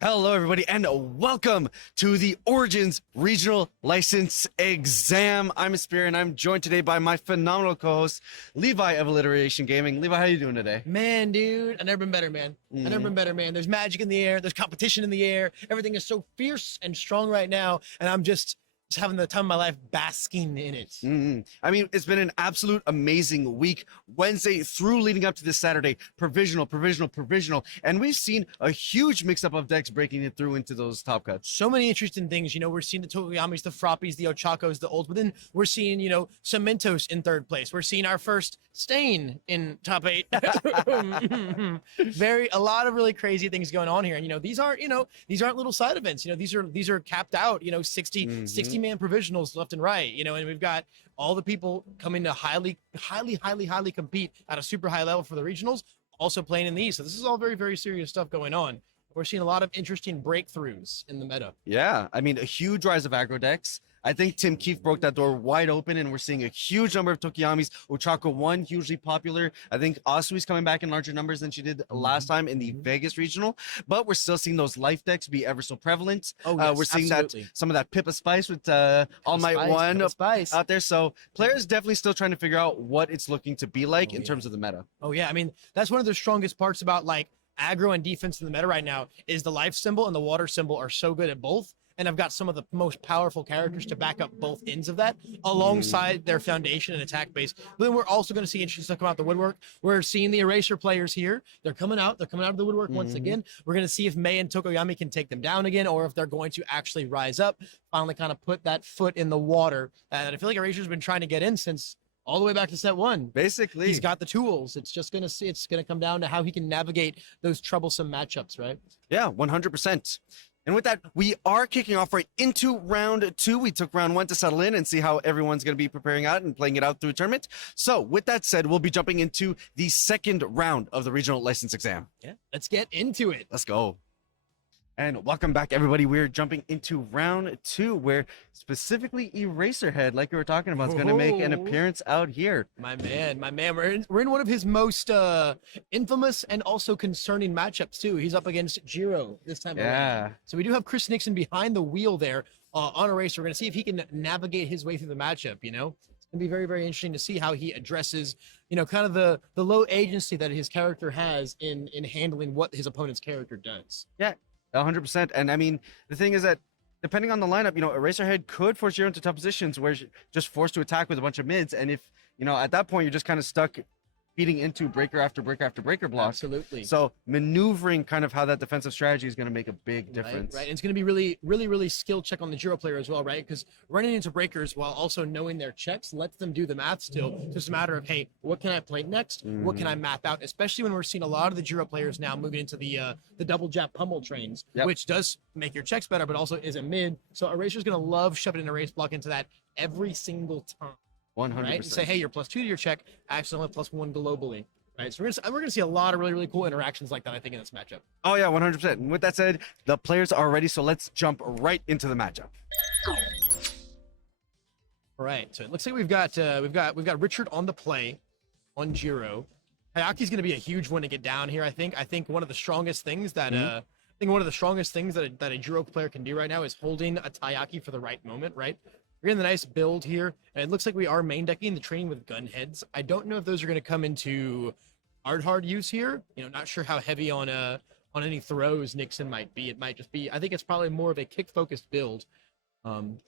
Hello, everybody, and welcome to the Origins Regional License Exam. I'm Aspire, and I'm joined today by my phenomenal co-host, Levi of Alliteration Gaming. Levi, how you doing today? Man, dude, I've never been better, man. I've never been better, man. There's magic in the air. There's competition in the air. Everything is so fierce and strong right now, and I'm just having the time of my life basking in it. I mean, it's been an absolute amazing week. Wednesday through leading up to this Saturday, provisional, and we've seen a huge mix-up of decks breaking it through into those top cuts. So many interesting things. You know, we're seeing the Tokuyamis, the Frappies, the Ochakos, the Olds, but then we're seeing, you know, Cementos in third place. We're seeing our first Stain in top 8. A lot of really crazy things going on here. And, you know, these aren't little side events. You know, these are capped out, you know, 60 man provisionals left and right, you know, and we've got all the people coming to highly compete at a super high level for the regionals, also playing in these. So this is all very, very serious stuff going on. We're seeing a lot of interesting breakthroughs in the meta. Yeah, I mean, a huge rise of aggro decks. I think Tim Keefe broke that door wide open, and we're seeing a huge number of Tokuyamis. Ochako 1, hugely popular. I think Asui's coming back in larger numbers than she did last time in the Vegas regional, but we're still seeing those life decks be ever so prevalent. Oh, yes, we're seeing absolutely. that some of that Pippa Spice with All Might 1 out there. So players definitely still trying to figure out what it's looking to be like in terms of the meta. Oh, yeah. I mean, that's one of the strongest parts about like aggro and defense in the meta right now is the life symbol and the water symbol are so good at both. And I've got some of the most powerful characters to back up both ends of that alongside their foundation and attack base. But then we're also going to see interesting stuff come out the woodwork. We're seeing the Eraser players here. They're coming out of the woodwork once again. We're going to see if Mei and Tokoyami can take them down again, or if they're going to actually rise up, finally kind of put that foot in the water. And I feel like Eraser's been trying to get in since all the way back to set 1. Basically, he's got the tools. It's just going to come down to how he can navigate those troublesome matchups, right? Yeah, 100%. And with that, we are kicking off right into round 2. We took round 1 to settle in and see how everyone's going to be preparing out and playing it out through a tournament. So with that said, we'll be jumping into the second round of the regional license exam. Yeah, let's get into it. Let's go. And welcome back, everybody. We're jumping into round 2, where specifically Eraserhead, like we were talking about, is going to make an appearance out here. My man. We're in one of his most infamous and also concerning matchups, too. He's up against Jiro this time around. So we do have Chris Nixon behind the wheel there on Eraser. We're going to see if he can navigate his way through the matchup, you know? It's going to be very, very interesting to see how he addresses, you know, kind of the low agency that his character has in handling what his opponent's character does. Yeah. 100%. And I mean, the thing is that depending on the lineup, you know, Eraserhead could force Jiro into tough positions where you're just forced to attack with a bunch of mids. And if, you know, at that point, you're just kind of stuck feeding into breaker after breaker after breaker block. Absolutely. So maneuvering kind of how that defensive strategy is going to make a big difference. Right. And it's going to be really skill check on the Jiro player as well, right? Because running into breakers while also knowing their checks lets them do the math still. It's just a matter of, hey, what can I play next? What can I map out? Especially when we're seeing a lot of the Jiro players now moving into the double jab pummel trains, which does make your checks better, but also is a mid. So Eraser's going to love shoving an erase block into that every single time. 100%. Right? And say, hey, you're +2 to your check, actually only +1 globally. Right, so we're gonna see a lot of really cool interactions like that, I think, in this matchup. Oh yeah, 100%. And with that said, the players are ready, so let's jump right into the matchup. All right, so it looks like we've got Richard on the play on Jiro. Hayaki's gonna be a huge one to get down here. I think one of the strongest things that a Jiro player can do right now is holding a Taiyaki for the right moment. Right. We're getting the nice build here, and it looks like we are main decking the training with gun heads. I don't know if those are going to come into hard use here. You know, not sure how heavy on any throws Nixon might be. It might just be. I think it's probably more of a kick focused build.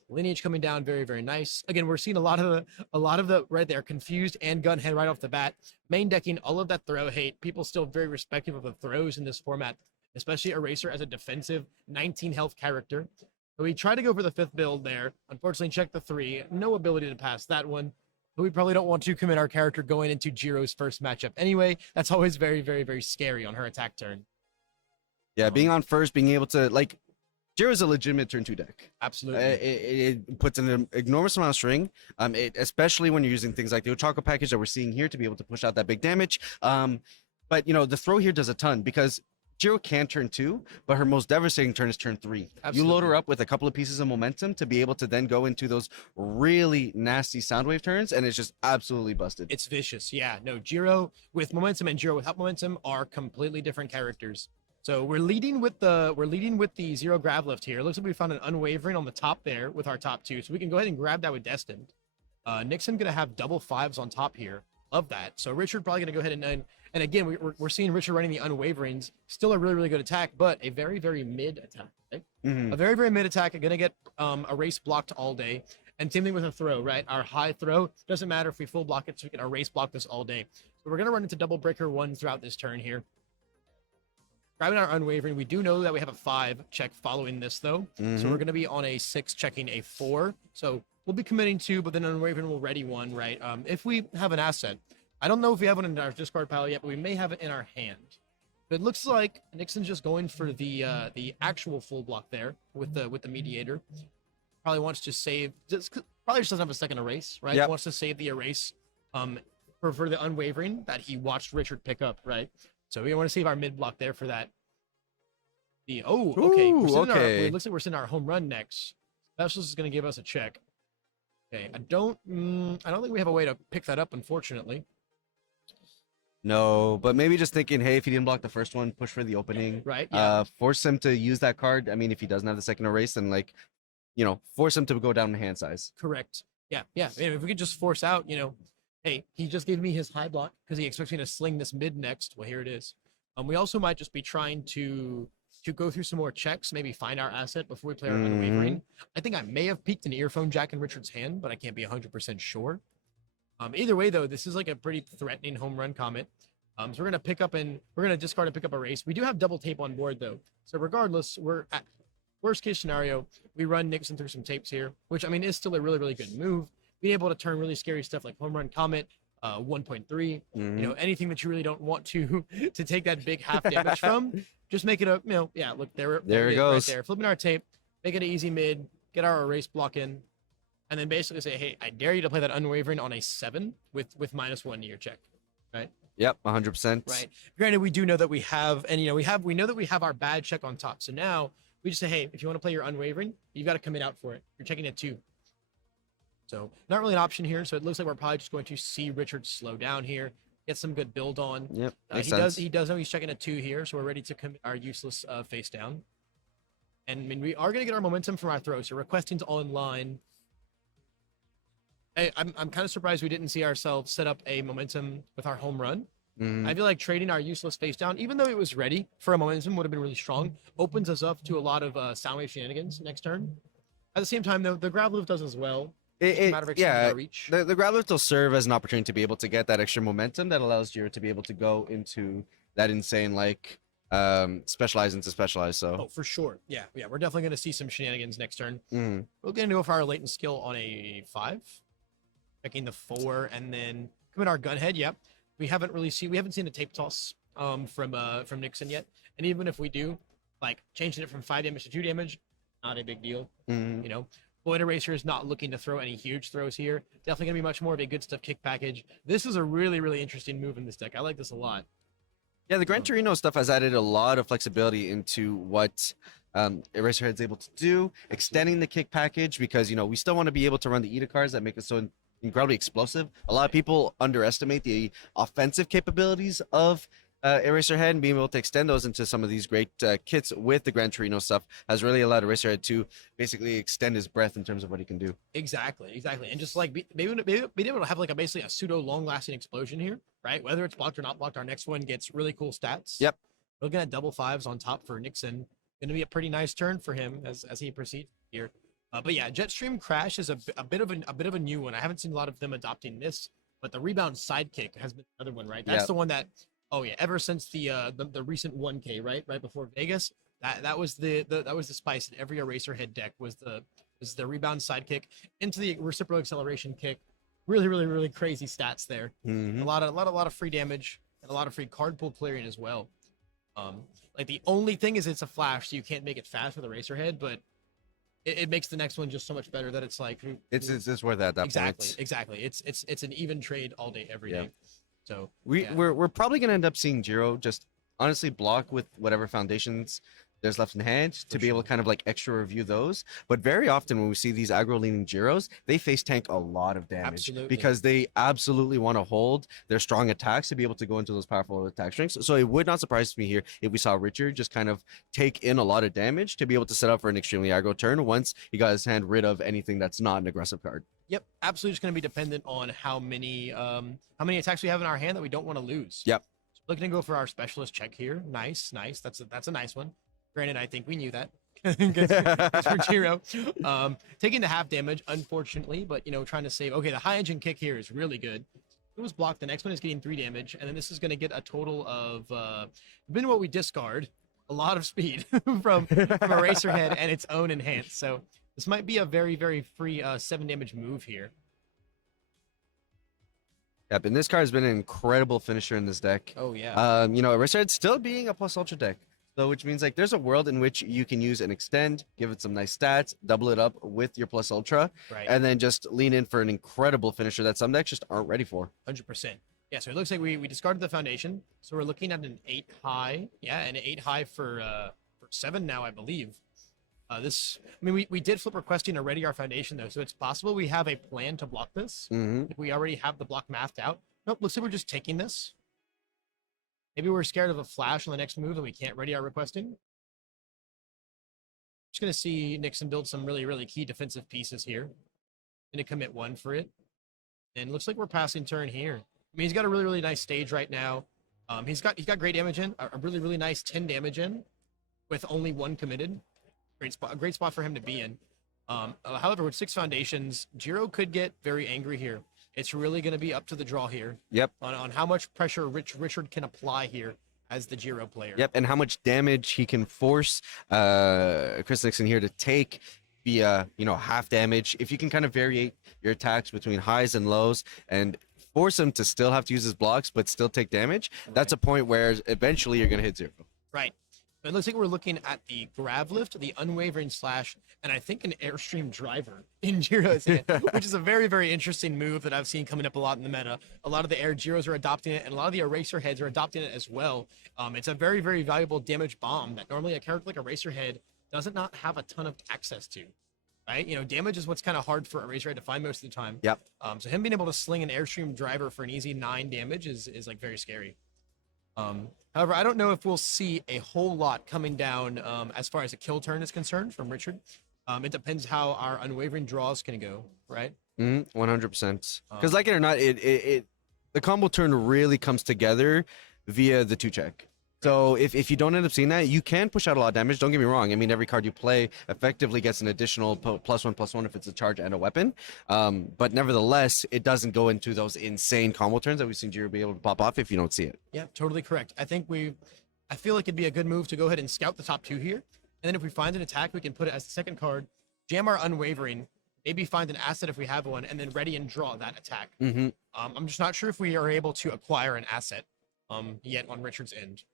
Lineage coming down, very nice. Again, we're seeing a lot of the right there, confused and gun head right off the bat. Main decking all of that throw hate. People still very respectful of the throws in this format, especially Eraser as a defensive 19 health character. So we tried to go for the 5th build there. Unfortunately, checked the 3. No ability to pass that one. But we probably don't want to commit our character going into Jiro's first matchup. Anyway, that's always very scary on her attack turn. Yeah, being on first, being able to, like, Jiro's a legitimate turn 2 deck. Absolutely. It puts an enormous amount of string, especially when you're using things like the Ochako package that we're seeing here to be able to push out that big damage. But, you know, the throw here does a ton because Jiro can turn 2, but her most devastating turn is turn 3. Absolutely. You load her up with a couple of pieces of momentum to be able to then go into those really nasty soundwave turns, and it's just absolutely busted. It's vicious. Yeah, no, Jiro with momentum and Jiro without momentum are completely different characters. So we're leading with the zero grab lift here. It looks like we found an unwavering on the top there with our top two, so we can go ahead and grab that with Destined. Nixon gonna have double fives on top here. Love that. So Richard probably gonna go ahead and again we're seeing Richard running the unwaverings. Still a really good attack, but a very mid attack. Right? A very mid attack. Gonna get erase blocked all day. And same thing with a throw, right? Our high throw doesn't matter if we full block it, so we can erase block this all day. So we're gonna run into double breaker one throughout this turn here. Grabbing our unwavering, we do know that we have a 5 check following this though. So we're gonna be on a 6 checking a 4. So we'll be committing 2, but then unwavering will ready 1, right? If we have an asset, I don't know if we have one in our discard pile yet, but we may have it in our hand. But it looks like Nixon's just going for the actual full block there with the mediator. Probably wants to save, probably just doesn't have a second erase, right? Yep. Wants to save the erase for the unwavering that he watched Richard pick up, right? So we want to save our mid block there for that. Okay. It looks like we're sitting our home run next. Specialist is going to give us a check. Okay, I don't think we have a way to pick that up, unfortunately. No, but maybe just thinking, hey, if he didn't block the first one, push for the opening. Right. Yeah. Force him to use that card. I mean, if he doesn't have the second erase, then like, force him to go down in hand size. Correct. Yeah. If we could just force out, hey, he just gave me his high block because he expects me to sling this mid next. Well, here it is. We also might just be trying to go through some more checks, maybe find our asset before we play our unwavering. I think I may have peeked an earphone jack in Richard's hand, but I can't be 100% sure. Either way, though, this is like a pretty threatening home run comet. So we're gonna discard and pick up a race. We do have double tape on board though, so regardless, we're at worst case scenario. We run Nixon through some tapes here, which I mean is still a really good move. Being able to turn really scary stuff like home run comet, 1.3, anything that you really don't want to take that big half damage from, just make it a look there it goes right there, flipping our tape, make it an easy mid, get our erase block in, and then basically say, hey, I dare you to play that unwavering on a 7 with -1 to your check, right? Yep, 100%. Right. Granted, we do know that we have, and we know that we have our bad check on top. So now we just say, hey, if you want to play your unwavering, you've got to commit out for it. You're checking at 2. So not really an option here. So it looks like we're probably just going to see Richard slow down here, get some good build on. Yep. He does know he's checking at 2 here, so we're ready to commit our useless face down. And I mean, we are going to get our momentum from our throw. So requesting's online. I'm kind of surprised we didn't see ourselves set up a momentum with our home run. I feel like trading our useless face down, even though it was ready for a momentum, would have been really strong. Opens us up to a lot of Soundwave shenanigans next turn. At the same time, though, the grab lift does as well. The grab lift will serve as an opportunity to be able to get that extra momentum that allows you to be able to go into that insane specialize into specialize. So for sure, yeah, we're definitely going to see some shenanigans next turn. We're going to go for our latent skill on a 5, checking the 4, and then commit our gunhead. Yep, we haven't seen a tape toss from Nixon yet, and even if we do, like changing it from 5 damage to 2 damage, not a big deal. Void Eraser is not looking to throw any huge throws here. Definitely going to be much more of a good stuff kick package. This is a really interesting move in this deck. I like this a lot. Yeah, the Gran Torino stuff has added a lot of flexibility into what Eraserhead's able to do, extending the kick package because, we still want to be able to run the Eda cards that make it so incredibly explosive. A lot of people underestimate the offensive capabilities of Eraserhead, and being able to extend those into some of these great kits with the Gran Torino stuff has really allowed Eraserhead to basically extend his breath in terms of what he can do. Exactly, and just like being able to have like basically a pseudo long-lasting explosion here, right? Whether it's blocked or not blocked, our next one gets really cool stats. Yep. Looking at double 5s on top for Nixon, going to be a pretty nice turn for him as he proceeds here. But yeah, Jetstream Crash is a bit of a new one. I haven't seen a lot of them adopting this, but the rebound sidekick has been another one, right? That's the one that. Oh yeah, ever since the recent 1K, right before Vegas, that was the spice in every Eraserhead deck was the rebound sidekick into the reciprocal acceleration kick. Really crazy stats there. A lot of free damage and a lot of free card pool clearing as well. Like the only thing is it's a flash, so you can't make it fast with Eraserhead, but it makes the next one just so much better that it's like it's worth it at that point. Exactly. It's an even trade all day every day. So we're probably gonna end up seeing Jiro just honestly block with whatever foundations there's left in hand to For be able sure. to kind of like extra review those. But very often when we see these aggro leaning Jiros, they face tank a lot of damage Absolutely. because they absolutely want to hold their strong attacks to be able to go into those powerful attack strings. So it would not surprise me here if we saw Richard just kind of take in a lot of damage to be able to set up for an extremely aggro turn once he got his hand rid of anything that's not an aggressive card. Yep, absolutely just going to be dependent on how many attacks we have in our hand that we don't want to lose. Yep. So looking to go for our specialist check here. Nice, nice. That's a nice one. Granted, I think we knew that. Gets for Jiro. Taking the half damage, unfortunately, but trying to save. Okay, the high engine kick here is really good. It was blocked. The next one is getting 3 damage, and then this is going to get a total of, depending on what we discard, a lot of speed from Eraserhead and its own enhance. So this might be a very, very free 7 damage move here. Yep, and this card has been an incredible finisher in this deck. Oh yeah. Eraserhead still being a plus ultra deck. So which means like there's a world in which you can use an extend, give it some nice stats, double it up with your plus ultra, Right. and then just lean in for an incredible finisher that some decks just aren't ready for. 100%. Yeah, so it looks like we discarded the foundation. So we're looking at an 8 high. Yeah, an 8 high for 7 now, I believe. We did flip requesting already our foundation though, so it's possible we have a plan to block this. Mm-hmm. If we already have the block mathed out. Nope, looks like we're just taking this. Maybe we're scared of a flash on the next move and we can't ready our requesting. Just gonna see Nixon build some really, really key defensive pieces here. Gonna commit 1 for it. And looks like we're passing turn here. I mean, he's got a really, really nice stage right now. He's got great damage in, a really, really nice 10 damage in with only 1 committed. A great spot for him to be in. However, with 6 foundations, Jiro could get very angry here. It's really going to be up to the draw here. Yep. On how much pressure Richard can apply here as the Jiro player. Yep, and how much damage he can force Chris Nixon here to take via half damage. If you can kind of variate your attacks between highs and lows and force him to still have to use his blocks but still take damage, that's a point where eventually you're going to hit 0. Right. It looks like we're looking at the grab lift, the unwavering slash, and I think an airstream driver in Jiro's hand, which is a very, very interesting move that I've seen coming up a lot in the meta. A lot of the air Jiros are adopting it, and a lot of the Eraserheads are adopting it as well. It's a very, very valuable damage bomb that normally a character like Eraserhead doesn't not have a ton of access to. Right? Damage is what's kind of hard for Eraserhead to find most of the time. Yep. So him being able to sling an airstream driver for an easy 9 damage is like very scary. However, I don't know if we'll see a whole lot coming down as far as a kill turn is concerned from Richard. It depends how our unwavering draws can go, right? 100%. Because like it or not, it the combo turn really comes together via the 2-check. So if you don't end up seeing that, you can push out a lot of damage. Don't get me wrong. I mean, every card you play effectively gets an additional +1/+1 if it's a charge and a weapon. But nevertheless, it doesn't go into those insane combo turns that we've seen Jiro be able to pop off if you don't see it. Yeah, totally correct. I feel like it'd be a good move to go ahead and scout the top 2 here. And then if we find an attack, we can put it as the second card, jam our unwavering, maybe find an asset if we have one, and then ready and draw that attack. Mm-hmm. I'm just not sure if we are able to acquire an asset yet on Richard's end.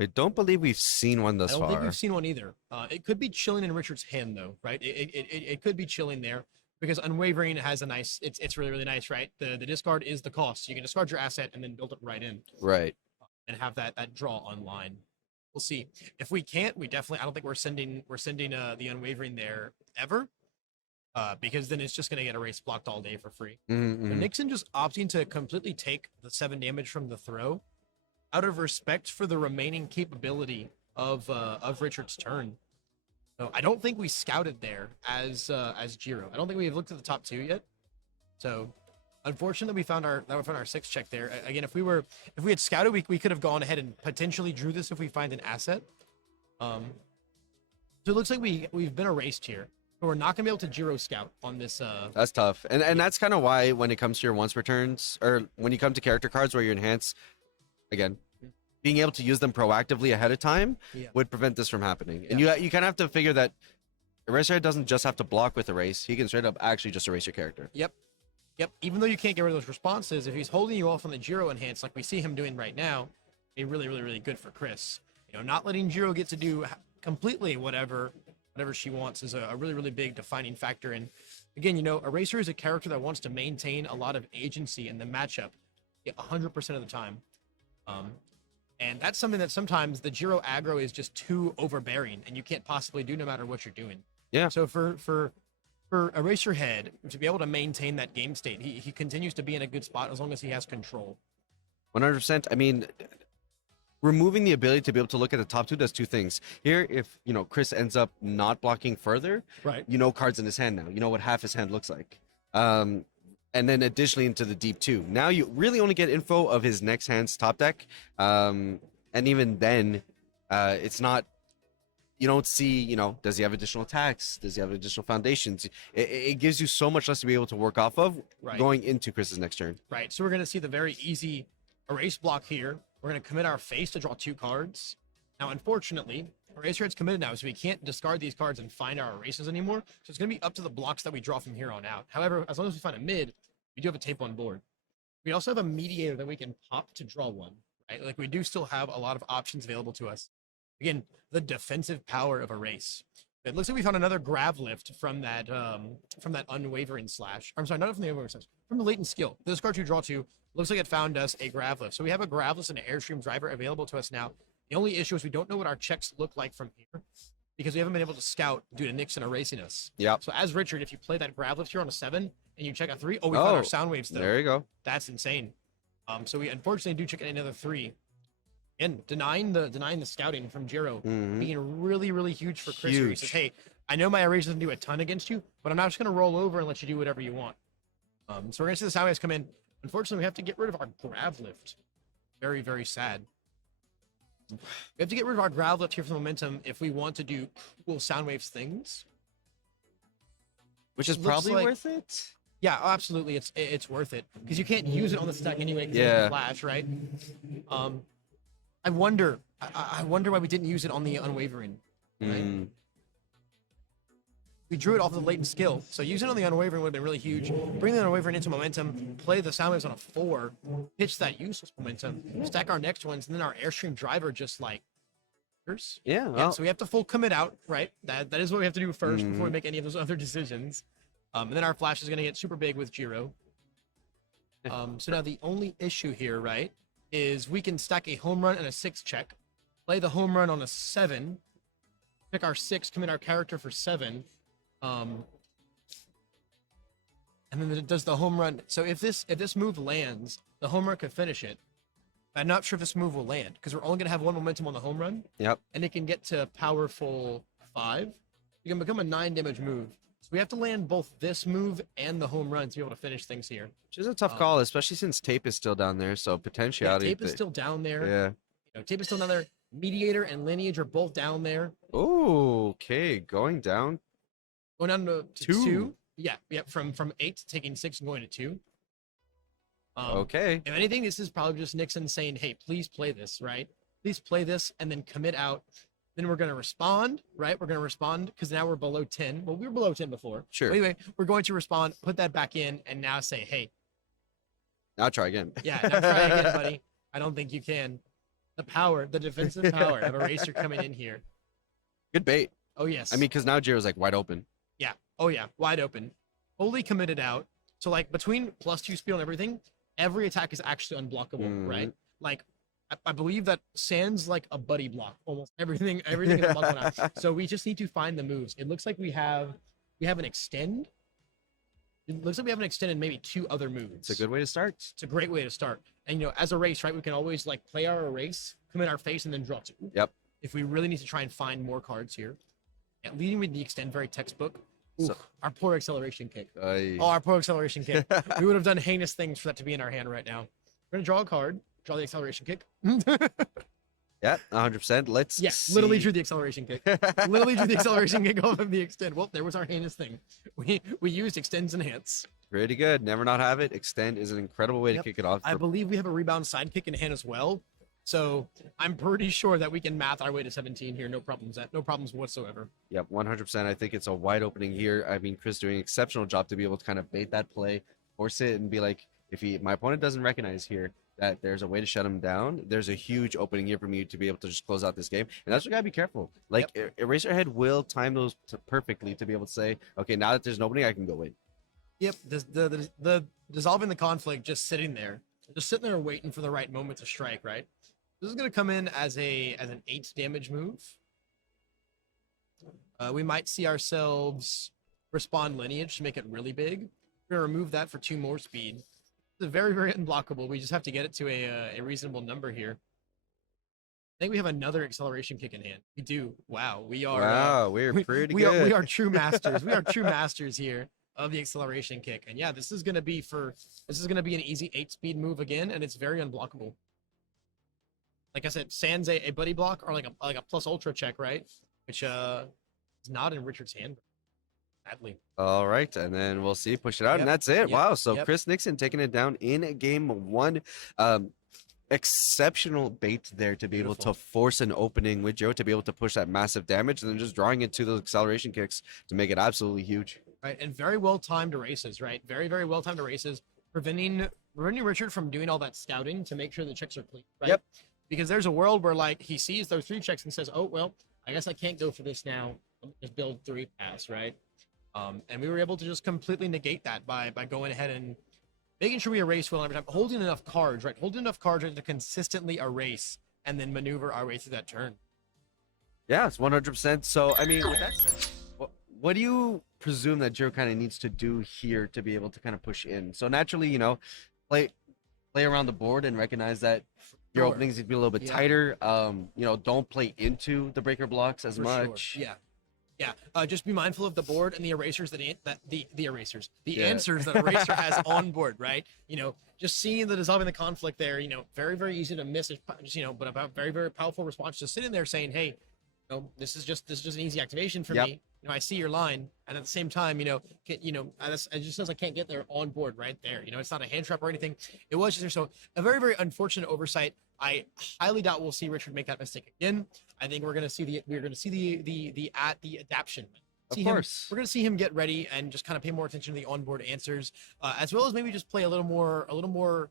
I don't believe we've seen one thus I don't far. think we've seen one either. It could be chilling in Richard's hand though, right? It could be chilling there because unwavering has a nice. It's really, really nice, right? The discard is the cost. So you can discard your asset and then build it right in. Right. And have that draw online. We'll see. If we can't, we definitely. I don't think we're sending the unwavering there ever. Because then it's just going to get erase blocked all day for free. Mm-hmm. So Nixon just opting to completely take the 7 damage from the throw out of respect for the remaining capability of Richard's turn. So I don't think we scouted there as Jiro. I don't think we've looked at the top 2 yet. So unfortunately, we found our 6 check there. Again, if we had scouted, we could have gone ahead and potentially drew this if we find an asset. So it looks like we've been erased here. But we're not gonna be able to Jiro scout on this. That's tough, and that's kind of why when it comes to your once returns, or when you come to character cards where you enhance, again, being able to use them proactively ahead of time would prevent this from happening. And you kind of have to figure that Eraser doesn't just have to block with erase; he can straight up actually just erase your character. Yep. Even though you can't get rid of those responses, if he's holding you off on the Jiro enhance, like we see him doing right now, be really, really, really good for Chris. Not letting Jiro get to do completely whatever she wants is a really, really big defining factor. And again, Eraser is a character that wants to maintain a lot of agency in the matchup 100% of the time. And that's something that sometimes the Jiro aggro is just too overbearing, and you can't possibly do no matter what you're doing. Yeah. So for Eraserhead to be able to maintain that game state, he continues to be in a good spot as long as he has control. 100%. I mean, removing the ability to be able to look at the top two does two things. Here, if Chris ends up not blocking further, Right. Cards in his hand now. You know what half his hand looks like. And then additionally into the deep two. Now you really only get info of his next hand's top deck. And even then, it's not, you don't see, does he have additional attacks? Does he have additional foundations? It gives you so much less to be able to work off of going into Chris's next turn. Right. So we're going to see the very easy erase block here. We're going to commit our face to draw 2 cards. Now, unfortunately, Eraserhead's committed now, so we can't discard these cards and find our erases anymore. So it's going to be up to the blocks that we draw from here on out. However, as long as we find a mid, we do have a tape on board. We also have a mediator that we can pop to draw 1, right? Like, we do still have a lot of options available to us. Again, the defensive power of erase. It looks like we found another grab lift from that unwavering slash. I'm sorry, not from the unwavering slash, from the latent skill. This card you draw 2 looks like it found us a grab lift. So we have a grab lift and an airstream driver available to us now. The only issue is we don't know what our checks look like from here because we haven't been able to scout due to Nixon erasing us. Yeah. So as Richard, if you play that grab lift here on a 7 and you check a 3, we found our sound waves though. There you go. That's insane. So we unfortunately do check another 3. And denying the scouting from Jiro being really, really huge for Chris. He says, hey, I know my erase doesn't do a ton against you, but I'm not just going to roll over and let you do whatever you want. So we're going to see the sound waves come in. Unfortunately, we have to get rid of our grab lift. Very, very sad. We have to get rid of our grab lift here for the momentum if we want to do cool sound waves things. Which is probably worth it. Yeah, absolutely. It's worth it because you can't use it on the stack anyway. Yeah. Flash, right? I wonder why we didn't use it on the unwavering. Right? We drew it off the latent skill, so using it on the unwavering would have been really huge. Bring the unwavering into momentum, play the sound waves on a 4, pitch that useless momentum, stack our next ones, and then our airstream driver just like. Yeah. Yeah. So we have to full commit out, right? That is what we have to do first before we make any of those other decisions. And then our flash is going to get super big with Jiro. So now the only issue here, right, is we can stack a home run and a 6 check, play the home run on a 7, pick our 6, commit our character for 7, and then it does the home run. So if this move lands, the home run could finish it. I'm not sure if this move will land because we're only going to have 1 momentum on the home run. Yep. And it can get to powerful 5. You can become a 9 damage move. So we have to land both this move and the home run to be able to finish things here. Which is a tough call, especially since tape is still down there. So potentiality. Yeah, tape is still down there. Yeah. Tape is still down there. Mediator and lineage are both down there. Oh, okay. Going down. Going down to 2. Yeah. From 8 taking 6 and going to 2. Okay. If anything, this is probably just Nixon saying, hey, please play this, right? Please play this and then commit out. Then we're going to respond, right? We're going to respond because now we're below 10. Well, we were below 10 before. Sure. But anyway, we're going to respond, put that back in, and now say, hey. Now try again. Yeah, now try again, buddy. I don't think you can. The defensive power of Eraser coming in here. Good bait. Oh, yes. I mean, because now Jiro's like wide open. Yeah. Oh, yeah. Wide open. Fully committed out. So, like, between +2 speed and everything, every attack is actually unblockable, right? Like, I believe that Sand's like a buddy block. Almost everything is unblockable now. So we just need to find the moves. It looks like we have an extend. It looks like we have an extend and maybe 2 other moves. It's a good way to start. It's a great way to start. And as a race, right, we can always like play our erase, commit our face, and then draw 2. Yep. If we really need to try and find more cards here. Yeah, leading with the extend, very textbook. So, our poor acceleration kick. Oh, our poor acceleration kick. We would have done heinous things for that to be in our hand right now. We're gonna draw a card, draw the acceleration kick. Yeah, 100%. Let's see. Literally drew the acceleration kick. Literally drew the acceleration kick off of the extend. Well, there was our heinous thing. We used extends enhance. Pretty good. Never not have it. Extend is an incredible way to kick it off. I believe we have a rebound sidekick in hand as well. So I'm pretty sure that we can math our way to 17 here. No problems whatsoever. Yep, 100%. I think it's a wide opening here. I mean, Chris doing an exceptional job to be able to kind of bait that play, force it, and be like, my opponent doesn't recognize here that there's a way to shut him down, there's a huge opening here for me to be able to just close out this game. And that's what you gotta be careful. Like, Eraserhead will time those perfectly to be able to say, okay, now that there's an opening, I can go in. Yep, the dissolving the conflict, just sitting there waiting for the right moment to strike, right? This is going to come in as an 8 damage move. We might see ourselves respond lineage to make it really big. We're going to remove that for 2 more speed. It's very, very unblockable. We just have to get it to a reasonable number here. I think we have another acceleration kick in hand. We do. Wow, we are. Wow, we're pretty we good. We are true masters. We are true masters here of the acceleration kick. And yeah, this is gonna be an easy 8-speed move again, and it's very unblockable. Like I said, sans a buddy block or like a plus ultra check, right? Which is not in Richard's hand. Sadly. All right, and then we'll see. Push it out, Yep, and that's it. yep, Wow. So yep. Chris Nixon taking it down in game 1. Exceptional bait there to be able Beautiful. to force an opening with Joe to be able to push that massive damage, and then just drawing into those acceleration kicks to make it absolutely huge. Right, and very well timed erases, right? Very, very well timed erases, preventing Richard from doing all that scouting to make sure the checks are clean, right? Yep. Because there's a world where like he sees those 3 checks and says, "Oh well, I guess I can't go for this now. Just build 3 pass," right? And we were able to just completely negate that by going ahead and making sure we erase well every time, holding enough cards, right? Holding enough cards to consistently erase and then maneuver our way through that turn. Yeah, it's 100%. So I mean, with that said, what do you presume that Jiro kind of needs to do here to be able to kind of push in? So naturally, you know, play around the board and recognize that your Sure. openings need to be a little bit Yeah. tighter. You know, don't play into the breaker blocks as For much. Sure. Yeah. Yeah, just be mindful of the board and the erasers the Yeah. answers that eraser has on board, right? You know, just seeing the dissolving the conflict there, you know, very, very easy to miss, just, you know, but about very, very powerful response. Just sitting there saying, hey, you know, this is just an easy activation for Yep. me. You know, I see your line, and at the same time, you know, it just says I can't get there on board right there. You know, it's not a hand trap or anything. It was just there. So a very, very unfortunate oversight. I highly doubt we'll see Richard make that mistake again. I think we're gonna see the adaptation. Of course. We're gonna see him get ready and just kind of pay more attention to the onboard answers, as well as maybe just play a little more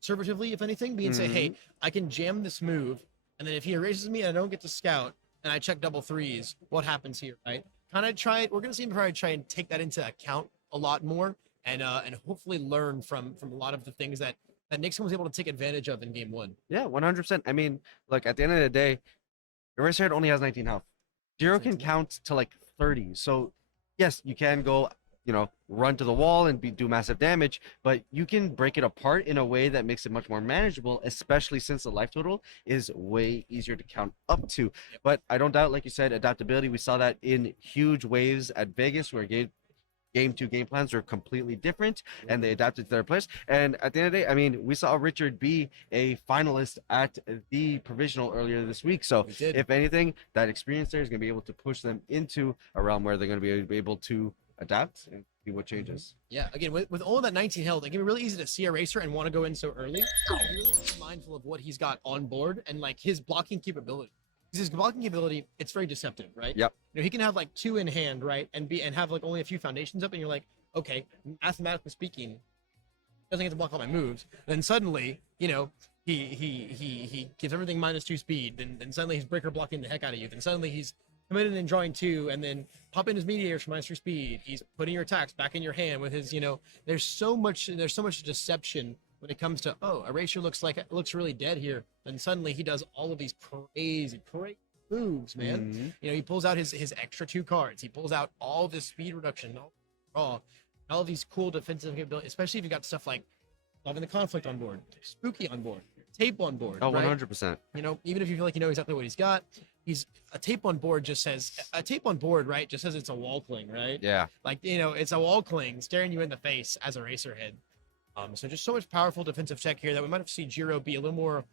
conservatively, if anything, be and say, hey, I can jam this move, and then if he erases me and I don't get to scout and I check double 3s, what happens here, right? Kind of try it. We're gonna see him probably try and take that into account a lot more, and hopefully learn from a lot of the things that Nixon was able to take advantage of in game 1. Yeah, 100%. I mean, look, at the end of the day, Eraserhead only has 19 health. Jiro can count to like 30. So, yes, you can go, you know, run to the wall and do massive damage, but you can break it apart in a way that makes it much more manageable, especially since the life total is way easier to count up to. But I don't doubt, like you said, adaptability. We saw that in huge waves at Vegas, where game 2 game plans are completely different and they adapted to their players. And at the end of the day, I mean, we saw Richard be a finalist at the provisional earlier this week. So We did. if anything, that experience there is going to be able to push them into a realm where they're going to be able to adapt and see what changes. Yeah, again, with all of that 19 health, it can be really easy to see Eraser and want to go in so early. You really have to be mindful of what he's got on board and like his blocking capability. Because his blocking capability, it's very deceptive, right? Yep. You know, he can have like 2 in hand, right, and have like only a few foundations up, and you're like, okay, mathematically speaking, he doesn't get to block all my moves. Then suddenly, you know, he gives everything -2 speed. Then suddenly he's breaker blocking the heck out of you. Then suddenly he's committed and drawing 2, and then popping his mediators for -3 speed. He's putting your attacks back in your hand with his, you know, there's so much deception when it comes to, oh, Erasure looks really dead here. Then suddenly he does all of these crazy moves, man. You know, he pulls out his extra 2 cards. He pulls out all this speed reduction, all these cool defensive capabilities, especially if you got stuff like solving the conflict on board, spooky on board, tape on board. Oh, right? 100%. You know, even if you feel like you know exactly what he's got, a tape on board, right? Just says it's a wall cling, right? Yeah. Like, you know, it's a wall cling staring you in the face as Eraserhead. So just so much powerful defensive tech here that we might have to see Jiro be a little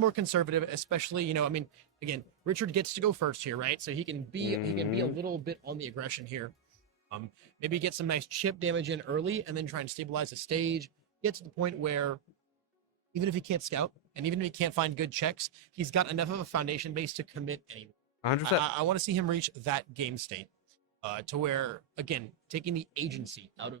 more conservative, especially, you know, I mean, again, Richard gets to go first here, right? So he can be a little bit on the aggression here. Maybe get some nice chip damage in early and then try and stabilize the stage. Get to the point where even if he can't scout and even if he can't find good checks, he's got enough of a foundation base to commit anyway. 100%. I want to see him reach that game state. To where, again, taking the agency out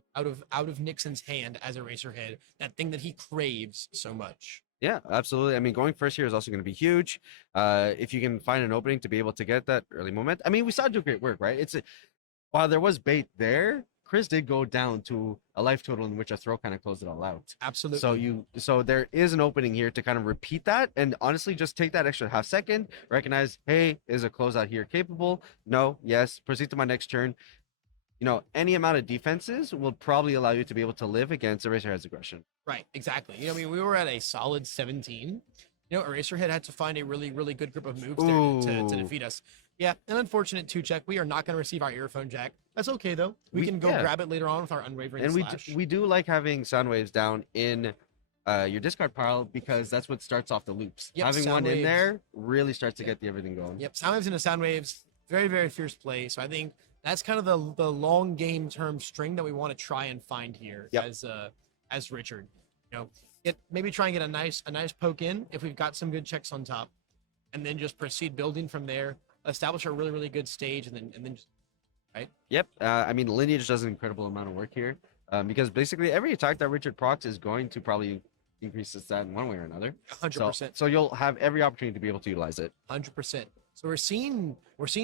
of Nixon's hand as Eraserhead, that thing that he craves so much. Yeah, absolutely. I mean, going first here is also going to be huge. If you can find an opening to be able to get that early moment. I mean, we saw it do great work, right? While there was bait there, Chris did go down to a life total in which a throw kind of closed it all out. Absolutely. So there is an opening here to kind of repeat that, and honestly, just take that extra half second, recognize, hey, is a closeout here capable? No, yes, proceed to my next turn. Any amount of defenses will probably allow you to be able to live against Eraserhead's aggression. Right, exactly. I mean, we were at a solid 17. Eraserhead had to find a really, really good group of moves there to defeat us. Yeah, an unfortunate 2-check. We are not going to receive our earphone jack. That's okay, though. We can go grab it later on with our unwavering and slash. we do like having sound waves down in your discard pile because that's what starts off the loops. Yep, Having sound one waves. in there really starts to get the everything going. Yep, sound waves into sound waves. Very, very fierce play. So I think that's kind of the long game term string that we want to try and find here as Richard. Maybe try and get a nice poke in if we've got some good checks on top, and then just proceed building from there. Establish a really, really good stage, and then just right. Yep. I mean, Lineage does an incredible amount of work here because basically every attack that Richard procs is going to probably increase his stat in one way or another. 100%. So you'll have every opportunity to be able to utilize it. 100%. So we're seeing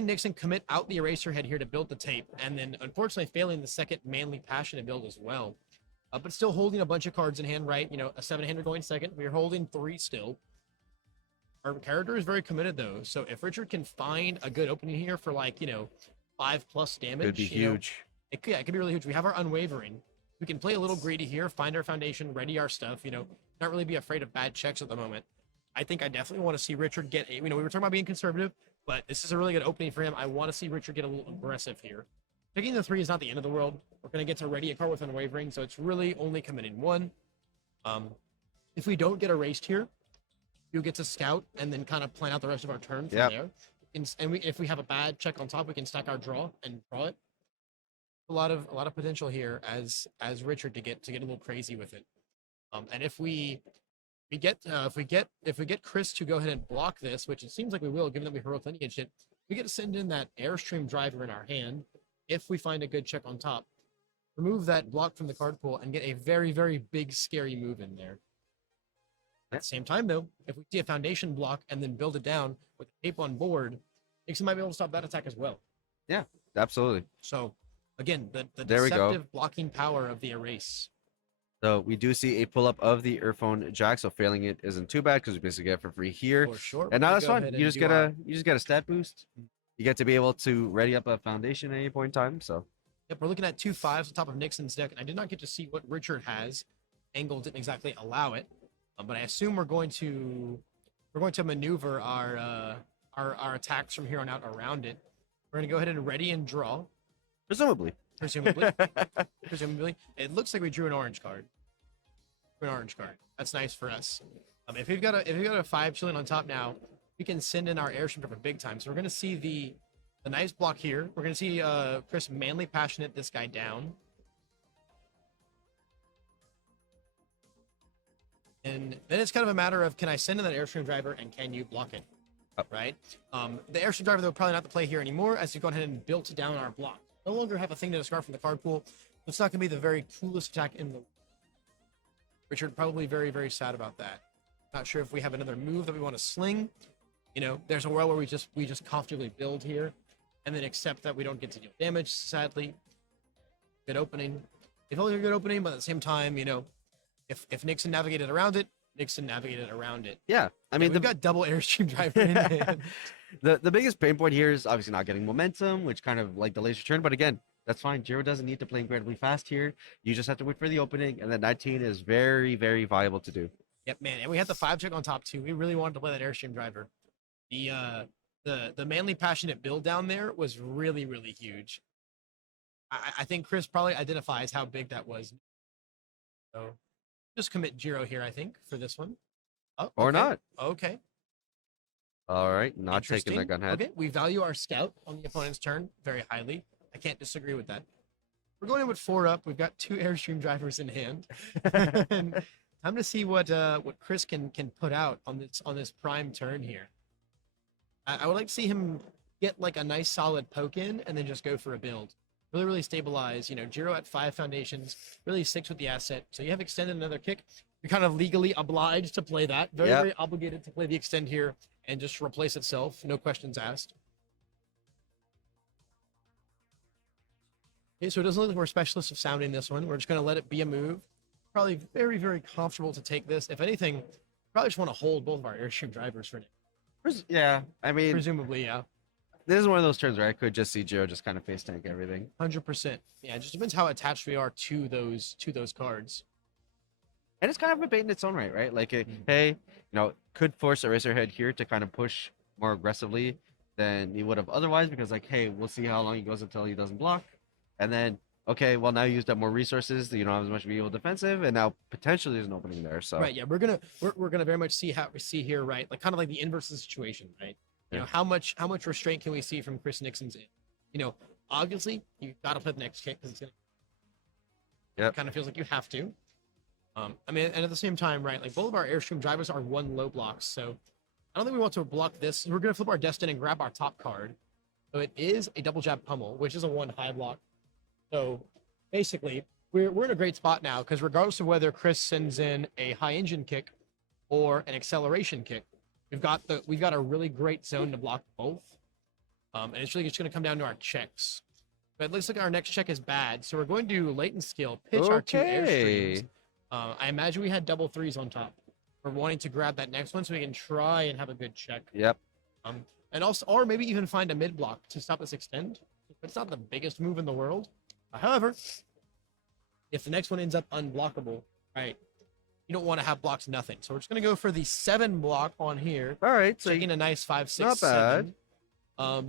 Nixon commit out the Eraserhead here to build the tape, and then unfortunately failing the second manly passionate build as well. But still holding a bunch of cards in hand, right? A 7-hander going second. We're holding 3 still. Our character is very committed though, so if Richard can find a good opening here for 5+ damage, It'd be huge. It could be really huge. We have our unwavering. We can play a little greedy here, find our foundation, ready our stuff. Not really be afraid of bad checks at the moment. I think I definitely want to see Richard get we were talking about being conservative, but this is a really good opening for him. I want to see Richard get a little aggressive here. Picking the 3 is not the end of the world. We're going to get to ready a card with unwavering, so it's really only committing 1. If we don't get erased here, you'll get to scout and then kind of plan out the rest of our turn from there. If we have a bad check on top, we can stack our draw and draw it. A lot of potential here as Richard to get a little crazy with it. And if we get Chris to go ahead and block this, which it seems like we will, given that we heroic lineage it, we get to send in that Airstream driver in our hand. If we find a good check on top, remove that block from the card pool and get a very, very big scary move in there. At the same time, though, if we see a foundation block and then build it down with tape on board, Nixon might be able to stop that attack as well. Yeah, absolutely. So, again, the There we go. deceptive blocking power of the erase. So we do see a pull up of the earphone jack, so failing it isn't too bad because we basically get it for free here. For sure. And now We're that's gonna fun. go You ahead just and get a stat boost. You get to be able to ready up a foundation at any point in time. So Yep, we're looking at 2 5s on top of Nixon's deck, and I did not get to see what Richard has. Angle didn't exactly allow it, but I assume we're going to maneuver our attacks from here on out around it. We're going to go ahead and ready and draw. presumably. Presumably. It looks like we drew an orange card. That's nice for us. If we've got a 5 chilling on top now, we can send in our airship for big time. So we're going to see the nice block here. We're going to see Chris manly passionate this guy down. And then it's kind of a matter of, can I send in that Airstream driver and can you block it? Right? The Airstream driver, though, probably not the play here anymore as we've gone ahead and built down our block. No longer have a thing to discard from the card pool. It's not going to be the very coolest attack in the... Richard probably very, very sad about that. Not sure if we have another move that we want to sling. There's a world where we just comfortably build here and then accept that we don't get to deal damage, sadly. Good opening. If only a good opening, but at the same time, if Nixon navigated around it, Nixon navigated around it. Yeah, I mean, we've got double Airstream driver in hand. the biggest pain point here is obviously not getting momentum, which kind of delays your turn. But again, that's fine. Jiro doesn't need to play incredibly fast here. You just have to wait for the opening, and then 19 is very, very viable to do. Yep, man. And we had the 5 check on top too. We really wanted to play that Airstream driver. The manly passionate build down there was really, really huge. I think Chris probably identifies how big that was. So just commit Jiro here, I think, for this one. Oh, okay. Or not. Okay. All right, not taking the gun head. Okay, we value our scout on the opponent's turn very highly. I can't disagree with that. We're going in with 4 up. We've got 2 Airstream drivers in hand. And time to see what Chris can put out on this prime turn here. I would like to see him get a nice solid poke in and then just go for a build. Really, really stabilize. Jiro at 5 foundations, really sticks with the asset. So you have extended another kick. You're kind of legally obliged to play that. Very, very obligated to play the extend here and just replace itself. No questions asked. Okay, so it doesn't look like we're specialists of sounding this one. We're just going to let it be a move. Probably very, very comfortable to take this. If anything, probably just want to hold both of our airstream drivers for now. Yeah, I mean, Presumably, yeah. this is one of those turns where I could just see Jiro just kind of face tank everything. 100%. Yeah, it just depends how attached we are to those cards. And it's kind of a bait in its own right? Like, hey, you know, could force Eraserhead here to kind of push more aggressively than he would have otherwise, because like, hey, we'll see how long he goes until he doesn't block, and then okay, well now you used up more resources, you don't have as much vehicle defensive, and now potentially there's an opening there. So Right, yeah, we're gonna very much see how we see here, right? Like kind of like the inverse of the situation, right? You know, how much restraint can we see from Chris Nixon's in? You know, obviously you gotta play the next kick because it's gonna. Yep. Kind of feels like you have to. I mean, and at the same time, right? Like both of our airstream drivers are one low blocks, so I don't think we want to block this. We're gonna flip our Destin and grab our top card. So it is a double jab pummel, which is a one high block. So basically, we're in a great spot now because regardless of whether Chris sends in a high engine kick or an acceleration kick, we've got a really great zone to block both. And it's really just going to come down to our checks. But it looks like our next check is bad, so we're going to latent skill pitch our two airstreams. I imagine we had double threes on top. We're wanting to grab that next one so we can try and have a good check. Yep. And also, or maybe even find a mid block to stop this extend. It's not the biggest move in the world. However, if the next one ends up unblockable, right, you don't want to have blocks nothing. So we're just going to go for the 7 block on here. All right. So Taking a nice 5, 6, not 7. Now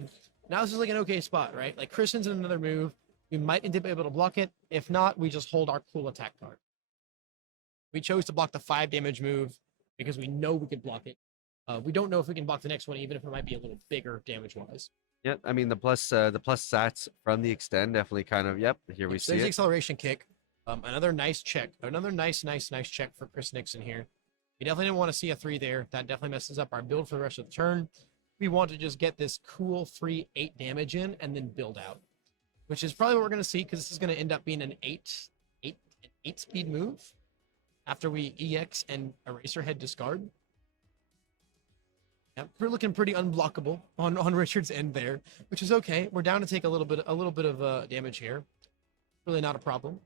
this is like an okay spot, right? Like Chris sends in another move. We might end up able to block it. If not, we just hold our cool attack card. We chose to block the 5 damage move because we know we could block it. We don't know if we can block the next one, even if it might be a little bigger damage-wise. yeah, I mean the plus sats from the extend definitely kind of here we see There's the it. acceleration kick. Another nice check. Another nice check for Chris Nixon here. We definitely didn't want to see a 3 there. That definitely messes up our build for the rest of the turn. We want to just get this cool free 8 damage in and then build out, which is probably what we're going to see because this is going to end up being an 8 speed move after we EX and Eraserhead discard. Yeah, we're looking pretty unblockable on Richard's end there, which is okay. We're down to take a little bit of damage here. Really not a problem.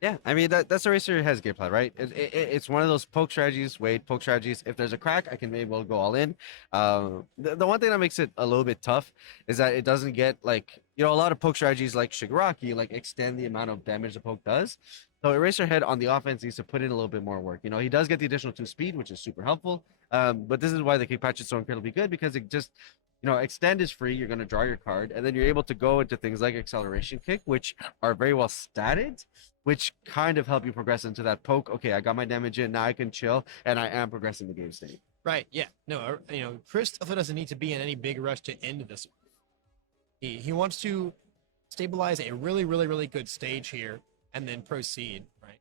Yeah, I mean that's Eraser has game plan, right? It's one of those poke strategies, wait, poke strategies. If there's a crack, I can maybe well go all in. The one thing that makes it a little bit tough is that it doesn't get like, you know, a lot of poke strategies like Shigaraki like extend the amount of damage the poke does. So Eraserhead on the offense needs to put in a little bit more work. You know, he does get the additional 2 speed, which is super helpful. But this is why the kick patch is so incredibly good, because it just, you know, extend is free. You're going to draw your card, and then you're able to go into things like acceleration kick, which are very well statted, which kind of help you progress into that poke. Okay, I got my damage in. Now I can chill, and I am progressing the game state. Right. Yeah. No. You know, Chris definitely doesn't need to be in any big rush to end this. He wants to stabilize a really good stage here and then proceed. Right.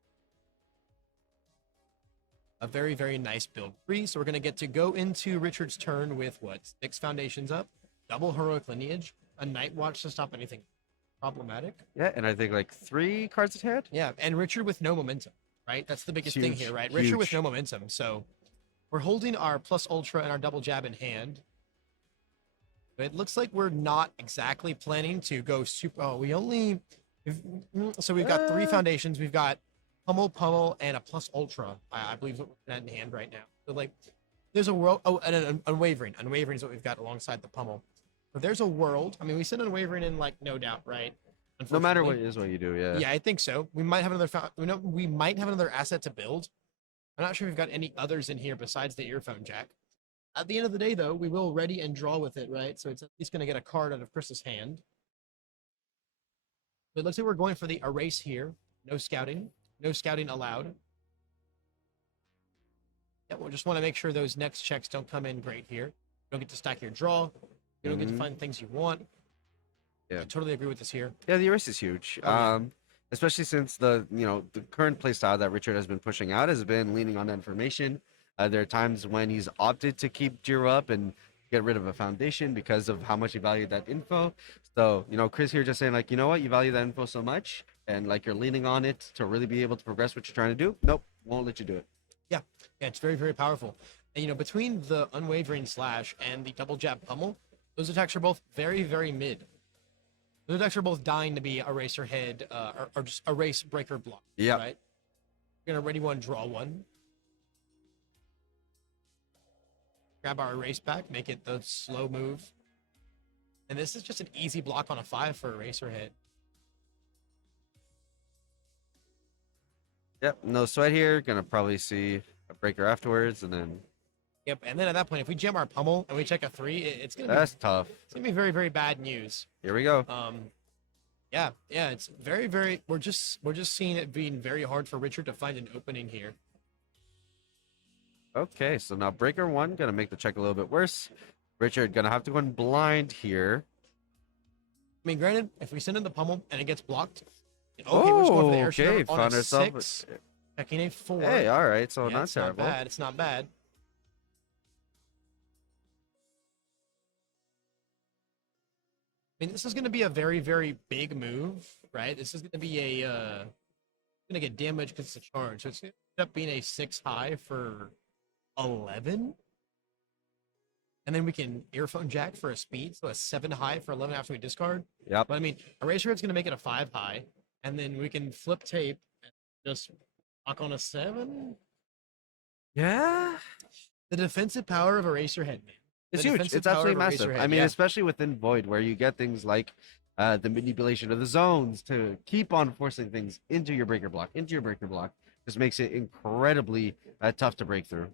A very nice build 3. So we're gonna get to go into Richard's turn with what, 6 foundations up, double heroic lineage, a night watch to stop anything problematic. Yeah, and I think like 3 cards at hand. Yeah, and Richard with no momentum, right? That's the biggest thing here, right? Huge. Richard with no momentum. So we're holding our plus ultra and our double jab in hand. But it looks like we're not exactly planning to go super. Oh, so we've got 3 foundations. We've got pummel, and a plus ultra, I believe is what we're in hand right now. So like, there's a world. Oh, and an unwavering. Unwavering is what we've got alongside the pummel. But there's a world. I mean, we send unwavering in like no doubt, right? No matter what it is, what you do, yeah. Yeah, I think so. We might have we might have another asset to build. I'm not sure if we've got any others in here besides the earphone jack. At the end of the day, though, we will ready and draw with it, right? So it's at least going to get a card out of Chris's hand. But it looks like we're going for the erase here. No scouting. No scouting allowed. Yeah, we'll just want to make sure those next checks don't come in great here. You don't get to stack your draw. You don't get to find things you want. Yeah, I totally agree with this here. Yeah, the erase is huge. Oh, yeah. Especially since the current play style that Richard has been pushing out has been leaning on information. There are times when he's opted to keep Jiro up and get rid of a foundation because of how much he valued that info. So, you know, Chris here just saying like, you know what, you value that info so much and like you're leaning on it to really be able to progress what you're trying to do. Nope, won't let you do it. Yeah, it's very powerful. And, you know, between the unwavering slash and the double jab pummel, those attacks are both very mid. Those decks are both dying to be eraser head or just erase breaker block. Yeah. Right. We're gonna ready one, draw one. Grab our erase back, make it the slow move. And this is just an easy block on a 5 for eraser head. Yep, no sweat here. Gonna probably see a breaker afterwards, and then Yep. And then at that point, if we jam our pummel and we check a 3, it's gonna be that's tough. it's gonna be very, very bad news. Here we go. Yeah, it's very, very. We're just seeing it being very hard for Richard to find an opening here. Okay, so now breaker 1 gonna make the check a little bit worse. Richard gonna have to go in blind here. I mean, granted, if we send in the pummel and it gets blocked, okay, we're just going for the air okay, shove on found a ourselves. 6, checking a 4. Hey, all right, so Yeah, not it's terrible. Not bad. It's not bad. I mean, this is going to be a very, very big move, right? This is going to be a going to get damage because it's a charge. So it's going to end up being a 6 high for 11. And then we can earphone jack for a speed, so a 7 high for 11 after we discard. Yep. But I mean, Eraserhead's going to make it a 5 high, and then we can flip tape and just lock on a 7. Yeah, The defensive power of Eraserhead, man. it's The huge. defensive It's power absolutely of massive. Eraserhead, I mean, yeah. especially within Void, where you get things like the manipulation of the zones to keep on forcing things into your breaker block, just makes it incredibly tough to break through.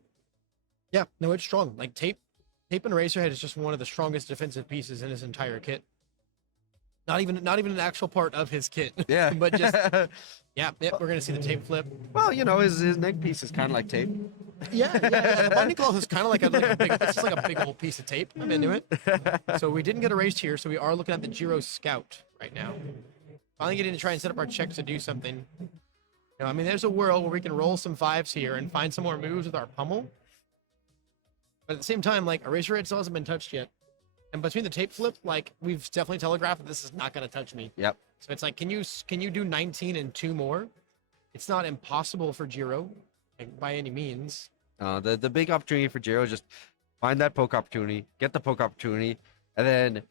Yeah, no, it's strong. Like tape and Eraserhead is just one of the strongest defensive pieces in his entire kit. Not even an actual part of his kit. Yeah, but just yeah, we're gonna see the tape flip. well, you know, his neck piece is kind of like tape. Yeah. The binding cloth is kind of like a big, it's just like a big old piece of tape. I'm into it. So we didn't get erased here, so we are looking at the Jiro Scout right now. Finally getting to try and set up our checks to do something. You know, I mean, there's a world where we can roll some 5s here and find some more moves with our pummel. But at the same time, like, Eraserhead still hasn't been touched yet. And between the tape flip, like, we've definitely telegraphed that this is not going to touch me. Yep. So it's like, can you do 19 and 2 more? It's not impossible for Jiro, like, by any means. The big opportunity for Jiro is just find that poke opportunity, get the poke opportunity, and then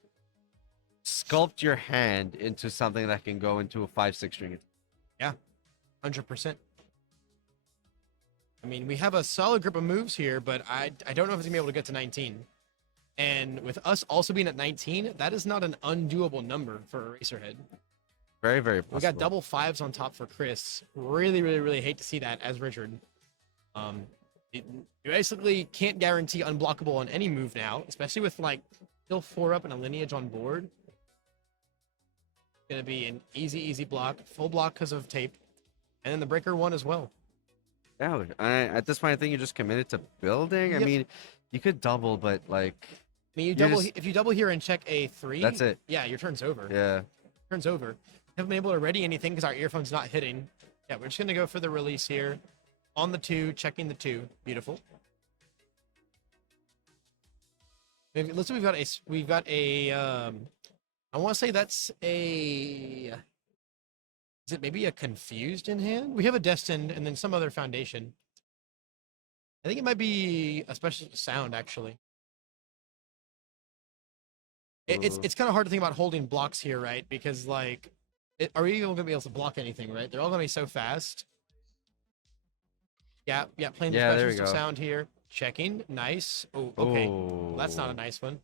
sculpt your hand into something that can go into a 5-6 string. 100%. I mean, we have a solid group of moves here, but I don't know if it's going to be able to get to 19. And with us also being at 19, that is not an undoable number for Eraserhead. Very, very possible. We got double 5s on top for Chris. Really, really, really hate to see that as Richard. You basically can't guarantee unblockable on any move now, especially with like still 4 up and a lineage on board. It's gonna be an easy block, full block because of tape, and then the breaker 1 as well. Yeah, at this point, I think you're just committed to building. I Yep. mean, you could double, but like, I mean, You're if you double here and check a 3, that's it. yeah, your turn's over. Yeah. Turns over. Haven't been able to ready anything because our earphone's not hitting. Yeah, we're just gonna go for the release here. On the 2, checking the 2. Beautiful. Maybe, let's say we've got a I want to say that's a, is it maybe a confused in hand? We have a destined and then some other foundation. I think it might be a special sound actually. It's kind of hard to think about holding blocks here, right? Because like, are we even gonna be able to block anything, right? They're all gonna be so fast. Yeah, playing the Yeah, there we special go. sound here. Checking, nice. Oh, okay. Well, that's not a Oh. nice one.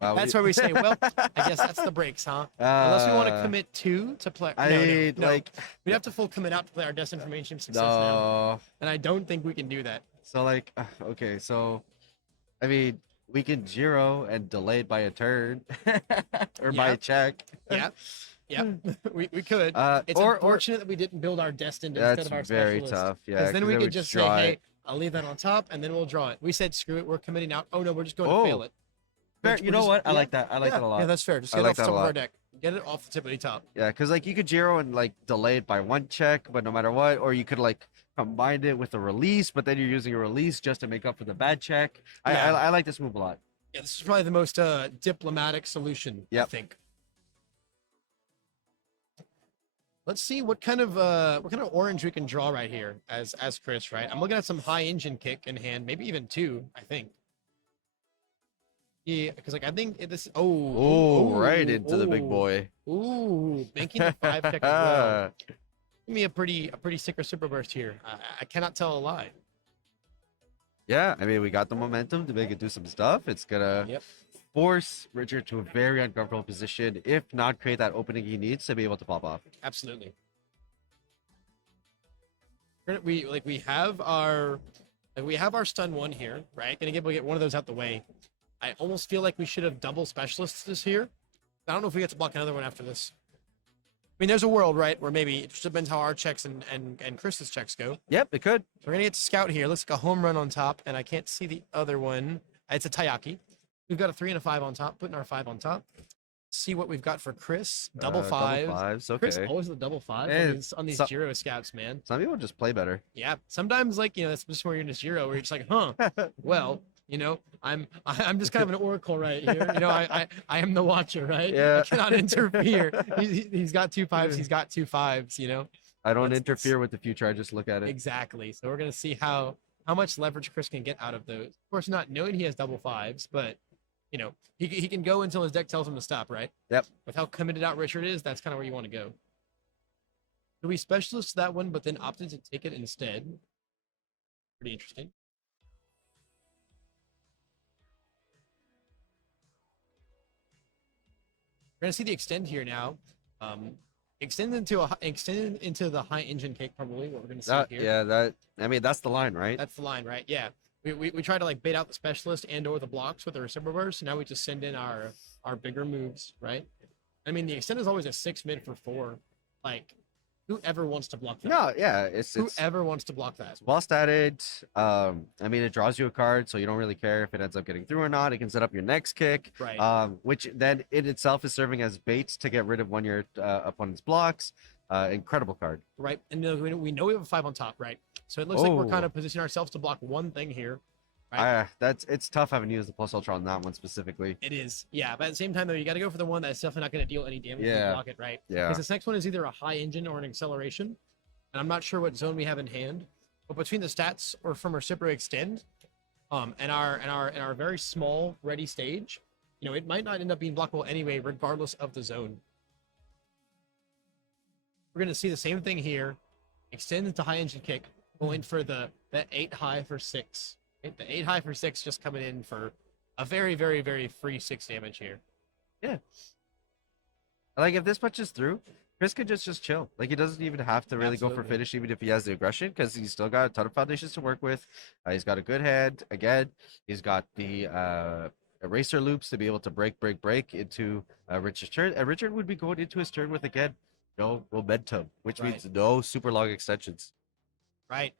Wow, That's where we say, well, I guess that's the breaks, huh? Unless we want to commit 2 to play. No. like, We'd have to full commit out to play our Destined for Mainstream Success now. no. And I don't think we can do that. So like, okay, so, I mean, we can Jiro and delay it by a turn or by Yeah. a check. Yeah, we could. It's or unfortunate that we didn't build our Destined instead that's of our very Specialist. tough. Yeah, Because then we would could just say, draw hey, it. I'll leave that on top, and then we'll draw it. We said, screw it, we're committing out. Oh, no, we're just going Oh, to fail it. Fair, We're you know just- what? I yeah, like that. I like that a lot. Yeah, that's fair. Just I get it like off the that a top of our lot. deck. Get it off the tippity top. Yeah, because like you could Jiro and like delay it by 1 check, but no matter what, or you could like combine it with a release, but then you're using a release just to make up for the bad check. Yeah. I like this move a lot. Yeah, this is probably the most diplomatic solution, I Yep. think. Let's see what kind of orange we can draw right here as Chris, right? I'm looking at some high engine kick in hand, maybe even 2, I think. Yeah, because like I think this. Oh, right into the big boy. Ooh, banking the 5 check as well. Give me a pretty sicker super burst here. I cannot tell a lie. Yeah, I mean, we got the momentum to make it do some stuff. It's gonna Yep. force Richard to a very uncomfortable position, if not create that opening he needs to be able to pop off. Absolutely. We have our stun one here, right? Gonna get one of those out the way. I almost feel like we should have double specialists this here. I don't know if we get to block another one after this. I mean, there's a world, right, where maybe it just depends how our checks and Chris's checks go. Yep, it could. We're gonna get to scout here. Looks like a home run on top, and I can't see the other one. It's a Taiyaki. We've got a 3 and a 5 on top. Putting our 5 on top. See what we've got for Chris. Double fives. Double fives, okay. Chris always the double fives on these Giro scouts, man. Some people just play better. Yeah, sometimes like that's just where you're in a Giro, where you're just like, huh? Well, I'm just kind of an oracle right here. I am the watcher, right? Yeah. I cannot interfere. He's got 2 5s. He's got 2 5s. I don't interfere with the future. I just look at it. Exactly. So we're gonna see how much leverage Chris can get out of those. Of course, not knowing he has double 5s, but he can go until his deck tells him to stop, right? Yep. With how committed out Richard is, that's kind of where you want to go. So we specialist that one, but then opted to take it instead. Pretty interesting. We're gonna see the extend here now. Extend into the high engine cake, probably what we're gonna see here. Yeah, that's the line, right? That's the line, right? Yeah. We try to like bait out the specialist and or the blocks with the reciprocal burst. So now we just send in our bigger moves, right? I mean, the extend is always a 6 mid for 4. Like, whoever wants to block that? No, yeah, it's whoever wants to block that. well statted. I mean, it draws you a card, so you don't really care if it ends up getting through or not. It can set up your next kick, right? Which then in itself is serving as bait to get rid of one of your opponent's blocks. Incredible card, right? And we know we have a 5 on top, right? So it looks like we're kind of positioning ourselves to block one thing here. Right? It's tough having used the Pulse Ultra on that one specifically. It is, yeah. But at the same time, though, you got to go for the one that's definitely not going to deal any damage Yeah. to block it, right? Yeah. Because this next one is either a high engine or an acceleration, and I'm not sure what zone we have in hand. But between the stats or from reciprocal extend, and our very small ready stage, it might not end up being blockable anyway, regardless of the zone. We're going to see the same thing here. Extend into high engine kick, going for the 8 high for 6. The 8 high for 6 just coming in for a very, very, very free 6 damage here. Yeah. Like, if this punches through, Chris could just chill. Like, he doesn't even have to really go for finish, even if he has the aggression, because he's still got a ton of foundations to work with. He's got a good hand. Again, he's got the eraser loops to be able to break into Richard's turn. And Richard would be going into his turn with, again, no momentum, which means no super long extensions. Right.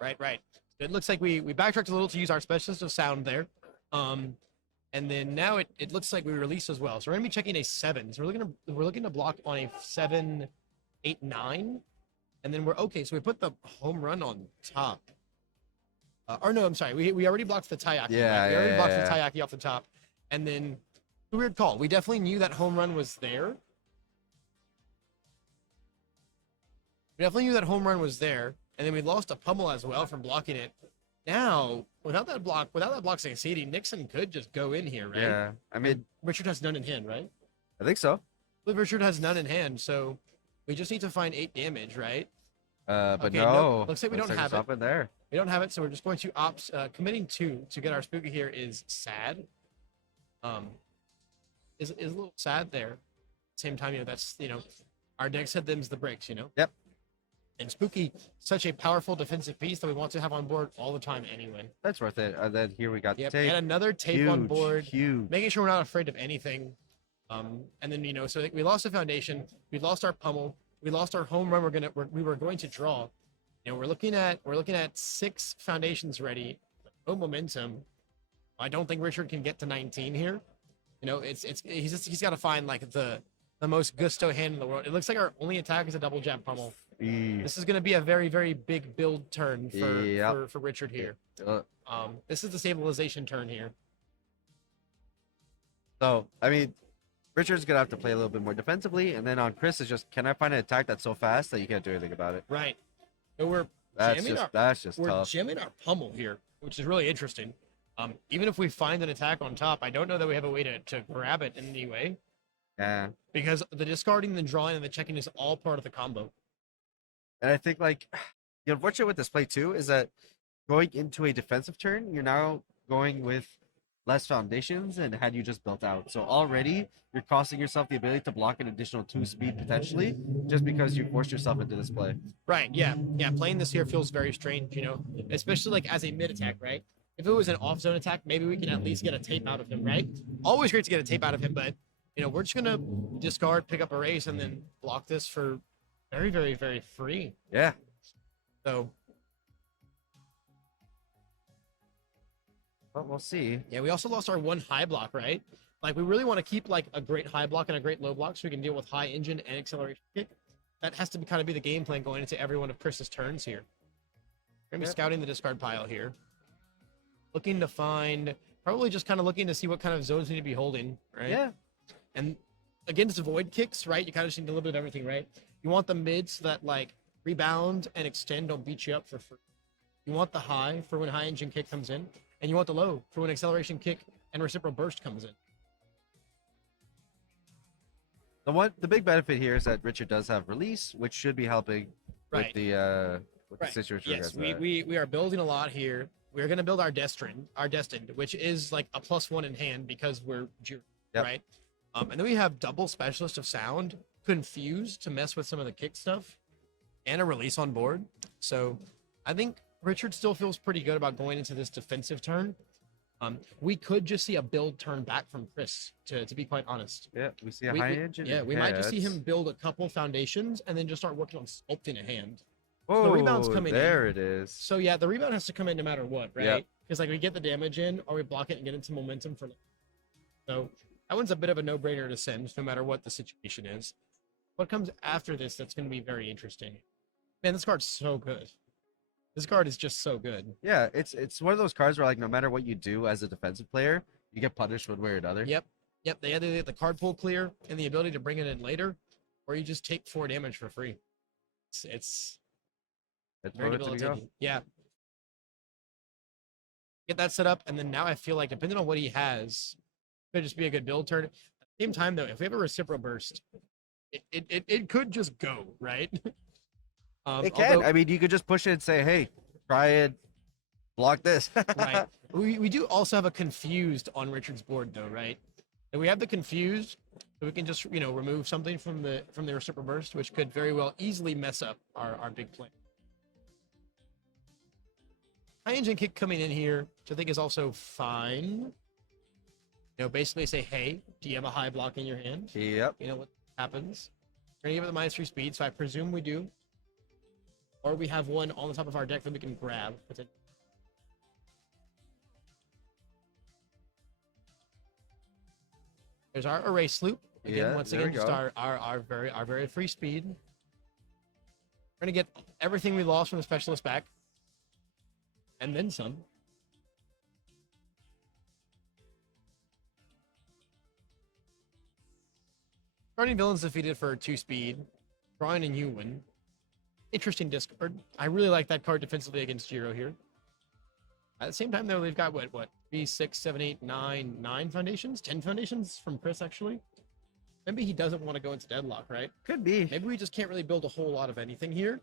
It looks like we backtracked a little to use our specialist of sound there. And then now it looks like we released as well. So we're gonna be checking a 7. So we're looking to block on a 7, 8, 9. And then we're okay. So we put the home run on top. Or no, I'm sorry. We already blocked the Taiyaki. Yeah, right? We already blocked yeah. the Taiyaki off the top. And then weird call. We definitely knew that home run was there. And then we lost a pummel as well from blocking it. Now, without that block succeeding, Nixon could just go in here, right? Yeah, I mean, Richard has none in hand, right? I think so. Richard has none in hand, so we just need to find 8 damage, right? But Okay, no. looks like we don't have it. Up in there. We don't have it, so we're just going to opt. Committing 2 to get our spooky here is sad. Is a little sad there. Same time, that's our deck said them's the breaks, Yep. And Spooky, such a powerful defensive piece that we want to have on board all the time anyway. That's worth it. And then here we got Yep, tape. and another tape on board. Huge. Making sure we're not afraid of anything. And then, so we lost the foundation. We lost our pummel. We lost our home run. We were going to draw. We're looking at 6 foundations ready. No momentum. I don't think Richard can get to 19 here. He's got to find like the most gusto hand in the world. It looks like our only attack is a double jab pummel. This is going to be a very, very big build turn for Richard here. This is the stabilization turn here. So, I mean, Richard's going to have to play a little bit more defensively. And then on Chris is just, can I find an attack that's so fast that you can't do anything about it? Right. So we're That's just tough. jamming our pummel here, which is really interesting. Even if we find an attack on top, I don't know that we have a way to grab it in any way. Yeah. Because the discarding, the drawing, and the checking is all part of the combo. And I think like the unfortunate with this play too is that going into a defensive turn, you're now going with less foundations than had you just built out. So already you're costing yourself the ability to block an additional 2 speed potentially, just because you forced yourself into this play. Right, yeah. Yeah, playing this here feels very strange, you know, especially like as a mid attack, right? If it was an off zone attack, maybe we can at least get a tape out of him, right? Always great to get a tape out of him, but you know, we're just gonna discard, pick up a race, and then block this for very, very, very free. Yeah. So But we'll see. yeah, we also lost our one high block, right? Like we really want to keep like a great high block and a great low block so we can deal with high engine and acceleration kick. That has to be kind of be the game plan going into every one of Chris's turns here. We're gonna be scouting the discard pile here. Looking to find, probably just kind of looking to see what kind of zones we need to be holding, right? Yeah. And against void kicks, right? You kind of just need a little bit of everything, right? You want the mids that like rebound and extend, don't beat you up for free. You want the high for when high engine kick comes in, and you want the low for when acceleration kick and reciprocal burst comes in. The big benefit here is that Richard does have release, which should be helping Right. with the Right. situation. Yes, we are building a lot here. We're going to build our destined, which is like a +1 in hand because we're Jiro, Yep. right? And then we have double specialist of sound, confused to mess with some of the kick stuff, and a release on board. So I think Richard still feels pretty good about going into this defensive turn. We could just see a build turn back from Chris, to be quite honest. Yeah, we see a high engine. Yeah, we might just see that's- him build a couple foundations and then just start working on sculpting a hand. Oh, rebound's coming in. there it is. So yeah, the rebound has to come in no matter what, right? Yep. Because like we get the damage in, or we block it and get into momentum for. So that one's a bit of a no-brainer to send, no matter what the situation is. What comes after this that's going to be very interesting. Man, this card's so good. This card is just so good. Yeah, it's one of those cards where like no matter what you do as a defensive player, you get punished one way or another. Yep. They either get the card pool clear and the ability to bring it in later, or you just take 4 damage for free. It's It's very where it's gonna go. debilitating. Yeah. Get that set up, and then now I feel like depending on what he has, could just be a good build turn. At the same time, though, if we have a reciprocal burst, it could just go, right? It can. Although- I mean, you could just push it and say, "Hey, try and block this." right. We do also have a confused on Richard's board, though, right? And we have the confused, so we can just remove something from the reciprocal burst, which could very well easily mess up our big play. High engine kick coming in here, which I think is also fine. Basically say, hey, do you have a high block in your hand? Yep. You know what happens? We're gonna give it the -3 speed, so I presume we do. Or we have one on the top of our deck that we can grab. There's our erase loop. Again, Yeah, once there again, we just go. our very free speed. We're gonna get everything we lost from the specialist back. And then some. Guardian Villains defeated for 2 speed. Brian and you win. Interesting discard. I really like that card defensively against Jiro here. At the same time, though, they've got what 3, 6, 7, 8, 9 foundations, 10 foundations from Chris actually. Maybe he doesn't want to go into deadlock, right? Could be. Maybe we just can't really build a whole lot of anything here,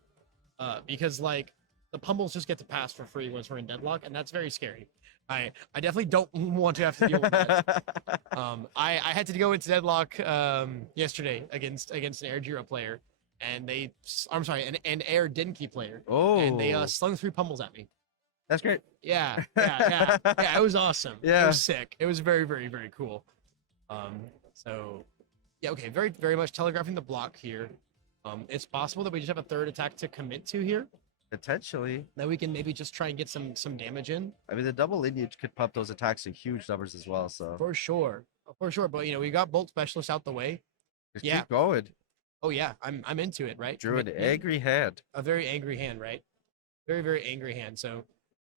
because like the pummels just get to pass for free once we're in deadlock, and that's very scary. I definitely don't want to have to deal with that. I had to go into deadlock yesterday against an Air Jiro player, and an Air Denki player, Oh, and they slung 3 pummels at me. that's great. Yeah, it was awesome. It Yeah. was sick. It was very, very, very cool. So yeah, okay, very, very much telegraphing the block here. It's possible that we just have a 3rd attack to commit to here, Potentially. that we can maybe just try and get some damage in. I mean, the double lineage could pump those attacks to huge numbers as well. So For sure. But we got Bolt Specialist out the way. just Yeah. keep going. Oh yeah, I'm into it, right? Drew an Commit- angry hand. a very angry hand, right? Very, very angry hand. So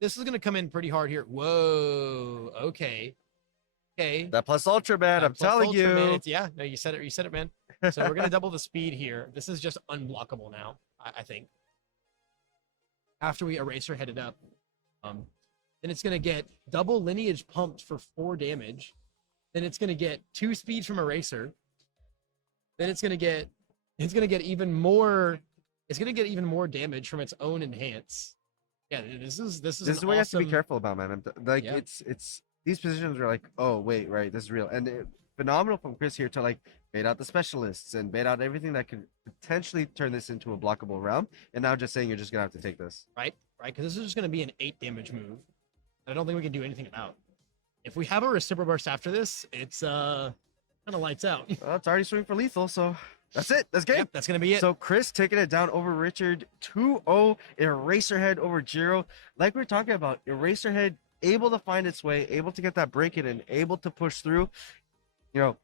this is gonna come in pretty hard here. Whoa, okay. That plus ultra, man. I'm Plus telling Ultra, man, you. yeah, no, you said it, man. So we're gonna double the speed here. This is just unblockable now, I think. After we erase her headed up. Then it's going to get double lineage pumped for 4 damage. Then it's going to get 2 speed from Eraser. Then it's going to get even more damage from its own enhance. Yeah, this is what you have to be awesome. careful about, man. Like Yeah. it's these positions are like, oh wait, right, this is real, and phenomenal from Chris here to like bait out the specialists and bait out everything that could potentially turn this into a blockable round. And now just saying you're just gonna have to take this. Right, because this is just going to be an 8 damage move. I don't think we can do anything about. If we have a reciprocal burst after this, it's kind of lights out. Well, it's already swinging for lethal, so that's it. That's game. Yep, that's going to be it. So Chris taking it down over Richard, 2-0, Eraserhead over Jiro. Like we were talking about, Eraserhead able to find its way, able to get that break in, and able to push through. You know,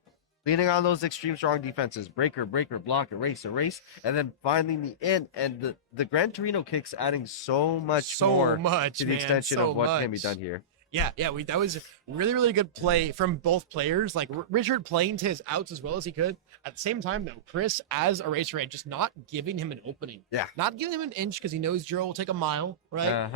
leaning on those extreme strong defenses, breaker, block, erase, and then finally the end. And the Gran Torino kicks adding so much more to the extension of what can be done here. Yeah, that was really, really good play from both players. Like Richard playing to his outs as well as he could. At the same time, though, Chris as Eraserhead just not giving him an opening. Yeah, not giving him an inch because he knows Jiro will take a mile. Right.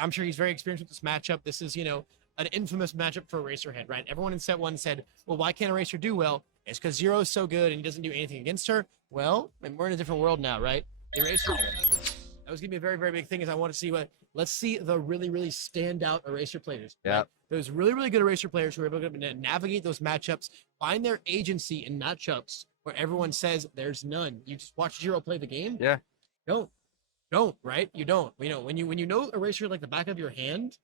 I'm sure he's very experienced with this matchup. This is an infamous matchup for Eraserhead. Right. Everyone in set 1 said, well, why can't Eraser do well? It's because Jiro is so good and he doesn't do anything against her. Well, and we're in a different world now, right? Eraser. That was gonna be a very, very big thing. Is I want to see let's see the really, really standout Eraser players. Yeah, right? Those really, really good Eraser players who are able to navigate those matchups, find their agency in matchups where everyone says there's none. You just watch Jiro play the game. Yeah. Don't, right? You don't. When you know Eraser like the back of your hand,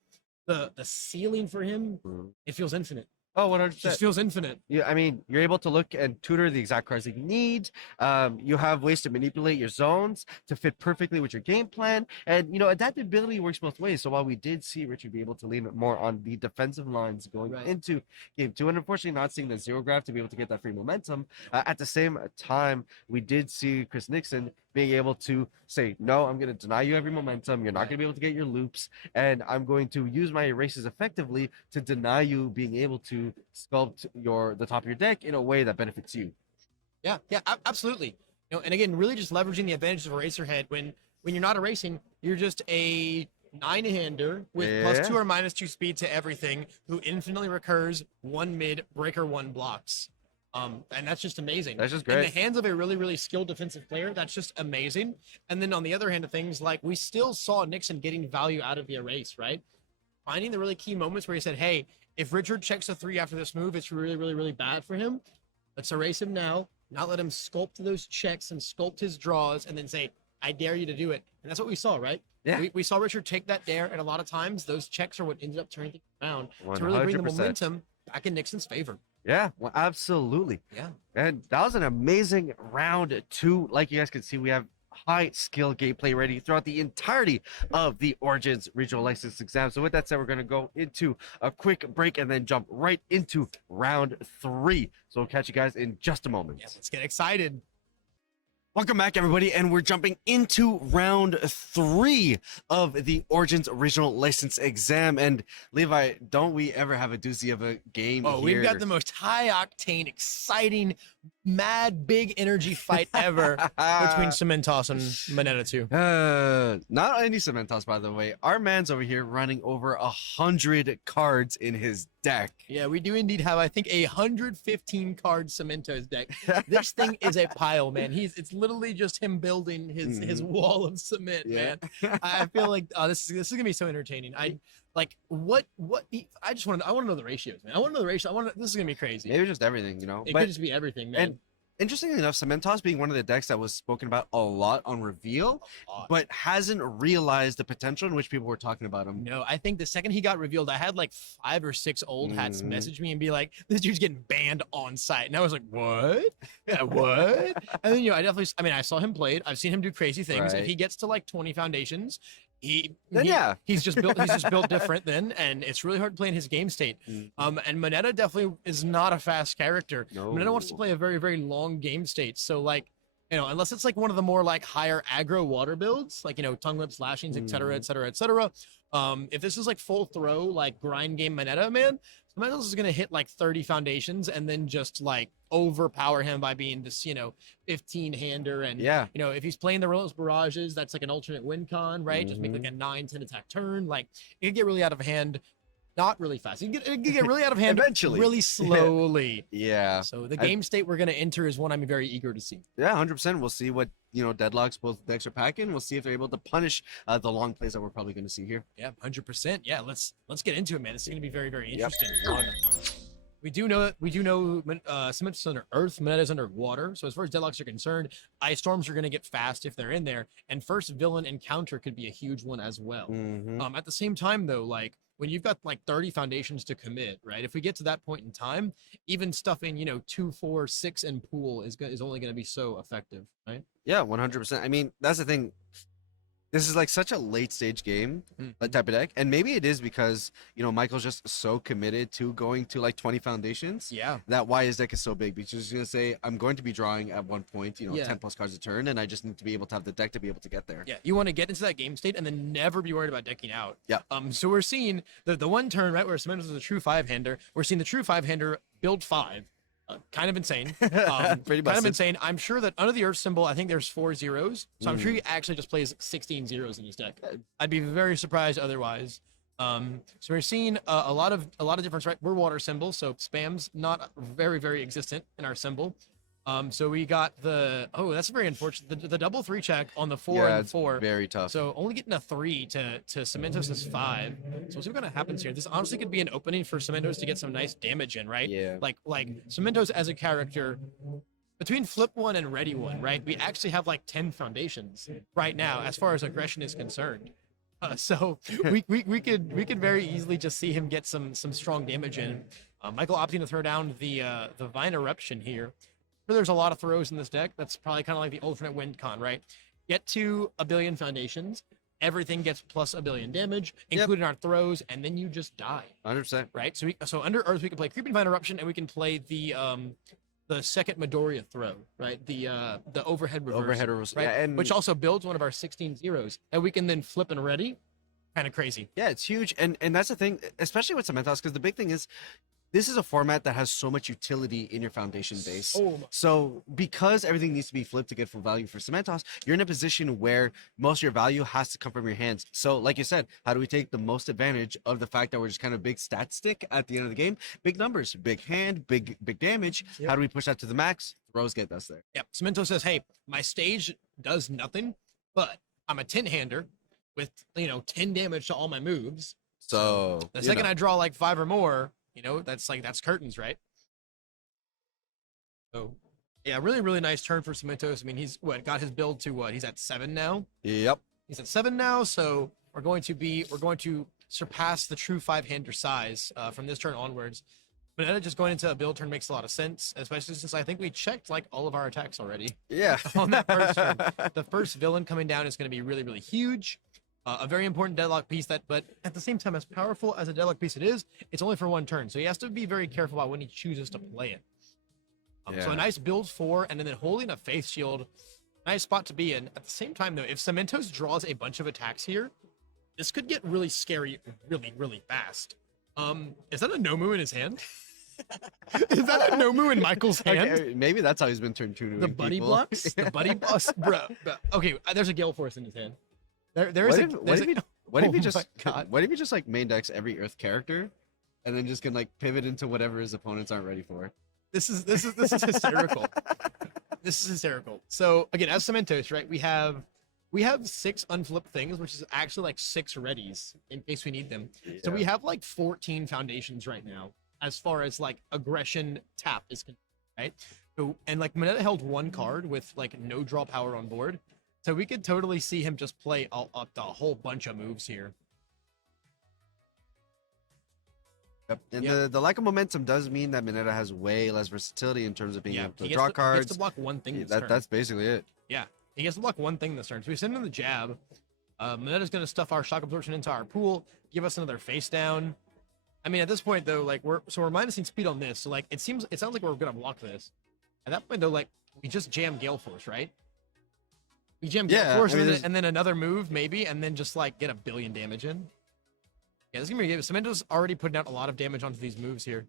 the ceiling for him, it feels infinite. Oh, 100%. It just feels infinite. Yeah, I mean, you're able to look and tutor the exact cards that you need. You have ways to manipulate your zones to fit perfectly with your game plan. And, adaptability works both ways. So while we did see Richard be able to lean more on the defensive lines going into game 2, and unfortunately not seeing the zero graph to be able to get that free momentum, at the same time, we did see Chris Nixon being able to say, no, I'm going to deny you every momentum. You're not going to be able to get your loops. And I'm going to use my erases effectively to deny you being able to sculpt the top of your deck in a way that benefits you. Yeah, absolutely. And again, really just leveraging the advantages of Eraserhead. When you're not erasing, you're just a 9-hander with +2 or -2 speed to everything, who infinitely recurs 1 mid, breaker 1 blocks. And that's just amazing. That's just great. In the hands of a really, really skilled defensive player, that's just amazing. And then on the other hand of things, like we still saw Nixon getting value out of the erase, right? Finding the really key moments where he said, hey, if Richard checks a 3 after this move, it's really, really, really bad for him. Let's erase him now, not let him sculpt those checks and sculpt his draws, and then say, I dare you to do it. And that's what we saw, right? Yeah. We saw Richard take that dare, and a lot of times those checks are what ended up turning things around 100%. to really bring the momentum back in Nixon's favor. Yeah, well, absolutely. Yeah. And that was an amazing round 2. Like you guys can see, we have high skill gameplay ready throughout the entirety of the Origins regional license exam. So with that said, we're going to go into a quick break and then jump right into round 3. So we'll catch you guys in just a moment. Yeah, let's get excited. Welcome back, everybody, and we're jumping into round 3 of the Origins Original License Exam. And Levi, don't we ever have a doozy of a game here? We've got the most high-octane, exciting, mad, big energy fight ever between Cementos and Moneta 2. Not any Cementos, by the way. Our man's over here running over 100 cards in his deck. Yeah, we do indeed have, I think, 115 card Cementos deck. This thing is a pile, man. It's literally just him building his wall of cement, man. I feel like this is gonna be so entertaining. I want to know the ratios, man. I want to know the ratio. This is gonna be crazy. Maybe just everything, It could just be everything, man. And interestingly enough, Cementos being one of the decks that was spoken about a lot on reveal, but hasn't realized the potential in which people were talking about him. No, I think the second he got revealed, I had like 5 or 6 old hats message me and be like, "This dude's getting banned on site," and I was like, "What? Yeah, what?" And then I saw him played. I've seen him do crazy things. Right. If he gets to like 20 foundations, he's just built different then, and it's really hard to play in his game state. And Moneta definitely is not a fast character. No. Moneta wants to play a very, very long game state. So like, unless it's like one of the more like higher aggro water builds, like tongue whips, lashings, etc., etc., etc. If this is like full throw, like grind game Moneta, man, Cementos is going to hit like 30 foundations and then just like overpower him by being this, 15-hander. And, Yeah. if he's playing the Relentless Barrages, that's like an alternate win con, right? Just make like a 9-10 attack turn. Like, it could get really out of hand. Not really fast. It could get really out of hand Eventually. really slowly. Yeah. So the game state we're going to enter is one I'm very eager to see. Yeah, 100%. We'll see what, deadlocks both decks are packing. We'll see if they're able to punish the long plays that we're probably going to see here. Yeah, 100%. Yeah, let's get into it, man. This is going to be very, very interesting. We do know Cementos is under Earth, Moneta is under Water. So as far as deadlocks are concerned, Ice Storms are going to get fast if they're in there, and first villain encounter could be a huge one as well. At the same time, though, like when you've got like 30 foundations to commit, right? If we get to that point in time, even stuffing 2, 4, 6 and pool is only going to be so effective, right? Yeah, 100%. I mean, that's the thing. This is like such a late stage game, that type of deck. And maybe it is because, Michael's just so committed to going to like 20 foundations. Yeah. That why his deck is so big. Because he's going to say, I'm going to be drawing at one point, 10 plus cards a turn. And I just need to be able to have the deck to be able to get there. Yeah. You want to get into that game state and then never be worried about decking out. Yeah. So we're seeing the one turn, right, where Cementos is a true 5-hander. We're seeing the true 5-hander build 5. Kind of insane. Pretty kind of insane. I'm sure that under the Earth symbol, I think there's 4 zeros. So I'm sure he actually just plays 16 zeros in his deck. I'd be very surprised otherwise. So we're seeing a lot of difference, right? We're water symbols, so spam's not very, very existent in our symbol. So we got that's very unfortunate. The double 3 check on the 4 and 4. Very tough. So only getting a 3 to Cementos' 5. So we'll see what kind of happens here. This honestly could be an opening for Cementos to get some nice damage in, right? Yeah. Like Cementos as a character, between flip 1 and ready 1, right? We actually have like 10 foundations right now as far as aggression is concerned. So we could very easily just see him get some strong damage in. Michael opting to throw down the Vine Eruption here. There's a lot of throws in this deck. That's probably kind of like the alternate win con, right? Get to 1 billion foundations, everything gets plus 1 billion damage, including our throws, and then you just die. 100%. Right? So under Earth, we can play Creeping Vine Eruption, and we can play the second Midoriya throw, right? The overhead reverse. Overhead reverse, right? yeah, and which also builds one of our 16 zeros, and we can then flip and ready. Kind of crazy. Yeah, it's huge. And that's the thing, especially with Cementos, because the big thing is, this is a format that has so much utility in your foundation base. So because everything needs to be flipped to get full value for Cementos, you're in a position where most of your value has to come from your hands. So like you said, how do we take the most advantage of the fact that we're just kind of big stat stick at the end of the game? Big numbers, big hand, big damage. Yep. How do we push that to the max? Throws get us there. Yep. Cementos says, hey, my stage does nothing, but I'm a 10-hander with 10 damage to all my moves. So the second I draw like 5 or more, that's curtains, right? So yeah, really, really nice turn for Cementos. I mean, he's got his build to he's at 7 now. Yep. He's at 7 now, so we're going to surpass the true 5-hander size from this turn onwards. But just going into a build turn makes a lot of sense, especially since I think we checked like all of our attacks already. Yeah. On that first turn. The first villain coming down is going to be really, really huge. A very important deadlock piece but at the same time, as powerful as a deadlock piece it is, it's only for 1 turn. So he has to be very careful about when he chooses to play it. So a nice build 4, and then holding a Faith Shield, nice spot to be in. At the same time, though, if Cementos draws a bunch of attacks here, this could get really scary really, really fast. Is that a Nomu in his hand? Is that a Nomu in Michael's hand? Okay, maybe that's how he's been turned to. The buddy blocks? The buddy blocks? Bro. Okay, there's a Gale Force in his hand. What if he just like main decks every Earth character, and then just can like pivot into whatever his opponents aren't ready for? This is hysterical. This is hysterical. So again, as Cementos, right? We have 6 unflipped things, which is actually like 6 readies in case we need them. Yeah. So we have like 14 foundations right now, as far as like aggression tap is concerned, right? So and like Moneta held 1 card with like no draw power on board. So we could totally see him just play a whole bunch of moves here. Yep. And the lack of momentum does mean that Moneta has way less versatility in terms of being able to draw cards. He gets to block 1 thing That's basically it. Yeah, he gets to block 1 thing this turn. So we send him the jab. Moneta's going to stuff our shock absorption into our pool, give us another face down. I mean, at this point, though, like we're minusing speed on this. So like it sounds like we're going to block this. At that point, though, like we just jam Gale Force, right? We jam Gale Force and then another move maybe, and then just like get 1 billion damage in. Yeah, this is gonna be good. Cemento's already putting out a lot of damage onto these moves here.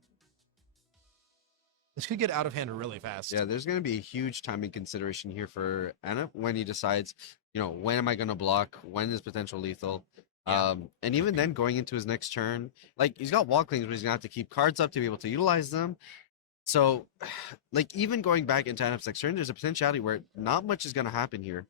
This could get out of hand really fast. Yeah, there's going to be a huge timing consideration here for Anna when he decides, when am I going to block? When is potential lethal? Yeah. And even then, going into his next turn, like he's got wall clings, but he's gonna have to keep cards up to be able to utilize them. So, like even going back into Anna's next turn, there's a potentiality where not much is gonna happen here.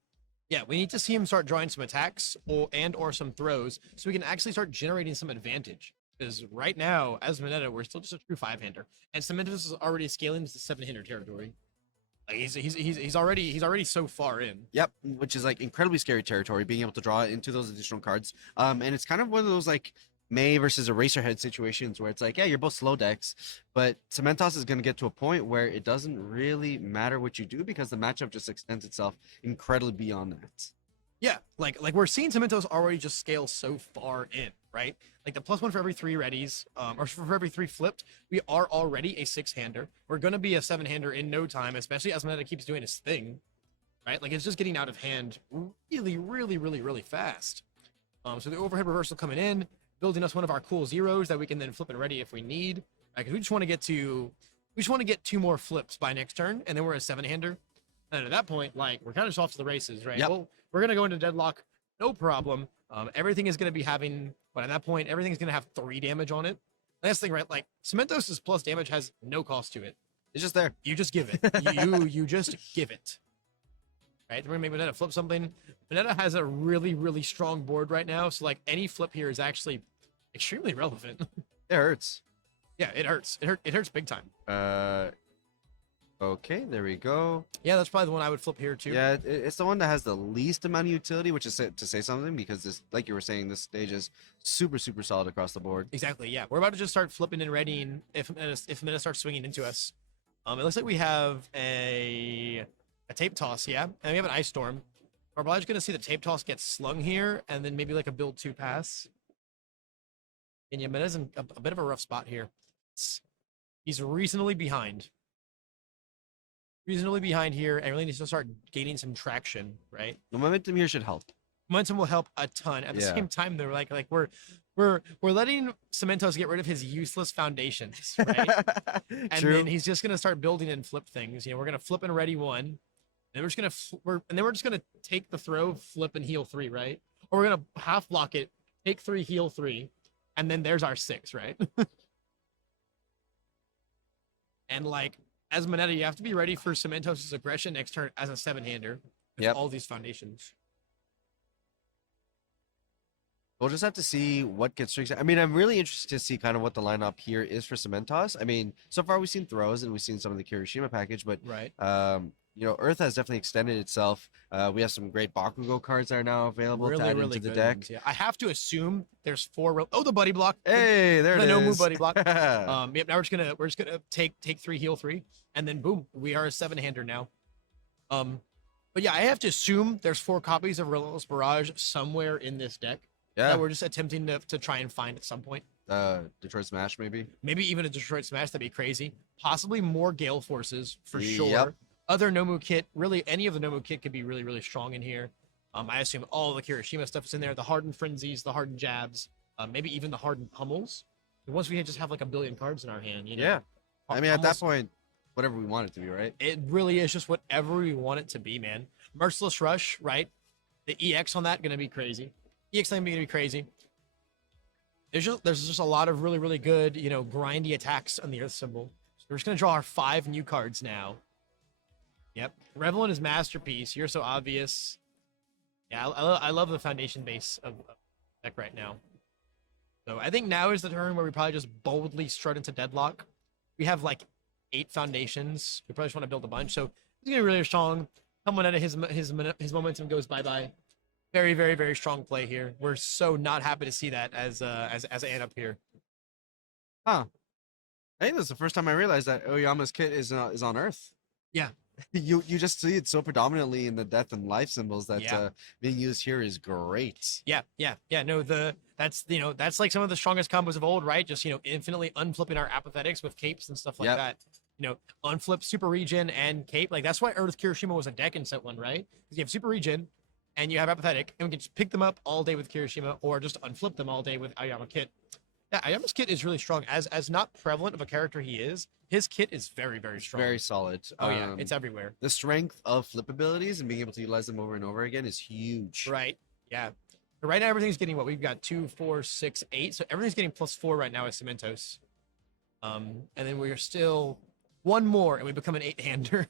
Yeah, we need to see him start drawing some attacks or some throws so we can actually start generating some advantage. Because right now, as Mineta, we're still just a true 5-hander, and Cementos is already scaling to the 7-hander territory. Like he's already so far in. Yep, which is like incredibly scary territory, being able to draw into those additional cards. And it's kind of one of those like May versus Eraserhead situations where it's like, yeah, you're both slow decks, but Cementos is going to get to a point where it doesn't really matter what you do because the matchup just extends itself incredibly beyond that. Yeah, like we're seeing Cementos already just scale so far in, right? Like the +1 for every 3 readies, or for every 3 flipped, we are already a 6-hander. We're gonna be a 7-hander in no time, especially as Mineta keeps doing his thing, right? Like it's just getting out of hand really fast. So the overhead reversal coming in, building us one of our cool zeros that we can then flip and ready if we need. Because we just want to get 2 more flips by next turn, and then we're a 7-hander. And at that point, like we're kind of just off to the races, right? Yep. Well, we're gonna go into deadlock, no problem. Everything is gonna be having, but at that point, everything's gonna have 3 damage on it. Last thing, right? Like Cementos's plus damage has no cost to it. It's just there. You just give it. you just give it. Right? We're gonna make Mineta flip something. Mineta has a really strong board right now, so like any flip here is actually extremely relevant. It hurts. Yeah, it hurts. It hurts big time. Okay, there we go. Yeah, that's probably the one I would flip here too. Yeah, it's the one that has the least amount of utility, which is to say something because this, like you were saying, this stage is super solid across the board. Exactly. Yeah, we're about to just start flipping and readying if Mineta starts swinging into us. It looks like we have a tape toss, yeah, and we have an ice storm. We're probably just gonna see the tape toss get slung here, and then maybe like a build 2 pass. And yeah, Mineta's in a bit of a rough spot here. He's reasonably behind. Reasonably behind here, and really needs to start gaining some traction, right? The momentum here should help. Momentum will help a ton. At the same time, though, like we're letting Cementos get rid of his useless foundations, right? And True. then he's just gonna start building and flip things. We're gonna flip and ready 1, and we're just gonna take the throw, flip and heal 3, right? Or we're gonna half block it, take 3, heal 3, and then there's our 6, right? And like as Mineta, you have to be ready for Cementos' aggression next turn as a 7-hander. Yep. All these foundations. We'll just have to see what gets tricks. I mean, I'm really interested to see kind of what the lineup here is for Cementos. I mean, so far we've seen throws and we've seen some of the Kirishima package, but right. Earth has definitely extended itself. We have some great Bakugo cards that are now available to add into the good deck. ones, yeah. I have to assume there's 4. Oh, the buddy block. Hey, there it the is. Nomu buddy block. Yep. Now we're just gonna take 3, heal 3, and then boom, we are a 7-hander now. But yeah, I have to assume there's 4 copies of Relentless Barrage somewhere in this deck. Yeah. That we're just attempting to try and find at some point. Detroit Smash, maybe. Maybe even a Detroit Smash. That'd be crazy. Possibly more Gale Forces for sure. Yep. Other Nomu kit, really any of the Nomu kit could be really strong in here. I assume all the Kirishima stuff is in there. The Hardened Frenzies, the Hardened Jabs, maybe even the Hardened Pummels. And once we just have like a billion cards in our hand, Yeah. I mean, at that point, whatever we want it to be, right? It really is just whatever we want it to be, man. Merciless Rush, right? The EX on that gonna be crazy. EX thing gonna be crazy. There's just a lot of really good, grindy attacks on the Earth symbol. So we're just gonna draw our 5 new cards now. Yep. Revel in his masterpiece. You're so obvious. Yeah, I love the foundation base of deck right now. So I think now is the turn where we probably just boldly strut into deadlock. We have like 8 foundations. We probably just want to build a bunch. So he's gonna be really strong. Someone at his momentum goes bye. Very strong play here. We're so not happy to see that as an up here. Huh. I think this is the first time I realized that Oyama's kit is on Earth. Yeah. You just see it so predominantly in the death and life symbols that Yeah. being used here is great. Yeah. No, that's like some of the strongest combos of old, right? Just infinitely unflipping our apathetics with capes and stuff like Yep. that. Unflip super regen and cape. Like that's why Earth Kirishima was a deck in set 1, right? Because you have super regen, and you have Apathetic, and we can just pick them up all day with Kirishima, or just unflip them all day with Ayama Kit. Yeah, Ayama's kit is really strong. As not prevalent of a character he is, his kit is very, very strong. Very solid. Oh yeah, it's everywhere. The strength of flip abilities and being able to utilize them over and over again is huge. Right. Yeah. But right now everything's getting what we've got 2, 4, 6, 8. So everything's getting +4 right now as Cementos. And then we are still one more and we become an 8-hander.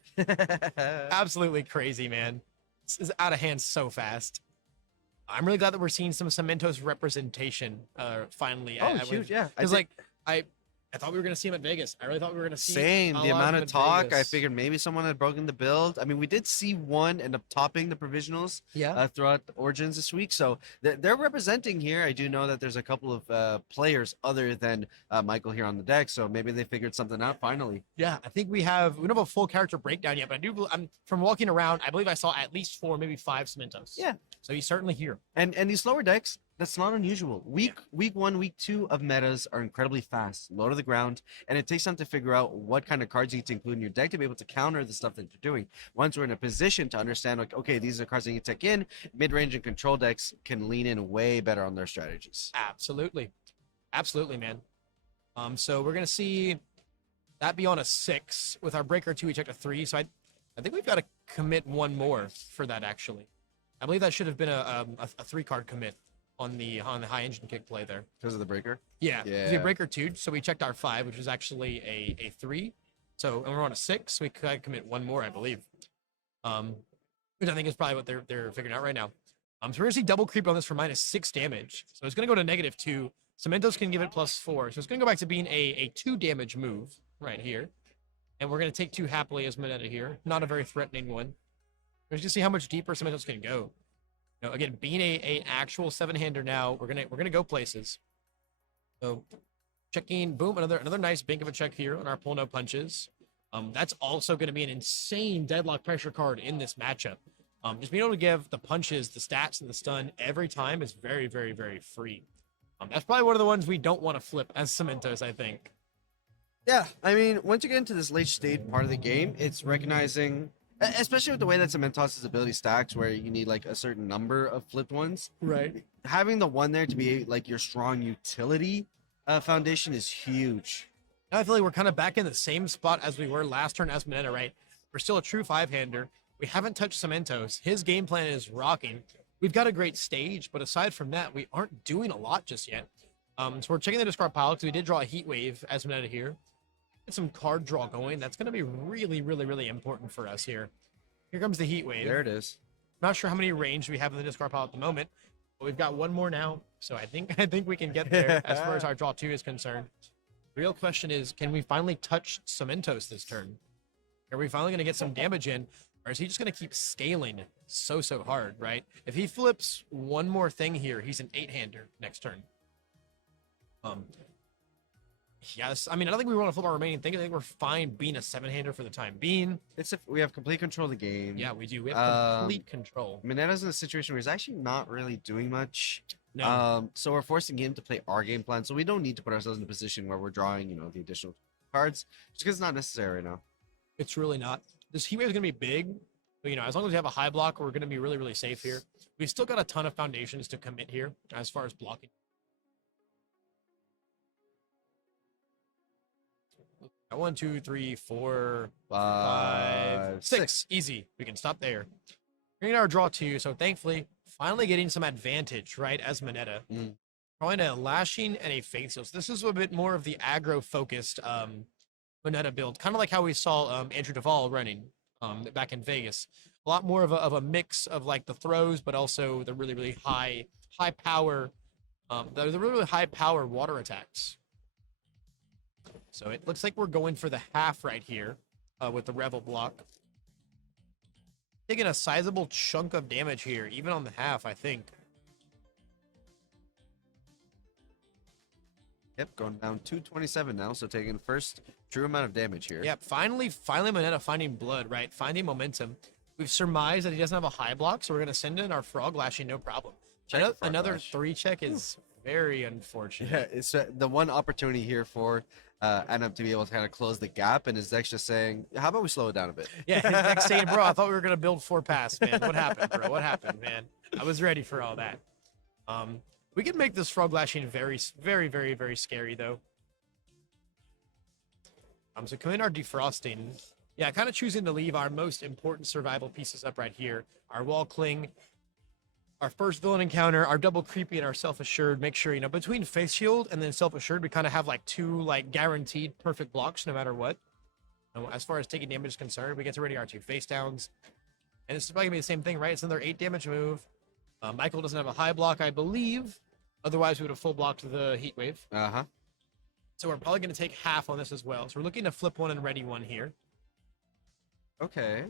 Absolutely crazy, man. This is out of hand so fast. I'm really glad that we're seeing some Cementos representation finally. Oh, huge, yeah. Because like I thought we were going to see him at Vegas. I really thought we were going to see Same. a The lot amount him of at talk, I Vegas. figured maybe someone had broken the build. I mean, we did see one end up topping the provisionals Yeah. throughout the Origins this week. So they're representing here. I do know that there's a couple of players other than Michael here on the deck. So maybe they figured something out finally. Yeah, I think we don't have a full character breakdown yet, but I'm from walking around, I believe I saw at least 4, maybe 5 Cementos. Yeah. So he's certainly here. And these lower decks, that's not unusual. Week 1, week 2 of metas are incredibly fast, low to the ground, and it takes time to figure out what kind of cards you need to include in your deck to be able to counter the stuff that you're doing. Once we're in a position to understand, like, okay, these are cards that you take in, mid-range and control decks can lean in way better on their strategies. Absolutely. Absolutely, man. So we're gonna see that be on a 6. With our breaker 2, we checked a 3. So I think we've got to commit one more for that actually. I believe that should have been a 3-card commit on the high engine kick play there. Because of the breaker? Yeah. Yeah. We breaker 2, so we checked our 5, which was actually a 3. So and we're on a 6, so we could commit one more, I believe. Which I think is probably what they're figuring out right now. So we're gonna see double creep on this for -6 damage. So it's gonna go to -2. Cementos can give it +4. So it's gonna go back to being a 2 damage move right here. And we're gonna take 2 happily as Mineta here. Not a very threatening one. We're just gonna see how much deeper Cementos can go. You know, again, being a actual 7-hander now, we're gonna go places. So checking, boom, another nice bank of a check here on our pull no punches. That's also going to be an insane deadlock pressure card in this matchup. Just being able to give the punches, the stats, and the stun every time is very, very, very free. That's probably one of the ones we don't want to flip as Cementos, I think. Yeah, I mean, once you get into this late stage part of the game, it's recognizing, especially with the way that Cementos' ability stacks, where you need like a certain number of flipped ones. Right. Having the one there to be like your strong utility foundation is huge. Now I feel like we're kind of back in the same spot as we were last turn as Mineta, right? We're still a true 5-hander. We haven't touched Cementos. His game plan is rocking. We've got a great stage, but aside from that, we aren't doing a lot just yet. So we're checking the discard pile because we did draw a Heat Wave as Mineta here. Get some card draw going. That's going to be really, really, really important for us here. Here comes the Heat Wave. There it is. Not sure how many range we have in the discard pile at the moment, but we've got one more now. So I think we can get there as far as our draw 2 is concerned. The real question is, can we finally touch Cementos this turn? Are we finally going to get some damage in, or is he just going to keep scaling so hard, right? If he flips one more thing here, he's an 8-hander next turn. Yes, I mean, I don't think we want to flip our remaining thing. I think we're fine being a 7-hander for the time being. We have complete control of the game. Yeah, we do. We have complete control. Mineta's in a situation where he's actually not really doing much. No. So we're forcing him to play our game plan. So we don't need to put ourselves in a position where we're drawing, the additional cards, just because it's not necessary right now. It's really not. This Heat Wave is going to be big, but, as long as we have a high block, we're going to be really, really safe here. We've still got a ton of foundations to commit here as far as blocking. 1, 2, 3, 4, 5, 6. Easy. We can stop there. We're getting our draw 2, so thankfully, finally getting some advantage, right, as Mineta. Drawing a Lashing and a Faith Seal. So this is a bit more of the aggro-focused Mineta build, kind of like how we saw Andrew Duvall running back in Vegas. A lot more of a mix of like the throws, but also the really, really high power, the really, really high power water attacks. So it looks like we're going for the half right here with the Revel block. Taking a sizable chunk of damage here, even on the half, I think. Yep, going down 227 now, so taking the first true amount of damage here. Yep, finally Mineta finding blood, right? Finding momentum. We've surmised that he doesn't have a high block, so we're going to send in our Frog Lashing, no problem. Another 3 check is very unfortunate. Yeah, it's the one opportunity here for Anup to be able to kind of close the gap, and his deck's just saying, "How about we slow it down a bit?" Yeah, his deck's saying, bro, I thought we were gonna build 4 pass, man. What happened, bro? What happened, man? I was ready for all that. We could make this frog lashing very, very, very, very scary though. So coming our defrosting, yeah, kind of choosing to leave our most important survival pieces up right here. Our wall cling, our first villain encounter, our double creepy, and our self-assured. Make sure, between face shield and then self-assured, we kind of have like 2 like guaranteed perfect blocks no matter what. As far as taking damage is concerned, we get to ready our 2 face downs. And this is probably gonna be the same thing, right? It's another 8 damage move. Michael doesn't have a high block, I believe. Otherwise, we would have full blocked the heat wave. So we're probably going to take half on this as well. So we're looking to flip 1 and ready 1 here. Okay.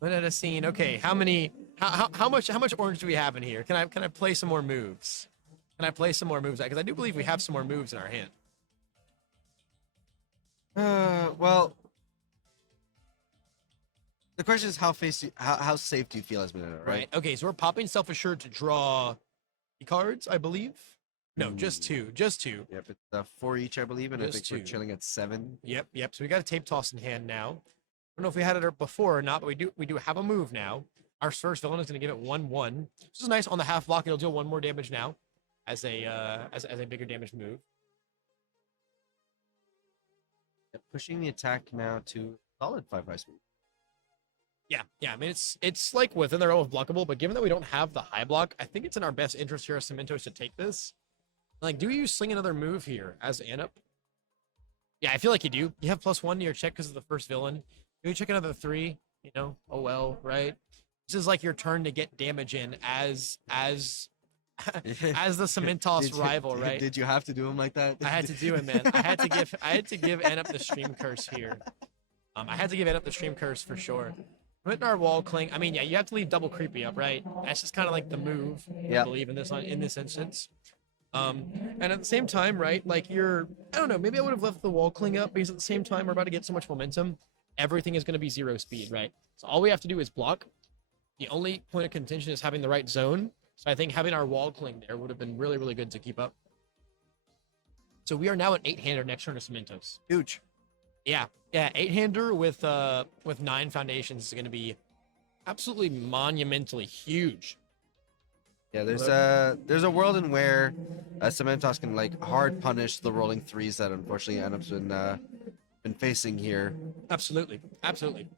Another scene. Okay, how much orange do we have in here? Can I play some more moves? Can I play some more moves? Because I do believe we have some more moves in our hand. Well, the question is how safe do you feel as Mineta, right? Okay, so we're popping self-assured to draw cards, I believe. No, just 2. Just 2. Yep, it's 4 each, I believe, and I Just think we're 2. chilling at 7. Yep. So we got a tape toss in hand now. I don't know if we had it before or not, but we do have a move now. Our first villain is going to give it 1/1. This is nice on the half block. It'll deal 1 more damage now, as a bigger damage move. Pushing the attack now to solid 5 speed. Yeah. I mean, it's like within their own blockable, but given that we don't have the high block, I think it's in our best interest here as Cementos to take this. Like, do you sling another move here as Anup? Yeah, I feel like you do. You have +1 to your check because of the first villain. You check another 3, oh well, right? This is like your turn to get damage in as the Cementos rival, right? Did you have to do him like that? I had to do it, man. I had to give Anup the stream curse here. I had to give Anup the stream curse for sure. Putting our wall cling. I mean, yeah, you have to leave double creepy up, right? That's just kind of like the move. I believe in this instance. And at the same time, right? Like I don't know. Maybe I would have left the wall cling up because at the same time we're about to get so much momentum. Everything is going to be 0 speed, right? So all we have to do is block. The only point of contention is having the right zone. So I think having our wall cling there would have been really, really good to keep up. So we are now an 8-hander next turn to Cementos. Huge. Yeah, 8-hander with 9 foundations is going to be absolutely monumentally huge. Yeah, there's a world in where Cementos can like hard punish the rolling 3s that unfortunately Anup's been facing here. Absolutely.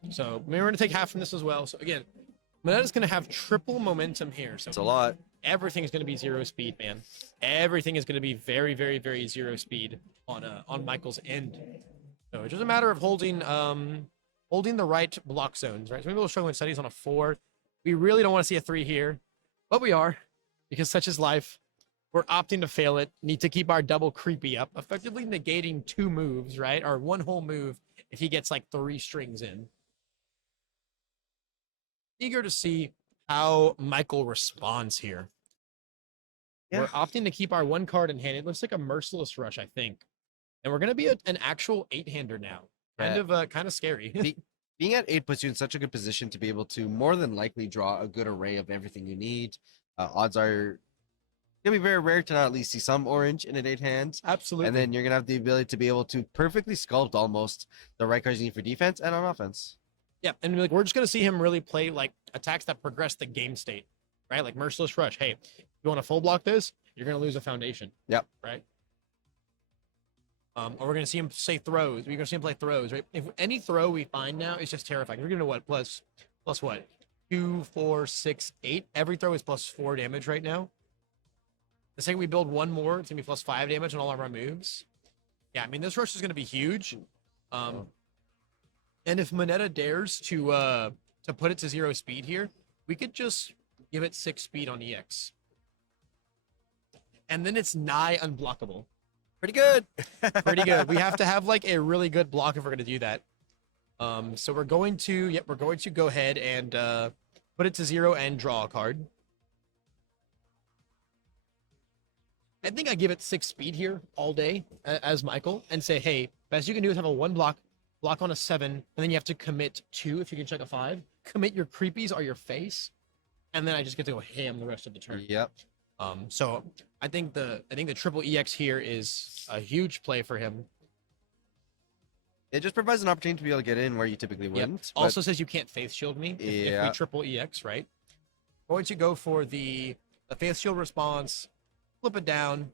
So maybe we're going to take half from this as well. So again, Mineta's going to have triple momentum here. So it's a lot. Everything is going to be 0 speed, man. Everything is going to be very, very, very 0 speed on Michael's end. So it's just a matter of holding the right block zones, right? So maybe we'll show in studies on a 4. We really don't want to see a 3 here, but we are, because such is life. We're opting to fail it. Need to keep our double creepy up, effectively negating 2 moves, right? Or 1 whole move if he gets like 3 strings in. Eager to see how Michael responds here. Yeah. We're opting to keep our 1 card in hand. It looks like a Merciless Rush, I think. And we're going to be an actual 8-hander now. Kind of scary. Being at 8 puts you in such a good position to be able to more than likely draw a good array of everything you need. Odds are gonna be very rare to not at least see some orange in an 8 hand. Absolutely. And then you're gonna have the ability to be able to perfectly sculpt almost the right cards you need for defense and on offense. Yeah, and like we're just gonna see him really play like attacks that progress the game state, right? Like Merciless Rush. Hey, you want to full block this? You're gonna lose a foundation. Yep. Right. Or we're gonna see him say throws. We're gonna see him play throws, right? If any throw we find now is just terrifying. We're gonna what plus what? 2, 4, 6, 8. Every throw is +4 damage right now. The second we build 1 more, it's gonna be +5 damage on all of our moves. Yeah, I mean this rush is gonna be huge. And if Mineta dares to put it to 0 speed here, we could just give it 6 speed on EX. And then it's nigh unblockable. Pretty good. Pretty good. We have to have like a really good block if we're gonna do that. So we're going to go ahead and put it to 0 and draw a card. I think I give it 6 speed here all day as Michael and say, hey, best you can do is have a 1 block on a 7, and then you have to commit 2 if you can check a 5. Commit your creepies or your face. and then I just get to go ham the rest of the turn. Yep. So I think the triple EX here is a huge play for him. It just provides an opportunity to be able to get in where you typically wouldn't. But Also says you can't Faith Shield me if we triple EX, right? Going to go for the Faith Shield response, flip it down.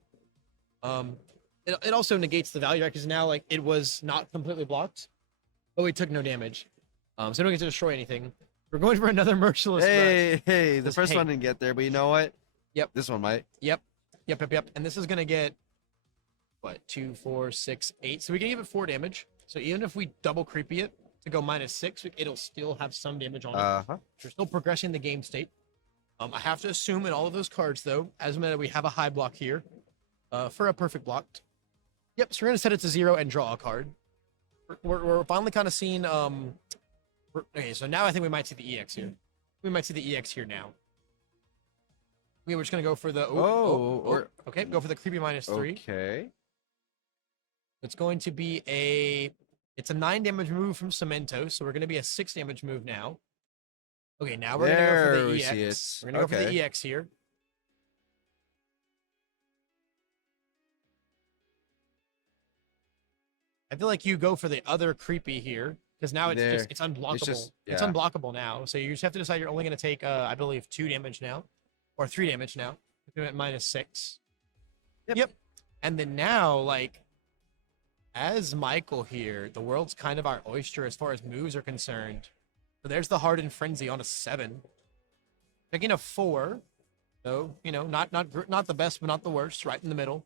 It also negates the value, right? Because now like it was not completely blocked, but we took no damage. So we don't get to destroy anything. We're going for another Merciless Thrust. Hey, the first one didn't get there, but you know what? Yep. This one might. Yep. And this is gonna get what 2, 4, 6, 8. So we can give it 4 damage. So even if we double creepy it to go -6, it'll still have some damage on it. We're still progressing the game state. I have to assume in all of those cards though, as we have a high block here, for a perfect block. Yep. So we're gonna set it to 0 and draw a card. We're finally kind of seeing. Okay, so now I think we might see the EX here. We might see the EX here now. Okay, we're just gonna go for the. Okay, go for the creepy -3. Okay. It's going to be it's a 9 damage move from Cemento, so we're going to be a 6 damage move now. Okay, now we're going to go for the EX. We're going to go for the EX here. I feel like you go for the other creepy here, because now it's unblockable. It's unblockable now, so you just have to decide you're only going to take, I believe, 2 damage now, or 3 damage now. If you're at -6. Yep. And then now, like, as Michael here, the world's kind of our oyster as far as moves are concerned. So there's the Hardened Frenzy on a 7. Picking a 4. So, you know, not the best, but not the worst, right in the middle.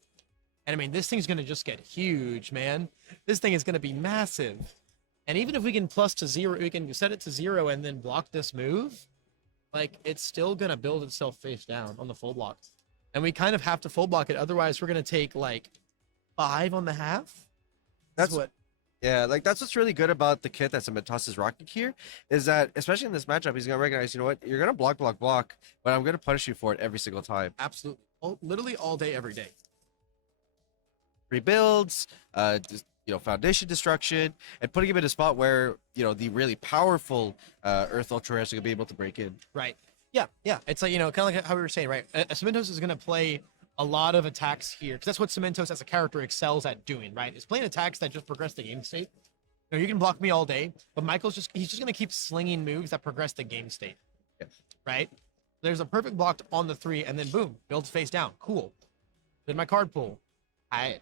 And I mean, this thing's going to just get huge, man. This thing is going to be massive. And even if we can plus to 0, we can set it to 0 and then block this move, like, it's still going to build itself face down on the full block. And we kind of have to full block it. Otherwise, we're going to take, like, 5 on the half. That's what's really good about the kit that Cementos is rocking here, is that especially in this matchup, he's gonna recognize, you know what, you're gonna block, but I'm gonna punish you for it every single time. Absolutely, literally all day, every day. Rebuilds, foundation destruction, and putting him in a spot where the really powerful Earth Ultra is gonna be able to break in. Right. Yeah. It's like kind of like how we were saying, right? Cementos is gonna play a lot of attacks here, because that's what Cementos as a character excels at doing, right? Is playing attacks that just progress the game state. You can block me all day, but Michael's he's just gonna keep slinging moves that progress the game state. Yes. Right? There's a perfect block on the 3, and then boom, builds face down. Cool. Did my card pool. I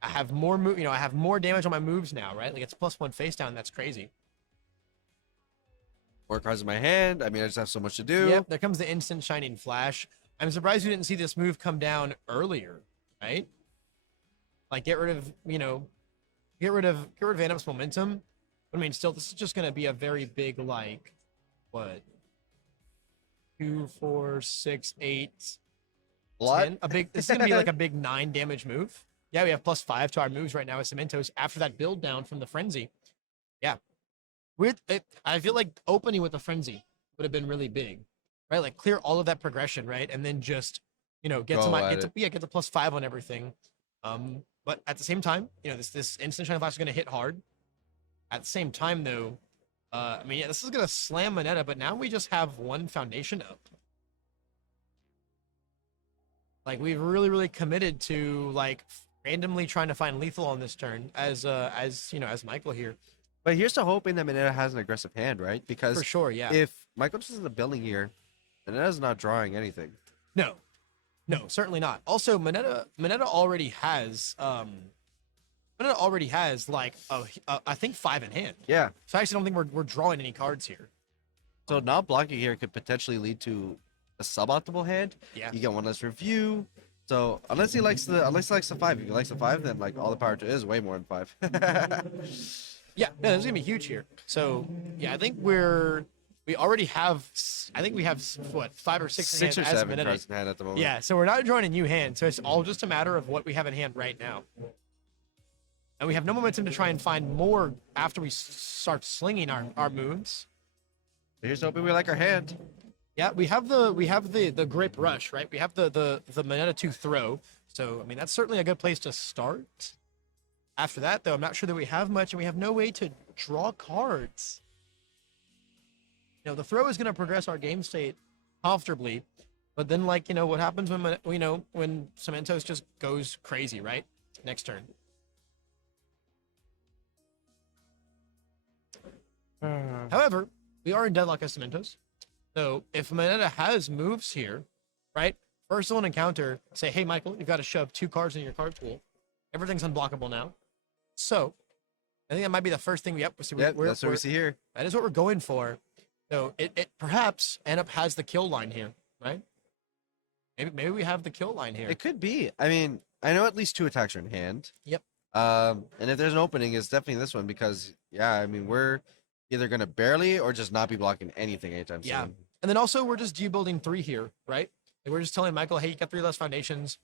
have more I have more damage on my moves now, right? Like, it's +1 face down. That's crazy. More cards in my hand. I mean, I just have so much to do. Yep. There comes the instant Shining Flash. I'm surprised you didn't see this move come down earlier, right? Like, get rid of Vanop's momentum. But I mean, still, this is just gonna be a very big, like, what? 2, 4, 6, 8, what? 10. This is gonna be like a big 9 damage move. Yeah, we have +5 to our moves right now as Cementos after that build down from the Frenzy. Yeah. I feel like opening with the Frenzy would have been really big. Right, like, clear all of that progression, right, and then just get to +5 on everything. But at the same time, this instant Shining Flash is gonna hit hard. At the same time, though, this is gonna slam Moneta, but now we just have 1 foundation up. Like, we've really committed to, like, randomly trying to find lethal on this turn as Michael here. But here's to hoping that Moneta has an aggressive hand, right? Because for sure, yeah. If Michael just isn't building here, Moneta's not drawing anything. No, certainly not. Also, Moneta already has like I think 5 in hand. Yeah. So I actually don't think we're drawing any cards here. So not blocking here could potentially lead to a suboptimal hand. Yeah. You get 1 less review. So unless he likes the 5, if he likes the 5, then like all the power to it is way more than 5. Yeah, this is gonna be huge here. So yeah, I think we have what, 5 or 6 6 in or hand 7 cards in hand at the moment. Yeah, so we're not drawing a new hand. So it's all just a matter of what we have in hand right now. And we have no momentum to try and find more after we start slinging our moves. Here's hoping we like our hand. Yeah, we have the grip rush, right? We have the Moneta 2 throw. So I mean, that's certainly a good place to start. After that, though, I'm not sure that we have much, and we have no way to draw cards. The throw is going to progress our game state comfortably. But then, like, what happens when, when Cementos just goes crazy, right? Next turn. However, we are in deadlock as Cementos. So if Moneta has moves here, right? First one encounter, say, hey, Michael, you've got to shove 2 cards in your card pool. Everything's unblockable now. So I think that might be the first thing we see. Yep, that's what we see here. That is what we're going for. So it perhaps end up has the kill line here, right? Maybe we have the kill line here. It could be. I mean, I know at least 2 attacks are in hand. Yep. And if there's an opening, it's definitely this one because, yeah, I mean, we're either going to barely or just not be blocking anything anytime soon. Yeah. And then also we're just debuilding 3 here, right? Like we're just telling Michael, hey, you got 3 less foundations.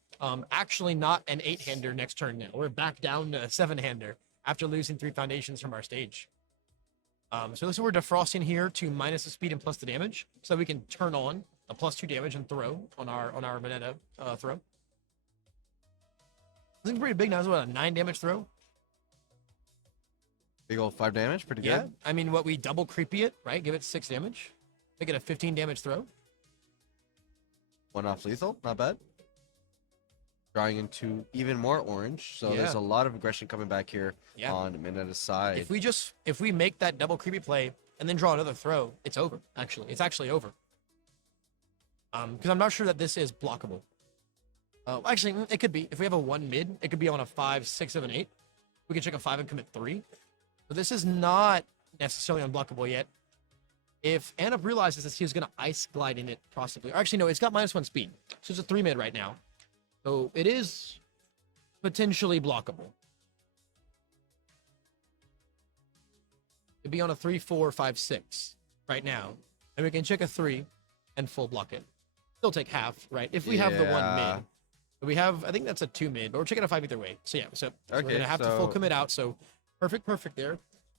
Actually not an 8-hander next turn now. We're back down to a 7-hander after losing 3 foundations from our stage. So this is we're defrosting here to minus the speed and plus the damage, so we can turn on a +2 damage and throw on our Moneta throw. I think pretty big now. It's what, a 9 damage throw? Big old 5 damage, pretty Yeah. good. I mean, what we double creepy it, right? Give it 6 damage. Make it a 15 damage throw. 1 off lethal, not bad. Drawing into even more orange, so Yeah. there's a lot of aggression coming back here Yeah. on Mineta's side. If we make that double creepy play and then draw another throw, it's over. It's actually over. Because I'm not sure that this is blockable. Actually, it could be. If we have a 1 mid, it could be on a 5, 6, 7, 8. We can check a 5 and commit 3. But this is not necessarily unblockable yet. If Anup realizes that he's going to ice glide in it, possibly. Or actually, no, it's got -1 speed. So it's a 3 mid right now. So it is potentially blockable. It'd be on a 3, 4, 5, 6 right now. And we can check a 3 and full block it. Still take half, right? If we have the 1 Yeah. mid. But we have, I think that's a 2 mid, but we're checking a 5 either way. So yeah, so we're Okay, going to have to full commit out. So perfect there.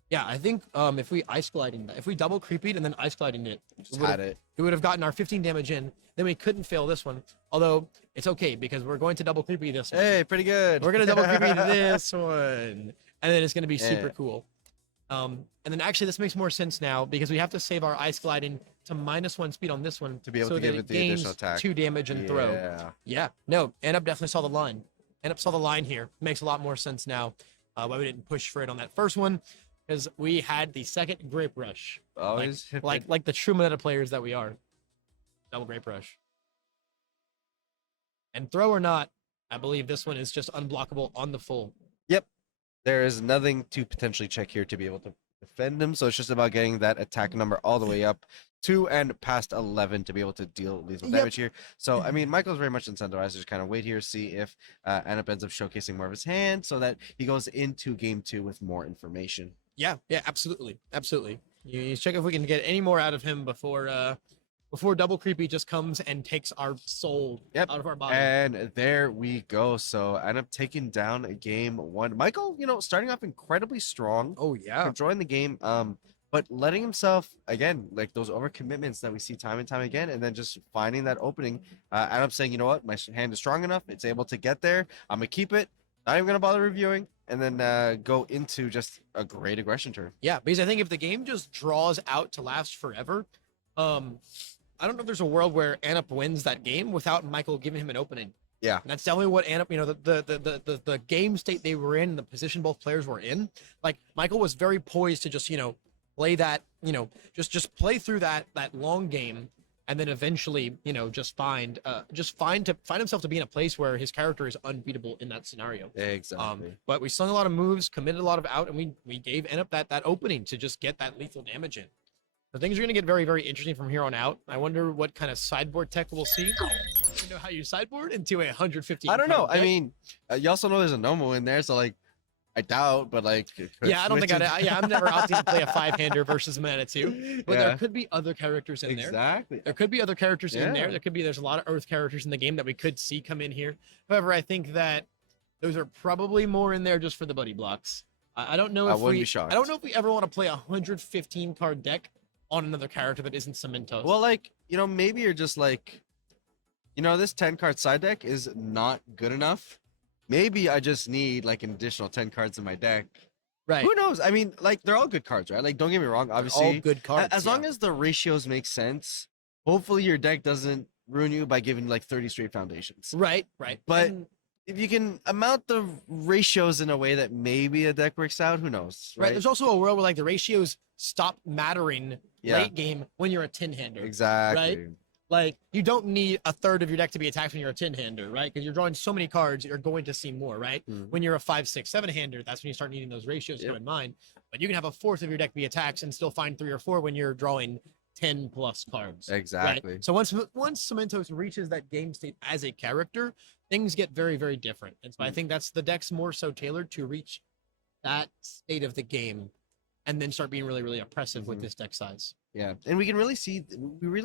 Yeah, I think if we ice gliding, if we double creepied and then ice gliding it, Just had it. we would have gotten our 15 damage in. Then we couldn't fail this one. Although it's okay because we're going to double creepy this one. Hey, pretty good. We're gonna double creepy this one, and then it's gonna be super Yeah. cool. And then actually this makes more sense now because we have to save our ice gliding to -1 speed on this one To be able so to give that it the gains additional attack. 2 damage and throw. Yeah. Yeah, no, Anup definitely saw the line. Anup saw the line here. Makes a lot more sense now. Why we didn't push for it on that first one, because we had the second grape rush, Always. like the true meta players that we are. Double grape rush. And throw or not, I believe this one is just unblockable on the full. There is nothing to potentially check here to be able to defend him. So it's just about getting that attack number all the way up to and past 11 to be able to deal lethal Yep. damage here. So, I mean, Michael's very much incentivized to just kind of wait here, see if Anup ends up showcasing more of his hand so that he goes into game 2 with more information. Yeah, absolutely. You check if we can get any more out of him before double creepy just comes and takes our soul Yep. out of our body. And there we go. So Anup taking down game 1. Michael, starting off incredibly strong. Oh yeah. Controlling the game, but letting himself again, like those overcommitments that we see time and time again, and then just finding that opening. Adam saying, you know what, my hand is strong enough; it's able to get there. I'm gonna keep it. Not even gonna bother reviewing, and then go into just a great aggression turn. Yeah, because I think if the game just draws out to last forever, I don't know if there's a world where Anup wins that game without Michael giving him an opening. Yeah. And that's definitely what Anup, the game state they were in, the position both players were in. Like Michael was very poised to just, play that, just play through that long game, and then eventually, just find himself to be in a place where his character is unbeatable in that scenario. Exactly. But we slung a lot of moves, committed a lot of out, and we gave Anup that opening to just get that lethal damage in. So things are going to get very, very interesting from here on out. I wonder what kind of sideboard tech we'll see. You know how you sideboard into a 150. I don't know. deck? I mean, you also know there's a Nomo in there, so like, I doubt, but like, Yeah, I don't think I'm never opting to play a 5-hander versus Mana 2. But Yeah. there could be other characters in there. Exactly. There could be other characters in there. Yeah. There's a lot of Earth characters in the game that we could see come in here. However, I think that those are probably more in there just for the buddy blocks. I don't know I if wouldn't be shocked. I don't know if we ever want to play a 115 card deck on another character that isn't Cementos. Well, like, maybe you're just like, this 10 card side deck is not good enough. Maybe I just need like an additional 10 cards in my deck. right. Who knows? I mean, like, they're all good cards, right? Like, don't get me wrong. Obviously, all good cards. as long as the ratios make sense, hopefully your deck doesn't ruin you by giving like 30 straight foundations. Right, right. But And if you can amount the ratios in a way that maybe a deck works out, who knows, right. right? There's also a world where like the ratios stop mattering Yeah. late game when you're a 10-hander. Exactly. Like you don't need a third of your deck to be attacked when you're a 10-hander, right? Because you're drawing so many cards, you're going to see more, right? Mhm. When you're a 5, 6, 7-hander, that's when you start needing those ratios to Yep. go in mind. But you can have a fourth of your deck be attacks and still find 3 or 4 when you're drawing 10 plus cards. Exactly. Right? So once Cementos reaches that game state as a character, things get very, very different. And so I think that's the deck's more so tailored to reach that state of the game and then start being really, really oppressive with Mhm. this deck size. Yeah, and we really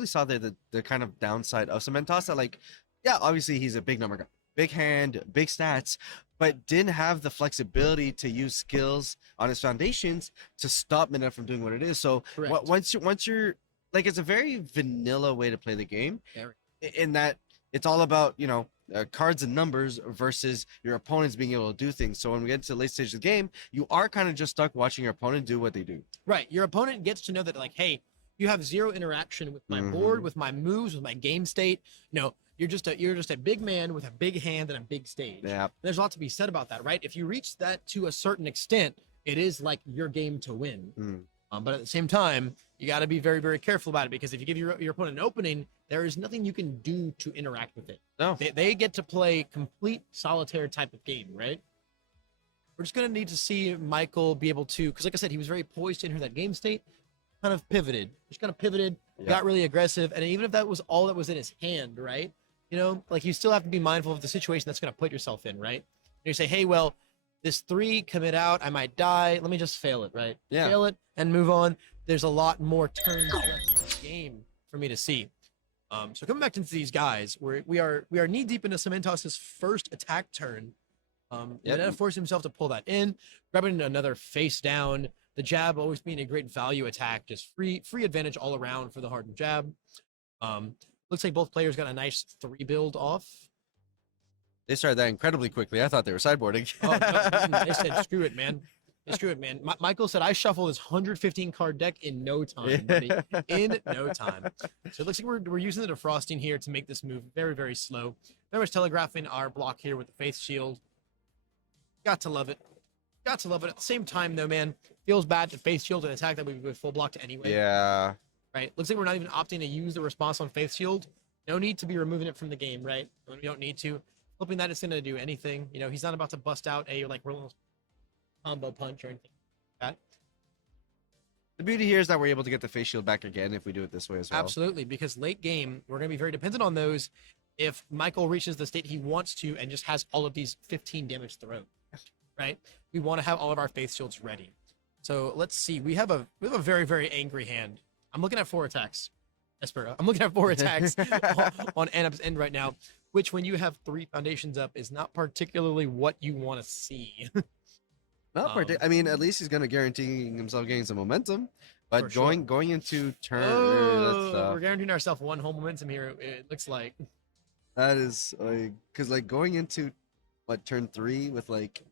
saw the kind of downside of Cementos that, like, yeah, obviously he's a big number guy, big hand, big stats, but didn't have the flexibility to use skills on his foundations to stop Mineta from doing what it is. So Correct. once you're like, it's a very vanilla way to play the game, Very. in that it's all about, you know, cards and numbers versus your opponents being able to do things. So when we get to the late stage of the game, you are kind of just stuck watching your opponent do what they do. Right. Your opponent gets to know that, like, hey, you have zero interaction with my board, Mhm. with my moves, with my game state. No, you're just a big man with a big hand and a big stage. Yeah. There's a lot to be said about that, right? If you reach that to a certain extent, it is like your game to win. Mm. But at the same time, you got to be very, very careful about it, because if you give your opponent an opening, there is nothing you can do to interact with it. No. They get to play complete solitaire type of game, right? We're just going to need to see Michael be able to, because like I said, he was very poised to enter that game state, kind of pivoted, Yeah. got really aggressive. And even if that was all that was in his hand, right? You know, like you still have to be mindful of the situation that's going to put yourself in, right? And you say, hey, well, this 3 commit out, I might die. Let me just fail it, right? Yeah. Fail it and move on. There's a lot more turns left in this game for me to see. So coming back into these guys, we are knee deep into Cementos's first attack turn. Yep. Mineta forced himself to pull that in, grabbing another face down. The jab always being a great value attack, just free advantage all around for the hardened jab. Looks like both players got a nice 3 build off. They started that incredibly quickly. I thought they were sideboarding. Oh, no, they said, screw it, man. Screw it, man. Michael said, I shuffled this 115 card deck in no time, buddy. In no time. So it looks like we're using the defrosting here to make this move very, very slow. Very much telegraphing our block here with the Faith Shield. Got to love it. Got to love it. At the same time, though, man, feels bad to Faith Shield an attack that we would full blocked anyway. Yeah. Right? Looks like we're not even opting to use the response on Faith Shield. No need to be removing it from the game, right? When we don't need to. Hoping that it's going to do anything. You know, he's not about to bust out a, like, real combo punch or anything like that. The beauty here is that we're able to get the face shield back again if we do it this way as well. Absolutely, because late game, we're going to be very dependent on those if Michael reaches the state he wants to and just has all of these 15 damage thrown, right? We want to have all of our Faith Shields ready. So let's see. We have a very, very angry hand. I'm looking at 4 attacks. Espera. I'm looking at 4 attacks on Anup's end right now, which when you have 3 foundations up is not particularly what you want to see. I mean, at least he's going to guarantee himself getting some momentum. For But sure. going into turn, We're guaranteeing ourselves 1 whole momentum here, it looks like. that is like, because like going into what, turn 3 with like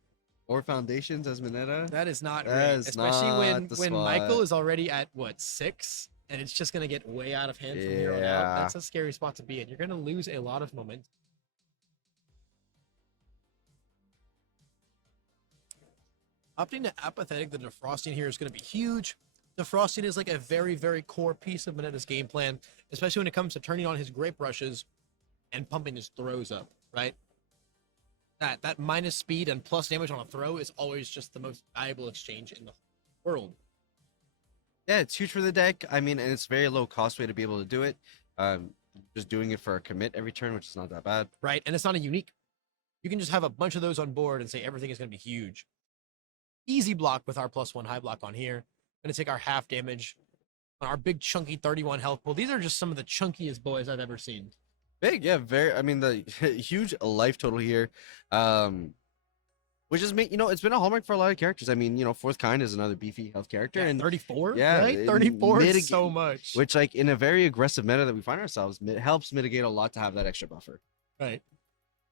4 foundations as Mineta. That is not That great, is especially not the when Michael spot. is already at what, 6, and it's just gonna get way out of hand from here on out. Yeah. That's a scary spot to be in. You're gonna lose a lot of momentum. Opting to apathetic the defrosting here is going to be huge. Defrosting is like a very, very core piece of Mineta's game plan, especially when it comes to turning on his grape rushes and pumping his throws up, right? That minus speed and plus damage on a throw is always just the most valuable exchange in the world. Yeah, it's huge for the deck. I mean, and it's very low cost way to be able to do it. Just doing it for a commit every turn, which is not that bad. Right? And it's not a unique. You can just have a bunch of those on board and say everything is going to be huge. Easy block with our +1 high block on here. Going to take our half damage on our big chunky 31 health pool. These are just some of the chunkiest boys I've ever seen. Big, yeah, very. I mean, the huge life total here, which is, it's been a hallmark for a lot of characters. I mean, Fourth Kind is another beefy health character, Yeah, and 34? yeah, Right? it 34 is mitigate- so much. which, like, in a very aggressive meta that we find ourselves, it helps mitigate a lot to have that extra buffer. Right.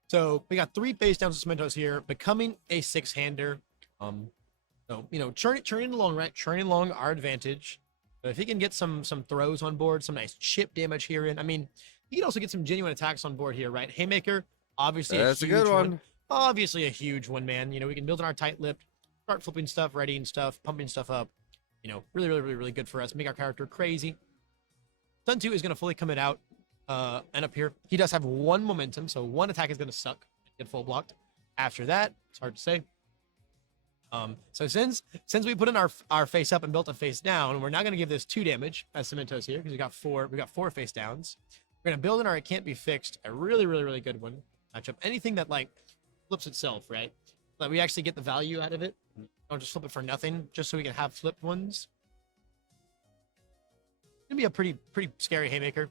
So we got 3 face downs to Cementos here, becoming a 6-hander. So, churning along, right? Churning along our advantage. But if he can get some throws on board, some nice chip damage here in, I mean, he can also get some genuine attacks on board here, right? Haymaker, obviously That's a a huge good one. one. Obviously a huge one, man. You know, we can build on our tight lip, start flipping stuff, readying stuff, pumping stuff up. You know, really, really, really, really good for us. Make our character crazy. Stun 2 is going to fully come it out and up here. He does have one momentum, so one attack is going to suck and get full blocked. After that, it's hard to say. So since we put in our face up and built a face down, we're not going to give this 2 damage as Cementos here because we got 4 face downs. We're going to build in our It Can't Be Fixed, a really, really, really good one. Match up anything that like flips itself, right? That we actually get the value out of it. Don't just flip it for nothing, just so we can have flipped ones. It's gonna be a pretty scary Haymaker.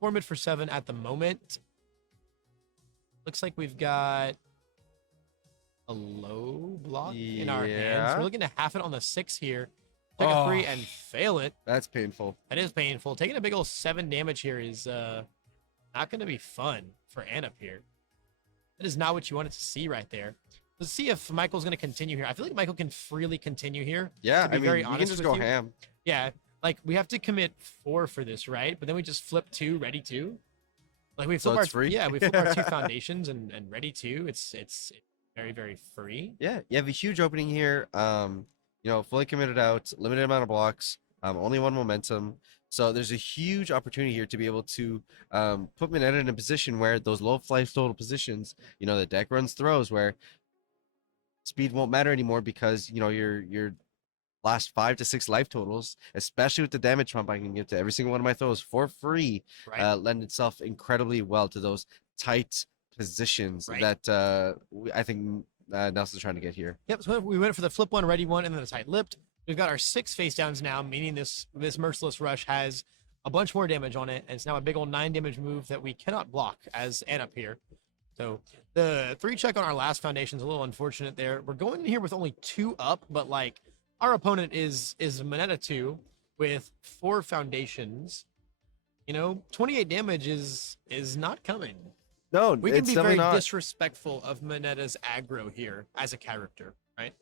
4 mid for 7 at the moment. Looks like we've got a low block in our hands. We're looking to half it on the 6 here. Take a 3 and fail it. That's painful. That is painful. Taking a big old 7 damage here is not going to be fun for Anup here. That is not what you wanted to see right there. Let's see if Michael's going to continue here. I feel like Michael can freely continue here. Yeah, to be I mean, very you can honest just with go you. ham. Yeah, like we have to commit 4 for this, right? But then we just flip 2, ready 2. Like we flip So it's free? Yeah, we flip our 2 foundations and ready 2. It's very, very free. Yeah, you have a huge opening here. You know, fully committed out, limited amount of blocks, only 1 momentum. So there's a huge opportunity here to be able to put Mineta in a position where those low life total positions, you know, the deck runs throws where speed won't matter anymore because, you know, your last 5 to 6 life totals, especially with the damage pump I can give to every single one of my throws for free, Right. lend itself incredibly well to those tight positions Right. that I think Nelson's trying to get here. Yep, so we went for the flip 1, ready 1, and then the tight lipped. We've got our 6 face downs now, meaning this Merciless Rush has a bunch more damage on it, and it's now a big old 9 damage move that we cannot block as Anup here. So the 3 check on our last foundation is a little unfortunate there. We're going in here with only 2 up, but like our opponent is Mineta 2 with 4 foundations. You know, 28 damage is not coming. No, We can it's be definitely very not. disrespectful of Mineta's aggro here as a character, right?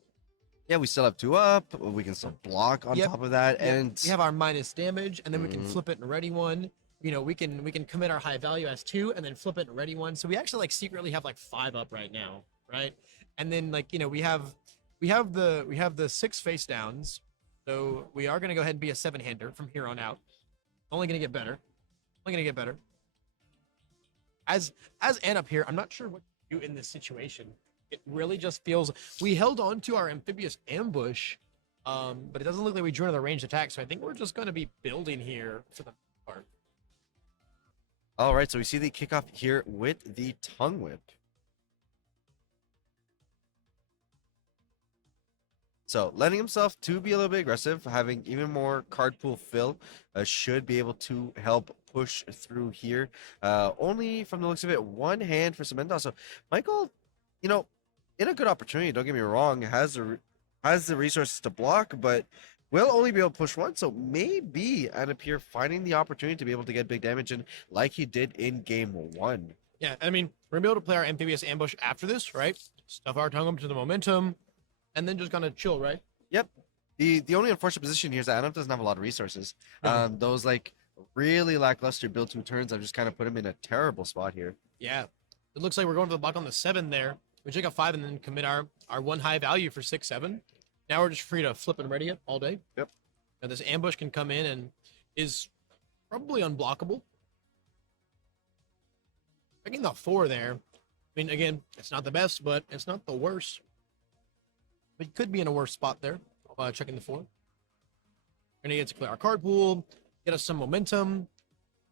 Yeah, we still have 2 up. We can still block on Yep. top of that, Yeah, and we have our minus damage, and then we can Mhm. flip it and ready 1. You know, we can commit our high value as 2, and then flip it and ready 1. So we actually like secretly have like 5 up right now, right? And then like you know we have the 6 face downs, so we are gonna go ahead and be a 7-hander from here on out. Only gonna get better. Only gonna get better. As Anup here, I'm not sure what to do in this situation. It really just feels we held on to our amphibious ambush. But it doesn't look like we drew another ranged attack, so I think we're just going to be building here for the part. all right. So we see the kickoff here with the tongue whip. So letting himself to be a little bit aggressive, having even more card pool fill, should be able to help push through here. Only from the looks of it, 1 hand for Cementos. So Michael, you know, in a good opportunity. Don't get me wrong, has the resources to block, but will only be able to push 1. So maybe Anup here finding the opportunity to be able to get big damage in, like he did in game 1. Yeah, I mean, we're going to be able to play our amphibious ambush after this, right? Stuff our tongue up to the momentum, and then just kind of chill, right? Yep. The only unfortunate position here is that Anup doesn't have a lot of resources. No. Those like really lackluster build 2 turns, I've just kind of put him in a terrible spot here. Yeah. It looks like we're going for the block on the 7 there. We take a 5 and then commit our 1 high value for 6, 7. Now we're just free to flip and ready it all day. Yep. Now this ambush can come in and is probably unblockable. Taking the 4 there. I mean, again, it's not the best, but it's not the worst. We could be in a worse spot there. Checking the 4. We're gonna get to clear our card pool, get us some momentum.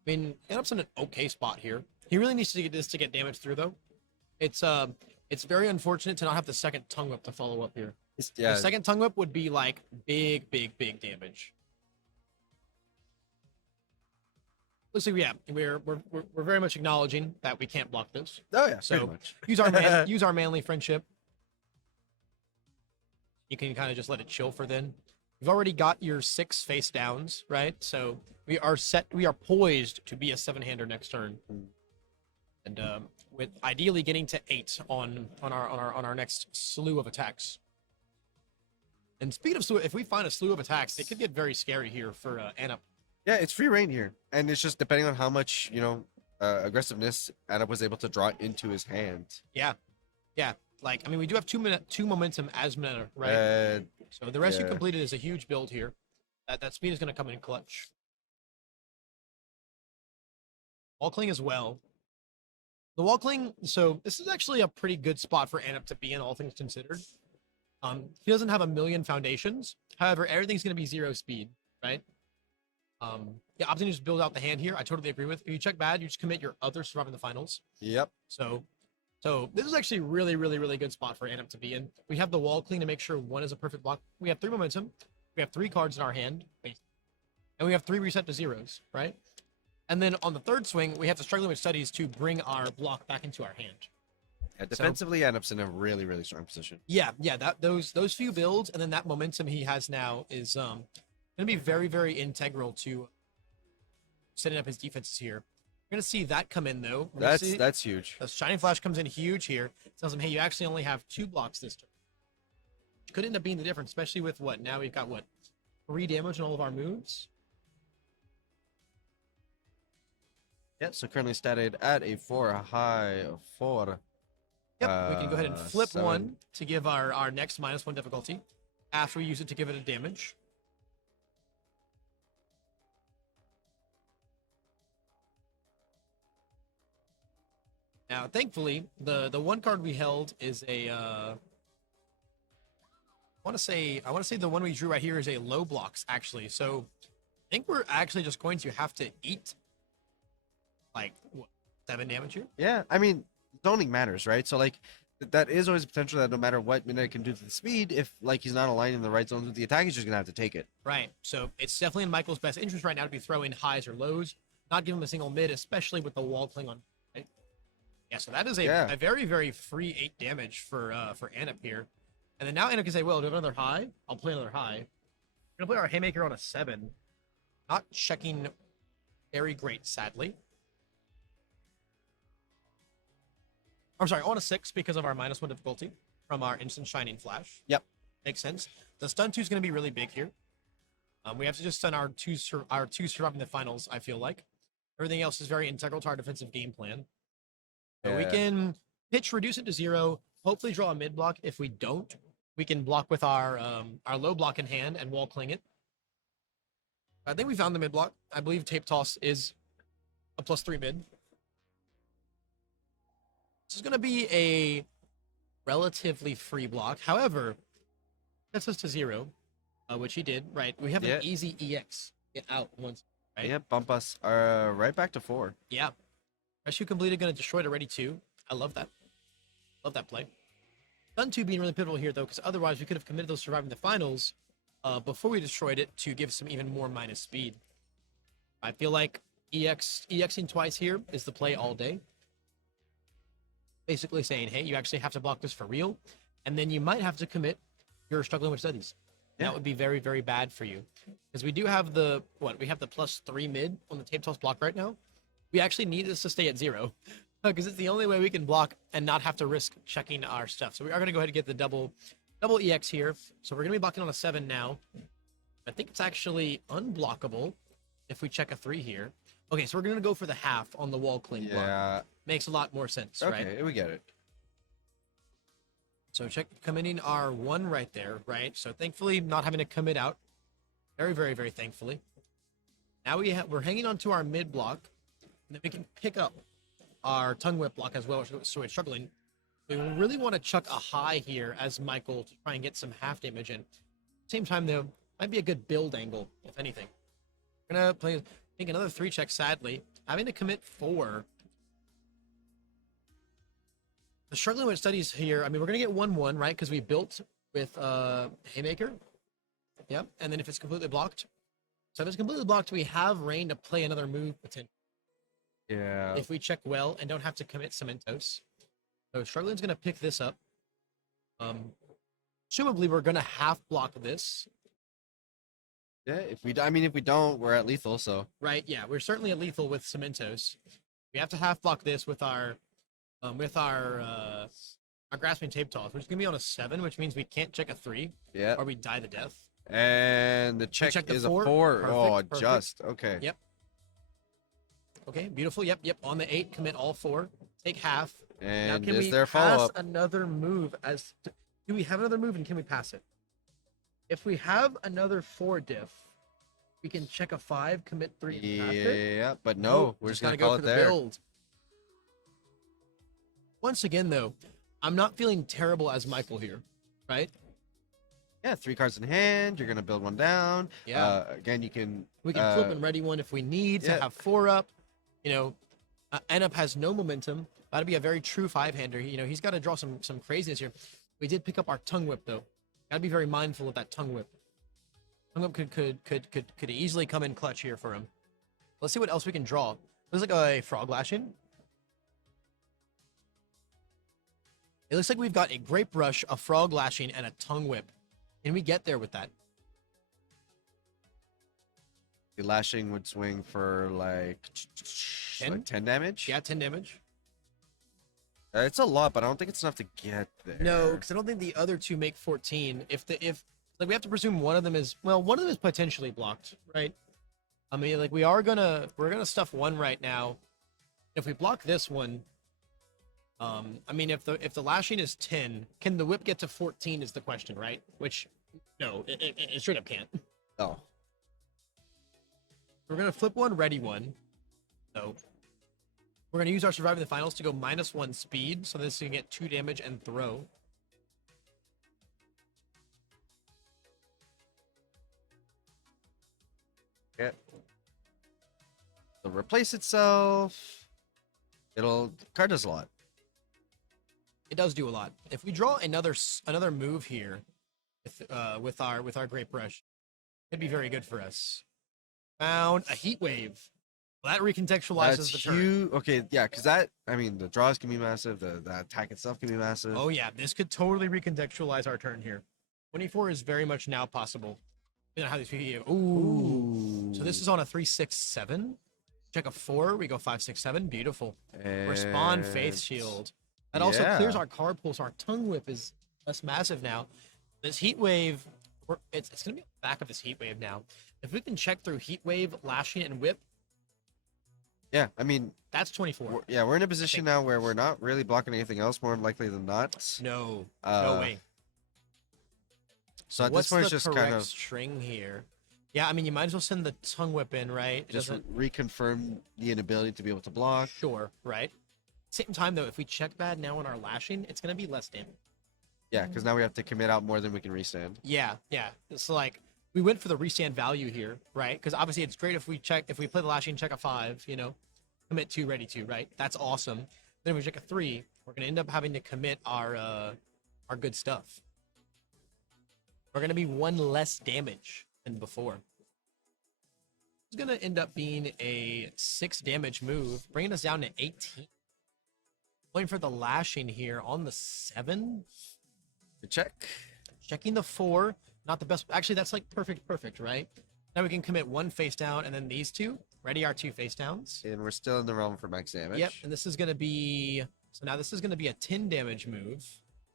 I mean, Anup's in an okay spot here. He really needs to get this to get damage through, though. It's very unfortunate to not have the second tongue whip to follow up here. Yeah. The second tongue whip would be like big damage. Looks like we're very much acknowledging that we can't block this. Oh yeah. So pretty much. use our manly friendship. You can kind of just let it chill for then. You've already got your 6 face downs, right? So we are set. We are poised to be a 7-hander next turn, and with ideally getting to 8 on our next slew of attacks. And speaking of slew, if we find a slew of attacks, it could get very scary here for Anna. Yeah, it's free reign here, and it's just depending on how much aggressiveness Adam was able to draw into his hand. Yeah, yeah. Like, I mean, we do have two momentum as mana, right? So the rest you yeah. completed is a huge build here. That speed is going to come in clutch. Wall cling as well. The wall cling, so this is actually a pretty good spot for Anup to be in, all things considered. He doesn't have a million foundations. However, everything's going to be 0 speed, right? Yeah, opting to just build out the hand here. I totally agree with. If you check bad, you just commit your other surviving the finals. Yep. So this is actually really, really, really good spot for Anup to be in. We have the wall clean to make sure one is a perfect block. We have 3 momentum. We have 3 cards in our hand, and we have 3 reset to zeros, right? And then on the third swing, we have the struggling with studies to bring our block back into our hand. Yeah, defensively, Adam's in a really, really strong position. Yeah, those few builds and then that momentum he has now is going to be very, very integral to setting up his defenses here. We're going to see that come in though. That's huge. The Shining Flash comes in huge here. Tells him, hey, you actually only have 2 blocks this turn. Could end up being the difference, especially with what? Now we've got what? 3 damage on all of our moves. Yeah, so currently statted at a 4, a high of 4. Yep, we can go ahead and flip 7. 1 to give our next -1 difficulty after we use it to give it a damage. Now, thankfully, the one card we held is a I want to say the one we drew right here is a low blocks actually. So I think we're actually just going to have to eat like what, 7 damage here. Yeah, I mean, zoning matters, right? So like that is always a potential that no matter what Midnight can do to the speed, if like he's not aligned in the right zones with the attack, he's just gonna have to take it. Right. So it's definitely in Michael's best interest right now to be throwing highs or lows, not give him a single mid, especially with the wall cling on. Right? Yeah. So that is a very, very free 8 damage for Anup here. And then now Anup can say, well, do I have another high? I'll play another high. We're gonna play our Haymaker on a 7. Not checking very great, sadly. I'm sorry, on a 6 because of our -1 difficulty from our instant Shining Flash. Yep. Makes sense. The stun 2 is going to be really big here. We have to just stun our two surviving the finals, I feel like. Everything else is very integral to our defensive game plan. So we can pitch, reduce it to 0, hopefully draw a mid block. If we don't, we can block with our low block in hand and wall cling it. I think we found the mid block. I believe Tape Toss is a +3 mid. This is going to be a relatively free block. However, that's us to 0, which he did, right? We have an easy EX get out once, right? Yeah, bump us right back to 4. Yeah. Rescue completed, going to destroy it already too. I love that. Love that play. Stun 2 being really pivotal here, though, because otherwise we could have committed those surviving the finals before we destroyed it to give some even more minus speed. I feel like EXing twice here is the play all day. Basically saying, hey, you actually have to block this for real, and then you might have to commit your struggling with studies. Yeah. That would be very, very bad for you. Because we do have we have the +3 mid on the Tape Toss block right now. We actually need this to stay at 0, because it's the only way we can block and not have to risk checking our stuff. So we are going to go ahead and get the double EX here. So we're going to be blocking on a 7 now. I think it's actually unblockable if we check a 3 here. Okay, so we're going to go for the half on the wall cling block. Makes a lot more sense, right? Okay, we get it. So check committing our 1 right there, right? So thankfully not having to commit out. Very, very, very thankfully. Now we're hanging on to our mid block, and then we can pick up our tongue whip block as well, so it's struggling. We really want to chuck a high here as Michael to try and get some half damage in. Same time though, might be a good build angle, if anything. We're gonna play, I think, another 3 check, sadly. Having to commit 4. The struggling with studies here, I mean, we're going to get 1-1, right? Because we built with Haymaker. Yep. And then if it's completely blocked. So if it's completely blocked, we have rain to play another move potentially. Yeah. If we check well and don't have to commit Cementos. So struggling's going to pick this up. Presumably we're going to half block this. Yeah, if we don't, we're at lethal, so. Right, yeah, we're certainly at lethal with Cementos. We have to half block this with our our grasping tape toss, which is gonna be on a 7, which means we can't check a 3, Yeah. or we die the death. And the check check the is 4. a 4. Perfect, Oh, perfect. just okay. Yep. Okay, beautiful. Yep, yep. On the 8, commit all 4. Take half. Now And can is we there pass follow up? another move? Do we have another move and can we pass it? If we have another 4 diff, we can check a 5, commit 3, and pass it. Yeah, but no, Nope, we're just gotta gonna call for it the there. build. Once again, though, I'm not feeling terrible as Michael here, right? Yeah, 3 cards in hand. You're gonna build one down. Yeah. Again, you can. We can flip and ready one if we need to yeah. have 4 up. You know, N up has no momentum. That'd be a very true 5-hander. You know, he's got to draw some craziness here. We did pick up our tongue whip though. Got to be very mindful of that tongue whip. Tongue whip could easily come in clutch here for him. Let's see what else we can draw. Looks like a frog lashing. It looks like we've got a grape brush, a frog lashing, and a tongue whip. Can we get there with that? The lashing would swing for like 10 damage. Yeah, 10 damage. It's a lot, but I don't think it's enough to get there. No, because I don't think the other 2 make 14. If like we have to presume one of them is one of them is potentially blocked, right? I mean, like we're gonna stuff 1 right now. If we block this one, I mean, if the lashing is 10, can the whip get to 14 is the question, right? Which, no, it straight up can't. Oh. We're gonna flip 1, ready 1. So we're gonna use our surviving the finals to go -1 speed, so this can get 2 damage and throw. Yeah. It'll replace itself. Card does a lot. It does do a lot. If we draw another move here, with our great brush, it'd be very good for us. Found a heat wave. Well, that recontextualizes That's the turn. huge. Okay, yeah, because the draws can be massive. The attack itself can be massive. Oh yeah, this could totally recontextualize our turn here. 24 is very much now possible. You know how these people. Ooh. So this is on a 3, 6, 7. Check a 4. We go 5, 6, 7. Beautiful. Respond Faith Shield. That also clears our card pool. So our tongue whip is less massive now. This heat wave, it's gonna be on the back of this heat wave now. If we can check through heat wave, lashing, and whip. Yeah, I mean, that's 24. We're in a position now where we're not really blocking anything else, more likely than not. No, no way. So at this point, it's just kind of string here. Yeah, I mean, you might as well send the tongue whip in, right? Just reconfirm the inability to be able to block. Sure, right? Same time, though, if we check bad now on our lashing, it's going to be less damage. Yeah, because now we have to commit out more than we can restand. Yeah, yeah. It's like, we went for the restand value here, right? Because obviously it's great if we play the lashing, check a 5, you know, commit 2, ready 2, right? That's awesome. Then if we check a 3, we're going to end up having to commit our good stuff. We're going to be 1 less damage than before. It's going to end up being a 6 damage move, bringing us down to 18. Going for the lashing here on the 7. Good check. Checking the 4. Not the best. Actually, that's like perfect, right? Now we can commit 1 face down and then these 2. Ready our 2 face downs. And we're still in the realm for max damage. Yep, and this is going to be... So now this is going to be a 10 damage move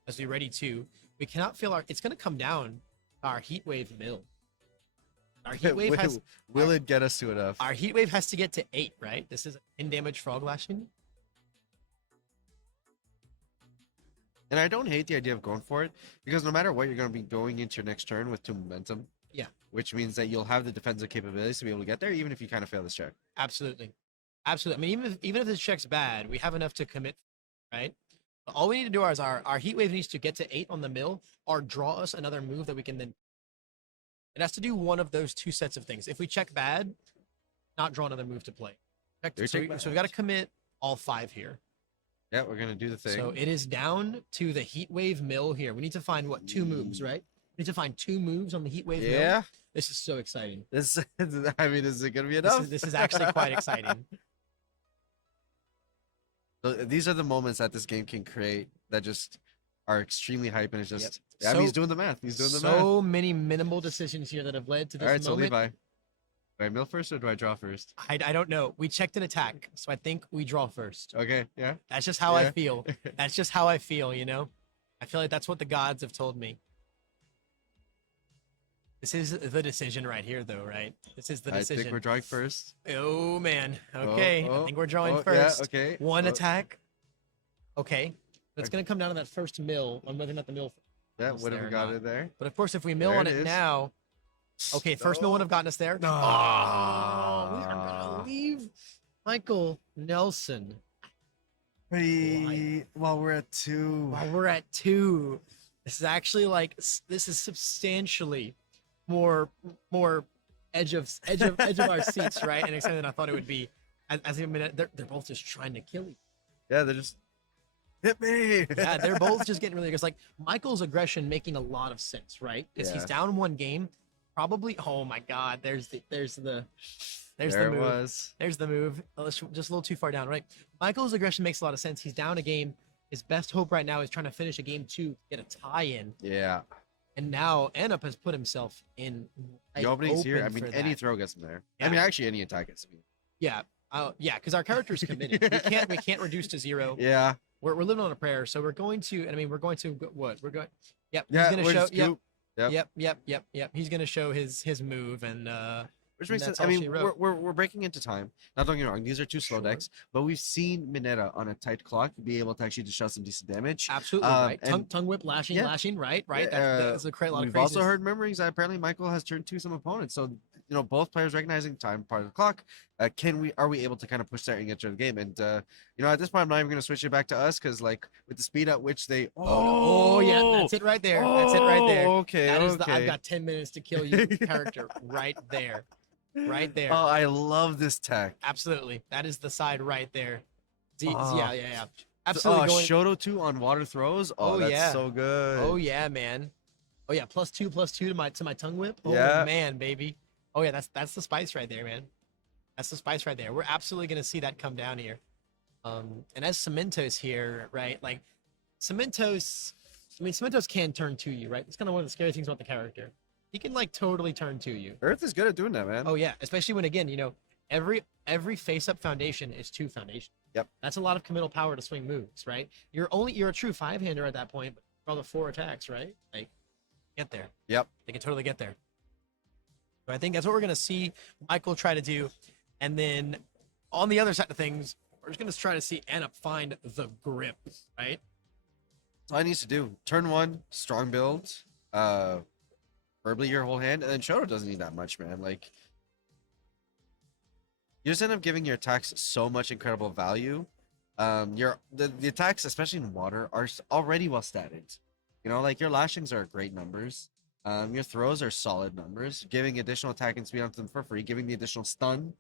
as we ready 2. We cannot feel our... It's going to come down our heat wave mill. Our heat wave has... Will it get us to enough? Our heat wave has to get to 8, right? This is 10 damage frog lashing. And I don't hate the idea of going for it, because no matter what, you're going to be going into your next turn with 2 momentum. Yeah. Which means that you'll have the defensive capabilities to be able to get there, even if you kind of fail this check. Absolutely. Absolutely. I mean, even if this check's bad, we have enough to commit, right? But all we need to do is our heat wave needs to get to 8 on the mill, or draw us another move that we can then... It has to do one of those 2 sets of things. If we check bad, not draw another move to play. So we've got to commit all 5 here. Yeah, we're gonna do the thing. So it is down to the heat wave mill here. We need to find 2 moves, right? We need to find 2 moves on the heat wave mill. Yeah. This is so exciting. I mean, is it gonna be enough? This is actually quite exciting. So these are the moments that this game can create that just are extremely hype, and it's just Yep. I mean, he's doing the math. He's doing the math. So many minimal decisions here that have led to this All right, so moment. Levi, do I mill first or do I draw first? I don't know. We checked an attack, so I think we draw first. Okay, yeah. That's just how I feel. That's just how I feel, you know? I feel like that's what the gods have told me. This is the decision right here, though, right? This is the I decision. think we're drawing first. Oh man. Okay. I think we're drawing yeah, first. okay. One attack. Okay. But it's gonna come down to that first mill on whether or not the mill. Yeah, is what have there we or got not. in there? But of course, if we mill There on it it is. now, okay, first mill would have gotten us there. No. Oh, we are gonna leave Michael Nelson. Well, we're at 2. While we're at 2. This is actually like this is substantially more edge of our seats, right? And excited than I thought it would be. As a minute, they're both just trying to kill you. Yeah, they're just hit me. Yeah, they're both just getting really. Because like Michael's aggression making a lot of sense, right? Because he's Yeah. down 1 game, probably. Oh my God, there's the there the it move. was. There's the move. Oh, it's just a little too far down, right? Michael's aggression makes a lot of sense. He's down a game. His best hope right now is trying to finish a game 2, get a tie-in. Yeah. And now Anup has put himself in. The opening's here. I open mean, for any that. throw gets him there. Yeah. I mean, actually, any attack gets me. Yeah. Yeah, because our character's committed. We can't reduce to 0. Yeah. We're living on a prayer, so we're going to. And I mean, we're going to what? We're going. Yep. Yeah. He's gonna we're show. just Yep. scoop. Yep. He's gonna show his move, and Which makes that's sense. I all she mean, wrote. we're breaking into time. Now, don't get me wrong; these are 2 slow Sure. decks, but we've seen Mineta on a tight clock be able to actually dish out some decent damage. absolutely right. and- Tongue whip, lashing, yeah. lashing. Right. Yeah, That's a great lot of We've phrases. also heard murmurings that apparently Michael has turned to some opponents. So both players recognizing time part of the clock. Are we able to kind of push that and get to the game? And at this point, I'm not even going to switch it back to us because like with the speed at which they. Oh yeah, that's it right there. That's it right there. Okay. That is okay. the I've got 10 minutes to kill you character right there. Right there. Oh, I love this tech. Absolutely. That is the side right there. Oh. Yeah. Absolutely going. Shoto 2 on water throws. Oh, that's yeah. so good. Oh yeah, man. Oh yeah, +2 to my tongue whip. Oh Yeah. man, baby. Oh yeah, that's the spice right there, man. That's the spice right there. We're absolutely gonna see that come down here. And as Cementos here, right? Like Cementos can turn to you, right? It's kind of one of the scary things about the character. He can like totally turn to you. Earth is good at doing that, man. Oh yeah, especially when again, every face-up foundation is 2 foundation. Yep. That's a lot of committal power to swing moves, right? You're a true 5-hander at that point, but for all the 4 attacks, right? Like, get there. Yep. They can totally get there. So I think that's what we're gonna see Michael try to do, and then on the other side of things, we're just gonna try to see Anup find the grip, right? That's all he needs to do. Turn 1, strong build. Verbally your whole hand, and then Shoto doesn't need that much, man. Like, you just end up giving your attacks so much incredible value. The attacks, especially in water, are already well statted. Like your lashings are great numbers. Your throws are solid numbers. Giving additional attack and speed onto them for free, giving the additional stun,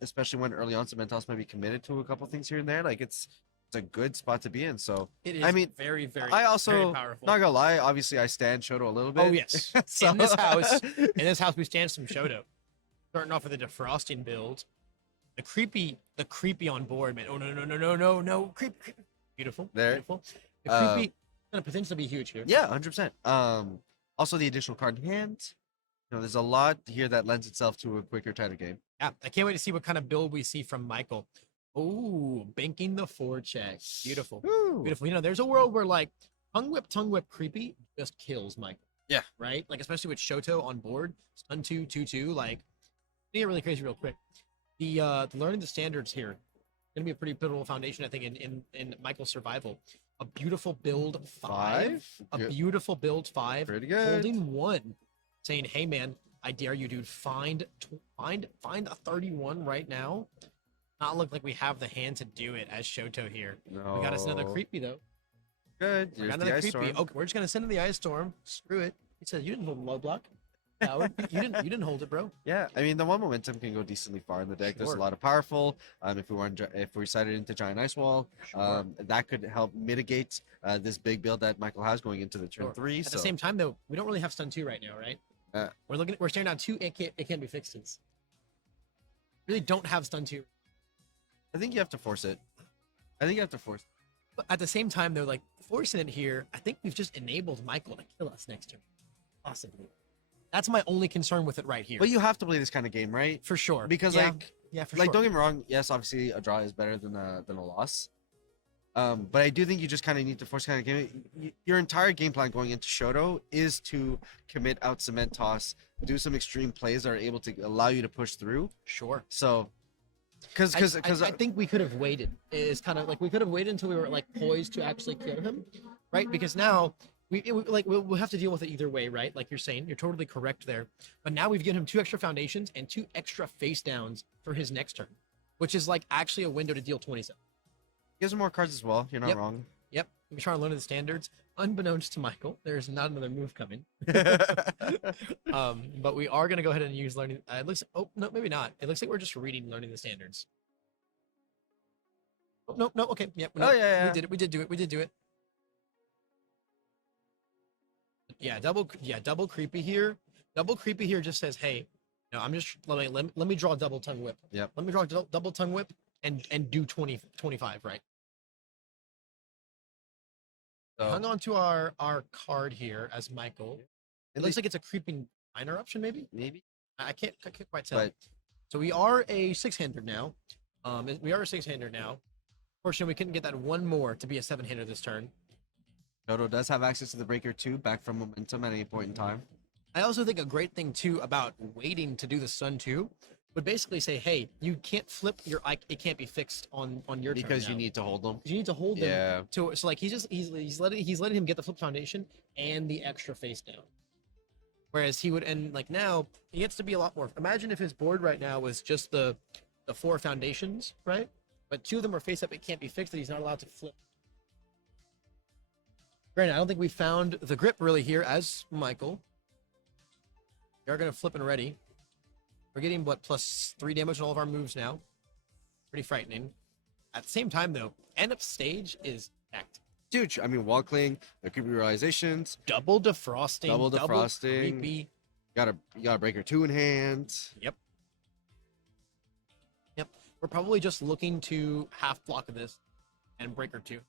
especially when early on Cementos might be committed to a couple things here and there. Like it's a good spot to be in. So It is I mean, very, very, I also very powerful. not gonna lie, obviously I stand Shoto a little bit. Oh yes. So- In this house we stand some Shoto. Starting off with a defrosting build. The creepy on board, man. Oh no. Creep. Beautiful. There. Beautiful. The creepy gonna potentially be huge here. Yeah, 100%. Also the additional card in hand. There's a lot here that lends itself to a quicker, tighter game. Yeah. I can't wait to see what kind of build we see from Michael. Oh, banking the 4-check. Beautiful. Woo. Beautiful. There's a world where like tongue whip creepy just kills Michael. Yeah. Right? Like especially with Shoto on board. Stun 2/2/2. Like get really crazy real quick. The learning the standards here gonna be a pretty pivotal foundation, I think, in Michael's survival. A beautiful build 5. A Good. beautiful build 5. Pretty good. Holding 1. Saying, hey man, I dare you, dude. Find a 31 right now. Not look like we have the hand to do it as Shoto here. No. We got us another creepy though. Good. We Here's got the another ice creepy. storm. Okay, we're just gonna send him the ice storm. Screw it. He said you didn't hold the low block. Coward. you didn't hold it, bro. Yeah, I mean the one momentum can go decently far in the deck. There's a Sure. lot of powerful. If we sided into Giant Ice Wall, that could help mitigate this big build that Michael has going into the turn Sure. 3. At So the same time, though, we don't really have stun 2 right now, right? We're staring down 2. It can't be fixed. Really don't have stun 2. I think you have to force it. But at the same time, though, like forcing it here, I think we've just enabled Michael to kill us next turn. Possibly. That's my only concern with it right here. But you have to play this kind of game, right? For sure. Because yeah, for like sure. don't get me wrong. Yes, obviously a draw is better than a loss. But I do think you just kind of need to force kind of game. Your entire game plan going into Shoto is to commit out cement toss, do some extreme plays that are able to allow you to push through. Sure. So, because I think we could have waited. It's kind of like we could have waited until we were like poised to actually kill him, right? Because now we'll have to deal with it either way, right? Like you're saying, you're totally correct there. But now we've given him 2 extra foundations and 2 extra face downs for his next turn, which is like actually a window to deal 27. he has more cards as well. You're not Yep. wrong. Yep, we're trying to learn the standards. Unbeknownst to Michael, there's not another move coming. But we are gonna go ahead and use learning. It looks. Oh no, maybe not. It looks like we're just reading learning the standards. Oh, no, no. Okay, yep. No, Oh, yeah. we did it. We did do it. We did do it. Yeah, double creepy here. Double creepy here just says, hey, no, I'm just let me draw double tongue whip. Yep. Let me draw double tongue whip and do 25, right? So, Hung on to our card here as Michael. It looks like it's a creeping minor option, maybe. maybe, I can't quite tell. but So we are a 6-hander now. We are a 6-hander now. Fortunately, we couldn't get that one more to be a 7-hander this turn. Shoto does have access to the breaker too, back from momentum at any point in time. I also think a great thing too about waiting to do the sun too would basically say, hey, you can't flip your it can't be fixed on your turn Because you now. need to hold them. You need to hold them. Yeah. So like he's letting him get the flip foundation and the extra face down. Whereas he would, and like now he gets to be a lot more. Imagine if his board right now was just the 4 foundations, right? But 2 of them are face up, it can't be fixed, that he's not allowed to flip. Granted, I don't think we found the grip really here as Michael. We are gonna flip and ready. We're getting what, +3 damage on all of our moves now. Pretty frightening. At the same time though, end up stage is stacked. Dude, I mean, wall cling, the creepy realizations, Double defrosting. Double defrosting. Creepy. you got a breaker 2 in hand. Yep. We're probably just looking to half block this and breaker 2.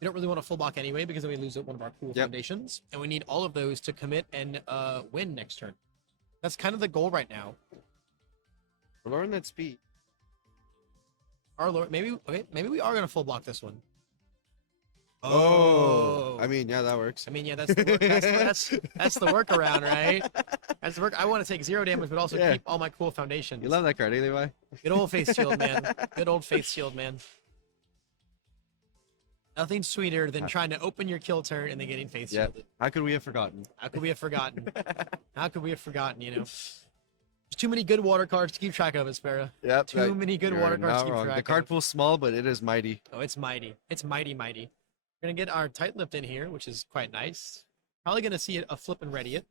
We don't really want a full block anyway because then we lose one of our cool foundations, and we need all of those to commit and win next turn. That's kind of the goal right now. We're lowering that speed. Our Lord, maybe we are gonna full block this one. I mean, yeah, that works. I mean, yeah, that's the work, that's the workaround, right? That's the work. I want to take 0 damage, but also keep all my cool foundations. You love that card, eh, Levi? Good old Faith Shield, man. Good old Faith Shield, man. Nothing sweeter than trying to open your kill turn and then getting Faith Yeah. Shielded. How could we have forgotten? How could we have forgotten? How could we have forgotten, you know? There's too many good water cards to keep track of, Aspera. Yep. Too many good water cards to keep track The of. card pool's small, but it is mighty. Oh, it's mighty. It's mighty, mighty. We're going to get our tight lift in here, which is quite nice. Probably going to see a flip and ready it.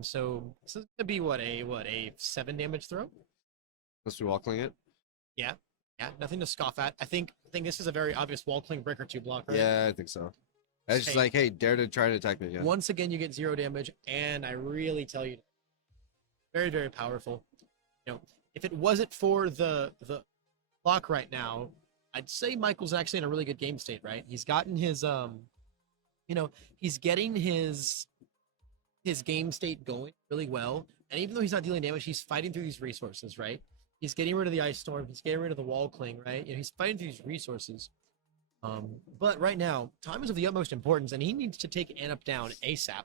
So this is going to be what a 7 damage throw? Let's be wall cling it. Yeah, nothing to scoff at. I think this is a very obvious wall cling breaker 2 block, right? Yeah, I think so. It's just Hey. like, hey, dare to try to attack me again. Once again, you get 0 damage, and I really tell you, very, very powerful. You know, if it wasn't for the block right now, I'd say Michael's actually in a really good game state, right? He's gotten his he's getting his game state going really well, and even though he's not dealing damage, he's fighting through these resources, right? He's getting rid of the ice storm, he's getting rid of the wall cling, right? You know, he's fighting through these resources. But right now, time is of the utmost importance, and he needs to take Anup down ASAP.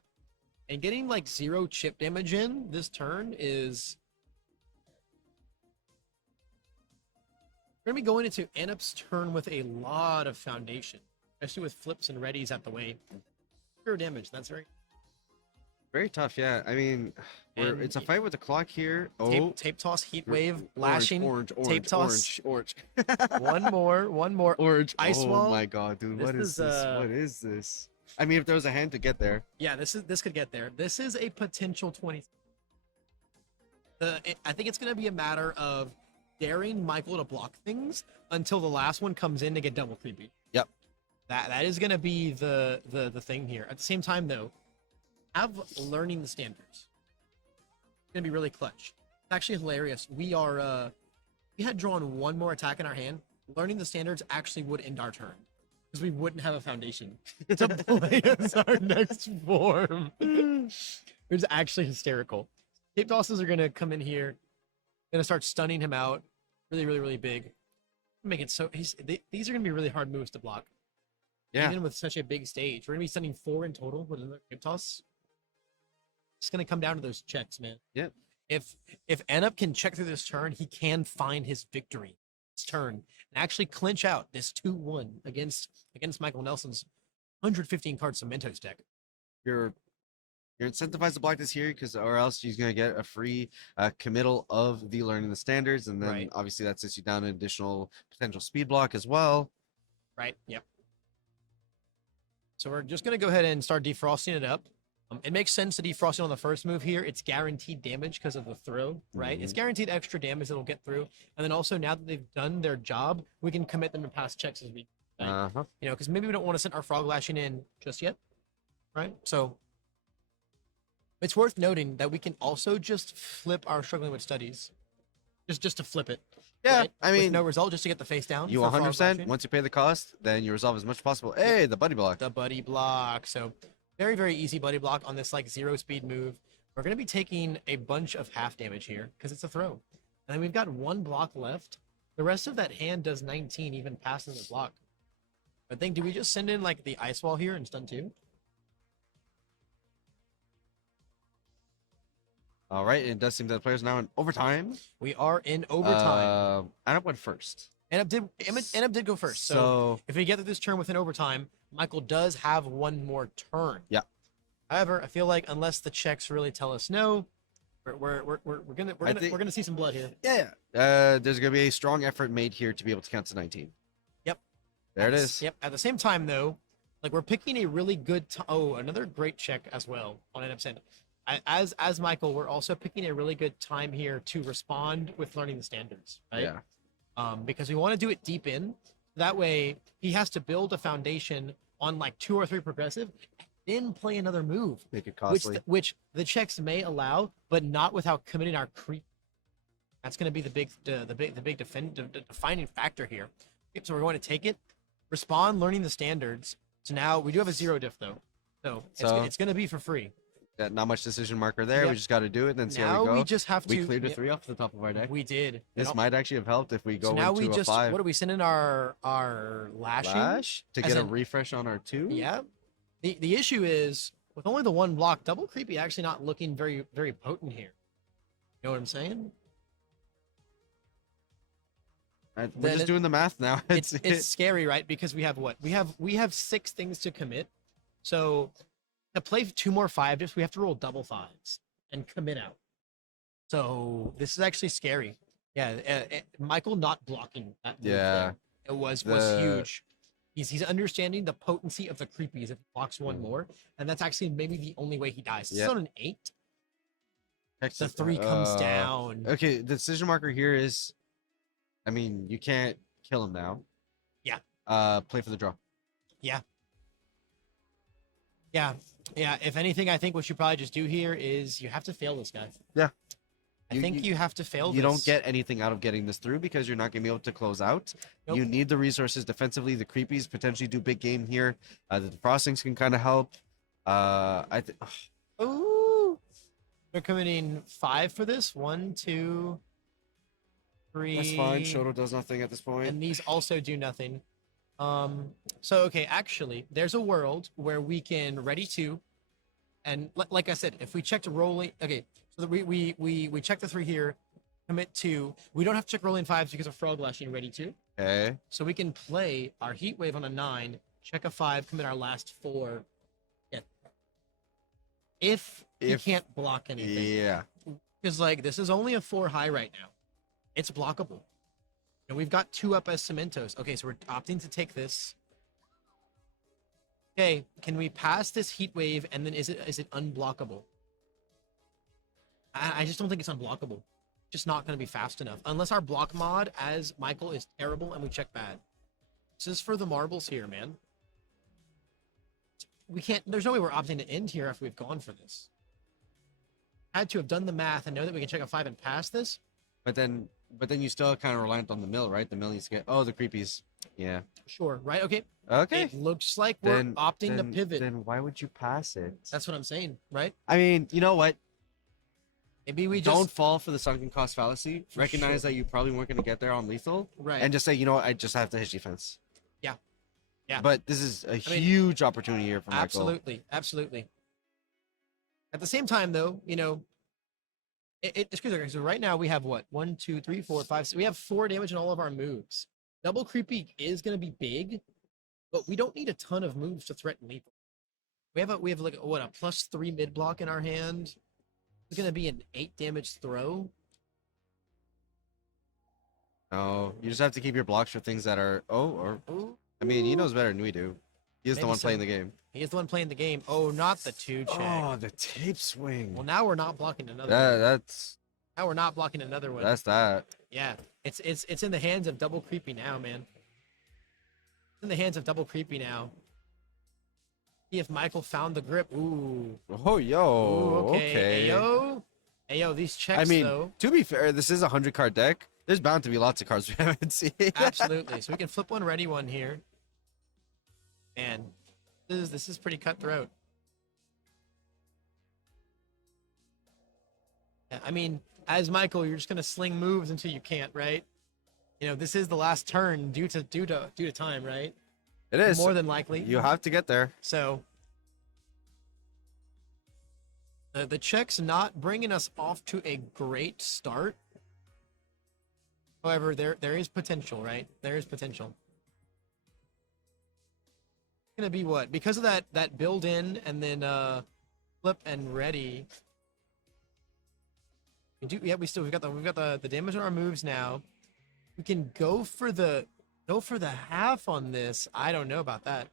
And getting like 0 chip damage in this turn is. We're gonna be going into Anup's turn with a lot of foundation, especially with flips and readies at the way. 0 damage. That's Very tough, yeah. I mean, And it's a fight with the clock here. Oh, tape toss, heat wave, lashing, orange, tape toss. orange. one more, Orange. Ice oh wall. my god, dude, This what is is, this? What is this? I mean, if there was a hand to get there. Yeah, this could get there. This is a potential 20. I think it's gonna be a matter of daring Michael to block things until the last one comes in to get double creepy. Yep. That is gonna be the thing here. At the same time though, have learning the standards. It's gonna be really clutch. It's actually hilarious. We had drawn 1 more attack in our hand. Learning the standards actually would end our turn because we wouldn't have a foundation to play as our next form. It was actually hysterical. Tape tosses are gonna come in here, gonna start stunning him out, really, really, really big. Make it so these are gonna be really hard moves to block, Yeah. even with such a big stage. We're gonna be sending 4 in total with another Cape Toss. It's gonna come down to those checks, man. Yep. If Anup can check through this turn, he can find his victory this turn and actually clinch out this 2-1 against Michael Nelson's 115 card Cementos deck. You're incentivized to block this here because, or else he's gonna get a free committal of the learning the standards, and then Right. obviously that sets you down an additional potential speed block as well. Right. Yep. So we're just gonna go ahead and start defrosting it up. It makes sense to defrost it on the first move here. It's guaranteed damage because of the throw, right? It's guaranteed extra damage that'll get through. And then also now that they've done their job, we can commit them to pass checks as we, Uh-huh. you know, because maybe we don't want to send our frog lashing in just yet, right? So it's worth noting that we can also just flip our struggling with studies, just to flip it. Yeah, right? I With mean, no result, just to get the face down. you for frog 100%. lashing. Once you pay the cost, then you resolve as much as possible. Hey, the buddy block. The buddy block. So very, very easy buddy block on this like 0 speed move. We're going to be taking a bunch of half damage here because it's a throw. And then we've got 1 block left. The rest of that hand does 19 even passing the block. I think, do we just send in like the ice wall here and stun 2? All right, and it does seem that the players now in overtime. We are in overtime. Anup went first. Anup did go first. So if we get through this turn within overtime, Michael does have 1 more turn. Yeah. However, I feel like unless the checks really tell us no, we're gonna see some blood here. Yeah. There's gonna be a strong effort made here to be able to count to 19. Yep. There it is. Yep. At the same time, though, like we're picking a really good. Another great check as well on Anup's end. As Michael, we're also picking a really good time here to respond with learning the standards, right? Yeah. Because we want to do it deep in. That way, he has to build a foundation on like 2 or 3 progressive, then play another move, Make it costly. which the checks may allow, but not without committing our creep. That's going to be the big defining factor here. Okay, so we're going to take it, respond, learning the standards. So now we do have a 0 diff though, so it's going to be for free. Yeah, not much decision marker there. Yep. We just got to do it and then see how Now we go. we just have to. We cleared a 3 off the top of our deck. We did. This might actually have helped if we go So now into we a just 5 what do we send in our lashing? lash to As get a in- refresh on our 2. Yeah. The issue is with only the 1 block, double creepy actually not looking very very potent here. You know what I'm saying? We're Then just doing the math now. It's scary, right? Because we have what? We have 6 things to commit. So to play 2 more 5 dips, we have to roll double 5s and commit out. So this is actually scary. Yeah, Michael not blocking that move Yeah. there, it was huge. He's understanding the potency of the creepies if he blocks 1 more, and that's actually maybe the only way he dies. It's Yep. on an 8. The Texas- 3 comes down. Okay, the decision marker here is, I mean, you can't kill him now. Yeah. Play for the draw. Yeah. If anything, I think what you probably just do here is you have to fail this guy. Yeah. I think you have to fail. You don't this. get anything out of getting this through because you're not going to be able to close out. Nope. You need the resources defensively. The creepies potentially do big game here. The defrostings can kind of help. Ooh. They're committing 5 for this. 1, 2, 3. That's fine. Shoto does nothing at this point. And these also do nothing. So okay, actually, there's a world where we can ready 2, and like I said, if we check to rolling, okay, so that we check the 3 here, commit 2. We don't have to check rolling 5s because of frog lashing ready 2. Okay. So we can play our heat wave on a 9, check a 5, commit our last 4. Yeah. If he can't block anything. Yeah. Because like this is only a 4 high right now. It's blockable. And we've got 2 up as Cementos. Okay, so we're opting to take this. Okay, can we pass this heat wave and then is it unblockable? I just don't think it's unblockable. Just not going to be fast enough. Unless our block mod as Michael is terrible and we check bad. This is for the marbles here, man. We can't, there's no way we're opting to end here if we've gone for this. Had to have done the math and know that we can check a 5 and pass this. But then you still kind of reliant on the mill, right? The mill needs to get. Oh, the creepies. Yeah. Sure, right? Okay. Okay. It looks like we're opting to pivot. Then why would you pass it? That's what I'm saying, right? I mean, you know what? Maybe we Don't just fall for the sunken cost fallacy. Recognize that you probably weren't going to get there on lethal, right. and just say, you know what, I just have to hit defense. Yeah. Yeah. But this is a mean, huge opportunity here for Michael. Absolutely. Absolutely. At the same time, though, you know, excuse me. So right now we have what? 1, 2, 3, 4, 5. So we have 4 damage in all of our moves. Double creepy is going to be big, but we don't need a ton of moves to threaten lethal. We have like what, a +3 mid block in our hand. It's going to be an 8 damage throw. No, you just have to keep your blocks for things that are. Ooh. I mean, he knows better than we do. He is the Maybe one playing so. the game. He is the one playing the game. Oh, not the 2 check. Oh, the tape swing. Well, now we're not blocking another one. That's Now we're not blocking another one. that. Yeah, it's in the hands of double creepy now, man. It's in the hands of double creepy now. See if Michael found the grip. Ooh. Oh, yo. Ooh, Okay. Ayo, these checks I mean, though. to be fair, this is a 100-card deck. There's bound to be lots of cards we haven't seen. Absolutely. So we can flip one, ready one here. Man, this is pretty cutthroat. Yeah, I mean, as Michael, you're just gonna sling moves until you can't, right? You know, this is the last turn due to time, right? It is. More than likely. You have to get there. So the check's not bringing us off to a great start. However, there is potential, right? There is potential. It's gonna be what? Because of that build in and then flip and ready. We've got the damage on our moves now. We can go for the half on this. I don't know about that.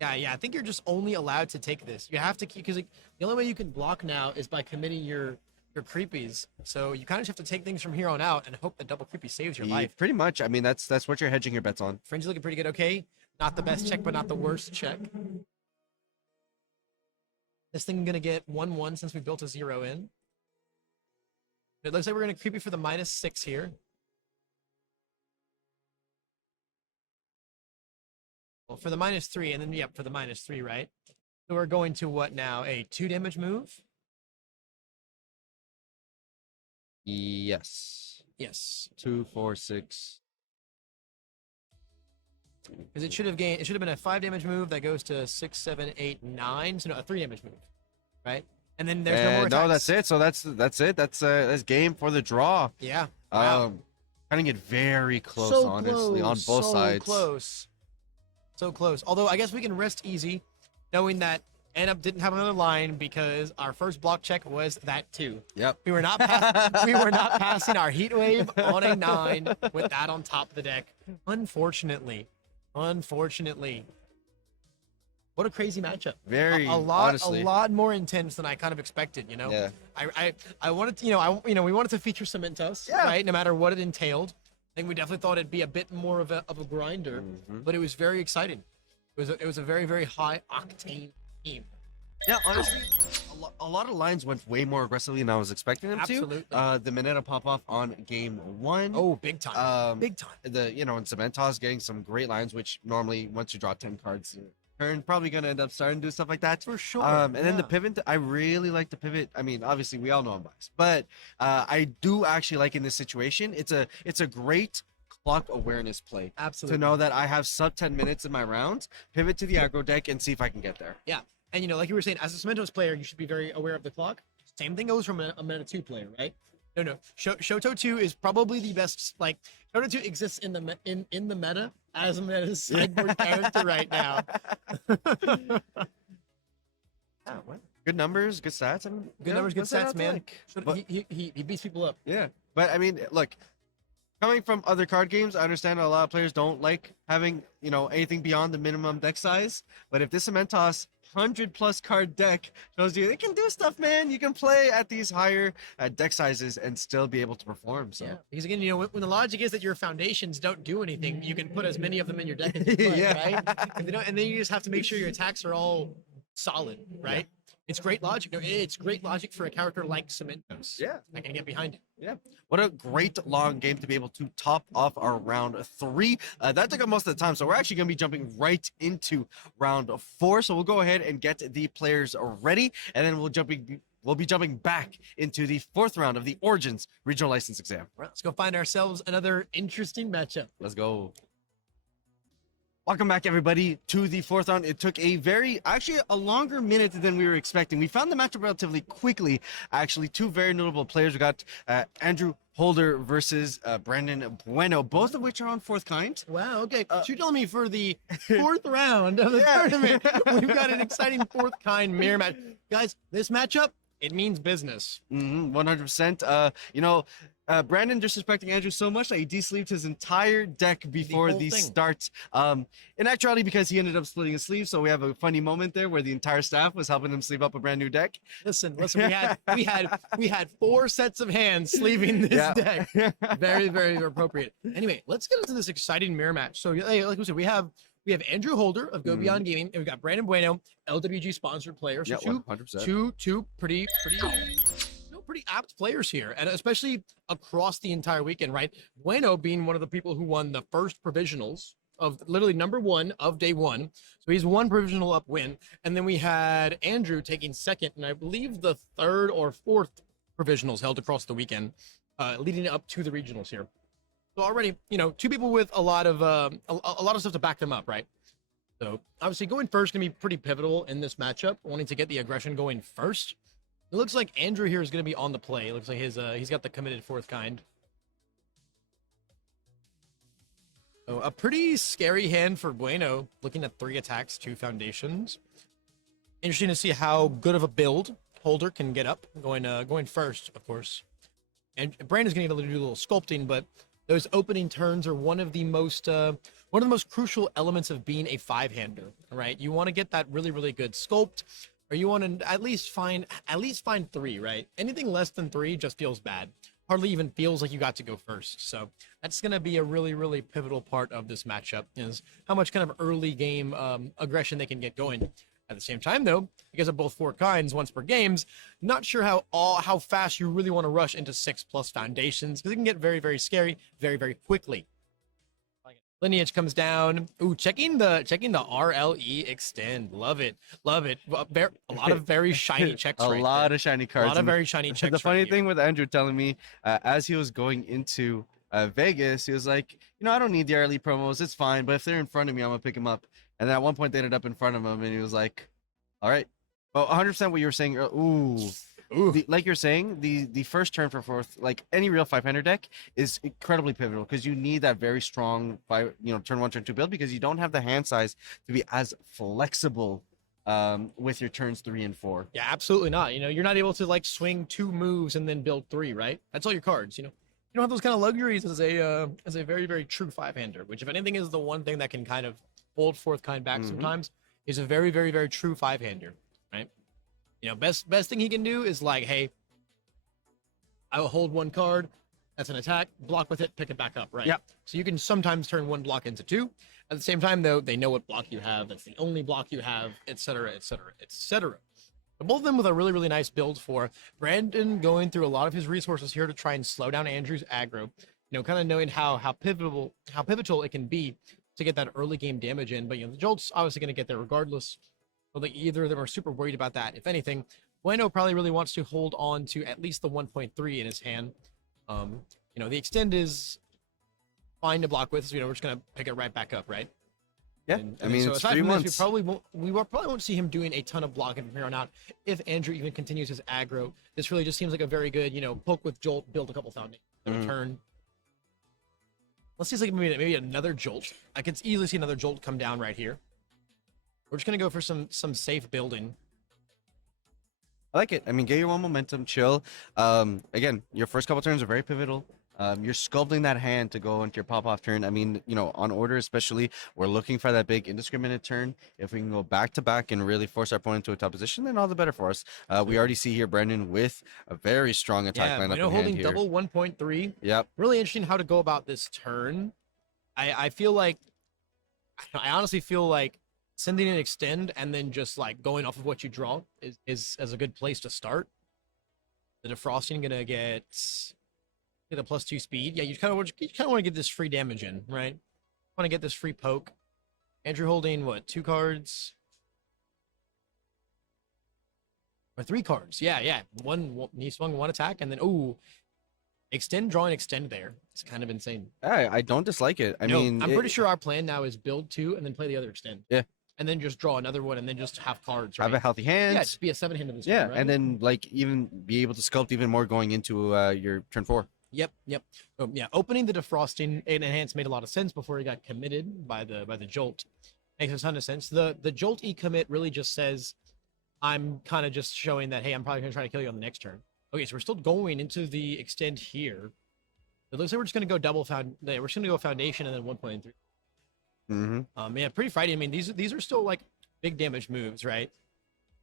Yeah, I think you're just only allowed to take this. You have to keep, because like, the only way you can block now is by committing your creepies. So you kind of just have to take things from here on out and hope that double creepy saves your life. Pretty much. I mean, that's what you're hedging your bets on. Fringe looking pretty good. Okay, not the best check, but not the worst check. This thing gonna get 1/1 since we built a 0 in. It looks like we're gonna creepy for the -6 here. Well, for the -3, and then yep, for the -3, right? So we're going to what now? A 2 damage move? Yes. Yes. 2, 4, 6. Because it should have been a 5 damage move that goes to 6, 7, 8, 9. So no, a 3 damage move, right? And then there's no more attacks. No, that's it. So that's it. That's game for the draw. Yeah. Wow. Cutting it very close, So honestly, on close, both so sides. So close. Although I guess we can rest easy, knowing that Anup didn't have another line because our first block check was that 2. Yep. We were not passing our heat wave on a 9 with that on top of the deck. Unfortunately. What a crazy matchup. Very a honestly. lot more intense than I kind of expected, you know. Yeah. I wanted to, we wanted to feature Cementos, Yeah. right? No matter what it entailed. I think we definitely thought it'd be a bit more of a grinder, but it was very exciting. It was a very, very high octane team. Yeah, honestly, a lot of lines went way more aggressively than I was expecting them Absolutely. to. The Mineta pop off on game 1. Oh, big time. Big time. And Cementos getting some great lines, which normally once you draw 10 cards a turn, probably gonna end up starting to do stuff like that. For sure. And then the pivot, I really like the pivot. I mean, obviously we all know I'm biased, but I do actually like in this situation. It's a great clock awareness play. Absolutely. To know that I have sub 10 minutes in my round, pivot to the aggro deck and see if I can get there. Yeah. And like you were saying, as a Cementos player, you should be very aware of the clock. Same thing goes from a Meta 2 player, right? No. Shoto 2 is probably the best. Like Shoto 2 exists in the meta as a meta sideboard character right now. What? Good numbers, good stats. I mean, Good numbers, good what's that stats, out to man. like? Shoto- But- he beats people up. Yeah, but I mean, look, coming from other card games, I understand a lot of players don't like having anything beyond the minimum deck size. But if this Cementos 100+ card deck shows you it can do stuff, man, you can play at these higher deck sizes and still be able to perform. So Yeah. Because again, when the logic is that your foundations don't do anything, you can put as many of them in your deck as you play, Yeah. right? And then you just have to make sure your attacks are all solid, right? It's great logic. No, it's great logic for a character like Cementos. Yeah. I can get behind it. Yeah. What a great long game to be able to top off our round 3. That took up most of the time. So we're actually going to be jumping right into round 4. So we'll go ahead and get the players ready. And then we'll be jumping back into the 4th round of the Origins Regional License Exam. Well, let's go find ourselves another interesting matchup. Let's go. Welcome back, everybody, to the 4th round. It took actually a longer minute than we were expecting. We found the matchup relatively quickly. Actually, 2 very notable players. We got Andrew Holder versus Brandon Bueno, both of which are on 4th kind. Wow, okay. So you're telling me for the 4th round of the tournament, we've got an exciting 4th kind mirror match. Guys, this matchup, it means business. 100%. Brandon disrespecting Andrew so much that he de-sleeved his entire deck before the start. In actuality, because he ended up splitting his sleeve, so we have a funny moment there where the entire staff was helping him sleeve up a brand new deck. Listen, we had 4 sets of hands sleeving this deck. Very, very appropriate. Anyway, let's get into this exciting mirror match. So, like we said, we have Andrew Holder of Go Beyond Gaming, and we've got Brandon Bueno, LWG sponsored player. So 100%. two pretty apt players here, and especially across the entire weekend, right? Bueno being one of the people who won the first provisionals of literally number 1 of day 1. So he's 1 provisional up win. And then we had Andrew taking 2nd, and I believe the 3rd or 4th provisionals held across the weekend, leading up to the regionals here. So already, 2 people with a lot of stuff to back them up, right? So obviously going first can be pretty pivotal in this matchup, wanting to get the aggression going first. It looks like Andrew here is going to be on the play. It looks like he's got the committed 4th kind. So a pretty scary hand for Bueno, looking at 3 attacks, 2 foundations. Interesting to see how good of a build Holder can get up, going first, of course. And Brandon's going to need to do a little sculpting, but those opening turns are one of the most crucial elements of being a 5-hander, right? You want to get that really, really good sculpt. Or you want to at least find 3, right? Anything less than 3 just feels bad. Hardly even feels like you got to go first. So that's going to be a really, really pivotal part of this matchup, is how much kind of early game aggression they can get going. At the same time, though, because of both 4 kinds, once per games, not sure how fast you really want to rush into 6+ foundations, because it can get very, very scary very, very quickly. Lineage comes down. Ooh, checking the RLE extend. Love it. A lot of very shiny checks. A lot of shiny cards. A lot of very shiny checks. The funny thing with Andrew telling me, as he was going into Vegas, he was like, I don't need the RLE promos. It's fine. But if they're in front of me, I'm going to pick them up. And then at one point, they ended up in front of him. And he was like, all right. Well, 100% what you were saying. Ooh. Like you're saying, the first turn for 4th, like any real 500 deck, is incredibly pivotal, because you need that very strong turn 1, turn 2 build, because you don't have the hand size to be as flexible with your turns 3 and 4. Yeah, absolutely not. You're not able to like swing 2 moves and then build 3, right? That's all your cards. You don't have those kind of luxuries as a very, very true 5-hander, which if anything is the one thing that can kind of hold 4th kind back sometimes, is a very, very, very true 5-hander, right? Best thing he can do is like, hey, I will hold 1 card. That's an attack. Block with it. Pick it back up, right? Yeah. So you can sometimes turn 1 block into 2. At the same time, though, they know what block you have. That's the only block you have, etc., etc., etc. But both of them with a really, really nice build for Brandon, going through a lot of his resources here to try and slow down Andrew's aggro. Kind of knowing how pivotal it can be to get that early game damage in. But the Jolt's obviously going to get there regardless. But like either of them are super worried about that. If anything, Bueno probably really wants to hold on to at least the 1.3 in his hand. The extend is fine to block with, so we're just gonna pick it right back up, right? Yeah, I mean, so it's aside 3 from months. this, we probably won't see him doing a ton of blocking from here on out. If Andrew even continues his aggro, this really just seems like a very good, poke with Jolt, build a couple foundations, return. Let's see, like maybe another Jolt. I could easily see another Jolt come down right here. We're just gonna go for some safe building. I like it. I mean, get your 1 momentum, chill. Again, your first couple turns are very pivotal. You're sculpting that hand to go into your pop-off turn. I mean, on order especially, we're looking for that big indiscriminate turn. If we can go back-to-back and really force our opponent to a tough position, then all the better for us. We already see here Brandon with a very strong attack lineup in hand holding here. double 1.3. Yep. Really interesting how to go about this turn. I feel like, I honestly feel like sending an extend and then just like going off of what you draw is as a good place to start. The defrosting gonna get a +2 speed. Yeah, you kind of want to get this free damage in, right? Want to get this free poke. Andrew holding what, 2 cards or 3 cards? Yeah, yeah. He swung 1 attack and then extend, draw, and extend there. It's kind of insane. I don't dislike it. I mean, I'm pretty sure our plan now is build 2 and then play the other extend. Yeah. And then just draw another one and then just have cards. Right? Have a healthy hand. Yeah, just be a 7-hand of this. Yeah, one, right? and then like even be able to sculpt even more going into your turn 4. Yep. Yeah, opening the defrosting and enhance made a lot of sense before he got committed by the jolt. Makes a ton of sense. The jolt commit really just says, I'm kind of just showing that, hey, I'm probably gonna try to kill you on the next turn. Okay, so we're still going into the extend here. It looks like we're just gonna go we're just gonna go foundation and then 1.3. Yeah, pretty frightening. I mean, these are still like big damage moves, right?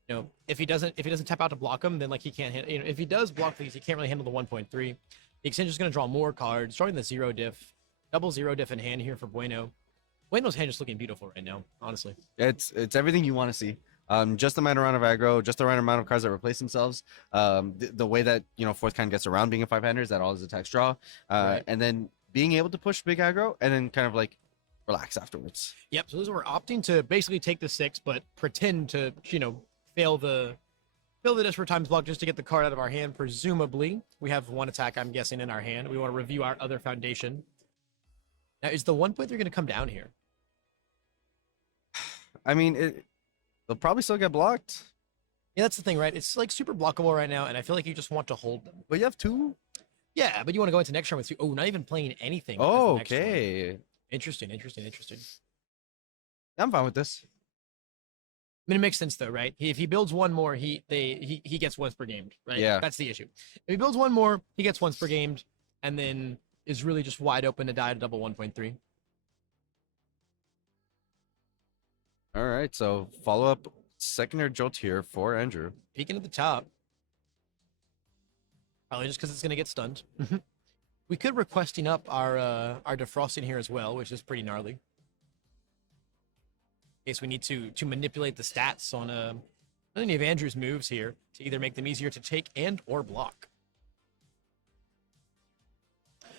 You know, if he doesn't tap out to block them, then like he can't handle. You know, if he does block these, he can't really handle the 1.3. The extension is going to draw more cards, drawing the 0 diff, double 0 diff in hand here for Bueno. Bueno's hand just looking beautiful right now, honestly. It's everything you want to see. Just the right amount of aggro, just the right amount of cards that replace themselves. The way that fourth kind gets around being a 5-hander is that all his attacks draw, Right. and then being able to push big aggro and then kind of like relax afterwards. Yep. So we're opting to basically take the 6, but pretend to fail the desperate times block just to get the card out of our hand. Presumably, we have 1 attack, I'm guessing, in our hand. We want to review our other foundation. Now, is the 1.3 going to come down here? I mean, they'll probably still get blocked. Yeah, that's the thing, right? It's like super blockable right now, and I feel like you just want to hold them. But you have 2. Yeah, but you want to go into next turn with 2. Oh, not even playing anything. as Oh, the next one. okay. Interesting. I'm fine with this. I mean, it makes sense though, right? If he builds 1 more, he gets once per game, right? Yeah. That's the issue. If he builds 1 more, he gets once per game, and then is really just wide open to die to double 1.3. All right, so follow up secondary jolt here for Andrew. Peeking at the top. Probably just because it's gonna get stunned. We could requesting up our defrosting here as well, which is pretty gnarly. In case we need to manipulate the stats on any of Andrew's moves here to either make them easier to take and or block.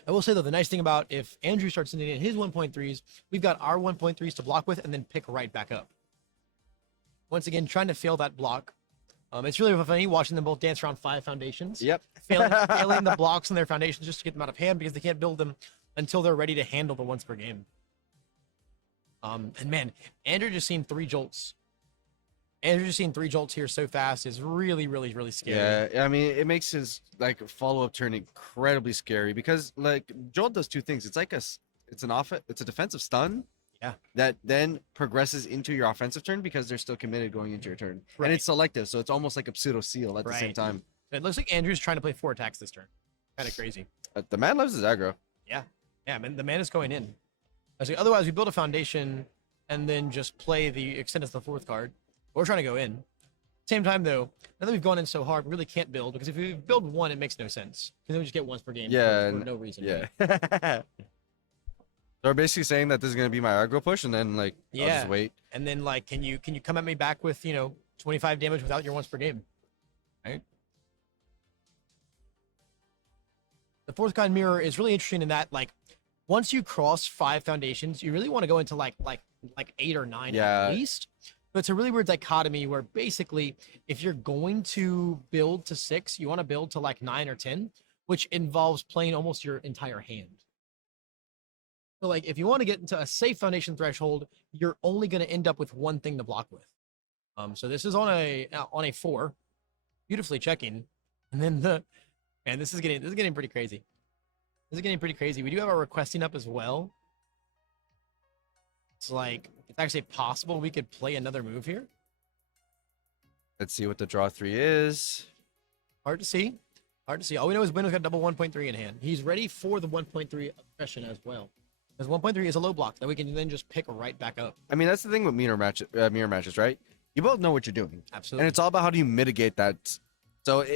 I will say though, the nice thing about if Andrew starts sending in his 1.3s, we've got our 1.3s to block with and then pick right back up. Once again, trying to fail that block. It's really funny watching them both dance around 5 foundations. Yep. Failing the blocks on their foundations just to get them out of hand because they can't build them until they're ready to handle the once per game. And man, Andrew just seen 3 jolts. Andrew just seen 3 jolts here so fast is really, really, really scary. Yeah, I mean, it makes his like follow-up turn incredibly scary because like Jolt does 2 things. It's like it's a defensive stun. Yeah. That then progresses into your offensive turn because they're still committed going into your turn. Right. And it's selective, so it's almost like a pseudo seal at the same Right. time. It looks like Andrew's trying to play 4 attacks this turn. Kind of crazy. The man loves his aggro. Yeah, man, the man is going in. I was like, otherwise, we build a foundation and then just play the extend as the 4th card. We're trying to go in. Same time, though, now that we've gone in so hard, we really can't build because if we build 1, it makes no sense. Because then we just get once per game. Yeah, for no reason. Yeah. Right? So we're basically saying that this is gonna be my aggro push, and then like I'll Yeah. just wait. And then like, can you come at me back with 25 damage without your once per game? Right. The 4th kind mirror is really interesting in that like once you cross 5 foundations, you really want to go into like 8 or 9 Yeah. at least. But it's a really weird dichotomy where basically if you're going to build to 6, you want to build to like 9 or 10, which involves playing almost your entire hand. So like if you want to get into a safe foundation threshold, you're only going to end up with 1 thing to block with. So this is on a 4, beautifully checking, and then this is getting pretty crazy. This is getting pretty crazy. We do have our requesting up as well. It's like it's actually possible we could play another move here. Let's see what the draw 3 is. Hard to see. All we know is Bueno's got double 1.3 in hand. He's ready for the 1.3 aggression as well. Because 1.3 is a low block that we can then just pick right back up. I mean, that's the thing with mirror matches, right? You both know what you're doing, Absolutely. and it's all about how do you mitigate that. So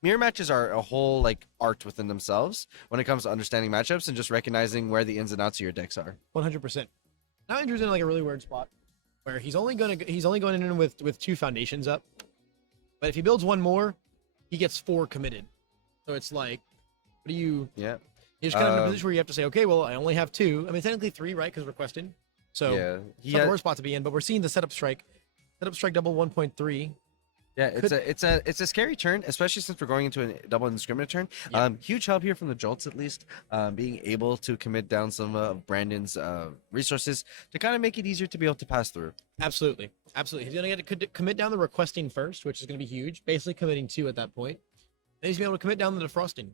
mirror matches are a whole like art within themselves when it comes to understanding matchups and just recognizing where the ins and outs of your decks are. 100%. Now Andrew's in like a really weird spot where he's only going in with 2 foundations up, but if he builds 1 more, he gets 4 committed. So it's like, what do you? Yeah. You're just kind of in a position where you have to say, okay, well, I only have 2. I mean, technically 3, right? Because requested. So Yeah. it's not the worst spot to be in. But we're seeing the setup strike double 1.3. Yeah, it's a scary turn, especially since we're going into a double indiscriminate turn. Yeah. Huge help here from the jolts, at least, being able to commit down some of Brandon's resources to kind of make it easier to be able to pass through. Absolutely. He's gonna get to commit down the requesting first, which is gonna be huge. Basically committing 2 at that point. Then he's gonna be able to commit down the defrosting.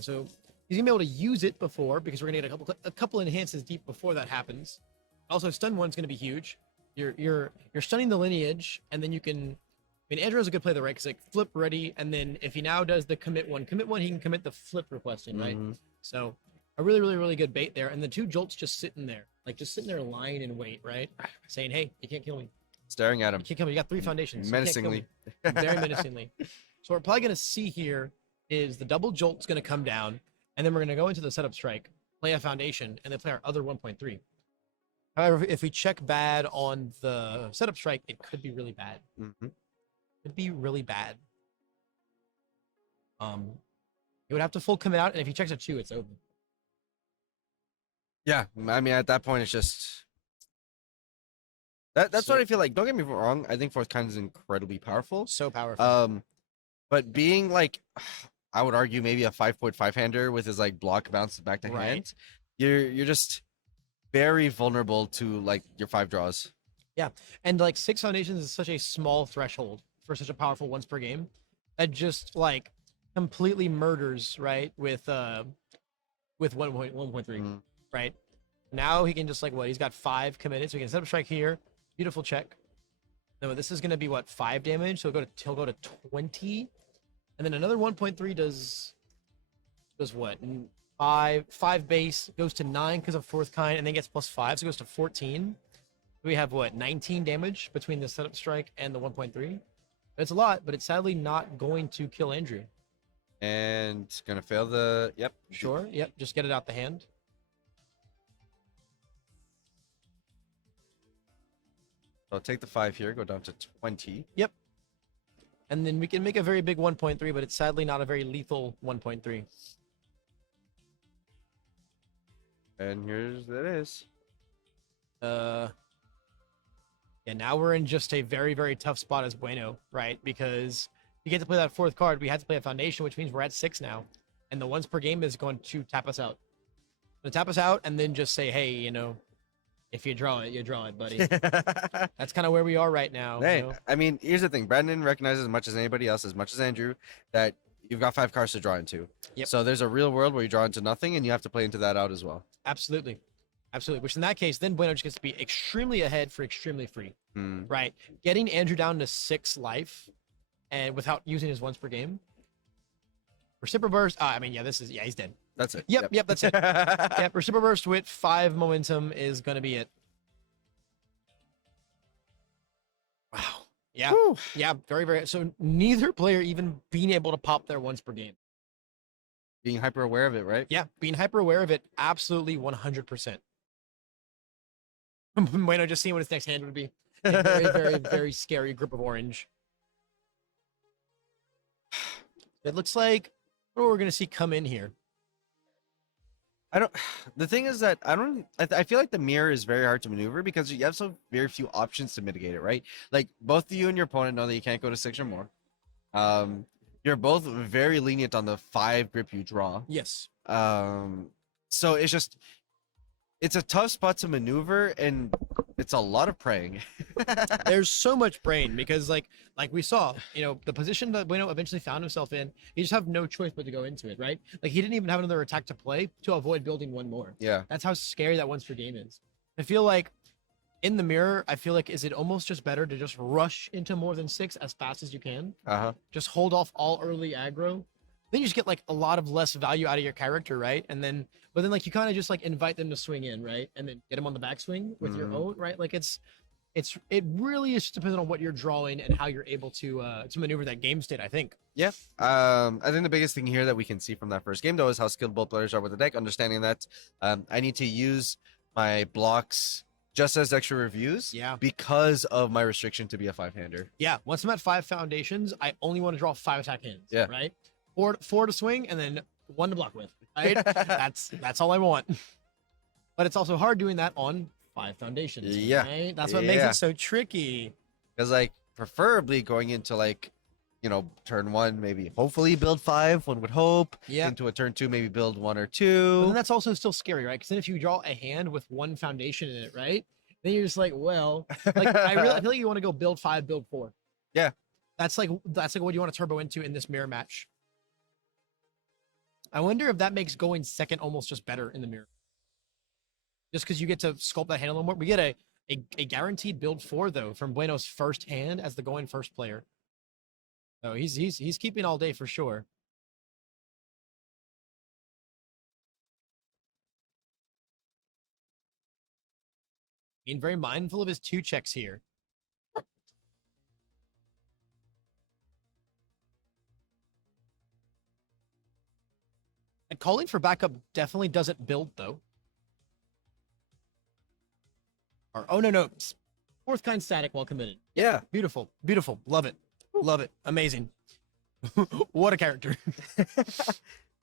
So he's gonna be able to use it before, because we're gonna get a couple enhances deep before that happens. Also, stun 1's gonna be huge. You're stunning the lineage, and then you can. I mean, Andrew's a good play there, right? Because like flip ready, and then if he now does the commit one, he can commit the flip requesting, right? So a really good bait there, and the 2 jolts just sitting there, lying in wait, right? Saying, hey, you can't kill me. Staring at him. You can't kill me. You got 3 foundations. Menacingly. Very menacingly. So what we're probably gonna see here is the double jolt's gonna come down, and then we're gonna go into the setup strike, play a foundation, and then play our other 1.3. However, if we check bad on the setup strike, it could be really bad. Could be really bad. He would have to full commit out, and if he checks a 2, it's over. Yeah, I mean, at that point, it's just that's what I feel like. Don't get me wrong. I think fourth kind is incredibly powerful. So powerful. But being like, I would argue maybe a 5.5 hander with his like block bounce back to hand, you're just very vulnerable to like your 5 draws. Yeah, and like 6 foundations is such a small threshold for such a powerful once per game that just like completely murders, right? With 1.3, right? Now he can just like he's got 5 committed, so he can set up strike here. Beautiful check. No, this is gonna be 5 damage, so he'll go to 20, and then another 1.3 does what? 5 base goes to 9 because of fourth kind, and then gets +5, so it goes to 14. We have 19 damage between the setup strike and the 1.3. It's a lot, but it's sadly not going to kill Andrew. And gonna fail the Sure. Yep. Just get it out the hand. So I'll take the 5 here, go down to 20. Yep. And then we can make a very big 1.3, but it's sadly not a very lethal 1.3. And here's that is. Yeah, now we're in just a very tough spot as Bueno, right? Because we get to play that 4th card. We had to play a foundation, which means we're at 6 now. And the once per game is going to tap us out. So tap us out and then just say, hey, if you draw it, you draw it, buddy. That's kind of where we are right now. Hey, I mean, here's the thing. Brandon recognizes as much as anybody else, as much as Andrew, that you've got 5 cards to draw into. Yep. So there's a real world where you draw into nothing, and you have to play into that out as well. Absolutely. Which in that case, then Bueno just gets to be extremely ahead for extremely free, right? Getting Andrew down to 6 life, and without using his once per game. Reciprocal burst. He's dead. That's it. Yep, that's it. Yep, reciprocal burst with 5 momentum is gonna be it. Wow. Yeah. Whew. Yeah. Very. So neither player even being able to pop their once per game. Being hyper aware of it, right? Yeah, being hyper aware of it, absolutely 100%. Bueno just seeing what his next hand would be. A very scary grip of orange. It looks like what we're gonna see come in here. The thing is that I feel like the mirror is very hard to maneuver because you have so very few options to mitigate it, right? Like both you and your opponent know that you can't go to 6 or more. You're both very lenient on the 5 grip you draw. Yes. So it's a tough spot to maneuver, and it's a lot of praying. There's so much brain because like we saw, the position that Bueno eventually found himself in, he just have no choice but to go into it, right? Like he didn't even have another attack to play to avoid building 1 more. Yeah. That's how scary that once per game is. I feel like in the mirror, is it almost just better to just rush into more than 6 as fast as you can? Just hold off all early aggro. Then you just get like a lot of less value out of your character, right? But then like you kind of just like invite them to swing in, right? And then get them on the backswing with your own, right? Like it really is dependent on what you're drawing and how you're able to maneuver that game state, I think. Yeah. I think the biggest thing here that we can see from that first game though is how skilled both players are with the deck, understanding that I need to use my blocks just as extra reviews. Yeah. Because of my restriction to be a 5-hander. Yeah. Once I'm at 5 foundations, I only want to draw 5 attack hands. Yeah. Right. Four to swing, and then 1 to block with. Right. that's all I want. But it's also hard doing that on 5 foundations. Yeah. Right? That's what makes it so tricky. Because like preferably going into like, turn 1, maybe hopefully build 5. One would hope. Yeah. Into a turn 2, maybe build 1 or But 2. then that's also still scary, right? Because then if you draw a hand with 1 foundation in it, right? Then you're just like, well, like I feel like you want to go build 5, build 4. Yeah. That's like what you want to turbo into in this mirror match. I wonder if that makes going second almost just better in the mirror. Just because you get to sculpt that hand a little more. We get a guaranteed build 4 though from Bueno's first hand as the going first player. So he's keeping all day for sure. Being very mindful of his 2 checks here. And calling for backup definitely doesn't build though. Or, oh no, 4th kind static while committed. Yeah. Beautiful, beautiful, love it, amazing. What a character.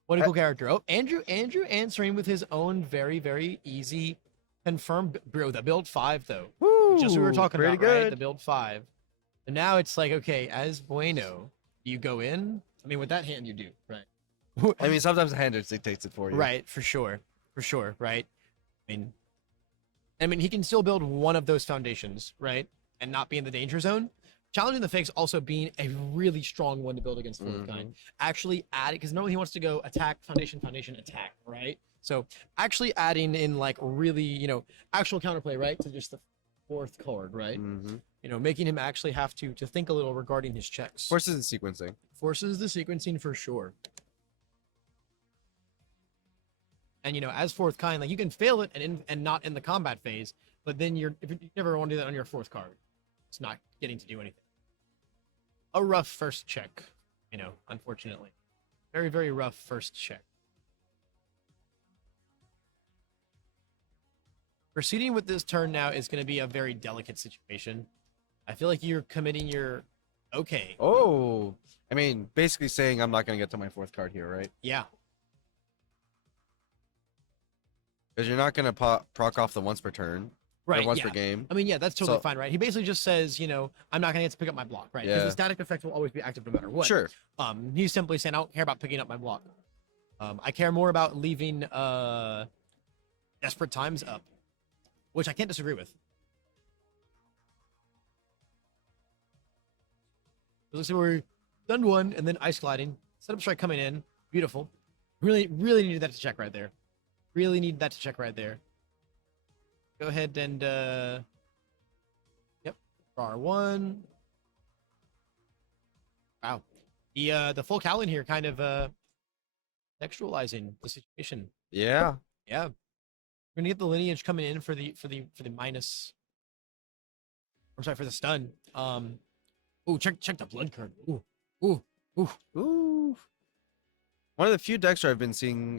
What a cool character. Oh, Andrew answering with his own very, very easy confirmed, bro. The build 5 though. Just what we were talking about, right? The build 5. And now it's like, okay, as Bueno, you go in. I mean, with that hand, you do, right? I mean, sometimes the hand dictates it for you. Right, for sure, right? I mean, he can still build one of those foundations, right, and not be in the danger zone. Challenging the fakes also being a really strong one to build against 4th kind. Actually add it, because normally he wants to go attack, foundation, attack, right? So actually adding in like really, actual counterplay, right, to just the 4th card, right? Making him actually have to think a little regarding his checks. Forces the sequencing. Forces the sequencing for sure. And as 4th kind, like you can fail it and not in the combat phase, but then you never want to do that on your 4th card. It's not getting to do anything. A rough first check, unfortunately. Very, very rough first check. Proceeding with this turn now is going to be a very delicate situation. I feel like you're committing your okay. Oh, I mean, basically saying I'm not going to get to my 4th card here, right? Yeah. Because you're not going to proc off the once per turn. Right. Or once yeah. per game. I mean, yeah, that's totally fine, right? He basically just says, I'm not going to get to pick up my block, right? Because the static effect will always be active no matter what. Sure. He's simply saying, I don't care about picking up my block. I care more about leaving Desperate Times up, which I can't disagree with. Let's see where we're done 1 and then ice gliding. Setup strike coming in. Beautiful. Really, really needed that to check right there. Really need that to check right there. Go ahead and yep, R1. Wow. The full Callan here kind of textualizing the situation. Yeah. Yeah. We're gonna get the lineage coming in for the minus. I'm sorry, for the stun. Oh, check the blood card. Ooh. One of the few decks where I've been seeing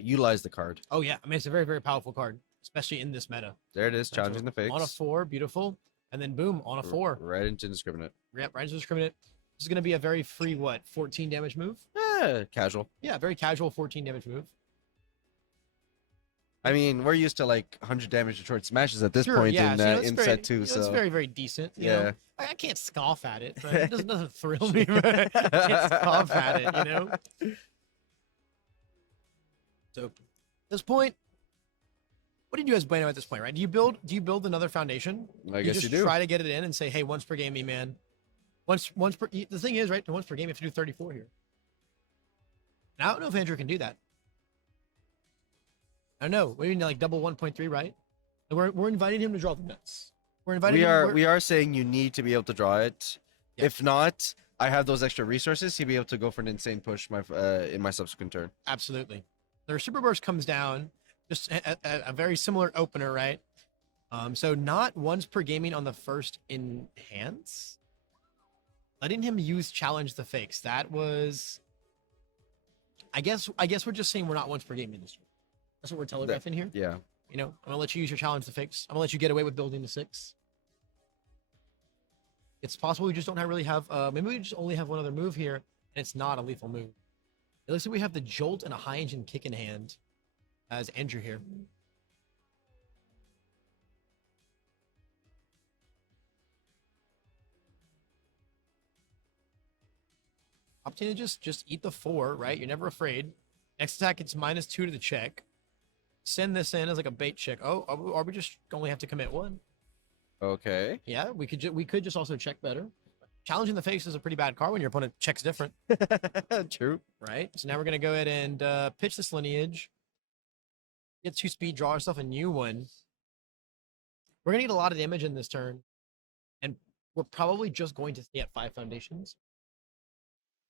utilize the card. Oh yeah, I mean it's a very, very powerful card, especially in this meta. There it is, challenging the fakes. On a 4, beautiful, and then boom, on a 4. Right into indiscriminate. Yep, right into indiscriminate. This is gonna be a very free 14 damage move. Yeah, casual. Yeah, very casual 14 damage move. I mean, we're used to like 100 damage to short smashes at this Sure, point yeah, in set 2. It's So very, very decent. You know? I can't scoff at it, but it doesn't thrill me. Right? I can't scoff at it, So, at this point, what do you do as Bueno at this point, right? Do you build another foundation? I guess you just do. Try to get it in and say, hey, once per game, me man. Once per. The thing is, right? Once per game, you have to do 34 here. And I don't know if Andrew can do that. I don't know. We need like double 1.3, right? And we're inviting him to draw the nuts. We are saying you need to be able to draw it. Yeah. If not, I have those extra resources to be able to go for an insane push in my subsequent turn. Absolutely. Their super burst comes down, just a very similar opener, right? So not once per gaming on the first in hands. Letting him challenge the fakes. That was, I guess we're just saying we're not once per game industry. That's what we're telegraphing here. Yeah. You know, I'm gonna let you use your challenge to fix. I'm gonna let you get away with building to 6. It's possible we just don't really have. Maybe we just only have one other move here, and it's not a lethal move. It looks like we have the jolt and a high engine kick in hand, as Andrew here. Opting to just eat the 4, right? You're never afraid. Next attack, it's -2 to the check. Send this in as like a bait check. Oh, are we just only have to commit 1? Okay. Yeah, we could just also check better. Challenging the face is a pretty bad card when your opponent checks different, True. right? So now we're gonna go ahead and pitch this lineage. Get 2 speed, draw ourselves a new one. We're gonna need a lot of damage in this turn, and we're probably just going to stay at 5 foundations.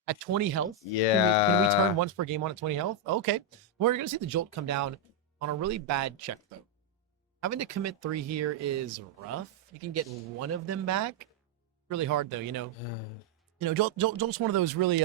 At 20 health? Yeah. Can we turn once per game on at 20 health? Okay. We're going to see the jolt come down on a really bad check, though. Having to commit 3 here is rough. You can get 1 of them back. Really hard, though, you know. Jolt's one of those really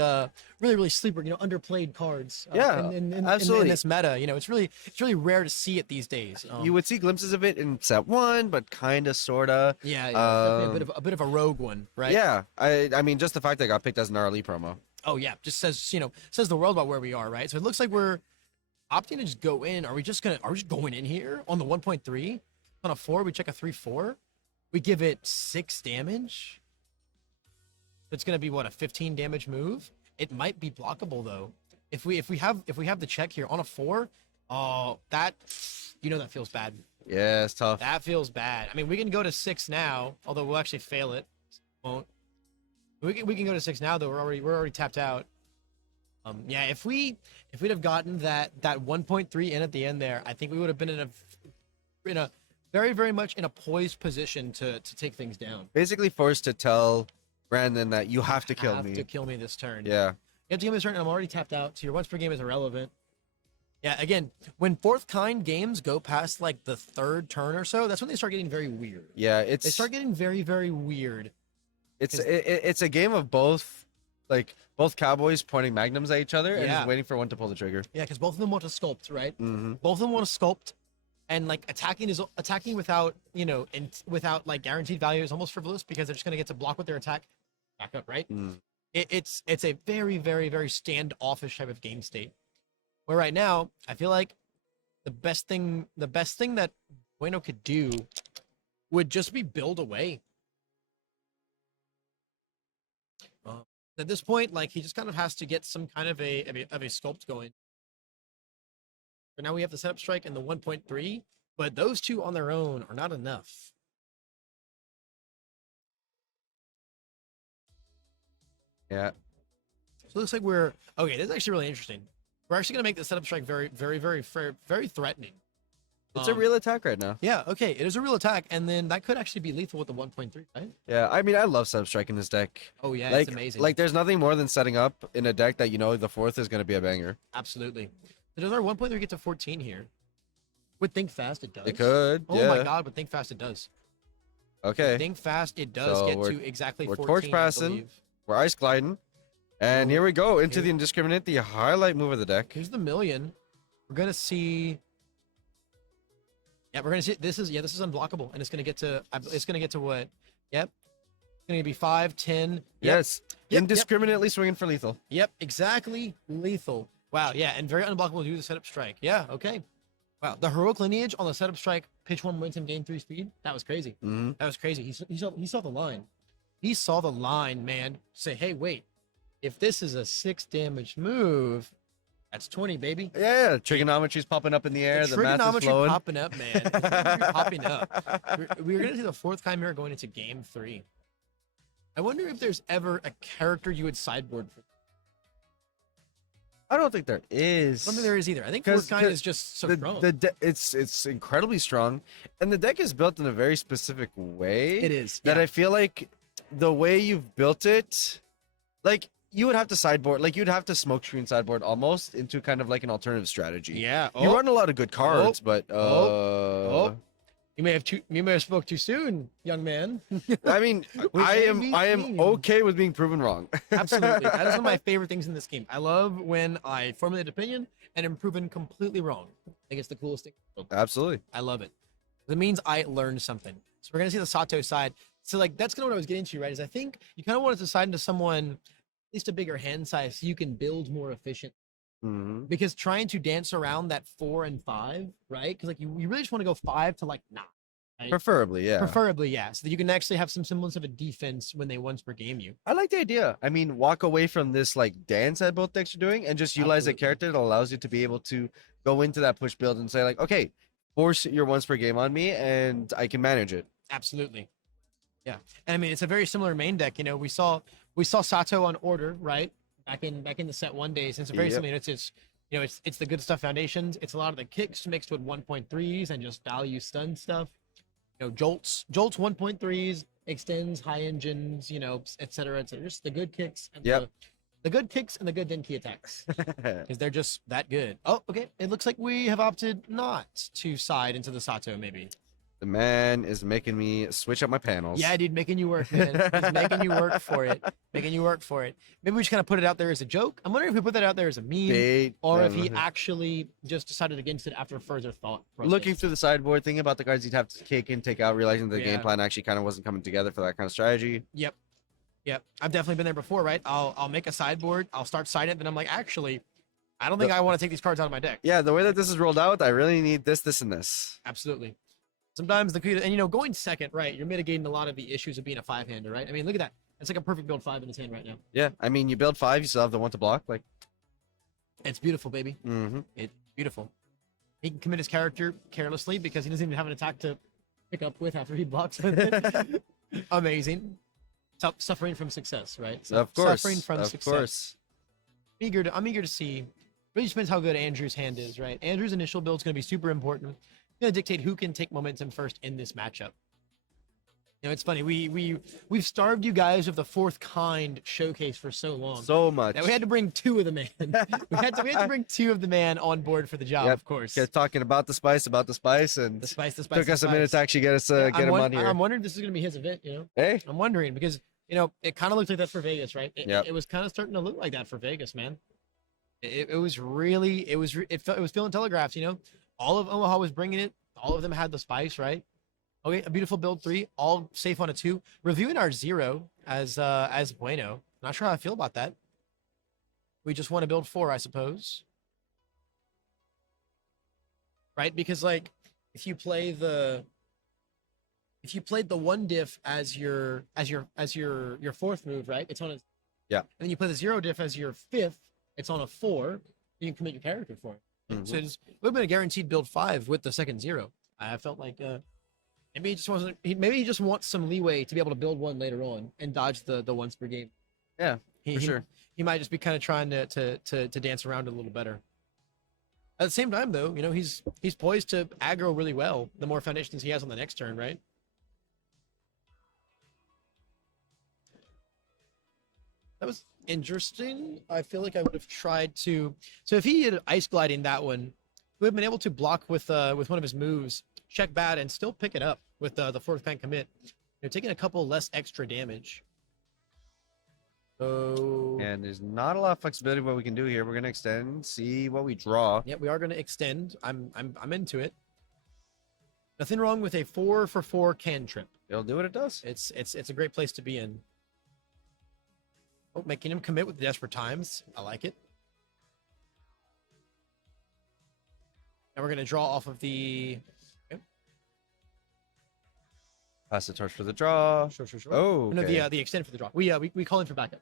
sleeper, underplayed cards. Yeah, in absolutely. this meta, it's really rare to see it these days. You would see glimpses of it in set 1, but kind of, sorta. Yeah, definitely a bit of a rogue one, right? Yeah, I mean, just the fact that it got picked as an RLE promo. Oh yeah, just says the world about where we are, right? So it looks like we're opting to just go in. Are we just going in here on the 1.3? On a 4, we check a 3/4. We give it 6 damage. It's gonna be what, a 15 damage move? It might be blockable though. If we have the check here on a 4, oh, that that feels bad. Yeah, it's tough. That feels bad. I mean, we can go to 6 now, although we'll actually fail it. Won't. We can go to 6 now though. We're already tapped out. Yeah, if we'd have gotten that 1.3 in at the end there, I think we would have been in a very, very much in a poised position to take things down. Basically forced to tell Brandon that you have to kill me. To kill me this turn. Yeah. You have to kill me this turn, and I'm already tapped out, so your once per game is irrelevant. Yeah, again, when 4th kind games go past like the 3rd turn or so, that's when they start getting very weird. Yeah, they start getting very, very weird. It's a game of both cowboys pointing magnums at each other and just waiting for one to pull the trigger. Yeah, because both of them want to sculpt, right? Mm-hmm. Both of them want to sculpt, and like attacking without without like guaranteed value is almost frivolous because they're just gonna get to block with their attack back up, right? Mm. It's a very, very, very standoffish type of game state. Where right now, I feel like the best thing that Bueno could do would just be build away. At this point, like, he just kind of has to get some kind of a sculpt going. But now we have the setup strike and the 1.3, but those two on their own are not enough. Yeah. So it looks like we're okay. This is actually really interesting. We're actually going to make the setup strike very, very, very, very, very threatening. It's a real attack right now. Yeah, okay. It is a real attack, and then that could actually be lethal with the 1.3, right? Yeah, I mean, I love setup strike in this deck. Oh, yeah, like, it's amazing. Like, there's nothing more than setting up in a deck that the 4th is going to be a banger. Absolutely. So does our 1.3 get to 14 here? With Think Fast, it does. It could, Oh my god, with Think Fast, it does. Okay. With Think Fast, it does get to exactly 14, torch passing. We're ice gliding. And here we go into the indiscriminate, the highlight move of the deck. Here's the million. We're going to see... Yeah, we're gonna see this is unblockable, and it's gonna get to what? Yep, it's gonna be 5, 10. Yep. Yes, indiscriminately swinging for lethal. Yep, exactly, lethal. Wow, yeah, and very unblockable to do the setup strike. Yeah, okay. Wow, the heroic lineage on the setup strike, pitch 1 momentum, gain 3 speed. That was crazy. Mm-hmm. That was crazy. He saw the line. He saw the line, man. Say, hey, wait, if this is a 6 damage move. That's 20, baby. Yeah, trigonometry's popping up in the air. The math is flowing. Popping up, man. Trigonometry popping up. We're going to see the 4th Chimera going into game 3. I wonder if there's ever a character you would sideboard for. I don't think there is. I don't think there is either. I think 4th Chimera is just so strong. It's incredibly strong, and the deck is built in a very specific way. It is. That I feel like the way you've built it, like, you would have to sideboard, like, you'd have to smoke screen sideboard almost into kind of like an alternative strategy. Yeah. You run a lot of good cards, but you may have spoke too soon, young man. I mean, I am okay with being proven wrong. Absolutely. That is one of my favorite things in this game. I love when I formulate opinion and I'm proven completely wrong. I think it's the coolest thing. Absolutely. I love it. It means I learned something. So we're gonna see the Sato side. So like that's kind of what I was getting to, right? Is I think you kind of want to decide into someone at least a bigger hand size so you can build more efficient. Hmm. Because trying to dance around that 4 and 5, right? Because like you really just want to go 5 to like 9. Right? Preferably, yeah. Preferably, yeah. So that you can actually have some semblance of a defense when they once per game you. I like the idea. I mean, walk away from this like dance that both decks are doing and just utilize a Absolutely. character that allows you to be able to go into that push build and say like, okay, force your once per game on me and I can manage it. Absolutely. Yeah. And I mean it's a very similar main deck. You know, we saw Sato on order, right? Back in the set 1 days. And it's a very Yep. similar, it's the good stuff foundations. It's a lot of the kicks mixed with 1.3s and just value stun stuff. You know, jolts 1.3s, extends, high engines, you know, et cetera, et cetera. Just the good kicks and Yep. the good kicks and the good Denki attacks. Because they're just that good. Oh, okay. It looks like we have opted not to side into the Sato, maybe. The man is making me switch up my panels. Yeah, dude, making you work, man. He's making you work for it. Making you work for it. Maybe we just kind of put it out there as a joke. I'm wondering if we put that out there as a meme, Bait or if he them. actually just decided against it after further thought. Looking process. through the sideboard, thinking about the cards you'd have to kick in, take out, realizing the Yeah. game plan actually kind of wasn't coming together for that kind of strategy. Yep. I've definitely been there before, right? I'll make a sideboard. I'll start siding it. Then I'm like, actually, I don't think I want to take these cards out of my deck. Yeah, the way that this is rolled out, I really need this, this, and this. Absolutely. Sometimes the and going second, right? You're mitigating a lot of the issues of being a 5-hander, right? I mean, look at that. It's like a perfect build 5 in his hand right now. Yeah, I mean, you build 5, you still have the one to block. Like, It's beautiful, baby. It's beautiful. He can commit his character carelessly because he doesn't even have an attack to pick up with after he blocks with it. Amazing. Suffering from success, right? of course, Suffering from of success. course. I'm eager to see. Really depends how good Andrew's hand is, right? Andrew's initial build is going to be super important. It's going to dictate who can take momentum first in this matchup. You know, it's funny. We've starved you guys of the fourth kind showcase for so long. So much. That we had to bring 2 of the man. we had to bring 2 of the man on board for the job, Yep. of course. Kept talking about the spice, and The spice. took us a minute to actually get us get him on here. I'm wondering if this is gonna be his event. You know, Hey, I'm wondering because it kind of looked like that for Vegas, right? Yep. It was kind of starting to look like that for Vegas, man. It was really it was feeling telegraphed. You know, all of Omaha was bringing it. All of them had the spice, right? Okay, a beautiful build 3, all safe on a 2. Reviewing our 0 as bueno. Not sure how I feel about that. We just want to build 4, I suppose. Right? Because like if you played the 1 diff as your 4th move, right? It's on a Yeah. And then you play the 0 diff as your 5th, it's on a 4. You can commit your character for it. So it would have been a guaranteed build 5 with the second 0. I felt like maybe he just wants some leeway to be able to build 1 later on and dodge the once per game. Yeah, for sure. He might just be kind of trying to dance around it a little better. At the same time, though, he's poised to aggro really well. The more foundations he has on the next turn, right? That was interesting. I feel like I would have tried to. So if he had ice gliding that one, we would have been able to block with one of his moves, check bad, and still pick it up with the 4th kind commit. You're taking a couple less extra damage. So And there's not a lot of flexibility what we can do here. We're gonna extend, see what we draw. yeah, we are going to extend. I'm into it. Nothing wrong with a 4-for-4 cantrip. It'll do what it does. It's a great place to be in. Oh, making him commit with the Desperate Times. I like it. And we're going to draw off of the... Okay. Pass the torch for the draw. Sure. Oh, No, okay. the extend for the draw. We call in for backup.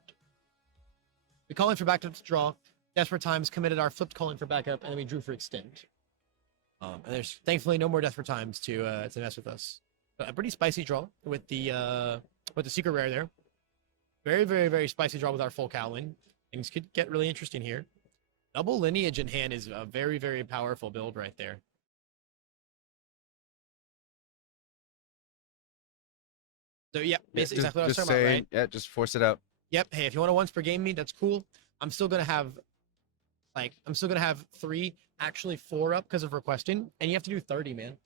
We call in for backup to draw. Desperate Times committed our flipped calling for backup, and then we drew for extend. And there's thankfully no more Desperate Times to mess with us. But a pretty spicy draw with the secret rare there. Very, very, very spicy draw with our full cowling. Things could get really interesting here. Double lineage in hand is a very, very powerful build right there. So yeah, basically exactly what I was talking about, right? Yeah, just force it out. Yep. Hey, if you want to once per game me, that's cool. I'm still gonna have 3, actually 4 up because of requesting, and you have to do 30, man.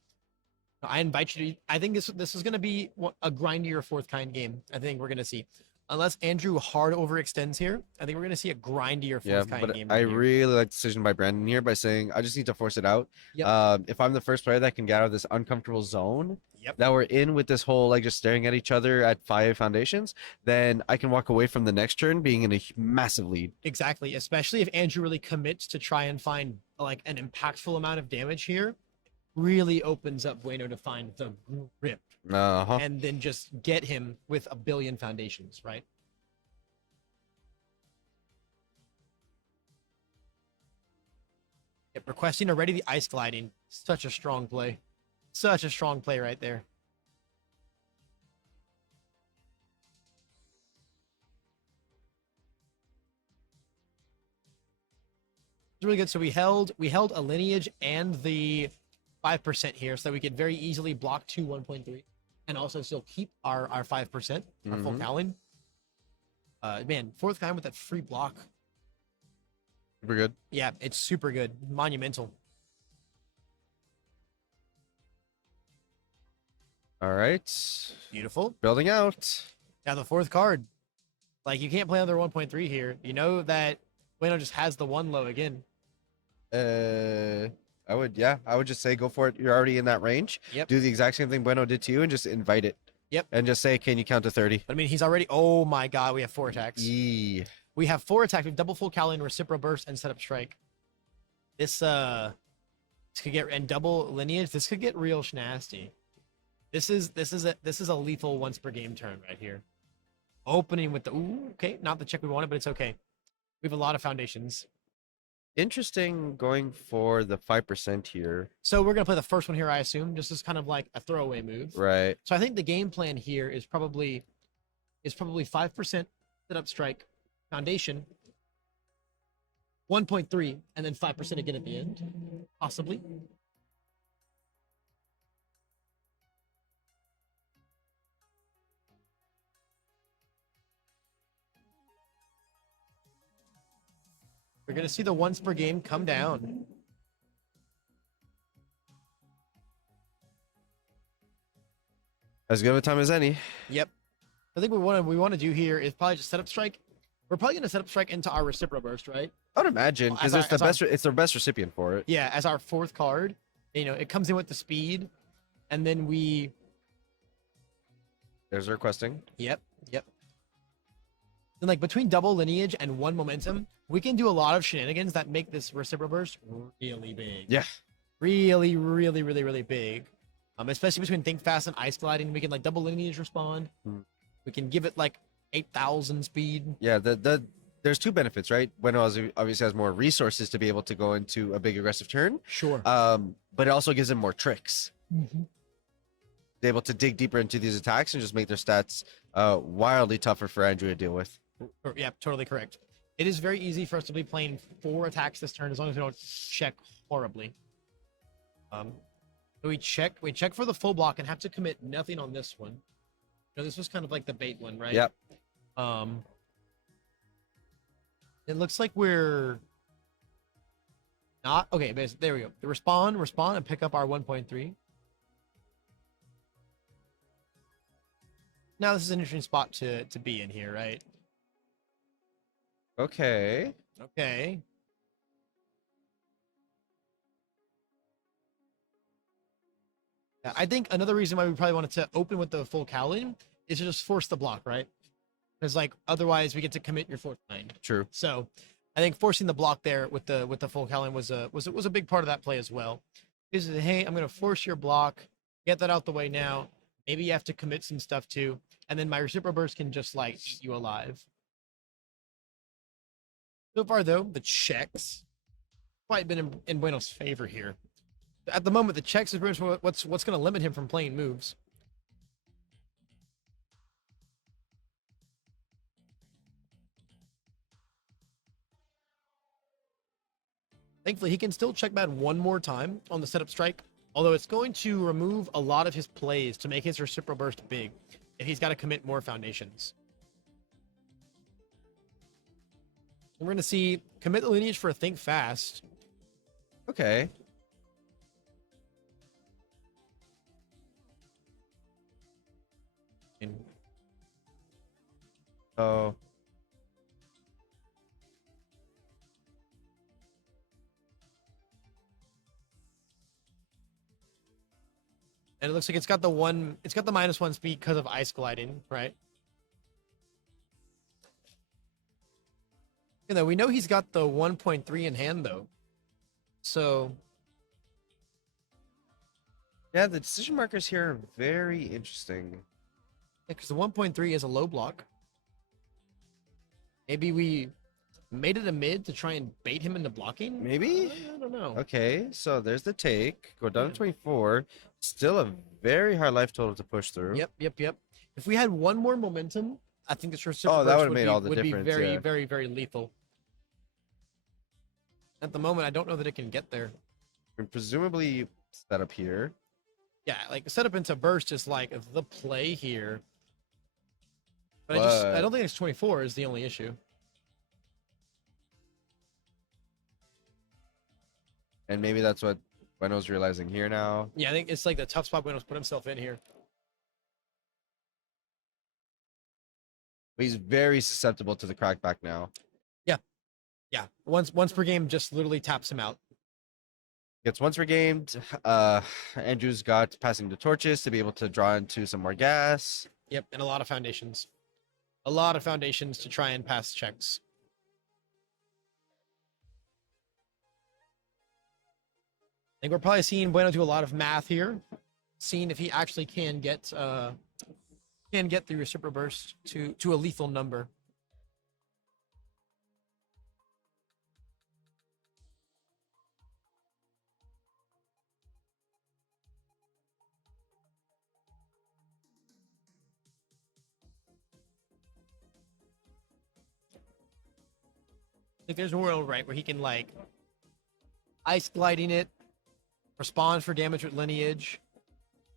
I invite you to. I think this is gonna be a grindier 4th kind game. I think we're gonna see. unless Andrew hard overextends here, I think we're gonna see a grindier Yeah, fourth kind but game. I Right here. really like the decision by Brandon here by saying I just need to force it out. Yep. If I'm the first player that can get out of this uncomfortable zone Yep. that we're in with this whole like just staring at each other at 5 foundations, then I can walk away from the next turn being in a massive lead. Exactly, especially if Andrew really commits to try and find like an impactful amount of damage here, really opens up Bueno to find the grip Uh-huh. and then just get him with a billion foundations, right? Yep, requesting already the ice gliding. Such a strong play. Such a strong play right there. It's really good. So we held a lineage and the 5% here so that we could very easily block 1.3 and also still keep our 5%, our full cowling. Man, fourth time with that free block. Super good. Yeah, it's super good. Monumental. All right. Beautiful. Building out. Now the fourth card. Like, you can't play under 1.3 here. You know that Bueno just has the one low again. I would just say go for it. You're already in that range. Yep. Do the exact same thing Bueno did to you and just invite it. Yep. And just say, can you count to 30? But I mean, he's already. Oh my God, we have 4 attacks. Yee. We have 4 attacks. We have double full cowling, reciprocal burst, and setup strike. This could get, and double lineage. This could get real nasty. This is a lethal once per game turn right here. Opening with the okay, not the check we wanted, but it's okay. We have a lot of foundations. Interesting going for the 5% here. So we're gonna play the first one here, I assume, just as kind of like a throwaway move. Right. So I think the game plan here is probably 5% setup strike, foundation, 1.3, and then 5% again at the end, possibly. We're gonna see the once per game come down. As good of a time as any. Yep. I think what we want to do here is probably just set up strike. We're probably gonna set up strike into our reciprocal burst, right? I would imagine because As it's the best recipient for it. Yeah, as our fourth card. You know, it comes in with the speed, and then we. There's requesting. Yep. And like between double lineage and 1 momentum, we can do a lot of shenanigans that make this reciprocal burst really big. Yeah. Really, really, really, really big. Especially between think fast and ice gliding, we can like double lineage respond. We can give it like 8,000 speed. Yeah. There's 2 benefits, right? Bueno obviously has more resources to be able to go into a big aggressive turn. Sure. But it also gives him more tricks. They're able to dig deeper into these attacks and just make their stats wildly tougher for Andrew to deal with. Yeah, totally correct. It is very easy for us to be playing 4 attacks this turn as long as we don't check horribly. So we check for the full block and have to commit nothing on this one. You know, this was kind of like the bait one, right? Yep. It looks like we're not okay. There we go. The respond, and pick up our 1.3. Now this is an interesting spot to be in here, right? Okay. Okay. Yeah, I think another reason why we probably wanted to open with the full cowling is to just force the block, right? Because like otherwise we get to commit your fourth line. True. So I think forcing the block there with the full cowling was a big part of that play as well. Is hey, I'm gonna force your block, get that out the way now. Maybe you have to commit some stuff too, and then my reciprocal burst can just like eat you alive. So far though, the checks quite been in Bueno's favor here. At the moment, the checks is pretty much what's going to limit him from playing moves. Thankfully, he can still check bad one more time on the setup strike, although it's going to remove a lot of his plays to make his reciprocal burst big if he's got to commit more foundations. We're going to see commit the lineage for a think fast. Okay. Oh, And it looks like it's got the -1 speed because of ice gliding, right? You know, we know he's got the 1.3 in hand though. So yeah, the decision markers here are very interesting. because the 1.3 is a low block. Maybe we made it a mid to try and bait him into blocking. Maybe? I don't know. Okay, so there's the take. Go down to 24. Still a very high life total to push through. Yep. If we had one more momentum, I think the short super Oh, that burst would've made all the would difference, be very, yeah. very, very lethal. At the moment, I don't know that it can get there. And presumably set up here. Yeah, like set up into burst is like the play here. But I don't think X24 is the only issue. And maybe that's what Bueno's realizing here now. Yeah, I think it's like the tough spot Buenos put himself in here. But he's very susceptible to the crackback now. Yeah, once per game just literally taps him out. Gets once regained. Andrew's got passing the torches to be able to draw into some more gas. Yep, and a lot of foundations. A lot of foundations to try and pass checks. I think we're probably seeing Bueno do a lot of math here, seeing if he actually can get through a super burst to a lethal number. I think there's a world, right, where he can like ice gliding it, respond for damage with lineage.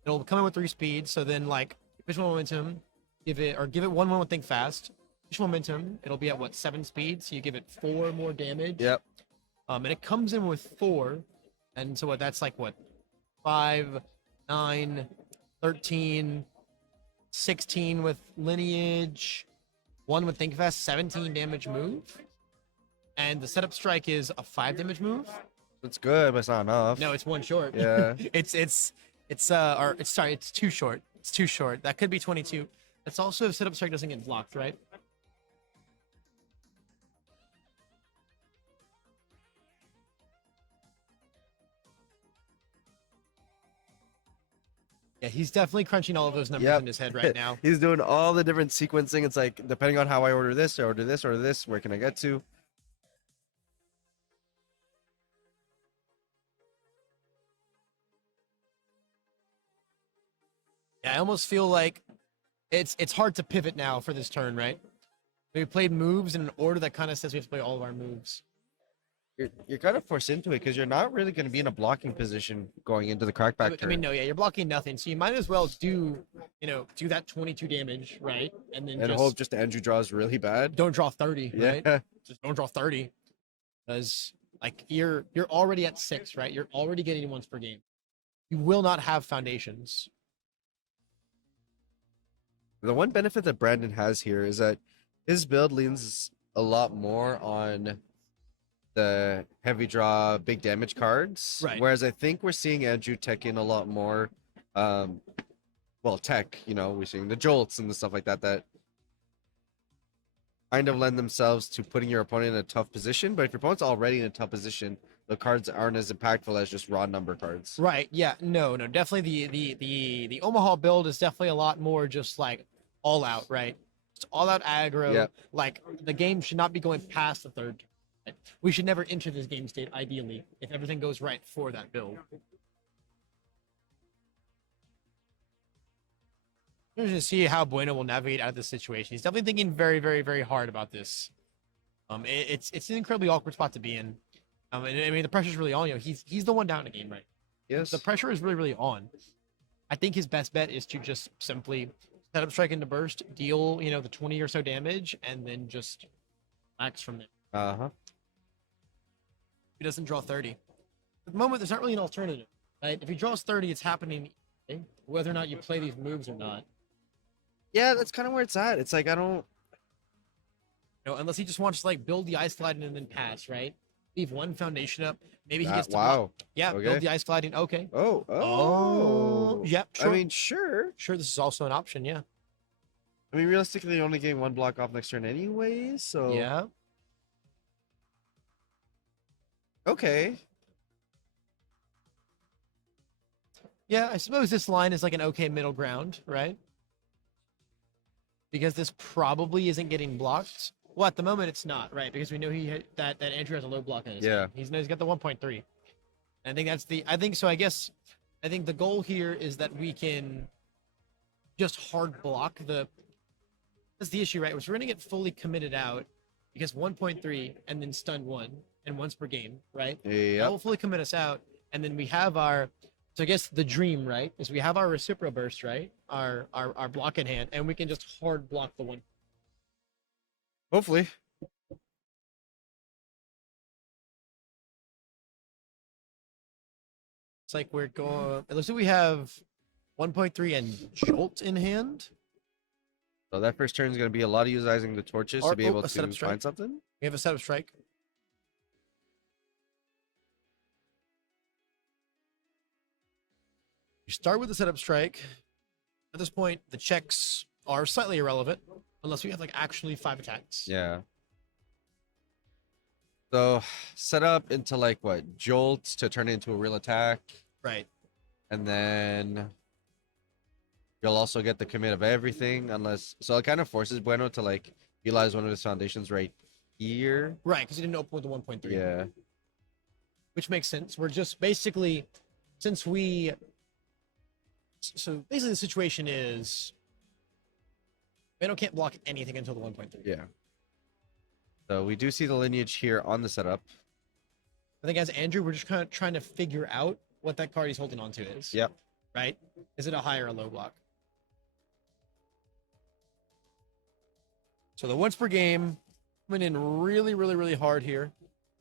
It'll come in with 3 speed, so then like visual momentum, give it 1/1 think fast. Visual momentum, it'll be at what 7 speed, so you give it 4 more damage. Yep. And it comes in with 4, and so that's like what 5, 9, 13, 16 with lineage, 1 with think fast, 17 damage move. And the setup strike is a 5 damage move. It's good, but it's not enough. No, it's 1 short. Yeah. it's too short. It's too short. That could be 22. That's also if setup strike doesn't get blocked, right? Yeah, he's definitely crunching all of those numbers Yep. in his head right now. He's doing all the different sequencing. It's like, depending on how I order this, or this, where can I get to? Yeah, I almost feel like it's hard to pivot now for this turn, right? We played moves in an order that kind of says we have to play all of our moves. You're kind of forced into it because you're not really going to be in a blocking position going into the crackback turn. I mean, no, yeah, you're blocking nothing, so you might as well do that 22 damage, right? And then and hope just Andrew draws really bad. don't draw 30, right? Yeah. Just don't draw 30, because like you're already at 6, right? You're already getting once per game. You will not have foundations. The one benefit that Brandon has here is that his build leans a lot more on the heavy draw, big damage cards. Right. Whereas I think we're seeing Andrew tech in a lot more. Tech, we're seeing the jolts and the stuff like that kind of lend themselves to putting your opponent in a tough position. But if your opponent's already in a tough position, the cards aren't as impactful as just raw number cards. Right. Yeah. No. Definitely the Omaha build is definitely a lot more just like all out, right? It's all out aggro. Yep. Like the game should not be going past the 3rd. Right? We should never enter this game state ideally if everything goes right for that build. I'm interested to see how Bueno will navigate out of this situation. He's definitely thinking very, very, very hard about this. It's an incredibly awkward spot to be in. I mean, the pressure's really on. He's the one down in the game, right? Yes. The pressure is really, really on. I think his best bet is to just simply set up strike into burst, deal, the 20 or so damage, and then just max from there. Uh-huh. He doesn't draw 30. At the moment, there's not really an alternative, right? If he draws 30, it's happening, whether or not you play these moves or not. Yeah, that's kind of where it's at. It's like, You know, unless he just wants to like build the ice gliding and then pass, right? Leave one foundation up. Maybe he gets to block. Wow. Yeah, Okay. build the ice gliding. Okay. Oh. Yep. Sure. I mean, sure. Sure, this is also an option. Yeah. I mean, realistically, only getting one block off next turn anyways, so Yeah. okay. Yeah, I suppose this line is like an okay middle ground, right? Because this probably isn't getting blocked. Well, at the moment it's not, right? Because we know that Andrew has a low block in his Yeah. hand. He's got the 1.3. I think that's I think so. I think the goal here is that we can just hard block the. That's the issue, right? We're going to get fully committed out because 1.3 and then stun 1 and once per game, right? That Yep. will fully commit us out, and then we have our. So I guess the dream, right, is we have our reciprocal burst, right? Our block in hand, and we can just hard block the one. Hopefully. It's like we're going. It looks like we have 1.3 and Jolt in hand. So that first turn is going to be a lot of utilizing the torches Or- to be oh, able a to setup strike. find something. We have a setup strike. You start with the setup strike. At this point, the checks are slightly irrelevant unless we have like actually 5 attacks. Yeah. So set up into like what jolt to turn it into a real attack, Right. and then you'll also get the commit of everything unless. So it kind of forces Bueno to like utilize one of his foundations right here. Right, because he didn't open with the 1.3. Yeah. Which makes sense. We're just basically, since we. So basically, the situation is. Bano can't block anything until the 1.3. Yeah. So we do see the lineage here on the setup. I think as Andrew, we're just kind of trying to figure out what that card he's holding on to is. Yep. Right? Is it a high or a low block? So the once per game coming in really, really, really hard here.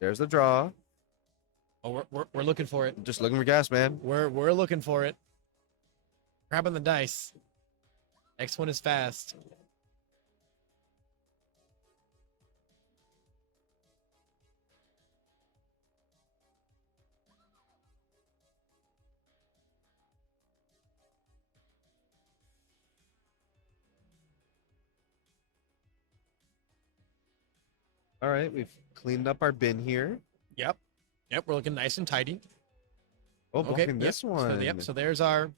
There's the draw. Oh, we're looking for it. Just looking for gas, man. We're looking for it. Grabbing the dice. Next one is fast. All right, we've cleaned up our bin here. Yep. Yep, we're looking nice and tidy. Oh, Okay. blocking this yep. one. So there's our.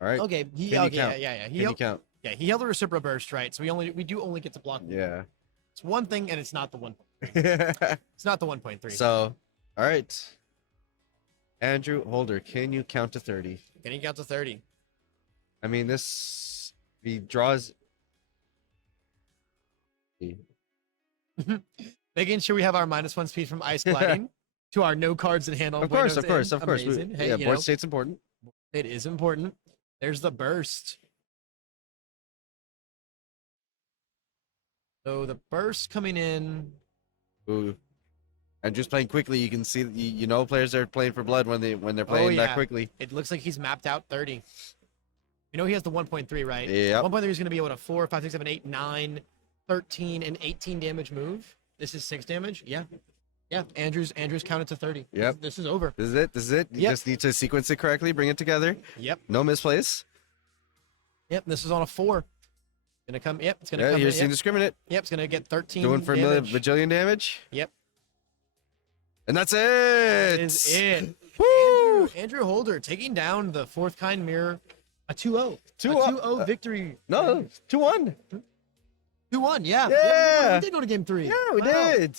All right. Okay. Can you count? Yeah. Can you count? Yeah, he held a reciprocal burst, right? So we do only get to block. Yeah. It's one thing, and it's not the one. It's not the 1.3. So, all right. Andrew Holder, can you count to 30? Can he count to 30? I mean, this he draws. Making sure we have our -1 speed from ice gliding to our no cards in hand. Of course. Amazing. Hey, yeah, you board know, state's important. it is important. There's the burst. So the burst coming in. Ooh. And just playing quickly, you can see you know players are playing for blood when they're playing that yeah. quickly. It looks like he's mapped out 30. You know he has the 1.3, right? Yep. 1.3 is going to be able to 4, 5, 6, 7, 8, 9, 13, and 18 damage move. This is 6 damage. Yeah. Yeah. Andrew's counted to 30. Yep. This is over. This is it. This is it. You Yep. just need to sequence it correctly, bring it together. Yep. No misplays. Yep. This is on a 4. Gonna come. Yep. It's gonna Yeah, come. here's Yep. indiscriminate. Yep. It's gonna get 13. Doing for a damage. bajillion damage. Yep. And that's it. That is it. Woo! Andrew Holder taking down the fourth kind mirror. A 2-0. 2-0. 2-0 victory. No, 2-1. 2-1. Yeah. Yeah. We did go to game 3. Yeah, we Wow. did.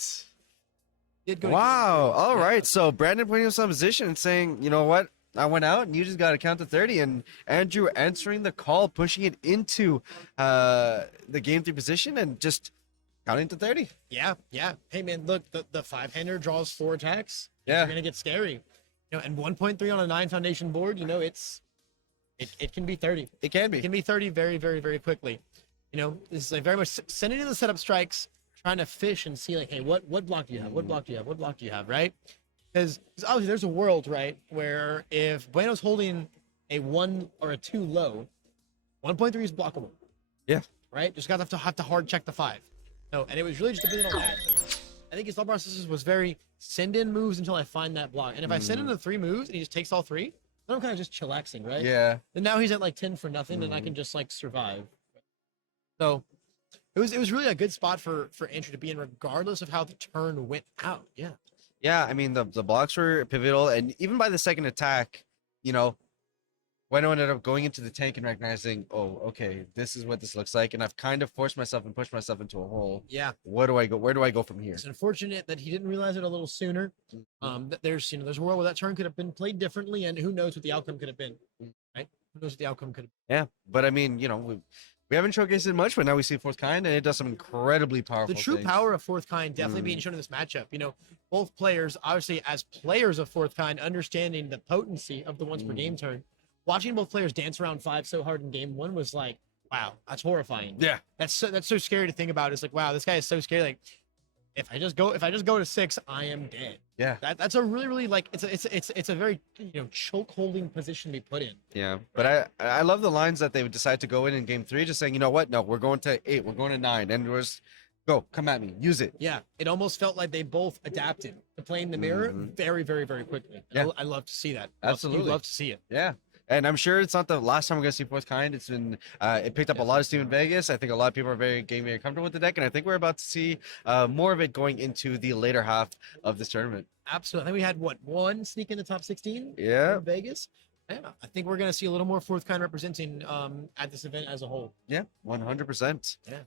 Did go to Wow. game 3. All Yeah. right. So Brandon putting himself in position and saying, you know what? I went out and you just got to count to 30. And Andrew answering the call, pushing it into the game 3 position and just counting to 30. Yeah, yeah. Hey man, look, the 5-hander draws 4 attacks. Yeah. You're gonna get scary. You know, and 1.3 on a 9 foundation board, you know, it can be 30. It can It be. can be 30 very, very, very quickly. You know, this is like very much sending in the setup strikes, trying to fish and see like, hey, what block do you have? What block do you have? What block do you have? Right? Because obviously there's a world, right, where if Bueno's holding a 1 or a 2 low, 1.3 is blockable. Yeah. Right? Just got to have to hard check the 5. No, and it was really just dependent on that. So I think his thought process was very send in moves until I find that block. And if I send in the 3 moves and he just takes all 3, then I'm kind of just chillaxing, right? Yeah. And now he's at like 10 for nothing, and I can just like survive. So it was really a good spot for Andrew to be in, regardless of how the turn went out. Yeah. Yeah, I mean the blocks were pivotal, and even by the second attack, you know, Bueno ended up going into the tank and recognizing, oh, okay, this is what this looks like, and I've kind of forced myself and pushed myself into a hole. Yeah. Where do I go? Where do I go from here? It's unfortunate that he didn't realize it a little sooner. That there's there's a world where that turn could have been played differently, and who knows what the outcome could have been, right? Who knows what the outcome could have been. Yeah, but I mean, you know, we haven't showcased it much, but now we see Fourth Kind, and it does some incredibly powerful The true things. power of Fourth Kind definitely being shown in this matchup. You know, both players, obviously, as players of Fourth Kind, understanding the potency of the once per game turn. Watching both players dance around 5 so hard in game 1 was like, wow, that's horrifying. Yeah, That's so scary to think about. It's like, wow, this guy is so scary. Like, if I just go to 6, I am dead. yeah, That's a really like it's a very choke holding position to be put in. yeah. But I love the lines that they would decide to go in game 3, just saying, you know what? No, we're going to 8, we're going to 9, and we're just go, come at me, use it. Yeah, it almost felt like they both adapted to playing the mirror very, very, very quickly. Yeah. I love to see that. Absolutely. Love to see it. Yeah. And I'm sure it's not the last time we're going to see Fourth Kind. It's been, it picked up a lot of steam in Vegas. I think a lot of people are getting very comfortable with the deck. And I think we're about to see more of it going into the later half of this tournament. Absolutely. I think we had one sneak in the top 16 Yeah. in Vegas. Yeah, I think we're going to see a little more Fourth Kind representing at this event as a whole. Yeah, 100%. Yeah.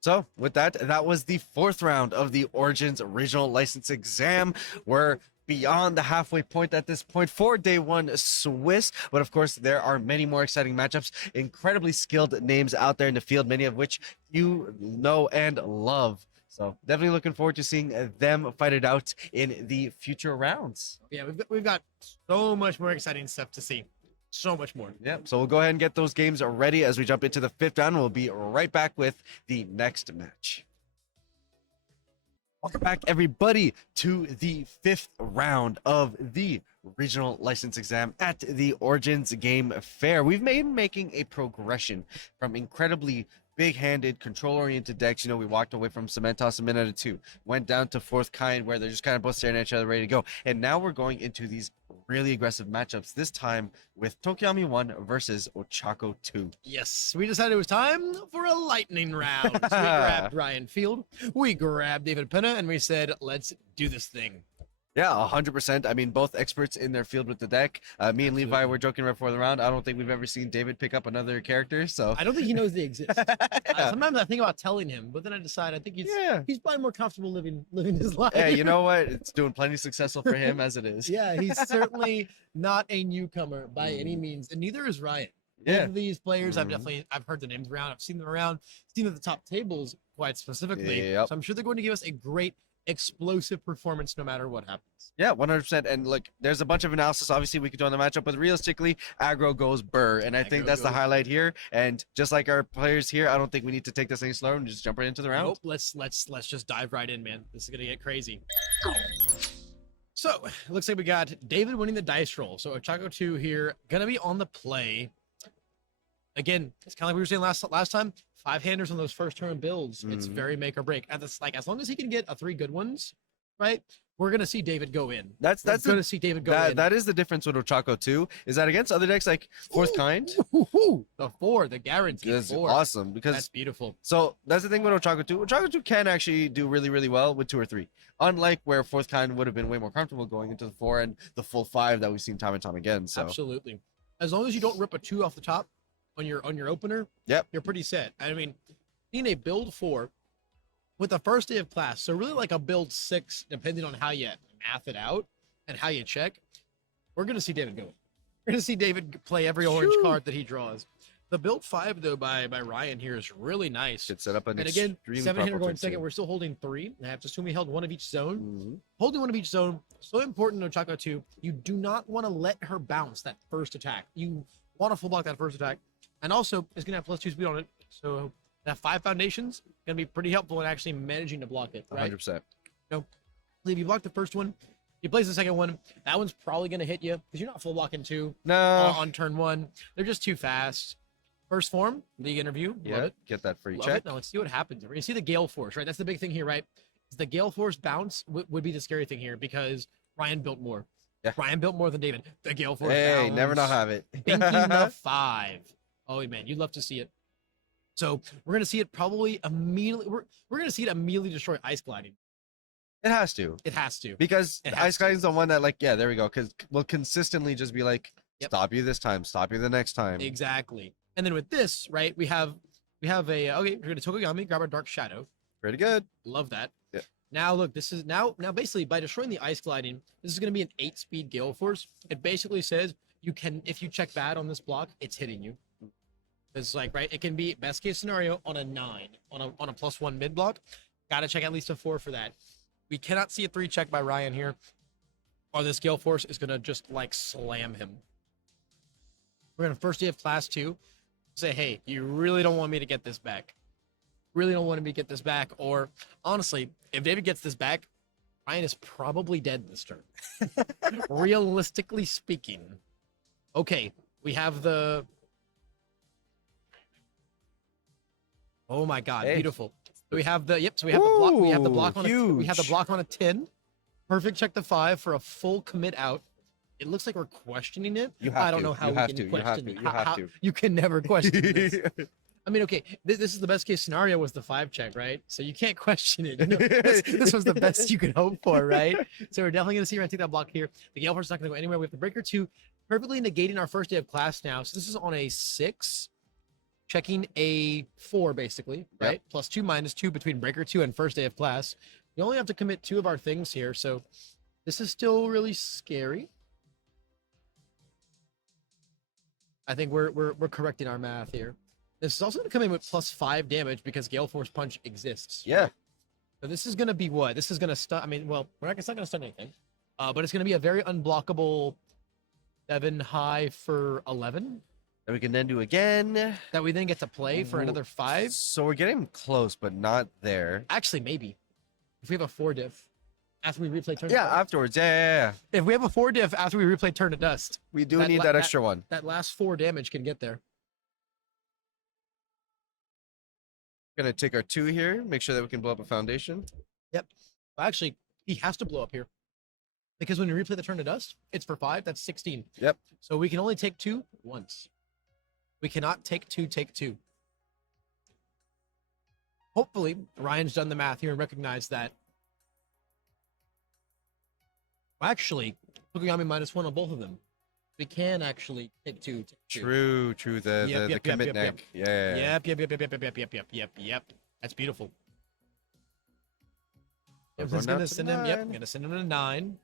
So with that, that was the 4th round of the Origins Regional License Exam. We're beyond the halfway point at this point for day 1 Swiss, but of course there are many more exciting matchups, incredibly skilled names out there in the field, many of which you know and love. So definitely looking forward to seeing them fight it out in the future rounds. Yeah, we've got so much more exciting stuff to see. So much more. Yeah, so we'll go ahead and get those games ready as we jump into the 5th round. We'll be right back with the next match. Welcome back, everybody, to the 5th round of the regional license exam at the Origins Game Fair. We've been making a progression from incredibly big-handed, control-oriented decks. You know, we walked away from Cementos a minute or 2, went down to Fourth Kind, where they're just kind of both staring at each other, ready to go. And now we're going into these really aggressive matchups, this time with Tokoyami 1 versus Ochako 2. Yes, we decided it was time for a lightning round. So we grabbed Ryan Field, we grabbed David Penna, and we said, let's do this thing. Yeah, 100%. I mean, both experts in their field with the deck. Me and Levi were joking right before the round. I don't think we've ever seen David pick up another character, so... I don't think he knows they exist. Sometimes I think about telling him, but then I decide I think he's probably more comfortable living his life. Yeah, you know what? It's doing plenty successful for him as it is. Yeah, he's certainly not a newcomer by any means, and neither is Ryan. Yeah. Both of these players, I've heard the names around. I've seen them around, seen them at the top tables quite specifically. Yep. So I'm sure they're going to give us a great explosive performance no matter what happens. Yeah, 100%. And look, there's a bunch of analysis obviously we could do on the matchup, but realistically, aggro goes burr, and I think that's the highlight here. And just like our players here, I don't think we need to take this any slower and just jump right into the round. Nope, let's just dive right in, man. This is gonna get crazy. So it looks like we got David winning the dice roll. So Ochako 2 here gonna be on the play. Again, it's kind of like we were saying last time. 5-handers on those first turn builds. It's very make or break. And it's like as long as he can get 3 good ones, right? We're gonna see David go in. That's gonna see David go in. That is the difference with Ochako 2. Is that against other decks like Fourth Kind? The 4, the guaranteed That's 4. awesome because That's beautiful. So that's the thing with Ochako 2. Ochako 2 can actually do really, really well with 2 or 3. Unlike where Fourth Kind would have been way more comfortable going into the 4 and the full 5 that we've seen time and time again. So Absolutely. As long as you don't rip a 2 off the top on your opener, yep, you're pretty set. I mean, being a build 4 with the first day of class, so really like a build 6, depending on how you math it out and how you check, we're going to see David go. We're going to see David play every orange card that he draws. The build 5, though, by Ryan here is really nice. It's set up an and again, extremely 7-hander proper going turn second. two. We're still holding 3. I have to assume we held 1 of each zone. Holding 1 of each zone, so important in Ochako 2. You do not want to let her bounce that first attack. You want to full block that first attack. And also, it's going to have +2 speed on it. So that 5 foundations going to be pretty helpful in actually managing to block it, right? 100%. So if you block the first one, you place the second one, that one's probably going to hit you because you're not full blocking 2 No. on turn 1. They're just too fast. First form, league interview. Love Yeah, it. get that free Love check. it. Now let's see what happens. We're gonna see the Gale Force, right? That's the big thing here, right? The Gale Force bounce would be the scary thing here because Ryan built more. Yeah. Ryan built more than David. The Gale Force Hey, bounce. never not have it. Binking the 5. Oh man, you'd love to see it. So we're gonna see it probably immediately. We're gonna see it immediately destroy ice gliding. It has to. It has to. Because It has ice to. gliding's the one that, like, yeah, there we go. Because we'll consistently just be like, Yep. stop you this time, stop you the next time. Exactly. And then with this, right, we have a okay, we're gonna Tokugami, grab our Dark Shadow. Pretty good. Love that. Yeah. Now look, this is now basically by destroying the ice gliding, this is gonna be an 8-speed Gale Force. It basically says you can, if you check bad on this block, it's hitting you. It's like, right, it can be best case scenario on a 9, on a +1 mid block. Gotta check at least a 4 for that. We cannot see a 3 check by Ryan here, or this Gale Force is gonna just like slam him. We're gonna first day of class 2 say, hey, you really don't want me to get this back. Really don't want me to get this back. Or honestly, if David gets this back, Ryan is probably dead this turn. Realistically speaking. Okay, we have the. Oh my god, Hey. beautiful. So we have the so we have the block. We have the block on we have the huge. block on a 10. Perfect check the 5 for a full commit out. It looks like we're questioning it. You have I don't to. know how You we have can to. You question have to. it. You have to. You can never question this. I mean, okay, this is the best case scenario was the 5 check, right? So you can't question it. You know, this was the best you could hope for, right? So we're definitely going to see Ryan take that block here. The Gale Force is not going to go anywhere. We have the Breaker 2 perfectly negating our first day of class now. So this is on a 6, checking a 4 basically, right? Yep. +2 -2 between Breaker 2 and first day of class. We only have to commit 2 of our things here, so this is still really scary. I think we're correcting our math here. This is also going to come in with +5 damage because Gale Force Punch exists. Yeah. So this is going to be what? This is going to stun. I mean, well, it's not going to stun anything, but it's going to be a very unblockable 7 high for 11 And we can then do again. that we then get to play for another 5. So we're getting close, but not there. Actually, maybe if we have a 4 diff after we replay Turn. Yeah, to Dust. afterwards. Yeah. If we have a 4 diff after we replay Turn to Dust, We do That need la- that that- extra one. that last 4 damage can get there. Gonna take our 2 here, make sure that we can blow up a foundation. Well, actually, he has to blow up here because when you replay the Turn to Dust, it's for 5. That's 16. Yep. So we can only take 2 once. We cannot take 2. Hopefully, Ryan's done the math here and recognized that. Well, actually, Tokugami -1 on both of them. We can actually take 2. True. The Yep, yep, commit yep, yep, neck. Yeah. Yep. That's beautiful. We're Everyone's going gonna down to send him. Yep, 9. gonna send him to 9.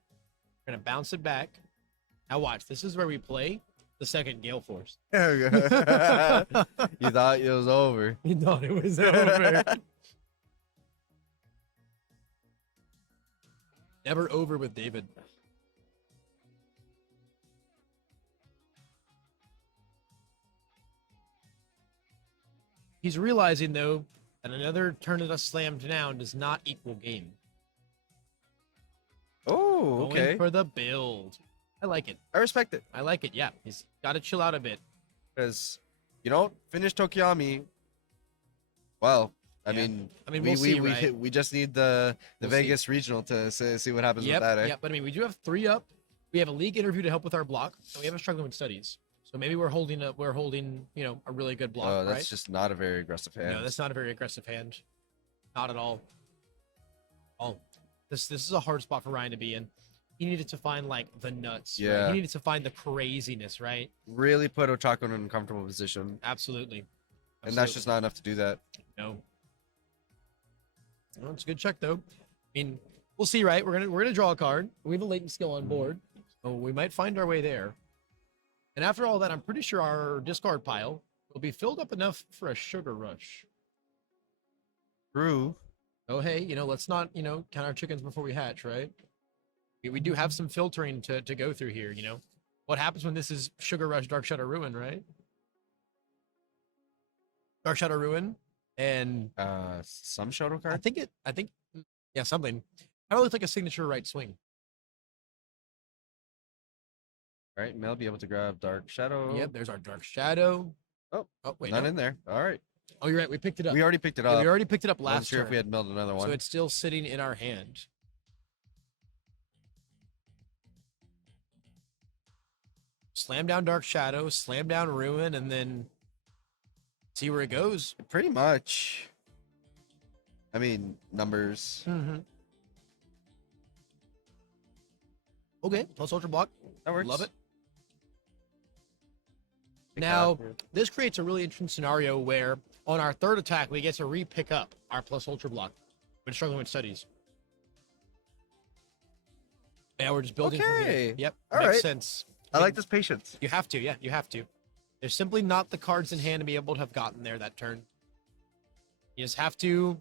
We're gonna bounce it back. Now watch. This is where we play the second Gale Force. You thought it was over. You thought it was over. Never over with David. He's realizing though that another Turn to Dust slam down does not equal game. Oh, okay. Going for the build. I like it. I respect it. I like it. Yeah, he's got to chill out a bit. Because you don't finish Tokiyami. Well, I Yeah. mean, We'll see, right? we just need the We'll see. Vegas regional to see what happens Yep, with that. Eh? yep. But I mean, we do have 3 up. We have a league interview to help with our block, and we have a struggling with studies. So maybe we're holding a really good block, Oh, that's right? just not a very aggressive hand. No, that's not a very aggressive hand. Not at all. Oh, this is a hard spot for Ryan to be in. He needed to find like the nuts. Right? Yeah. He needed to find the craziness, right? Really put Ochako in an uncomfortable position, Absolutely. and that's just not enough to do that. No. Well, it's a good check though. I mean, we'll see, right? We're gonna draw a card. We have a latent skill on board, so we might find our way there. And after all that, I'm pretty sure our discard pile will be filled up enough for a sugar rush. True. Oh, hey, let's not, count our chickens before we hatch, right? We do have some filtering to go through here, What happens when this is Sugar Rush, Dark Shadow Ruin, right? Dark Shadow Ruin, and Some Shadow I card. think, yeah, something. Kind of looks like a signature right swing. Right, Mel be able to grab Dark Shadow. Yep, there's our Dark Shadow. Oh, Oh, wait, not no. in there. All right. Oh, you're right. We picked it up. We already picked it Yeah, up. we already picked it up Wasn't last sure turn. if we had milled another one. So it's still sitting in our hand. Slam down Dark Shadow, slam down Ruin, and then see where it goes. Pretty much. I mean, numbers. Mm-hmm. Okay, plus Ultra Block. That works. Love it. Pick Now, that up. this creates a really interesting scenario where on our third attack, we get to re-pick up our plus Ultra Block when struggling with studies. Yeah, we're just building from here. Okay. Yep, All makes right. sense. I like this patience. You have to, yeah, you have to. There's simply not the cards in hand to be able to have gotten there that turn. You just have to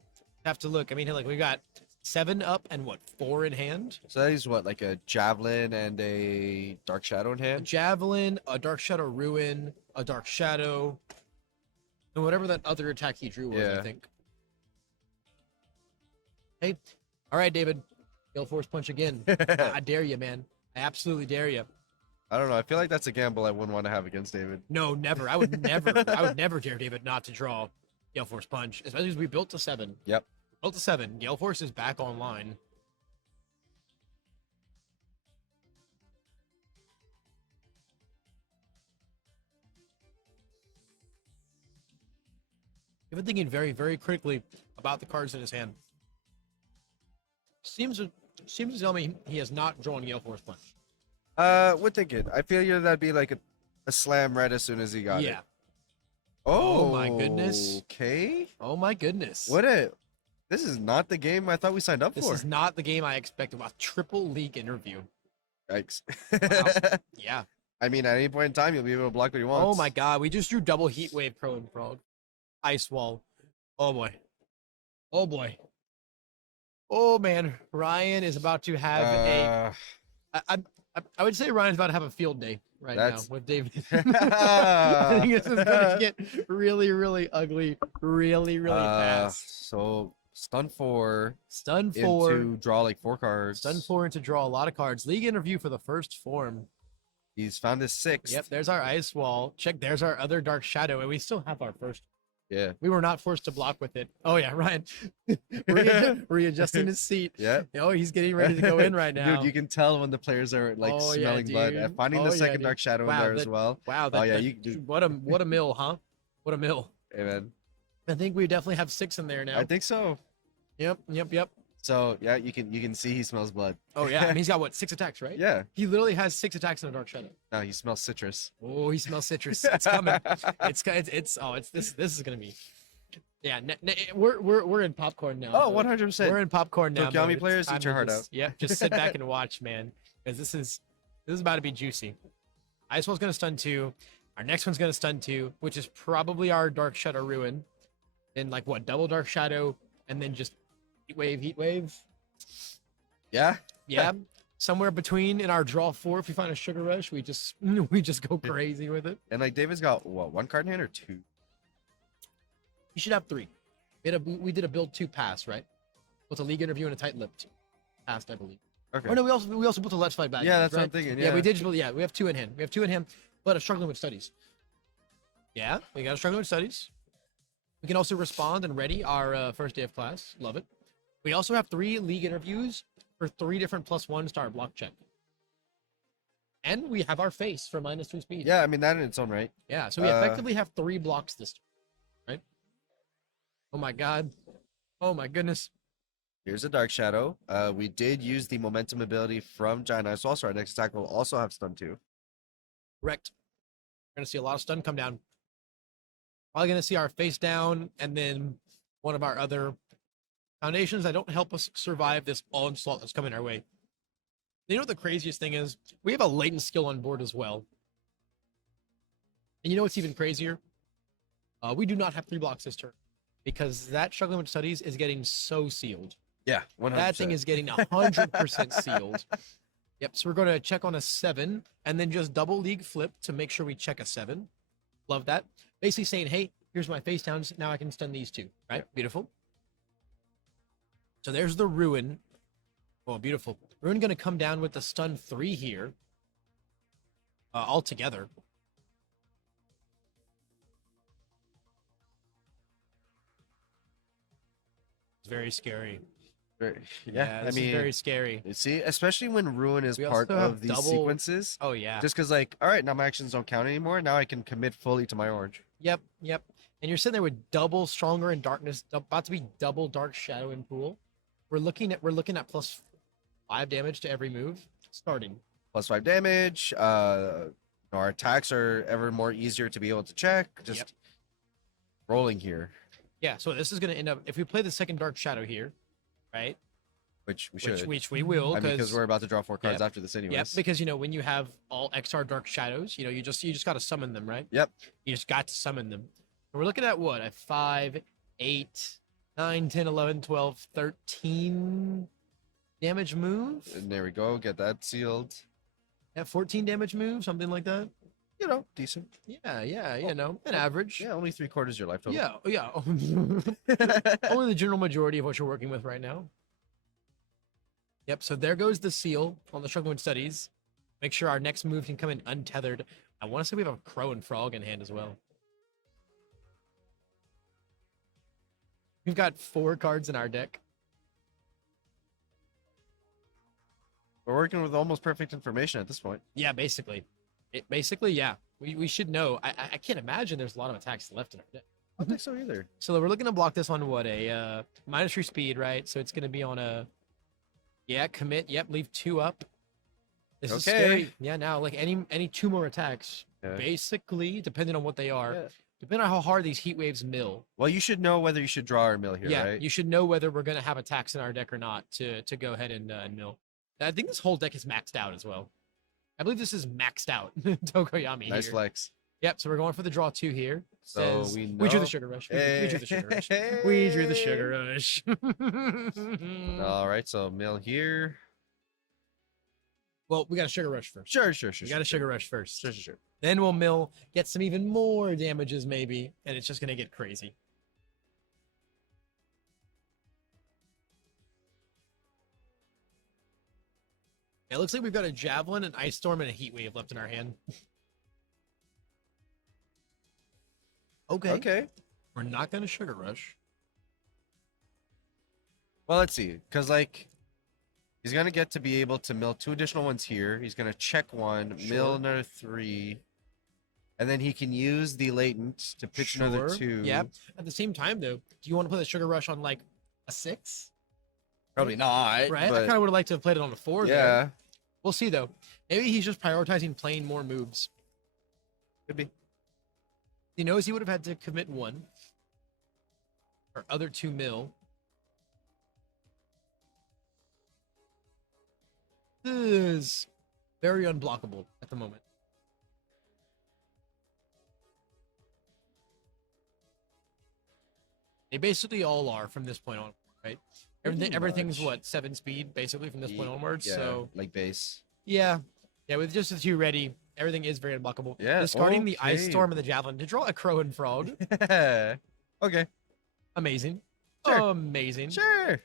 look. I mean, like we got 7 up and what, 4 in hand? So that is what, like a javelin and a dark shadow in A hand? Javelin, a Dark Shadow Ruin, a Dark Shadow, and whatever that other attack he drew was, I Yeah. think. Hey, all right, David. Gale Force Punch again. I dare you, man. I absolutely dare you. I don't know. I feel like that's a gamble I wouldn't want to have against David. No, never. I would never dare David not to draw Gale Force Punch, especially as we built to 7. Yep. Built to 7. Gale Force is back online. I've been thinking very, very critically about the cards in his hand. Seems to tell me he has not drawn Gale Force Punch. We're thinking. I feel you that'd be like a slam right as soon as he got it. Yeah. Oh, Oh my goodness. Okay. Oh my goodness. This is not the game I thought we signed up This for. is not the game I expected. Wow, triple league interview. Yikes. Wow. Yeah. I mean, at any point in time, you'll be able to block what he wants. Oh my god, we just drew double Heat Wave Crow and Frog. Ice Wall. Oh boy. Oh boy. Oh man, Ryan is about to have I would say Ryan's about to have a field day right now That's- with David. I think this is gonna get really, really ugly, really, really fast. So stun 4 Stun 4, into draw like 4 cards. stun 4 into draw a lot of cards. League interview for the first form. He's found his 6th. Yep, there's our Ice Wall. Check, there's our other Dark Shadow, and we still have our first. Yeah. We were not forced to block with it. Oh yeah, Ryan, readjusting his seat. Yeah. Oh, he's getting ready to go in right now. Dude, you can tell when the players are like Oh, yeah, smelling blood. dude. Finding Oh, the yeah, second dude. dark shadow Wow, in there as that- well. Wow, Oh, yeah, you what a mill, huh? What a mill. Hey, man. I think we definitely have 6 in there now. I think so. Yep. So yeah, you can see he smells blood. Oh yeah, and he's got what, 6 attacks, right? Yeah. He literally has 6 attacks in a Dark Shadow. No, he smells citrus. Oh, he smells citrus. It's coming. This is gonna be. Yeah, we're in popcorn now. Oh, dude. 100%. We're in popcorn now. Tokyami mode. It's players, time eat your to heart just- out. Yep, just sit back and watch, man, because this is about to be juicy. Ice Wall's gonna stun 2. Our next one's gonna stun 2, which is probably our Dark Shadow Ruin. Then like what, double Dark Shadow, and then just Heat Wave. Yeah. Yeah, somewhere between in our draw 4. If we find a Sugar Rush, we just go crazy with it. And like David's got what, 1 card in hand or 2? You should have 3. We did a build 2 pass, right? With a league interview and a tight lipped passed, I believe. Okay. Oh no, we also built a Let's Fight back. Yeah, that's right? what I'm thinking. Yeah, Yeah, we did. Yeah, we have 2 in hand. We have 2 in hand, but struggling with studies. Yeah, we got a struggling with studies. We can also respond and ready our first day of class. Love it. We also have 3 league interviews for 3 different +1 star block check. And we have our face for -3 speed. Yeah, I mean that in its own right. Yeah, so we effectively have 3 blocks this turn, right? Oh my god. Oh my goodness. Here's a dark shadow. We did use the momentum ability from Giant Ice Wall, so our next attack will also have stun 2. Correct. We're gonna see a lot of stun come down. Probably gonna see our face down, and then one of our other foundations that don't help us survive this onslaught that's coming our way. You know what the craziest thing is? We have a latent skill on board as well. And you know what's even crazier? We do not have 3 blocks this turn, because that struggling with studies is getting so sealed. Yeah, 100%. That thing is getting 100% sealed. Yep, so we're going to check on a 7 and then just double league flip to make sure we check a 7. Love that. Basically saying, hey, here's my face downs. Now I can stun these 2, right? Yep. Beautiful. So there's the Ruin. Oh, beautiful. Ruin going to come down with the stun 3 here. All together. It's very scary. Yeah, I This is mean, very scary. you see, especially when ruin is We part also have of these double- sequences. Oh yeah. Just because, like, all right, now my actions don't count anymore. Now I can commit fully to my orange. Yep, yep. And you're sitting there with double stronger in darkness, about to be double dark shadow in pool. We're looking at +5 damage to every move starting. +5 damage. Our attacks are ever more easier to be able to check. Just Yep. rolling here, Yeah, so this is going to end up if we play the second dark shadow here, right? which we should. Which we will I mean, because because we're about to draw 4 cards Yep. after this anyways. yep, because when you have all XR dark shadows, you just got to summon them, right? Yep. You just got to summon them. And we're looking at what? A 5, 8, 9, 10, 11, 12, 13 damage move? And there we go. Get that sealed. At 14 damage move, something like that? You know, decent. Yeah, an average. Yeah, only 3/4 your life total. Yeah, yeah. Only the general majority of what you're working with right now. Yep, so there goes the seal on the Struggling Studies. Make sure our next move can come in untethered. I want to say we have a crow and frog in hand as well. We've got 4 cards in our deck. We're working with almost perfect information at this point. Yeah, basically. Yeah. We should know. I can't imagine there's a lot of attacks left in our deck. I don't think so either. So we're looking to block this on what? A -3 speed, right? So it's going to be on a... Yeah, commit. Yep, leave 2 up. This is Okay. scary. Yeah, now, like any 2 more attacks, Yeah. basically, depending on what they are, Yeah. depending on how hard these heat waves mill. Well, you should know whether you should draw or mill here, Yeah, right? you should know whether we're going to have attacks in our deck or not to go ahead and mill. I think this whole deck is maxed out as well. I believe this is maxed out. Tokoyami Nice here. flex. Yep, so we're going for the draw 2 here. So Says- we drew the know- sugar rush. We drew the sugar rush. We drew the sugar rush. All right, so mill here. Well, we got a sugar rush first. Sure. We got a sugar rush first. Sure. Then we'll mill, get some even more damages maybe, and it's just gonna get crazy. It looks like we've got a javelin, an ice storm, and a heat wave left in our hand. Okay. We're not gonna sugar rush. Well, let's see, because like he's gonna get to be able to mill 2 additional ones here. He's gonna check 1, mill Sure. another 3, and then he can use the latent to pitch another Sure. 2. Yep. At the same time, though, do you want to play the sugar rush on like a 6? Probably not. Right? I But kind of would have liked to have played it on a 4. there. yeah, We'll see though. Maybe he's just prioritizing playing more moves. could be. He knows he would have had to commit 1 or other 2 mill. This is very unblockable at the moment. They basically all are from this point on, right? Pretty Everything's much. what, 7 speed basically from this point onwards. Yeah, So like base. yeah, with just the 2 ready, everything is very unblockable. Yeah, Discarding the ice okay. storm and the javelin to draw a crow and frog. Okay. Amazing. Sure. Amazing. Sure.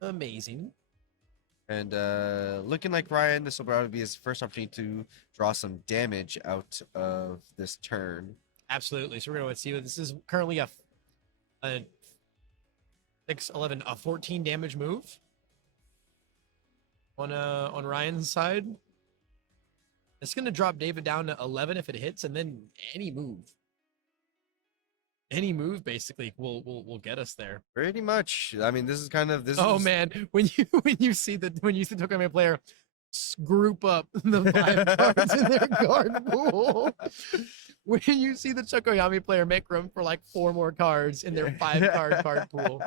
Amazing. And looking like Ryan, this will probably be his first opportunity to draw some damage out of this turn. Absolutely. So we're going to see what this is currently a 6, 11, a 14 damage move on Ryan's side. It's going to drop David down to 11 if it hits, and then any move basically will get us there. Pretty much. I mean, this is kind of this. Oh is, man, when you see the Tokamei player group up the 5 cards in their card pool, when you see the Chokoyami player make room for like 4 more cards in their 5 card pool.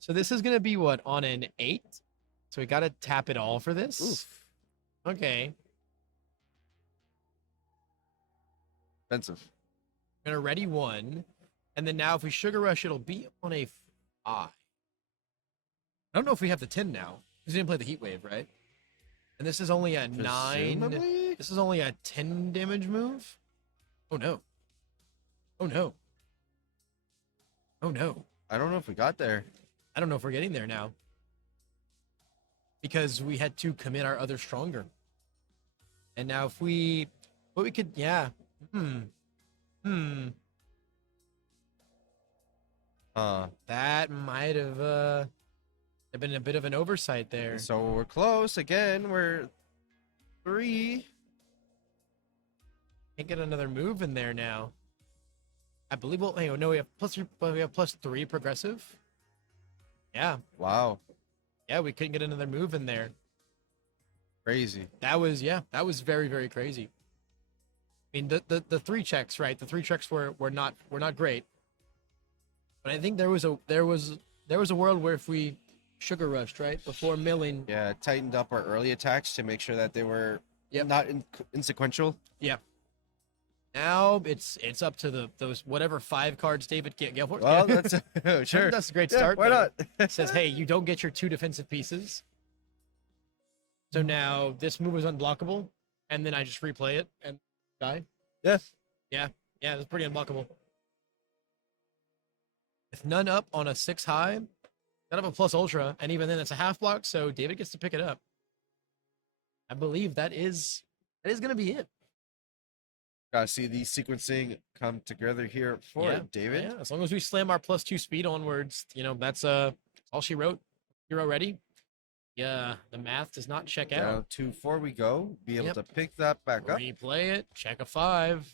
So this is gonna be what, on an 8? So we gotta tap it all for this. Oof, Okay, expensive. I'm gonna ready 1, and then now if we sugar rush, it'll be on a 5. I don't know if we have the 10 now. We didn't play the heat wave, right? And this is only a 9. Presumably? This is only a 10 damage move. Oh no. Oh no. Oh no. I don't know if we got there. I don't know if we're getting there now. Because we had to commit our other stronger. And now if we... But we could... Yeah. That might have been a bit of an oversight there. So we're close again. We're 3. Can't get another move in there now. I believe hang on, no, we have +3 progressive. Yeah. Wow. Yeah, we couldn't get another move in there. Crazy. That was very, very crazy. I mean, the 3 checks, right? The 3 checks were not great. But I think there was a world where if we sugar rushed, right, before milling. Yeah, tightened up our early attacks to make sure that they were not insequential. Yeah. Now it's up to those whatever 5 cards David can't get for. Well, that's sure. That's a great start. Why not? It says, hey, you don't get your 2 defensive pieces. So now this move is unblockable, and then I just replay it and die. Yeah. Yeah, it's pretty unblockable. With none up on a 6 high, none of a plus ultra, and even then it's a half block, so David gets to pick it up. I believe that is going to be it. Gotta see the sequencing come together here for David. Yeah, as long as we slam our +2 speed onwards, that's all she wrote. Hero ready. Yeah, the math does not check out. Down 2-4 we go. Be able to pick that back up. Replay it. Check a 5.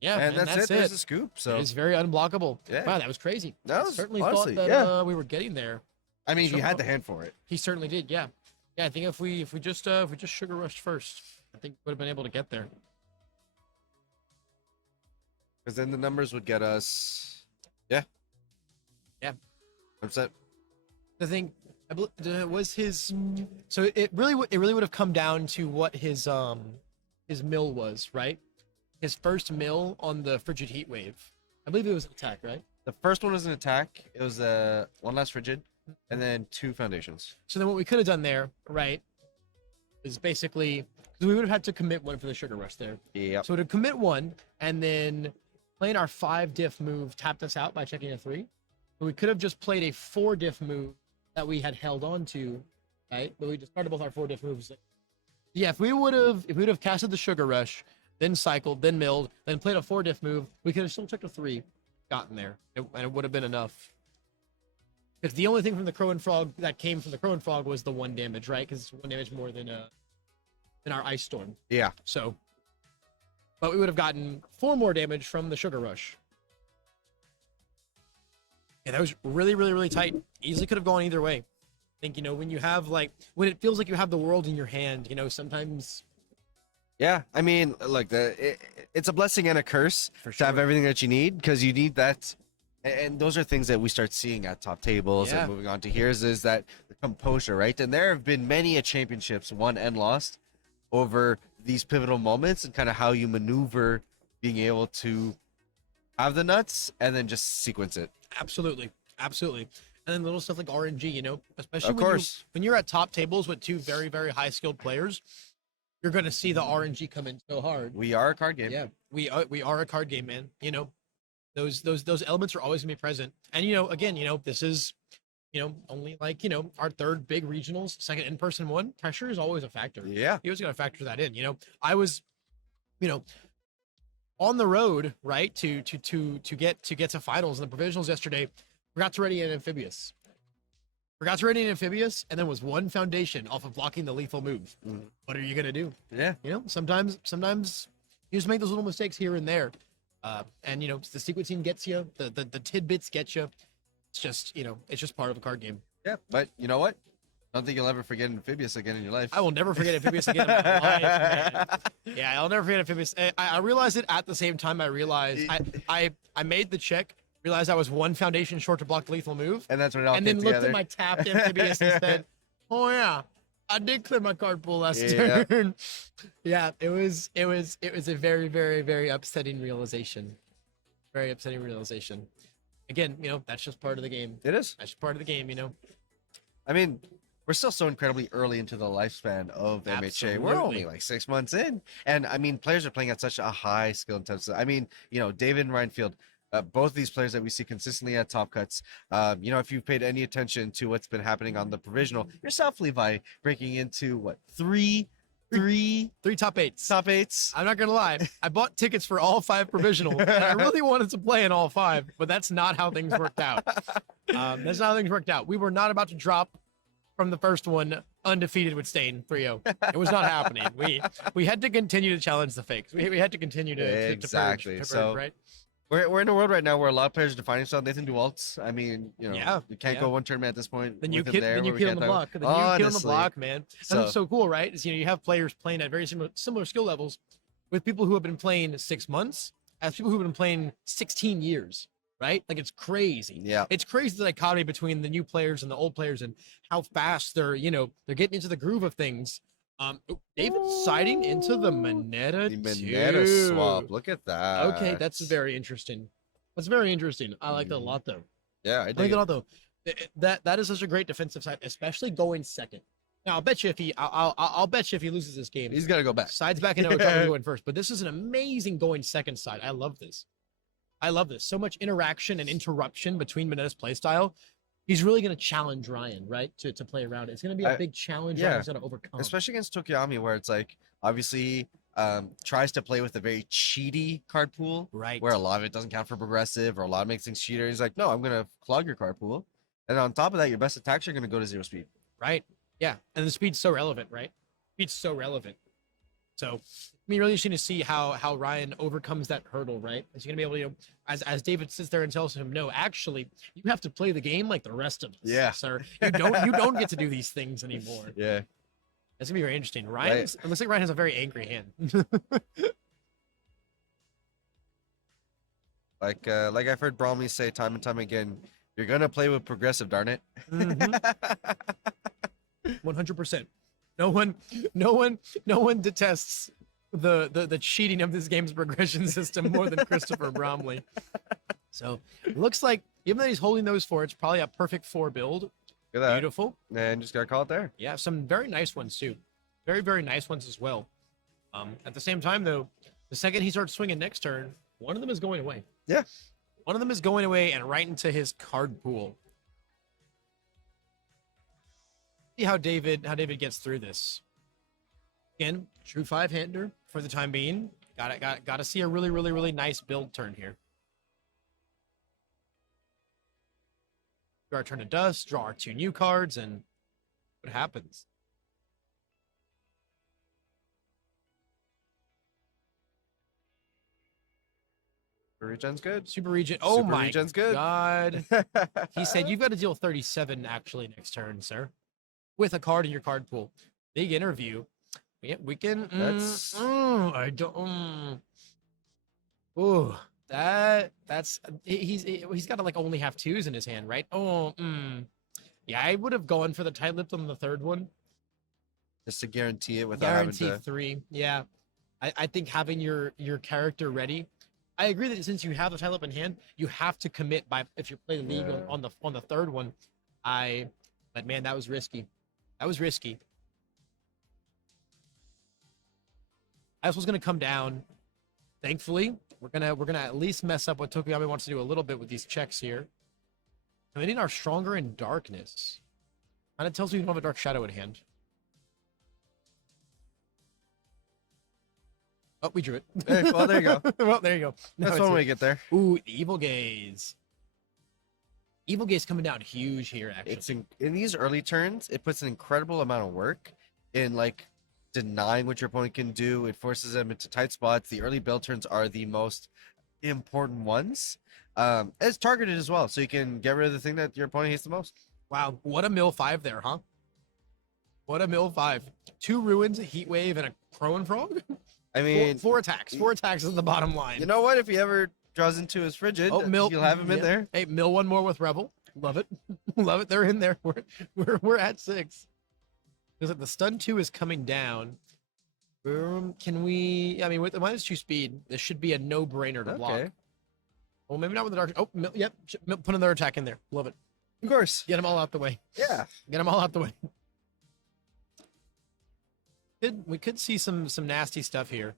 Yeah, and that's it. There's a scoop. So it's very unblockable. Yeah. Wow, that was crazy. That I was certainly honestly, thought that we were getting there. I mean, he had the hand for it. He certainly did. Yeah. I think if we just sugar rushed first, I think we would have been able to get there. Because then the numbers would get us. Yeah. Upset. The thing was his. So it really would have come down to what his mill was, right? His first mill on the frigid heat wave. I believe it was an attack, right? The first one was an attack. It was 1 last frigid, and then 2 foundations. So then what we could have done there, right, is basically because we would have had to commit 1 for the sugar rush there. Yeah. So to commit 1 and then playing our 5 diff move tapped us out by checking a 3. But we could have just played a 4 diff move that we had held on to, right? But we discarded both our 4 diff moves. Yeah, if we would have casted the sugar rush, then cycled, then milled, then played a 4 diff move, we could have still checked a 3, gotten there, and it would have been enough. Because the only thing from the Crow and Frog that came from the Crow and Frog was the 1 damage, right? Because it's 1 damage more than our Ice Storm. Yeah. So, but we would have gotten 4 more damage from the Sugar Rush. Yeah, that was really, really, really tight. Easily could have gone either way. I think, when you have when it feels like you have the world in your hand, sometimes. Yeah, I mean, look, it's a blessing and a curse to have everything that you need, because you need that. And those are things that we start seeing at top tables and moving on to here's is that the composure, right? And there have been many championships won and lost over these pivotal moments and kind of how you maneuver being able to have the nuts and then just sequence it. Absolutely. And then little stuff like RNG, especially of course. When you're at top tables with 2 very, very high skilled players, you're going to see the RNG come in so hard. We are a card game. Yeah, we are a card game, man. Those elements are always going to be present. And, again, this is, only our 3rd big regionals, 2nd in-person one. Pressure is always a factor. Yeah. You always got to factor that in. I was, on the road, right, to get to finals in the provisionals yesterday. Forgot to ready an amphibious, and then was 1 foundation off of blocking the lethal move. What are you gonna do? Yeah. Sometimes you just make those little mistakes here and there, and the sequencing gets you, the tidbits get you. It's just part of a card game. Yeah, but you know what? I don't think you'll ever forget amphibious again in your life. I will never forget amphibious again in my life, man. Yeah, I'll never forget amphibious. I realized it at the same time I realized I made the check, realized I was 1 foundation short to block the lethal move. And that's when it all and came then looked together. at my tapped amphibious and said, oh yeah, I did clear my card pool last turn. Yeah, it was a very, very, very upsetting realization. Very upsetting realization. Again, that's just part of the game. It is. That's just part of the game, I mean, we're still so incredibly early into the lifespan of MHA. Absolutely. We're only 6 months in. And I mean, players are playing at such a high skill intensity. I mean, David and Reinfield, both these players that we see consistently at top cuts, if you've paid any attention to what's been happening on the provisional, yourself, Levi, breaking into 3 3 3 top 8s. top 8s. I'm not gonna lie. I bought tickets for all 5 provisional, and I really wanted to play in all 5, but that's not how things worked out. That's not how things worked out. We were not about to drop from the first one undefeated with Stain 3-0. It was not happening. We had to continue to challenge the fakes. We had to continue to Exactly. purge, So right? we're in a world right now where a lot of players are defining themselves. Nathan Dualtz. I mean, you know, Yeah, you can't yeah. go one tournament at this point. Then you with him kid, there then you where we kid on can't the talk- block. Then you kid on the Honestly. block, man. So- That's so cool, right? Is, you have players playing at very similar skill levels with people who have been playing 6 months as people who have been playing 16 years, right? Like it's crazy. Yeah. It's crazy the dichotomy between the new players and the old players and how fast they're getting into the groove of things. David siding into the Moneta The Moneta too. swap. Look at that. Okay, that's very interesting. That's very interesting. I like that a lot though. Yeah, I I like dig it a it. lot though. That is such a great defensive side, especially going second. Now I'll bet you if I'll bet you if he loses this game, He's got to go back. sides back in probably going first. But this is an amazing going second side. I love this. I love this. So much interaction and interruption between Moneta's playstyle. He's really going to challenge Ryan, right? To play around. It's going to be a big challenge yeah. Ryan's going to overcome. Especially against Tokiyami, where it's like obviously tries to play with a very cheaty card pool, right. where a lot of it doesn't count for progressive or a lot of makes things cheater. He's like, no, I'm gonna clog your card pool, and on top of that, your best attacks are gonna go to 0 speed. Right. Yeah. And the speed's so relevant, right? Speed's so relevant. So I mean, really interesting to see how Ryan overcomes that hurdle, right? Is he gonna be able to, as David sits there and tells him, no, actually, you have to play the game like the rest of us, Yeah. sir. You don't get to do these things anymore. Yeah. That's gonna be very interesting. Ryan, Right. it looks like Ryan has a very angry hand. Like I've heard Bromley say time and time again, you're gonna play with progressive, darn it. 100%. No one detests the cheating of this game's progression system more than Christopher Bromley. So it looks like even though he's holding those 4, it's probably a perfect 4 build. Look at that. Beautiful. And just gotta call it there. Yeah, some very nice ones too. Very, very nice ones as well. At the same time, though, the second he starts swinging next turn, one of them is going away. Yeah. One of them is going away and right into his card pool. See how David gets through this. Again, true 5-hander for the time being. Got to see a really, really, really nice build turn here. Draw our turn to dust, draw our 2 new cards, and what happens? Super regen's good. Super Regen. Oh Super my Regen's good. God. He said, you've got to deal 37 actually next turn, sir. With a card in your card pool. Big interview. Yeah, we can. That's- I don't. Oh, that's he's got to like only have 2s in his hand, right? Oh, yeah, I would have gone for the tight lipped on the third one. Just to guarantee it without Guarantee having to. 3. Yeah, I think having your character ready. I agree that since you have the tight lip in hand, you have to commit by if you play the league Yeah. on the third one. But man, that was risky. That was risky. I was gonna come down. Thankfully, we're gonna at least mess up what Tokuyami wants to do a little bit with these checks here. Committing our stronger in darkness. And it tells me we don't have a dark shadow at hand. Oh, we drew it. Hey, well, there you go. Well, there you go. Now That's it's one here. way to get there. Ooh, Evil Gaze. Evil Gaze coming down huge here, actually. It's in these early turns, it puts an incredible amount of work in like denying what your opponent can do. It forces them into tight spots. The early build turns are the most important ones. It's targeted as well, so you can get rid of the thing that your opponent hates the most. Wow, what a mill 5 there, huh? What a mill 5. 2 ruins, a heat wave, and a crow and frog. I mean, Four attacks. 4 attacks is the bottom line. you know what? If he ever draws into his frigid, mill. you'll have him in yeah. there. Hey, mill 1 more with Rebel. Love it. Love it. They're in there. We're at 6. Because like the stun 2 is coming down. Can we? I mean, with the -2 speed, this should be a no-brainer to block. Okay. Well, maybe not with the dark. Oh, yep. Put another attack in there. Love it. Of course. Get them all out the way. Yeah. Get them all out the way. We could see some nasty stuff here.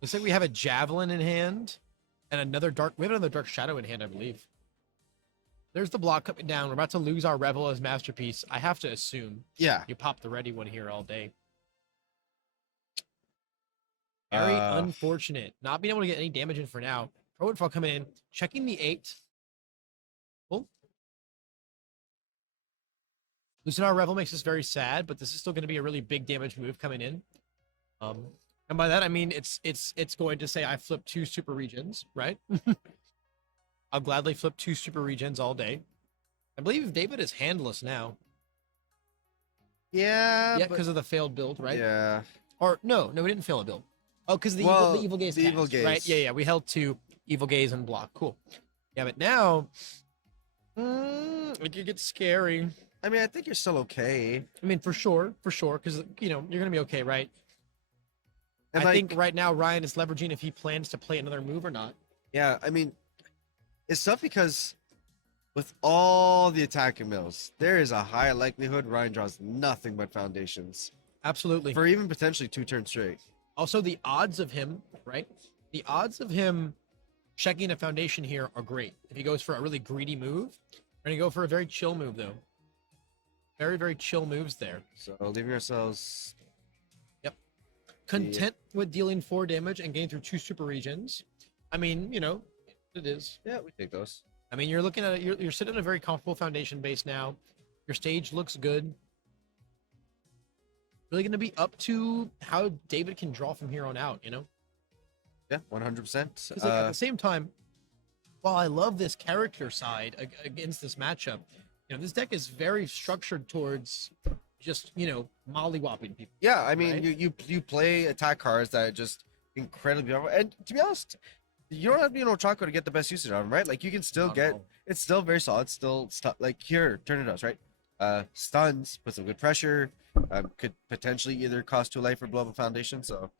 Looks like we have a javelin in hand and another dark. We have another dark shadow in hand, I believe. There's the block coming down. We're about to lose our Revel as masterpiece. I have to assume Yeah. you pop the ready one here all day. Very Uh, unfortunate. Not being able to get any damage in for now. Pro Windfall coming in, checking the 8. Cool. Losing our Revel makes us very sad, but this is still going to be a really big damage move coming in. And by that I mean it's going to say I flip 2 super regions, right? I'll gladly flip 2 super regions all day. I believe David is handless now. yeah, Yeah, but because of the failed build, right? yeah. Or no, we didn't fail a build. Oh, because Well, the evil gaze the evil passed, right? gaze. Yeah, we held 2 evil gaze and block. Cool. Yeah, but now it could get scary. I mean, I think you're still okay. I mean, for sure, because you're gonna be okay, right? And I like, think right now Ryan is leveraging if he plans to play another move or not. yeah, I mean, it's tough because with all the attacking mills, there is a high likelihood Ryan draws nothing but foundations Absolutely. for even potentially 2 turns straight. Also, the odds of him, right? The odds of him checking a foundation here are great. If he goes for a really greedy move, we're gonna go for a very chill move though. Very, very chill moves there. So leaving ourselves. Content with dealing 4 damage and getting through 2 super regions. I mean, it is. Yeah, we take those. I mean, you're looking at you're sitting in a very comfortable foundation base now. Your stage looks good. Really going to be up to how David can draw from here on out. Yeah, 100%. Because at the same time, while I love this character side against this matchup, this deck is very structured towards just mollywopping people. Yeah, I mean, right? you play attack cards that are just incredibly powerful. And to be honest, you don't have to be an Ochako to get the best usage out of them, right? Like you can still Not at get all. it's still very solid, still like here, turn it does, right? Stuns, put some good pressure, could potentially either cost 2 life or blow up a foundation. So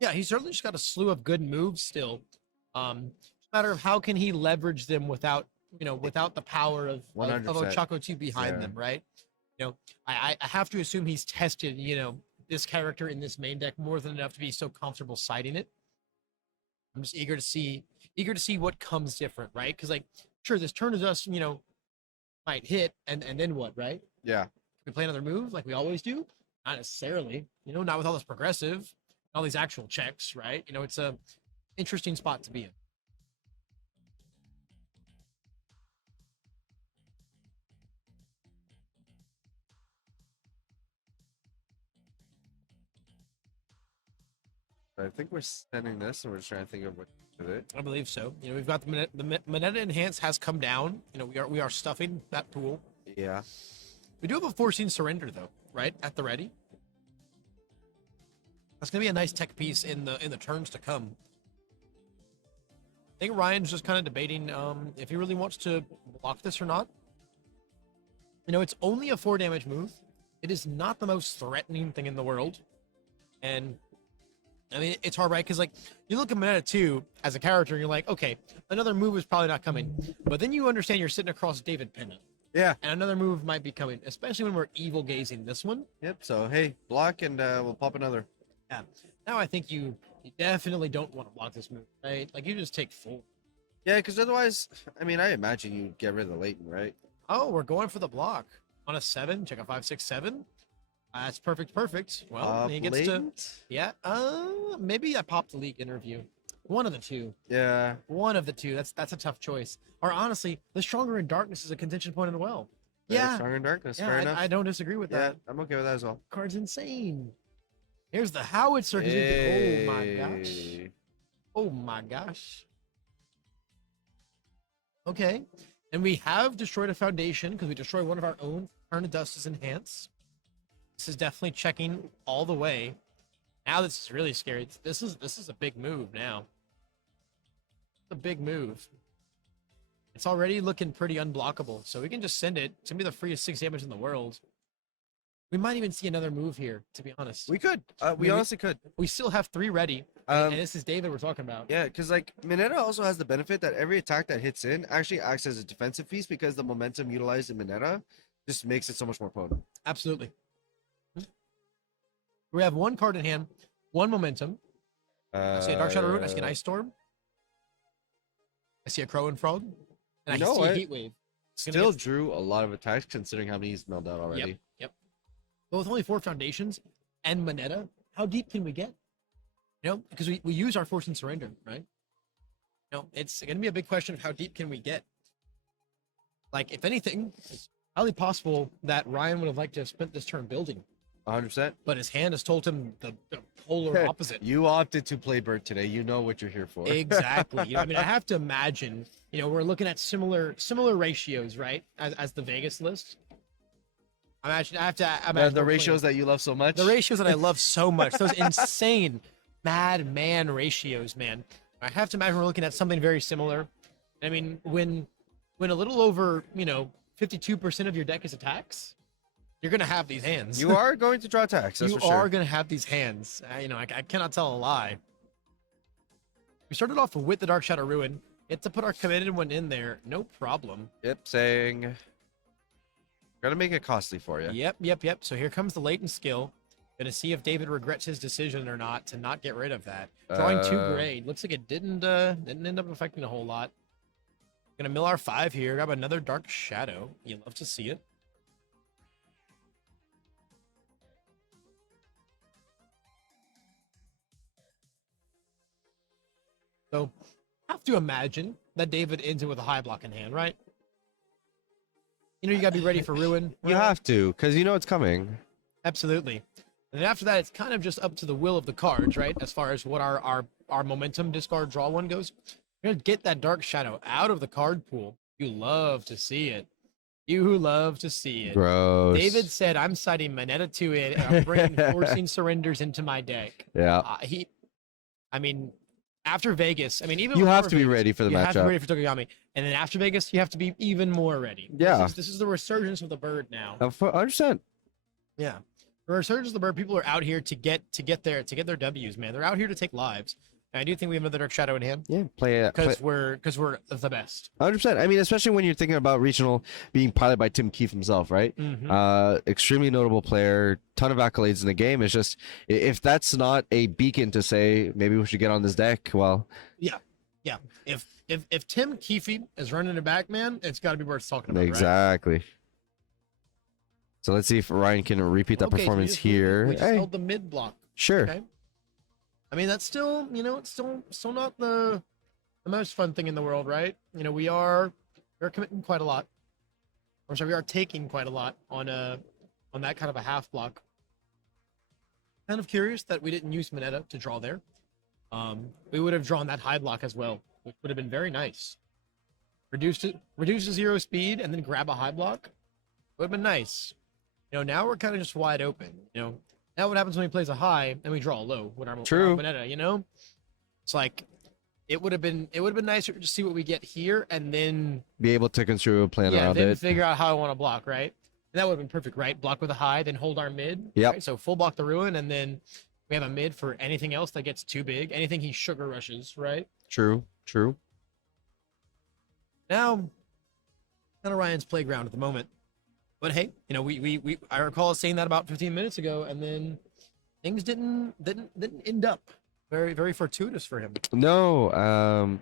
Yeah, he's certainly just got a slew of good moves still. It's a matter of how can he leverage them without the power of 100%. Ochako 2 behind Yeah. them, right? I have to assume he's tested, this character in this main deck more than enough to be so comfortable siding it. I'm just eager to see what comes different, right? Because sure, this turn is us, might hit, and then what, right? yeah, We play another move like we always do? Not necessarily, not with all this progressive, all these actual checks, right? It's a interesting spot to be in. I think we're sending this, and we're just trying to think of what to do with it. I believe so. We've got the Moneta Enhance has come down. We are stuffing that pool. Yeah, We do have a forcing surrender though, right? At the ready. That's gonna be a nice tech piece in the turns to come. I think Ryan's just kind of debating if he really wants to block this or not. It's only a 4 damage move. It is not the most threatening thing in the world. And I mean, it's hard, right? Because you look at Moneta 2 as a character, and you're like, okay, another move is probably not coming. But then you understand you're sitting across David Penna, yeah, and another move might be coming, especially when we're evil gazing this one. yep. So hey, block, and we'll pop another. Yeah. Now I think you definitely don't want to block this move, right? You just take full. Yeah, because otherwise, I mean, I imagine you get rid of the latent, right? Oh, we're going for the block on a 7. Check a 5, 6, 7. That's perfect. Well, he gets to. Blatant? Yeah. Maybe I popped the league interview. One of the two. Yeah, One of the two. That's a tough choice. Or honestly, the stronger in darkness is a contention point as well. better, Yeah. stronger in darkness. Yeah, Fair enough. I don't disagree with Yeah, that. I'm okay with that as well. Card's insane. Here's the howitzer. Oh my gosh. Hey. Oh my gosh. Okay. And we have destroyed a foundation because we destroyed one of our own. Turn to dust is enhanced. This is definitely checking all the way. Now this is really scary. This is a big move now. A big move. It's already looking pretty unblockable, so we can just send it. It's gonna be the freest 6 damage in the world. We might even see another move here, to be honest. We could. We Maybe- honestly could. We still have 3 ready, and this is David we're talking about. Yeah, because Mineta also has the benefit that every attack that hits in actually acts as a defensive piece because the momentum utilized in Mineta just makes it so much more potent. Absolutely. We have 1 card in hand, 1 momentum. I see a Dark Shadow Rune. I see an Ice Storm. I see a Crow and Frog. And I You know see what? a Heat Wave. gonna Still get- drew a lot of attacks considering how many he's milled out already. Yep. But with only 4 foundations and Moneta, how deep can we get? You know, because we use our force and surrender, right? You know, it's going to be a big question of how deep can we get. Like, if anything, it's highly possible that Ryan would have liked to have spent this turn building, 100%. but his hand has told him the polar opposite. You opted to play Bird today. You know what you're here for. Exactly. You know, I mean, I have to imagine, you know, we're looking at similar ratios, right? As the Vegas list. I have to imagine The ratios that you love so much. the ratios that I love so much, those insane madman ratios, man. I have to imagine we're looking at something very similar. I mean, when a little over, you know, 52% of your deck is attacks, you're gonna have these hands. You are going to draw attacks. That's You for sure. are gonna have these hands. You know, I cannot tell a lie. We started off with the Dark Shadow Ruin. Get to put our committed one in there, no problem. Yep, saying. Gotta make it costly for you. Yep. So here comes the latent skill. Gonna see if David regrets his decision or not to not get rid of that. Drawing 2 grade. Looks like it didn't end up affecting a whole lot. Gonna mill our 5 here. Grab another Dark Shadow. You love to see it. So, have to imagine that David ends it with a high block in hand, right? You know, you gotta be ready for ruin. You right? have to, because you know it's coming. Absolutely. And then after that, it's kind of just up to the will of the cards, right? As far as what our momentum discard draw one goes. You're gonna get that Dark Shadow out of the card pool. You love to see it. You love to see it. Gross. David said, "I'm citing Moneta to it, and I'm bringing forcing surrenders into my deck." Yeah. I mean, after Vegas, I mean, even You have before to be Vegas, ready for the you have to be matchup. ready for Tokigami, and then after Vegas, you have to be even more ready. Yeah. This is the resurgence of the bird now. 100%. Yeah, the resurgence of the bird. People are out here to get their W's, man. They're out here to take lives. And I do think we have another Dark Shadow in hand Yeah, play it. because we're the best. 100%. I mean, especially when you're thinking about regional being piloted by Tim Keefe himself, right? Extremely notable player, ton of accolades in the game. It's just if that's not a beacon to say maybe we should get on this deck, well, Yeah. If Tim Keefe is running it back, man, it's got to be worth talking about, right? exactly. So let's see if Ryan can repeat that Okay, so performance we here. just Hey, held the mid block. sure. Okay. I mean, that's still, you know, it's still not the most fun thing in the world, right? You know, we're committing quite a lot. Or sorry, we are taking quite a lot on that kind of a half block. Kind of curious that we didn't use Moneta to draw there. We would have drawn that high block as well, which would have been very nice. Reduce to 0 speed and then grab a high block would have been nice. You know, now we're kind of just wide open. You know, now what happens when he plays a high and we draw a low with our True. Moneta, you know? It's like it would have been nicer to see what we get here and then Be able to construe a plan around then it. figure out how I want to block, right? And that would have been perfect, right? Block with a high, then hold our mid. Yep. Right? So full block the ruin, and then we have a mid for anything else that gets too big, anything he sugar rushes, right? True. Now, kind of Ryan's playground at the moment. But hey, you know, I recall saying that about 15 minutes ago, and then things didn't end up very, very fortuitous for him. No,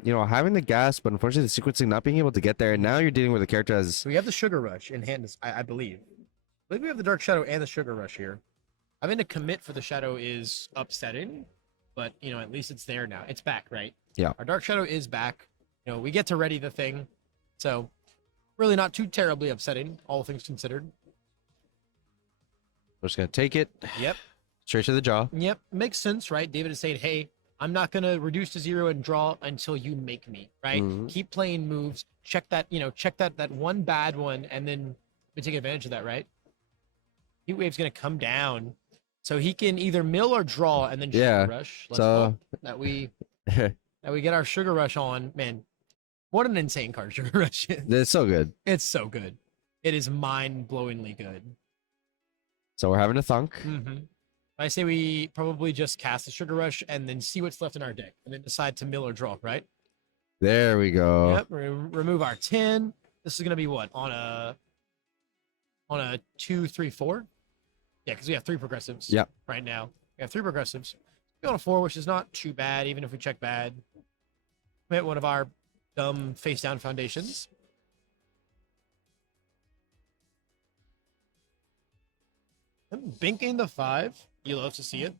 you know, having the gas, but unfortunately the sequencing not being able to get there, and now you're dealing with a character as So we have the sugar rush in hand, I believe. I believe we have the Dark Shadow and the sugar rush here. Having to commit for the Shadow is upsetting, but you know, at least it's there now. It's back, right? Yeah. Our Dark Shadow is back. You know, we get to ready the thing, so really not too terribly upsetting, all things considered. we're just gonna take it Yep. straight to the jaw. Yep, makes sense, right? David is saying, "Hey, I'm not gonna reduce to 0 and draw until you make me, right? Mhm. Keep playing moves. Check that one bad one, and then we take advantage of that, right? Heat Wave's gonna come down, so he can either mill or draw, and then Yeah, sugar rush. Let's so- hope that we get our sugar rush on. Man, what an insane card sugar rush is. It's so good. It's so good. It is mind-blowingly good. So we're having a thunk. I say we probably just cast the Sugar Rush and then see what's left in our deck, and then decide to mill or draw, right? There we go. Yep. Remove our 10. This is gonna be what on a 2, 3, 4. Yeah, because we have 3 progressives. Yep. Right now we have 3 progressives. We on a 4, which is not too bad, even if we check bad. We hit one of our dumb face down foundations. I'm binking the 5. You love to see it.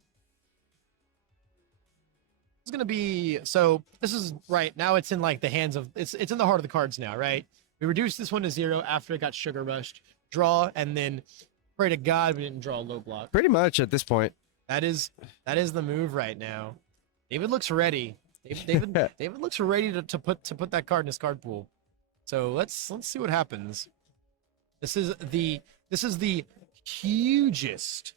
is gonna be so. This is right now. It's in like the hands of. It's in the heart of the cards now, right? We reduced this one to 0 after it got sugar rushed. Draw and then pray to God we didn't draw a low block. Pretty much at this point. That is the move right now. David looks ready. David looks ready to put that card in his card pool. So let's see what happens. This is the hugest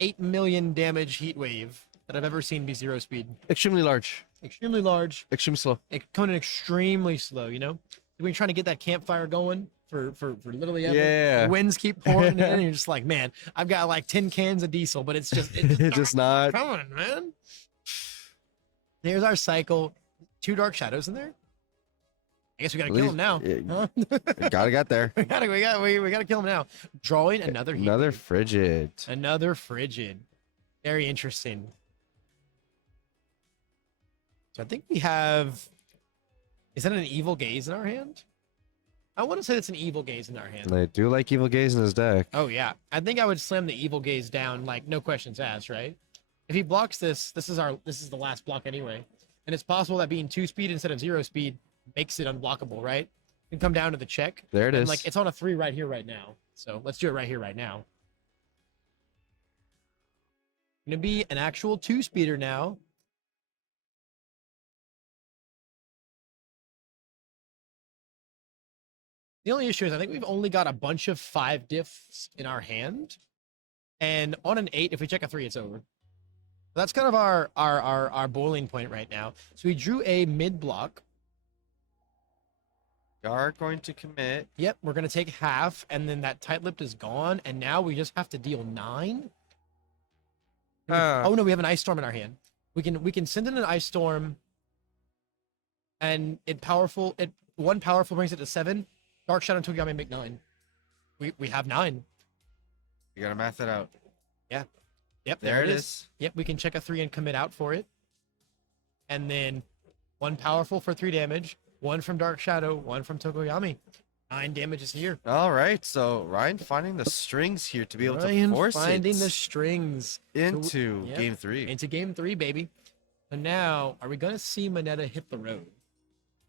8 million damage heat wave that I've ever seen be 0 speed. Extremely large. Extremely large. Extremely slow. Coming in extremely slow, you know? We're trying to get that campfire going for literally ever. Yeah. The winds keep pouring in, and you're just like, man, I've got like 10 cans of diesel, but it's just Just not. Come on, man. There's our cycle. 2 dark shadows in there. I guess we gotta kill him now. Huh? Gotta get there. we gotta kill him now. Drawing another heat Another wave. frigid. Another frigid. Very interesting. So I think we have. Is that an evil gaze in our hand? I want to say it's an evil gaze in our hand. I do like evil gaze in his deck. Oh yeah, I think I would slam the evil gaze down, like no questions asked, right? If he blocks this, this is the last block anyway, and it's possible that being 2 speed instead of 0 speed makes it unblockable, right? It can come down to the check. There it and is. Like it's on a 3 right here, right now. So let's do it right here, right now. Gonna be an actual 2 speeder now. The only issue is I think we've only got a bunch of 5 diffs in our hand. And on an 8, if we check a 3, it's over. That's kind of our boiling point right now. So we drew a mid block. You are going to commit. Yep, we're going to take half, and then that tight lipped is gone, and now we just have to deal 9. Oh no, we have an ice storm in our hand. We can send in an ice storm, and one powerful brings it to 7. Dark Shadow and Tokigami make 9. We have 9. You gotta math it out. Yeah. Yep. There it is. Yep. We can check a 3 and commit out for it, and then 1 powerful for 3 damage. 1 from Dark Shadow. 1 from Tokigami. 9 damage is here. All right, so Ryan finding the strings here to be able to force finding it the strings into yep, game 3. into game 3, baby. So now, are we gonna see Moneta hit the road?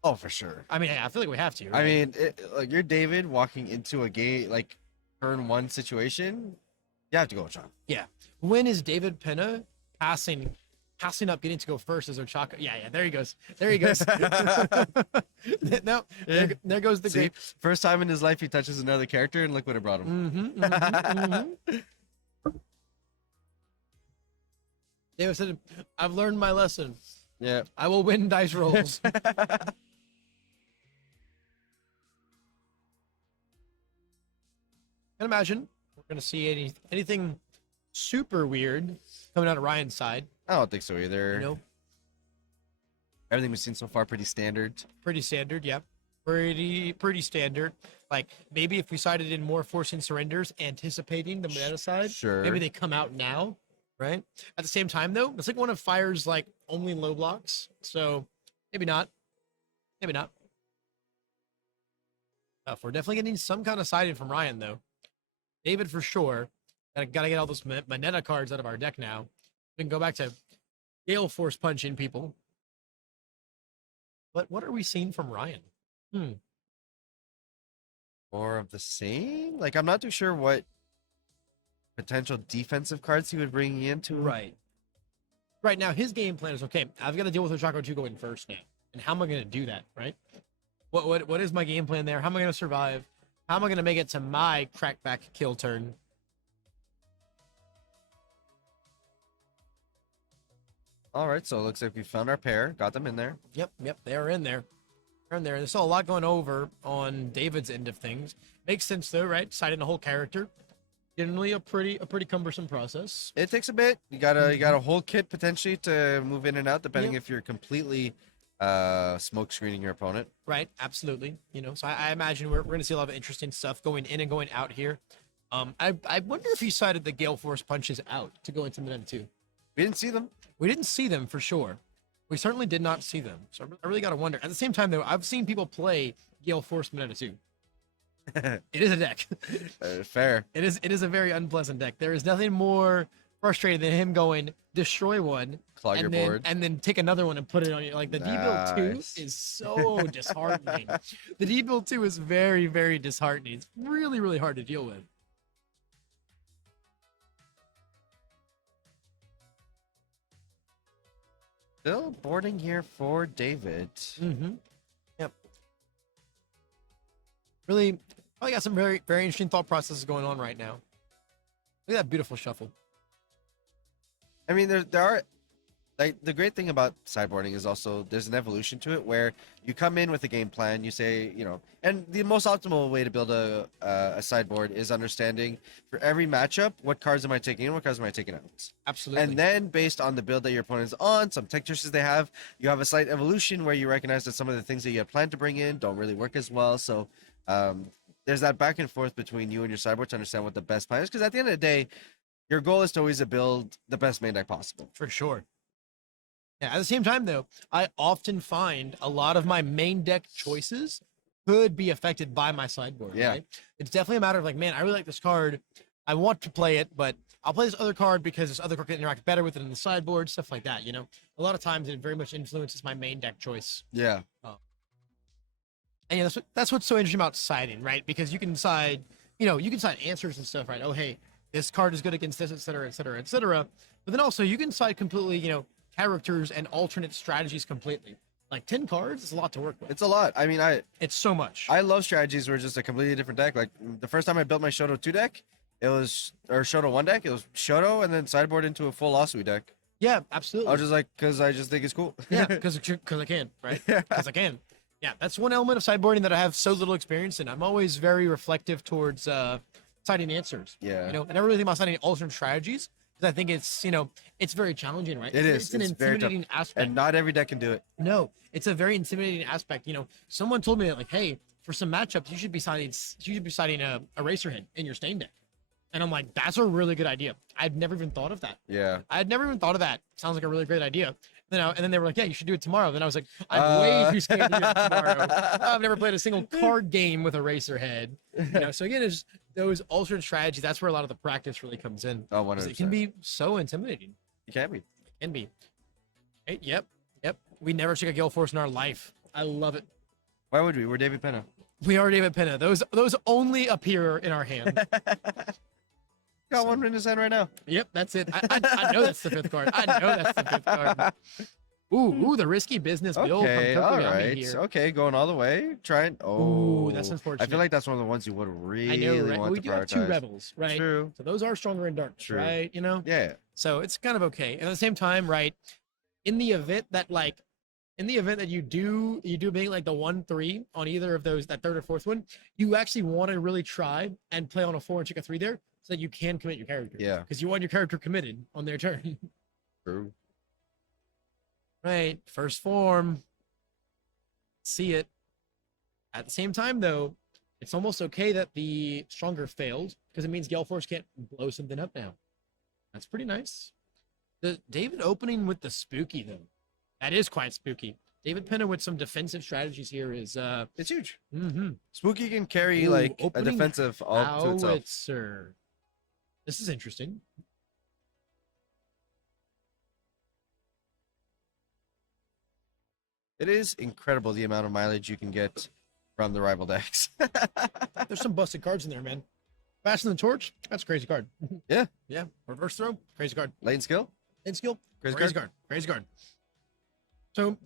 Oh, for sure. I mean, I feel like we have to. Right? I mean, like you're David walking into a game like turn 1 situation. You have to go with Sean. Yeah. When is David Penna passing up, getting to go first as Ochaka? Yeah, there he goes. There he goes. No, there goes the See, grape. first time in his life he touches another character, and look what it brought him. David said, "I've learned my lesson. Yeah. I will win dice rolls." Can imagine we're gonna see anything super weird coming out of Ryan's side. I don't think so either. You know, Everything we've seen so far pretty standard. pretty standard. Yeah, pretty standard. Like maybe if we sided in more forcing surrenders, anticipating the meta side, Sure. maybe they come out now, right? At the same time, though, it's like one of Fire's like only low blocks, so maybe not. Maybe not. We're definitely getting some kind of siding from Ryan, though. David for sure. Gotta get all those Moneta cards out of our deck now. We can go back to Gale Force punching people. But what are we seeing from Ryan? More of the same? Like, I'm not too sure what potential defensive cards he would bring into. Right. Right now, his game plan is okay. I've got to deal with Ochako 2 going first now. And how am I going to do that, right? What is my game plan there? How am I going to survive? How am I going to make it to my crackback kill turn? All right, so it looks like we found our pair, got them in there. Yep, they're in there. They're in there. There's still a lot going over on David's end of things. Makes sense though, right? Siding a whole character. Generally a pretty cumbersome process. It takes a bit. You got a whole kit potentially to move in and out, depending if you're completely smoke screening your opponent. Right, absolutely. You know, so I imagine we're going to see a lot of interesting stuff going in and going out here. I wonder if he sided the Gale Force punches out to go into Moneta 2. We didn't see them. We didn't see them for sure. We certainly did not see them. So I really got to wonder. At the same time, though, I've seen people play Gale Force Moneta 2. It is a deck. Fair. It is a very unpleasant deck. There is nothing more frustrated than him going destroy one Clog your and then board. and then take another one and put it on you. Like the D-Build 2 Nice. is so disheartening. The D-Build 2 is very, very disheartening. It's really, really hard to deal with. Still boarding here for David. Mm-hmm. Yep. Really, probably got some very, very interesting thought processes going on right now. Look at that beautiful shuffle. I mean, there are, like, the great thing about sideboarding is also there's an evolution to it where you come in with a game plan. You say, you know, and the most optimal way to build a sideboard is understanding for every matchup what cards am I taking in, what cards am I taking out. Absolutely. And then based on the build that your opponent's on, some tech choices they have, you have a slight evolution where you recognize that some of the things that you had planned to bring in don't really work as well. So there's that back and forth between you and your sideboard to understand what the best plan is. Because at the end of the day, your goal is to always build the best main deck possible. For sure. Yeah, at the same time, though, I often find a lot of my main deck choices could be affected by my sideboard. Yeah. Right? It's definitely a matter of like, man, I really like this card. I want to play it, but I'll play this other card because this other card can interact better with it in the sideboard, stuff like that. You know, a lot of times it very much influences my main deck choice. Yeah. And yeah, that's what's so interesting about siding, right? Because you can decide, you know, you can decide answers and stuff, right? Oh, hey, this card is good against this, et cetera, et cetera, et cetera. But then also you can decide completely, you know, characters and alternate strategies completely. Like 10 cards is a lot to work with. It's a lot. I mean, It's so much. I love strategies where it's just a completely different deck. Like the first time I built my Shoto 2 deck, it was, or Shoto 1 deck, it was Shoto and then sideboard into a full Asui deck. Yeah, absolutely. I was just like, because I just think it's cool. Yeah, because I can, right? Because I can. Yeah, that's one element of sideboarding that I have so little experience in. I'm always very reflective towards citing answers. Yeah. You know, I never really think about citing alternate strategies because I think it's, you know, it's very challenging, right? It is. It's an It's very tough. intimidating aspect. And not every deck can do it. No, it's a very intimidating aspect. You know, someone told me that, like, hey, for some matchups, you should be citing a Eraserhead in your Stain deck. And I'm like, that's a really good idea. I've never even thought of that. Yeah. I'd never even thought of that. Sounds like a really great idea. And then they were like, yeah, you should do it tomorrow. Then I was like, I'm way too scared to do it tomorrow. I've never played a single card game with Eraserhead. You know, so again, it's those alternate strategies. That's where a lot of the practice really comes in. Oh, 'Cause 100%. it can be so intimidating. It can be. It can be. Hey, yep. We never took a Gale Force in our life. I love it. Why would we? We're David Penna. We are David Penna. Those only appear in our hand. Got one in his hand right now. Yep, that's it. I know that's the fifth card. I know that's the fifth card. Ooh, the risky business build Okay, from all Kokuyami right. here. Okay, going all the way. Trying. Oh, Ooh, that's I unfortunate. feel like that's one of the ones you would I really know, right? want We to do have two prioritize. rebels, right? True. So those are stronger in darkness, True. right? You know? Yeah. So it's kind of okay. And at the same time, right, in the event that you do being like the 1-3 on either of those, that third or fourth one, you actually want to really try and play on a 4 and check a 3 there so that you can commit your character. Yeah. Because you want your character committed on their turn. True. Right. First form. See it. At the same time, though, it's almost okay that the stronger failed because it means Gale Force can't blow something up now. That's pretty nice. The David opening with the spooky, though. That is quite spooky. David Penna with some defensive strategies here is It's huge. mm-hmm. Spooky can carry Ooh, like a opening defensive all to itself. howitzer. This is interesting. It is incredible the amount of mileage you can get from the rival decks. There's some busted cards in there, man. Fasten the Torch, that's a crazy card. Yeah. Yeah. Reverse throw, crazy card. Lane skill. In skill, Crazy crazy card. card. Crazy card. So,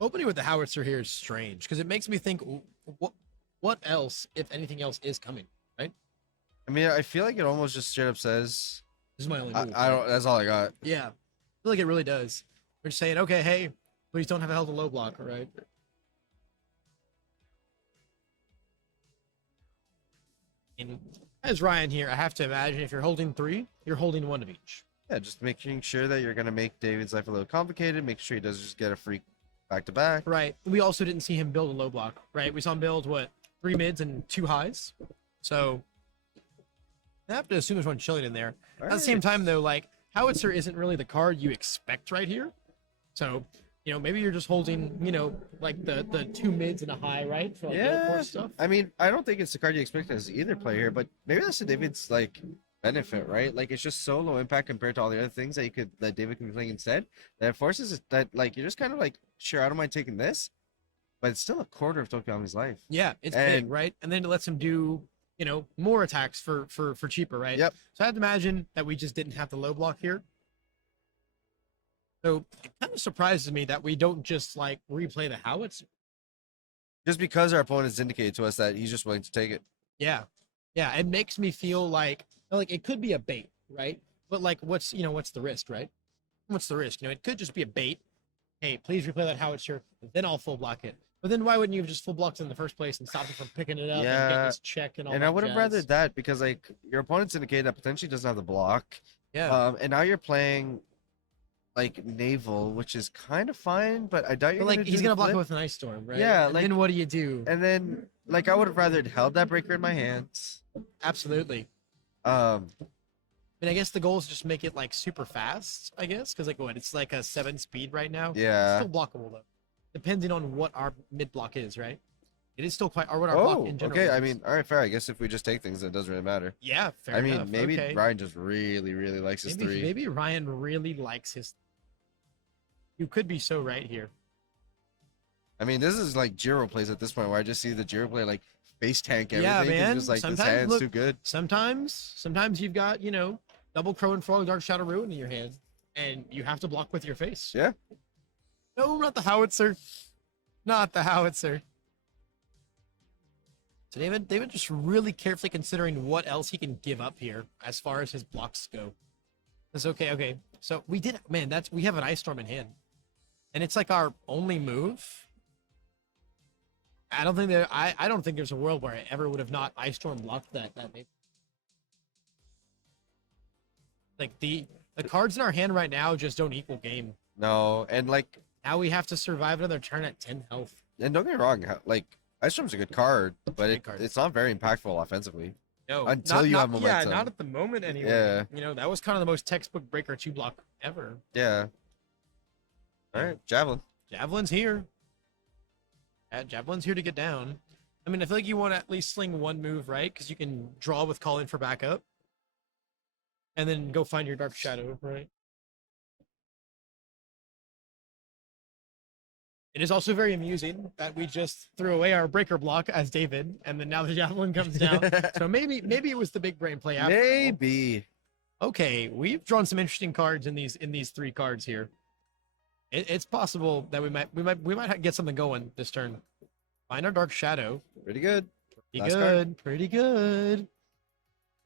opening with the howitzer here is strange because it makes me think, what else, if anything else, is coming? Right? I mean, I feel like it almost just straight up says, This is my only I, move. I don't. That's all I got. Yeah, I feel like it really does. We're just saying, okay, hey, please don't have a hell of a low block, all right? And as Ryan here, I have to imagine if you're holding 3, you're holding 1 of each. Yeah, just making sure that you're gonna make David's life a little complicated. Make sure he doesn't just get a free back to back. Right. We also didn't see him build a low block, right? We saw him build, 3 mids and 2 highs. So I have to assume there's one chilling in there. At the same time, though, like, howitzer isn't really the card you expect right here. So, you know, maybe you're just holding, you know, like the 2 mids and a high, right? For like Gale Yeah. Force stuff. I mean, I don't think it's the card you expect as either player here, but maybe that's David's like benefit, right? Like it's just so low impact compared to all the other things that David can be playing instead. That forces it that like you're just kind of like, sure, I don't mind taking this, but it's still a quarter of Tokoyami's life. Yeah, it's big, And- right? And then it lets him do, more attacks for cheaper, right? Yep. So I have to imagine that we just didn't have the low block here. So it kind of surprises me that we don't just like replay the howitzer. Just because our opponents indicated to us that he's just willing to take it. Yeah. Yeah. It makes me feel like it could be a bait, right? But like what's the risk, right? What's the risk? It could just be a bait. Hey, please replay that howitzer, then I'll full block it. But then why wouldn't you have just full blocked it in the first place and stopped it from picking it up and Yeah. getting this check and all And that I would have rather jazz? that because like your opponent's indicated that potentially doesn't have the block. Yeah. And now you're playing like naval, which is kind of fine, but I doubt you're But like gonna he's do gonna the block it flip. with an ice storm, right? Yeah, And like- then what do you do? And then like I would have rather held that breaker in my hands. Absolutely. Um, I mean, I guess the goal is just make it like super fast, I guess, because like what it's like a 7 speed right now. yeah. Still blockable though, depending on what our mid block is, right? It is still quite, or what our block Oh, in general. okay. I is. mean, all right, fair. I guess if we just take things, it doesn't really matter. Yeah, fair I mean, enough. maybe okay. Ryan just really, really likes his three. Maybe Ryan really likes his. You could be so right here. I mean, this is like Jiro plays at this point, where I just see the Jiro play like face tank everything. Yeah, man. He's just like this Sometimes, hand's look- too good. Sometimes you've got double Crow and Frog, Dark Shadow Ruin in your hand, and you have to block with your face. Yeah. No, not the howitzer. Not the howitzer. So David just really carefully considering what else he can give up here as far as his blocks go. That's okay. So we have an Ice Storm in hand. And it's like our only move. I don't think there's a world where I ever would have not Ice Storm blocked that maybe. Like the cards in our hand right now just don't equal game. No, and like, Now we have to survive another turn at 10 health. and don't get me wrong, like Ice Storm's a good card, but Great card. it's not very impactful offensively. No, Until you have Yeah, momentum. not at the moment anyway. Yeah. That was kind of the most textbook breaker 2 block ever. Yeah. All right, Javelin. Javelin's here. Javelin's here to get down. I mean, I feel like you want to at least sling one move, right? Because you can draw with call in for backup. And then go find your Dark Shadow, right? It is also very amusing that we just threw away our breaker block as David, and then now the Javelin comes down. So maybe it was the big brain play after all. Maybe. Okay, we've drawn some interesting cards in these 3 cards here. It's possible that we might get something going this turn. Find our Dark Shadow. Pretty good. Pretty Last good. card. Pretty good.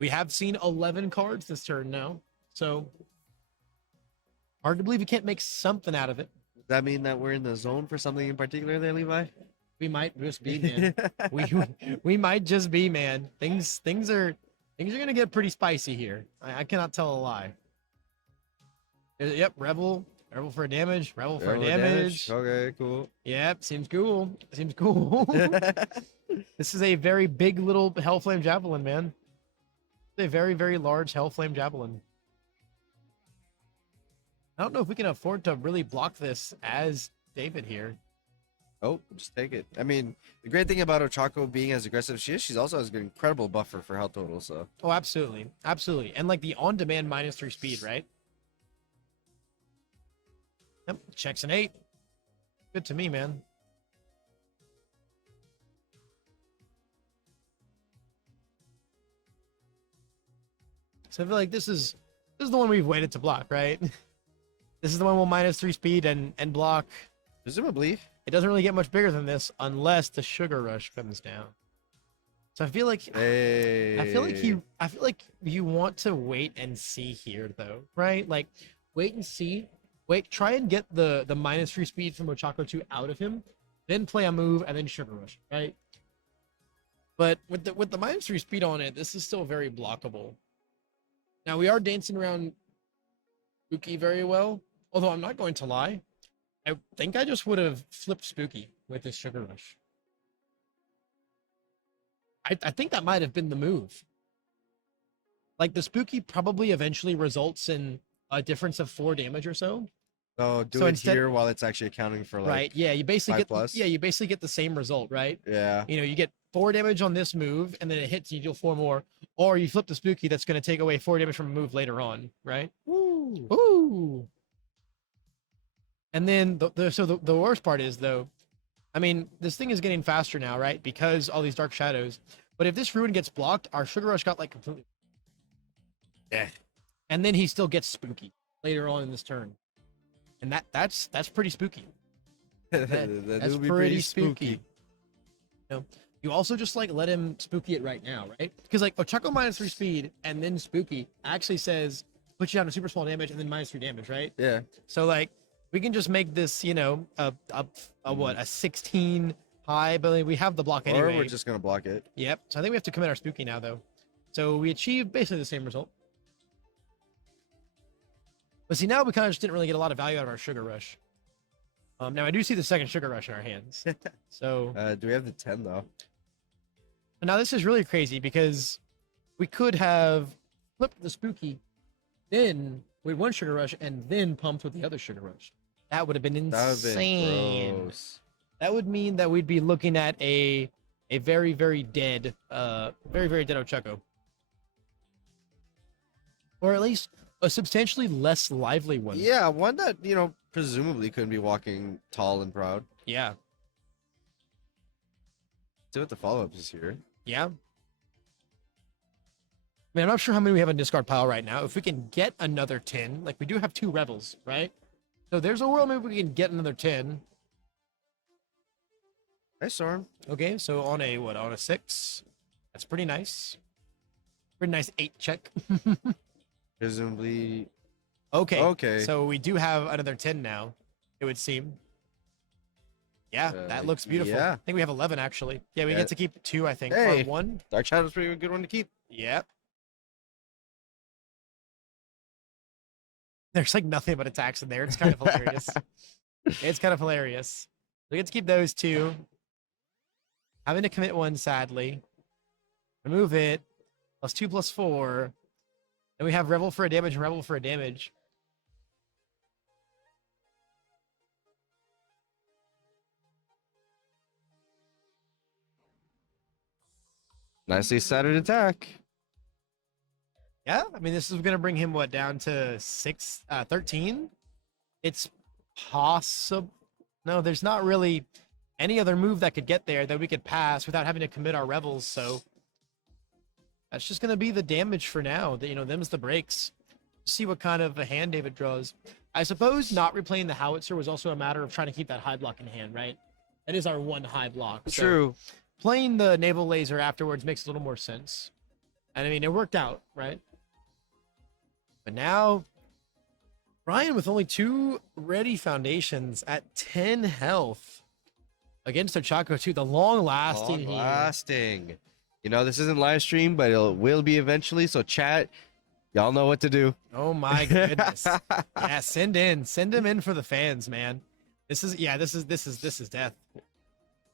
We have seen 11 cards this turn now, so hard to believe we can't make something out of it. Does that mean that we're in the zone for something in particular there, Levi? We might just be, man. we might just be, man. Things are gonna get pretty spicy here. I cannot tell a lie. Yep, Rebel for damage. Rebel for Roll the damage. Okay, cool. Yep, seems cool. Seems cool. This is a very big little Hellflame Javelin, man. It's a very, very large Hellflame Javelin. I don't know if we can afford to really block this as David here. Oh, just take it. I mean, the great thing about Ochako being as aggressive as she is, she's also has an incredible buffer for health total. So Oh, absolutely. Absolutely. And like the on-demand -3 speed, right? Yep, checks an 8. Good to me, man. So I feel like this is the one we've waited to block, right? This is the one we'll -3 speed and block. presumably, It doesn't really get much bigger than this unless the Sugar Rush comes down. So I feel like hey, I feel like you want to wait and see here though, right? Like wait and see. Wait, try and get the -3 speed from Ochako 2 out of him, then play a move and then Sugar Rush, right? But with the -3 speed on it, this is still very blockable. Now we are dancing around Spooky very well, although I'm not going to lie. I think I just would have flipped Spooky with this Sugar Rush. I think that might have been the move. Like the Spooky probably eventually results in a difference of 4 damage or so. So do So it instead- here while it's actually accounting for like Right. Yeah, you basically 5+. you basically get the same result, right? yeah. You get 4 damage on this move, and then it hits and you deal 4 more, or you flip the spooky that's going to take away 4 damage from a move later on, right? Woo. Ooh. And then the worst part is though, I mean, this thing is getting faster now, right? Because all these dark shadows. But if this ruin gets blocked, our Sugar Rush got like completely. Yeah. And then he still gets spooky later on in this turn, and that's pretty spooky. That's would be pretty spooky. You know, you also just like let him spooky it right now, right? Because like Ochako -3 speed and then spooky actually says put you down to super small damage and then -3 damage, right? Yeah. So like we can just make this, you know, a what, a 16 high, but we have the block anyway. Or we're just gonna block it. Yep. So I think we have to commit our spooky now though. So we achieve basically the same result. But see, now we kind of just didn't really get a lot of value out of our Sugar Rush. Now I do see the second Sugar Rush in our hands. So Do we have the 10 though? now this is really crazy because we could have flipped the spooky, then with one Sugar Rush and then pumped with the other Sugar Rush. That would have been That would have insane. been gross. That would mean that we'd be looking at a very, very dead, very, very dead Ochako. Or at least a substantially less lively one. Yeah, one that, you know, presumably couldn't be walking tall and proud. Yeah. See what the follow-up is here. Yeah. Man, I'm not sure how many we have in discard pile right now. If we can get another 10, like we do have 2 Rebels, right? So there's a world maybe we can get another 10. Nice Storm. Okay, so on a what? On a 6. That's pretty nice. Pretty nice 8 check. Presumably. Okay. Okay. So we do have another 10 now, it would seem. Yeah, that looks beautiful. yeah. I think we have 11 actually. Yeah, we Yeah. get to keep 2, I think. Hey. Or 1. Dark Shadow's pretty good one to keep. Yep. There's like nothing but attacks in there. It's kind of hilarious. It's kind of hilarious. We get to keep those 2. Having to commit 1, sadly. Remove it. +2 +4. Then we have Revel for a damage and Revel for a damage. Nicely centered attack. Yeah, I mean, this is going to bring him, what, down to 13? It's possible. No, there's not really any other move that could get there that we could pass without having to commit our Revels, so that's just going to be the damage for now. You know, them's the breaks. See what kind of a hand David draws. I suppose not replaying the Howitzer was also a matter of trying to keep that high block in hand, right? That is our one high block. So True. playing the Naval Laser afterwards makes a little more sense. And I mean, it worked out, right? But now, Ryan with only 2 ready foundations at 10 health against Ochako too. The long lasting here. Lasting. You know, this isn't live stream, but it will be eventually. So chat, y'all know what to do. Oh my goodness. Yeah, send him in for the fans, man. This is death.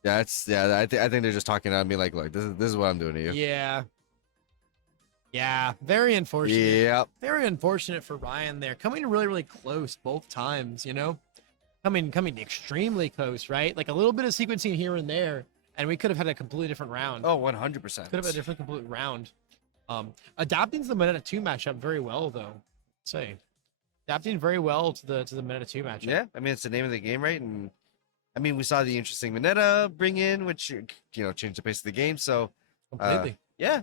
I think they're just talking at me like, look, this is what I'm doing to you. Yeah. Yeah, very unfortunate. Yep. Very unfortunate for Ryan there. Coming really, really close both times, you know? Coming extremely close, right? Like a little bit of sequencing here and there, and we could have had a completely different round. Oh, 100%. Could have had a different complete round. Adapting to the Mineta 2 matchup very well, though. I'd say. Adapting very well to the Mineta 2 matchup. Yeah, I mean, it's the name of the game, right? And I mean, we saw the interesting Mineta bring in, which, you know, changed the pace of the game. So, Completely. yeah.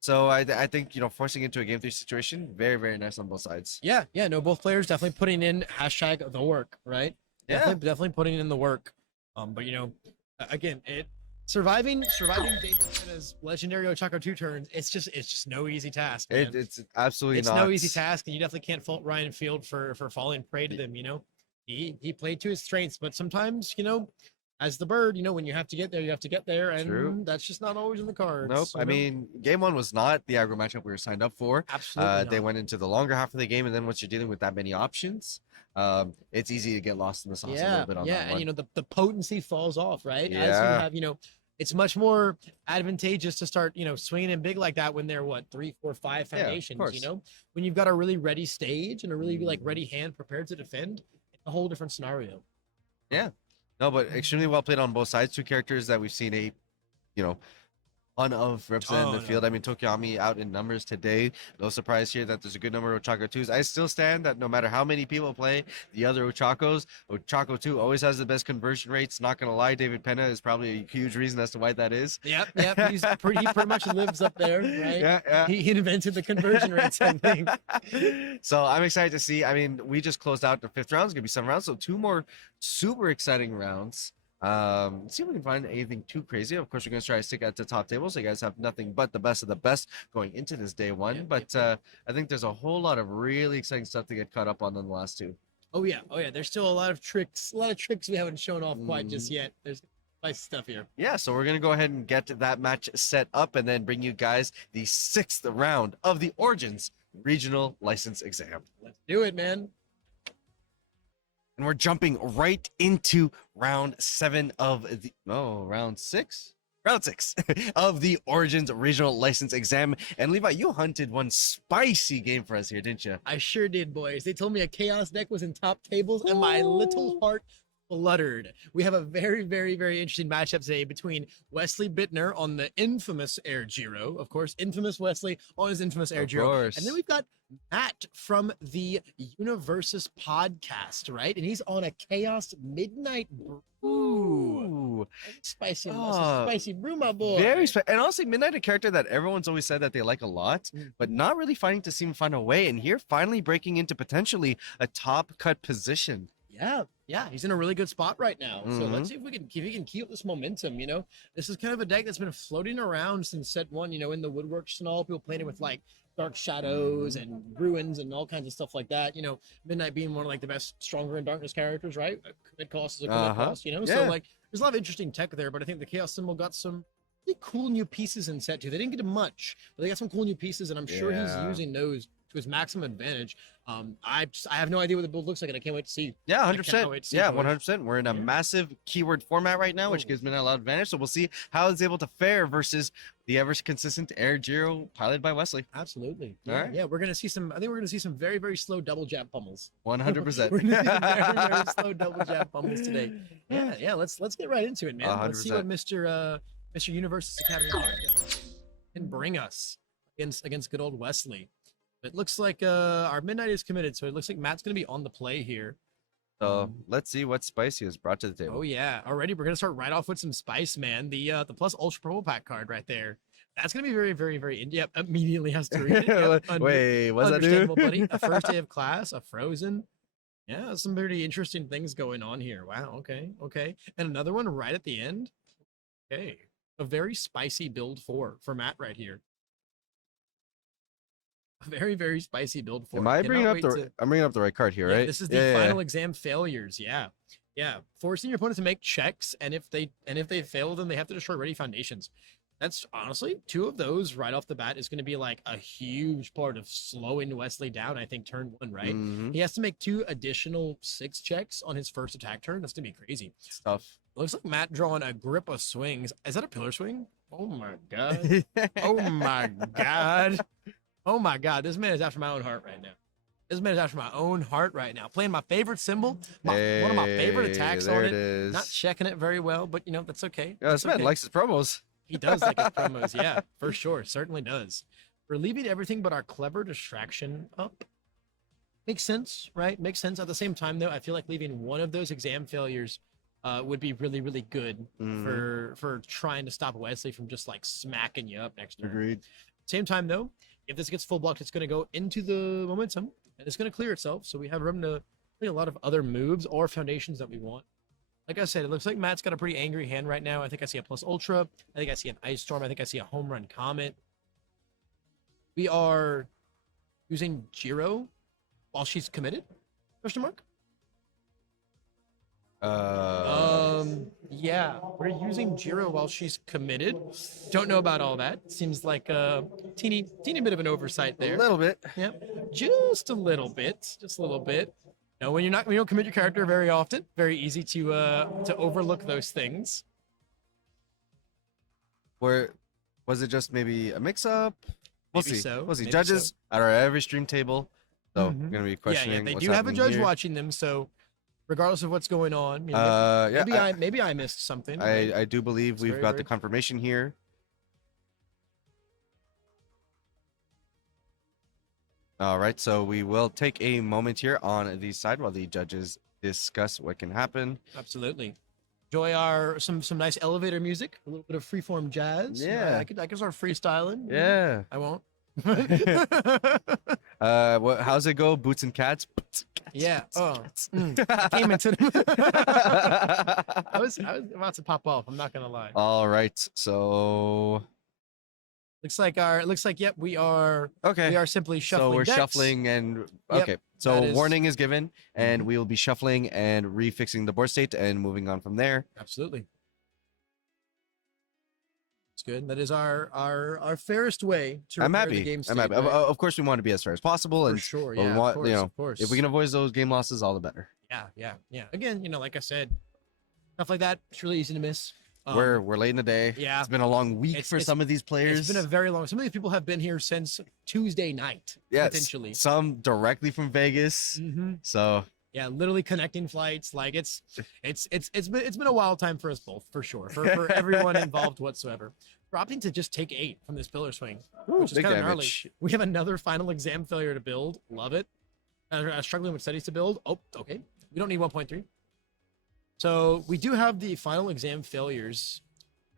So I think, you know, forcing into a game 3 situation, very, very nice on both sides. Yeah, no, both players definitely putting in hashtag the work, right? Yeah. Definitely putting in the work. But you know, again, surviving David Mineta's legendary Ochako 2 turns, it's just no easy task. Man. It's absolutely It's not. no easy task, and you definitely can't fault Ryan Field for falling prey to them. You know, he played to his strengths, but sometimes, you know, as the bird, you know, when you have to get there, you have to get there, and True. that's just not always in the cards. Nope. you I know? mean, game 1 was not the aggro matchup we were signed up for. Absolutely. They went into the longer half of the game, and then once you're dealing with that many options, it's easy to get lost in the sauce a little bit on that and one. you know the potency falls off, right? As you Yeah. have, you know, it's much more advantageous to start, you know, swinging in big like that when they're what 3, 4, 5 Yeah, of foundations. course. You know, when you've got a really ready stage and a really like ready hand prepared to defend, it's a whole different scenario. No, but extremely well played on both sides. 2 characters that we've seen you know, ton of representing the Ton field. of I mean, Tokiami out in numbers today. No surprise here that there's a good number of Ochako 2s. I still stand that no matter how many people play the other Ochakos, Ochako 2 always has the best conversion rates. Not going to lie, David Penna is probably a huge reason as to why that is. Yep. He pretty much lives up there, right? Yeah. He invented the conversion rates, I think. So I'm excited to see. I mean, we just closed out the 5th round. It's going to be 7 rounds. So 2 more super exciting rounds. See if we can find anything too crazy. Of course, we're going to try to stick at the top table, so you guys have nothing but the best of the best going into this day one. But I think there's a whole lot of really exciting stuff to get caught up on in the last 2. Oh yeah. There's still a lot of tricks we haven't shown off quite just yet. There's nice stuff here. Yeah, so we're going to go ahead and get that match set up and then bring you guys the 6th round of the Origins Regional License Exam. Let's do it, man. And we're jumping right into round 7 of the round 6 of the Origins Regional License Exam. And Levi, you hunted one spicy game for us here, didn't you? I sure did, boys. They told me a chaos deck was in top tables, and my little heart fluttered. We have a very, very, very interesting matchup today between Wesley Bittner on the infamous Air Giro, of course, infamous Wesley on his infamous Air Giro, and then we've got Matt from the Universus podcast, right? And he's on a Chaos Midnight Brew. Ooh. Spicy, spicy brew, my boy. Very spicy. And honestly, Midnight, a character that everyone's always said that they like a lot, but not really finding to seem find a way. And here, finally breaking into potentially a top cut position. Yeah, he's in a really good spot right now. So let's see if he can keep this momentum. You know, this is kind of a deck that's been floating around since set 1. You know, in the woodworks and all, people playing it with like Dark Shadows and Ruins and all kinds of stuff like that. You know, Midnight being one of like the best Stronger in Darkness characters, right? Commit cost is a commit cost. You know, so like there's a lot of interesting tech there. But I think the Chaos Symbol got some really cool new pieces in set 2. They didn't get much, but they got some cool new pieces, and I'm sure he's using those to his maximum advantage. I have no idea what the build looks like, and I can't wait to see. Yeah, 100%. Yeah, 100%. We're in a massive keyword format right now, which gives me a lot of advantage. So we'll see how it's able to fare versus the ever consistent Air Giro piloted by Wesley. Absolutely. All right. Yeah, we're gonna see some. I think we're gonna see some very, very slow double jab pummels. 100%. We're gonna see some very, very slow double jab pummels today. Yeah. Let's get right into it, man. 100%. Let's see what Mr. Universus Academy can bring us against good old Wesley. It looks like our Midnight is committed, so it looks like Matt's going to be on the play here. So let's see what Spicy has brought to the table. Oh yeah, already we're going to start right off with some spice, man. The plus Ultra Purple Pack card right there. That's going to be very, very, very. Yep, immediately has to read it. Yep, wait, what's that do? Understandable, buddy. A first day of class, a Frozen. Yeah, some pretty interesting things going on here. Wow. Okay. And another one right at the end. Okay, a very spicy build for Matt right here. A very, very spicy build for. Am I bringing up I'm bringing up the right card here, right? This is the final exam failures. Yeah. Forcing your opponent to make checks, and if they fail them, they have to destroy ready foundations. That's honestly 2 of those right off the bat is going to be like a huge part of slowing Wesley down. I think turn 1, right? He has to make 2 additional 6 checks on his first attack turn. That's gonna be crazy. It's tough. Looks like Matt drawing a grip of swings. Is that a pillar swing? Oh my god. Oh my god. Oh my god, this man is after my own heart right now. This man is after my own heart right now. Playing my favorite symbol, one of my favorite attacks on it. Not checking it very well, but you know, that's okay. Yeah, this man likes his promos. He does like his promos, yeah, for sure. Certainly does. We're leaving everything but our clever distraction up. Makes sense, right? Makes sense. At the same time, though, I feel like leaving one of those exam failures would be really, really good for trying to stop Wesley from just like smacking you up next turn. Agreed. Same time, though, if this gets full blocked, it's going to go into the momentum and it's going to clear itself. So we have room to play a lot of other moves or foundations that we want. Like I said, it looks like Matt's got a pretty angry hand right now. I think I see a plus Ultra. I think I see an Ice Storm. I think I see a Home Run Comet. We are using Jiro while she's committed? Question mark? Yeah, we're using Jiro while she's committed. Don't know about all that. Seems like a teeny bit of an oversight there. A little bit. Yep, just a little bit. Just a little bit. You know, when you don't commit your character very often, very easy to overlook those things. Where was it just maybe a mix-up? We'll Maybe see. so, We'll see. maybe Judges so. at our every stream table. So Mhm. we're gonna be Yeah, questioning. they what's do have a happening judge here. watching them, so regardless of what's going on, you know, Yeah. maybe I missed something. I do believe It's we've very, got very- the confirmation here. All right, so we will take a moment here on the side while the judges discuss what can happen. Absolutely. Enjoy our some nice elevator music, a little bit of freeform jazz. You know, Yeah. I can start freestyling. Yeah. I won't. How's it go? Boots and cats. Boots and cats, Yeah. boots and Oh. cats. I came into I was about to pop off. I'm not gonna lie. All right, so Looks like yep, we are okay. simply shuffling. So we're decks. shuffling and Yep, okay. So that is- warning is given, and Mhm. we will be shuffling and refixing the board state and moving on from there. Absolutely. It's good. That is our fairest way to I'm repair the happy. game I'm state, happy. right? Of course, we want to be as fair as possible, For and sure. but we Yeah. want, Of course, of course. if we can avoid those game losses, all the better. Yeah. Again, like I said, stuff like that. It's really easy to miss. We're late in the day. yeah. It's been a long week It's- for it's- some of these players. It's been a very long. Some of these people have been here since Tuesday night. yes, Potentially. some directly from Vegas. Mm-hmm. So Yeah, literally connecting flights. Like it's been a wild time for us both, for sure. For everyone involved whatsoever. We're opting to just take 8 from this pillar swing, which is big kind of gnarly. damage. We have another final exam failure to build. Love it. Struggling with studies to build. Oh, okay. We don't need 1.3. So we do have the final exam failures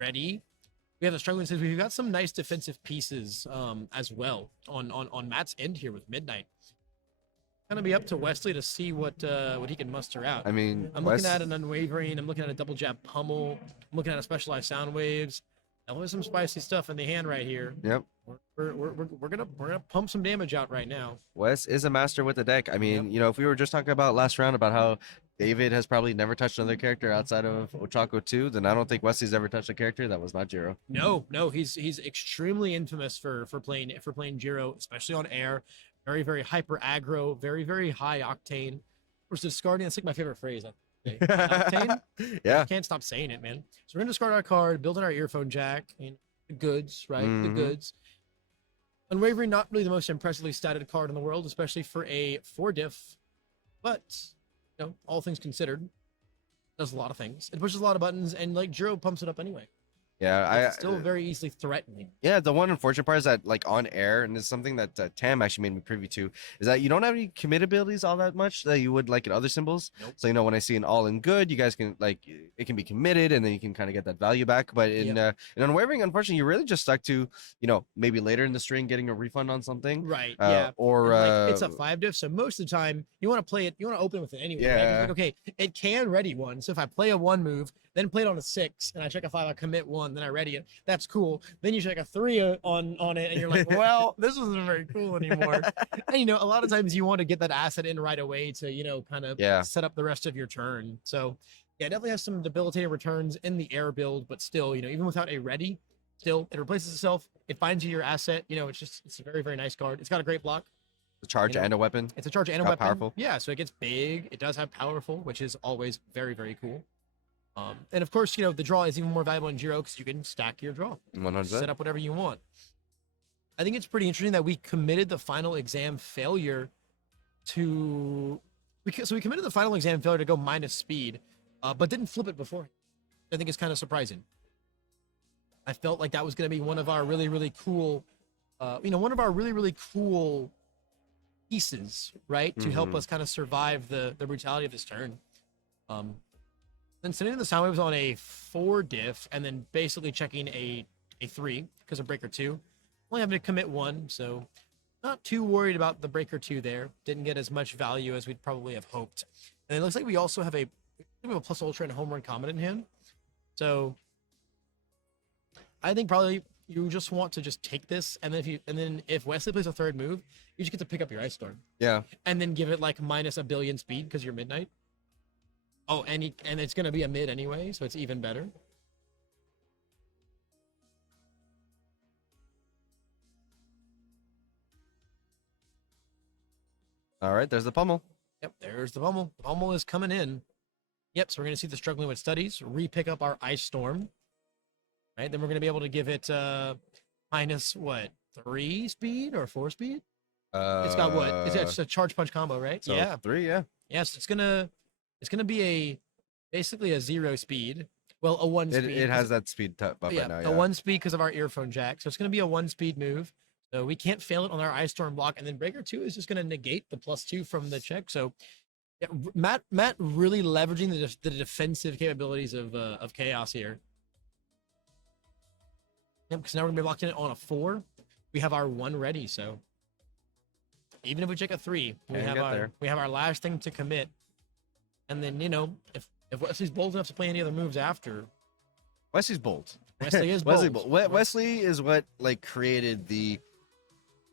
ready. We have the struggling studies. We've got some nice defensive pieces as well on Matt's end here with Midnight. Gonna be up to Wesley to see what he can muster out. I mean, I'm looking at an unwavering. I'm looking at a double jab pummel. I'm looking at a specialized sound waves. Now there's some spicy stuff in the hand right here. Yep. We're gonna pump some damage out right now. Wes is a master with the deck. I mean, if we were just talking about last round about how David has probably never touched another character outside of Ochako 2, then I don't think Wesley's ever touched a character that was not Jiro. No, he's extremely infamous for playing Jiro, especially on air. Very, very hyper aggro, very, very high octane. Of course, discarding, that's like my favorite phrase. Octane? Yeah. Can't stop saying it, man. So we're gonna discard our card, build in our earphone jack, the goods, right? The Mhm. goods. Unwavering, not really the most impressively statted card in the world, especially for a 4 diff. But, all things considered, does a lot of things. It pushes a lot of buttons, and like Jiro pumps it up anyway. Yeah, It's still very easily threatening. Yeah, the one unfortunate part is that, like, on air, and it's something that Tam actually made me privy to, is that you don't have any commit abilities all that much that you would like in other symbols. Nope. So, when I see an all in good, you guys can, like, it can be committed, and then you can kind of get that value back. But in Unwavering, unfortunately, you're really just stuck to, maybe later in the string getting a refund on something. Right. Or And, it's a 5 diff, so most of the time you want to play it, you want to open with it anyway. Right? Yeah. Like, okay, it can ready one. So if I play a 1 move, then play it on a 6, and I check a 5, I commit 1, then I ready it. That's cool. Then you check a 3 on it, and you're like, well, this isn't very cool anymore. And a lot of times you want to get that asset in right away to kind of set up the rest of your turn. So yeah, it definitely has some debilitating returns in the air build, but still, even without a ready, still it replaces itself. It finds you your asset. It's a very, very nice card. It's got a great block. A charge and a weapon. It's a charge and a How weapon. powerful. Yeah, so it gets big. It does have powerful, which is always very, very cool. And of course, the draw is even more valuable in Jiro because you can stack your draw, 100. set up whatever you want. I think it's pretty interesting that we committed the final exam failure to, so we committed the final exam failure to go minus speed, but didn't flip it before. I think it's kind of surprising. I felt like that was going to be one of our really, really cool, one of our really, really cool pieces, right, to help us kind of survive the brutality of this turn. Then sending the sound waves on a 4 diff, and then basically checking a 3 because of breaker 2. Only having to commit 1, so not too worried about the breaker 2 there. Didn't get as much value as we'd probably have hoped. And it looks like we also have a plus ultra and home run comet in hand. So I think probably you just want to just take this, and then if Wesley plays a 3rd move, you just get to pick up your Ice Storm. Yeah. And then give it like minus a billion speed because you're Midnight. Oh, and it's gonna be a mid anyway, so it's even better. All right, there's the pummel. Yep, there's the pummel. The pummel is coming in. Yep, so we're gonna see the struggling with studies, re-pick up our Ice Storm. Right, then we're gonna be able to give it minus what, 3 speed or 4 speed? It's got what? It's a charge punch combo, right? So yeah. 3, yeah. Yes, it's gonna be basically a 0 speed. Well, a 1 speed. It has that speed buff Yeah, right now. a Yeah. 1 speed because of our earphone jack. So it's gonna be a 1 speed move. So we can't fail it on our Ice Storm block. And then Breaker 2 is just going to negate the +2 from the check. So yeah, Matt really leveraging the defensive capabilities of Chaos here. Yep, because now we're going to be locked in on a 4. We have our 1 ready, so even if we check a 3, we have our last thing to commit. And then, you know, if Wesley's bold enough to play any other moves after. Wesley's bold. Wesley is bold. Wesley is what like created the,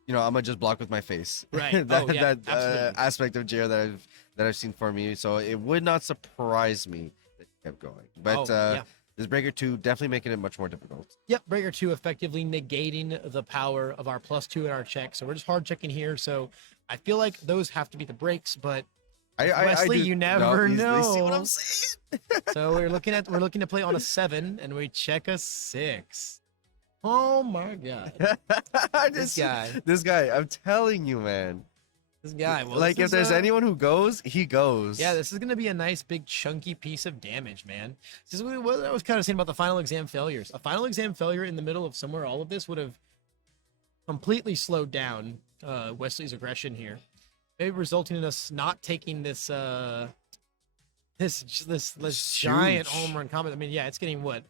you know, I'm gonna just block with my face. Right. that aspect of Jiro that I've seen for me. So it would not surprise me that he kept going. But this Breaker 2 definitely making it much more difficult. Yep, Breaker 2 effectively negating the power of our +2 in our check. So we're just hard checking here. So I feel like those have to be the breaks, but Wesley, you never know. You see what I'm saying? So we're looking to play on a 7 and we check a 6. Oh my god. This guy, I'm telling you, man. This guy. Well, like if there's anyone who goes, he goes. Yeah, this is gonna be a nice big chunky piece of damage, man. This is what I was kind of saying about the final exam failures. A final exam failure in the middle of somewhere all of this would have completely slowed down Wesley's aggression here. Maybe resulting in us not taking this giant home run combat. I mean, yeah, it's getting what?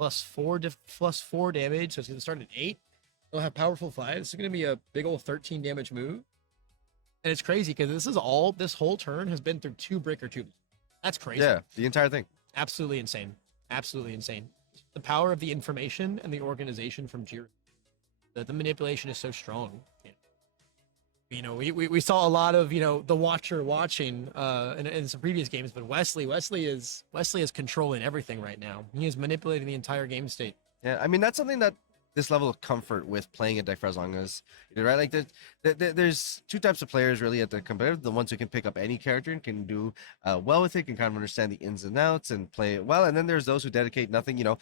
+4 damage, so it's gonna start at 8. They'll have powerful 5. This is gonna be a big old 13 damage move. And it's crazy because this whole turn has been through 2 Breaker 2. That's crazy. Yeah, the entire thing. Absolutely insane. Absolutely insane. The power of the information and the organization from Jiro. The manipulation is so strong. You know, we saw a lot of, you know, the watcher watching in some previous games, but Wesley is controlling everything right now. He is manipulating the entire game state. Yeah, I mean that's something that this level of comfort with playing a deck for as long as you know, right? Like there's 2 types of players really at the competitive. The ones who can pick up any character and can do well with it, can kind of understand the ins and outs and play it well. And then there's those who dedicate nothing. You know,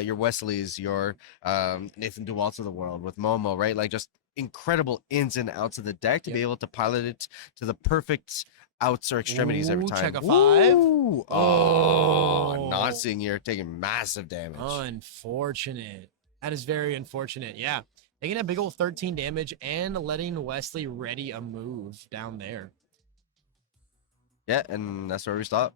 your Wesleys, your Nathan Duwalt's of the world with Momo, right? Like just incredible ins and outs of the deck to be able to pilot it to the perfect outs or extremities every time. Check a 5. Ooh. Oh, not seeing you're taking massive damage. Unfortunate. That is very unfortunate. Yeah. Taking a big old 13 damage and letting Wesley ready a move down there. Yeah, and that's where we stop.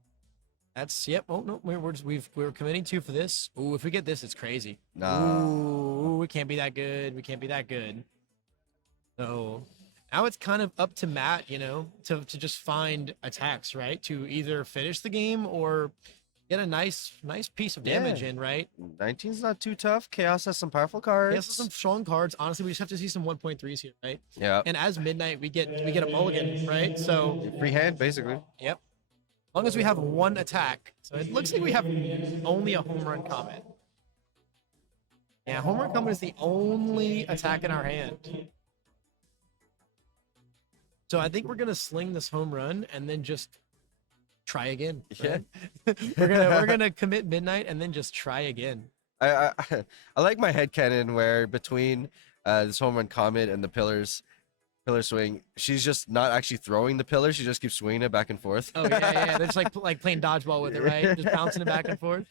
That's yep. Oh no, we're committing 2 for this. Ooh, if we get this, it's crazy. Nah. Ooh, we can't be that good. We can't be that good. So now it's kind of up to Matt, you know, to just find attacks, right? To either finish the game or get a nice piece of damage in, right? 19's not too tough. Chaos has some powerful cards. Chaos has some strong cards. Honestly, we just have to see some 1.3s here, right? Yeah. And as Midnight, we get a mulligan, right? So free hand, basically. Yep. As long as we have 1 attack. So it looks like we have only a home run comet. Yeah, home run comet is the only attack in our hand. So I think we're gonna sling this home run and then just try again. Right? Yeah. we're gonna commit Midnight and then just try again. I like my headcanon where between this home run comet and the pillar swing, she's just not actually throwing the pillar, she just keeps swinging it back and forth. Oh yeah. They're just like playing dodgeball with it, right? Just bouncing it back and forth.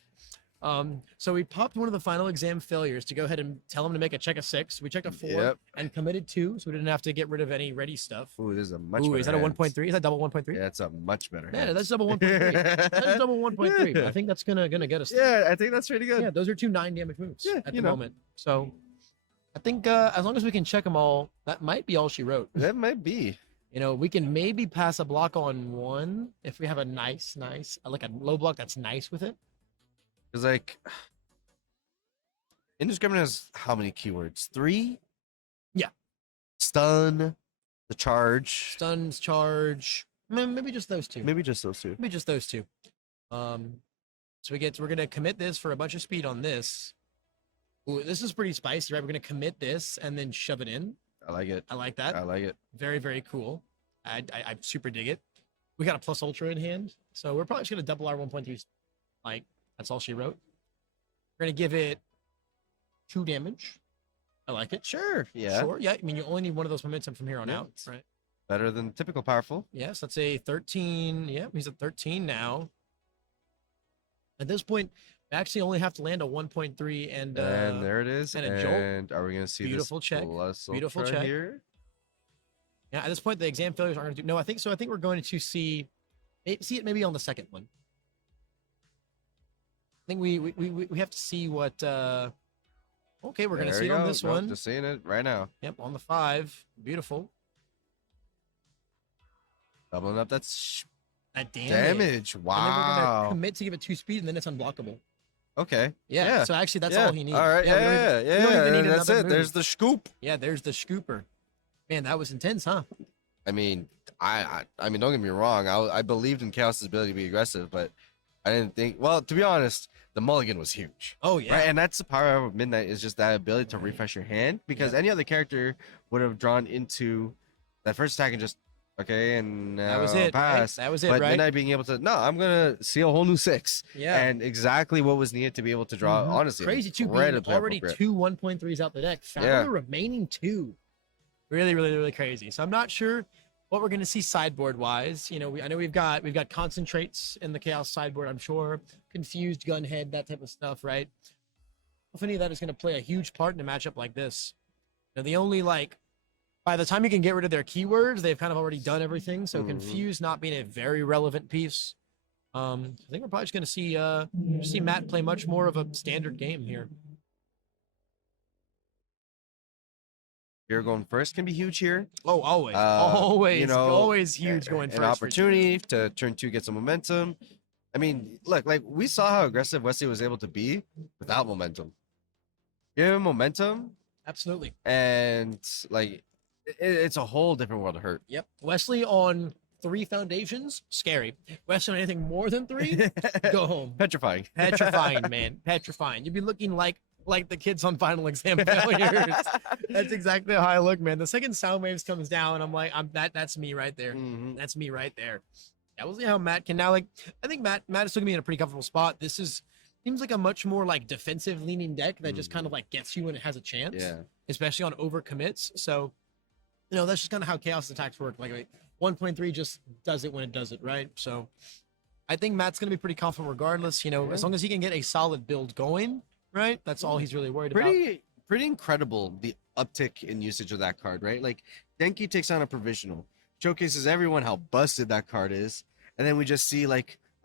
So we popped one of the final exam failures to go ahead and tell him to make a check a 6. We checked a 4 and committed 2, so we didn't have to get rid of any ready stuff. Ooh, this is a much better is that a 1.3? Is that double 1.3? Yeah, it's a much better Yeah, that's double 1.3. That's double 1.3. But I think that's gonna get us. Yeah, I think that's pretty good. Yeah, those are 2 9 damage moves at the know. moment. So I think as long as we can check them all, that might be all she wrote. That might be. You know, we can maybe pass a block on 1 if we have a nice, like a low block that's nice with it. Because like Indiscriminate has how many keywords? 3? Yeah. Stun, the charge. Stuns, charge. Maybe just those 2. Maybe just those 2. Maybe just those 2. So we're gonna commit this for a bunch of speed on this. Ooh, this is pretty spicy, right? We're gonna commit this and then shove it in. I like it. I like that. I like it. Very, very cool. I super dig it. We got a plus ultra in hand, so we're probably just gonna double our 1.3. Like that's all she wrote. We're gonna give it 2 damage. I like it. Sure. Yeah. Sure. Yeah. I mean, you only need 1 of those momentum from here on out, right? Better than typical powerful. Yes, that's a 13. Yeah, he's at 13 now. At this point, actually only have to land a 1.3 and there it is. and a jolt. And are we gonna see Beautiful this check. plus Beautiful ultra check. here? Yeah, at this point, the exam failures aren't going to do. No, I think so. I think we're going to see it maybe on the second one. I think we have to see what. Okay, we're going to There see it you on go. this Nope, one. Just seeing it right now. Yep, on the 5. Beautiful. Doubling up. That's That damage. damage. And then we're going to Wow. commit to give it 2 speed, and then it's unblockable. Okay. Yeah. So actually, that's yeah. all he needs. All right. we don't even- Yeah. we don't even need That's another it. There's move. the scoop. Yeah, there's the scooper. Man, that was intense, huh? I mean, I mean, don't get me wrong. I believed in Chaos's ability to be aggressive, but I didn't think. Well, to be honest, the mulligan was huge. Oh yeah. Right, and that's the power of Midnight is just that ability to refresh your hand because any other character would have drawn into that first attack and just okay and That was it. Right? pass. That was it, But right? Midnight being able to I'm gonna see a whole new 6. Yeah. and exactly what was needed to be able to draw. Mhm. Honestly, Crazy too. Being incredibly already appropriate. 2 1.3s out the deck. Found Yeah. the remaining 2. Really, really, really crazy. So I'm not sure what we're gonna see sideboard wise. You know, I know we've got concentrates in the chaos sideboard. I'm sure confused gunhead, that type of stuff, right? If any of that is gonna play a huge part in a matchup like this. Now the only by the time you can get rid of their keywords, they've kind of already done everything. So Mhm. confused not being a very relevant piece. I think we're probably just gonna see Matt play much more of a standard game here. Here going first can be huge here. Oh, always, always huge going first. An opportunity to turn 2 get some momentum. I mean, look, like we saw how aggressive Wesley was able to be without momentum. Give him momentum, Absolutely. and like it's a whole different world of hurt. Yep. Wesley on 3 foundations, scary. Wesley on anything more than 3, go home. Petrifying. Petrifying, man. Petrifying. You'd be looking like the kids on final exam failures. That's exactly how I look, man. The second sound waves comes down, I'm like, that's me right there. Mhm. That's me right there. Yeah, we'll see how Matt can now. I think Matt is still gonna be in a pretty comfortable spot. This seems like a much more defensive leaning deck that just kind of gets you when it has a chance. Yeah. Especially on overcommits. So, that's just kind of how chaos attacks work. 1.3 just does it when it does it, right? So I think Matt's gonna be pretty confident regardless. As long as he can get a solid build going, right? That's all he's really worried about. Pretty incredible the uptick in usage of that card, right? Like Denki takes on a provisional, showcases everyone how busted that card is, and then we just see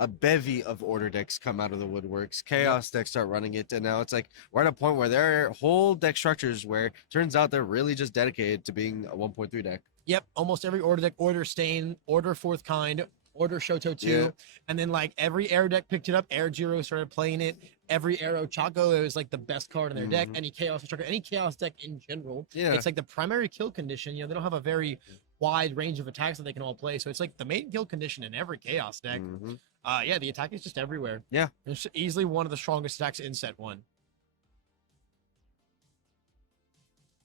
a bevy of order decks come out of the woodworks. Chaos decks start running it, and now it's we're at a point where there are whole deck structures where turns out they're really just dedicated to being a 1.3 deck. Yep, almost every order deck, Order Stain, Order Fourth Kind, Order Shoto 2, Yeah. and then every air deck picked it up. Air Jiro started playing it. Every Arrow Chaco, it was the best card in their deck. Any Chaos Destructor, any Chaos deck in general. Yeah. It's the primary kill condition. They don't have a very wide range of attacks that they can all play. So it's the main kill condition in every Chaos deck. Mhm. Yeah, the attack is just everywhere. Yeah. It's easily one of the strongest attacks in set 1.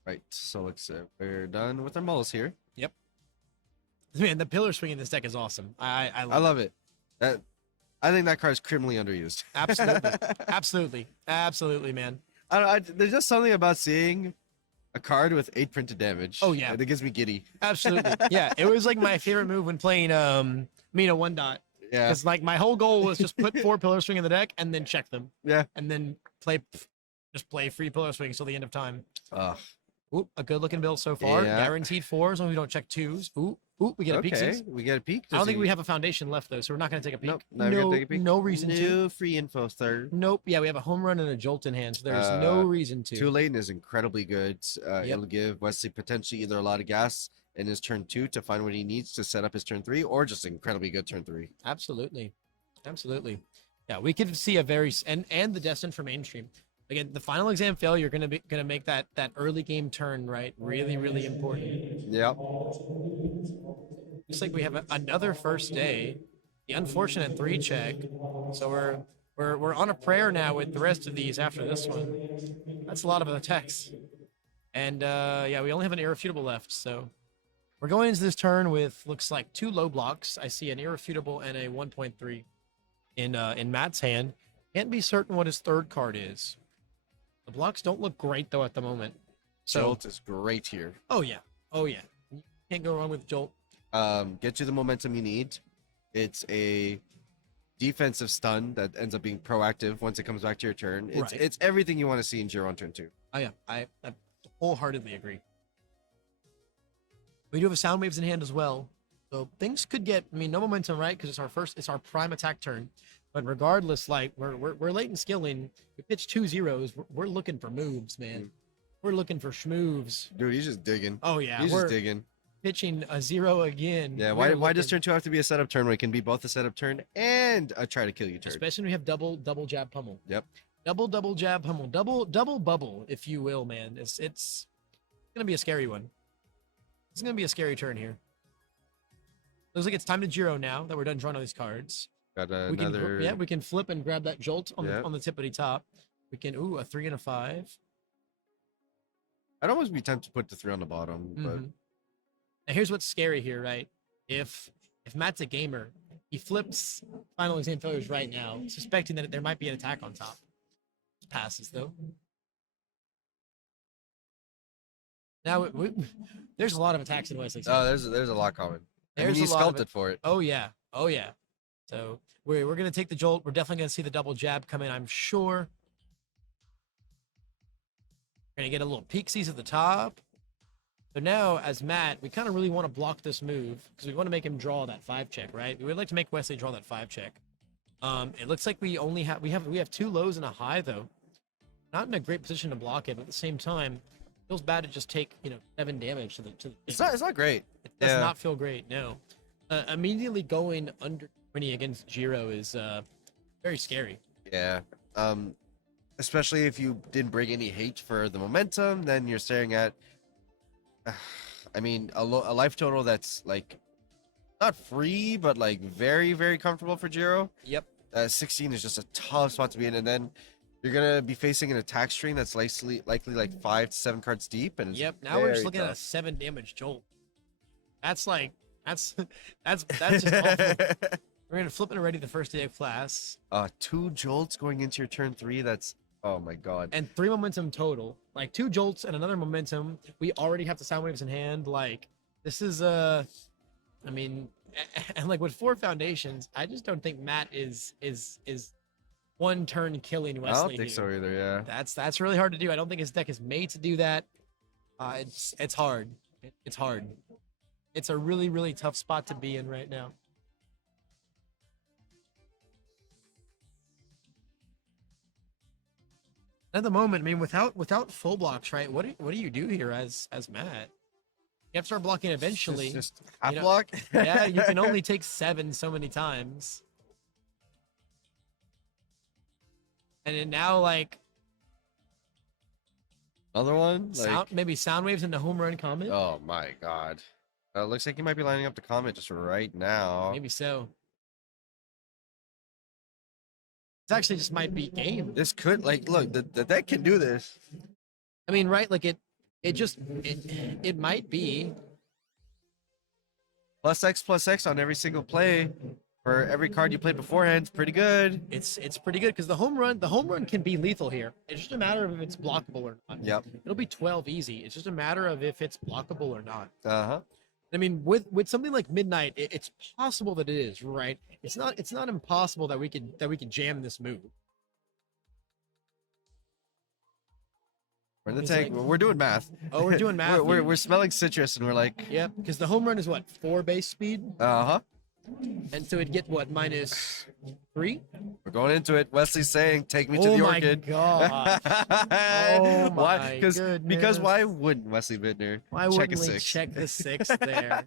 Right. So we're done with our mulls here. Man, the pillar swing in this deck is awesome. I love it. I think that card is criminally underused. Absolutely. Absolutely, man. There's just something about seeing a card with 8 printed damage. Oh, yeah. That gets me giddy. Absolutely. Yeah, it was my favorite move when playing Mina 1 dot. Yeah. Because my whole goal was just put 4 pillar swing in the deck and then check them. Yeah. And then play free pillar swing till the end of time. Ugh. Ooh, a good looking build so far. Yeah. Guaranteed 4 as long as we don't check 2s. Ooh, we get a peek. Okay, we get a peek. I don't think we have a foundation left though, so we're not going to take a peek. Nope, not gonna take a peek. No reason to. No free info, sir. Nope. Yeah, we have a home run and a jolt in hand, so there's no reason to. Too late is incredibly good. Yep. It'll give Wesley potentially either a lot of gas in his turn 2 to find what he needs to set up his turn 3, or just incredibly good turn 3. Absolutely. Yeah, we could see a very and the destined for mainstream. Again, the final exam failure gonna make that early game turn right really, really important. Yep. Looks like we have another first day. The unfortunate 3 check. So we're on a prayer now with the rest of these after this one. That's a lot of attacks. And yeah, we only have an irrefutable left, so we're going into this turn with looks like 2 low blocks. I see an irrefutable and a 1.3 in Matt's hand. Can't be certain what his third card is. The blocks don't look great though at the moment. So Jolt is great here. oh yeah. Can't go wrong with Jolt. Get you the momentum you need. It's a defensive stun that ends up being proactive once it comes back to your turn. It's Right. it's everything you want to see in Jiro on turn 2. Oh yeah, I wholeheartedly agree. We do have sound waves in hand as well, so things could get. I mean, no momentum, right? Because it's our prime attack turn. But regardless, like we're late in skilling. We pitch 2 zeros. We're looking for moves, man. We're looking for schmoves. Dude, he's just digging. Oh yeah, He's we're just digging. pitching a 0 again. Yeah, We're why does looking- turn 2 have to be a setup turn when it can be both a setup turn and a try to kill you turn? Especially when we have double jab pummel. Yep. Double jab pummel. Double bubble, if you will, man. It's gonna be a scary one. It's gonna be a scary turn here. Looks like it's time to Jiro now that we're done drawing all these cards. Got We another. can we can flip and grab that jolt on Yep. the tippity top. We can a 3 and a 5. I'd almost be tempted to put the 3 on the bottom, but Mhm. Now here's what's scary here, right? If Matt's a gamer, he flips final exam failures right now, suspecting that there might be an attack on top. Passes though. Now there's a lot of attacks in Wesley's. oh, there's a lot coming. I mean, There's he a lot of sculpted it. for it. Oh yeah. So we're gonna take the jolt. We're definitely gonna see the double jab come in, I'm sure. We're gonna get a little peeksies at the top. So now, as Matt, we kind of really want to block this move because we want to make him draw that 5 check, right? We would like to make Wesley draw that 5 check. It looks like we have 2 lows and a high though. Not in a great position to block it, but at the same time, it feels bad to just take 7 damage to the. It's not great. It does Yeah. not feel great. No, immediately going under 20 against Jiro is very scary. Yeah. Especially if you didn't bring any hate for the momentum, then you're staring at. I mean, a life total that's like not free, but like very, very comfortable for Jiro. Yep. 16 is just a tough spot to be in, and then you're gonna be facing an attack string that's likely like 5 to 7 cards deep, and it's Yep. Now we're just very looking at a tough. 7 damage jolt. That's that's just awful. We're gonna flip it already the first day of class, 2 jolts going into your turn 3. That's oh my god. and 3 momentum total. Like 2 jolts and another momentum. We already have the sound waves in hand. Like this is I mean, and like with 4 foundations, I just don't think Matt is one turn killing Wesley. I don't think here. so either. Yeah. That's really hard to do. I don't think his deck is made to do that. It's hard. It's hard. It's a really, really tough spot to be in right now. At the moment, I mean, without full blocks, right? What do you do here as Matt? You have to start blocking eventually. Just half you know, block. Yeah, you can only take 7 so many times. And then now, like, Another one. Like, maybe sound waves into home run comment. oh my god. Looks like he might be lining up the comment just right now. Maybe so. This actually just might be game. This could look the deck can do this. I mean, right? Like it might be. Plus X on every single play for every card you played beforehand. It's pretty good. It's pretty good because the home run can be lethal here. It's just a matter of if it's blockable or not. Yep. It'll be 12 easy. It's just a matter of if it's blockable or not. Uh-huh. I mean, with something like Midnight, it's possible that it is, right? It's not impossible that we could jam this move. We're in the He's tank. like- We're doing math. Oh, we're doing math. We're smelling citrus and we're like, Yep, because the home run is what, 4 base speed, uh-huh. and so it'd get what, -3. We're going into it. Wesley's saying, take me to Oh the my orchid. god! Oh Why? my Because goodness. why wouldn't Wesley Bittner Why check wouldn't a we 6? check the 6 there?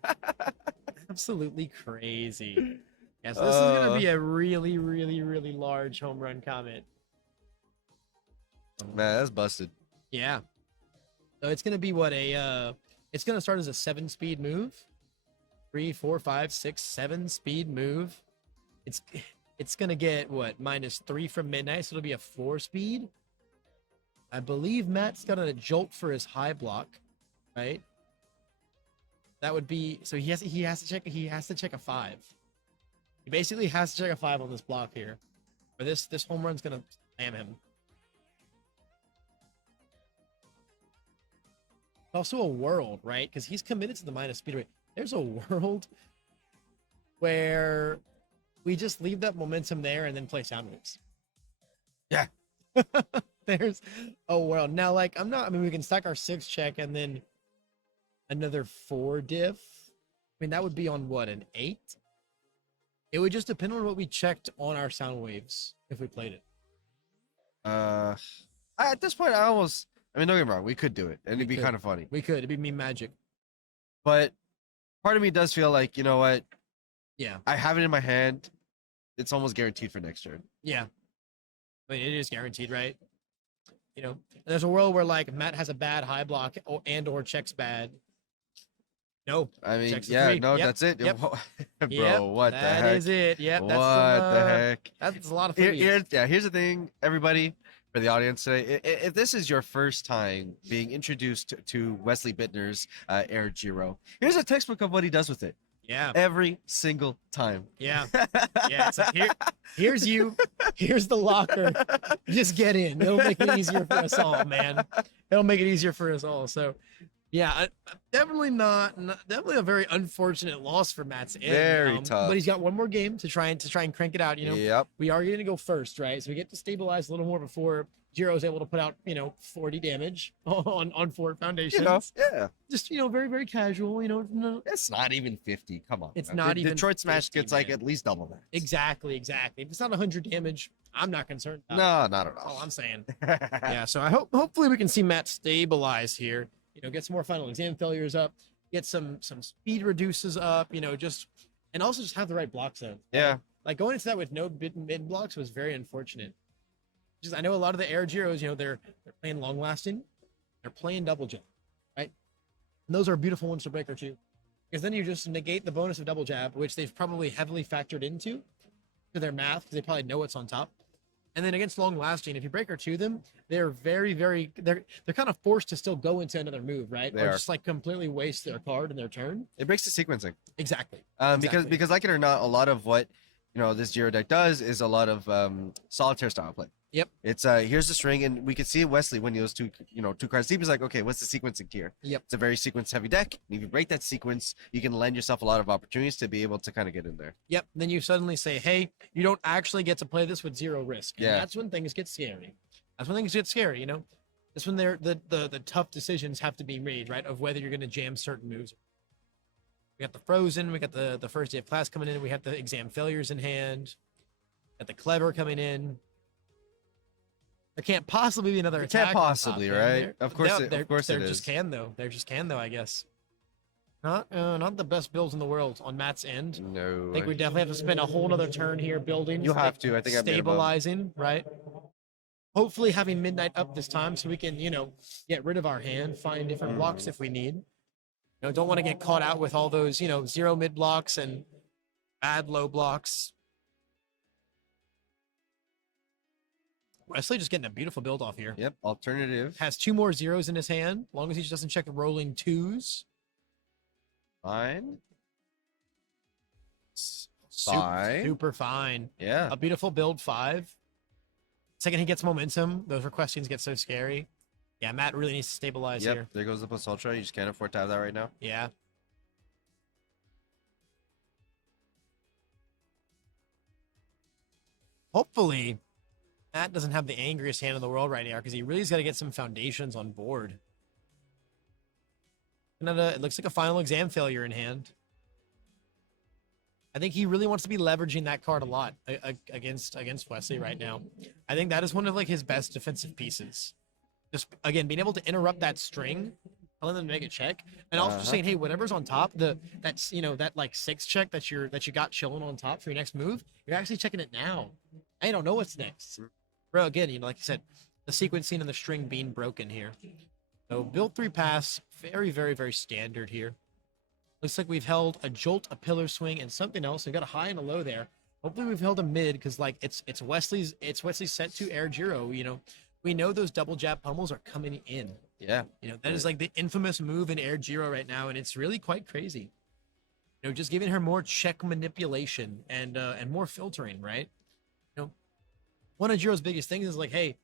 Absolutely crazy. Yeah, so this is gonna be a really, really, really large home run comment. Man, that's busted. Yeah. So it's gonna be what it's gonna start as a 7-speed move. 3, 4, 5, 6, 7 speed move. It's gonna get what, -3 from Midnight, so it'll be a 4 speed. I believe Matt's got a jolt for his high block, right? That would be so he has to check a 5. He basically has to check a 5 on this block here. Or this home run's gonna slam him. Also a world, right? Because he's committed to the -speed rate. There's a world where we just leave that momentum there and then play sound waves. Yeah. There's a world. Now, like, I mean, we can stack our 6 check and then another 4 diff. I mean, that would be on what, an 8? It would just depend on what we checked on our sound waves if we played it. At this point, I mean, don't get me wrong, we could do it, and it'd be kind of funny. We could. It'd be me magic. But part of me does feel like, you know what? Yeah. I have it in my hand. It's almost guaranteed for next turn. Yeah. I mean, it is guaranteed, right? You know, there's a world where like Matt has a bad high block or checks bad. No. I mean, checks the yeah, 3. no, Yep. that's it. Yep. Bro, Yep, what the heck? That is it. Yep. What That's the heck? That's a lot of Here, freebies. here's the thing, everybody, for the audience today. If this is your first time being introduced to Wesley Bittner's Air Giro, here's a textbook of what he does with it Yeah. every single time. Yeah. Yeah. It's like, here's you. Here's the locker. Just get in. It'll make it easier for us all, man. It'll make it easier for us all. So, yeah, definitely definitely a very unfortunate loss for Matt's end. Very tough. But he's got one more game to try and crank it out. You know, Yep. we are going to go first, right? So we get to stabilize a little more before Jiro's able to put out 40 damage on 4 foundations. Yeah. Just very very casual. No, It's not even 50. Come on. It's man. not even Detroit Smash 50, gets like man. at least double that. exactly. If it's not 100 damage, I'm not concerned. About it. No, not at That's all all. I'm saying. Yeah, so hopefully we can see Matt stabilize here. Get some more final exam failures up, get some speed reduces up. And also just have the right block zone. Yeah. Like going into that with no mid blocks was very unfortunate. Just I know a lot of the air Giros, they're playing long lasting, they're playing double jab, right? And those are beautiful ones to breaker too, because then you just negate the bonus of double jab, which they've probably heavily factored into their math because they probably know what's on top. And then against long lasting, if you breaker to them, they're very, very they're kind of forced to still go into another move, right? They or are. just like completely waste their card in their turn. It breaks the sequencing. Exactly. Because like it or not, a lot of what this Giro deck does is a lot of solitaire style play. Yep. It's here's the string, and we could see Wesley when he was two cards deep. He's like, okay, what's the sequencing here? Yep. It's a very sequence heavy deck. And if you break that sequence, you can lend yourself a lot of opportunities to be able to kind of get in there. Yep. Then you suddenly say, hey, you don't actually get to play this with 0 risk. And Yeah. that's when things get scary. That's when the tough decisions have to be made, right? Of whether you're going to jam certain moves. We got the Frozen, we got the first day of class coming in, we have the exam failures in hand, got the Clever coming in. There can't possibly be another attack. Can't possibly, right? Of course it There is. just can though. There just can though, I guess. Not the best builds in the world on Matt's end. No. I think we definitely have to spend a whole nother turn here building. You'll have to. I think I made about- stabilizing, right? Hopefully having midnight up this time so we can, get rid of our hand, find different blocks if we need. Don't want to get caught out with all those, 0 mid blocks and bad low blocks. Wesley just getting a beautiful build off here. Yep. Alternative. Has 2 more 0s in his hand, as long as he just doesn't check the rolling 2s. Fine. Fine. Super fine. Yeah. A beautiful build 5. Second he gets momentum, those requestings get so scary. Yeah, Matt really needs to stabilize Yep. here. There goes the plus ultra. You just can't afford to have that right now. Yeah. Hopefully, Matt doesn't have the angriest hand in the world right now because he really's got to get some foundations on board. And it looks like a final exam failure in hand. I think he really wants to be leveraging that card a lot against Wesley right now. I think that is one of like his best defensive pieces. Just again being able to interrupt that string, telling them to make a check, and also just saying, hey, whatever's on top, that like 6 check that you got chilling on top for your next move, you're actually checking it now. I don't know what's next, bro. Again, like you said, the sequencing and the string being broken here. So build 3 pass, very very very standard here. Looks like we've held a jolt, a pillar swing, and something else. We've got a high and a low there. Hopefully we've held a mid because like it's Wesley's set to Air Giro. We know those double jab pummels are coming in. Yeah. That is like the infamous move in Air Giro right now, and it's really quite crazy. Just giving her more check manipulation and more filtering, right? One of Giro's biggest things is like, hey,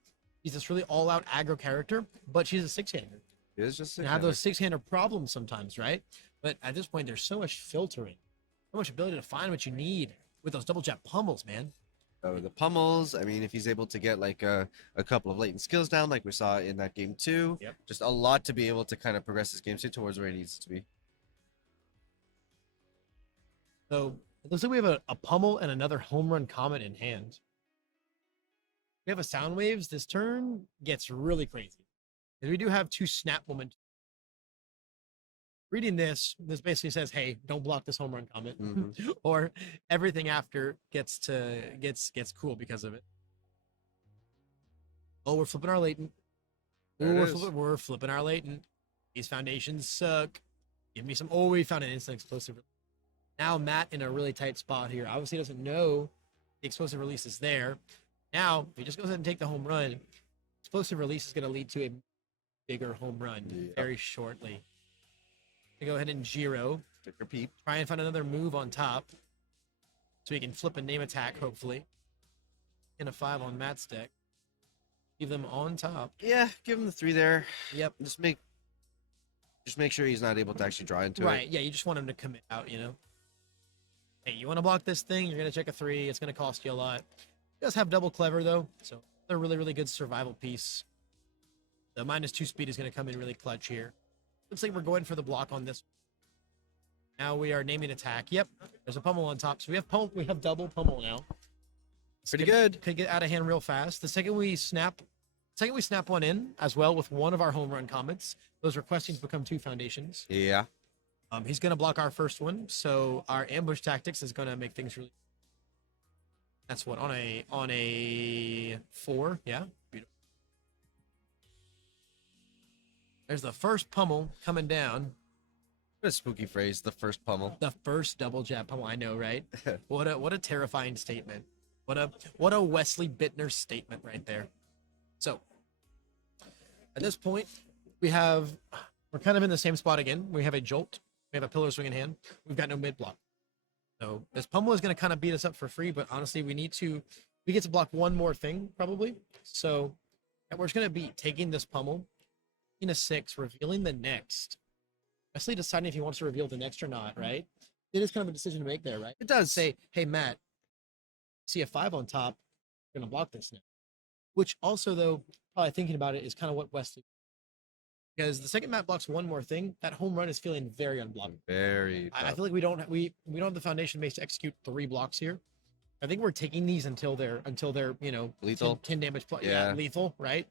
she's this really all-out aggro character, but she's a 6-hander. It is just You have those 6-hander problems sometimes, right? But at this point, there's so much filtering, so much ability to find what you need. with those double jab pummels, man. So the pummels, I mean, if he's able to get like a couple of latent skills down, like we saw in that game 2, Yep. just a lot to be able to kind of progress his game state towards where he needs to be. So it looks like we have a pummel and another home run comet in hand. We have a sound waves. This turn gets really crazy. Because we do have 2 snap momentum. Reading this basically says, hey, don't block this home run comet. Or everything after gets cool because of it. Oh, we're flipping our latent. We're flipping our latent. These foundations suck. Give me some. Oh, we found an instant explosive. Now Matt in a really tight spot here. Obviously doesn't know the explosive release is there. Now, if he just goes ahead and take the home run, explosive release is going to lead to a bigger home run very shortly. To go ahead and Giro. Take your peep. Try and find another move on top. So he can flip a name attack, hopefully. In a 5 on Matt's deck. Leave them on top. Yeah, give him the 3 there. Yep. Just make sure he's not able to actually draw into it. Right, yeah, you just want him to commit out, you know? Hey, you want to block this thing, you're going to check a 3. It's going to cost you a lot. It does have double clever, though, so they're really, really good survival piece. The -2 speed is going to come in really clutch here. Looks like we're going for the block on this. Now we are naming attack. Yep, there's a pummel on top. So we have double pummel now. Pretty good. Could get out of hand real fast. The second we snap one in as well with one of our home run comets, those requestings become 2 foundations. Yeah. He's going to block our first one, so our ambush tactics is going to make things really. That's what on a 4, yeah. Beautiful. There's the first pummel coming down. What a spooky phrase, the first pummel. The first double jab pummel, I know, right? What a terrifying statement. What a Wesley Bittner statement right there. So at this point, we're kind of in the same spot again. We have a jolt. We have a pillar swing in hand. We've got no mid block. So this pummel is going to kind of beat us up for free, but honestly, we get to block one more thing probably. So we're just going to be taking this pummel in a 6, revealing the next. Wesley deciding if he wants to reveal the next or not, right? It is kind of a decision to make there, right? It does. Say, hey, Matt, see a 5 on top, you're going to block this now. Which also, though, probably thinking about it is kind of what Wesley. Because the second Matt blocks one more thing, that home run is feeling very unblockable. Very tough. I feel like we don't have the foundation base to execute 3 blocks here. I think we're taking these until they're Lethal. 10 damage plus. Yeah. Yeah, lethal, right?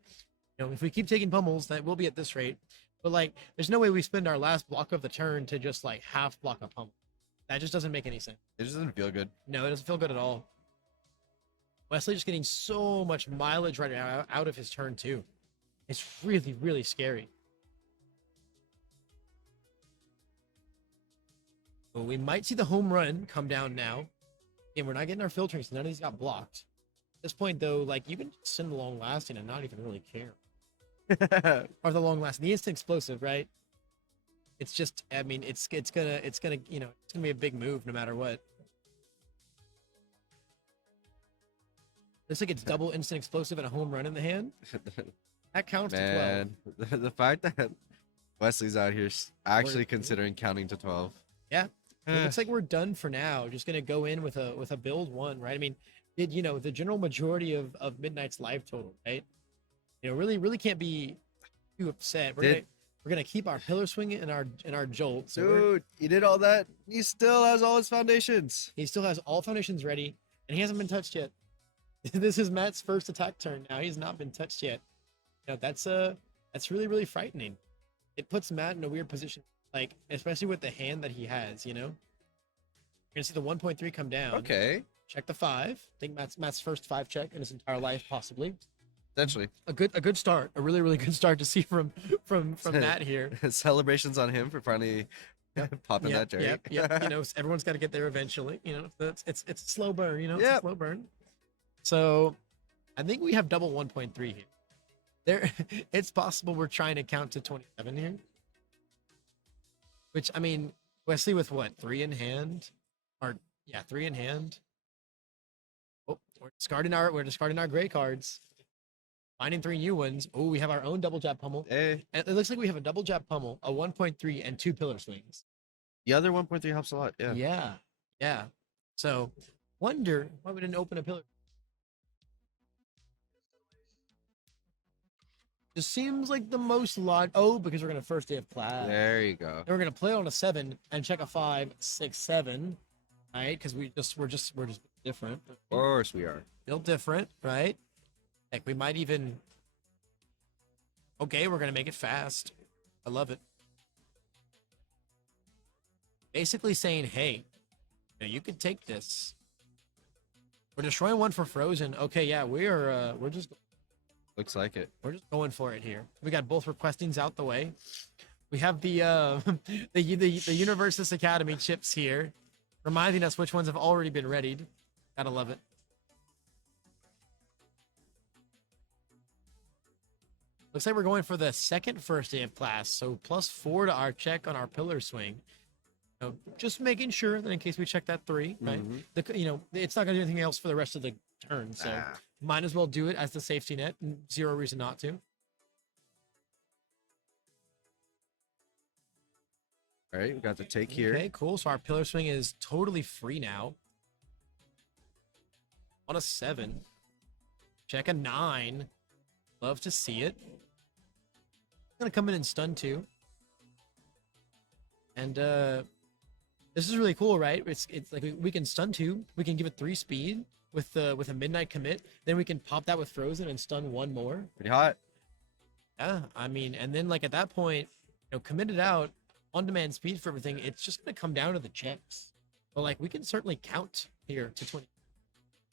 If we keep taking pummels, that will be at this rate. But like, there's no way we spend our last block of the turn to just like half block a pummel. That just doesn't make any sense. It just doesn't feel good. No, it doesn't feel good at all. Wesley just getting so much mileage right now out of his turn too. It's really, really scary. Well, we might see the home run come down now. And we're not getting our filtering, so none of these got blocked. At this point, though, like, you can send the long lasting and not even really care. Or the long lasting, the instant explosive, right? It's just, I mean, it's gonna be a big move no matter what. Looks like it's double instant explosive and a home run in the hand. That counts to 12. The fact that Wesley's out here actually considering counting to 12. Yeah. It looks like we're done for now. Just gonna go in with a build 1, right? I mean, the general majority of Midnight's live total, right? Really can't be too upset. We're gonna keep our pillar swing and our jolt. So Dude, he did all that. He still has all his foundations. he still has all foundations ready, and he hasn't been touched yet. This is Matt's first attack turn now. He's not been touched yet. That's really, really frightening. It puts Matt in a weird position, like especially with the hand that he has. You're gonna see the 1.3 come down. Okay. Check the 5. I think Matt's first 5 check in his entire life, possibly. Essentially. A good start. A really, really good start to see from Matt here. Celebrations on him for finally popping that cherry. Yep. Everyone's got to get there eventually. It's a slow burn. It's a Yep. slow burn. So, I think we have double 1.3 here. There, it's possible we're trying to count to 27 here. Which, I mean, Wesley with what, 3 in hand? 3 in hand. Oh, we're discarding our gray cards. Finding 3 new ones. Oh, we have our own double jab pummel. Hey. And it looks like we have a double jab pummel, a 1.3, and 2 pillar swings. The other 1.3 helps a lot. Yeah. Yeah. So Wonder why we didn't open a pillar. This seems like the most Oh, because we're gonna first day of class. There you go. And we're gonna play on a 7 and check a 5, 6, 7, right? Because we're just different. Of course we are. Built different, right? Like we might even. Okay, we're gonna make it fast. I love it. Basically saying, hey, you know, you could take this. We're destroying one for Frozen. Okay, yeah, we're just Looks like it. going for it here. We got both requestings out the way. We have the the Universus Academy chips here, reminding us which ones have already been readied. Gotta love it. Looks like we're going for the second first day of class, so +4 to our check on our pillar swing. You know, just making sure that in case we check that 3, right? It's not gonna do anything else for the rest of the turn, so might as well do it as the safety net. Zero reason not to. All right, we got the take here. Okay, cool. So our pillar swing is totally free now. On a 7. Check a 9. Love to see it. Gonna come in and stun 2. And this is really cool, right? It's like we can stun 2. We can give it 3 speed with a midnight commit. Then we can pop that with Frozen and stun 1 more. Pretty hot. Yeah, I mean, and then like at that point, commit it out, on-demand speed for everything. It's just gonna come down to the checks. But like we can certainly count here to 20.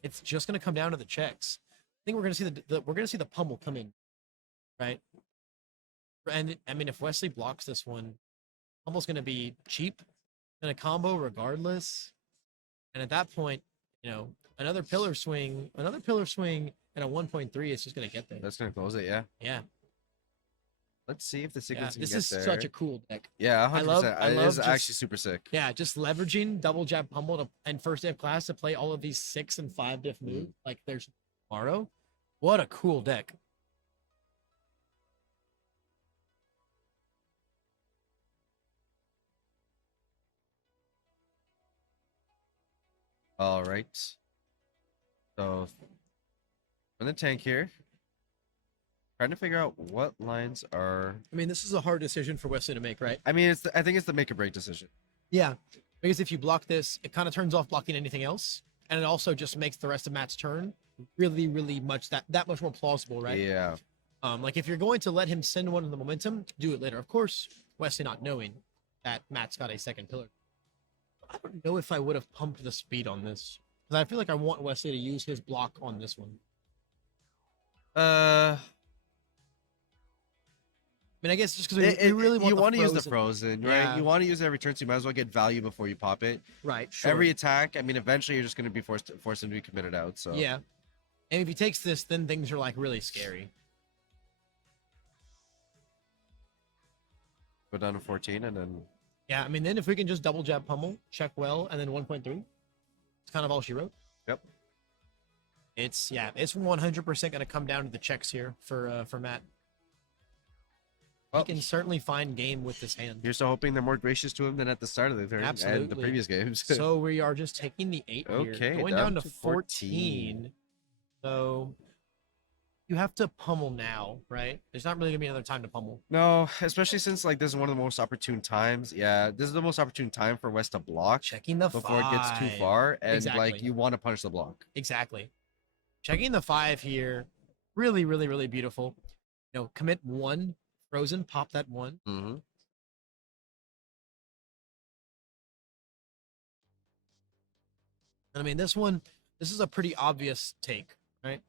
It's just gonna come down to the checks. I think we're gonna see we're gonna see the pummel come in, right? And I mean, if Wesley blocks this one, pummel's gonna be cheap in a combo regardless. And at that point, another pillar swing, and a 1.3 is just gonna get there. That's gonna close it. Yeah. Yeah. Let's see if the sequence can This get is there. such a cool deck. Yeah, 100%. I It love is just- actually super sick. Yeah, just leveraging double jab pummel and first day of class to play all of these 6 and 5 diff moves like there's tomorrow. What a cool deck. All right. So, in the tank here, trying to figure out what lines are. I mean, this is a hard decision for Wesley to make, right? I mean, I think it's the make or break decision. Yeah, because if you block this, it kind of turns off blocking anything else, and it also just makes the rest of Matt's turn really, really much that much more plausible, right? Yeah. Like if you're going to let him send one of the momentum, do it later. Of course, Wesley not knowing that Matt's got a second pillar. I don't know if I would have pumped the speed on this because I feel like I want Wesley to use his block on this one. I mean, I guess just because you really want to use the Frozen. Frozen, right? Yeah. You want to use it every turn, so you might as well get value before you pop it. Right. Sure. Every attack, I mean, eventually you're just going to be forced him to be committed out. So Yeah. And if he takes this, then things are like really scary. go down to 14 and then. Yeah, I mean, then if we can just double jab pummel, check well, and then 1.3, it's kind of all she wrote. Yep. It's 100% going to come down to the checks here for Matt. Well, He can certainly find game with this hand. You're still hoping they're more gracious to him than at the start of the turn and the Absolutely. previous games. So we are just taking the 8 here, Okay, going down down to to 14. So you have to pummel now, right? There's not really going to be another time to pummel. No, especially since like this is one of the most opportune times. Yeah, this is the most opportune time for West to block Checking the before 5. it gets too far, and Exactly. like you want to punish the block. Exactly. Checking the 5 here. Really, really, really beautiful. Commit 1. Frozen, pop that 1. Mm-hmm. I mean, this is a pretty obvious take, right?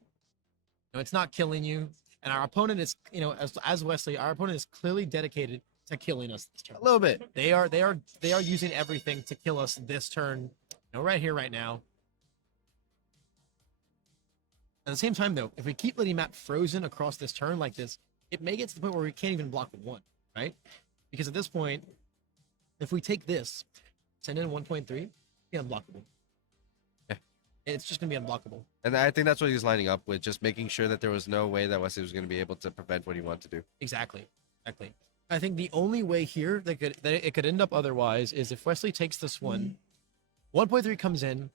It's not killing you. And our opponent is, as Wesley, our opponent is clearly dedicated to killing us this turn. A little bit. They are using everything to kill us this turn, right here, right now. At the same time, though, if we keep letting Matt frozen across this turn like this, it may get to the point where we can't even block the 1, right? Because at this point, if we take this, send in 1.3, be unblockable. Yeah. It's just going to be unblockable. And I think that's what he's lining up with, just making sure that there was no way that Wesley was going to be able to prevent what he wanted to do. Exactly. I think the only way here that it could end up otherwise is if Wesley takes this one, 1.3 comes in.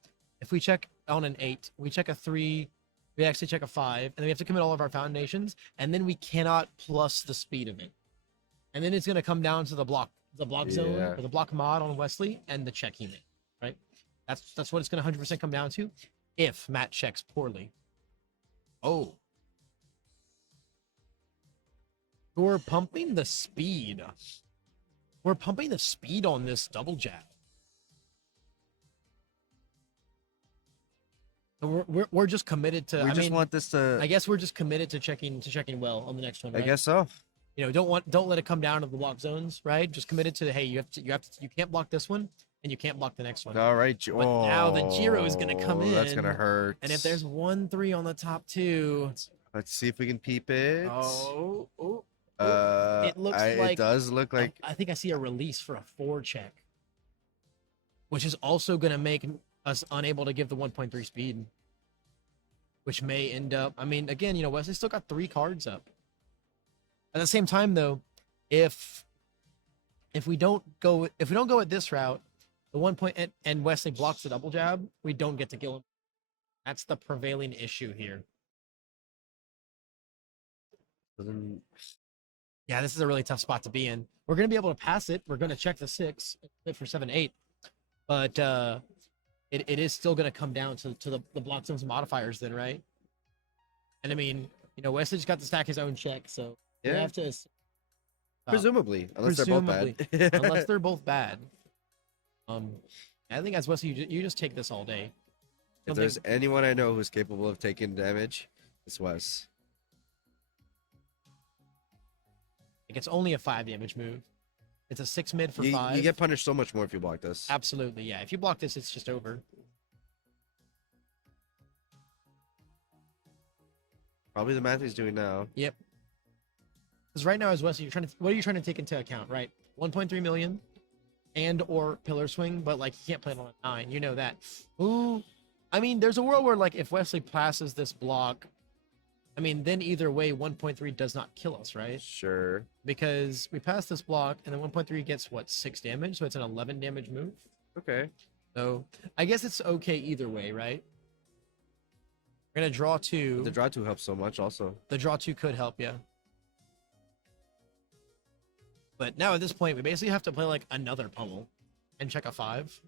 if we check on an 8, we check a 3, we actually check a 5, and then we have to commit all of our foundations, and then we cannot plus the speed of it. And then it's going to come down to the block zone Yeah. or the block mod on Wesley and the check he made, right? That's what it's going to 100% come down to if Matt checks poorly. Oh. We're pumping the speed. We're pumping the speed on this double jab. So we're just committed to. We I just mean, want this to. I guess we're just committed to checking well on the next one. I Right? guess so. You know, don't let it come down to the block zones, right? Just committed to hey, you can't block this one and you can't block the next one. All right. But now the Jiro is gonna come That's gonna in, hurt. And if there's 1-3 on the top 2, let's see if we can peep it. oh, It looks it like does look like. I think I see a release for a 4 check, which is also gonna make us unable to give the 1.3 speed, which may end up. I mean, again, you know, Wesley still got 3 cards up. At the same time, though, if we don't go at this route, the 1 point and Wesley blocks the double jab, we don't get to kill him. That's the prevailing issue here. Yeah, this is a really tough spot to be in. We're gonna be able to pass it. We're gonna check the 6 for 7-8, but it is still gonna come down to the block zones modifiers then, right? And I mean, you know, Wesley just got to stack his own check, so we Yeah. have to. Presumably, unless they're both bad. Unless they're both bad. I think as Wesley, you just take this all day. If there's anyone I know who's capable of taking damage, it's Wes. Like it's only a 5 damage move. It's a 6 mid for 5. You get punished so much more if you block this. Absolutely, yeah. If you block this, it's just over. Probably the math he's doing now. Yep. Because right now, as Wesley, what are you trying to take into account, right? 1.3 million and or pillar swing, but like you can't play it on a 9. You know that. Ooh. I mean, there's a world where like if Wesley passes this block, I mean, then either way, 1.3 does not kill us, right? Sure. Because we pass this block and then 1.3 gets what, 6 damage? So it's an 11 damage move. Okay. So I guess it's okay either way, right? We're gonna draw 2. The draw 2 helps so much also. The draw 2 could help, yeah. But now at this point, we basically have to play like another pummel and check a 5.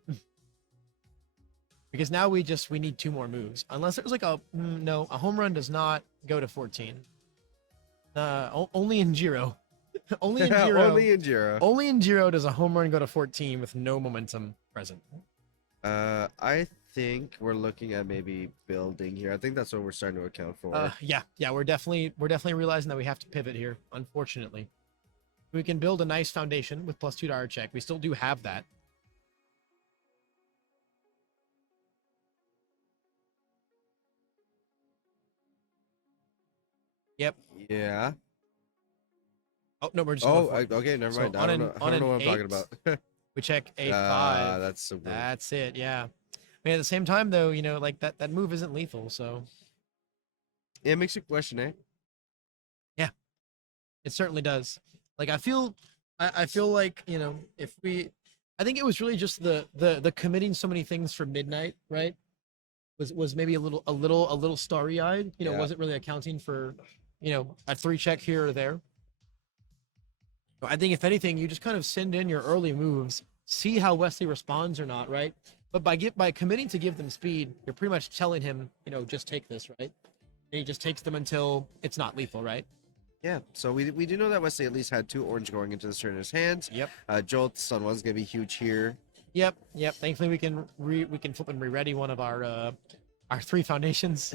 Because now we need 2 more moves. Unless there's like a home run does not go to 14. Only in Jiro. Only in Jiro. Only in Jiro. Only in Jiro does a home run go to 14 with no momentum present. I think we're looking at maybe building here. I think that's what we're starting to account for. Yeah, we're definitely realizing that we have to pivot here, unfortunately. We can build a nice foundation with +2 to our check. We still do have that. Yep. Yeah. Oh no, we're just. Okay, never So mind. on I an- don't on know what I'm an talking 8, about. We check a 5. That's so good. That's it. Yeah. I mean, at the same time, though, you know, like that move isn't lethal, so Yeah, it makes you question, eh? it certainly does. Like I feel like, you know, I think it was really just the committing so many things for midnight, right? Was maybe a little starry eyed. You know, Yeah. wasn't really accounting for, you know, a 3 check here or there. So I think if anything, you just kind of send in your early moves, see how Wesley responds or not, right? But by committing to give them speed, you're pretty much telling him, you know, just take this, right? And he just takes them until it's not lethal, right? Yeah. So we do know that Wesley at least had 2 orange going into this turn in his hands. Yep. Jolt Sun 1's gonna be huge here. Yep. Thankfully, we can flip and re-ready one of our 3 foundations.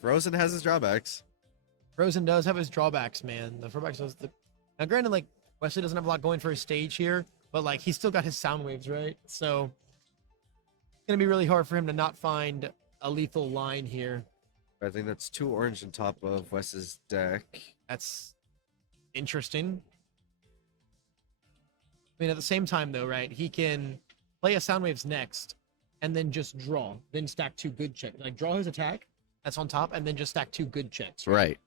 Frozen has his drawbacks. Frozen does have his drawbacks, man. The drawbacks was now. Granted, like Wesley doesn't have a lot going for his stage here, but like he's still got his sound waves, right? So it's gonna be really hard for him to not find a lethal line here. I think that's 2 orange on top of Wes's deck. That's interesting. I mean, at the same time, though, right? He can play a sound waves next, and then just draw, then stack 2 good checks. Like draw his attack that's on top, and then just stack 2 good checks. Right.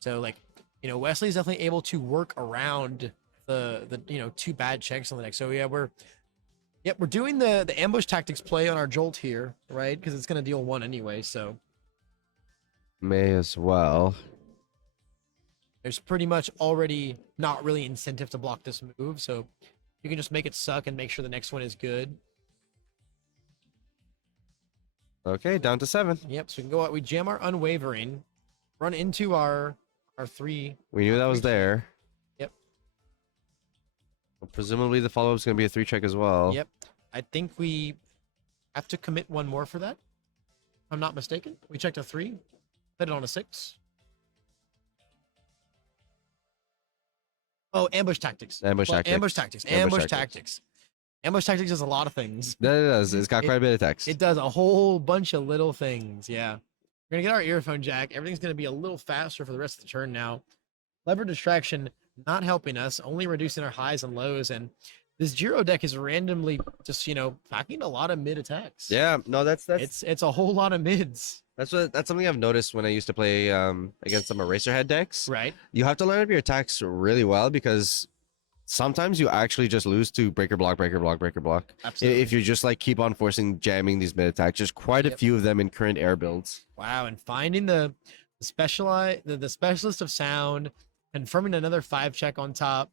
So like, you know, Wesley's definitely able to work around the 2 bad checks on the deck. So yeah, Yep, we're doing the ambush tactics play on our Jolt here, right? Because it's going to deal 1 anyway, so May as well. there's pretty much already not really incentive to block this move, so you can just make it suck and make sure the next one is good. Okay, down to 7. Yep, so we can go out, we jam our Unwavering, run into our 3. We knew that was there. Yep. Well, presumably the follow-up is going to be a 3-check as well. Yep. I think we have to commit 1 more for that. If I'm not mistaken. We checked a 3, put it on a 6. Oh, ambush tactics. Ambush Well, tactics. Ambush tactics. Ambush Ambush tactics. tactics. Ambush tactics does a lot of things. That it does. It's got It- quite a bit of text. It does a whole bunch of little things. Yeah. We're going to get our earphone jack. Everything's going to be a little faster for the rest of the turn now. Lever distraction not helping us, only reducing our highs and lows. And this Jiro deck is randomly just, packing a lot of mid attacks. Yeah, no, that's It's a whole lot of mids. that's something I've noticed when I used to play against some Eraserhead decks. Right. You have to line up your attacks really well because sometimes you actually just lose to breaker block, breaker block, breaker block. Absolutely. If you just like keep on forcing jamming these mid attacks. There's quite a Yep. few of them in current air builds. Wow. And finding the specialist of sound, confirming another 5 check on top.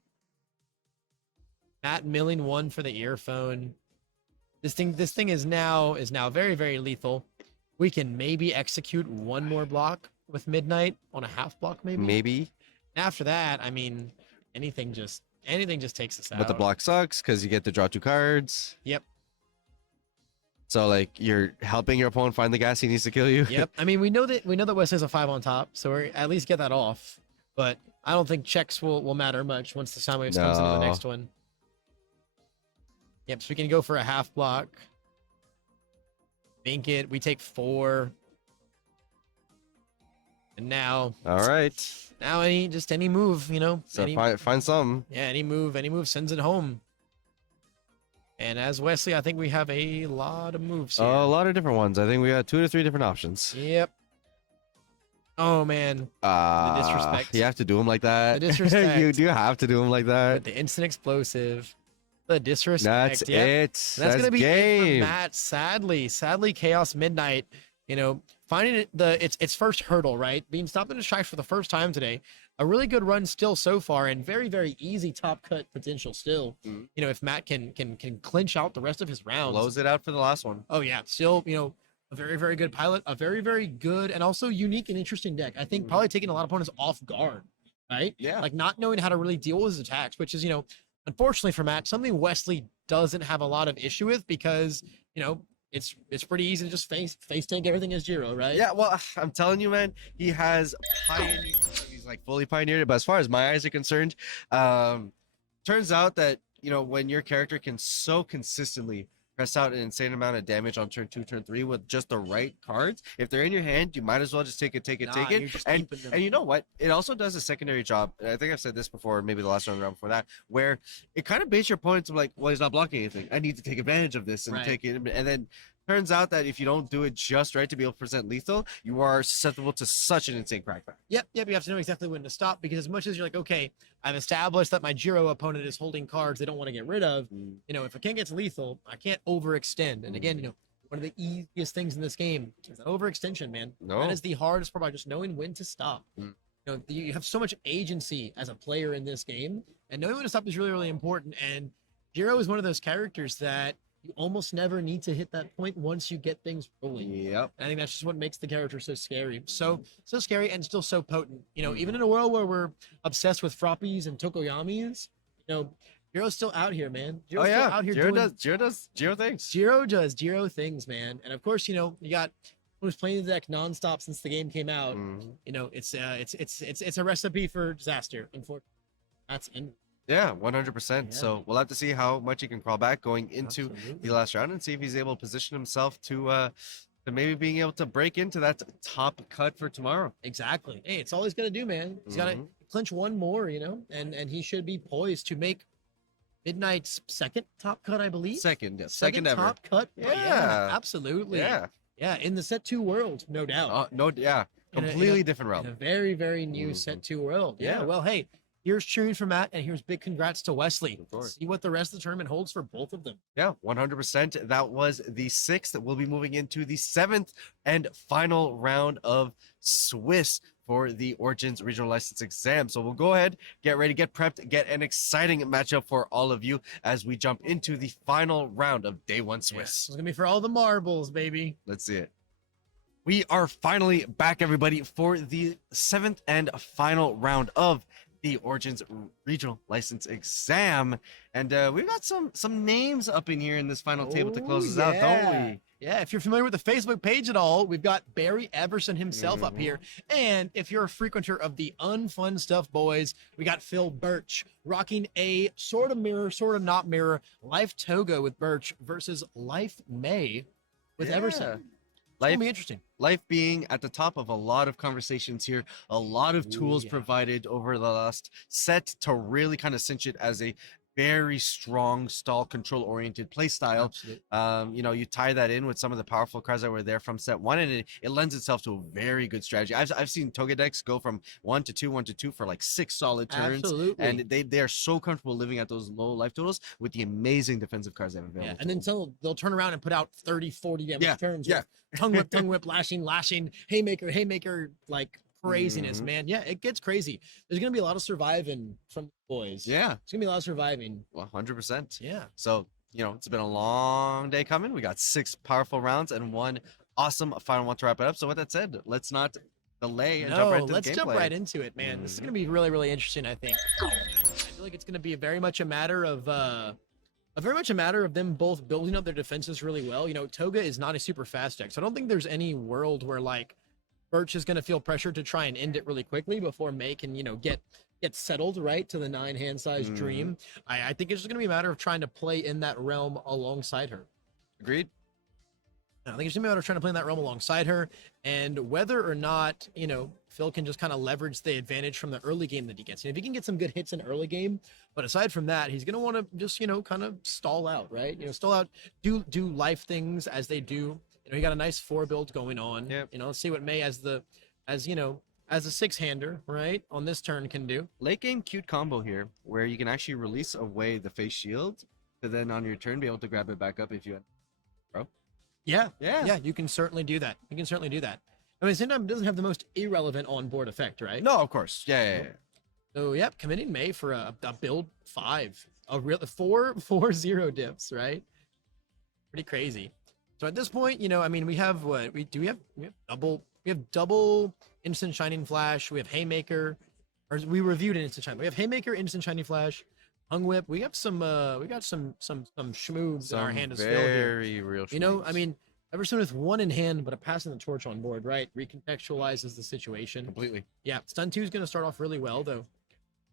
Matt milling 1 for the earphone. This thing is now very, very lethal. We can maybe execute 1 more block with Midnight on a half block, maybe. Maybe, After that, I mean, anything just takes us out. but the block sucks because you get to draw 2 cards. Yep. So like you're helping your opponent find the gas he needs to kill you. Yep. I mean, we know that West has a 5 on top, so we at least get that off. But I don't think checks will matter much once the sound waves comes into the No. next one. Yep. So we can go for a half block. Bink it. We take 4. And now All right. any move, So any, find some. yeah, any move sends it home. And as Wesley, I think we have a lot of moves here. A lot of different ones. I think we got 2 to 3 different options. Yep. Oh man, disrespect. You have to do them like that. The disrespect. you do have to do them like that. with the instant explosive, the disrespect. That's Yep. it. That's gonna be it game. for Matt. Sadly, Chaos Midnight. Finding its first hurdle, right? Being stopped in a strike for the first time today. A really good run still so far, and very, very easy top cut potential still. Mhm. If Matt can clinch out the rest of his rounds. Blows it out for the last one. Oh yeah, still a very, very good pilot, a very, very good and also unique and interesting deck. I think probably taking a lot of opponents off guard, right? Yeah. Like not knowing how to really deal with his attacks, which is unfortunately for Matt, something Wesley doesn't have a lot of issue with because it's pretty easy to just face tank everything as Jiro, right? Yeah, well, I'm telling you, man, he has pioneered. He's like fully pioneered it. But as far as my eyes are concerned, turns out that when your character can so consistently press out an insane amount of damage on turn 2, turn 3 with just the right cards, if they're in your hand, you might as well just take it. You're just And keeping them. and you know what? It also does a secondary job. And I think I've said this before, maybe the last round before that, where it kind of baits your opponent to like, well, he's not blocking anything. I need to take advantage of this and Right. take it. And then turns out that if you don't do it just right to be able to present lethal, you are susceptible to such an insane crackback. Yep. You have to know exactly when to stop because as much as you're like, okay, I've established that my Jiro opponent is holding cards they don't want to get rid of. If a king gets lethal, I can't overextend. And again, one of the easiest things in this game is that overextension, man. No. That is the hardest part about just knowing when to stop. Mm. You have so much agency as a player in this game, and knowing when to stop is really, really important. And Jiro is one of those characters that you almost never need to hit that point once you get things rolling. Yep. And I think that's just what makes the character so scary. So scary and still so potent. Even in a world where we're obsessed with Frappies and Tokoyamis, Jiro's still out here, man. Jiro's Oh yeah. still out here Jiro doing does Jiro things. Jiro does Jiro things, man. And of course, you got who's playing the deck nonstop since the game came out. Mhm. It's a recipe for disaster. Unfortunately, that's in. Yeah, 100%. Yeah. So we'll have to see how much he can crawl back going into Absolutely. the last round and see if he's able to position himself to maybe being able to break into that top cut for tomorrow. Exactly. Hey, it's all he's gonna do, man. He's got to Mhm. clinch one more, and he should be poised to make Midnight's second top cut, I believe. Second, yeah, second ever. top cut. Yeah. Absolutely. Yeah. Yeah, in the set 2 world, no doubt. No, yeah. In a- Completely different In a realm. very, very new Mhm. set 2 world. Yeah. Yeah. Well, hey, Here's cheering for Matt, and here's big congrats to Wesley. Of course. See what the rest of the tournament holds for both of them. Yeah, 100%. That was the 6th. We'll be moving into the 7th and final round of Swiss for the Origins Regional License exam. So we'll go ahead, get ready, get prepped, get an exciting matchup for all of you as we jump into the final round of Day 1 Yeah, Swiss. it's gonna be for all the marbles, baby. Let's see it. We are finally back, everybody, for the 7th and final round of the Origins Regional License exam. And we've got some names up in here in this final table to close us out, don't we? Yeah, if you're familiar with the Facebook page at all, we've got Barry Everson himself up here. And if you're a frequenter of the Unfun Stuff Boys, we got Phil Birch rocking a sort of mirror, sort of not mirror, Life Toga with Birch versus Life May with Everson. It's gonna be interesting. Life being at the top of a lot of conversations here, a lot of tools provided over the last set to really kind of cinch it as a very strong stall control oriented play style. Absolutely. You know, you tie that in with some of the powerful cards that were there from set 1, and it lends itself to a very good strategy. I've seen Toga decks go from 1 to 2, 1 to 2 for like 6 solid turns. Absolutely. And they are so comfortable living at those low life totals with the amazing defensive cards they have available. Yeah, and then they'll turn around and put out 30, 40 damage turns. Yeah. With tongue whip, lashing, haymaker, like craziness, man. Yeah, it gets crazy. There's gonna be a lot of surviving from the boys. Yeah. It's gonna be a lot of surviving. 100%. Yeah. So, you know, it's been a long day coming. We got 6 powerful rounds and 1 awesome final one to wrap it up. So with that said, let's not delay and jump right into let's the jump gameplay. right into it, man. This is gonna be really, really interesting, I think. I feel like it's gonna be very much a matter of them both building up their defenses really well. You know, Toga is not a super fast deck, so I don't think there's any world where like Birch is gonna feel pressure to try and end it really quickly before May can, you know, get settled right to the 9 hand size dream. I think it's just gonna be a matter of trying to play in that realm alongside her. Agreed. I think it's gonna be a matter of trying to play in that realm alongside her, and whether or not, you know, Phil can just kind of leverage the advantage from the early game that he gets. And if he can get some good hits in early game, but aside from that, he's gonna want to just, you know, kind of stall out, right? You know, stall out, do life things as they do. You know, he got a nice 4 build going on. Yep. You know, let's see what May as a 6-hander, right, on this turn can do. Late game cute combo here where you can actually release away the face shield to then on your turn be able to grab it back up if you Yeah, Yeah. you can certainly do that. I mean, at the same time, it doesn't have the most irrelevant on-board effect, right? No, of course. Yeah. So, yep, committing May for a build 5, a real 4-0 dips, right? Pretty crazy. So at this point, you know, I mean, we have what we have double instant shining flash. We have haymaker, or we reviewed an instant shining. We have haymaker, instant shining flash, hung whip. We got some schmoogs in our hand as well here. Very real. You know, schmooze. I mean, Everson with 1 in hand, but a passing the torch on board, right? Recontextualizes the situation. completely. Yeah, stun 2 is going to start off really well, though.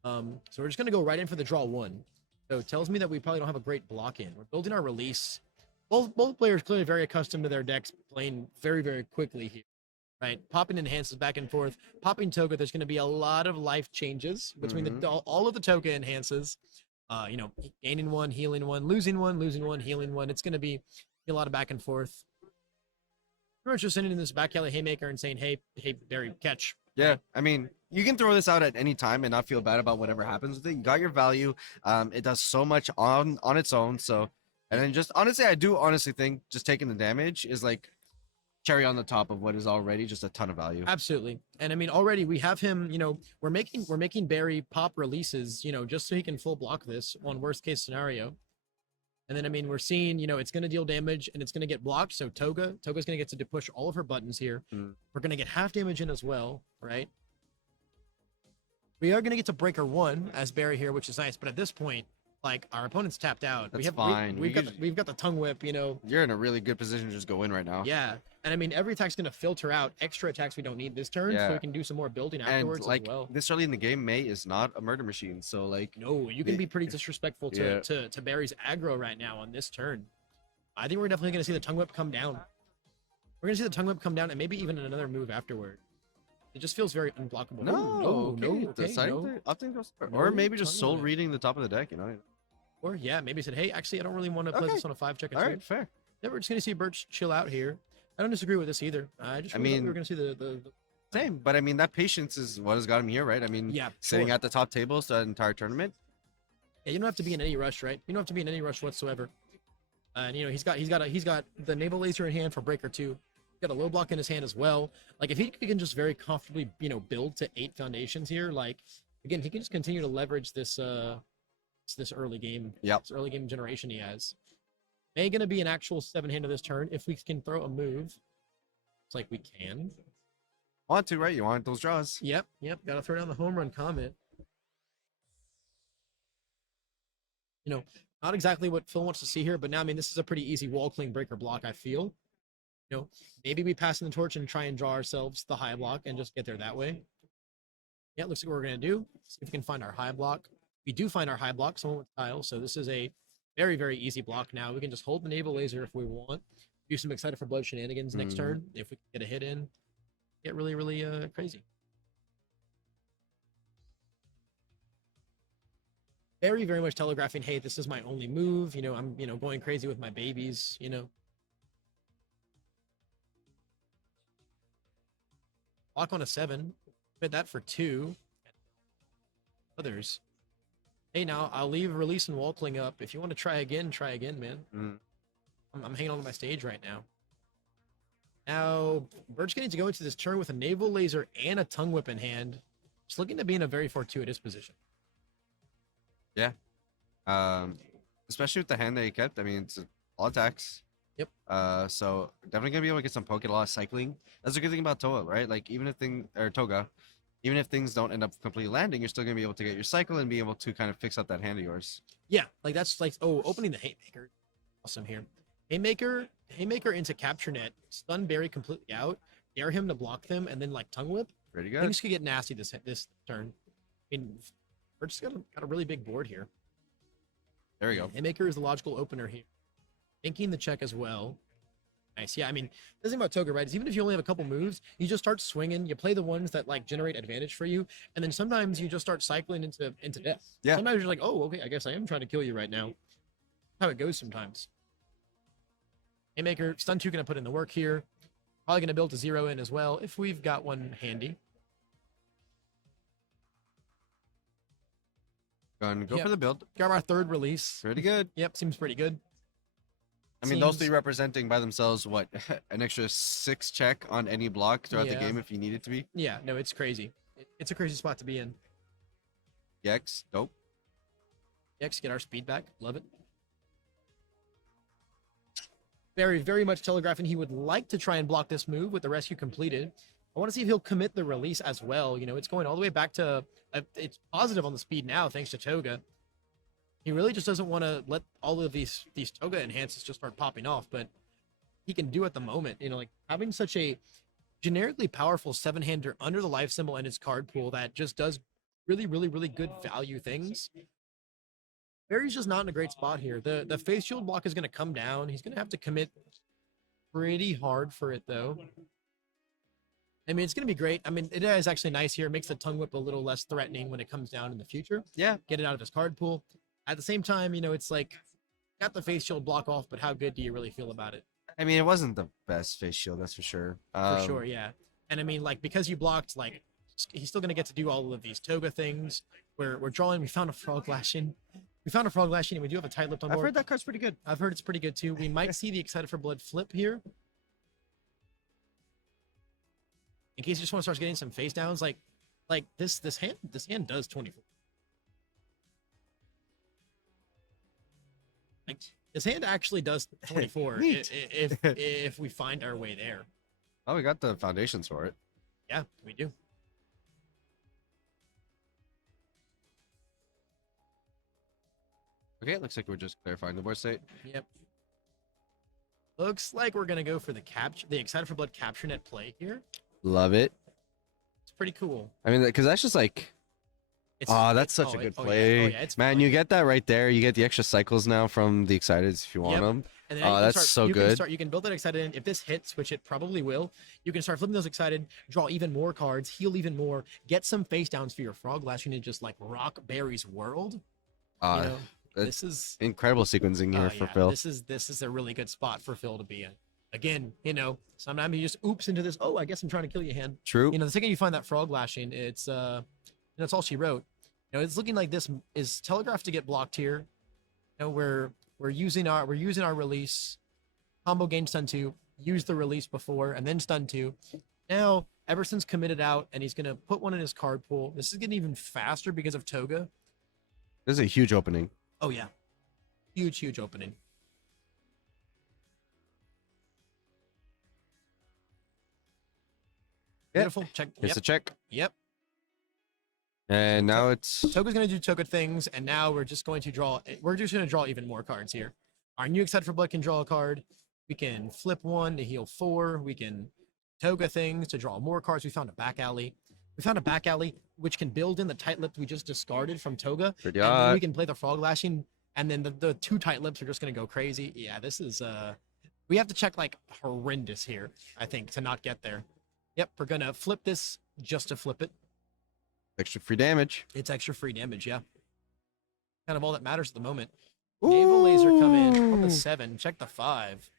So we're just going to go right in for the draw 1. So it tells me that we probably don't have a great block in. We're building our release. Both players clearly very accustomed to their decks playing very, very quickly here, right? Popping enhances back and forth. Popping Toga, there's going to be a lot of life changes between all of the Toga enhances. You know, gaining 1, healing 1, losing 1, healing 1. It's going to be a lot of back and forth. Pretty much just sending in this back alley haymaker and saying, hey, Barry, catch. Yeah, I mean, you can throw this out at any time and not feel bad about whatever happens with it. You got your value. It does so much on its own. So, and then just honestly, I do honestly think just taking the damage is like cherry on the top of what is already just a ton of value. Absolutely. And I mean, already we have him, you know, we're making Barry pop releases, you know, just so he can full block this on worst case scenario. And then, I mean, we're seeing, you know, it's going to deal damage and it's going to get blocked. So Toga's going to get to push all of her buttons here. We're going to get half damage in as well, right? We are going to get to breaker 1 as Barry here, which is nice. But at this point, like, our opponent's tapped out. That's fine. We've got the tongue whip, you know. You're in a really good position to just go in right now. Yeah. And I mean, every attack's going to filter out extra attacks we don't need this turn. So we can do some more building afterwards and like as well. this early in the game, May is not a murder machine. So like, No, you can be pretty disrespectful to Barry's aggro right now on this turn. I think we're definitely going to see the tongue whip come down. We're going to see the tongue whip come down and maybe even another move afterward. It just feels very unblockable. no, or maybe just tongue soul limit. reading the top of the deck, you know. Or yeah, maybe said, hey, actually, I don't really want to play this on a 5-check. All right, fair. Yeah, we're just going to see Birch chill out here. I don't disagree with this either. I just really thought we were going to see the Same, but I mean that patience is what has got him here, right? I mean, Yeah, sitting sure. at the top tables the entire tournament. Yeah, you don't have to be in any rush, right? You don't have to be in any rush whatsoever. And you know, he's got the naval laser in hand for breaker 2. He's got a low block in his hand as well. Like if he can just very comfortably, you know, build to 8 foundations here, like again, he can just continue to leverage this this early game, Yep. this early game generation he has. May gonna be an actual 7-hander this turn if we can throw a move. It's like we can. Want to, right? You want those draws. Yep. Gotta throw down the home run comment. You know, not exactly what Phil wants to see here, but now I mean this is a pretty easy wall clean breaker block, I feel. You know, maybe we pass in the torch and try and draw ourselves the high block and just get there that way. Yeah, it looks like what we're gonna do. See if we can find our high block. We do find our high block, someone with tile, so this is a very, very easy block now. We can just hold the naval laser if we want. Do some excited for blood shenanigans next turn if we can get a hit in. Get really, really crazy. Very, very much telegraphing, hey, this is my only move. You know, I'm, you know, going crazy with my babies, you know. Block on a 7. Bid that for 2. Others. Hey, now I'll leave release and wall cling up. If you want to try again, man. I'm hanging on to my stage right now. Now, Bird's getting to go into this turn with a naval laser and a tongue whip in hand. Just looking to be in a very fortuitous position. Yeah. Especially with the hand that he kept. I mean, it's all attacks. Yep. So definitely gonna be able to get some poke, a lot of cycling. That's a good thing about Toa, right? Like even if Toga, even if things don't end up completely landing, you're still gonna be able to get your cycle and be able to kind of fix up that hand of yours. Yeah, like that's like, oh, opening the Haymaker. Awesome here. Haymaker into capture net, stun Barry completely out, dare him to block them, and then like tongue whip. Pretty good. Things could get nasty this turn. I mean, we're just got a really big board here. There we go. Haymaker is the logical opener here. Thinking the check as well. Nice. Yeah, I mean, the thing about Toga, right, is even if you only have a couple moves, you just start swinging. You play the ones that like generate advantage for you, and then sometimes you just start cycling into death. Yeah. Sometimes you're like, oh, okay, I guess I am trying to kill you right now. How it goes sometimes. Haymaker, stun 2 gonna put in the work here. Probably gonna build a 0 in as well if we've got one handy. Go Yep. for the build. Got our 3rd release. Pretty good. Yep, seems pretty good. I mean, those Seems- 3 representing by themselves, what, an extra 6 check on any block throughout the Yeah. game if you need it to be. Yeah, no, it's crazy. It's a crazy spot to be in. Yex, dope. Next, get our speed back. Love it. Very, very much telegraphing he would like to try and block this move with the rescue completed. I want to see if he'll commit the release as well. You know, it's going all the way back to, it's positive on the speed now, thanks to Toga. He really just doesn't want to let all of these Toga enhances just start popping off, but he can do at the moment. You know, like having such a generically powerful 7-hander under the life symbol and his card pool that just does really, really, really good value things. Barry's just not in a great spot here. The face shield block is going to come down. He's going to have to commit pretty hard for it, though. I mean, it's going to be great. I mean, it is actually nice here. It makes the tongue whip a little less threatening when it comes down in the future. Yeah. Get it out of his card pool. At the same time, you know, it's like, got the face shield block off, but how good do you really feel about it? I mean, it wasn't the best face shield, that's for sure. For sure, yeah. And I mean, like, because you blocked, like, he's still going to get to do all of these Toga things. We're drawing. We found a frog lashing. And we do have a tight lipped on board. I've heard that card's pretty good. I've heard it's pretty good too. We might see the excited for blood flip here. In case you just want to start getting some face downs, like this hand does 24. Like this hand actually does 24 Neat. if we find our way there. Oh, we got the foundations for it. Yeah, we do. Okay, it looks like we're just clarifying the board state. Yep. Looks like we're gonna go for the excited for blood capture net play here. Love it. It's pretty cool. I mean, because that's just like, It's, oh, that's such a good play. It's Man, fun. you get that right there. You get the extra cycles now from the exciteds if you want Yep. them. And Oh, you can that's so good. You can build that excited in. If this hits, which it probably will, you can start flipping those excited, draw even more cards, heal even more, get some face downs for your frog lashing and just like rock Barry's world. You Uh, know, it's this is incredible sequencing here for yeah, Phil. This is a really good spot for Phil to be in. Again, sometimes you just oops into this. Oh, I guess I'm trying to kill you hand. True. The second you find that frog lashing, it's that's all she wrote. It's looking like this is telegraphed to get blocked here. We're using our release. Combo gain stun 2, use the release before, and then stun 2. Now, Everson's committed out, and he's going to put one in his card pool. This is getting even faster because of Toga. This is a huge opening. Oh, yeah. Huge opening. Yep. Beautiful. Check. It's Yep. a check. Yep. And now it's Toga's going to do Toga things, and now we're just going to draw. We're just going to draw even more cards here. Our new Excited for Blood can draw a card. We can flip 1 to heal 4. We can Toga things to draw more cards. We found a back alley. Which can build in the tight lips we just discarded from Toga. pretty And then odd. we can play the frog lashing, and then the 2 tight lips are just going to go crazy. Yeah, this is we have to check like horrendous here, I think, to not get there. Yep, we're going to flip this just to flip it. Extra free damage. It's extra free damage, yeah. Kind of all that matters at the moment. Naval laser come in on the 7. Check the 5.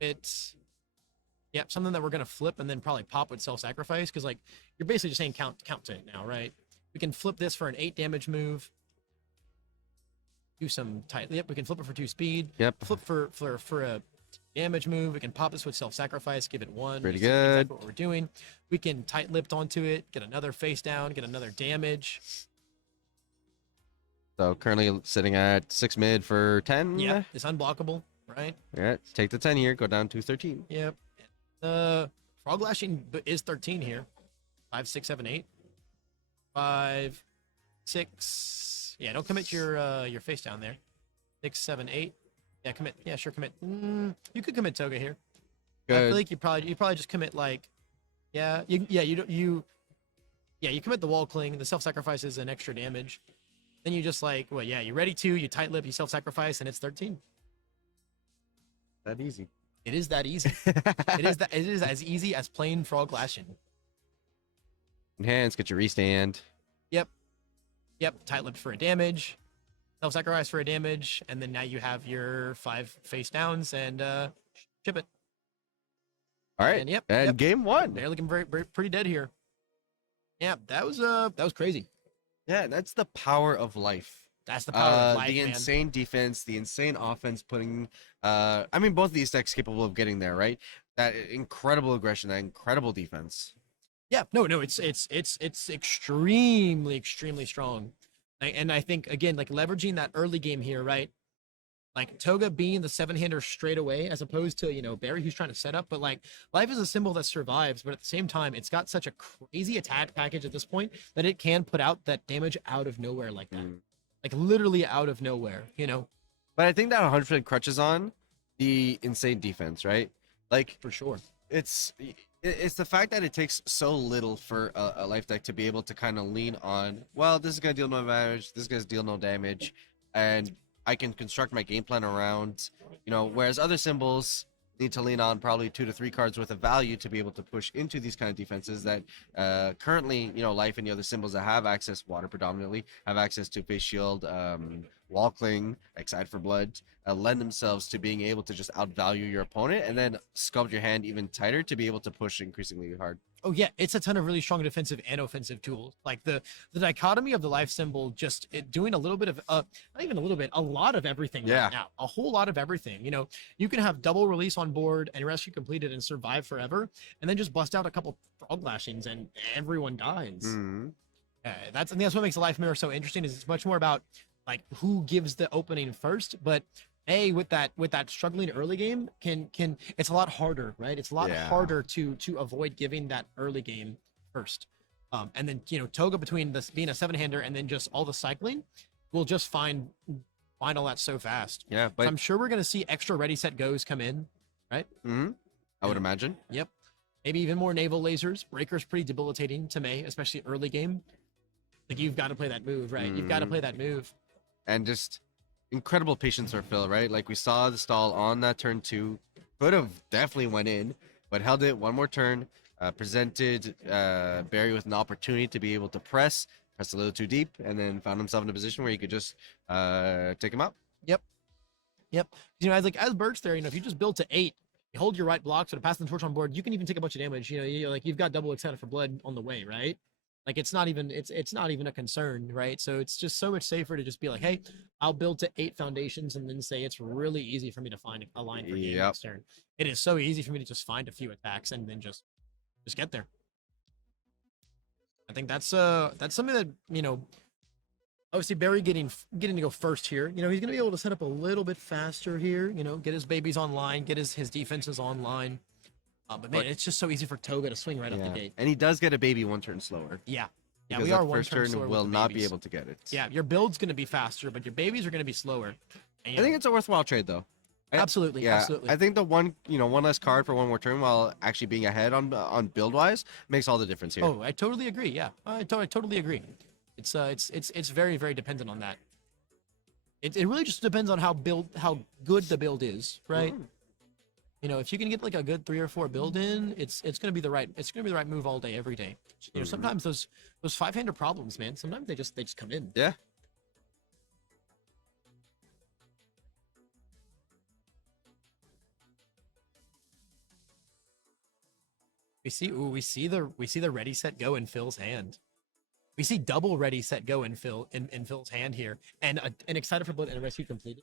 It's something that we're gonna flip and then probably pop with self-sacrifice, because like you're basically just saying count to it now, right? We can flip this for an 8 damage move. Do some tight. Yep, we can flip it for 2 speed. Yep. Flip for a damage move. We can pop this with self-sacrifice, give it 1. Pretty Just exactly good. what we're doing. We can tight lipped onto it, get another face down, get another damage. So currently sitting at 6 mid for 10. Yeah, it's unblockable, right? Yeah. Take the 10 here. Go down to 13. Yep. Frog lashing is 13 here. 5, 6, 7, 8. 5, 6. Yeah, don't commit your face down there. 6, 7, 8. Yeah, commit. Yeah, sure, commit. You could commit Toga here. I Good. feel like you probably just commit like, you commit the wall cling. The self-sacrifice is an extra damage. Then you just like, you ready to, you tight lip, you self-sacrifice, and it's 13. That easy. It is that easy. It is as easy as plain frog lashing. Enhance, get your restand. Yep, tight lipped for a damage, self-sacrifice for a damage, and then now you have your 5 face downs and chip it. All right. And yep, Game 1. they're looking pretty dead here. Yeah, that was crazy. Yeah, that's the power of life. That's the power of life, The man. insane defense, the insane offense, putting I mean both of these decks capable of getting there, right? That incredible aggression, that incredible defense. Yeah, no, it's extremely strong, and I think again like leveraging that early game here, right? Like Toga being the 7-hander straight away, as opposed to Barry who's trying to set up. But like life is a symbol that survives, but at the same time, it's got such a crazy attack package at this point that it can put out that damage out of nowhere like that, like literally out of nowhere. But I think that 100% crutches on the insane defense, right? Like For sure. it's the fact that it takes so little for a life deck to be able to kind of lean on, well, this is going to deal no damage, this is going to deal no damage, and I can construct my game plan around, whereas other symbols need to lean on probably 2 to 3 cards worth of value to be able to push into these kind of defenses that currently, life and the other symbols that have access, water predominantly, have access to face shield, wall cling, excited for blood, lend themselves to being able to just outvalue your opponent and then sculpt your hand even tighter to be able to push increasingly hard. Oh yeah, it's a ton of really strong defensive and offensive tools. Like the dichotomy of the life symbol, just doing a little bit of not even a little bit, a lot of everything Yeah. right now. A whole lot of everything. You can have double release on board and rescue completed and survive forever, and then just bust out a couple frog lashings and everyone dies. Mhm. That's what makes the life mirror so interesting. Is it's much more about like who gives the opening first, but with that struggling early game can it's a lot harder, right? It's a lot Yeah. harder to avoid giving that early game first. And then Toga between this being a 7-hander and then just all the cycling will just find all that so fast. Yeah, So but I'm sure we're gonna see extra ready set goes come in, right? I would imagine. Yep. Maybe even more naval lasers. Breaker's pretty debilitating to May, especially early game. Like you've got to play that move, right? You've got to play that move. And just incredible patience for Phil, right? Like we saw the stall on that turn 2, could have definitely went in, but held it one more turn, presented Barry with an opportunity to be able to press a little too deep, and then found himself in a position where he could just take him out. Yep. Yep. You know, as Birch there, you know, if you just build to 8, you hold your right blocks or to pass the torch on board, you can even take a bunch of damage. You know, you've got double excited for blood on the way, right? Like it's not even a concern, right? So it's just so much safer to just be like, hey, I'll build to 8 foundations and then say it's really easy for me to find a line for game next turn. It is so easy for me to just find a few attacks and then just get there. I think that's something that, you know, obviously Barry getting to go first here. You know, he's gonna be able to set up a little bit faster here. You know, get his babies online, get his defenses online. But man, it's just so easy for Toga to swing right up the gate. And he does get a baby 1 turn slower. Yeah, Because we that are one first turn turn slower will with the not be babies. able to get it. Yeah, your build's gonna be faster, but your babies are gonna be slower. And, I think it's a worthwhile trade though. absolutely, Yeah, absolutely. I think the one less card for 1 more turn while actually being ahead on build wise makes all the difference here. Oh, I totally agree. Yeah, I totally agree. It's very, very dependent on that. It really just depends on how good the build is, right? You know, if you can get like a good 3 or 4 build in, it's gonna be the right move all day, every day. You know, sometimes those 5-hander problems, man. Sometimes they just come in. Yeah. We see the ready set go in Phil's hand. We see double ready set go in Phil's hand here, and an excited for blood and a rescue completed.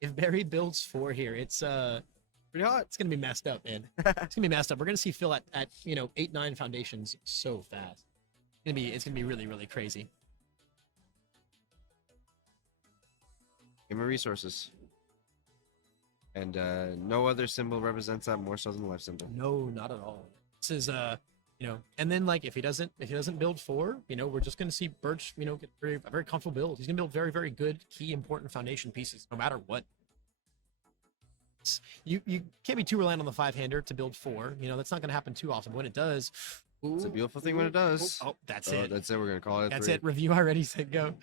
If Barry builds 4 here, it's Pretty hot. it's gonna be messed up, man. It's gonna be messed up. We're gonna see Phil at 8-9 foundations so fast. It's gonna be really, really crazy. Game of resources. And no other symbol represents that more so than the life symbol. No, not at all. This is and then like if he doesn't build 4, we're just gonna see Birch, get a very comfortable build. He's gonna build very, very good, key, important foundation pieces, no matter what. You can't be too reliant on the 5-hander to build 4. That's not gonna happen too often. But when it does, It's a beautiful thing when it does. Oh, that's it. That's it. We're gonna call it. That's 3. it. Review already, set go.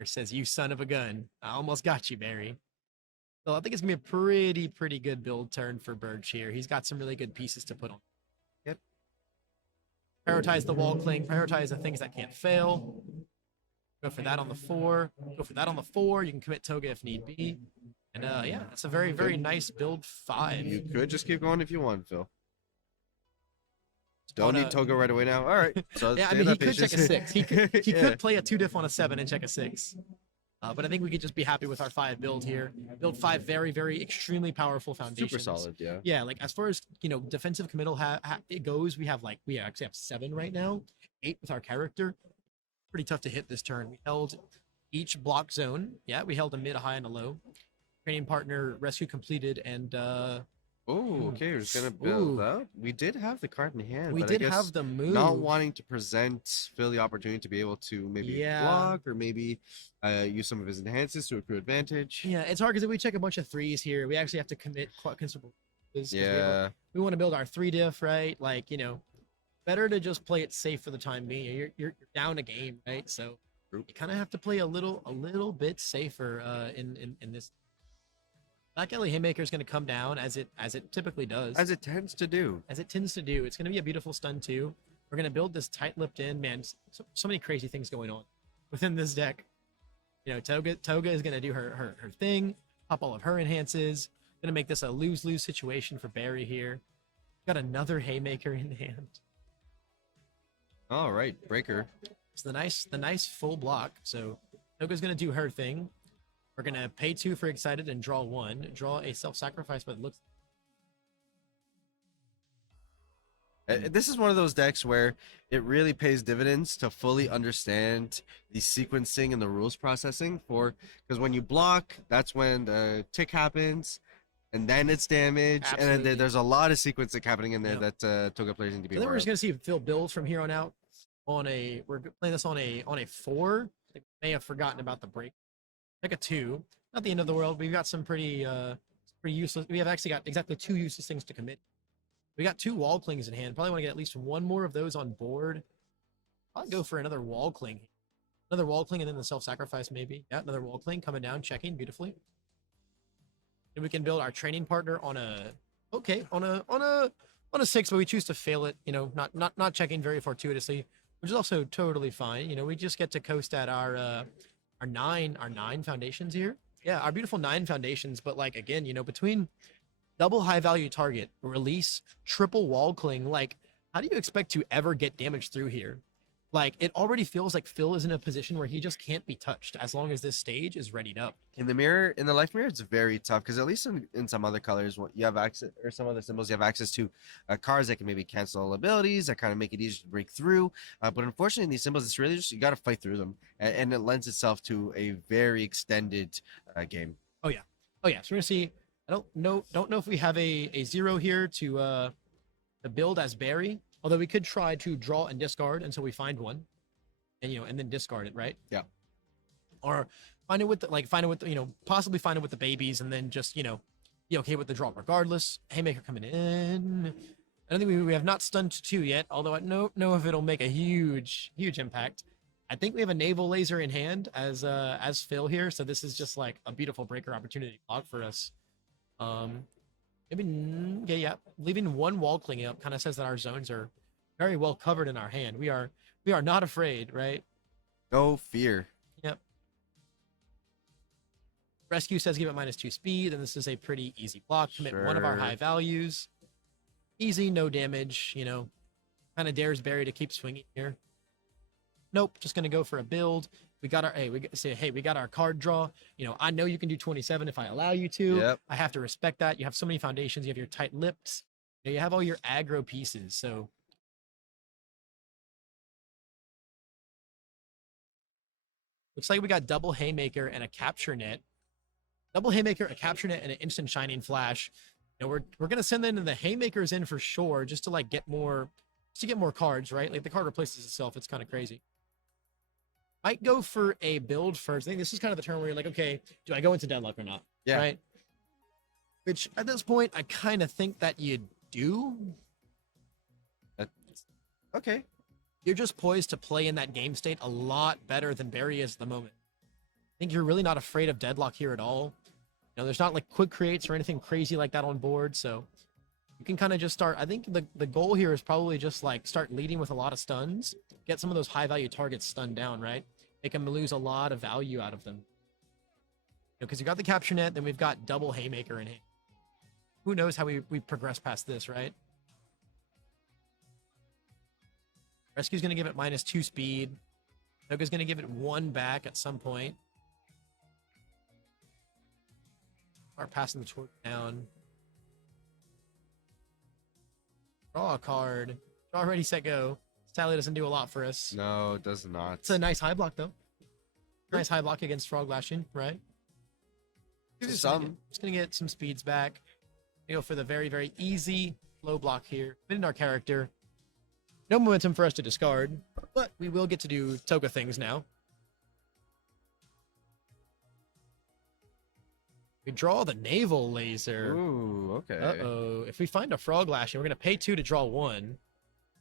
Or says, "You son of a gun! I almost got you, Barry." So I think it's gonna be a pretty good build turn for Birch here. He's got some really good pieces to put on. Yep. Prioritize the wall cling. Prioritize the things that can't fail. Go for that on the 4. Go for that on the 4. You can commit Toga if need be. And yeah, it's a very, very nice build 5. You could just keep going if you want, Phil. Don't On need a- Toga right away now. All right. So Yeah, I stay mean, that he could check a patience. 6. He could Yeah. play a 2 diff on a 7 and check a 6. But I think we could just be happy with our 5 build here. Build 5 very, very extremely powerful foundations. Super solid, yeah. Yeah, like as far as defensive committal it goes, we actually have 7 right now, 8 with our character. Pretty tough to hit this turn. We held each block zone. Yeah, we held a mid, a high, and a low. Training partner rescue completed, and Oh, okay. We're just gonna build Ooh. up. We did have the card in hand. we but I did guess have the move. not wanting to present Phil the opportunity to be able to maybe Yeah. block or maybe use some of his enhances to accrue advantage. Yeah, it's hard because if we check a bunch of 3s here, we actually have to commit quite considerable. 'Cause Yeah. we want to build our 3 diff, right? Like better to just play it safe for the time being. You're down a game, right? So True. you kind of have to play a little bit safer in this. Black Alley Haymaker is going to come down as it typically does, As it tends to do. as it tends to do. It's going to be a beautiful stun too. We're going to build this tight-lipped in, man. So many crazy things going on within this deck. Toga is going to do her thing, pop all of her enhances. Going to make this a lose-lose situation for Barry here. Got another Haymaker in hand. All right, breaker. It's the nice full block. So Toga's gonna do her thing. We're gonna pay 2 for excited and draw 1. Draw a self-sacrifice, but it looks This is one of those decks where it really pays dividends to fully understand the sequencing and the rules processing because when you block, that's when the tick happens, and then it's damage, and Absolutely. then there's a lot of sequencing happening in there Yep. that Toga players need to be So then aware we're just of. gonna see Phil build from here on out. We're playing this on a 4. I think we may have forgotten about the break. Like a 2. Not the end of the world. We've got some pretty useless. We have actually got exactly 2 useless things to commit. We got 2 wall clings in hand. Probably want to get at least 1 more of those on board. I'll go for another wall cling. Another wall cling and then the self-sacrifice maybe. Yeah, another wall cling coming down, checking beautifully. And we can build our training partner on a 6, but we choose to fail it. Not checking very fortuitously, which is also totally fine. We just get to coast at our our nine foundations here. Yeah, our beautiful 9 foundations. But like again, between double high value target, release, triple wall cling, like how do you expect to ever get damage through here? Like it already feels like Phil is in a position where he just can't be touched as long as this stage is readied up. In the mirror, in the life mirror, it's very tough because at least in some other colors, you have access, or some other symbols, you have access to cards that can maybe cancel abilities that kind of make it easier to break through. But unfortunately, in these symbols, it's really just you got to fight through them, and it lends itself to a very extended game. Oh yeah. So we're gonna see. I don't know if we have a 0 here to build as Barry. Although we could try to draw and discard until we find one, and and then discard it, right? Yeah. Or find it with possibly find it with the babies, and then just be okay with the draw regardless. Haymaker coming in. I don't think we have not stunned to 2 yet. Although I don't know if it'll make a huge impact. I think we have a naval laser in hand as Phil here, so this is just like a beautiful breaker opportunity block for us. Maybe, yeah. Leaving 1 wall clinging up kind of says that our zones are very well covered in our hand. We are not afraid, right? No fear. Yep. Rescue says give it -2 speed, and this is a pretty easy block. Commit one of our high values. Easy, no damage, kind of dares Barry to keep swinging here. Nope, just gonna go for a build. We got our we got our card draw. I know you can do 27 if I allow you to. Yep. I have to respect that. You have so many foundations. You have your tight lips. You have all your aggro pieces. So looks like we got double haymaker and a capture net. Double haymaker, a capture net, and an instant shining flash. We're gonna send then the haymakers in for sure, just to get more cards, right? Like the card replaces itself. It's kind of crazy. Might go for a build first. I think this is kind of the turn where you're like, okay, do I go into deadlock or not? Yeah. Right. Which at this point, I kind of think that you do. Okay. You're just poised to play in that game state a lot better than Barry is at the moment. I think you're really not afraid of deadlock here at all. There's not like quick creates or anything crazy like that on board. So you can kind of just start. I think the goal here is probably just start leading with a lot of stuns, get some of those high value targets stunned down, right? Make them lose a lot of value out of them. Because you got the capture net, then we've got double haymaker in hand. Who knows how we progress past this, right? Rescue's going to give it -2 speed. Toga's going to give it 1 back at some point. Start passing the torch down. Draw a card. Draw, ready, set, go. Tally doesn't do a lot for us. No, it does not. It's a nice high block, though. Nice high block against Frog Lashing, right? Just gonna get some speeds back. Go for the very, very easy low block here. Mid our character. No momentum for us to discard, but we will get to do Toga things now. We draw the naval laser. Ooh, okay. Uh-oh. If we find a Frog Lashing, we're going to pay 2 to draw 1.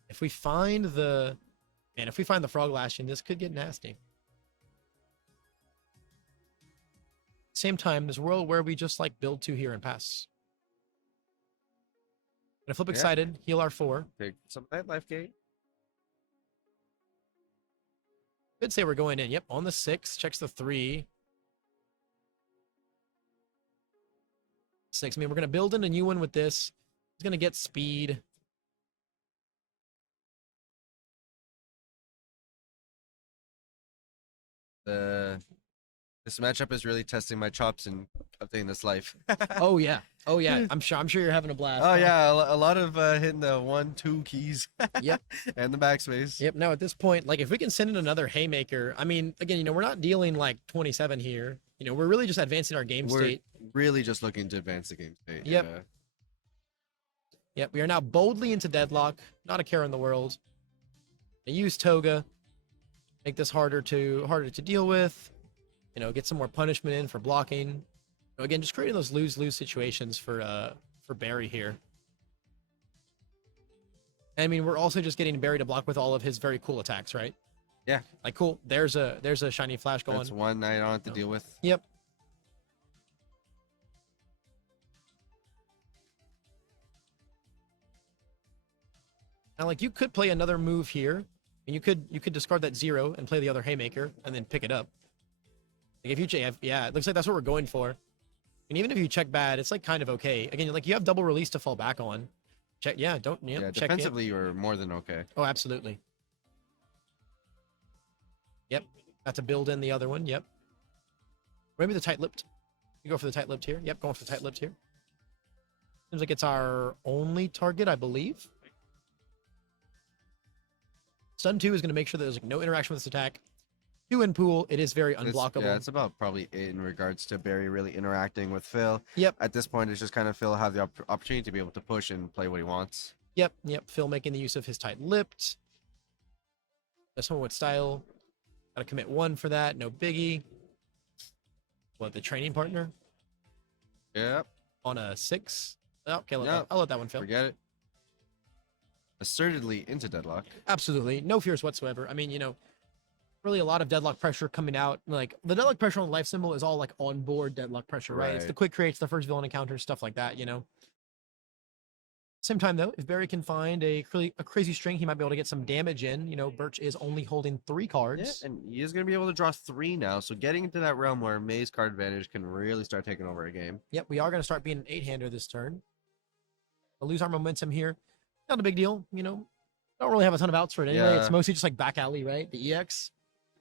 If we find the Frog Lashing, this could get nasty. Same time, there's a world where we just build 2 here and pass. Gonna flip excited, heal our 4. Take some of that life gain. Could say we're going in. Yep, on the 6, checks the 3. 6. I mean, we're gonna build in a new one with this. It's gonna get speed. This matchup is really testing my chops in updating this life. Oh yeah. I'm sure you're having a blast. Oh yeah, a lot of hitting the 1-2 keys. Yep. And the backspace. Yep. Now at this point, if we can send in another haymaker, I mean, again, we're not dealing 27 here. We're really just advancing our game state. Really just looking to advance the game state. Yep. Yeah. Yep. We are now boldly into deadlock. Not a care in the world. I use Toga. Make this harder to deal with. Get some more punishment in for blocking. Again, just creating those lose-lose situations for Barry here. I mean, we're also just getting Barry to block with all of his very cool attacks, right? Yeah. Cool. There's a shiny flash going. That's one I don't have to deal with. Yep. Now, you could play another move here, and you could discard that 0 and play the other haymaker, and then pick it up. Like if you check, yeah, it looks like that's what we're going for. And even if you check bad, it's like kind of okay. Again, like you have double release to fall back on. Check, yeah, don't, yeah, Yeah, check defensively, you're more than okay. Oh, absolutely. Yep, got to build in the other one. Yep. Maybe the tight-lipped. You go for the tight-lipped here. Yep, going for the tight-lipped here. Seems like it's our only target, I believe. Stun 2 is going to make sure there's like no interaction with this attack. 2 in pool, it is very unblockable. Yeah, it's about probably it in regards to Barry really interacting with Phil. Yep. At this point, it's just kind of Phil have the opportunity to be able to push and play what he wants. Yep. Phil making the use of his tight-lipped. That's one with style. Got to commit 1 for that. No biggie. What, the training partner? Yep. On a 6? Oh, okay, Yep. I'll let that one fail. Forget it. Assertedly into deadlock. Absolutely. No fears whatsoever. I mean, really a lot of deadlock pressure coming out. Like, the deadlock pressure on life symbol is all, like, on-board deadlock pressure, right? It's the Right. quick creates, the first villain encounter, stuff like that, Same time, though, if Barry can find a crazy string, he might be able to get some damage in. Birch is only holding 3 Yeah, cards. and he is going to be able to draw 3 now. So getting into that realm where May's card advantage can really start taking over a game. Yep, we are going to start being an 8-hander this turn. We'll lose our momentum here. Not a big deal, Don't really have a ton of outs for it anyway. It's Yeah. mostly just like back alley, right? The EX.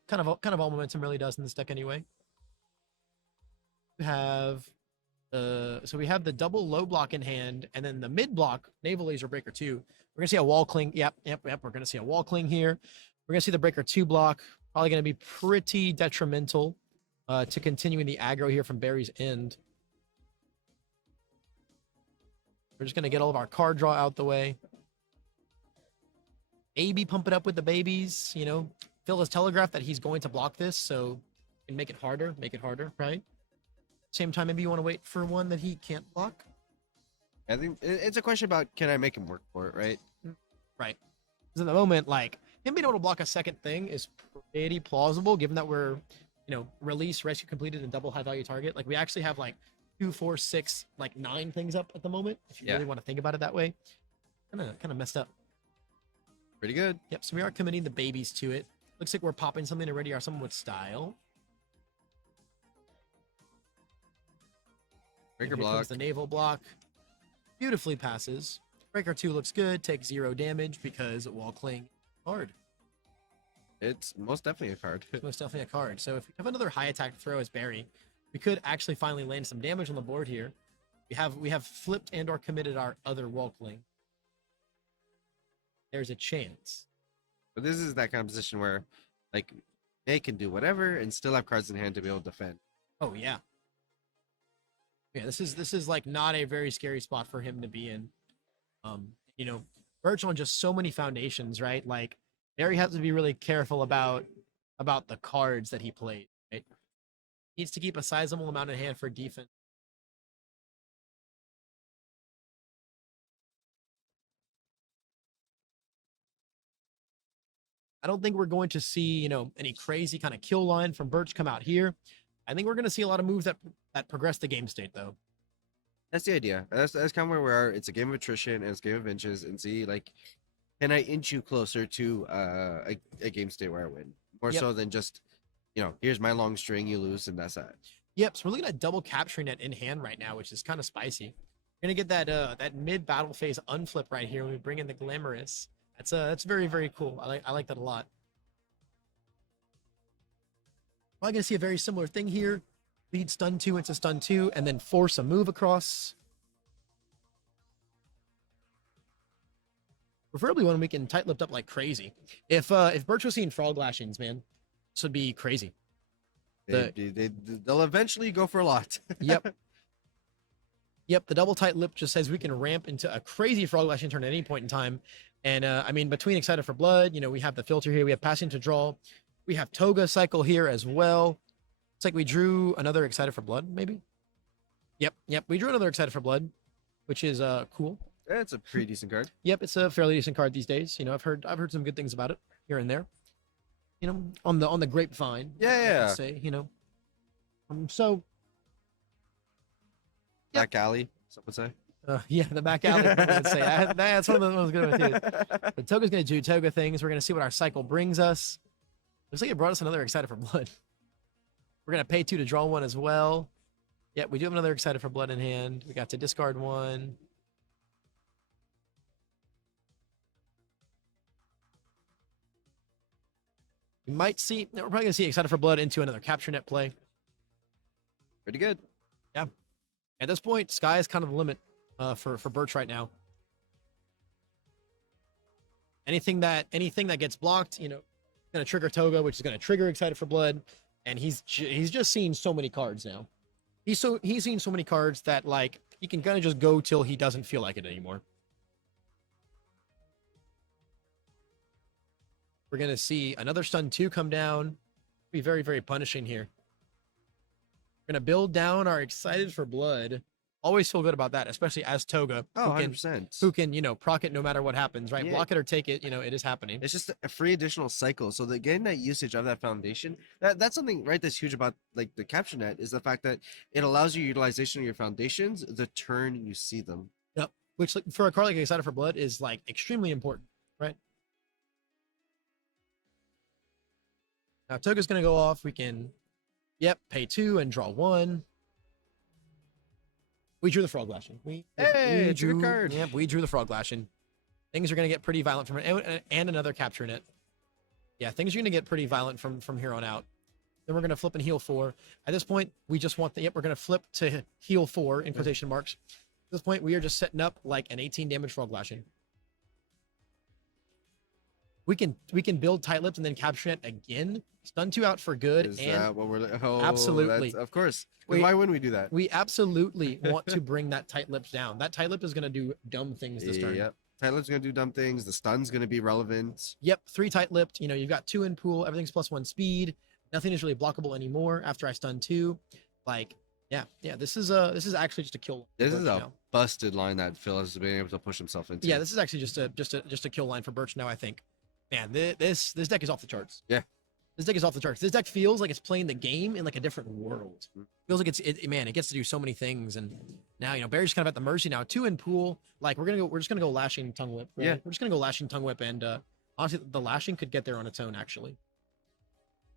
Kind of all momentum really does in this deck anyway. We have so we have the double low block in hand, and then the mid block naval laser breaker 2. We're gonna see a wall cling. Yep. We're gonna see a wall cling here. We're gonna see the breaker 2 block. Probably gonna be pretty detrimental to continuing the aggro here from Barry's end. We're just gonna get all of our card draw out the way. Maybe pump it up with the babies. Phil has telegraphed that he's going to block this, so and make it harder, right? Same time, maybe you want to wait for one that he can't block. I think it's a question about can I make him work for it, right? Right. Because at the moment, like, him being able to block a second thing is pretty plausible, given that we're, release, rescue completed, and double high value target. Like, we actually have like 2, 4, 6, like 9 things up at the moment. If you Yeah. really want to think about it that way, kind of messed up. Pretty good. Yep. So we are committing the babies to it. Looks like we're popping something already, or someone with style. Breaker Here block. comes the naval block. Beautifully passes. Breaker 2 looks good. Takes 0 damage because wall cling hard. It's most definitely a card. It's most definitely a card. So if we have another high attack throw as Barry, we could actually finally land some damage on the board here. We have flipped and or committed our other wall cling. There's a chance. But this is that kind of position where, like, they can do whatever and still have cards in hand to be able to defend. Oh yeah. Yeah, this is like not a very scary spot for him to be in. Birch on just so many foundations, right? Like, Barry has to be really careful about the cards that he plays, right? Needs to keep a sizable amount in hand for defense. I don't think we're going to see, any crazy kind of kill line from Birch come out here. I think we're going to see a lot of moves that progress the game state, though. That's the idea. That's kind of where we are. It's a game of attrition and it's a game of inches, and see, like, can I inch you closer to a game state where I win more Yep. so than just, here's my long string, you lose, and that's that. Yep. So we're looking at double capturing it in hand right now, which is kind of spicy. We're gonna get that mid battle phase unflip right here when we bring in the glamorous. That's very, very cool. I like that a lot. Probably gonna see a very similar thing here. Lead stun 2 into stun 2, and then force a move across. Preferably one we can tight lipped up like crazy. If Birch was seeing frog lashings, man, this would be crazy. They'll eventually go for a lot. Yep. Yep, the double tight lip just says we can ramp into a crazy frog lashing turn at any point in time. And I mean, between Excited for Blood, we have the filter here, we have Passing to Draw, we have Toga cycle here as well. It's like we drew another Excited for Blood, maybe. Yep, we drew another Excited for Blood, which is cool. It's a pretty decent card. Yep, it's a fairly decent card these days. I've heard some good things about it here and there. On the grapevine. Yeah. Let's say, so Back alley, some would say. yeah, the back alley. Let's say that's one of the ones good with too. But Toga's gonna do Toga things. We're gonna see what our cycle brings us. Looks like it brought us another Excited for Blood. We're gonna pay 2 to draw 1 as well. Yeah, we do have another Excited for Blood in hand. We got to discard 1. We might see, we're probably gonna see Excited for Blood into another capture net play. Pretty good. Yeah. At this point, sky is kind of the limit for Birch right now. Anything that gets blocked, you know, gonna trigger Toga, which is gonna trigger Excited for Blood, and he's just seen so many cards now. He's seen so many cards that like he can kind of just go till he doesn't feel like it anymore. We're gonna see another stun 2 come down. Be very, very punishing here. We're gonna build down our Excited for Blood. Always feel good about that, especially as Toga. Oh, who can, 100%. who can, you know, proc it no matter what happens, right? Yeah. Block it or take it, you know, it is happening. It's just a free additional cycle. So that getting that usage of that foundation, that's something right that's huge about like the capture net is the fact that it allows you utilization of your foundations the turn you see them. Yep. Which like, for a card like Excited for Blood is like extremely important, right? Now Toga's gonna go off. We can, yep, pay 2 and draw 1. We drew the Frog Lashing. Hey, it's a good card. Yep, we drew the Frog Lashing. Things are gonna get pretty violent from it, and another capture net. Yeah, things are gonna get pretty violent from here on out. Then we're gonna flip and heal 4. At this point, we just want the we're gonna flip to heal 4 in quotation marks. At this point, we are just setting up like an 18 damage Frog Lashing. We can build Tight Lips and then capture it again. Stun 2 out for good. Is and that what we're absolutely. Of course. We- Why wouldn't we do that? we absolutely want to bring that Tight Lips down. That Tight Lip is gonna do dumb things this turn. Yep. Tyler's gonna do dumb things. The stun's gonna be relevant. Yep, 3 Tight Lipped. You know, you've got 2 in pool. Everything's +1 speed. Nothing is really blockable anymore after I stun 2. Like, yeah. This is actually just a kill. This Birch is a now. busted line that Phil has been able to push himself into. Yeah, this is actually just a kill line for Birch now. I think. Man, this deck is off the charts. Yeah. This deck is off the charts. This deck feels like it's playing the game in like a different world. Feels like it gets to do so many things. And now, you know, Barry's kind of at the mercy now. 2 in pool. Like we're just gonna go lashing tongue whip. Right? Yeah. We're just gonna go lashing tongue whip. And honestly, the lashing could get there on its own, actually.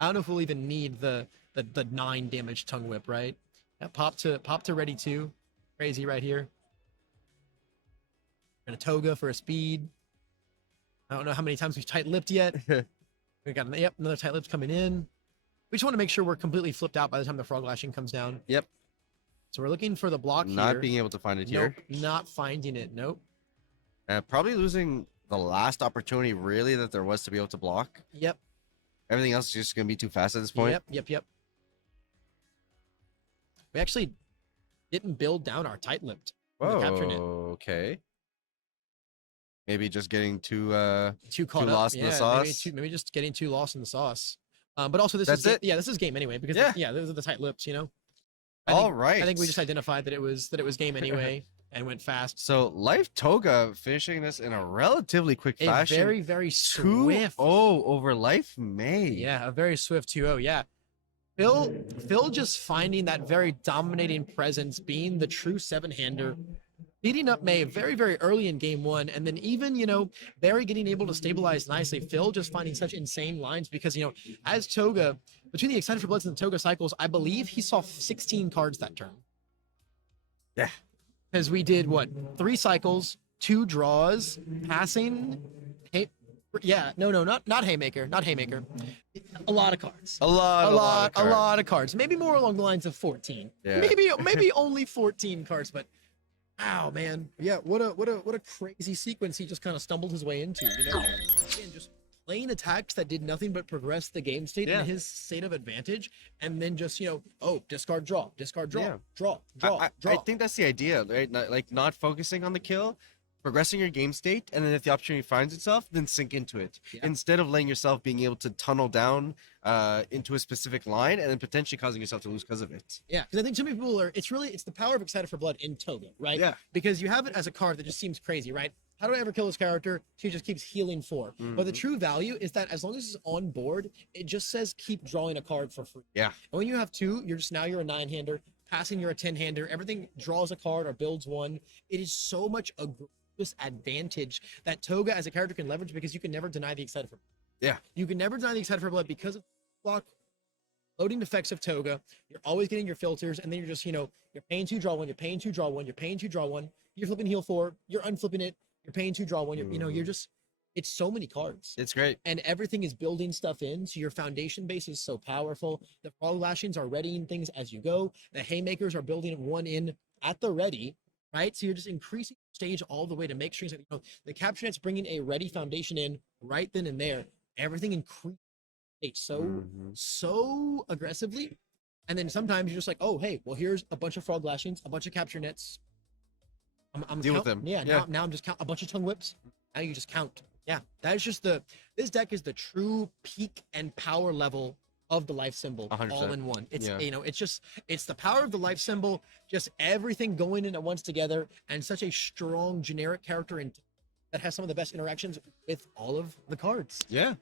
I don't know if we'll even need the 9 damage tongue whip, right? Yeah, pop to ready 2. Crazy right here. And a Toga for a speed. I don't know how many times we've tight lipped yet. We got another tight lips coming in. We just want to make sure we're completely flipped out by the time the Frog Lashing comes down. Yep. So we're looking for the block Not here. being able to find it Nope, here. not finding it. Nope. Probably losing the last opportunity really that there was to be able to block. Yep. Everything else is just gonna be too fast at this point. Yep. We actually didn't build down our tight lipped. Whoa. Capturing it. Okay. Maybe just getting too Caught up. lost in the sauce. Maybe just getting too lost in the sauce. But also this That's is it? Yeah, this is game anyway because Yeah. those are the tight lips, you know. All right. I think we just identified that it was game anyway and went fast. So Life Toga finishing this in a relatively quick A fashion. very, very swift. 2-0 over Life May. Yeah, a very swift 2-0. Yeah. Phil just finding that very dominating presence, being the true 7-hander, beating up May very, very early in game 1. And then even, you know, Barry getting able to stabilize nicely. Phil just finding such insane lines because, you know, as Toga, between the Excited for Bloods and the Toga cycles, I believe he saw 16 cards that turn. Yeah. Because we did, 3 cycles, 2 draws, passing. Not Haymaker. A lot of cards. A lot of cards. Maybe more along the lines of 14. Yeah. Maybe only 14 cards, but wow, man. Yeah, what a crazy sequence he just kind of stumbled his way into, you know. Again, just playing attacks that did nothing but progress the game state in his state of advantage, and then just, you know, discard, draw, Yeah. draw. I think that's the idea, right? Not focusing on the kill, progressing your game state, and then if the opportunity finds itself, then sink into it. Yeah. Instead of letting yourself being able to tunnel down into a specific line and then potentially causing yourself to lose because of it. Yeah, because I think too many people it's the power of Excited for Blood in Toga, right? Yeah. Because you have it as a card that just seems crazy, right? How do I ever kill this character? She just keeps healing 4. But the true value is that as long as it's on board, it just says keep drawing a card for free. Yeah. And when you have 2, you're a 9-hander. Passing, you're a 10-hander. Everything draws a card or builds 1. It is so much a advantage that Toga as a character can leverage because you can never deny the Excited for Blood. Yeah. You can never deny the Excited for Blood because of block loading effects of Toga. You're always getting your filters, and then you're just, you're paying 2, draw 1, you're paying 2, draw 1, you're paying 2, draw 1, you're flipping heal 4, you're unflipping it, you're paying 2, draw 1, you're just, it's so many cards. It's great. And everything is building stuff in, so your foundation base is so powerful. The frog lashings are readying things as you go. The haymakers are building one in at the ready, right? So you're just increasing stage all the way to make sure that, the capture net's bringing a ready foundation in right then and there. Everything increases so aggressively. And then sometimes you're just like, oh, hey, well, here's a bunch of frog lashings, a bunch of capture nets. I'm Deal with them. Yeah. Now I'm just count a bunch of tongue whips. Now you just count. Yeah, that is just this deck is the true peak and power level of the life symbol 100%. all in one. It's it's the power of the life symbol, just everything going in at once together, and such a strong generic character that has some of the best interactions with all of the cards. Yeah.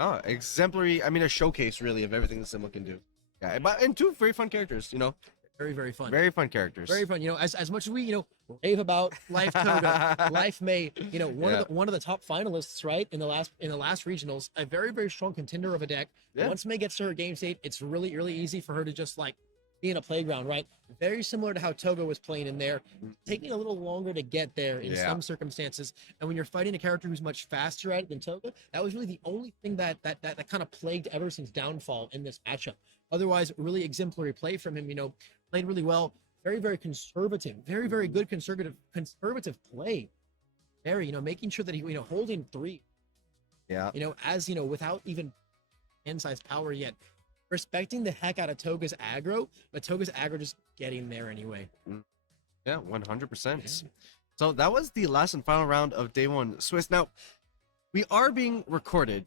Oh, exemplary. I mean, a showcase really of everything the symbol can do. Yeah, and 2 very fun characters. Very, very fun. Very fun characters. Very fun. As much as we, rave about Life Toga, Life May, one of the top finalists, right? In the last regionals, a very, very strong contender of a deck. Yeah. Once May gets to her game state, it's really, really easy for her to just be in a playground, right? Very similar to how Toga was playing in there, taking a little longer to get there in some circumstances. And when you're fighting a character who's much faster at it than Toga, that was really the only thing that kind of plagued Everson's downfall in this matchup. Otherwise, really exemplary play from him, played really well. Very, very conservative, very, very good conservative play. Very, making sure that he, holding 3. Yeah. As without even hand size power yet. Respecting the heck out of Toga's aggro, but Toga's aggro just getting there anyway. Yeah, 100%. So that was the last and final round of day 1 Swiss. Now, we are being recorded.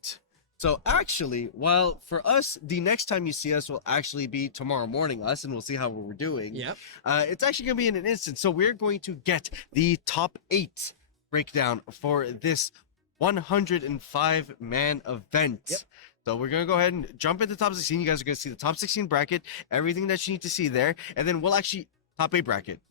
So actually, while for us, the next time you see us will actually be tomorrow morning, and we'll see how we're doing. Yep. It's actually going to be in an instant. So we're going to get the top 8 breakdown for this 105-man event. Yep. So we're going to go ahead and jump into the top 16. You guys are going to see the top 16 bracket, everything that you need to see there. And then we'll actually top 8 bracket.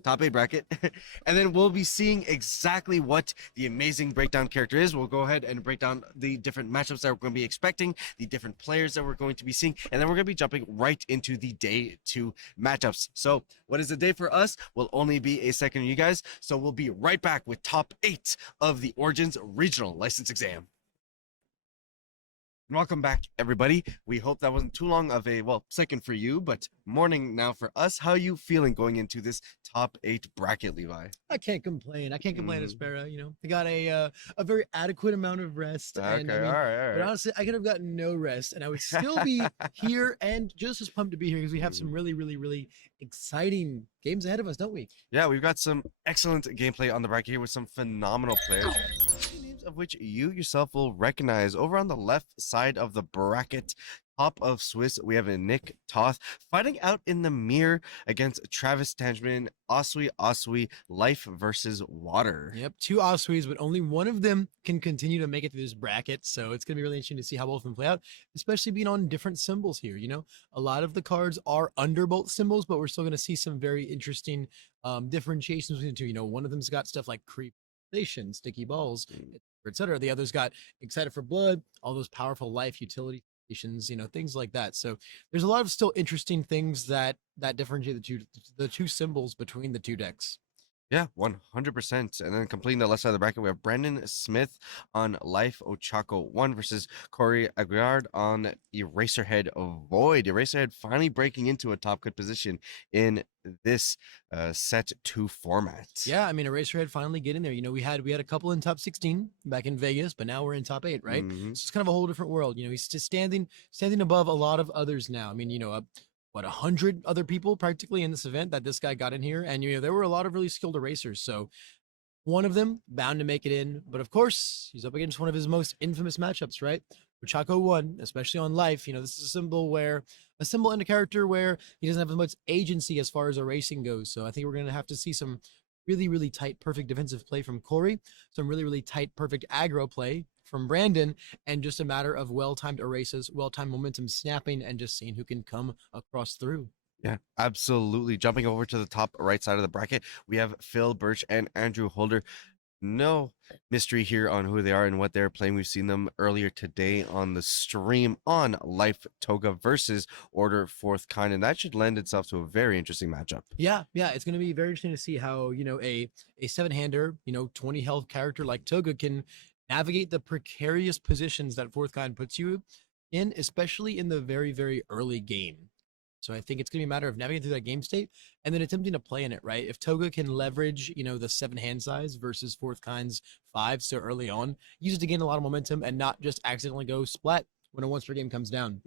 And then we'll be seeing exactly what the amazing breakdown character is. We'll go ahead and break down the different matchups that we're going to be expecting, the different players that we're going to be seeing, and then we're going to be jumping right into the day 2 matchups. So what is the day for us will only be a second, you guys. So we'll be right back with top 8 of the Origins Regional License Exam. Welcome back, everybody. We hope that wasn't too long of a, second for you, but morning now for us. How are you feeling going into this top 8 bracket, Levi? I can't complain. Aspera. I got a very adequate amount of rest. Okay, and, all right. But honestly, I could have gotten no rest, and I would still be here and just as pumped to be here because we have some really, really, really exciting games ahead of us, don't we? Yeah, we've got some excellent gameplay on the bracket here with some phenomenal players, of which you yourself will recognize. Over on the left side of the bracket, top of Swiss, we have a Nick Toth fighting out in the mirror against Travis Tangeman. Osui, life versus water. Yep, 2 Osuis, but only one of them can continue to make it through this bracket. So it's going to be really interesting to see how both of them play out, especially being on different symbols here. A lot of the cards are under both symbols, but we're still going to see some very interesting differentiations between the 2. One of them's got stuff like creep, sticky balls, etc. The other's got excited for blood, all those powerful life utility stations, things like that. So there's a lot of still interesting things that differentiate the two symbols between the 2 decks. Yeah, 100%. And then completing the left side of the bracket, we have Brandon Smith on Life Ochako 1 versus Corey Aguiard on Eraserhead Void. Eraserhead finally breaking into a top good position in this set 2 format. Yeah, I mean, Eraserhead finally getting there. We had a couple in top 16 back in Vegas, but now we're in top 8, right? So it's kind of a whole different world. He's just standing above a lot of others now. I mean, 100 other people practically in this event that this guy got in here, and there were a lot of really skilled erasers. So one of them bound to make it in, but of course he's up against one of his most infamous matchups, right? Ochako 1, especially on life. This is a symbol and a character where he doesn't have as much agency as far as erasing goes. So I think we're going to have to see some really, really tight, perfect defensive play from Corey, some really, really tight, perfect aggro play from Brandon, and just a matter of well-timed erases, well-timed momentum snapping, and just seeing who can come across through. Yeah, absolutely. Jumping over to the top right side of the bracket, we have Phil Birch and Andrew Holder no mystery here on who they are and what they're playing. We've seen them earlier today on the stream on Life Toga versus Order Fourth Kind, and that should lend itself to a very interesting matchup. Yeah, it's going to be very interesting to see how a seven-hander, 20 health character like Toga can navigate the precarious positions that Fourth Kind puts you in, especially in the very, very early game. So I think it's going to be a matter of navigating through that game state and then attempting to play in it, right? If Toga can leverage, the 7 hand size versus Fourth Kind's 5 so early on, use it to gain a lot of momentum and not just accidentally go splat when a once per game comes down.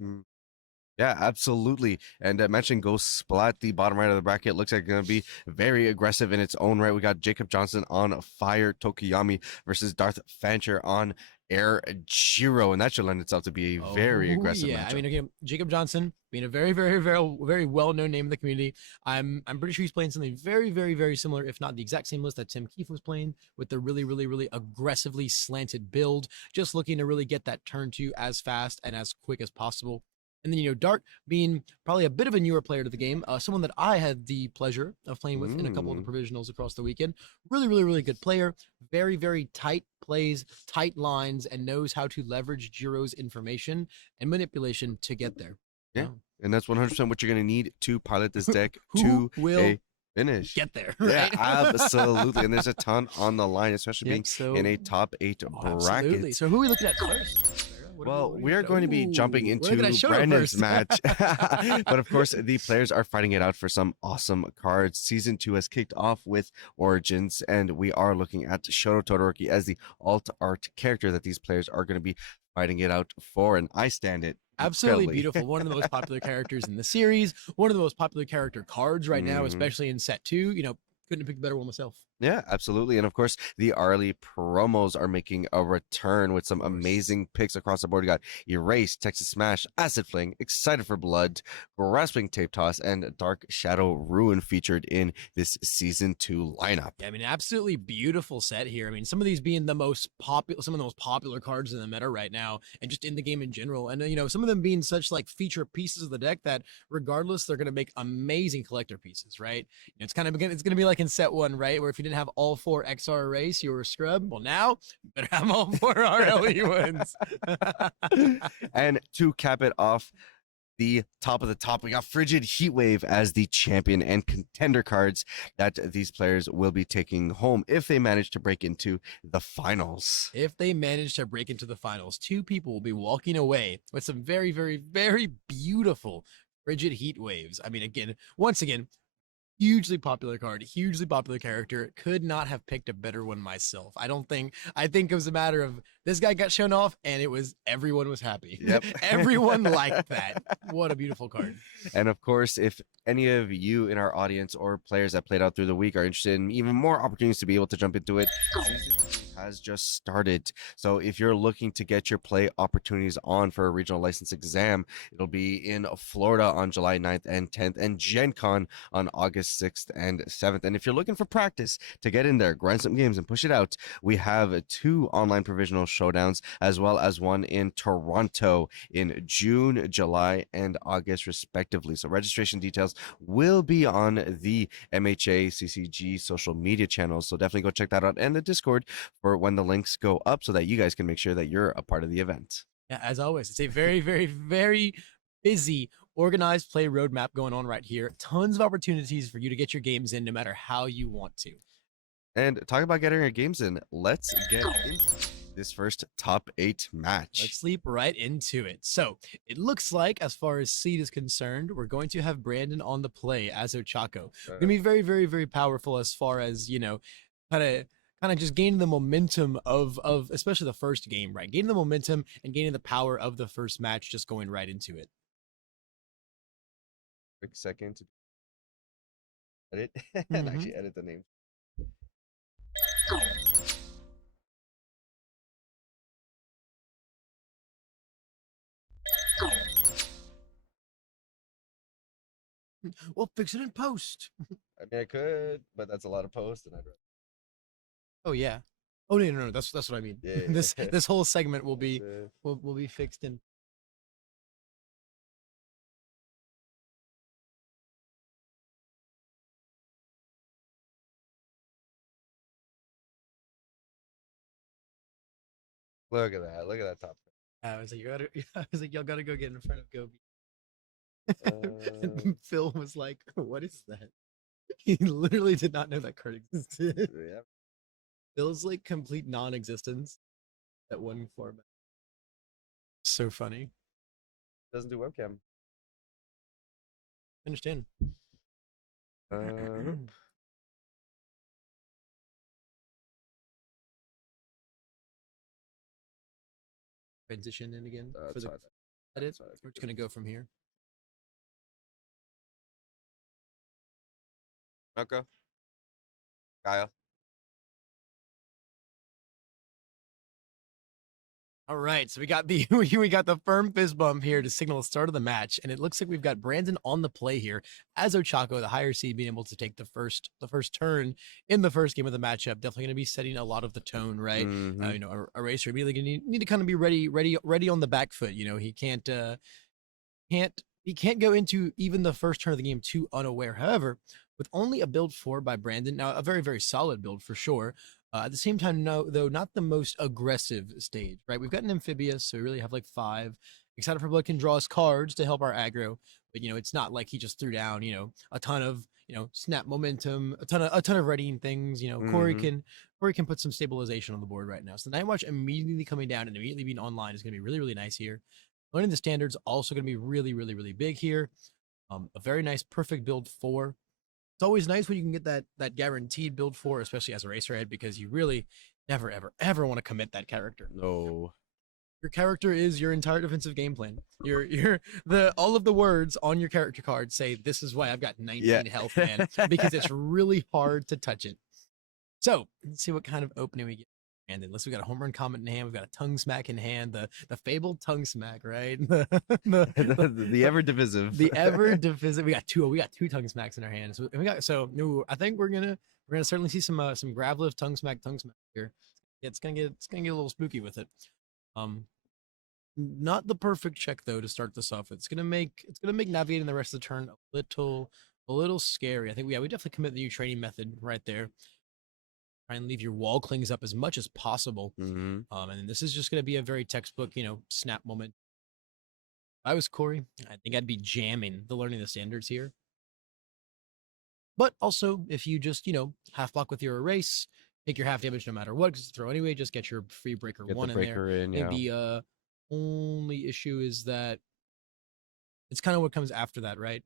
Yeah, absolutely. And mentioning Ghost Splat, the bottom right of the bracket, looks like going to be very aggressive in its own right. We got Jacob Johnson on Fire Tokiyami versus Darth Fancher on Air Jiro, and that should lend itself to be a very aggressive yeah. matchup. I mean, again, Jacob Johnson being a very, very, very, very well-known name in the community. I'm pretty sure he's playing something very, very, very similar, if not the exact same list that Tim Keefe was playing, with the really, really, really aggressively slanted build, just looking to really get that turn to as fast and as quick as possible. And then, Dart being probably a bit of a newer player to the game, someone that I had the pleasure of playing with in a couple of the provisionals across the weekend. Really, really, really good player. Very, very tight plays, tight lines, and knows how to leverage Jiro's information and manipulation to get there. Yeah, and that's 100% what you're going to need to pilot this deck Who to will a finish. get there, Yeah, right? absolutely. And there's a ton on the line, especially Yep, being so in a top 8 absolutely. bracket. So who are we looking at first? Well, we are going to be jumping We're looking into at Shoto Brandon's first. match. But of course, the players are fighting it out for some awesome cards. Season 2 has kicked off with Origins, and we are looking at Shoto Todoroki as the alt art character that these players are going to be fighting it out for, and I stand it. Absolutely incredibly. beautiful. One of the most popular characters in the series. One of the most popular character cards right now, Mhm. especially in set 2. Couldn't have picked a better one myself. Yeah, absolutely. And of course, the early promos are making a return with some amazing picks across the board. You got Erase, Texas Smash, Acid Fling, Excited for Blood, Grasping Tape Toss, and Dark Shadow Ruin featured in this season 2 lineup. Yeah, I mean, absolutely beautiful set here. I mean, some of these being the most popular, some of the most popular cards in the meta right now, and just in the game in general. And some of them being such like feature pieces of the deck that, regardless, they're going to make amazing collector pieces, right? It's going to be like in set 1, right, where if you didn't have all 4 XR Erase, you were a scrub. Well, now you better have all 4 RLE ones. And to cap it off, the top of the top, we got Frigid Heatwave as the champion and contender cards that these players will be taking home if they manage to break into the finals. If they manage to break into the finals, 2 people will be walking away with some very, very, very beautiful Frigid Heat Waves. I mean, once again, hugely popular card, hugely popular character. Could not have picked a better one myself. I think it was a matter of this guy got shown off and everyone was happy. Yep. Everyone liked that. What a beautiful card. And of course, if any of you in our audience or players that played out through the week are interested in even more opportunities to be able to jump into it, season 3 has just started. So if you're looking to get your play opportunities on for a regional license exam, it'll be in Florida on July 9th and 10th, and Gen Con on August 6th and 7th. And if you're looking for practice to get in there, grind some games and push it out, we have 2 online provisional showdowns, as well as one in Toronto in June, July, and August, respectively. So registration details will be on the MHA CCG social media channels. So definitely go check that out, and the Discord for when the links go up, so that you guys can make sure that you're a part of the event. Yeah, as always, it's a very, very, very busy, organized play roadmap going on right here. Tons of opportunities for you to get your games in no matter how you want to. And talk about getting our games in, let's get into this first top 8 match. Let's leap right into it. So it looks like, as far as seed is concerned, we're going to have Brandon on the play as Ochako. Gonna be very, very, very powerful as far as, kind of just gaining the momentum of especially the first game, right? Gaining the momentum and gaining the power of the first match, just going right into it. Quick second to edit and actually edit the name. We'll fix it in post. I mean, I could, but that's a lot of posts, and I'd rather. Oh yeah. Oh no. That's what I mean. Yeah, This whole segment will be That's, will be fixed in Look at that. Look at that top. I was like, you gotta, I was like, y'all gotta go get in front of Gobi. Uh, And Phil was like, what is that? He literally did not know that card existed. yeah. Phil's like complete non-existence at one format. So funny. Doesn't do webcam. I understand. Uh, Transition in again for that's the fine. edit. Sorry. We're just gonna go from here. Okay. Kyle. All right, so we got the we got the firm fist bump here to signal the start of the match, and it looks like we've got Brandon on the play here as Ochako, the higher seed, being able to take the first turn in the first game of the matchup. Definitely going to be setting a lot of the tone, right? Mhm. You know, Eraser immediately going to need to kind of be ready on the back foot. You know, he can't go into even the first turn of the game too unaware. However, with only a build 4 by Brandon, now a very, very solid build for sure. At the same time, no, though not the most aggressive stage, right? We've got an amphibious, so we really have like 5. Excited for Blood can draw us cards to help our aggro, but you know, it's not like he just threw down, you know, a ton of, you know, snap momentum, a ton of readying things. You know, Corey Mhm. can put some stabilization on the board right now. So the Night Watch immediately coming down and immediately being online is going to be really, really nice here. Learning the standards also going to be really, really, really big here. A very nice, perfect build 4. It's always nice when you can get that guaranteed build 4, especially as a Racerhead, because you really never, ever, ever want to commit that character. No. Your character is your entire defensive game plan. Your the all of the words on your character card say this is why I've got 19 Yeah. health, man, because it's really hard to touch it. So let's see what kind of opening we get. And unless we got a home run comment in hand, we've got a tongue smack in hand, the fabled tongue smack, right? The ever divisive. The ever divisive. We got two tongue smacks in our hands. I think we're gonna certainly see some grab lift tongue smack here. It's gonna get a little spooky with it. Not the perfect check though to start this off. It's gonna make navigating the rest of the turn a little scary. I think we definitely commit the new training method right there. Try and leave your wall clings up as much as possible. Mhm. And this is just going to be a very textbook, you know, snap moment. If I was Corey, I think I'd be jamming the learning the standards here. But also, if you just, you know, half block with your erase, take your half damage no matter what, because throw anyway, just get your free breaker Get 1 the in there. breaker in, I yeah. think the only issue is that it's kind of what comes after that, right?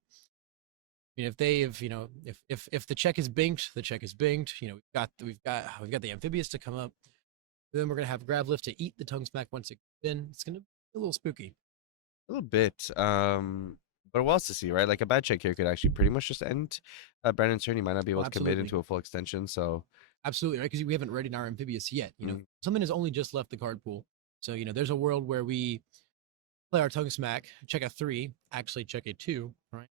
I mean, if the check is binked, the check is binked. You know, we've got the amphibious to come up. Then we're gonna have grab lift to eat the tongue smack once it in. It's gonna be a little spooky. A little bit. But what else to see, right? Like a bad check here could actually pretty much just end Brandon's turn. He might not be able to commit Absolutely. into a full extension. So Absolutely, right? Because we haven't readied our amphibious yet. You know, something has only just left the card pool. So, you know, there's a world where we play our tongue smack, check a 3, actually check a 2, right?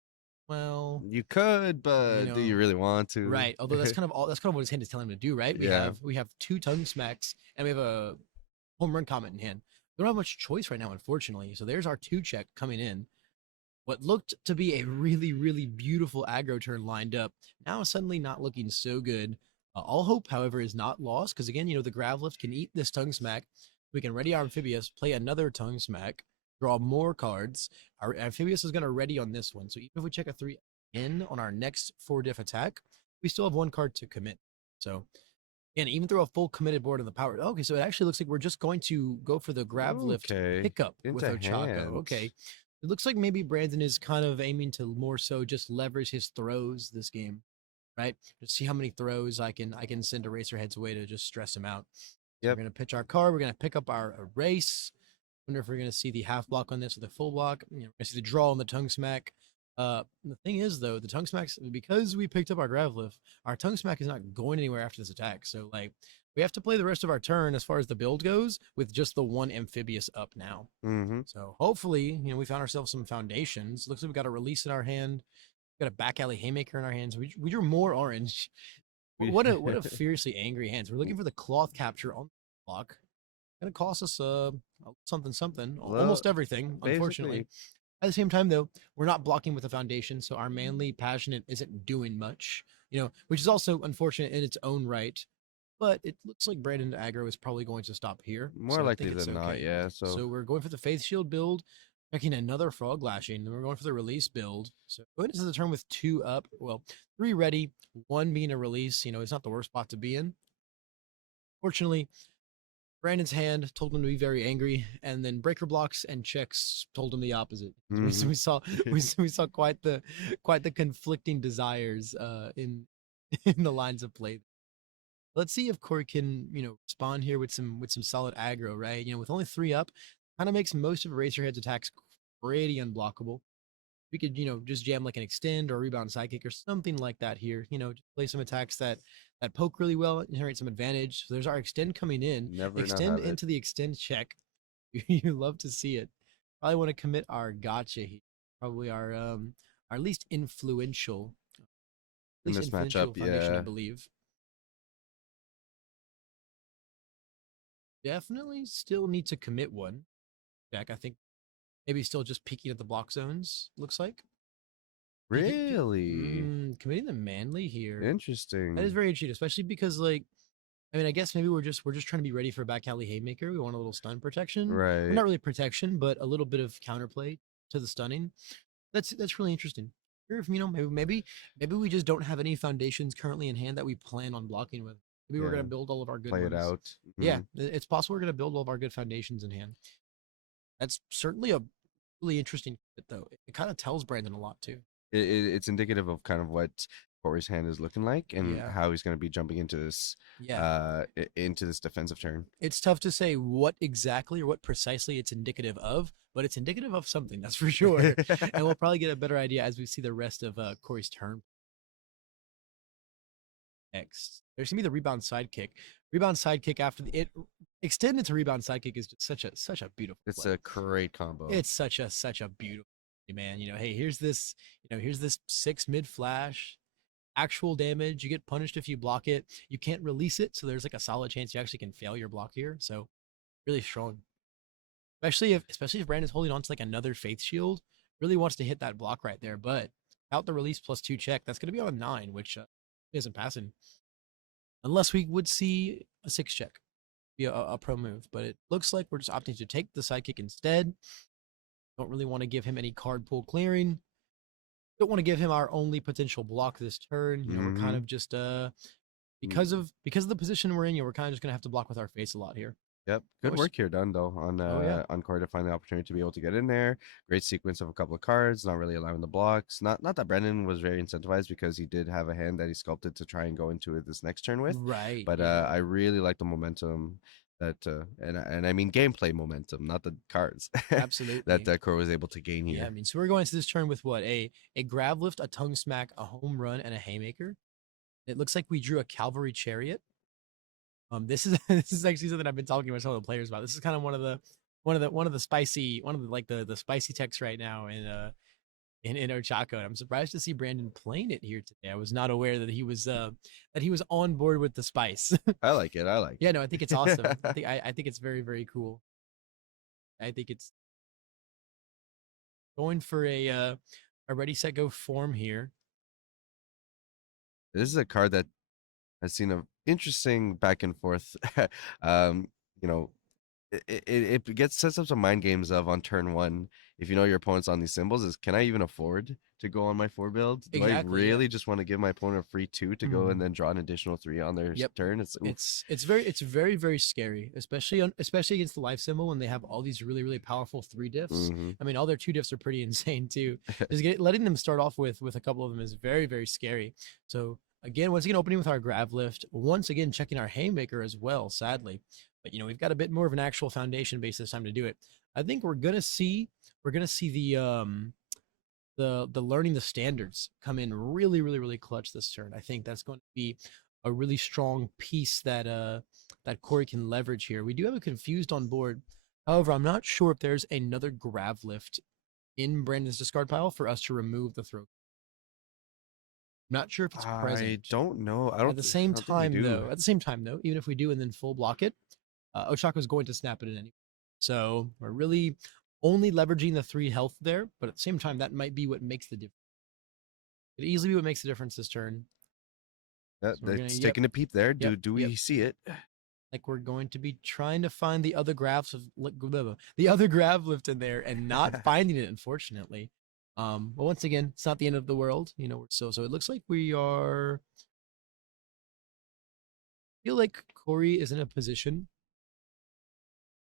Well, you could, but do you know, really want to? right. Although that's kind of what his hand is telling him to do, right? We have 2 tongue smacks and we have a home run comment in hand. We don't have much choice right now, unfortunately. So there's our 2 check coming in. What looked to be a really, really beautiful aggro turn lined up, now suddenly not looking so good. All hope, however, is not lost, because again, you know, the grav lift can eat this tongue smack. We can ready our amphibious, play another tongue smack, draw more cards. Our amphibious is going to ready on this one. So even if we check a 3 in on our next 4 diff attack, we still have 1 card to commit. So and even throw a full committed board in the power. Okay, so it actually looks like we're just going to go for the grab lift pickup with Into Ochako. hand. Okay. It looks like maybe Brandon is kind of aiming to more so just leverage his throws this game, right? Just see how many throws I can send Eraserhead's way to just stress him out. So Yep. we're gonna pitch our card. We're gonna pick up our erase. Wonder if we're gonna see the half block on this or the full block. You know, we're gonna see the draw on the tongue smack. The thing is though, the tongue smacks, because we picked up our grav lift, our tongue smack is not going anywhere after this attack. So like we have to play the rest of our turn as far as the build goes with just the 1 amphibious up now. Mm-hmm. So hopefully, you know, we found ourselves some foundations. Looks like we got a release in our hand. We got a back alley haymaker in our hands. We drew more orange. What a fiercely angry hands. We're looking for the cloth capture on the block. Gonna cost us something, almost everything, unfortunately. Basically. At the same time, though, we're not blocking with a foundation, so our manly passionate isn't doing much, you know, which is also unfortunate in its own right. but it looks like Brandon aggro is probably going to stop here. More so I likely think it's than not, okay. yeah. So So we're going for the Faith Shield build, checking another Frog Lashing. Then we're going for the release build. So going into the turn with 2 up, well, 3 ready, 1 being a release. You know, it's not the worst spot to be in. Fortunately, Brandon's hand told him to be very angry, and then breaker blocks and checks told him the opposite. So we saw we saw quite the conflicting desires in in the lines of play. Let's see if Corey can, you know, respond here with some solid aggro, right? You know, with only 3 up, kind of makes most of Eraserhead's attacks pretty unblockable. We could, you know, just jam like an extend or a rebound sidekick or something like that here. You know, just play some attacks that poke really well, generate some advantage. So there's our extend coming in. never not Extend have it. into the extend check. You love to see it. Probably want to commit our gotcha here. Probably our least influential, In this matchup, foundation, I yeah. believe. Definitely still need to commit one. Jack, I think maybe still just peeking at the block zones, looks like. Really Committing the manly here. interesting. That is very interesting, especially because, like, I mean, I guess maybe we're just trying to be ready for a back alley haymaker. We want a little stun protection. Well, Right. not really protection, but a little bit of counterplay to the stunning. That's really interesting. Or if, you know, maybe we just don't have any foundations currently in hand that we plan on blocking with. Maybe we're Yeah. gonna build all of our good Play it ones. out. Yeah, it's possible we're gonna build all of our good foundations in hand. That's certainly a really interesting fit, though. It kind of tells Brandon a lot too. It's indicative of kind of what Corey's hand is looking like and Yeah. how he's going to be jumping into this Yeah, into this defensive turn. it's tough to say what exactly or what precisely it's indicative of, but it's indicative of something, that's for sure. And we'll probably get a better idea as we see the rest of Corey's turn. Next, there's gonna be the rebound sidekick. Rebound sidekick after the extend into rebound sidekick is just such a beautiful. It's play. a great combo. It's such a beautiful play, man. You know, hey, here's this 6 mid flash, actual damage. You get punished if you block it. You can't release it, so there's like a solid chance you actually can fail your block here. So really strong. Especially if Brandon's holding on to like another faith shield, really wants to hit that block right there. But out the release +2 check, that's gonna be on a 9, which isn't passing. Unless we would see a 6 check. Be a pro move. But it looks like we're just opting to take the sidekick instead. Don't really want to give him any card pool clearing. Don't want to give him our only potential block this turn. You know, we're kind of just because of the position we're in, you know, we're kind of just gonna have to block with our face a lot here. Yep. Good work here done though yeah. on Corey to find the opportunity to be able to get in there. Great sequence of a couple of cards, not really allowing the blocks. Not that Brendan was very incentivized because he did have a hand that he sculpted to try and go into it this next turn with. Right. But I really like the momentum that and I mean gameplay momentum, not the cards. Absolutely. that Corey was able to gain here. Yeah, I mean, so we're going to this turn with what? A grab lift, a tongue smack, a home run, and a haymaker. It looks like we drew a cavalry chariot. This is this is actually something I've been talking with some of the players about. This is kind of one of the spicy the spicy techs right now in Ochako. And I'm surprised to see Brandon playing it here today. I was not aware that he was on board with the spice. I like it. Yeah, no, I think it's awesome. I think it's very, very cool. I think it's going for a ready set go form here. This is a card that has seen a interesting back and forth. You know, it gets sets up some mind games of on turn 1. If you know your opponent's on these symbols, is can I even afford to go on my 4 build? Do I really just want to give my opponent a free 2 to go and then draw an additional 3 on their turn? It's very, very scary, especially against the life symbol when they have all these really, really powerful 3 diffs. I mean, all their 2 diffs are pretty insane too. Just letting them start off with a couple of them is very, very scary. So again, once again, opening with our grab lift, once again checking our haymaker as well, sadly. But you know, we've got a bit more of an actual foundation base this time to do it. I think we're gonna see the learning the standards come in really, really, really clutch this turn. I think that's going to be a really strong piece that Corey can leverage here. We do have a confused on board. However, I'm not sure if there's another grab lift in Brandon's discard pile for us to remove the throw. Not sure if it's present. I don't know. I don't. At the same time, though, even if we do and then full block it, Ochako's going to snap it in anyway. So we're really only leveraging the 3 health there, but at the same time, that might be what makes the difference. It easily be what makes the difference this turn. Yeah, So we're gonna, it's yep, taking a peep there. yep, Do we yep. see it? Like we're going to be trying to find the other graphs of the other graph lift in there and not finding it, unfortunately. But once again, it's not the end of the world. You know, so it looks like we are. I feel like Corey is in a position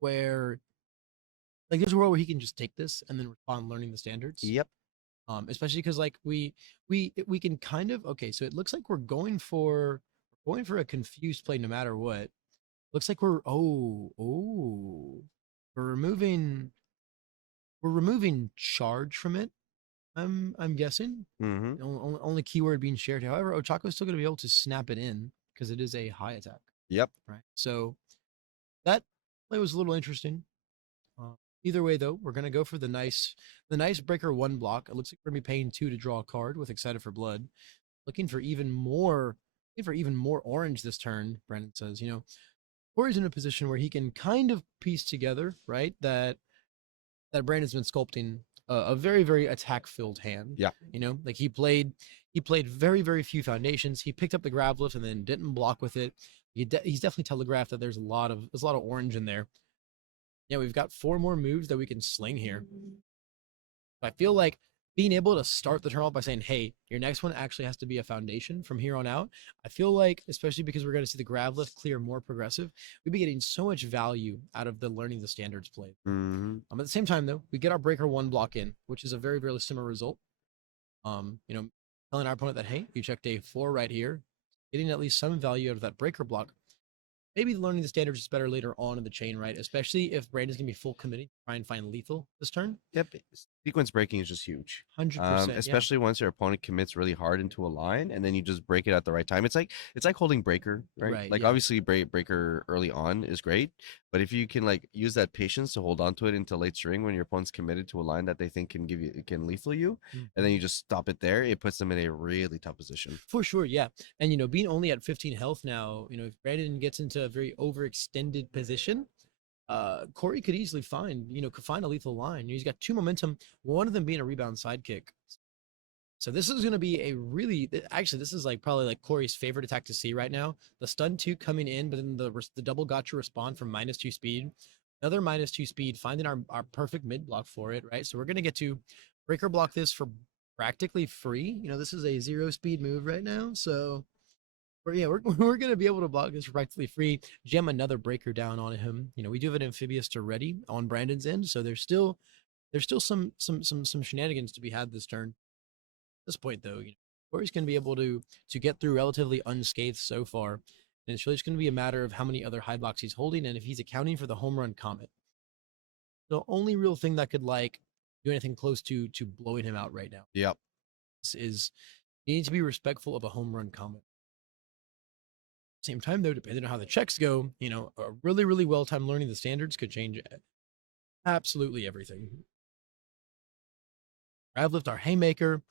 where like there's a world where he can just take this and then respond learning the standards. Yep. Especially because like we can kind of okay, so it looks like we're going for a confused play no matter what. Looks like we're removing charge from it. I'm guessing. Mm-hmm. Only keyword being shared. However, Ochako's still gonna be able to snap it in because it is a high attack, Yep. right? So that play was a little interesting. Either way, though, we're gonna go for the nice breaker 1 block. It looks like we're gonna be paying 2 to draw a card with Excited for Blood. Looking for even more orange this turn. Brandon says, you know, Corey's in a position where he can kind of piece together, right? That Brandon's been sculpting a very very attack filled hand. Yeah. You know, like he played very very few foundations. He picked up the grab lift and then didn't block with it. He's definitely telegraphed that there's a lot of orange in there. Yeah, we've got 4 more moves that we can sling here. I feel like being able to start the turn off by saying, hey, your next one actually has to be a foundation from here on out. I feel like, especially because we're going to see the grab lift clear more progressive, we'd be getting so much value out of the learning the standards play. Mm-hmm. At the same time, though, we get our breaker 1 block in, which is a very, very similar result. You know, telling our opponent that, hey, you checked a 4 right here, getting at least some value out of that breaker block. Maybe learning the standards is better later on in the chain, right? Especially if Brandon's gonna be full committed to try and find lethal this turn. Yep. Sequence breaking is just huge. 100%. Especially once your opponent commits really hard into a line and then you just break it at the right time. It's like holding breaker, right? Right, Like yeah. obviously breaker early on is great, but if you can like use that patience to hold on to it into late string when your opponent's committed to a line that they think can lethal you, and then you just stop it there, it puts them in a really tough position. For sure, yeah. And you know, being only at 15 health now, you know, if Brandon gets into a very overextended position, Corey could easily find a lethal line. He's got 2 momentum, one of them being a rebound sidekick. So this is going to be a really, actually, this is like probably like Corey's favorite attack to see right now. The stun 2 coming in, but then the double gotcha respond from -2 speed, another -2 speed, finding our perfect mid block for it, right? So we're going to get to breaker block this for practically free. You know, this is a 0 speed move right now, so we're going to be able to block this for practically free. Gem another breaker down on him. You know, we do have an amphibious to ready on Brandon's end, so there's still some shenanigans to be had this turn. At this point, though, you know, Corey's going to be able to get through relatively unscathed so far, and it's really just going to be a matter of how many other high blocks he's holding and if he's accounting for the home run comet. The only real thing that could like do anything close to blowing him out right now. Yep. Is you need to be respectful of a home run comet. Same time, though, depending on how the checks go, you know, a really, really well-timed learning the standards could change absolutely everything. Grab lift our haymaker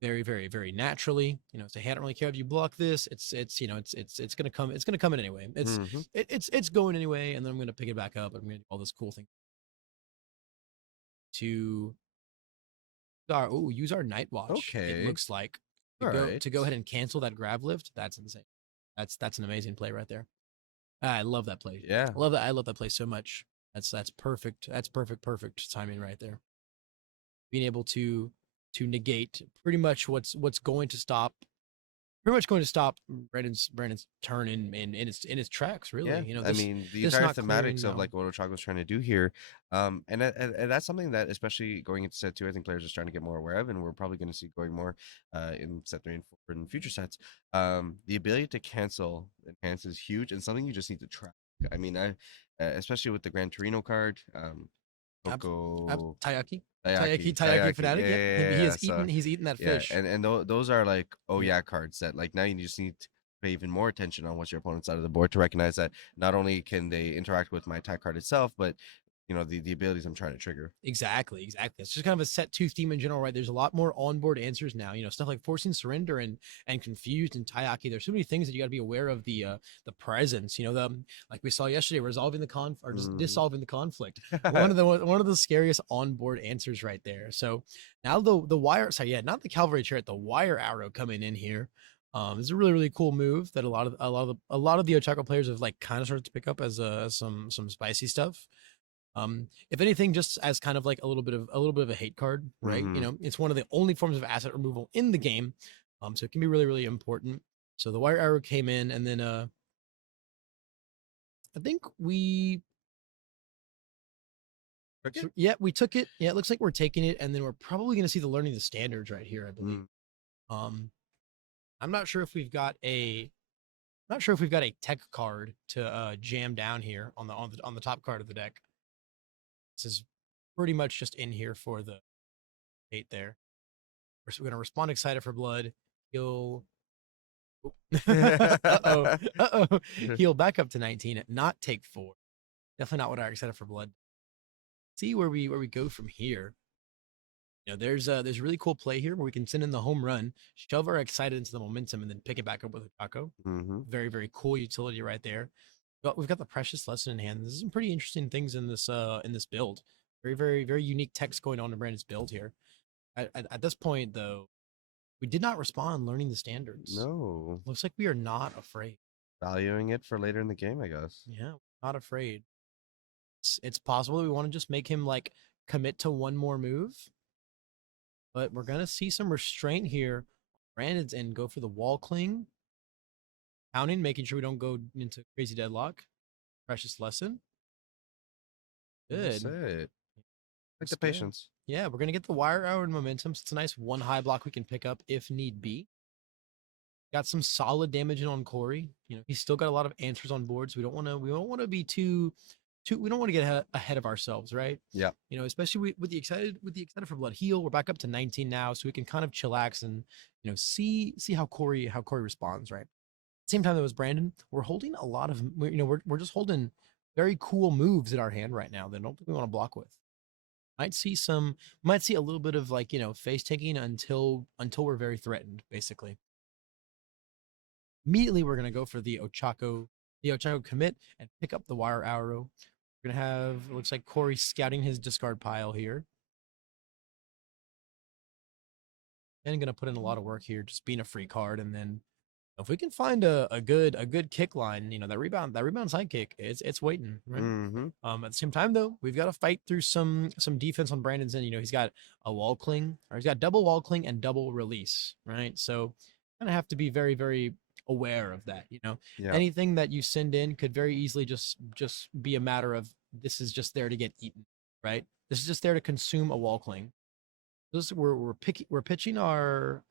very, very, very naturally. You know, say, hey, I don't really care if you block this. It's gonna come. It's gonna come in anyway. It's going anyway, and then I'm gonna pick it back up. I'm gonna do all this cool thing to use our night watch. Okay. It looks like to go ahead and cancel that grab lift. That's insane. That's an amazing play right there. I love that play. Yeah. I love that play so much. That's perfect. That's perfect timing right there. Being able to negate pretty much what's going to stop Brandon's turn in its tracks, really. Yeah. You know, I mean, the this entire not thematics clearing of like what Ochako's trying to do here, and that's something that especially going into set 2, I think players are starting to get more aware of, and we're probably going to see going more in set 3 and 4 in future sets. The ability to cancel enhance is huge and something you just need to track. I mean, especially with the Gran Torino card, Tayaki Tayaki fanatic. yeah, He's eaten that yeah, fish. and those are like cards that like now you just need to pay even more attention on what's your opponent's side of the board to recognize that not only can they interact with my attack card itself, but you know the abilities I'm trying to trigger. Exactly. It's just kind of a set 2 theme in general, right? There's a lot more onboard answers now. You know, stuff like forcing surrender and confused and Tayaki. There's so many things that you got to be aware of the presence. You know, like we saw yesterday, resolving the or just dissolving the conflict. one of the scariest onboard answers right there. So now the wire, sorry, yeah, not the cavalry chariot, the wire arrow coming in here. It's a really really cool move that a lot of the Ochako players have like kind of started to pick up as some spicy stuff. If anything, just as kind of like a little bit of a hate card, right? You Mhm. know, it's one of the only forms of asset removal in the game, so it can be really really important. So the wire arrow came in, and then I think we Okay. yeah, we took it. Yeah, it looks like we're taking it, and then we're probably going to see the learning the standards right here, I believe. Mm. Um, I'm not sure if we've got a not sure if we've got a tech card to jam down here on the top card of the deck. This is pretty much just in here for the 8 there. We're going to respond excited for blood. He'll uh-oh. Uh-oh. Heal back up to 19, not take 4. Definitely not what I excited for blood. See where we go from here. You know, there's a really cool play here where we can send in the home run, shove our excited into the momentum, and then pick it back up with a taco. Mhm. Very, very cool utility right there. But we've got the precious lesson in hand. There's some pretty interesting things in this build. Very, very, very unique text going on in Brandon's build here. At this point, though, we did not respond learning the standards. No. Looks like we are not afraid. Valuing it for later in the game, I guess. Yeah, not afraid. It's possible we want to just make him like commit to one more move, but we're gonna see some restraint here. Brandon's in, go for the wall cling, counting, making sure we don't go into crazy deadlock. Precious lesson. That's Good. it. Like That's the good. patience. Yeah, we're gonna get the wire hour and momentum. So it's a nice one high block we can pick up if need be. Got some solid damage in on Corey. You know, he's still got a lot of answers on board, so we don't want to be too we don't want to get ahead of ourselves, right? Yeah. You know, especially with the excited for blood heal. We're back up to 19 now, so we can kind of chillax and see how Corey responds, right? Same time that was Brandon, we're holding a lot of we're just holding very cool moves in our hand right now that I don't think we want to block with. Might see a little bit of like face taking until we're very threatened, basically. Immediately we're gonna go for the Ochako commit and pick up the wire arrow. We're gonna have, it looks like Corey scouting his discard pile here. And gonna put in a lot of work here, just being a free card, and then if we can find a good kick line, that rebound side kick, it's waiting, right? Mm-hmm. At the same time though, we've got to fight through some defense on Brandon's end. He's got a wall cling, or he's got double wall cling and double release, right? So kind of have to be very, very aware of that. Yeah. Anything that you send in could very easily just be a matter of this is just there to get eaten, right? This is just there to consume a wall cling. We're pitching our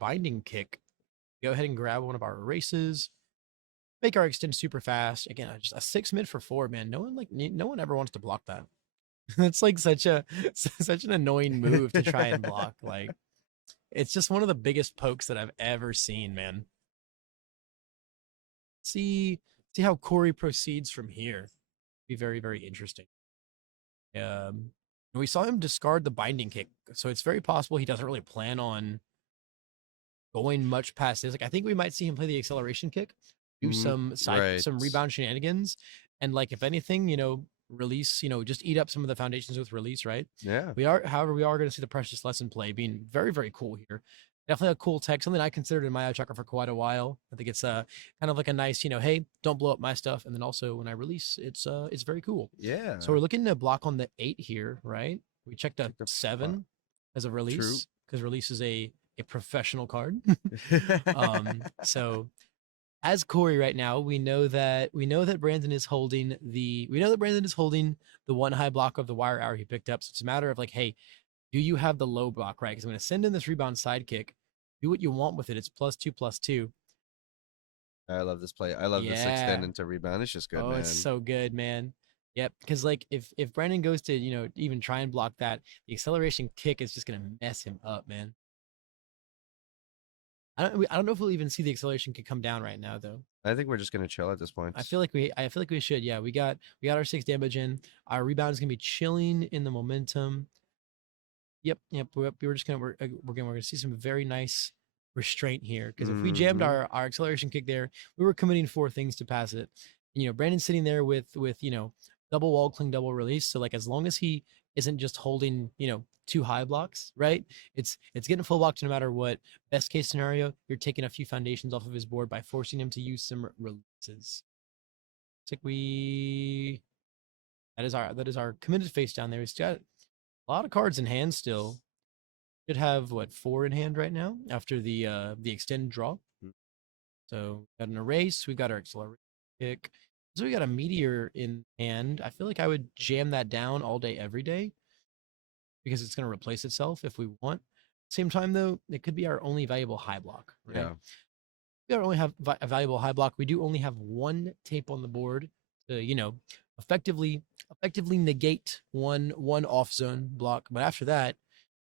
binding kick. Go ahead and grab one of our erases. Make our extend super fast. Again, just a 6 mid for 4, man. No one ever wants to block that. It's like such an annoying move to try and block. Like, it's just one of the biggest pokes that I've ever seen, man. See how Corey proceeds from here. Be very, very interesting. We saw him discard the binding kick, so it's very possible he doesn't really plan on going much past this. Like, I think we might see him play the acceleration kick, do some rebound shenanigans, and like if anything, release, just eat up some of the foundations with release, right? Yeah. However, we are going to see the precious lesson play being very, very cool here. Definitely a cool tech, something I considered in my chakra for quite a while. I think it's kind of like a nice, hey, don't blow up my stuff. And then also when I release, it's very cool. Yeah. So we're looking to block on the 8 here, right? We checked a 7 as a release because release is a professional card. So as Corey right now, we know that Brandon is holding the one high block of the wire hour he picked up. So it's a matter of like, hey, do you have the low block, right? Because I'm going to send in this rebound sidekick. Do what you want with it. It's +2/+2. I love this play. I love this extend into rebound. It's just good, man. It's so good, man. Yep, because like if Brandon goes to even try and block that, the acceleration kick is just gonna mess him up, man. I don't know if we'll even see the acceleration kick come down right now, though. I think we're just gonna chill at this point. I feel like we should. Yeah, we got our 6 damage in. Our rebound is gonna be chilling in the momentum. Yep. We're just gonna see some very nice restraint here, because if we jammed our acceleration kick there, we were committing 4 things to pass it. Brandon's sitting there with double wall cling, double release. So like as long as he isn't just holding, 2 high blocks, right? It's getting full blocked no matter what. Best case scenario, you're taking a few foundations off of his board by forcing him to use some releases. It's like that is our committed face down there. He's got a lot of cards in hand still. Should have what, 4 in hand right now after the extended draw. So we got an erase, we got our accelerate kick. So we got a meteor in hand. I feel like I would jam that down all day, every day, because it's going to replace itself if we want. Same time though, it could be our only valuable high block. Right? Yeah. We don't only have a valuable high block. We do only have 1 tape on the board to, effectively negate one off zone block. But after that,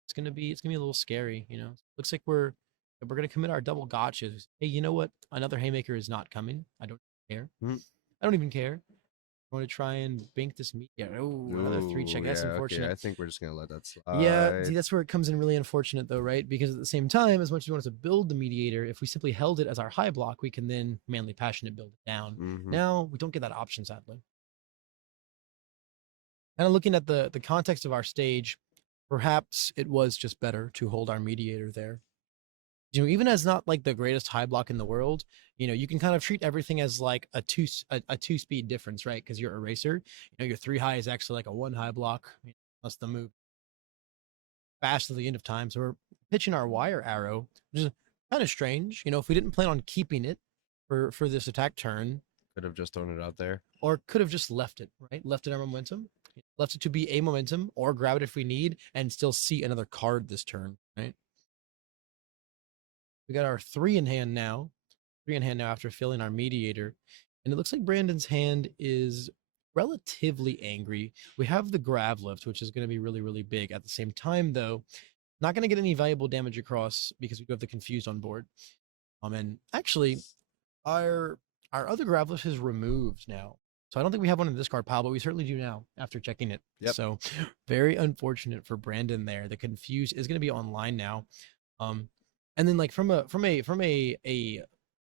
it's gonna be a little scary. Looks like we're gonna commit our double gotchas. Hey, you know what? Another haymaker is not coming. I don't care. I don't even care. I want to try and bank this meat. Yeah. Oh, another 3 check. That's unfortunate. Okay. I think we're just gonna let that slide. Yeah, see, that's where it comes in really unfortunate though, right? Because at the same time, as much as we want to build the mediator, if we simply held it as our high block, we can then manly passionate build it down. Now we don't get that option, sadly. Kind of looking at the context of our stage, perhaps it was just better to hold our mediator there. Even as not like the greatest high block in the world, you can kind of treat everything as like a two speed difference, right? Because your eraser, your 3 high is actually like a 1 high block, plus the move fast to the end of time. So we're pitching our wire arrow, which is kind of strange. If we didn't plan on keeping it for this attack turn, Could have just thrown it out there. or could have just left it, right? Left it our momentum, left it to be a momentum, or grab it if we need and still see another card this turn, right? We got our 3 in hand now. 3 in hand now after filling our mediator. And it looks like Brandon's hand is relatively angry. We have the grab lift, which is going to be really, really big. At the same time, though, not going to get any valuable damage across because we do have the confused on board. And actually, our other grab lift is removed now. So I don't think we have one in the discard pile, but we certainly do now after checking it. Yep. So very unfortunate for Brandon there. The confused is going to be online now. And then like from a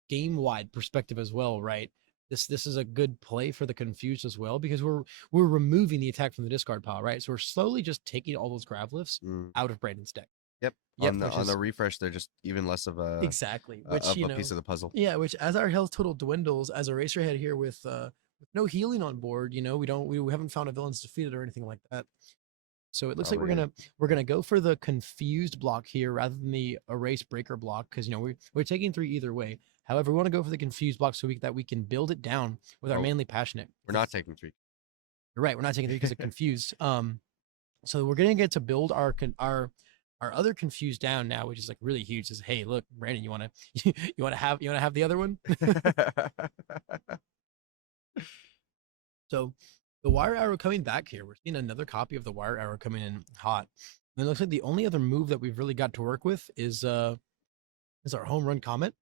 game wide perspective as well, right? This is a good play for the confused as well, because we're removing the attack from the discard pile, right? So we're slowly just taking all those grab lifts out of Brandon's deck. Yep. On the refresh, they're just even less of a exactly which of a piece of the puzzle. Yeah, which as our health total dwindles, as a Eraserhead here with no healing on board, we haven't found a villain's defeated or anything like that. So it looks like we're gonna go for the confused block here rather than the erase breaker block, because we're taking 3 either way. However, we want to go for the confused block so that we can build it down with our mainly passionate. We're not taking 3. You're right. We're not taking 3 because of confused. So we're gonna get to build our other confused down now, which is like really huge. Says, hey, look, Brandon, you wanna have the other one? So the wire arrow coming back here. We're seeing another copy of the wire arrow coming in hot. And it looks like the only other move that we've really got to work with is our home run comet.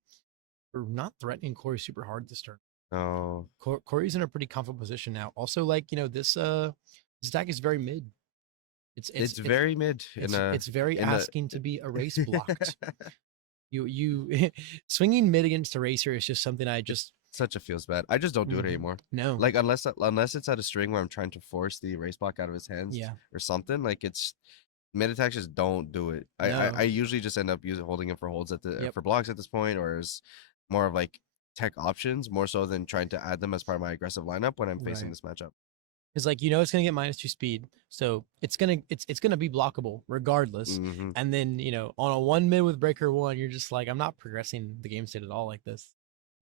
We're not threatening Corey super hard this turn. Oh, Corey's in a pretty comfortable position now. Also, like, this deck is very mid. It's very mid. It's very asking to be erase blocked. You swinging mid against eraser is just something I just such a feels bad. I just don't do it anymore. No, like unless it's at a string where I'm trying to force the erase block out of his hands, or something. Like it's mid attacks just don't do it. I usually just end up holding him for holds for blocks at this point, or as more of like tech options more so than trying to add them as part of my aggressive lineup when I'm facing this matchup. Because like it's gonna get -2 speed, so it's gonna be blockable regardless. And then on a 1 mid with breaker 1, you're just like, I'm not progressing the game state at all like this.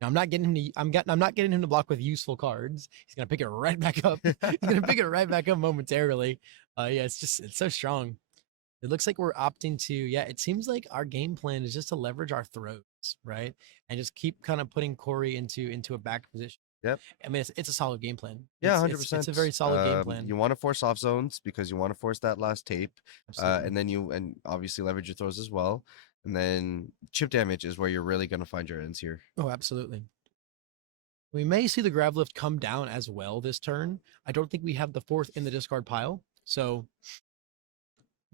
I'm not getting him to block with useful cards. He's gonna pick it right back up. He's gonna pick it right back up momentarily. It's so strong. It looks like we're opting to it seems like our game plan is just to leverage our throws, right? And just keep kind of putting Corey into a back position. Yep. I mean, it's a solid game plan. Yeah, 100%. It's a very solid game plan. You want to force off zones because you want to force that last tape, and then obviously leverage your throws as well. And then chip damage is where you're really going to find your ends here. Oh, absolutely. We may see the grab lift come down as well this turn. I don't think we have the 4th in the discard pile, so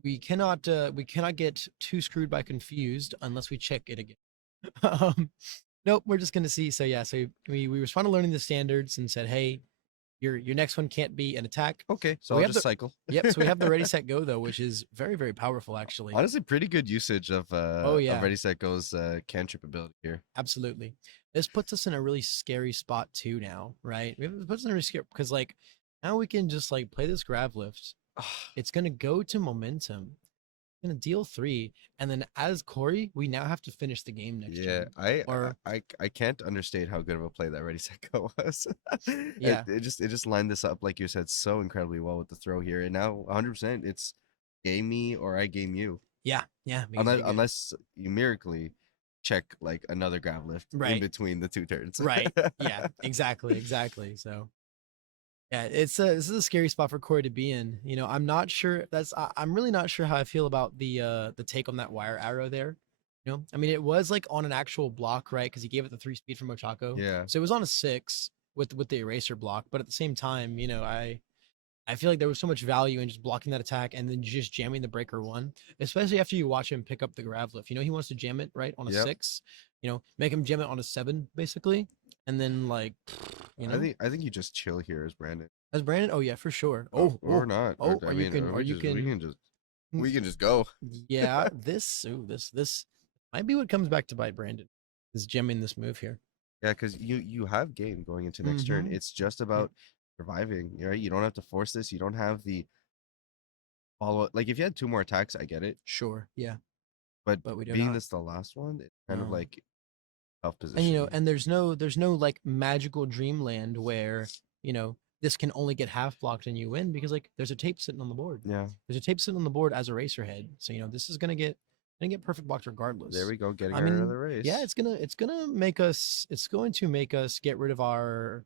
we cannot get too screwed by confused unless we check it again. Nope, we're just gonna see. So we responded to learning the standards and said, hey, your next one can't be an attack. Okay, so we I'll have just cycle. Yep. So we have the ready set go though, which is very very powerful actually. Honestly, pretty good usage of Oh yeah, Ready Set Go's cantrip ability here. absolutely. This puts us in a really scary spot too now, right? It puts us in a really scary because like now we can just like play this grab lift. It's gonna go to momentum. It's gonna deal 3, and then as Corey, we now have to finish the game next Yeah, turn. Or I can't understate how good of a play that Ready Set Go was. Yeah. It just lined this up like you said so incredibly well with the throw here, and now 100% it's game me or I game you. yeah, because Unless you miraculously check like another grab lift in Right. between the 2 turns. right, yeah, exactly. So yeah, this is a scary spot for Corey to be in. You know, I'm not sure. I'm really not sure how I feel about the take on that wire arrow there. You know, I mean, it was like on an actual block, right? Because he gave it the 3 speed from Ochako. Yeah. So it was on a 6 with the eraser block. But at the same time, you know, I feel like there was so much value in just blocking that attack and then just jamming the breaker 1, especially after you watch him pick up the grab lift. You know, he wants to jam it right on a Yep. 6. You know, make him jam it on a 7 basically, and then like, you know, I think you just chill here as Brandon. as Brandon. Oh yeah, for sure. Or not. Oh, I or mean, you can, or you can. we can just go. Yeah, this might be what comes back to bite Brandon. Is jamming this move here. Yeah, because you have game going into next turn. Mhm. It's just about surviving. Right? You don't have to force this. You don't have the follow. Like if you had 2 more attacks, I get it. Sure, yeah, But we do being not. this the last one, it's kind of No. like tough position. And you know, and there's no like magical dreamland where you know this can only get half blocked and you win because like there's a tape sitting on the board. Yeah. There's a tape sitting on the board as a racer head, so you know this is gonna get perfect blocked regardless. There we go. Getting I out mean, another race. yeah, it's going to make us get rid of our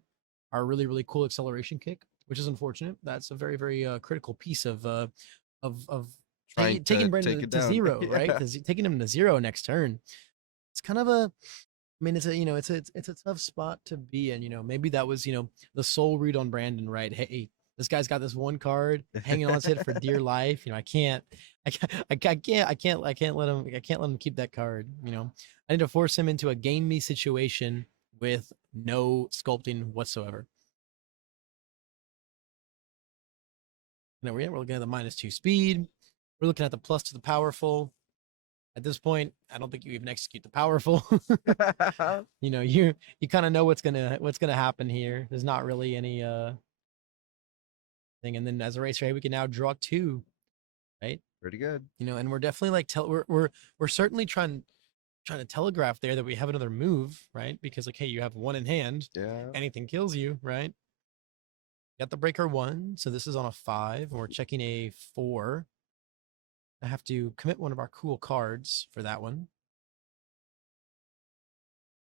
really cool acceleration kick, which is unfortunate. That's a very critical piece of Trying taking to Brandon take it to down. 0, right? Yeah. Taking him to 0 next turn. It's kind of a I mean, it's a tough spot to be in. You know, maybe that was the soul read on Brandon, right? Hey, this guy's got this one card hanging on his head for dear life. You know, I can't let him keep that card. You know, I need to force him into a game me situation with no sculpting whatsoever. Now we're looking at the -2 speed. We're looking at the plus to the powerful. At this point, I don't think you even execute the powerful. You know, you kind of know what's gonna happen here. There's not really any thing. And then as a racer, hey, we can now draw 2, right? Pretty good. You know, and we're definitely like we're certainly trying to telegraph there that we have another move, right? Because like, hey, you have 1 in hand. Yeah. Anything kills you, right? Got the breaker 1, so this is on a 5, and we're checking a 4. I have to commit one of our cool cards for that one.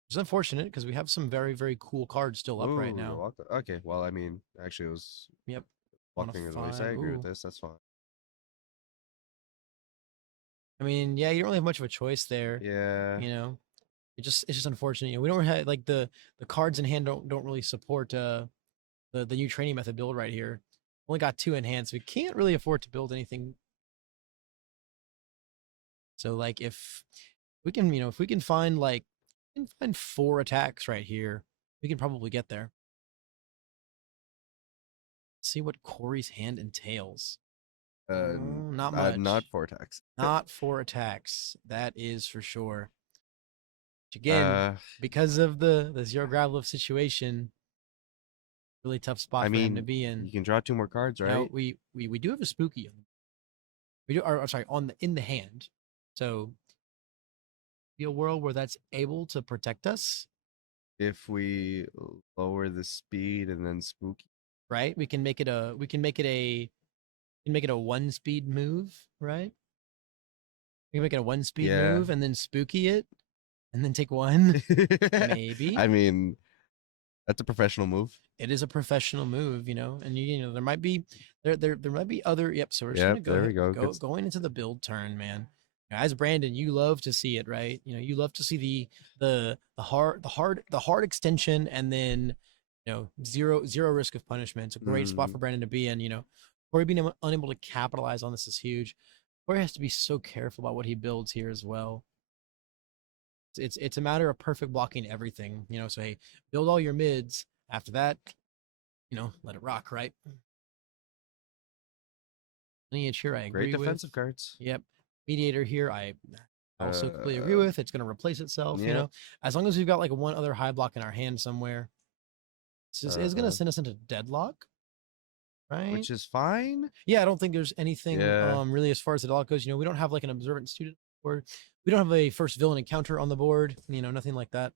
It's unfortunate because we have some very cool cards still up right now. Okay. Well, I mean, actually, it was Yep. On a walking the race. I 5, agree with ooh. this. That's fine. I mean, yeah, you don't really have much of a choice there. Yeah. You know, it's just unfortunate. You know, we don't have like the cards in hand don't really support the new training method build right here. Only got 2 in hand, so we can't really afford to build anything. So like if we can, if we can find 4 attacks right here, we can probably get there. Let's see what Corey's hand entails. Not much. Not 4 attacks. Not 4 attacks. That is for sure. Which again, because of the 0 grab lift situation, really tough spot for him to be in. You can draw 2 more cards, right? Now, we do have a spooky. We do. Or, I'm sorry, in the hand. So, be a world where that's able to protect us. If we lower the speed and then spooky, right? We can make it a 1 speed move, right? We can make it a 1 speed move and then spooky it, and then take 1. Maybe. I mean, that's a professional move. It is a professional move, you know, and you know there might be other. Yep. So we're just gonna there we go. Going into the build turn, man. As Brandon, you love to see it, right? You know, you love to see the hard extension, and then zero risk of punishment. It's a great spot for Brandon to be in. You know, Corey being unable to capitalize on this is huge. Corey has to be so careful about what he builds here as well. It's a matter of perfect blocking everything. You know, so hey, build all your mids. After that, let it rock, right? Lineage here, I Great agree with. defensive cards. Yep. Mediator here, I also completely agree Uh, with. It's going to replace itself, yeah. as long as we've got like one other high block in our hand somewhere. This is going to Uh, send us into deadlock, right? which is fine. Yeah, I don't think there's anything Yeah. really as far as the deadlock goes. We don't have like an observant student board. We don't have a first villain encounter on the board, nothing like that.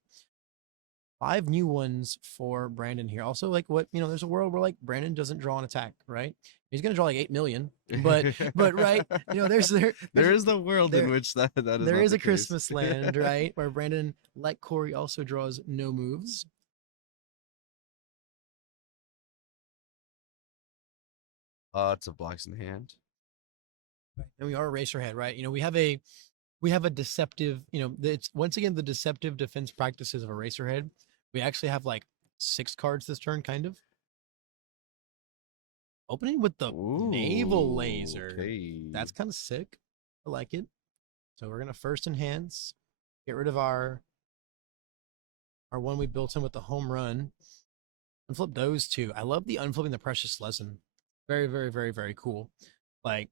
5 new ones for Brandon here. Also, like there's a world where like Brandon doesn't draw an attack, right? He's gonna draw like 8 million, but right, there's There is the world in there- which that is there not is the a case. Christmas land, right, where Brandon, like Corey, also draws no moves. Lots of blocks in hand. And we are Eraserhead, right? We have a deceptive, it's once again the deceptive defense practices of Eraserhead. We actually have like 6 cards this turn, kind of. Opening with the naval laser. Okay. That's kind of sick. I like it. So we're gonna first enhance, get rid of our one we built in with the home run, unflip those 2. I love the unflipping the precious lesson. Very, very, very, very cool. Like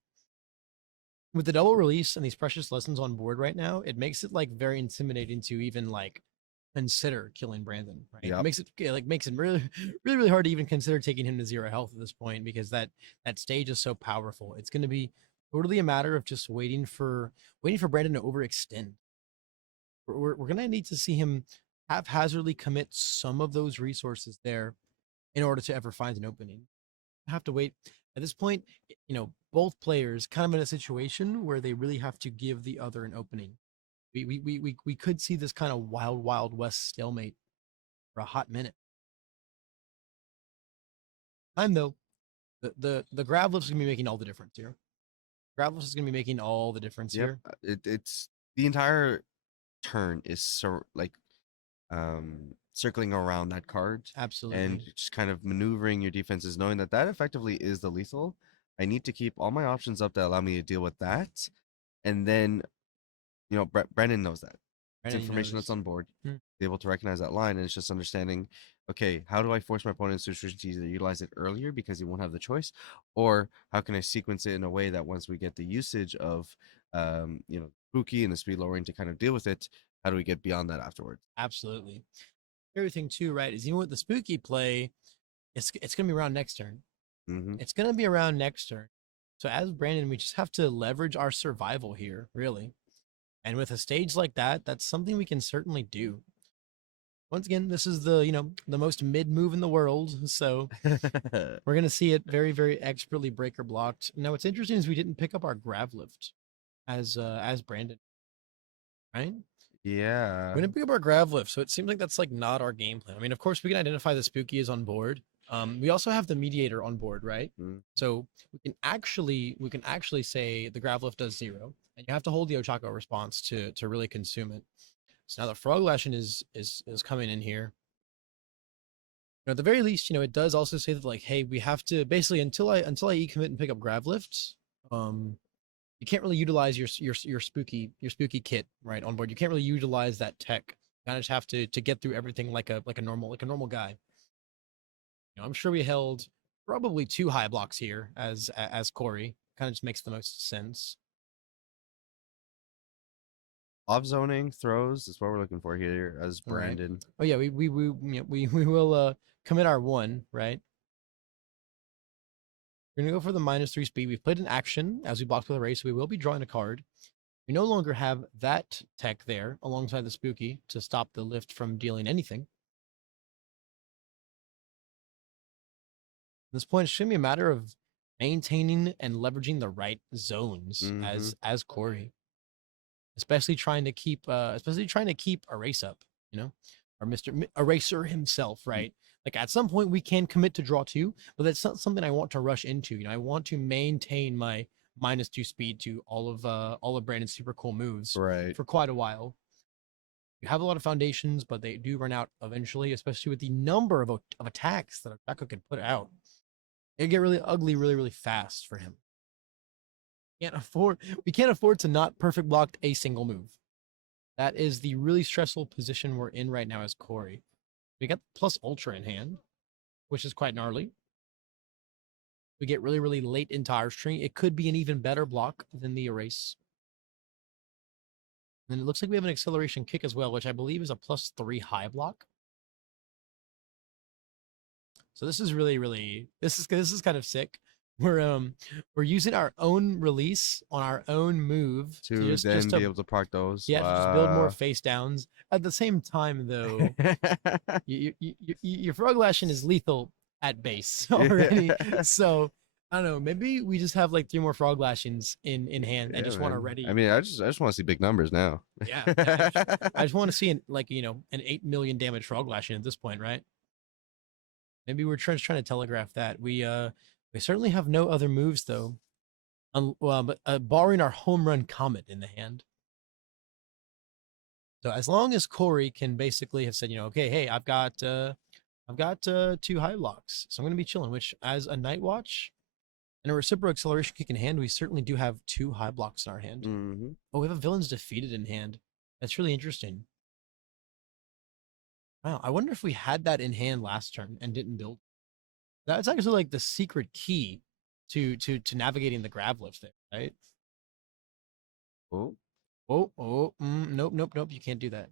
with the double release and these precious lessons on board right now, it makes it like very intimidating to even like consider killing Brandon. Right? Yep. It makes it really, really, really hard to even consider taking him to 0 health at this point because that stage is so powerful. It's going to be totally a matter of just waiting for Brandon to overextend. We're going to need to see him haphazardly commit some of those resources there in order to ever find an opening. Have to wait. At this point, both players kind of in a situation where they really have to give the other an opening. We could see this kind of wild west stalemate for a hot minute. Time though, the grav lift is gonna be making all the difference here. Grav lift is gonna be making all the difference here. It's the entire turn is circling around that card. Absolutely. And just kind of maneuvering your defenses, knowing that effectively is the lethal. I need to keep all my options up that allow me to deal with that. And then, Brandon knows that. It's information that's on board. Be able to recognize that line, and it's just understanding, okay, how do I force my opponent's situation to either utilize it earlier because he won't have the choice, or how can I sequence it in a way that once we get the usage of, spooky and the speed lowering to kind of deal with it, how do we get beyond that afterwards? Absolutely. Everything too, right, is even with the spooky play, it's gonna be around next turn. It's gonna be around next turn. So as Brandon, we just have to leverage our survival here, really. And with a stage like that, that's something we can certainly do. Once again, this is the most mid move in the world, so we're gonna see it very, very expertly breaker blocked. Now, what's interesting is we didn't pick up our grav lift as Brandon, right? Yeah. We didn't pick up our grav lift, so it seems like that's like not our game plan. I mean, of course, we can identify the spooky is on board. We also have the mediator on board, right? So we can actually say the grav lift does 0, and you have to hold the Ochako response to really consume it. So now the frog lashing is coming in here. At the very least, it does also say that like, hey, we have to basically until I e-commit and pick up grav lifts, you can't really utilize your spooky kit right on board. You can't really utilize that tech. You kind of just have to get through everything like a normal guy. I'm sure we held probably 2 high blocks here as Corey. Kind of just makes the most sense. Off zoning throws is what we're looking for here as Brandon. Right. Oh yeah, we will commit our 1, right? We're gonna go for the -3 speed. We've played an action as we blocked with a race, so we will be drawing a card. We no longer have that tech there alongside the spooky to stop the lift from dealing anything. At this point, it's gonna be a matter of maintaining and leveraging the right zones as Corey. Especially trying to keep Erase up, or Mr. Eraser himself, right? Like at some point we can commit to draw 2, but that's not something I want to rush into. I want to maintain my -2 speed to all of Brandon's super cool moves for quite a while. You have a lot of foundations, but they do run out eventually, especially with the number of attacks that Ochako can put out. It get really ugly really, really fast for him. We can't afford to not perfect block a single move. That is the really stressful position we're in right now as Corey. We got plus ultra in hand. which is quite gnarly. We get really, really late into our string. It could be an even better block than the erase. And it looks like we have an acceleration kick as well, which I believe is a +3 high block. So this is really, really this is kind of sick. We're using our own release on our own move to then be able to park those. Yeah, to just build more face downs. At the same time, though, your frog lashing is lethal at base already. So I don't know. Maybe we just have like 3 more frog lashings in hand and just want to ready. I mean, I just want to see big numbers now. Yeah, I just want to see an 8 million damage frog lashing at this point, right? Maybe we're trying to telegraph that. We certainly have no other moves though. But barring our home run comet in the hand. So as long as Corey can basically have said, okay, hey, I've got 2 high blocks, so I'm gonna be chilling. Which, as a Night Watch and a reciprocal acceleration kick in hand, we certainly do have 2 high blocks in our hand. Mm-hmm. Oh, we have a Villain's Defeated in hand. That's really interesting. Wow, I wonder if we had that in hand last turn and didn't build. That's actually like the secret key to navigating the grab lift there, right? Nope. You can't do that.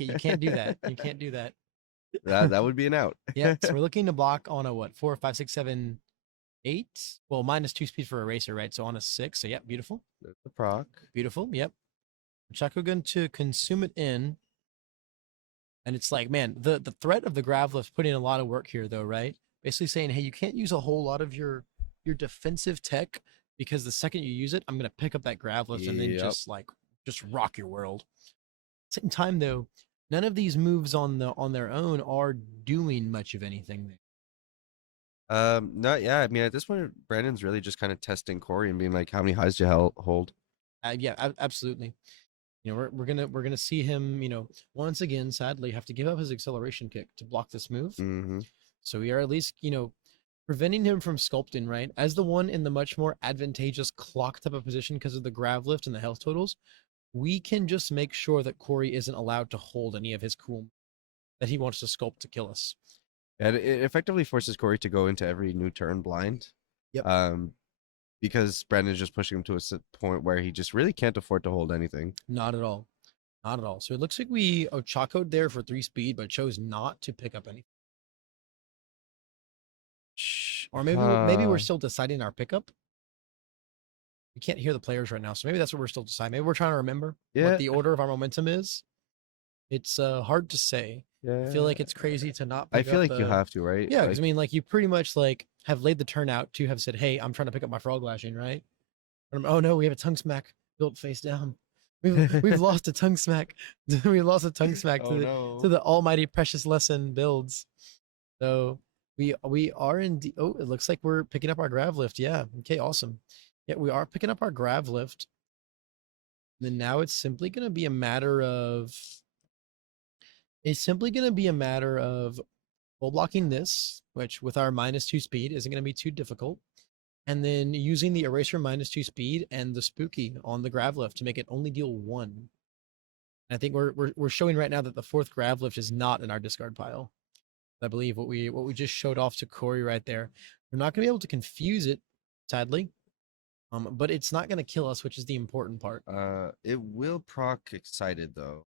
You can't do that. You can't do that. That would be an out. Yeah, so we're looking to block on a 4, 5, 6, 7, 8. Well, -2 speed for eraser, right? So on a 6. So yeah, beautiful. There's the proc. Beautiful. Yep. Chaco going to consume it in. And it's like, man, the threat of the grab lift putting in a lot of work here, though, right? Basically saying, hey, you can't use a whole lot of your defensive tech, because the second you use it, I'm gonna pick up that grab lift and then just rock your world. Same time, though, none of these moves on their own are doing much of anything there. No, yeah. I mean, at this point, Brandon's really just kind of testing Corey and being like, how many highs do you hold? Yeah, absolutely. We're gonna see him, once again, sadly, have to give up his acceleration kick to block this move. Mm-hmm. So we are at least, preventing him from sculpting, right? As the one in the much more advantageous clock type of position because of the grab lift and the health totals, we can just make sure that Corey isn't allowed to hold any of his cool that he wants to sculpt to kill us. And it effectively forces Corey to go into every new turn blind. Yep. Because Brandon's just pushing him to a point where he just really can't afford to hold anything. Not at all. Not at all. So it looks like we Ochako'd there for 3 speed, but chose not to pick up anything. Or maybe we're still deciding our pickup. We can't hear the players right now, so maybe that's what we're still deciding. Maybe we're trying to remember what the order of our momentum is. It's hard to say. Yeah. I feel like it's crazy to not. I feel like you have to, right? Yeah, because I mean, like you pretty much have laid the turn out to have said, "Hey, I'm trying to pick up my frog lashing," right? Oh no, we have a tongue smack built face down. We've lost a tongue smack. We lost a tongue smack to the almighty precious lesson builds. So we are indeed. Oh, it looks like we're picking up our grav lift. Yeah. Okay. Awesome. Yeah, we are picking up our grav lift. And then now it's simply going to be a matter of. It's simply going to be a matter of full blocking this, which with our -2 speed isn't going to be too difficult. And then using the eraser -2 speed and the spooky on the grav lift to make it only deal 1. I think we're showing right now that the 4th grav lift is not in our discard pile. I believe what we just showed off to Corey right there. We're not going to be able to confuse it, sadly. But it's not going to kill us, which is the important part. It will proc excited though.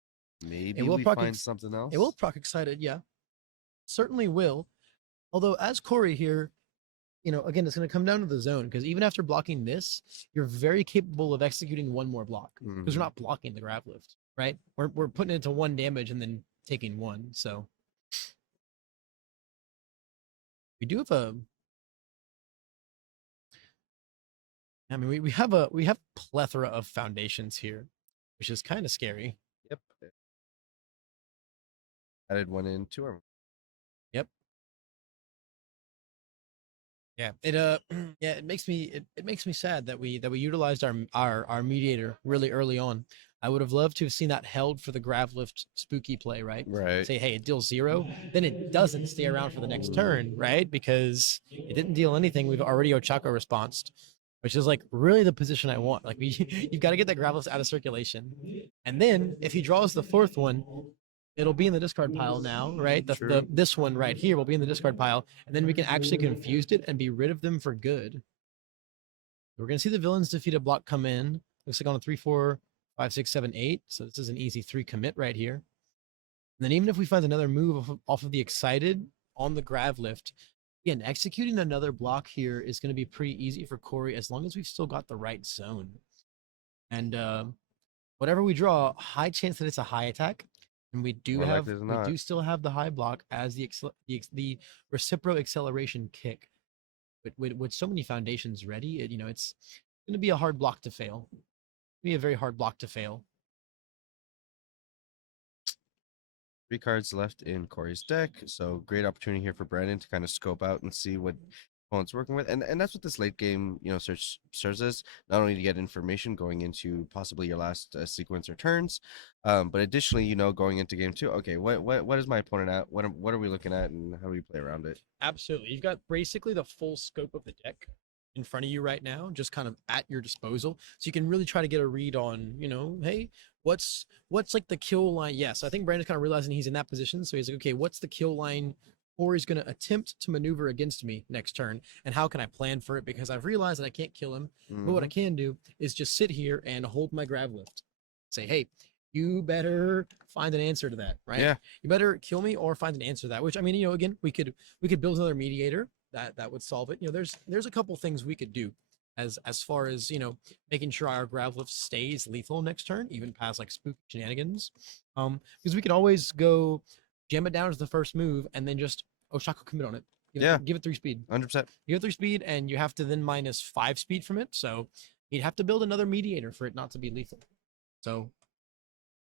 Maybe we find something else. It will proc excited, yeah. Certainly will. Although as Corey here, again, it's going to come down to the zone, because even after blocking this, you're very capable of executing 1 more block, because we're not blocking the grab lift, right? We're putting it to 1 damage and then taking 1. So we do have we have a plethora of foundations here, which is kind of scary. Yep. Added 1 into our. Yep. Yeah. It makes me sad that we utilized our mediator really early on. I would have loved to have seen that held for the grav lift spooky play, right? Right. Say, hey, it deals 0, then it doesn't stay around for the next turn, right? Because it didn't deal anything. We've already Ochako responsed, which is like really the position I want. Like you've got to get that grav lift out of circulation, and then if he draws the 4th one, it'll be in the discard pile now, right? This one right here will be in the discard pile, and then we can actually confuse it and be rid of them for good. We're gonna see the villains defeated block come in. Looks like on a 3, 4, 5, 6, 7, 8. So this is an easy 3 commit right here. And then even if we find another move off of the excited on the grav lift, again, executing another block here is going to be pretty easy for Corey as long as we've still got the right zone. And whatever we draw, high chance that it's a high attack. And we do still have the high block as the reciprocal acceleration kick. But with so many foundations ready, it's going to be a hard block to fail. Be a very hard block to fail. 3 cards left in Corey's deck, so great opportunity here for Brandon to kind of scope out and see what opponent's working with, and that's what this late game search serves as, not only to get information going into possibly your last sequence or turns, but additionally going into game 2. Okay, what is my opponent at? What are we looking at, and how do we play around it? Absolutely, you've got basically the full scope of the deck in front of you right now, just kind of at your disposal, so you can really try to get a read on hey, what's like the kill line. Yes, I think Brandon's kind of realizing he's in that position, so he's like, okay, what's the kill line Corey's going to attempt to maneuver against me next turn, and how can I plan for it? Because I've realized that I can't kill him, but what I can do is just sit here and hold my grav lift. Say, hey, you better find an answer to that, right? Yeah. You better kill me or find an answer to that, which, I mean, again, we could build another mediator that would solve it. There's a couple things we could do as far as, making sure our grav lift stays lethal next turn, even past like spooky shenanigans. Because we could always go jam it down as the first move and then just Oshaku commit on it. Give it 3 speed. 100%. Give it 3 speed, and you have to then minus 5 speed from it. So you'd have to build another mediator for it not to be lethal. So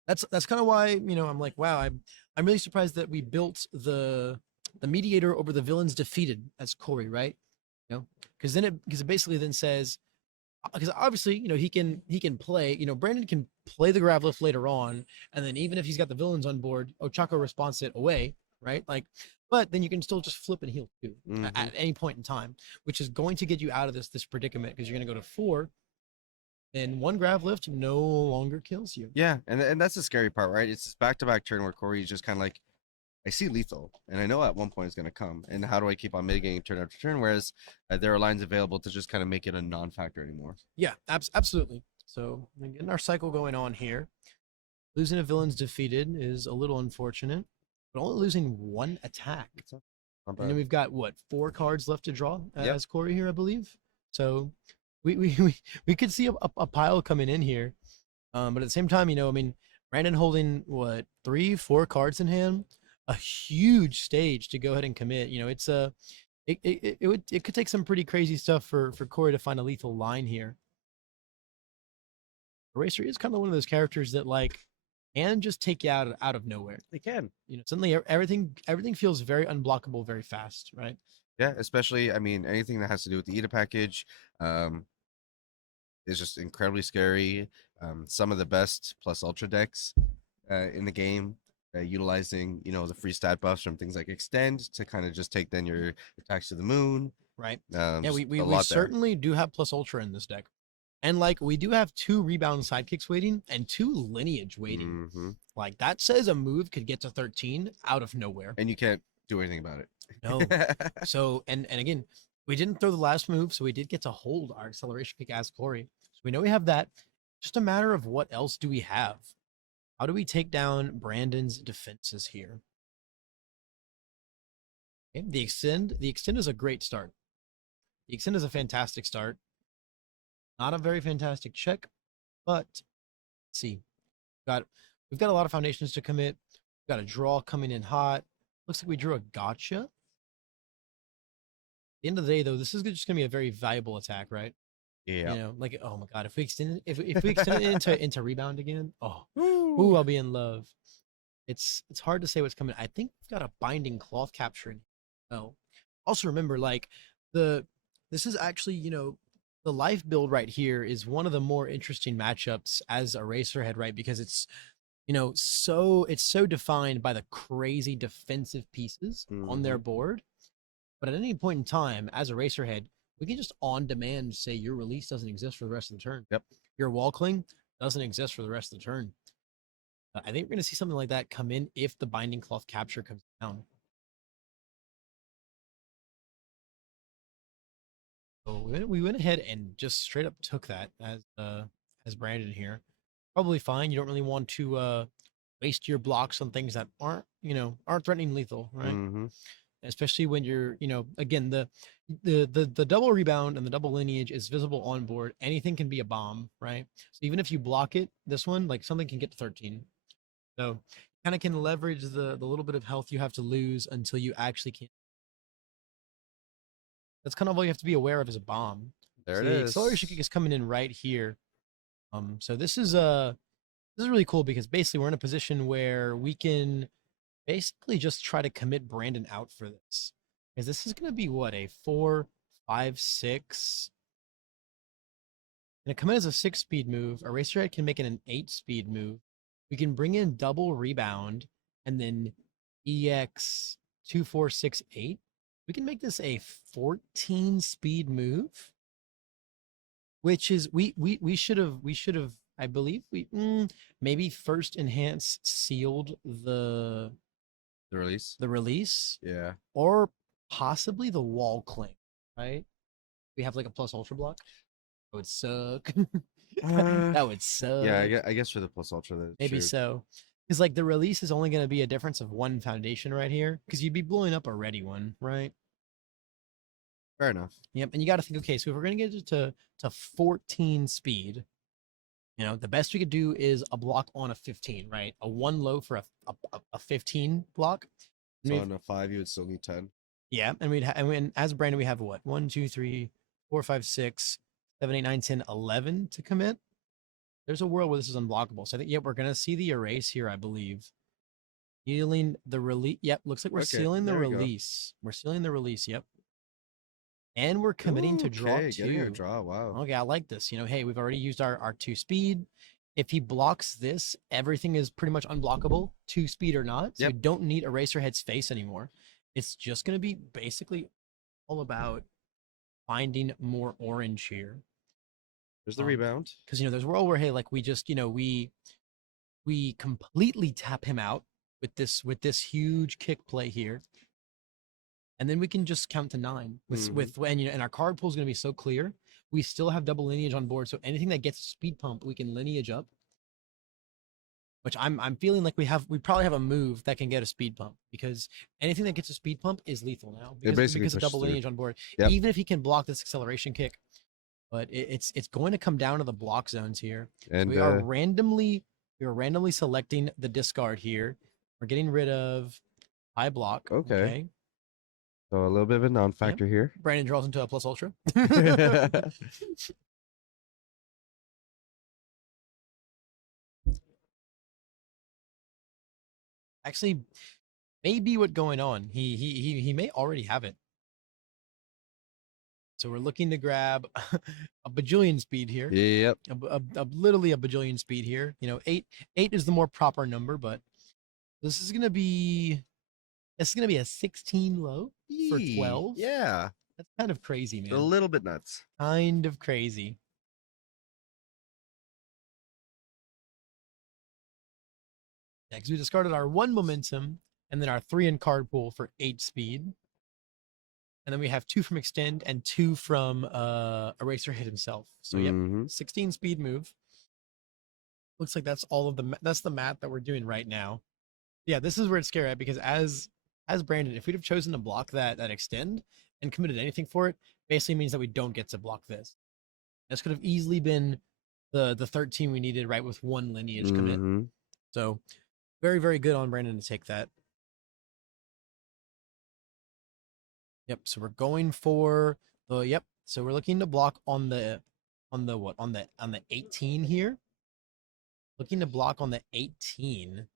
that's kind of why, I'm like, wow, I'm really surprised that we built the mediator over the villains defeated as Corey, right? Because it basically then says, because obviously, he can play, Brandon can play the grav lift later on, and then even if he's got the villains on board, Ochako responds it away, right? Like, but then you can still just flip and heal too at any point in time, which is going to get you out of this predicament, because you're going to go to 4, and 1 grav lift no longer kills you. Yeah, and that's the scary part, right? It's this back-to-back turn where Corey's just kind of like, I see lethal, and I know at one point it's going to come, and how do I keep on mitigating turn after turn? Whereas there are lines available to just kind of make it a non-factor anymore. Yeah, absolutely. So getting our cycle going on here. Losing a villain's defeated is a little unfortunate, but only losing 1 attack. And then we've got 4 cards left to draw as Corey here, I believe. So we could see a pile coming in here, but at the same time, Brandon holding 3, 4 cards in hand. A huge stage to go ahead and commit. It could take some pretty crazy stuff for Corey to find a lethal line here. Eraser is kind of one of those characters that can just take you out of nowhere. They can. Suddenly everything feels very unblockable very fast, right? Yeah, especially, anything that has to do with the Ida package is just incredibly scary. Some of the best plus ultra decks in the game. Utilizing the free stat buffs from things like extend to kind of just take then your attacks to the moon, right? Yeah, we certainly do have plus ultra in this deck, and we do have 2 rebound sidekicks waiting and 2 lineage waiting. That says a move could get to 13 out of nowhere, and you can't do anything about it. No. So and again, we didn't throw the last move, so we did get to hold our acceleration kick as Corey. So we know we have that. Just a matter of what else do we have. How do we take down Brandon's defenses here? Okay, the extend is a great start. The extend is a fantastic start. Not a very fantastic check, but let's see. We've got a lot of foundations to commit. We've got a draw coming in hot. Looks like we drew a gotcha. At the end of the day, though, this is just going to be a very valuable attack, right? Yeah. Oh my god, if we extend it into rebound again, ooh, I'll be in love. It's hard to say what's coming. I think we've got a binding cloth capturing. Oh, also remember, this is actually, the life build right here is one of the more interesting matchups as Eraserhead, right? Because it's so defined by the crazy defensive pieces on their board. But at any point in time, as Eraserhead, we can just on demand say your release doesn't exist for the rest of the turn. Yep. Your wall cling doesn't exist for the rest of the turn. I think we're gonna see something like that come in if the binding cloth capture comes down. So we went ahead and just straight up took that as Brandon here. Probably fine. You don't really want to waste your blocks on things that aren't, aren't threatening lethal, right? Mm-hmm. Especially when you're, again, the double rebound and the double lineage is visible on board. Anything can be a bomb, right? So even if you block it, this one, like something can get to 13. So kind of can leverage the little bit of health you have to lose until you actually can. That's kind of all you have to be aware of is a bomb. There So it the is. acceleration kick is coming in right here. So this is really cool because basically we're in a position where we can basically just try to commit Brandon out for this. Because this is gonna be what, a 4, 5, 6. And a commit as a 6-speed move. Eraserhead can make it an 8-speed move. We can bring in double rebound and then EX 2, 4, 6, 8. We can make this a 14-speed move, which is we should have I believe maybe first enhance sealed the The release. release Yeah. or possibly the wall cling, right? We have like a plus ultra block. That would suck. That would suck. Yeah, I guess for the plus ultra, that Maybe so. Because like the release is only going to be a difference of 1 foundation right here. Because you'd be blowing up a ready one, right? Fair enough. Yep. And you got to think, okay, so if we're going to get it to 14 speed, the best we could do is a block on a 15, right? A 1 low for a 15 block. So on a 5, you would still need 10. Yeah, and and as Brandon, we have what? 1, 2, 3, 4, 5, 6, 7, 8, 9, 10, 11 to commit. There's a world where this is unblockable. So I think, we're gonna see the erase here, I believe. Sealing the release. Yep, looks like we're Okay, sealing the there we go. release. We're sealing the release. Yep. And we're committing to draw Okay, getting a 2. draw. Wow. Okay, I like this. Hey, we've already used our 2 speed. If he blocks this, everything is pretty much unblockable, 2 speed or not. So Yep. you don't need Eraserhead's face anymore. It's just going to be basically all about finding more orange here. There's the rebound. Because there's a world where, hey, like we just we completely tap him out with this huge kick play here. And then we can just count to 9 with and our card pool is going to be so clear. We still have double lineage on board, so anything that gets a speed pump, we can lineage up. Which I'm feeling like we probably have a move that can get a speed pump because anything that gets a speed pump is lethal now because of double lineage on board. Yep. Even if he can block this acceleration kick, but it's going to come down to the block zones here. And We are randomly selecting the discard here. We're getting rid of high block. Okay. So a little bit of a non-factor here. Brandon draws into a plus ultra. Actually, maybe what's going on. He may already have it. So we're looking to grab a bajillion speed here. Yep. Literally a bajillion speed here. 8 is the more proper number, but this is gonna be a 16 low for 12. Yeah. That's kind of crazy, man. A little bit nuts. Kind of crazy. Yeah, because we discarded our 1 momentum and then our 3 in card pool for 8 speed. And then we have 2 from extend and 2 from Eraserhead himself. So yep, 16 speed move. Looks like that's that's the math that we're doing right now. Yeah, this is where it's scary, right? Because as Brandon, if we'd have chosen to block that extend and committed anything for it, basically means that we don't get to block this. This could have easily been the 13 we needed, right, with 1 lineage commit. So very, very good on Brandon to take that. Yep. So we're going for the So we're looking to block on the 18 here. Looking to block on the 18.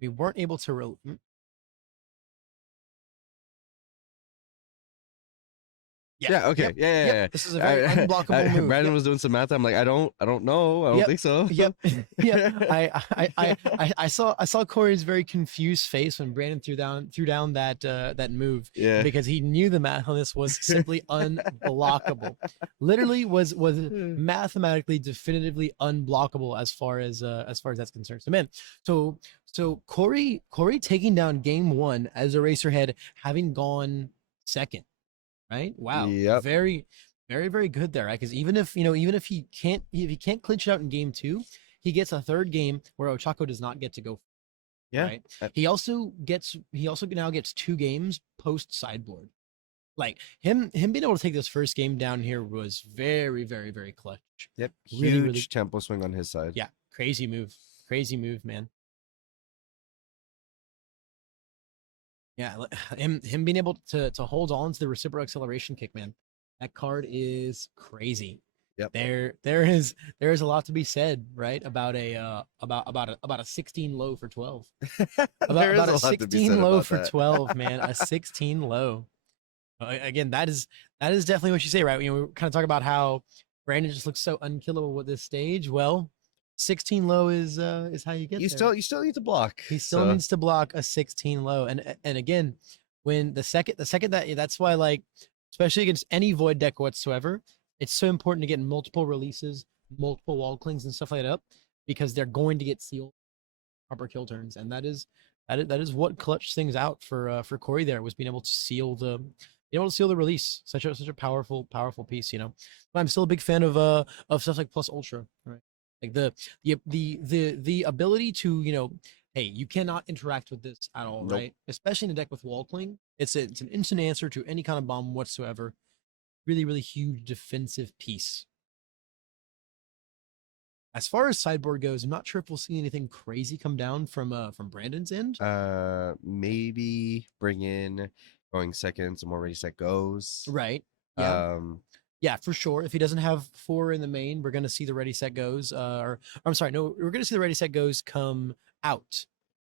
We weren't able to. Yeah. Okay. Yep. Yeah. Yep. Yeah. This is a very unblockable move. Brandon Yep. was doing some math. I'm like, I don't know. I don't Yep. think so. Yep. Yeah. I saw Corey's very confused face when Brandon threw down that move Yeah. because he knew the math on this was simply unblockable. Literally was mathematically definitively unblockable as far as that's concerned. So man, so Corey taking down game 1 as Eraserhead having gone second, right? Wow. Yep. Very, very, very good there, right? Because even if he can't clinch it out in game 2, he gets a third game where Ochako does not get to go. Yeah. Right. He also now gets 2 games post sideboard. Like him being able to take this first game down here was very, very, very clutch. Yep. Really, Huge really- tempo swing on his side. Yeah. Crazy move, man. Yeah, him being able to hold on to the reciprocal acceleration kick, man. That card is crazy. Yep. There is a lot to be said, right? About a 16 low for 12. There is About a a lot to be 16 said low about for that. 12, man. A 16 low. Again, that is definitely what you say, right? We kind of talk about how Brandon just looks so unkillable with this stage. Well, 16 low is how you get You there. still need to block. He still so- needs to block a 16 low, and again, when the second that's why, like, especially against any void deck whatsoever, it's so important to get multiple releases, multiple wall clings and stuff like that up, because they're going to get sealed proper kill turns, and that is what clutched things out for Corey. There was being able to seal the release. Such a powerful piece, you know. But I'm still a big fan of stuff like Plus Ultra, right? Like the ability to, you know, hey, you cannot interact with this at all, Nope. right? Especially in a deck with wall cling. It's an instant answer to any kind of bomb whatsoever. Really, really huge defensive piece. As far as sideboard goes, I'm not sure if we'll see anything crazy come down from Brandon's end. Maybe bring in going second, some more ready set goes. Right. Yeah. Yeah. Yeah, for sure. If he doesn't have 4 in the main, we're gonna see the ready set goes. I'm sorry, no, we're gonna see the ready set goes come out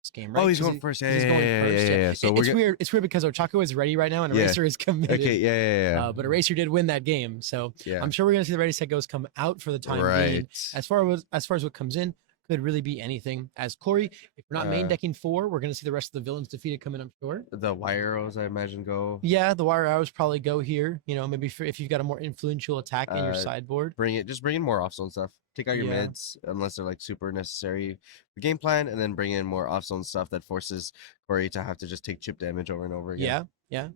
this game, right? Oh, he's 'Cause going first. 'cause Yeah, he's going yeah, first. yeah. So It's we're weird. It's weird because Ochako is ready right now and Yeah. Eraser is committed. okay. Yeah. But Eraser did win that game, so Yeah. I'm sure we're gonna see the ready set goes come out for the time being. Right. As far as what comes in, could really be anything. As Corey, if we're not main decking 4, we're gonna see the rest of the villains defeated come in, I'm sure. The wire arrows, I imagine, go. Yeah, the wire arrows probably go here. You know, maybe if you've got a more influential attack in your Uh, sideboard. Just bring in more off zone stuff. Take out your Yeah. mids unless they're like super necessary for game plan, and then bring in more off zone stuff that forces Corey to have to just take chip damage over and over again. Yeah.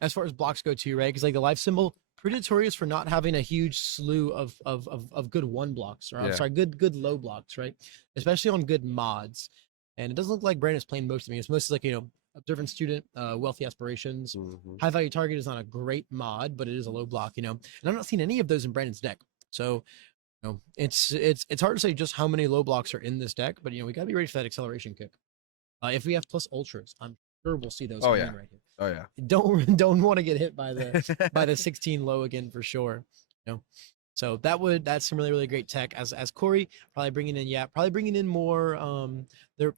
As far as blocks go too, right? Because like the life symbol, pretty notorious for not having a huge slew of good 1 blocks, or I'm Yeah. sorry, good low blocks, right? Especially on good mods. And it doesn't look like Brandon's playing most of it. It's mostly like, you know, observant student, wealthy aspirations. Mhm. High value target is not a great mod, but it is a low block, you know. And I'm not seeing any of those in Brandon's deck. So, you know, it's hard to say just how many low blocks are in this deck, but you know, we gotta be ready for that acceleration kick. If we have plus ultras, I'm sure we'll see those Oh, coming yeah. right here. Oh yeah. Don't want to get hit by the 16 low again for sure. You know, so that's some really, really great tech. As Corey probably bringing in more.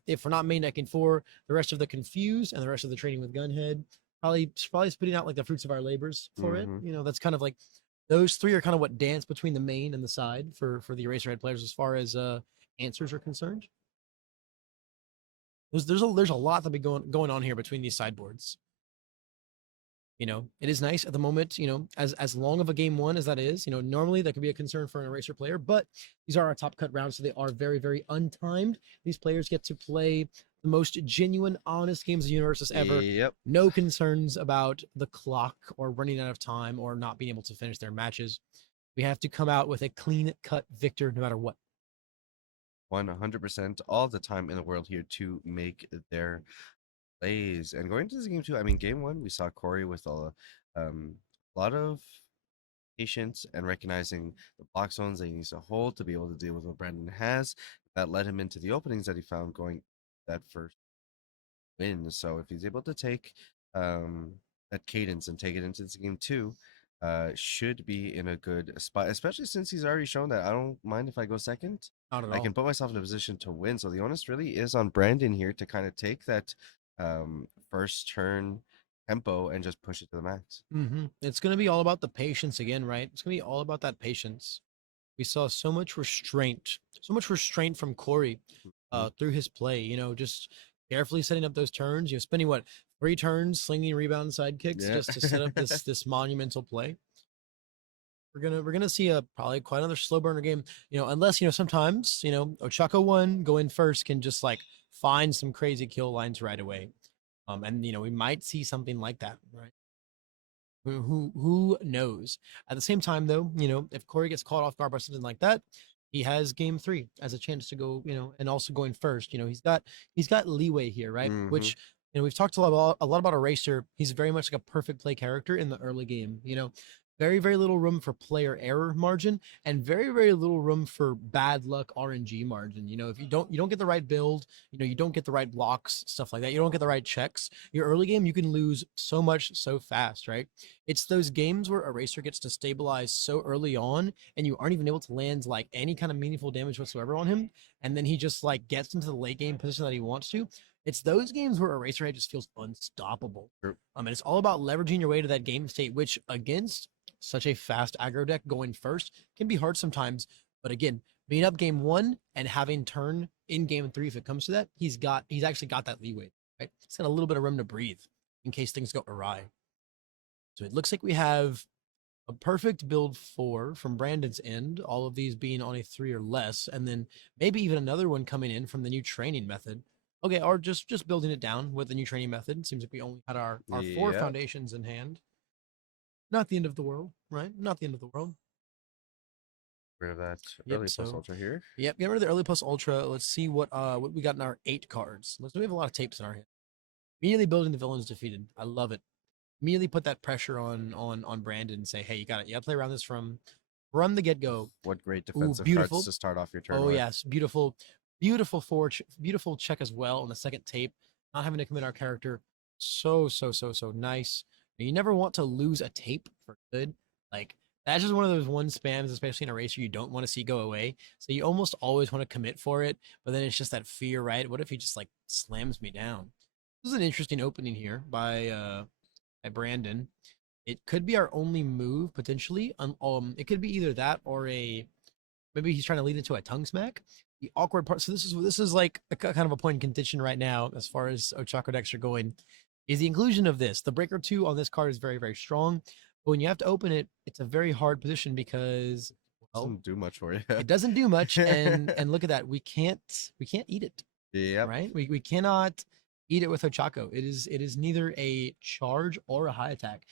If we're not main decking 4, the rest of the confused and the rest of the training with gunhead, probably spitting out like the fruits of our labors for it. Mhm. You know, that's kind of like those 3 are kind of what dance between the main and the side for the Eraserhead players as far as answers are concerned. There's a lot that be going on here between these sideboards. You know, it is nice at the moment, you know, as long of a game 1 as that is, you know, normally that could be a concern for an Eraser player, but these are our top cut rounds, so they are very, very untimed. These players get to play the most genuine, honest games of Universes ever. Yep. No concerns about the clock or running out of time or not being able to finish their matches. We have to come out with a clean cut victor no matter what. 100% all the time in the world here to make their plays. And going into this game too, I mean, game 1 we saw Corey with a lot of patience and recognizing the block zones that he needs to hold to be able to deal with what Brandon has. That led him into the openings that he found going that first win. So if he's able to take that cadence and take it into this game 2, should be in a good spot, especially since he's already shown that I don't mind if I go second. Not at I all. can put myself in a position to win. So the onus really is on Brandon here to kind of take that first turn tempo and just push it to the max. It's going to be all about the patience again, right? It's going to be all about that patience. We saw so much restraint from Corey through his play, just carefully setting up those turns, spending what, 3 turns slinging rebound side kicks just to set up this monumental play. We're gonna see a probably quite another slow burner game, unless sometimes Ochako 1 go in first can just like find some crazy kill lines right away. And we might see something like that, right? Who knows? At the same time, though, if Corey gets caught off guard by something like that, he has game 3 as a chance to go, and also going first. He's got leeway here, right? Which we've talked a lot about Eraser. He's very much like a perfect play character in the early game. Very, very little room for player error margin, and very, very little room for bad luck RNG margin. If you don't get the right build, you don't get the right blocks, stuff like that. You don't get the right checks. Your early game, you can lose so much so fast, right? It's those games where Eraser gets to stabilize so early on, and you aren't even able to land like any kind of meaningful damage whatsoever on him, and then he just like gets into the late game position that he wants to. It's those games where Eraserhead just feels unstoppable. True. And it's all about leveraging your way to that game state, which against such a fast aggro deck going first can be hard sometimes. But again, being up game 1 and having turn in game 3, if it comes to that, he's actually got that leeway, right? He's got a little bit of room to breathe in case things go awry. So it looks like we have a perfect build 4 from Brandon's end, all of these being on a 3 or less, and then maybe even another one coming in from the new training method. Okay, or just building it down with the new training method. It seems like we only had our 4 foundations in hand. Not the end of the world, right? Not the end of the world. Rid of that early plus ultra here. Yep, get rid of the early plus ultra. Let's see what we got in our 8 cards. We have a lot of tapes in our hand. Immediately building the villains defeated. I love it. Immediately put that pressure on Brandon and say, hey, you got to play around this from the get-go. What great defensive cards to start off your turn. Oh, yes. Beautiful check as well on the second tape. Not having to commit our character. So nice. You never want to lose a tape for good. Like, that's just one of those one spams, especially in Eraser, you don't want to see go away. So you almost always want to commit for it, but then it's just that fear, right? What if he just like slams me down? This is an interesting opening here by Brandon. It could be our only move potentially. It could be either that or maybe he's trying to lead into a tongue smack. The awkward part. So this is like a kind of a point in contention right now as far as Ochako decks are going. Is the inclusion of this. The Breaker 2 on this card is very, very strong. But when you have to open it, it's a very hard position because it doesn't do much for you. It doesn't do much. And look at that. We can't eat it. Yeah. Right? We cannot eat it with Ochako. It is neither a charge or a high attack.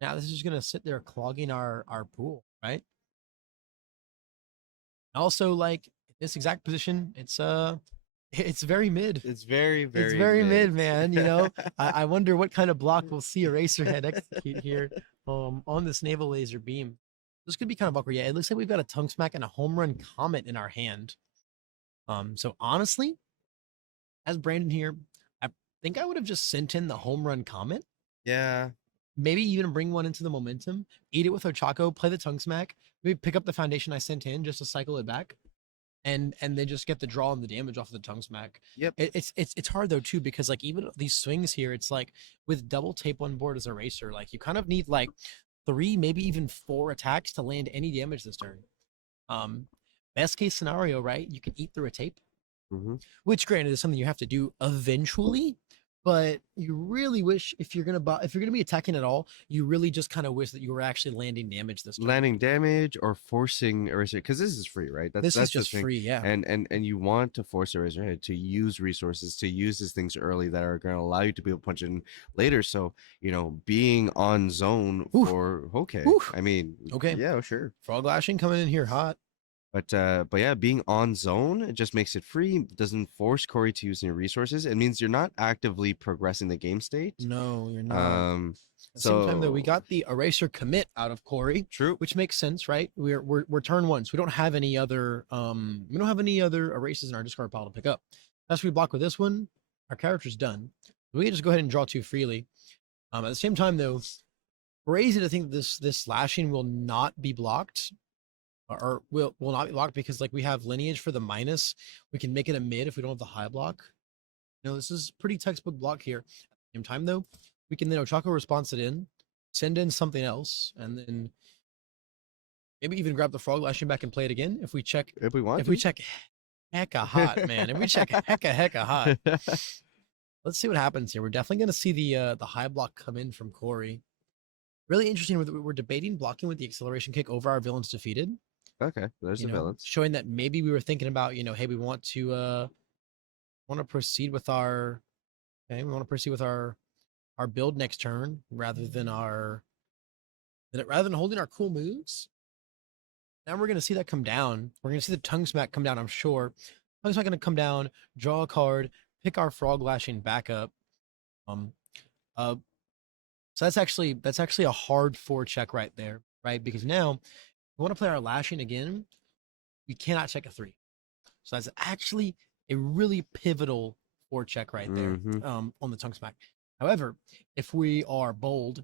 Now this is gonna sit there clogging our pool, right? Also, like this exact position, it's very mid. It's very mid, man. I wonder what kind of block we'll see Eraserhead execute here on this naval laser beam. This could be kind of awkward. Yeah, it looks like we've got a tongue smack and a home run comet in our hand. So honestly, as Brandon here, I think I would have just sent in the home run comet. Yeah. Maybe even bring one into the momentum, eat it with Ochako, play the tongue smack, maybe pick up the foundation I sent in just to cycle it back. And then just get the draw and the damage off of the tongue smack. Yep. It's hard though too, because like even these swings here, it's like with double tape on board as Eraser, like you kind of need like 3, maybe even 4 attacks to land any damage this turn. Best case scenario, right? You can eat through a tape, which granted is something you have to do eventually. But you really wish if you're gonna be attacking at all, you really just kind of wish that you were actually landing damage this turn. Landing damage or forcing Eraser, because this is free, right? This is just free, yeah. And you want to force Eraserhead to use resources, to use these things early that are going to allow you to be able to punch in later. So being on zone for I mean, okay, yeah, sure. Frog lashing coming in here hot. But yeah, being on zone, it just makes it free. Doesn't force Corey to use any resources. It means you're not actively progressing the game state. No, you're not. At the same time, though, we got the Eraser commit out of Corey. True, which makes sense, right? We're turn 1, so we don't have any other erasers in our discard pile to pick up. As we block with this one, our character's done. We can just go ahead and draw 2 freely. At the same time, though, crazy to think this slashing will not be blocked. Or will not be blocked because like we have lineage for the minus. We can make it a mid if we don't have the high block. This is pretty textbook block here. At the same time though, we can then Ochako response it in, send in something else, and then maybe even grab the frog lashing back and play it again if we check. If we want If to. we check hecka hot, man. If we check hecka hot. Let's see what happens here. We're definitely going to see the high block come in from Corey. Really interesting. We're debating blocking with the acceleration kick over our villains defeated. Okay, there's the villains. Showing that maybe we were thinking about, hey, we want to proceed with our our build next turn rather than holding our cool moves. Now we're going to see that come down. We're going to see the tongue smack come down, I'm sure. Tongue smack going to come down, draw a card, pick our frog lashing back up. So that's actually a hard forecheck right there, right? Because now if we want to play our lashing again, we cannot check a 3. So that's actually a really pivotal forecheck right there on the tongue smack. However, if we are bold,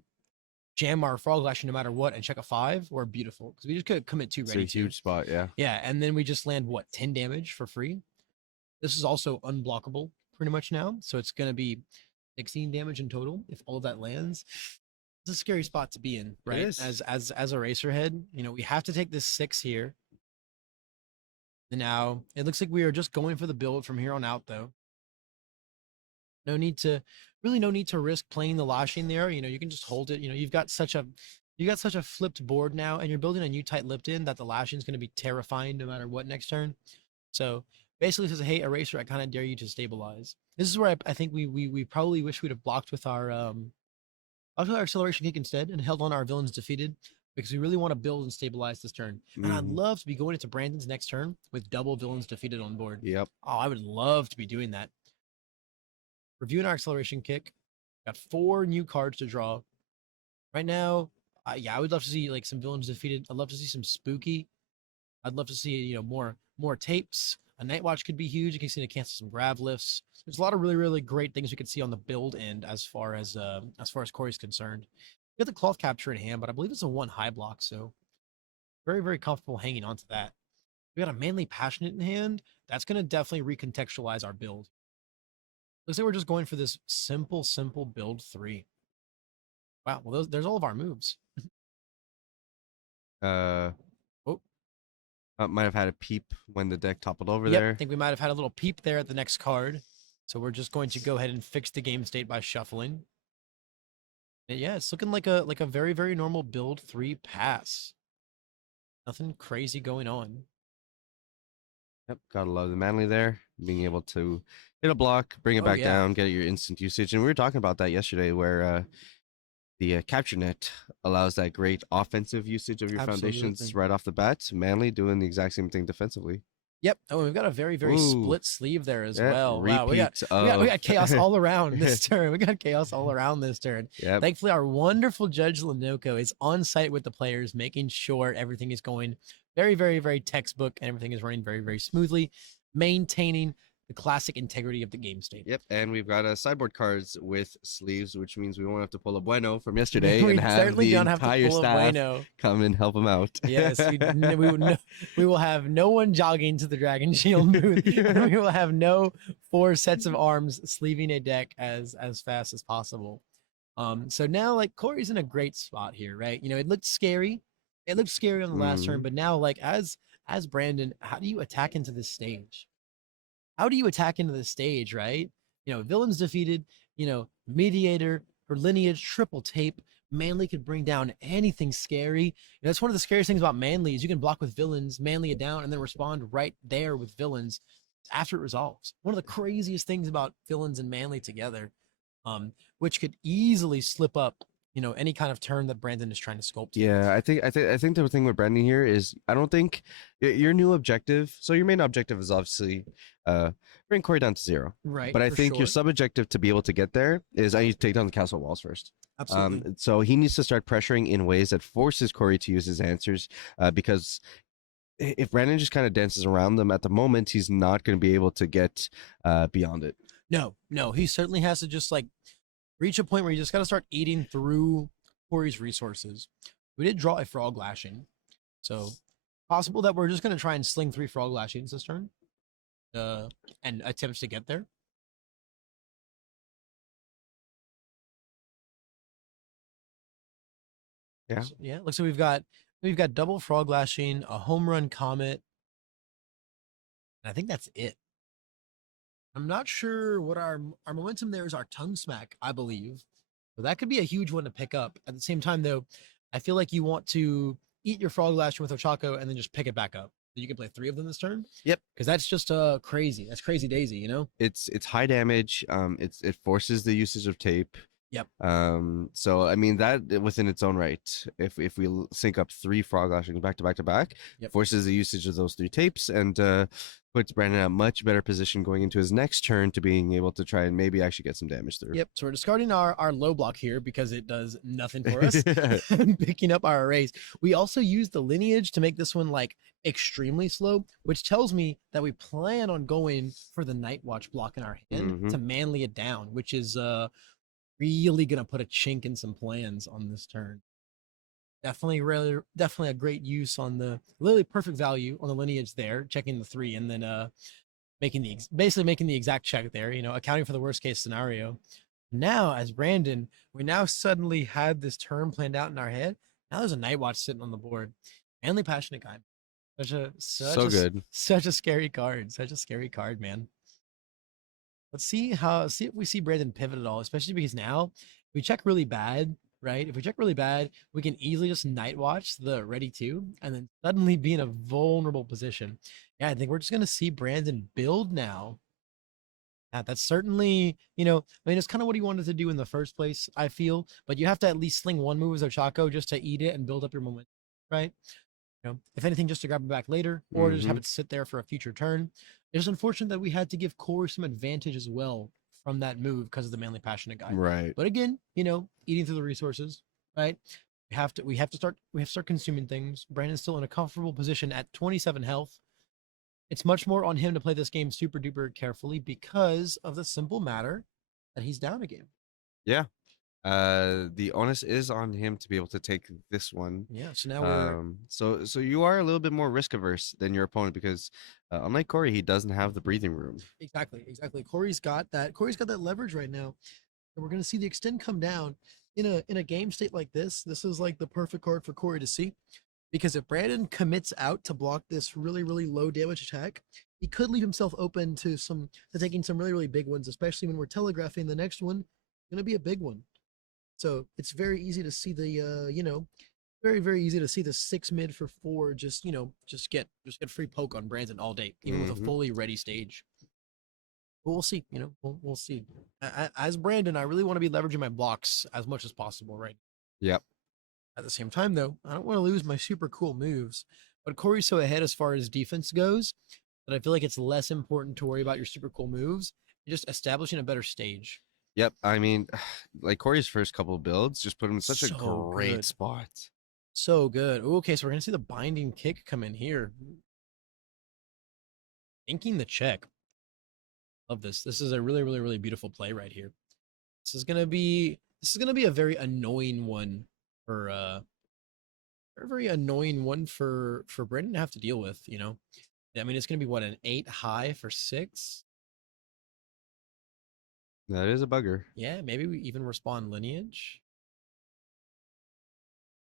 jam our frog lashing no matter what, and check a 5, we're beautiful because we just could commit 2 ready. It's a huge spot, yeah. Yeah, and then we just land 10 damage for free. This is also unblockable pretty much now, so it's going to be 16 damage in total if all of that lands. It's a scary spot to be in, right? As a Racerhead, we have to take this 6 here. And now it looks like we are just going for the build from here on out, though. No need to risk playing the lashing there. You can just hold it. You've got such a flipped board now, and you're building a new tight Lipton that the lashing is going to be terrifying no matter what next turn. So basically, it says, "Hey, Eraser, I kind of dare you to stabilize." This is where I think we probably wish we'd have blocked with our acceleration kick instead and held on our villains defeated, because we really want to build and stabilize this turn. And I'd love to be going into Brandon's next turn with double villains defeated on board. Yep. Oh, I would love to be doing that. Reviewing our acceleration kick. Got 4 new cards to draw. Right now, I would love to see some villains defeated. I'd love to see some spooky. I'd love to see more tapes. A Night Watch could be huge. You can see to cancel some grab lifts. There's a lot of really, really great things we could see on the build end as far as Corey's concerned. We got the cloth capture in hand, but I believe it's a 1 high block, so very, very comfortable hanging on to that. We got a Manly Passionate in hand. That's going to definitely recontextualize our build. Looks like we're just going for this simple build 3. Wow, well, there's all of our moves. Might have had a peep when the deck toppled over Yep, there. I think we might have had a little peep there at the next card. So we're just going to go ahead and fix the game state by shuffling. And yeah, it's looking like a very, very normal build 3 pass. Nothing crazy going on. Yep, gotta love the Manly there. Being able to hit a block, bring it back down, get your instant usage. And we were talking about that yesterday where the capture net allows that great offensive usage of your foundations right off the bat. Manly doing the exact same thing defensively. Yep. Oh, we've got a very, very split sleeve there as well. Wow, we got chaos all around this turn. We got chaos all around this turn. Yep. Thankfully, our wonderful Judge Lenoco is on site with the players, making sure everything is going very, very, very textbook and everything is running very, very smoothly, maintaining the classic integrity of the game state. Yep, and we've got sideboard cards with sleeves, which means we won't have to pull a Bueno from yesterday We and have certainly the don't have to entire pull a staff Bueno. come and help them out. Yes, we will have no one jogging to the Dragon Shield booth. We will have no 4 sets of arms sleeving a deck as fast as possible. So now Corey's in a great spot here, right? It looked scary. It looked scary on the last turn, but now as Brandon, how do you attack into this stage? How do you attack into the stage, right? Villains defeated, Mediator or Lineage, triple tape. Manly could bring down anything scary. That's one of the scariest things about Manly is you can block with villains, Manly it down, and then respond right there with villains after it resolves. One of the craziest things about villains and Manly together, which could easily slip up any kind of turn that Brandon is trying to sculpt. Yeah, I think the thing with Brandon here is I don't think your new objective. So your main objective is obviously bring Corey down to 0. Right. But I think your sub objective to be able to get there is I need to take down the castle walls first. Absolutely. So he needs to start pressuring in ways that forces Corey to use his answers because if Brandon just kind of dances around them at the moment, he's not going to be able to get beyond it. No, he certainly has to just reach a point where you just got to start eating through Corey's resources. We did draw a frog lashing, so possible that we're just going to try and sling 3 frog lashings this turn and attempts to get there. Yeah. Yeah. Looks like we've got double frog lashing, a home run comet, and I think that's it. I'm not sure what our momentum there is. Our tongue smack, I believe. So that could be a huge one to pick up. At the same time, though, I feel like you want to eat your frog lashing with Ochako and then just pick it back up. You can play 3 of them this turn. Yep. Because that's just crazy. That's crazy daisy, you know? It's high damage. It forces the usage of tape. Yep. So I mean that within its own right, if we sync up 3 frog lashings back to back to back, Yep. forces the usage of those 3 tapes and puts Brandon in a much better position going into his next turn to being able to try and maybe actually get some damage through. Yep. So we're discarding our low block here because it does nothing for us. And picking up our arrays. We also use the lineage to make this one like extremely slow, which tells me that we plan on going for the Night Watch block in our hand to manly it down, which is really gonna put a chink in some plans on this turn. Definitely a great use on the literally perfect value on the lineage there, checking the 3 and then basically making the exact check there, accounting for the worst case scenario. Now, as Brandon, we now suddenly had this turn planned out in our head. Now there's a Night Watch sitting on the board. Manly Passionate Guy. So good. Such a scary card. Such a scary card, man. Let's see if we see Brandon pivot at all, especially because now we check really bad, right? If we check really bad, we can easily just Night Watch the ready 2 and then suddenly be in a vulnerable position. Yeah, I think we're just gonna see Brandon build now. That's certainly, it's kind of what he wanted to do in the first place, I feel, but you have to at least sling 1 move as Ochako just to eat it and build up your momentum, right? If anything, just to grab it back later or just have it sit there for a future turn. It's unfortunate that we had to give Corey some advantage as well from that move because of the Manly Passionate Guy. Right. But again, eating through the resources, right? We have to start consuming things. Brandon's still in a comfortable position at 27 health. It's much more on him to play this game super duper carefully because of the simple matter that he's down a game. Yeah. The onus is on him to be able to take this one. Yeah. So now we're so you are a little bit more risk averse than your opponent because unlike Corey, he doesn't have the breathing room. Exactly. Corey's got that leverage right now. And we're gonna see the extend come down in a game state like this. This is like the perfect card for Corey to see. Because if Brandon commits out to block this really, really low damage attack, he could leave himself open to taking some really, really big ones, especially when we're telegraphing the next one gonna be a big one. So it's very easy to see the very, very easy to see the 6 mid for 4 just get free poke on Brandon all day, even with a fully ready stage. But we'll see, we'll see. As Brandon, I really want to be leveraging my blocks as much as possible, right? Yep. At the same time, though, I don't want to lose my super cool moves. But Corey's so ahead as far as defense goes that I feel like it's less important to worry about your super cool moves and just establishing a better stage. Yep. I mean, like Corey's first couple of builds just put him in such a great good. spot. So good. Ooh, okay, so we're gonna see the binding kick come in here. Inking the check. Love this. This is a really, really, really beautiful play right here. This is gonna be a very annoying one for Brendan to have to deal with, I mean, it's gonna be what, an 8 high for 6? That is a bugger. Yeah, maybe we even respond lineage.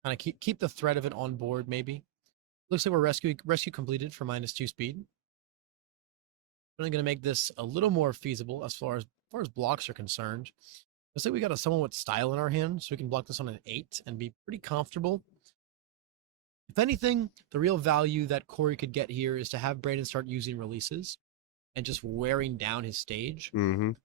Kind of keep the threat of it on board, maybe. Looks like we're rescue completed for -2 speed. Really gonna make this a little more feasible as far as blocks are concerned. Looks like we got someone with style in our hand, so we can block this on an 8 and be pretty comfortable. If anything, the real value that Corey could get here is to have Brandon start using releases and just wearing down his stage,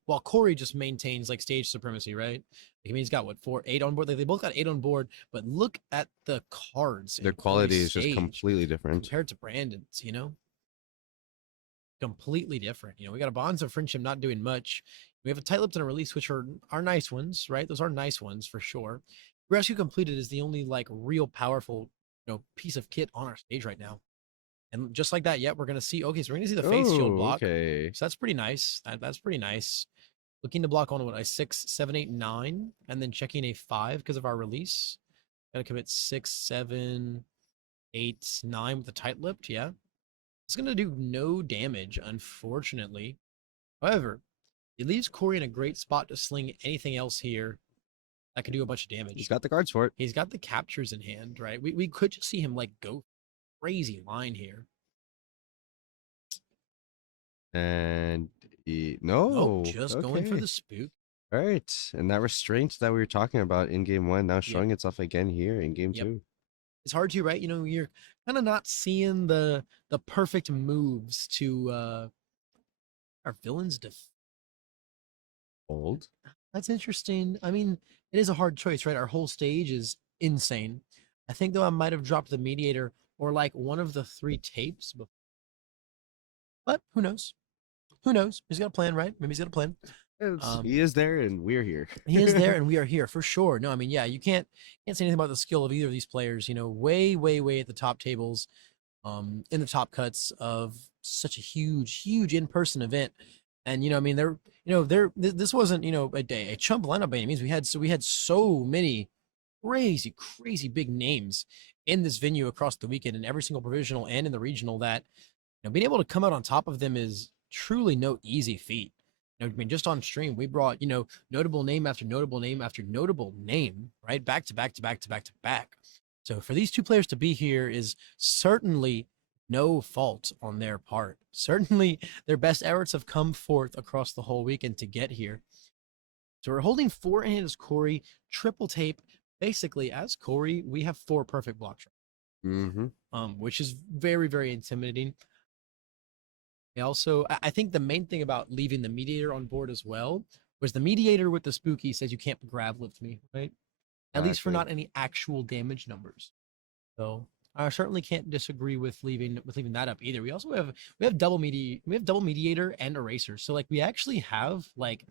while Corey just maintains like stage supremacy, right? I mean, he's got 8 on board. Like, they both got 8 on board, but look at the cards. Their quality is just completely different compared to Brandon's. Completely different. We got a Bonds of Friendship not doing much. We have a Tight Lipped and a Release, which are nice ones, right? Those are nice ones for sure. Rescue Completed is the only like real powerful, piece of kit on our stage right now. And just like that, we're gonna see. Okay, so we're gonna see the face shield block. Okay, so that's pretty nice. That's pretty nice. Looking to block on a 6, 7, 8, 9, and then checking a 5 because of our release. Gotta commit 6, 7, 8, 9 with the Tight Lipped. Yeah, it's gonna do no damage, unfortunately. However, it leaves Corey in a great spot to sling anything else here that can do a bunch of damage. He's got the cards for it. He's got the captures in hand, right? We could just see him like go crazy line here. And no, Just going for okay. the spook. All right, and that restraint that we were talking about in game one now showing itself again here in game Yep. two. It's hard to, right? You're kind of not seeing the perfect moves to our villains Old. That's interesting. I mean, it is a hard choice, right? Our whole stage is insane. I think though I might have dropped the mediator or like one of the 3 tapes before. But who knows? Who knows? He's got a plan, right? Maybe he's got a plan. He is there, and we're here. He is there, and we are here for sure. No, I mean, yeah, you can't say anything about the skill of either of these players. Way, way, way at the top tables, in the top cuts of such a huge in-person event. And I mean, this wasn't a chump lineup by any means. We had so many crazy big names in this venue across the weekend, in every single provisional and in the regional, that being able to come out on top of them is truly no easy feat. I mean, just on stream, we brought, notable name after notable name after notable name, right? Back to back to back to back to back. So for these 2 players to be here is certainly no fault on their part. Certainly their best efforts have come forth across the whole weekend to get here. So we're holding 4 in hand as Corey, triple tape. Basically, as Corey, we have 4 perfect block shots, which is very, very intimidating. Also, I think the main thing about leaving the mediator on board as well was the mediator with the spooky says you can't grab lift me, right? At least for not any actual damage numbers. So I certainly can't disagree with leaving that up either. We also have double mediator and eraser. So like we actually have like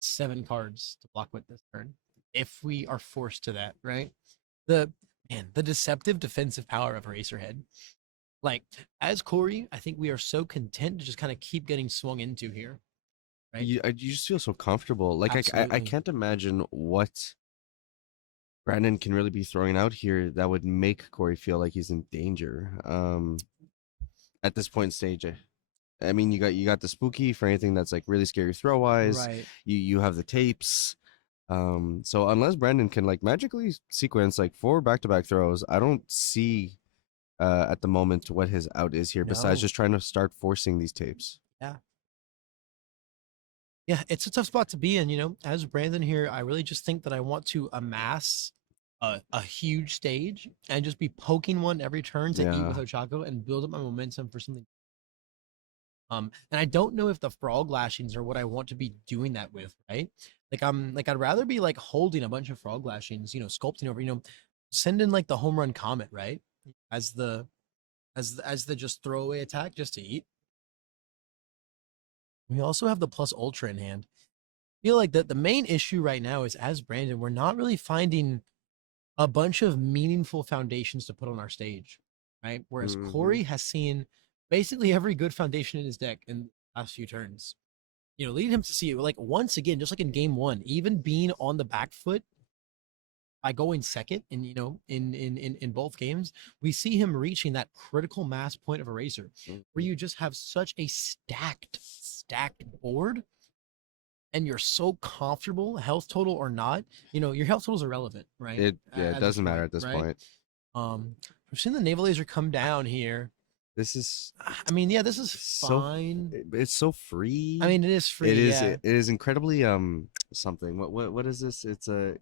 7 cards to block with this turn if we are forced to that, right? The deceptive defensive power of Eraserhead. Like, as Corey, I think we are so content to just kind of keep getting swung into here. Right? You just feel so comfortable. Like, I Absolutely. can't imagine what Brandon can really be throwing out here that would make Corey feel like he's in danger. At this point in stage, I mean, you got the spooky for anything that's like really scary throw wise. Right. You have the tapes. So unless Brandon can like magically sequence like 4 back-to-back throws, I don't see at the moment what his out is here besides No. just trying to start forcing these tapes. Yeah, it's a tough spot to be in, as Brandon here. I really just think that I want to amass a huge stage and just be poking one every turn to eat with Ochako and build up my momentum for something. And I don't know if the frog lashings are what I want to be doing that with, right? I'd rather be like holding a bunch of frog lashings, sculpting over, send in like the home run comet, right? As the just throwaway attack just to eat. We also have the plus ultra in hand. I feel like that the main issue right now is, as Brandon, we're not really finding a bunch of meaningful foundations to put on our stage, right? Whereas Corey has seen basically every good foundation in his deck in the last few turns. Leading him to see, like, once again, just like in game 1, even being on the back foot by going second in both games, we see him reaching that critical mass point of Eraser, where you just have such a stacked board and you're so comfortable, health total or not, your health total is irrelevant, right? It doesn't matter at this right? point. We've seen the naval laser come down here. This is, I mean, yeah, this is fine. It's so free. I mean, it is free. It is. Yeah. It is incredibly something. What is this? It's a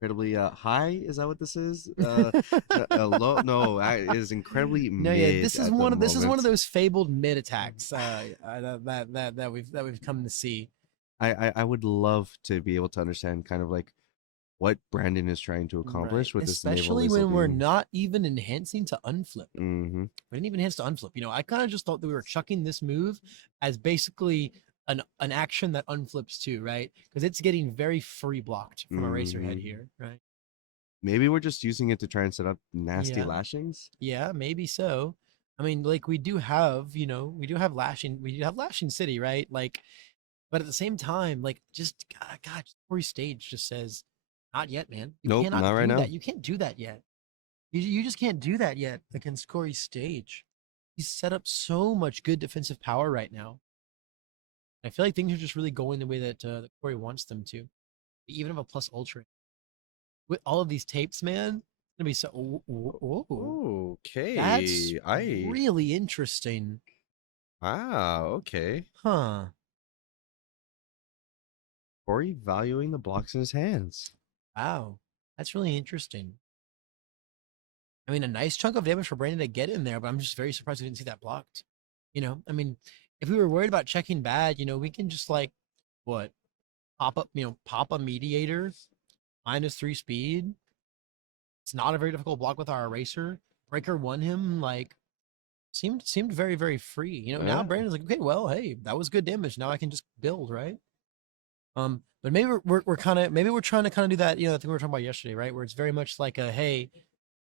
incredibly high. Is that what this is? Low? No, it is incredibly no. mid. Yeah, this is one of those fabled mid attacks that we've come to see. I would love to be able to understand kind of like what Brandon is trying to accomplish with this, especially when we're not even enhancing to unflip. We didn't even enhance to unflip. I kind of just thought that we were chucking this move as basically an action that unflips too, right? Because it's getting very free blocked from Eraserhead here, right? Maybe we're just using it to try and set up nasty lashings. Yeah, maybe so. I mean, like we do have Lashing City, right? Like, but at the same time, like, just God, Corey stage just says, not yet, man. Nope, not right now. You can't do that yet. You just can't do that yet against Corey's stage. He's set up so much good defensive power right now. I feel like things are just really going the way that Corey wants them to. Even have a plus ultra. with all of these tapes, man, it's gonna be so. That's Okay. I really interesting, okay. huh? Corey valuing the blocks in his hands. Wow, that's really interesting. I mean, a nice chunk of damage for Brandon to get in there, but I'm just very surprised we didn't see that blocked. I mean, if we were worried about checking bad, we can just like what pop up, pop a mediator -3 speed. It's not a very difficult block with our eraser. Breaker won him like seemed very very free. Now Yeah. Brandon's like, okay, well, hey, that was good damage. Now I can just build, right? But maybe we're kind of maybe we're trying to kind of do that. I think we were talking about yesterday, right? Where it's very much like a hey,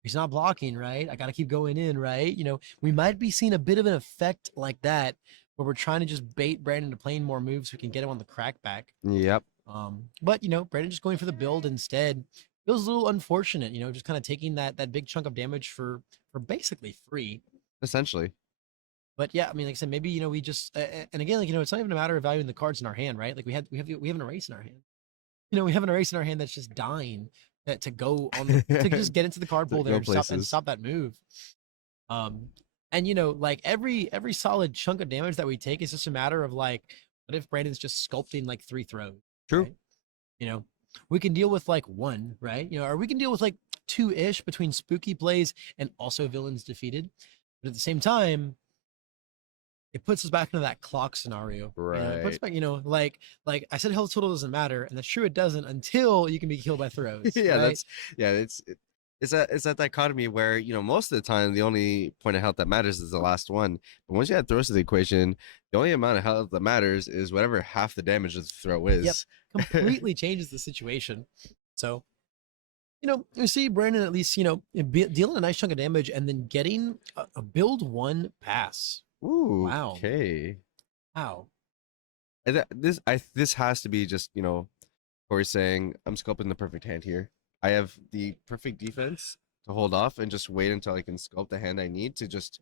he's not blocking, right? I got to keep going in, right? We might be seeing a bit of an effect like that where we're trying to just bait Brandon to playing more moves so we can get him on the crackback. Yep. But Brandon just going for the build instead feels a little unfortunate. Just kind of taking that big chunk of damage for basically free. Essentially. But yeah, I mean, like I said, maybe we just and again, like it's not even a matter of valuing the cards in our hand, right? Like we have an erase in our hand. We have an erase in our hand that's just dying to go on to just get into the card pool To there go and places. stop that move. And like every solid chunk of damage that we take is just a matter of like, what if Brandon's just sculpting like 3 throws? True. Right? We can deal with like 1, right? Or we can deal with like 2-ish between spooky plays and also villains defeated. But at the same time, it puts us back into that clock scenario. It puts Right. back, like I said, health total doesn't matter, and that's true. It doesn't until you can be killed by throws. Yeah, right? it's that dichotomy where most of the time the only point of health that matters is the last one. But once you add throws to the equation, the only amount of health that matters is whatever half the damage of the throw is. Completely changes the situation. So, you see Brandon at least dealing a nice chunk of damage and then getting a build 1 pass. Ooh. Wow. Okay. Wow. This has to be just Corey saying I'm sculpting the perfect hand here. I have the perfect defense to hold off and just wait until I can sculpt the hand I need to just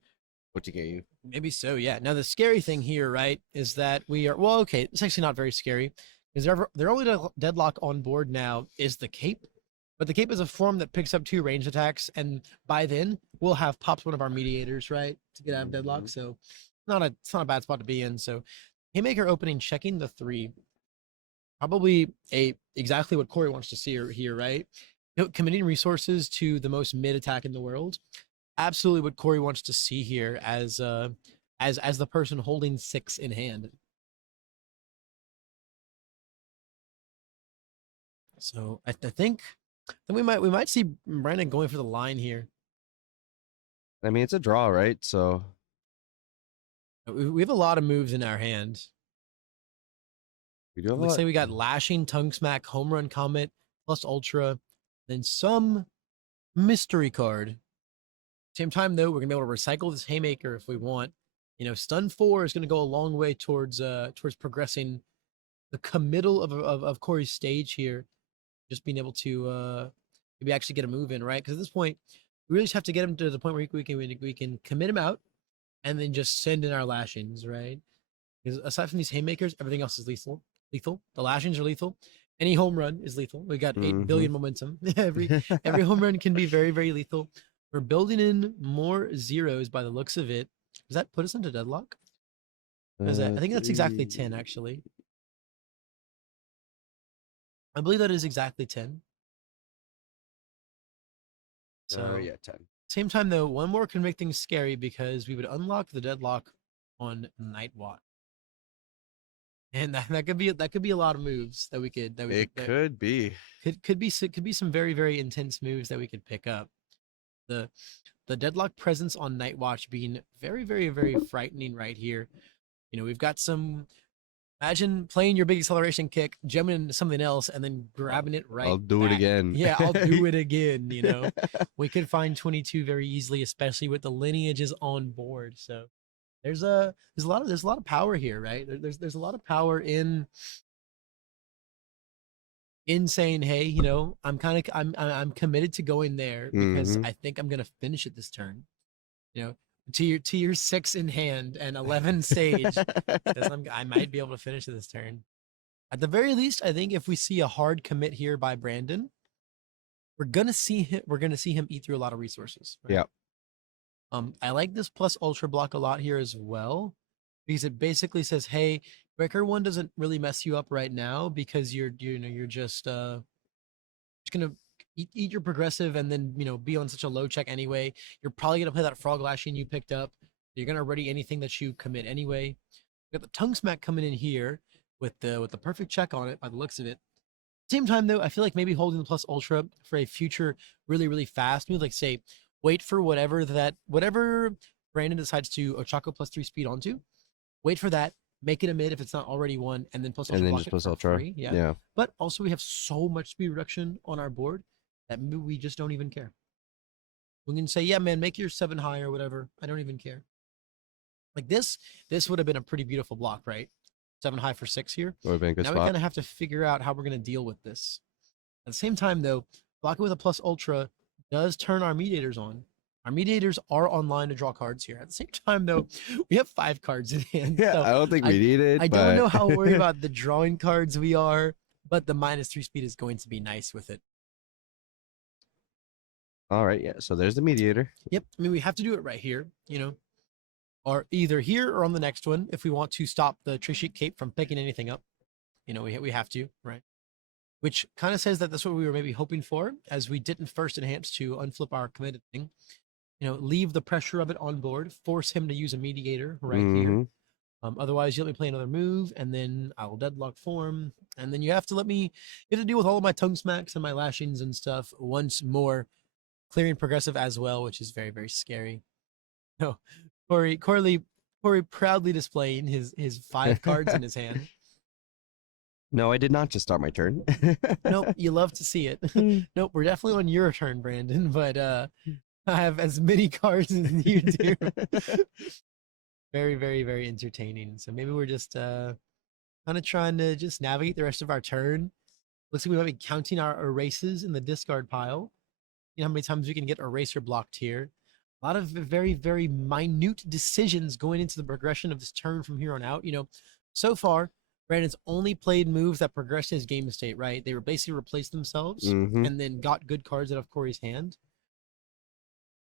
what to get you. Maybe so, yeah. Now the scary thing here, right, is that we are okay. It's actually not very scary because their only deadlock on board now is the cape, but the cape is a form that picks up 2 ranged attacks, and by then we'll have popped one of our mediators, right, to get out of deadlock. So it's not a bad spot to be in. So Haymaker opening, checking the 3, probably exactly what Corey wants to see here, right? Committing resources to the most mid attack in the world. Absolutely what Corey wants to see here as the person holding 6 in hand. So I think we might see Brandon going for the line here. I mean, it's a draw, right? So we have a lot of moves in our hand. we do have Let's say we got Lashing, Tongue Smack, Home Run Comet, plus Ultra, then some mystery card. Same time though, we're gonna be able to recycle this Haymaker if we want. Stun 4 is gonna go a long way towards progressing the committal of Corey's stage here. Just being able to maybe actually get a move in, right? Because at this point, we really just have to get him to the point where we can commit him out and then just send in our lashings, right? Because aside from these haymakers, everything else is lethal. The lashings are lethal. Any home run is lethal. We got 8 billion momentum. every home run can be very, very lethal. We're building in more zeros by the looks of it. Does that put us into deadlock? I think that's exactly 10, actually. I believe that is exactly 10. So yeah, 10. Same time though, one more can make things scary because we would unlock the deadlock on Night Watch. And that could be a lot of moves that we could Could be could be some very, very intense moves that we could pick up. The deadlock presence on Night Watch being very, very, very frightening right here. We've got some. Imagine playing your big acceleration kick, jumping into something else, and then grabbing it right. I'll do it back. again. Yeah, I'll do it again. We could find 22 very easily, especially with the lineages on board. So there's a lot of power here, right? There's a lot of power in saying, hey, I'm committed to going there because I think I'm gonna finish it this turn. To your 6 in hand and 11 stage, I might be able to finish it this turn. At the very least, I think if we see a hard commit here by Brandon, we're gonna see him eat through a lot of resources. Right? Yeah. I like this plus ultra block a lot here as well, because it basically says, hey, breaker one doesn't really mess you up right now because you're just gonna eat your progressive and then be on such a low check anyway. You're probably gonna play that frog lashing you picked up. You're gonna ready anything that you commit anyway. We got the tongue smack coming in here with the perfect check on it by the looks of it. Same time though, I feel like maybe holding the plus ultra for a future really fast move, like say wait for whatever Brandon decides to Ochako plus 3 speed onto. Wait for that, make it a mid if it's not already one, and then plus ultra And then block just it plus for ultra. free. Yeah. Yeah. But also we have so much speed reduction on our board that maybe we just don't even care. We can say, yeah, man, make your 7 high or whatever. I don't even care. Like this would have been a pretty beautiful block, right? 7 high for 6 here. Would have been a good Now we spot. kind of have to figure out how we're going to deal with this. At the same time, though, blocking with a plus ultra does turn our mediators on. Our mediators are online to draw cards here. At the same time, though, we have 5 cards in hand. Yeah, so I don't think we need it. I but... don't know how worried about the drawing cards we are, but the -3 speed is going to be nice with it. All right, yeah. So there's the mediator. Yep. I mean, we have to do it right here, or either here or on the next one if we want to stop the Tree Sheet Cape from picking anything up. We have to, right? Which kind of says that that's what we were maybe hoping for, as we didn't first enhance to unflip our committed thing. Leave the pressure of it on board, force him to use a mediator right here. Otherwise, you let me play another move, and then I will deadlock form, and then you have to deal with all of my tongue smacks and my lashings and stuff once more, clearing progressive as well, which is very scary. No, Corey proudly displaying his 5 cards in his hand. No, I did not just start my turn. Nope, you love to see it. Nope, we're definitely on your turn, Brandon, but I have as many cards as you do. Very entertaining. So maybe we're just kind of trying to just navigate the rest of our turn. Looks like we might be counting our erases in the discard pile. How many times we can get eraser blocked here. A lot of very minute decisions going into the progression of this turn from here on out. So far, Brandon's only played moves that progressed his game state, right? They were basically replaced themselves and then got good cards out of Corey's hand.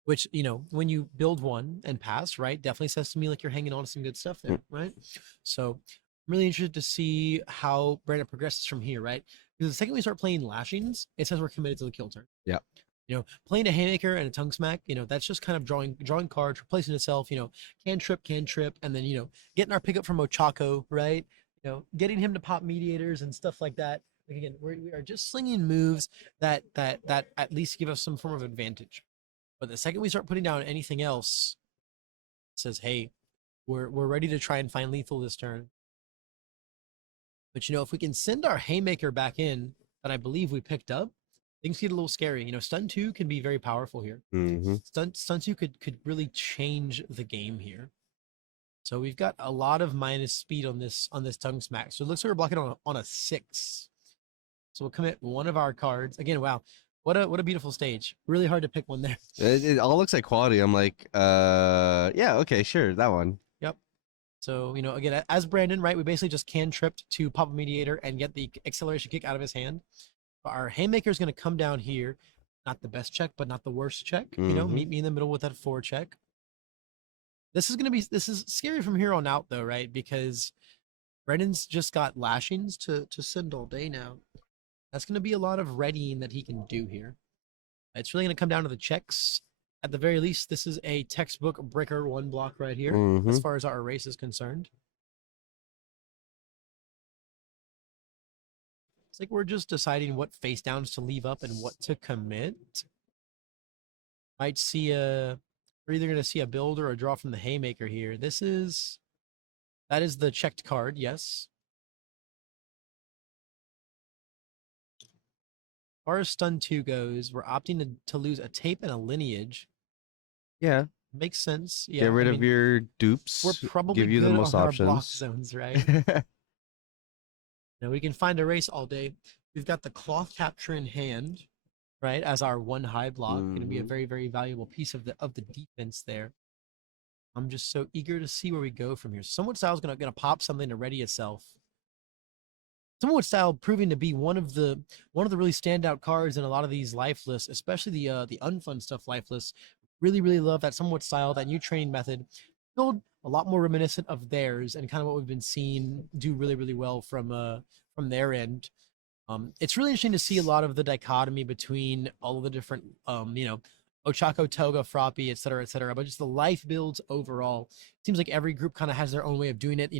Which, when you build one and pass, right, definitely says to me like you're hanging on to some good stuff there, right? So I'm really interested to see how Brandon progresses from here, right? Because the second we start playing lashings, it says we're committed to the kill turn. Yeah. Playing a haymaker and a tongue smack, that's just kind of drawing cards, replacing itself, can trip, and then, getting our pickup from Ochako, right? Getting him to pop mediators and stuff like that. Like again, we are just slinging moves that at least give us some form of advantage. But the second we start putting down anything else, it says, hey, we're ready to try and find lethal this turn. But if we can send our haymaker back in that I believe we picked up, things get a little scary. Stun 2 can be very powerful here. Stun 2 could really change the game here. So we've got a lot of minus speed on this tongue smack. So it looks like we're blocking on a 6. So we'll commit one of our cards. Again, wow. What a beautiful stage. Really hard to pick one there. It all looks like quality. I'm like, yeah, okay, sure, that one. Yep. So, again, as Brandon, right, we basically just can tripped to pop a mediator and get the acceleration kick out of his hand. Our haymaker is going to come down here. Not the best check, but not the worst check. Meet me in the middle with that 4 check. This is scary from here on out, though, right? Because Brandon's just got lashings to send all day now. That's going to be a lot of readying that he can do here. It's really going to come down to the checks. At the very least, this is a textbook breaker 1 block right here, as far as our erase is concerned. It's like we're just deciding what face downs to leave up and what to commit. Might see we're either going to see a build or a draw from the haymaker here. That is the checked card, yes. As far as stun 2 goes, we're opting to lose a tape and a lineage. Yeah. Makes sense. Yeah. Get rid of your dupes. We're probably give you good the most on options. our block zones, right? Now we can find erase all day. We've got the cloth capture in hand, right, as our 1 high block. Going to be a very valuable piece of the defense there. I'm just so eager to see where we go from here. Someone style's gonna pop something to ready itself. Somewhat Style proving to be one of the really standout cards in a lot of these lifeless, especially the unfun stuff lifeless. Really love that Somewhat Style, that new training method. Build a lot more reminiscent of theirs and kind of what we've been seeing do really well from their end. It's really interesting to see a lot of the dichotomy between all of the different, Ochako, Toga, Froppy, et cetera, but just the life builds overall. Seems like every group kind of has their own way of doing it.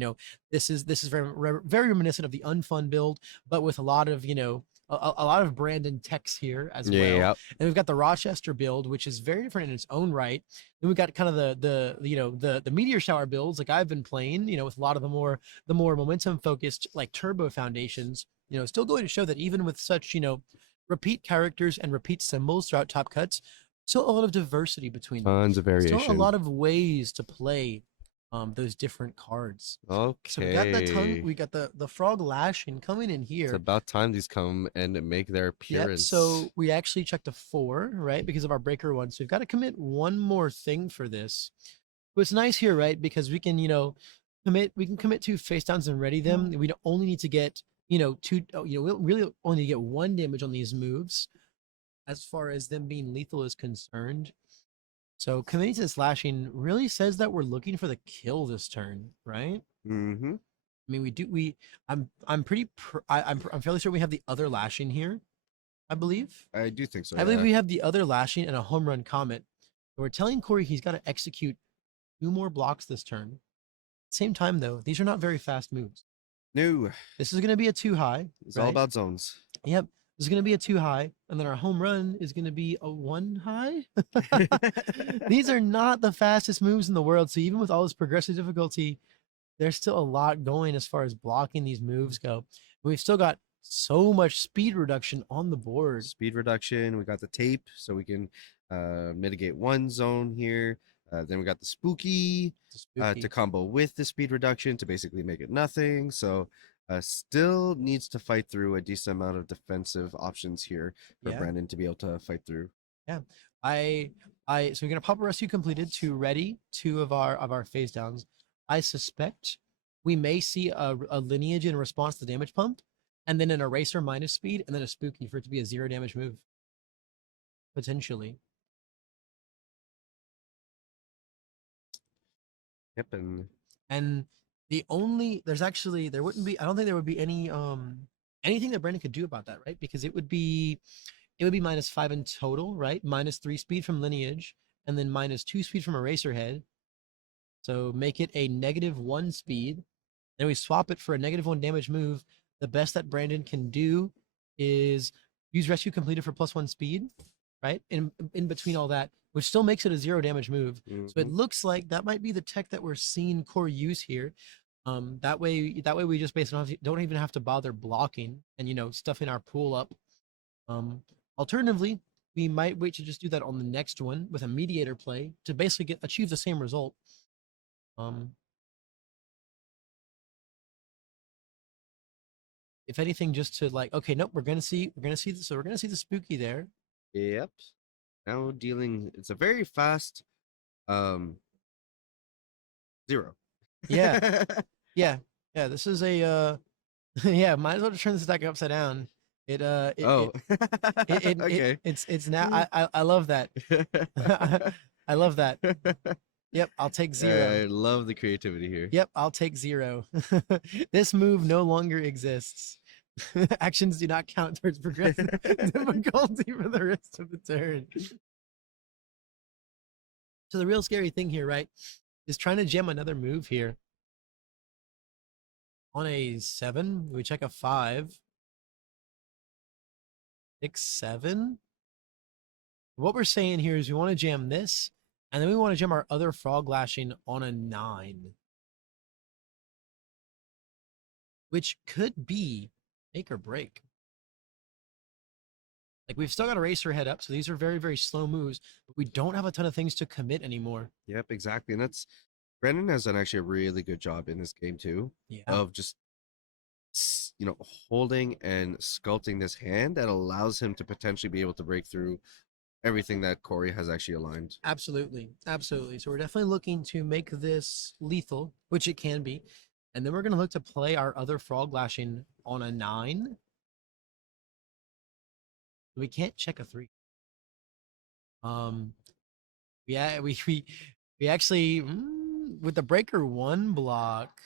This is very reminiscent of the unfun build, but with a lot of, a lot of Brandon techs here as well. Yeah. And we've got the Rochester build, which is very different in its own right. Then we've got kind of the meteor shower builds like I've been playing, with a lot of the more momentum focused like turbo foundations. Still going to show that even with such, repeat characters and repeat symbols throughout top cuts, still a lot of diversity between them. Tons of variation. Still a lot of ways to play those different cards. Okay. So we got that tongue, we got the frog lashing coming in here. It's about time these come and make their appearance. So we actually checked a 4, right? Because of our breaker one. So we've got to commit one more thing for this. What's nice here, right? Because we can, commit 2 face downs and ready them. We don't only need to get, 2, we'll really only get 1 damage on these moves as far as them being lethal is concerned. So committing to this lashing really says that we're looking for the kill this turn, right? Mm-hmm. I mean, I'm fairly sure we have the other lashing here. I believe. I do think so. I believe we have the other lashing and a home run comet. So we're telling Corey he's got to execute 2 more blocks this turn. Same time though, these are not very fast moves. No. This is going to be a 2 high. It's all about zones. Yep. This is going to be a 2 high, and then our home run is going to be a 1 high. These are not the fastest moves in the world. So even with all this progressive difficulty, there's still a lot going as far as blocking these moves go. We've still got so much speed reduction on the board. Speed reduction. We got the tape, so we can mitigate 1 zone here. Then we got the spooky, to combo with the speed reduction to basically make it nothing. So still needs to fight through a decent amount of defensive options here for Brandon to be able to fight through. Yeah. So we're gonna pop a rescue completed to ready 2 of our phase downs. I suspect we may see a lineage in response to damage pump, and then an eraser minus speed, and then a spooky for it to be a 0 damage move. Potentially. Yep, and there wouldn't be, I don't think there would be any anything that Brandon could do about that, right? Because it would be -5 in total, right? -3 speed from lineage, and then -2 speed from Eraserhead. So make it a -1 speed. Then we swap it for a -1 damage move. The best that Brandon can do is use rescue completed for +1 speed, right? In between all that, which still makes it a 0 damage move. So it looks like that might be the tech that we're seeing Corey use here. That way we just basically don't even have to bother blocking and stuffing our pool up. Alternatively, we might wait to just do that on the next one with a mediator play to basically achieve the same result. If anything, just to okay, nope, we're gonna see this. So we're gonna see the spooky there. Yep. Now dealing, it's a very fast 0. Yeah. Yeah. This is a yeah, might as well turn this deck upside down. Okay. It's now I love that. I love that. Yep, I'll take 0. I love the creativity here. Yep, I'll take 0. This move no longer exists. Actions do not count towards progressive difficulty for the rest of the turn. So the real scary thing here, right, is trying to jam another move here. On a 7, we check a 5. 6, 7. What we're saying here is we want to jam this, and then we want to jam our other frog lashing on a 9. Which could be make or break. Like, we've still got Eraserhead up, so these are very, very slow moves, but we don't have a ton of things to commit anymore. Yep, exactly. And Brandon has done actually a really good job in this game too, of just holding and sculpting this hand that allows him to potentially be able to break through everything that Corey has actually aligned. Absolutely. So we're definitely looking to make this lethal, which it can be. And then we're going to look to play our other frog lashing on a 9. We can't check a 3. Yeah, we actually with the breaker 1 block,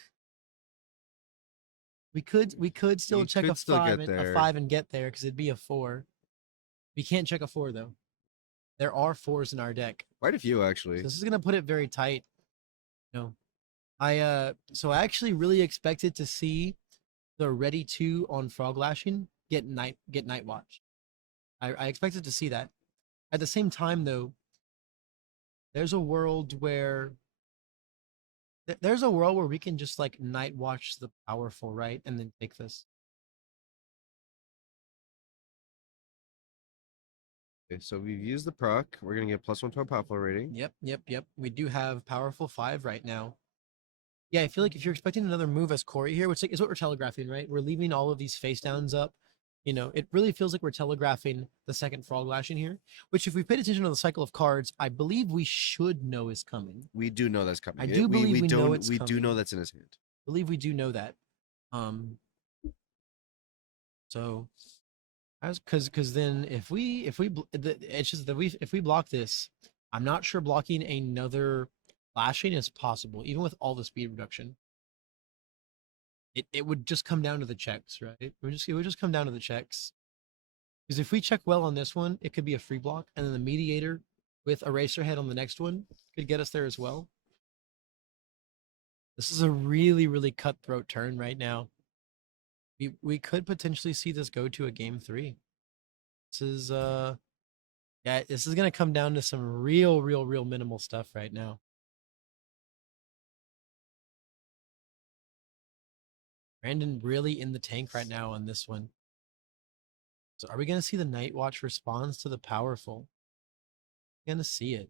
we could still You check could a still 5 get and a there. 5 and get there because it'd be a 4. We can't check a 4 though. There are 4s in our deck. Quite a few So actually. this is gonna put it very tight. No. So I actually really expected to see the ready 2 on Frog Lashing get night watch. I expected to see that. At the same time though, there's a world where we can just like night watch the powerful, right? And then take this. Okay, so we've used the proc. We're gonna get +1 to our powerful rating. Yep. We do have powerful 5 right now. Yeah, I feel like if you're expecting another move as Corey here, which is what we're telegraphing, right? We're leaving all of these face downs up. You know, it really feels like we're telegraphing the second Frog Lashing here, which if we paid attention to the cycle of cards, I believe we should know is coming. We do know that's coming. I do believe we know it's We do know coming. that's in his hand. I believe we do know that. So because then it's just that if we block this, I'm not sure blocking another lashing is possible, even with all the speed reduction. It would just come down to the checks, right? It would just come down to the checks. Because if we check well on this one, it could be a free block, and then the mediator with Eraserhead on the next one could get us there as well. This is a really, really cutthroat turn right now. We could potentially see this go to a game 3. This is yeah, this is gonna come down to some real minimal stuff right now. Brandon really in the tank right now on this one. So are we gonna see the Night Watch responds to the powerful? We're gonna see it.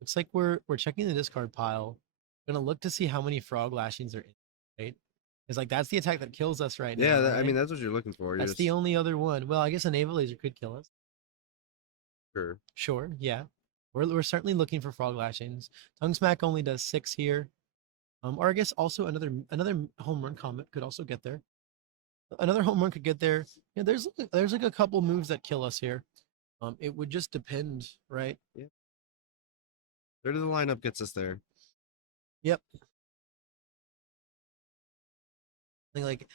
Looks like we're checking the discard pile. We're gonna look to see how many Frog Lashings are in, right? It's like that's the attack that kills us right now. Yeah, I right? mean that's what you're looking for. That's the only other one. Well, I guess a Naval Laser could kill us. Sure. Sure, yeah. We're certainly looking for Frog Lashings. Tongue Smack only does 6 here. Or I guess also another home run comet could also get there. Another home run could get there. Yeah, there's like a couple moves that kill us here. It would just depend, right? Yeah. Third of the lineup gets us there. Yep. Like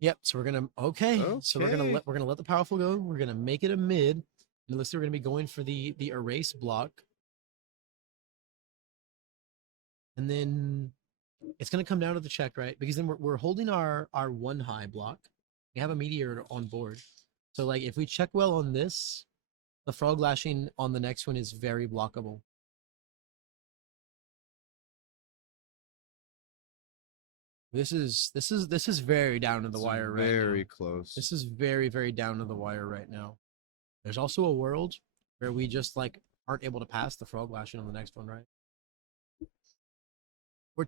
yep, so we're gonna so we're gonna let the powerful go. We're gonna make it a mid. And it looks like we're gonna be going for the erase block. And then it's gonna come down to the check, right? Because then we're holding our 1 high block. We have a meteor on board. So like if we check well on this, the Frog Lashing on the next one is very blockable. This is very down to the wire right now. Very close. This is very down to the wire right now. There's also a world where we just like aren't able to pass the Frog Lashing on the next one, right?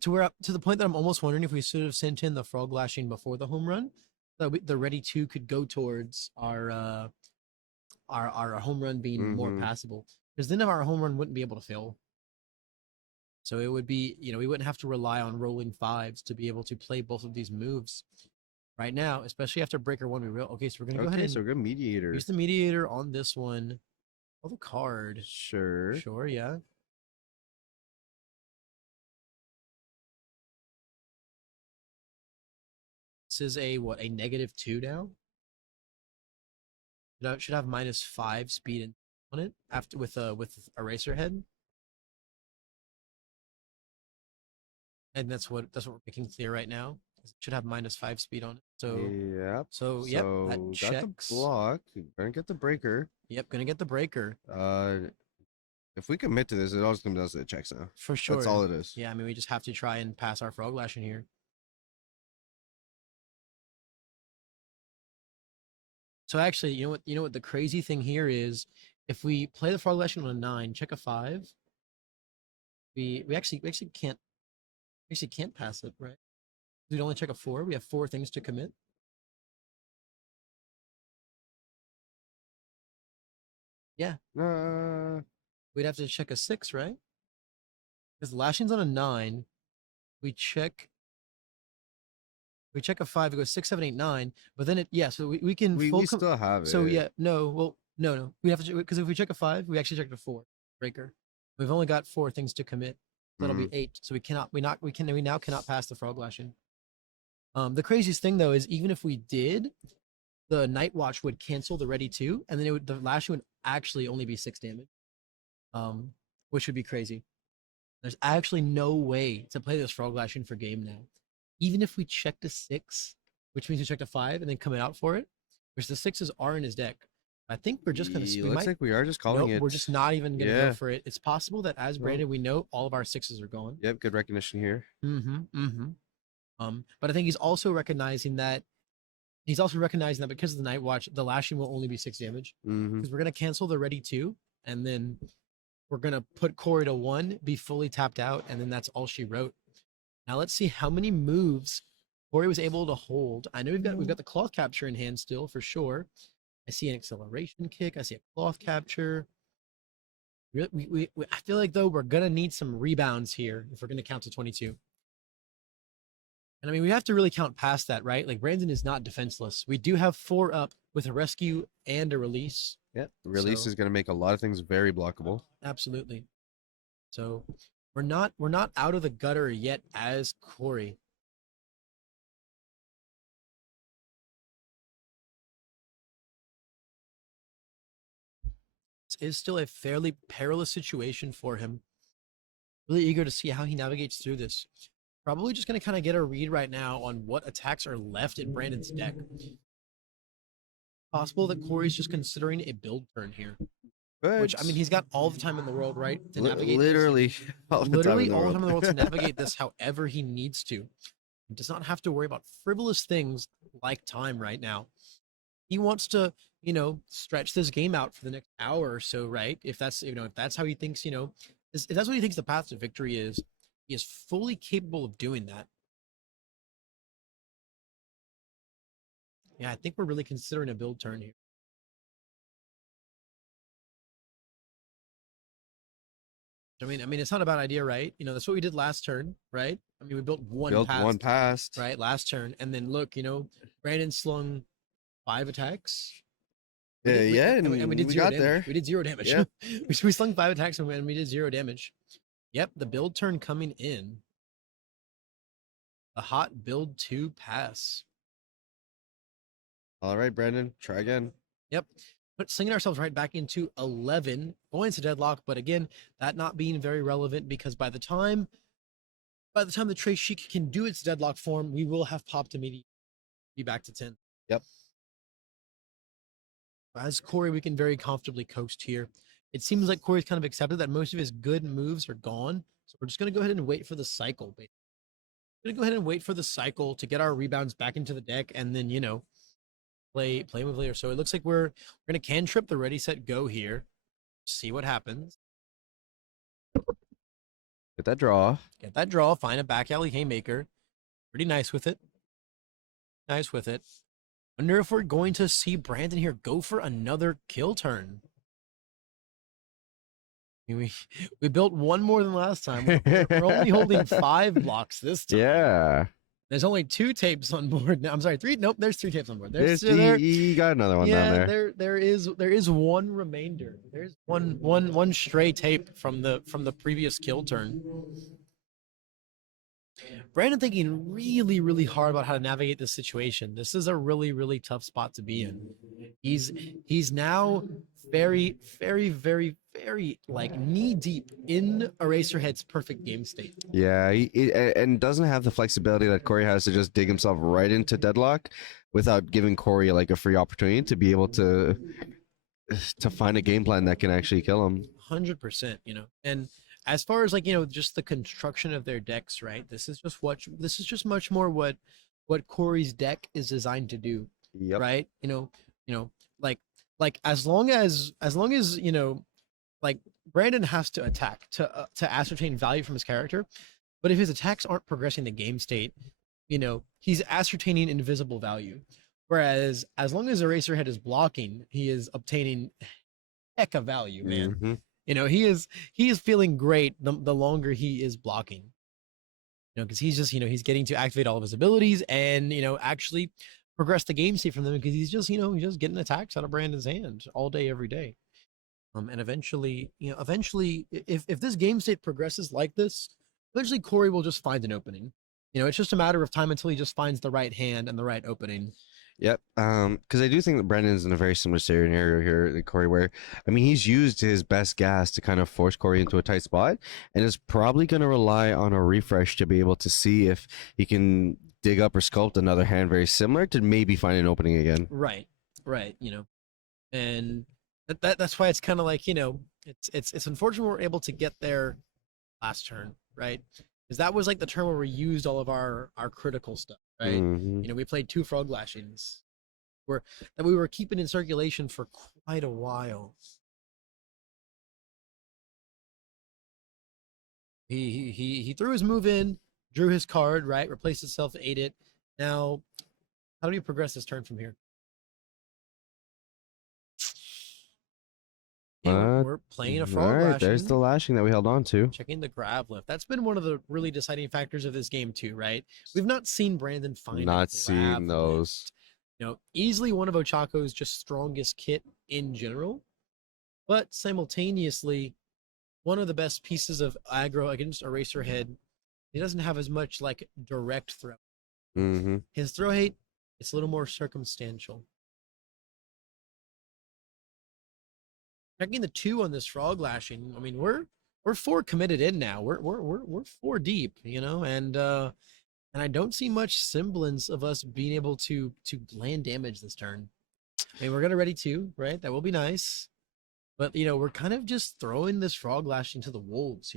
We're up to the point that I'm almost wondering if we should have sent in the Frog Lashing before the home run. That the ready 2 could go towards our home run being more passable. Because then our home run wouldn't be able to fail. So it would be, we wouldn't have to rely on rolling 5s to be able to play both of these moves. Right now, especially after breaker 1, okay, so we're gonna go ahead and so we're gonna mediator. Use the mediator on this one. Oh, the card. Sure. Sure, yeah. This is a -2 now. Should have -5 speed on it after with Eraserhead. And that's what we're making clear right now. It should have -5 speed on it. So yep. So yep, that got checks. the block. Gonna get the breaker. Yep, gonna get the breaker. If we commit to this, it always comes down to the checks now. For sure. That's all it is. Yeah, I mean we just have to try and pass our Frog Lashing here. So actually, you know what the crazy thing here is, if we play the Frog Lashing on a 9, check a 5, we actually can't pass it, right? We'd only check a 4. We have 4 things to commit. Yeah. We'd have to check a 6, right? Because Lashing's on a 9. We check We check a 5, it goes 6, 7, 8, 9. But then so we can We still have it. So yeah, no, we have to, because if we check a 5, we actually checked a 4 breaker. We've only got 4 things to commit. That'll be 8. So we now cannot pass the frog lashing. The craziest thing though is even if we did, the Night Watch would cancel the ready 2, and then the lashing would actually only be 6 damage. Which would be crazy. There's actually no way to play this frog lashing for game now. Even if we checked a 6, which means we checked a 5 and then come out for it, which the 6s are in his deck. I think we're just gonna. Looks like we are just calling it. We're just not even gonna go for it. It's possible that as Brandon, we know all of our 6s are gone. Yep, good recognition here. But I think he's also recognizing that because of the Night Watch, the lashing will only be 6 damage. Because we're gonna cancel the ready 2, and then we're gonna put Corey to 1, be fully tapped out, and then that's all she wrote. Now let's see how many moves Corey was able to hold. I know we've got the cloth capture in hand still for sure. I see an acceleration kick. I see a cloth capture. I feel like though we're gonna need some rebounds here if we're gonna count to 22. And I mean, we have to really count past that, right? Like Brandon is not defenseless. We do have 4 up with a rescue and a release. Yep, release is gonna make a lot of things very blockable. Absolutely. So we're not out of the gutter yet as Corey. Is still a fairly perilous situation for him. Really eager to see how he navigates through this. Probably just going to kind of get a read right now on what attacks are left in Brandon's deck. Possible that Corey's just considering a build turn here. But which, I mean, he's got all the time in the world, right? To navigate literally all the time in the world to navigate this however he needs to. He does not have to worry about frivolous things like time right now. He wants to, stretch this game out for the next hour or so, right? If that's how he thinks, if that's what he thinks the path to victory is, he is fully capable of doing that. Yeah, I think we're really considering a build turn here. I mean, it's not a bad idea, right? That's what we did last turn, right? I mean, we built one past, right? Last turn, and then look, Brandon slung 5 attacks. And we did 0 damage. there. We did 0 damage. Yeah. we slung 5 attacks and we did 0 damage. Yep, the build turn coming in. A hot build 2 pass. All right, Brandon, try again. Yep. But slinging ourselves right back into 11, going to deadlock, but again, that not being very relevant because by the time the Trace Sheik can do its deadlock form, we will have popped immediately, be back to 10. Yep. As Corey, we can very comfortably coast here. It seems like Corey's kind of accepted that most of his good moves are gone. So we're just going to go ahead and wait for the cycle. We're going to go ahead and wait for the cycle to get our rebounds back into the deck and then, play move later. So it looks like we're going to cantrip the ready, set, go here. See what happens. Get that draw. Find a back alley haymaker. Pretty nice with it. Wonder if we're going to see Brandon here go for another kill turn. We built 1 more than last time. We're only holding 5 blocks this time. Yeah. There's only 2 tapes on board now. I'm sorry, 3. Nope, there's 3 tapes on board. He got another one down there. There is 1 remainder. There's one stray tape from the previous kill turn. Brandon thinking really, really hard about how to navigate this situation. This is a really, really tough spot to be in. He's now very, very, very, very like knee deep in Eraserhead's perfect game state. Yeah, and doesn't have the flexibility that Corey has to just dig himself right into deadlock without giving Corey like a free opportunity to be able to find a game plan that can actually kill him. 100%, and as far as just the construction of their decks, right? This is just much more what Corey's deck is designed to do. Yep. Right? Like as long as like Brandon has to attack to ascertain value from his character, but if his attacks aren't progressing the game state, he's ascertaining invisible value. Whereas as long as Eraserhead is blocking, he is obtaining heck of value, man. Mm-hmm. He is feeling great the longer he is blocking. because he's just, he's getting to activate all of his abilities and, actually progress the game state from them because he's just, he's just getting attacks out of Brandon's hand all day, every day. And eventually, if this game state progresses like this, eventually Corey will just find an opening. It's just a matter of time until he just finds the right hand and the right opening. Yep. Because I do think that Brandon's in a very similar scenario here, like Corey, where he's used his best gas to kind of force Corey into a tight spot, and is probably going to rely on a refresh to be able to see if he can dig up or sculpt another hand very similar to maybe find an opening again. Right. And that's why it's kind of like, it's unfortunate we're able to get there last turn, right? Because that was like the turn where we used all of our critical stuff, right? Mhm. We played 2 frog lashings that we were keeping in circulation for quite a while. He threw his move in, drew his card, right? Replaced itself, ate it. Now, how do we progress this turn from here? Yeah, we're playing a frog All right, lashing. there's the lashing that we held on to. Checking the grab lift. That's been one of the really deciding factors of this game too, right? We've not seen Brandon find Not a seeing grab those. lift. Easily one of Ochako's just strongest kit in general, but simultaneously one of the best pieces of aggro against Eraserhead. He doesn't have as much like direct throw. Mm-hmm. His throw hate, it's a little more circumstantial. Checking the 2 on this frog lashing. I mean, we're 4 committed in now. We're 4 deep, and I don't see much semblance of us being able to land damage this turn. I mean, we're gonna ready 2, right? That will be nice. But we're kind of just throwing this frog lashing to the wolves,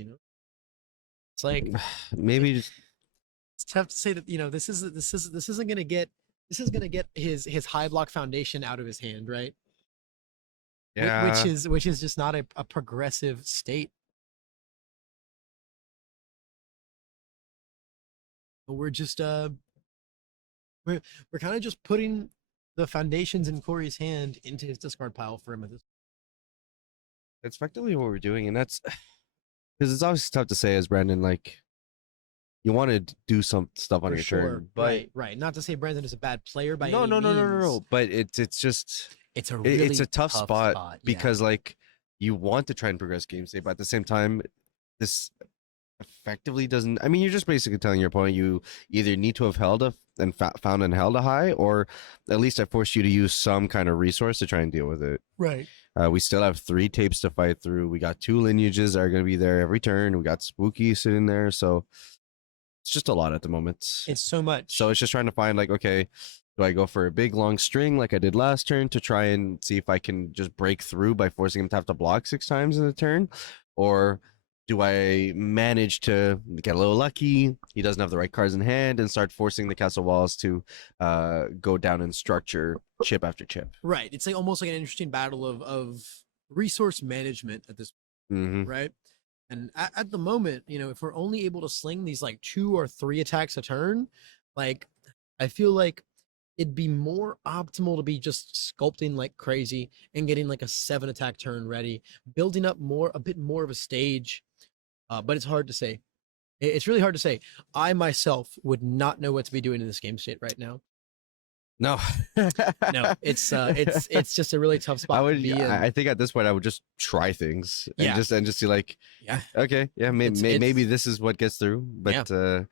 It's like maybe just it's tough to say that, this isn't gonna get his high block foundation out of his hand, right? yeah. Which is just not a progressive state. But we're just we're kind of just putting the foundations in Corey's hand into his discard pile for him at this. It's effectively what we're doing, and that's because it's obviously tough to say as Brandon, like you want to do some stuff on For your sure. turn, but Right. Not to say Brandon is a bad player by no, any no, no, no, no, means. no. But it's just It's a really it's a tough spot yeah. because like you want to try and progress game state, but at the same time, this effectively doesn't. I mean, you're just basically telling your opponent you either need to have held found and held a high, or at least I forced you to use some kind of resource to try and deal with it. Right. We still have 3 tapes to fight through. We got 2 lineages that are going to be there every turn. We got Spooky sitting there, so it's just a lot at the moment. It's so much. So it's just trying to find like, okay, do I go for a big long string like I did last turn to try and see if I can just break through by forcing him to have to block 6 times in a turn, or do I manage to get a little lucky? He doesn't have the right cards in hand and start forcing the castle walls to go down in structure chip after chip. Right. It's like almost like an interesting battle of resource management at this Mm-hmm. right? And at the moment, if we're only able to sling these like 2 or 3 attacks a turn, like I feel like it'd be more optimal to be just sculpting like crazy and getting like a 7 attack turn ready, building up a bit more of a stage. But it's hard to say. It's really hard to say. I myself would not know what to be doing in this game state right now. No, No, it's just a really tough spot. I would. To be in. I think at this point I would just try things and Yeah. just see like, Yeah. okay, yeah, maybe this is what gets through. But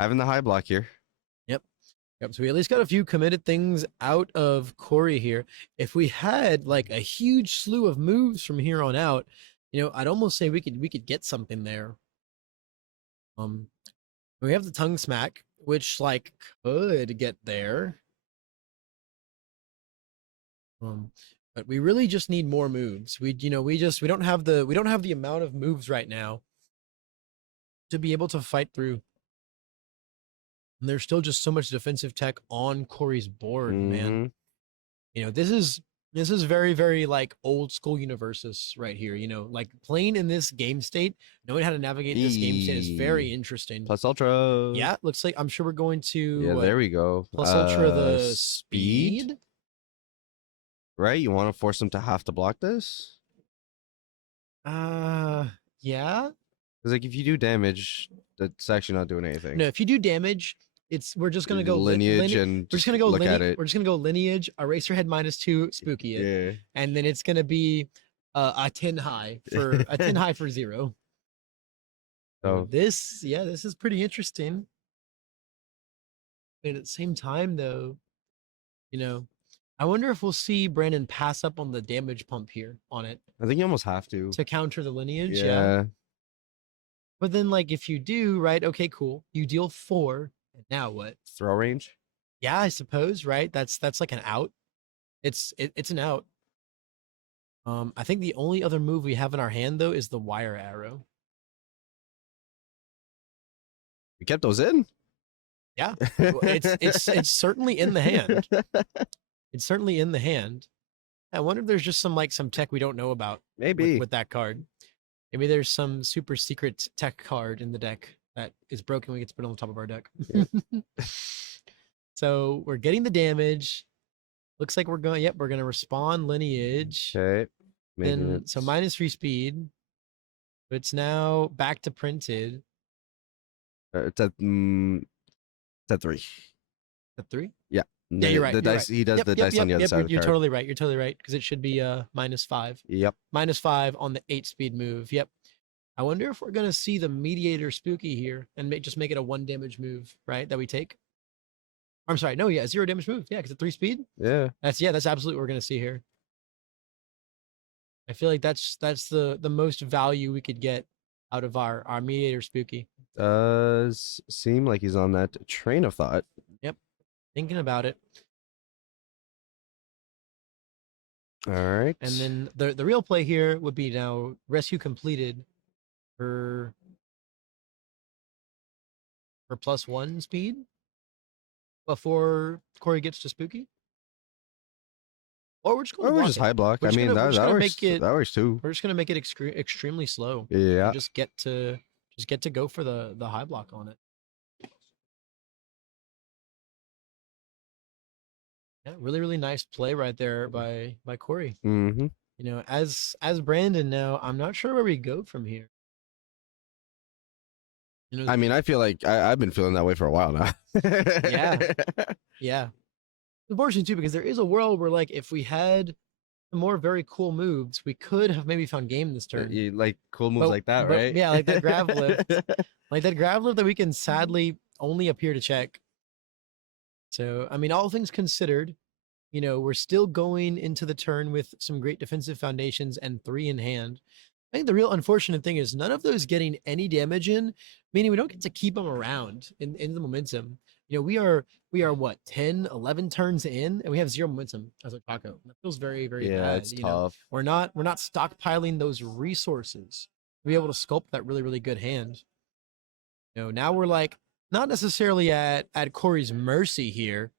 having the high block here. Yep. So we at least got a few committed things out of Corey here. If we had like a huge slew of moves from here on out, I'd almost say we could get something there. We have the tongue smack, which like could get there. But we really just need more moves. We don't have the amount of moves right now to be able to fight through. And there's still just so much defensive tech on Corey's board, man. This is very, very like old school Universus right here. Like playing in this game state, knowing how to navigate this game state is very interesting. Plus ultra. Yeah, looks like I'm sure we're going to Yeah, there we go. plus ultra the speed. Right? You want to force them to have to block this? Yeah. Because like if you do damage, that's actually not doing anything. No, if you do damage, we're just gonna go lineage and we're just gonna go look at it. We're just gonna go lineage, Eraserhead -2, spooky it, Yeah. and then it's gonna be a 10 high for a 10 high for 0. So This is pretty interesting. But at the same time, though, I wonder if we'll see Brandon pass up on the damage pump here on it I think you almost have to. to counter the lineage. Yeah. But then, like, if you do, right? Okay, cool. You deal 4, and now what? Throw range. Yeah, I suppose, right? That's like an out. It's an out. I think the only other move we have in our hand though is the wire arrow. We kept those in. Yeah, it's certainly in the hand. It's certainly in the hand. I wonder if there's just some tech we don't know about Maybe. with that card. Maybe there's some super secret tech card in the deck that is broken when it gets put on the top of our deck. Yeah. So we're getting the damage. Looks like we're going. Yep, we're gonna respawn lineage. Okay. Then so -3 speed. But it's now back to printed. It's at 3. At 3. Yeah. Yeah, you're right. The you're dice. right. He does the dice on the other side. Of the You're card. totally right. You're totally right because it should be -5. Yep. -5 on the 8 speed move. Yep. I wonder if we're gonna see the mediator spooky here and just make it a 1 damage move, right? That we take. I'm sorry. No, yeah, 0 damage move. Yeah, because at 3 speed. Yeah. That's absolutely what we're gonna see here. I feel like that's the most value we could get out of our mediator spooky. Does seem like he's on that train of thought. Thinking about it. All right. And then the real play here would be now rescue completed for +1 speed before Corey gets to spooky. Or we're just going or we're just high block. We're I just mean, gonna- we're just that gonna works. make it- That works too. We're just gonna make it extremely slow. Yeah. And just get to go for the high block on it. Yeah, really, really nice play right there by Corey. Mm-hmm. As Brandon now, I'm not sure where we go from here. I mean, I feel like I've been feeling that way for a while now. Yeah. Yeah. Unfortunately too, because there is a world where like if we had some more very cool moves, we could have maybe found game this turn. You like cool moves But- like that, but- right? yeah, like that grab lift. Like that grab lift that we can sadly only appear to check. So, I mean, all things considered, we're still going into the turn with some great defensive foundations and 3 in hand. I think the real unfortunate thing is none of those getting any damage in, meaning we don't get to keep them around in the momentum. We are what, 10, 11 turns in, and we have 0 momentum as a Taco. That feels very, very Yeah, bad. it's tough. We're not stockpiling those resources to be able to sculpt that really, really good hand. Now we're like not necessarily at Corey's mercy here,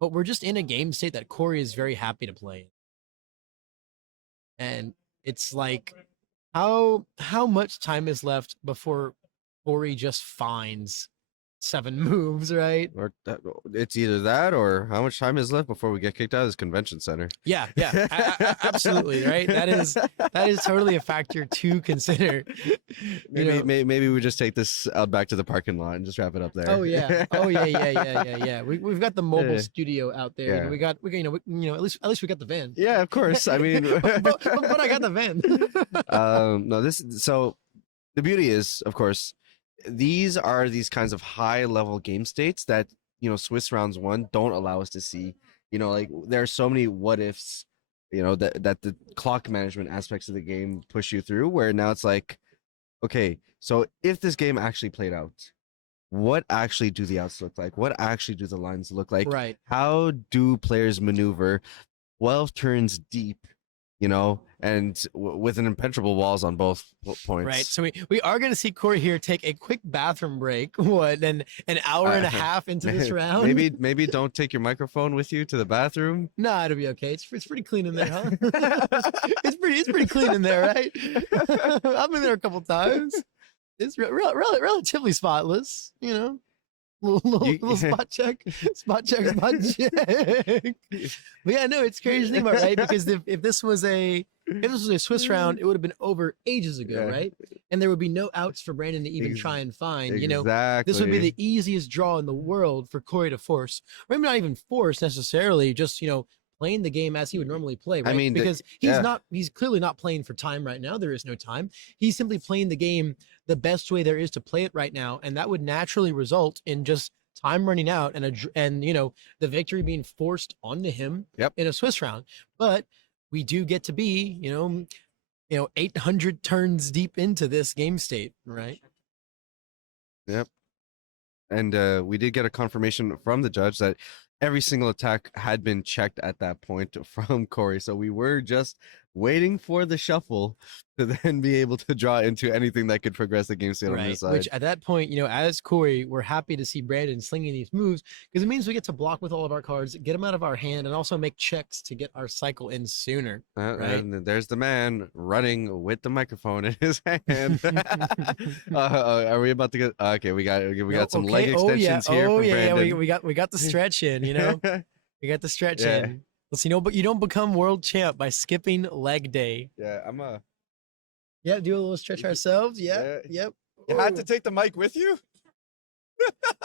but we're just in a game state that Corey is very happy to play. And it's like how much time is left before Corey just finds 7 moves, right? Or it's either that or how much time is left before we get kicked out of this convention center. Yeah, absolutely, right? That is totally a factor to consider. Maybe we just take this out back to the parking lot and just wrap it up there. Oh yeah. We've got the mobile studio out there. Yeah. We got at least we got the van. Yeah, of course. I mean, but I got the van. no, so the beauty is, of course, these are these kinds of high level game states that Swiss rounds 1 don't allow us to see. Like there are so many what ifs, that the clock management aspects of the game push you through, where now it's like, okay, so if this game actually played out, what actually do the outs look like? What actually do the lines look like? Right. How do players maneuver 12 turns deep, and with an impenetrable walls on both points? Right. So we are going to see Corey here take a quick bathroom break. What, then an hour and a half into this round? Maybe don't take your microphone with you to the bathroom. No, it'll be okay. It's pretty clean in there, huh? it's pretty clean in there, right? I've been there a couple times. It's relatively spotless, You- spot check, spot check, spot check. But yeah, no, it's crazy to think about, right? Because if this was a Swiss round, it would have been over ages ago, Yeah. right? And there would be no outs for Brandon to even try and find. You know, exactly. this would be the easiest draw in the world for Corey to force. Or maybe not even force necessarily, just playing the game as he would normally play, right? mean, because yeah. he's clearly not playing for time right now. There is no time. He's simply playing the game the best way there is to play it right now, and that would naturally result in just time running out and the victory being forced onto him Yep. in a Swiss round. But we do get to be 800 turns deep into this game state, right? Yep. And we did get a confirmation from the judge that every single attack had been checked at that point from Corey. So we were just waiting for the shuffle to then be able to draw into anything that could progress the game state on this side. Which at that point, as Corey, we're happy to see Brandon slinging these moves because it means we get to block with all of our cards, get them out of our hand, and also make checks to get our cycle in sooner. Right? And there's the man running with the microphone in his hand. Are we about to get? Okay, we got some leg extensions here. Oh from yeah, Brandon. we got the stretch in. We got the stretch Yeah. in. Listen, but you don't become world champ by skipping leg day. Yeah, I'm a. Yeah, do a little stretch ourselves. Yeah, Yeah. yep. You had Ooh, to take the mic with you.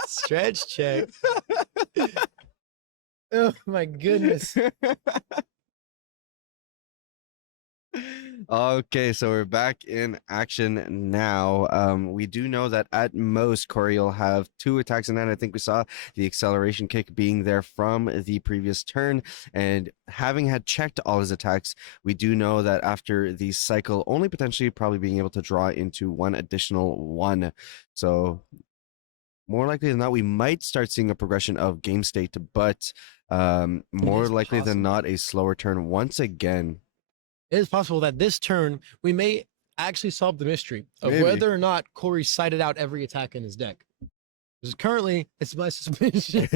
stretch check. Oh my goodness. Okay, so we're back in action now. We do know that at most Corey will have 2 attacks in hand. I think we saw the acceleration kick being there from the previous turn, and having had checked all his attacks, we do know that after the cycle, only potentially probably being able to draw into 1 additional 1. So more likely than not, we might start seeing a progression of game state, but more is likely than possible. not, a slower turn once again. It is possible that this turn we may actually solve the mystery of Maybe. whether or not Corey cited out every attack in his deck. Because currently, it's my suspicion.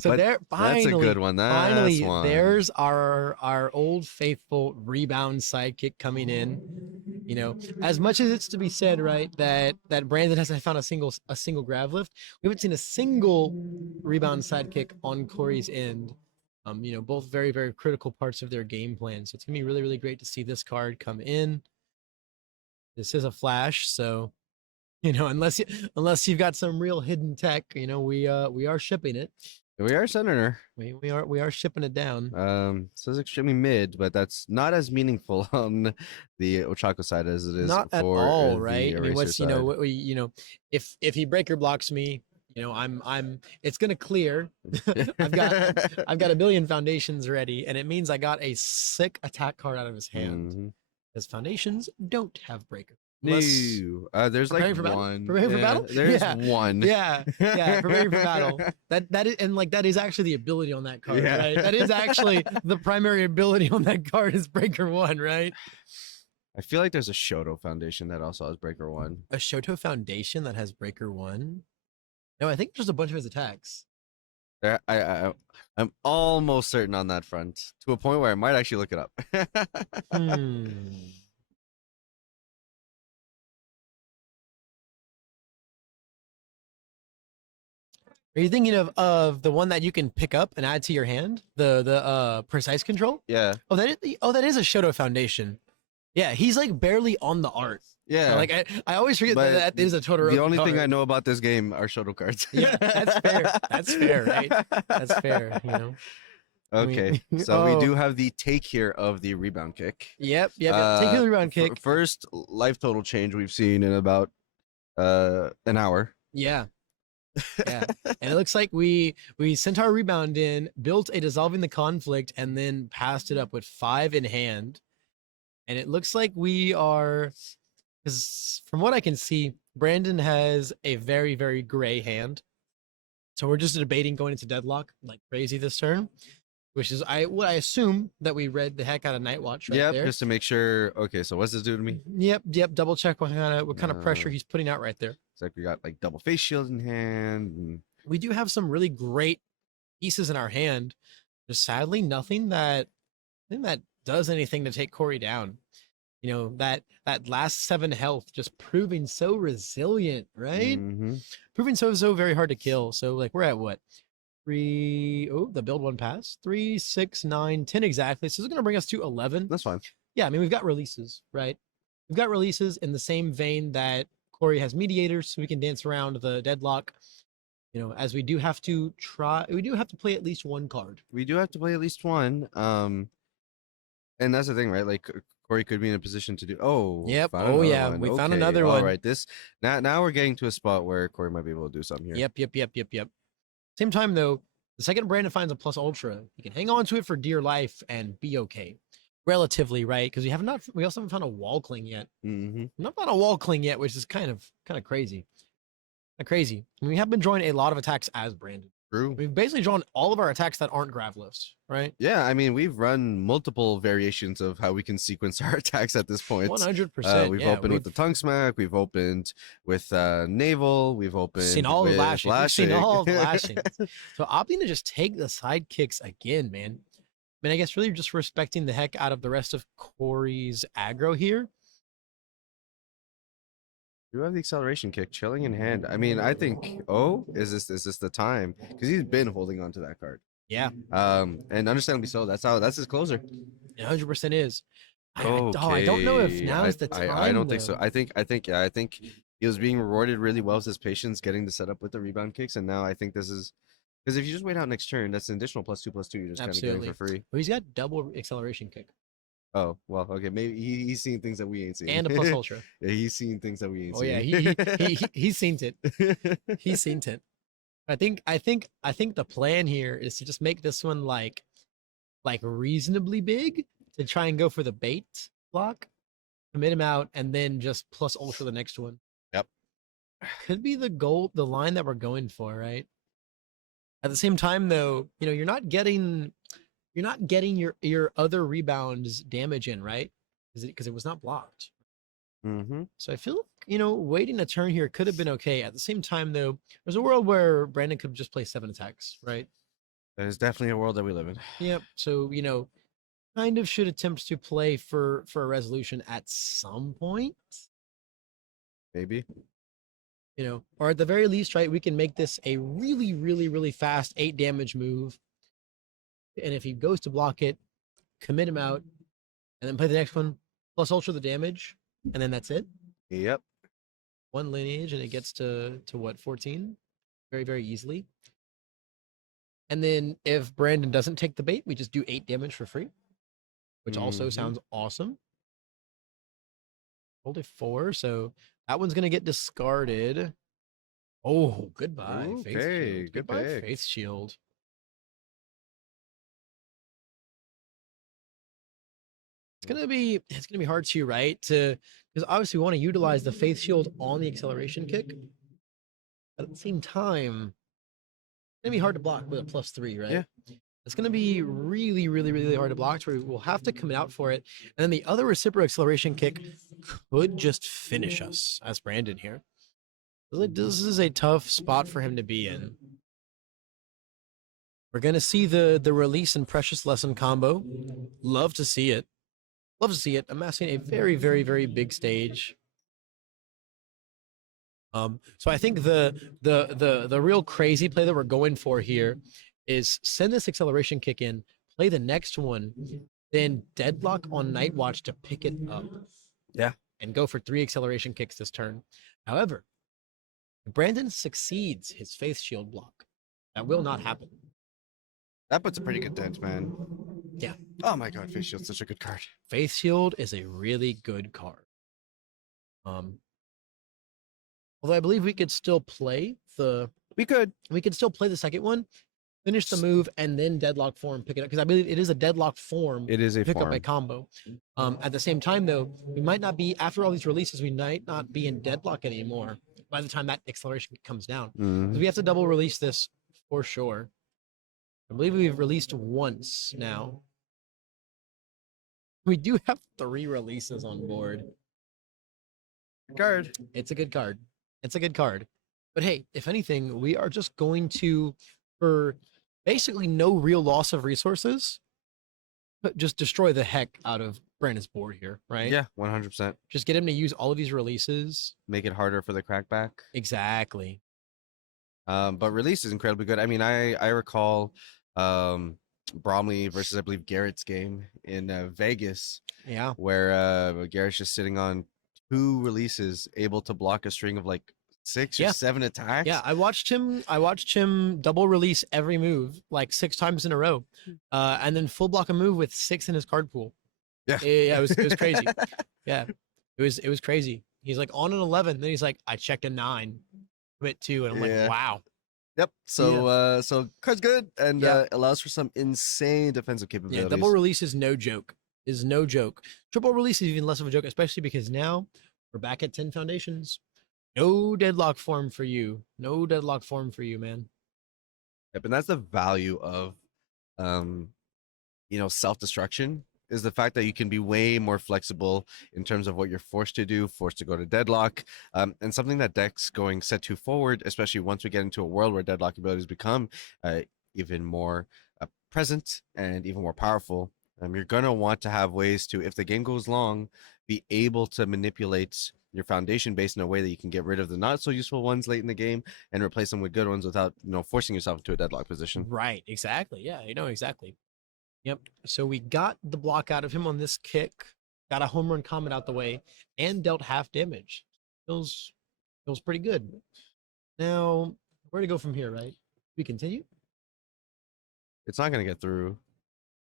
So But there, finally, that's a good one. That's finally, one. there's our old faithful rebound sidekick coming in. As much as it's to be said, right, that Brandon hasn't found a single grab lift, we haven't seen a single rebound sidekick on Corey's end. Both very, very critical parts of their game plan. So it's gonna be really, really great to see this card come in. This is a flash, so unless you've got some real hidden tech, we are shipping it. We are sending her. We are shipping it down. So it's extremely mid, but that's not as meaningful on the Ochako side as it is Not for at all, the right? I mean, Eraser what's side. if he breaker blocks me, it's gonna clear. I've got a billion foundations ready, and it means I got a sick attack card out of his hand. Mhm. Because foundations don't have breaker. No, Unless- there's Preparing like for battle? one. Preparing for Yeah, battle? There's Yeah. one. Yeah, preparing for battle. That is, and that is actually the ability on that card, Yeah. right? That is actually the primary ability on that card is breaker 1, right? I feel like there's a Shoto Foundation that also has Breaker 1. A Shoto Foundation that has breaker 1. No, I think there's a bunch of his attacks. There, I'm almost certain on that front, to a point where I might actually look it up. Hmm. Are you thinking of the one that you can pick up and add to your hand? The precise control? Yeah. Oh, that is a Shoto Foundation. Yeah, he's like barely on the art. Yeah. Like I always forget But that is a Totoro. the only thing I card. know about this game are Shoto cards. Yeah, that's fair. That's fair, right? That's fair. I mean- Okay, so we Oh. do have the take here of the rebound kick. Yep. Take the rebound kick. First life total change we've seen in about an hour. Yeah. Yeah. And it looks like we sent our rebound in, built a dissolving the conflict, and then passed it up with 5 in hand. And it looks like we are, because from what I can see, Brandon has a very, very gray hand. So we're just debating going into deadlock like crazy this turn, which is I assume that we read the heck out of Night Watch right Yep, there. just to make sure. Okay, so what's this do to me? Yep. Double check what kind of pressure Uh, he's putting out right there. It's like we got like double face shield in hand. And We do have some really great pieces in our hand. There's sadly nothing that does anything to take Corey down. You know, that last 7 health just proving so resilient, right? Mm-hmm. Proving so very hard to kill. So like we're at what? Three, oh, the build one pass. 3, 6, 9, 10 exactly. So it's gonna bring us to 11. That's fine. Yeah, I mean we've got releases, right? We've got releases in the same vein that Corey has mediators, so we can dance around the deadlock. You know, as we do have to play at least one card. We do have to play at least one. And that's the thing, right? Like Corey could be in a position to do. Oh, Yep. found Oh another yeah, one. we found Okay, another all one. right, this now we're getting to a spot where Corey might be able to do something here. Yep. Same time though, the second Brandon finds a plus ultra, he can hang on to it for dear life and be okay. Relatively, right? Because we also haven't found a wall cling yet. Mm-hmm. Not found a wall cling yet, which is kind of crazy. Crazy. I mean, we have been drawing a lot of attacks as Brandon. True. We've basically drawn all of our attacks that aren't grav lifts, right? Yeah, I mean, we've run multiple variations of how we can sequence our attacks at this point. 100%. We've yeah, opened with the tongue smack. We've opened with naval. We've opened seen all with the lashing. We've seen all the lashing. lashing. So opting to just take the sidekicks again, man. I mean, I guess really just respecting the heck out of the rest of Corey's aggro here. You have the acceleration kick chilling in hand. I mean, I think. Oh, is this the time? Because he's been holding on to that card. Yeah, And understandably so. That's his closer. it 100% is. I don't know if Okay. now is the time. I don't think so. though. I think he was being rewarded really well with his patience, getting the setup with the rebound kicks, and now I think this is because if you just wait out next turn, that's an additional +2/+2. You're just kind of getting Absolutely. for free. Well, he's got double acceleration kick Oh well, okay. Maybe he's seen things that we ain't seen. and a plus ultra. Yeah, he's seen things that we ain't Oh seen. yeah, he's seen it. He's seen it. I think the plan here is to just make this one like reasonably big to try and go for the bait block, commit him out, and then just plus ultra the next one. Yep. Could be the line that we're going for, right? At the same time, though, you know, you're not getting your other rebounds damage in, right? Because it was not blocked. Mm-hmm. So I feel like, you know, waiting a turn here could have been okay. At the same time, though, there's a world where Brandon could just play 7 attacks, right? That is definitely a world that we live in. Yep. So, you know, kind of should attempt to play for a resolution at some point, Maybe. you know, or at the very least, right, we can make this a really fast 8 damage move. And if he goes to block it, commit him out, and then play the next one, plus ultra the damage, and then that's it. Yep. 1 lineage, and it gets to what, 14? Very easily. And then if Brandon doesn't take the bait, we just do 8 damage for free, which also Mhm. sounds awesome. Rolled a 4, so that one's gonna get discarded. Oh, goodbye, Faith Okay, Shield. good Goodbye, pick. Faith Shield. It's gonna be hard to, right? Because obviously we want to utilize the Faith Shield on the acceleration kick. But at the same time, it's gonna be hard to block with a +3, right? Yeah. It's gonna be really hard to block. So we'll have to come out for it. And then the other reciprocal acceleration kick could just finish us as Brandon here. This is a tough spot for him to be in. We're gonna see the release and precious lesson combo. Love to see it. Love to see it. Amassing a very big stage. So I think the real crazy play that we're going for here is send this acceleration kick in, play the next one, then deadlock on Night Watch to pick it up. Yeah. And go for 3 acceleration kicks this turn. However, if Brandon succeeds his Faith Shield block, that will not happen. That puts a pretty good dent, man. Yeah. Oh my god, Face Shield's such a good card. Faith Shield is a really good card. Although I believe we could still play We could. the second one, finish the move, and then deadlock form pick it up, because I believe it is a deadlock form. It is a Pick up farm. a combo. At the same time, though, we might not be, after all these releases, we might not be in deadlock anymore by the time that acceleration comes down. 'Cause Mhm. we have to double release this for sure. I believe we've released once now. We do have 3 releases on board. Card. It's a good card. It's a good card. But hey, if anything, we are just going to, for basically no real loss of resources, just destroy the heck out of Brandon's board here, right? Yeah, 100%. Just get him to use all of these releases. Make it harder for the crackback. Exactly. But release is incredibly good. I mean, I recall Bromley versus, I believe, Garrett's game in Vegas, Yeah. where Garrett's just sitting on 2 releases, able to block a string of like 6 or Yeah. 7 attacks. Yeah, I watched him double release every move like 6 times in a row, and then full block a move with 6 in his card pool. Yeah. Yeah, it was crazy. Yeah, it was crazy. He's like on an 11, then he's like, I checked a 9, commit 2, and I'm Yeah. like, wow. Yep. So so card's good and Yeah. allows for some insane defensive Yeah, capabilities. double release is no joke. Is no joke. Triple release is even less of a joke, especially because now we're back at 10 foundations. No deadlock form for you. No deadlock form for you, man. Yep, and that's the value of self-destruction, is the fact that you can be way more flexible in terms of what you're forced to do, forced to go to deadlock, and something that decks going set 2 forward, especially once we get into a world where deadlock abilities become even more present and even more powerful. You're gonna want to have ways to, if the game goes long, be able to manipulate your foundation base in a way that you can get rid of the not so useful ones late in the game and replace them with good ones without forcing yourself into a deadlock position. Right, exactly. Yeah, you know exactly. Yep. So we got the block out of him on this kick, got a home run comment out the way, and dealt half damage. Feels pretty good. Now, where to go from here, right? We continue? It's not gonna get through.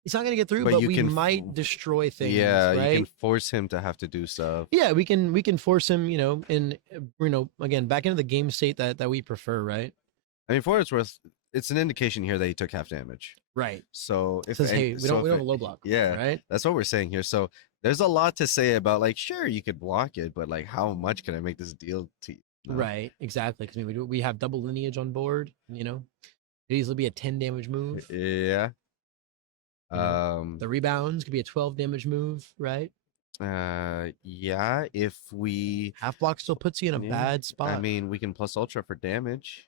It's not gonna get through, But but you we can might destroy things. Yeah, right? you can force him to have to do stuff. Yeah, we can force him, in again back into the game state that we prefer, right? I mean, for what it's worth, it's an indication here that he took half damage. Right. So It if says, hey, we don't if have a low block. yeah, Right. that's what we're saying here. So there's a lot to say about, like, sure, you could block it, but like, how much can I make this deal to you? know? Right. Exactly. Because we have double lineage on board. Could easily be a 10 damage move. Yeah. The rebounds could be a 12 damage move, right? Yeah, if we Half block still puts you in a Yeah, bad spot. I mean, we can plus ultra for damage.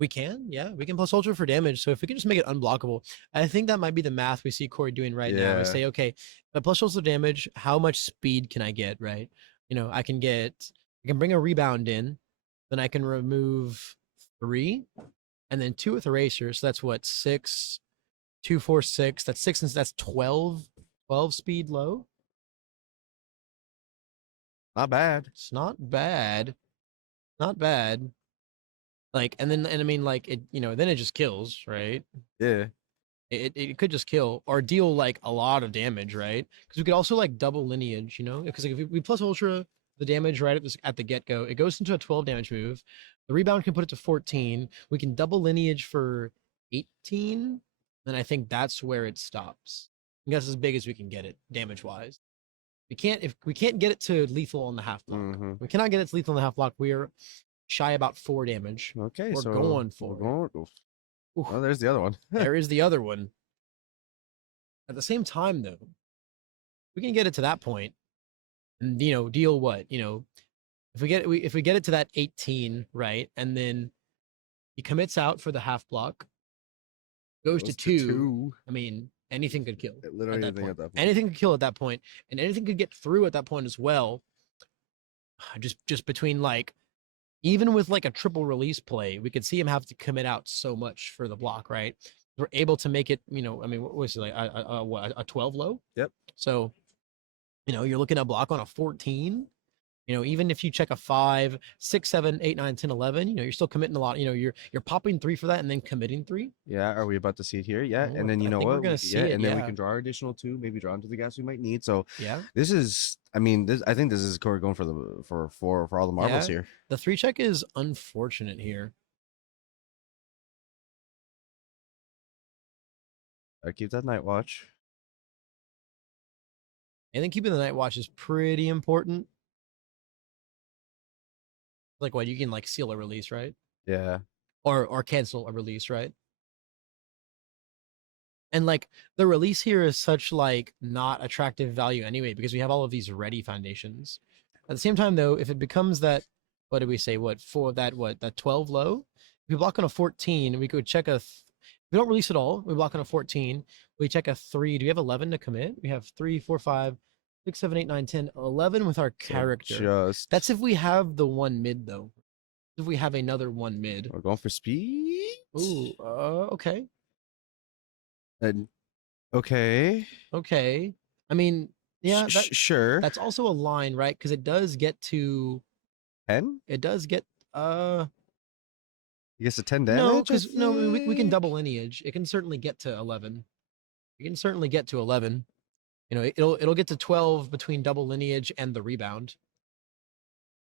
we can, yeah, we can plus ultra for damage. So if we can just make it unblockable, I think that might be the math we see Corey doing right now. Is Yeah. say, okay, if I plus ultra damage, how much speed can I get, right? I can bring a rebound in, then I can remove 3, and then 2 with eraser. So that's what, 6, 2, 4, 6. That's 6, and that's 12 speed low. Not bad. It's not bad. Not bad. Like, and I mean, like, it, then it just kills, right? Yeah. It could just kill or deal like a lot of damage, right? Because we could also like double lineage, because like, if we plus ultra the damage right at the get go, it goes into a 12 damage move. The rebound can put it to 14. We can double lineage for 18. Then I think that's where it stops. I think that's as big as we can get it damage wise. If we can't get it to lethal on the half block. Mhm. We cannot get it to lethal on the half block. We are shy about 4 damage. Okay, We're so going for it. Oof. Oh, there's the other one. There is the other one. At the same time, though, we can get it to that point, and deal what if we get it to that 18, right, and then he commits out for the half block, goes to 2. I mean, anything could kill. Literally at that anything point. at that point. Anything could kill at that point, and anything could get through at that point as well. Just between like, even with like a triple release play, we could see him have to commit out so much for the block, right? We're able to make it, I mean, what was it, like a 12 low? Yep. So, you're looking at a block on a 14. Even if you check a 5, 6, 7, 8, 9, 10, 11, you're still committing a lot. You're popping 3 for that and then committing 3. Yeah, are we about to see it here? Yeah, Oh, and then I you know think we're what? gonna We- see yeah, it, and then we yeah. can draw our additional 2, maybe draw into the gas we might need. So Yeah. this is, I mean, I think this is Corey going for all the marbles Yeah. here. The 3 check is unfortunate here. Keep that night watch. I think keeping the night watch is pretty important. Like what, you can like seal a release, right? Yeah. Or cancel a release, right? And like the release here is such like not attractive value anyway, because we have all of these ready foundations. At the same time though, if it becomes that, what did we say? That 12 low? If we block on a 14, we could check We don't release at all. We block on a 14. We check a 3. Do we have 11 to commit? We have 3, 4, 5, 6, 7, 8, 9, 10, 11 with our So character. just That's if we have the one mid, though. If we have another one mid. we're going for speed. Ooh, okay. And okay. Okay. I mean, yeah, Sure. that's also a line, right? Because it does get to 10? it does get I guess a 10 damage. no, I because no, we can think? double lineage. It can certainly get to 11. It can certainly get to 11. You know, it'll get to 12 between double lineage and the rebound.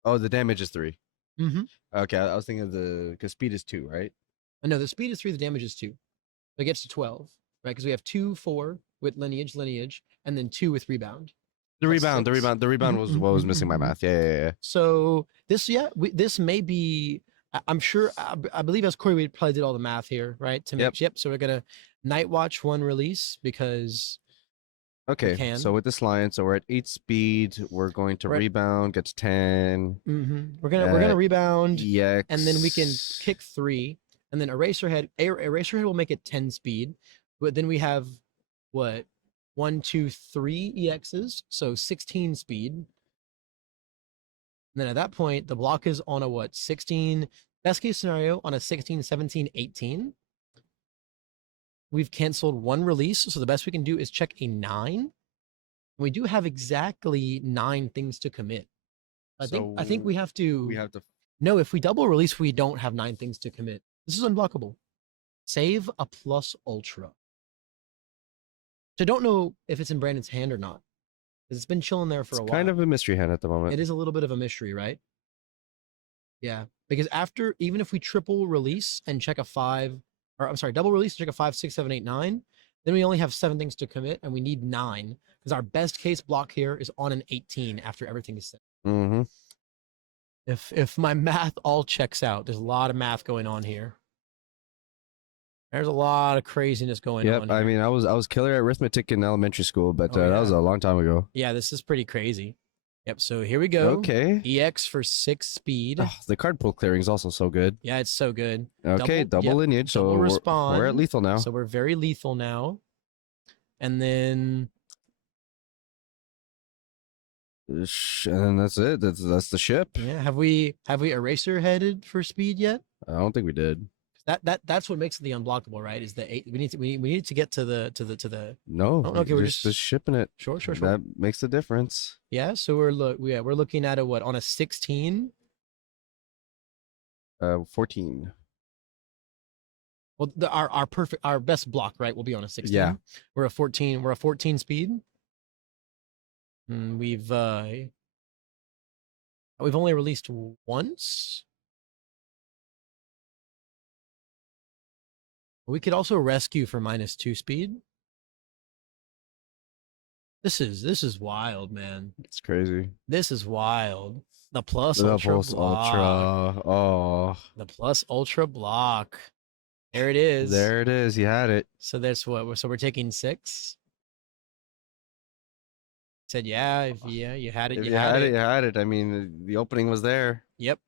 Oh, the damage is 3. Mm-hmm. Okay, I was thinking of because speed is 2, right? No, the speed is 3, the damage is 2. So it gets to 12, right? Because we have 2, 4 with lineage, and then 2 with rebound. The That's rebound, the 6. rebound, the rebound was what was missing my math. Yeah. So this, this may be. I'm sure. I believe as Corey, we probably did all the math here, right? To make Yep. So we're gonna night watch 1 release because Okay, can. so with this line, so we're at 8 speed. We're going to Right. rebound, get to 10. we're gonna rebound, EX. and then we can kick 3, and then Eraserhead. Eraserhead will make it 10 speed, but then we have what 1, 2, 3 EXs, so 16 speed. And then at that point, the block is on a what 16. Best case scenario on a 16, 17, 18. We've canceled 1 release, so the best we can do is check a 9. We do have exactly 9 things to commit. I think we have to. We have to. No, if we double release, we don't have 9 things to commit. This is unblockable. Save a plus ultra. So I don't know if it's in Brandon's hand or not. It's been chilling there for a while. Kind of a mystery hand at the moment. It is a little bit of a mystery, right? Yeah, because after, even if we triple release and check a 5, or I'm sorry, double release, check a 5, 6, 7, 8, 9, then we only have 7 things to commit, and we need 9 because our best case block here is on an 18 after everything is set. Mm-hmm. If my math all checks out, there's a lot of math going on here. There's a lot of craziness going on. Yep. I mean, I was killer at arithmetic in elementary school, but Oh, that was yeah. a long time ago. Yeah, this is pretty crazy. Yep. So here we go. Okay. EX for 6 speed. Oh, the card pull clearing is also so good. Yeah, it's so good. Okay, double lineage. So double we're respond. at lethal now. So we're very lethal now. And then And then that's it. That's the ship. yeah, have we eraser headed for speed yet? I don't think we did. That's what makes it the unblockable, right? Is the 8 we need to get to the No. Oh, okay, we're just shipping it. sure. That makes the difference. Yeah, so we're looking at a what on a 16. 14. Well, our best block, right, will be on a 16. Yeah. We're a 14 speed. And we've only released once. We could also rescue for -2 speed. This is wild, man. It's crazy. This is wild. The plus The ultra Pulse block. Ultra. Oh. The plus ultra block. There it is. There it is. You had it. So that's what. So we're taking 6. Said yeah. If you had it. If You had it. you had it. I mean, the opening was there. Yep.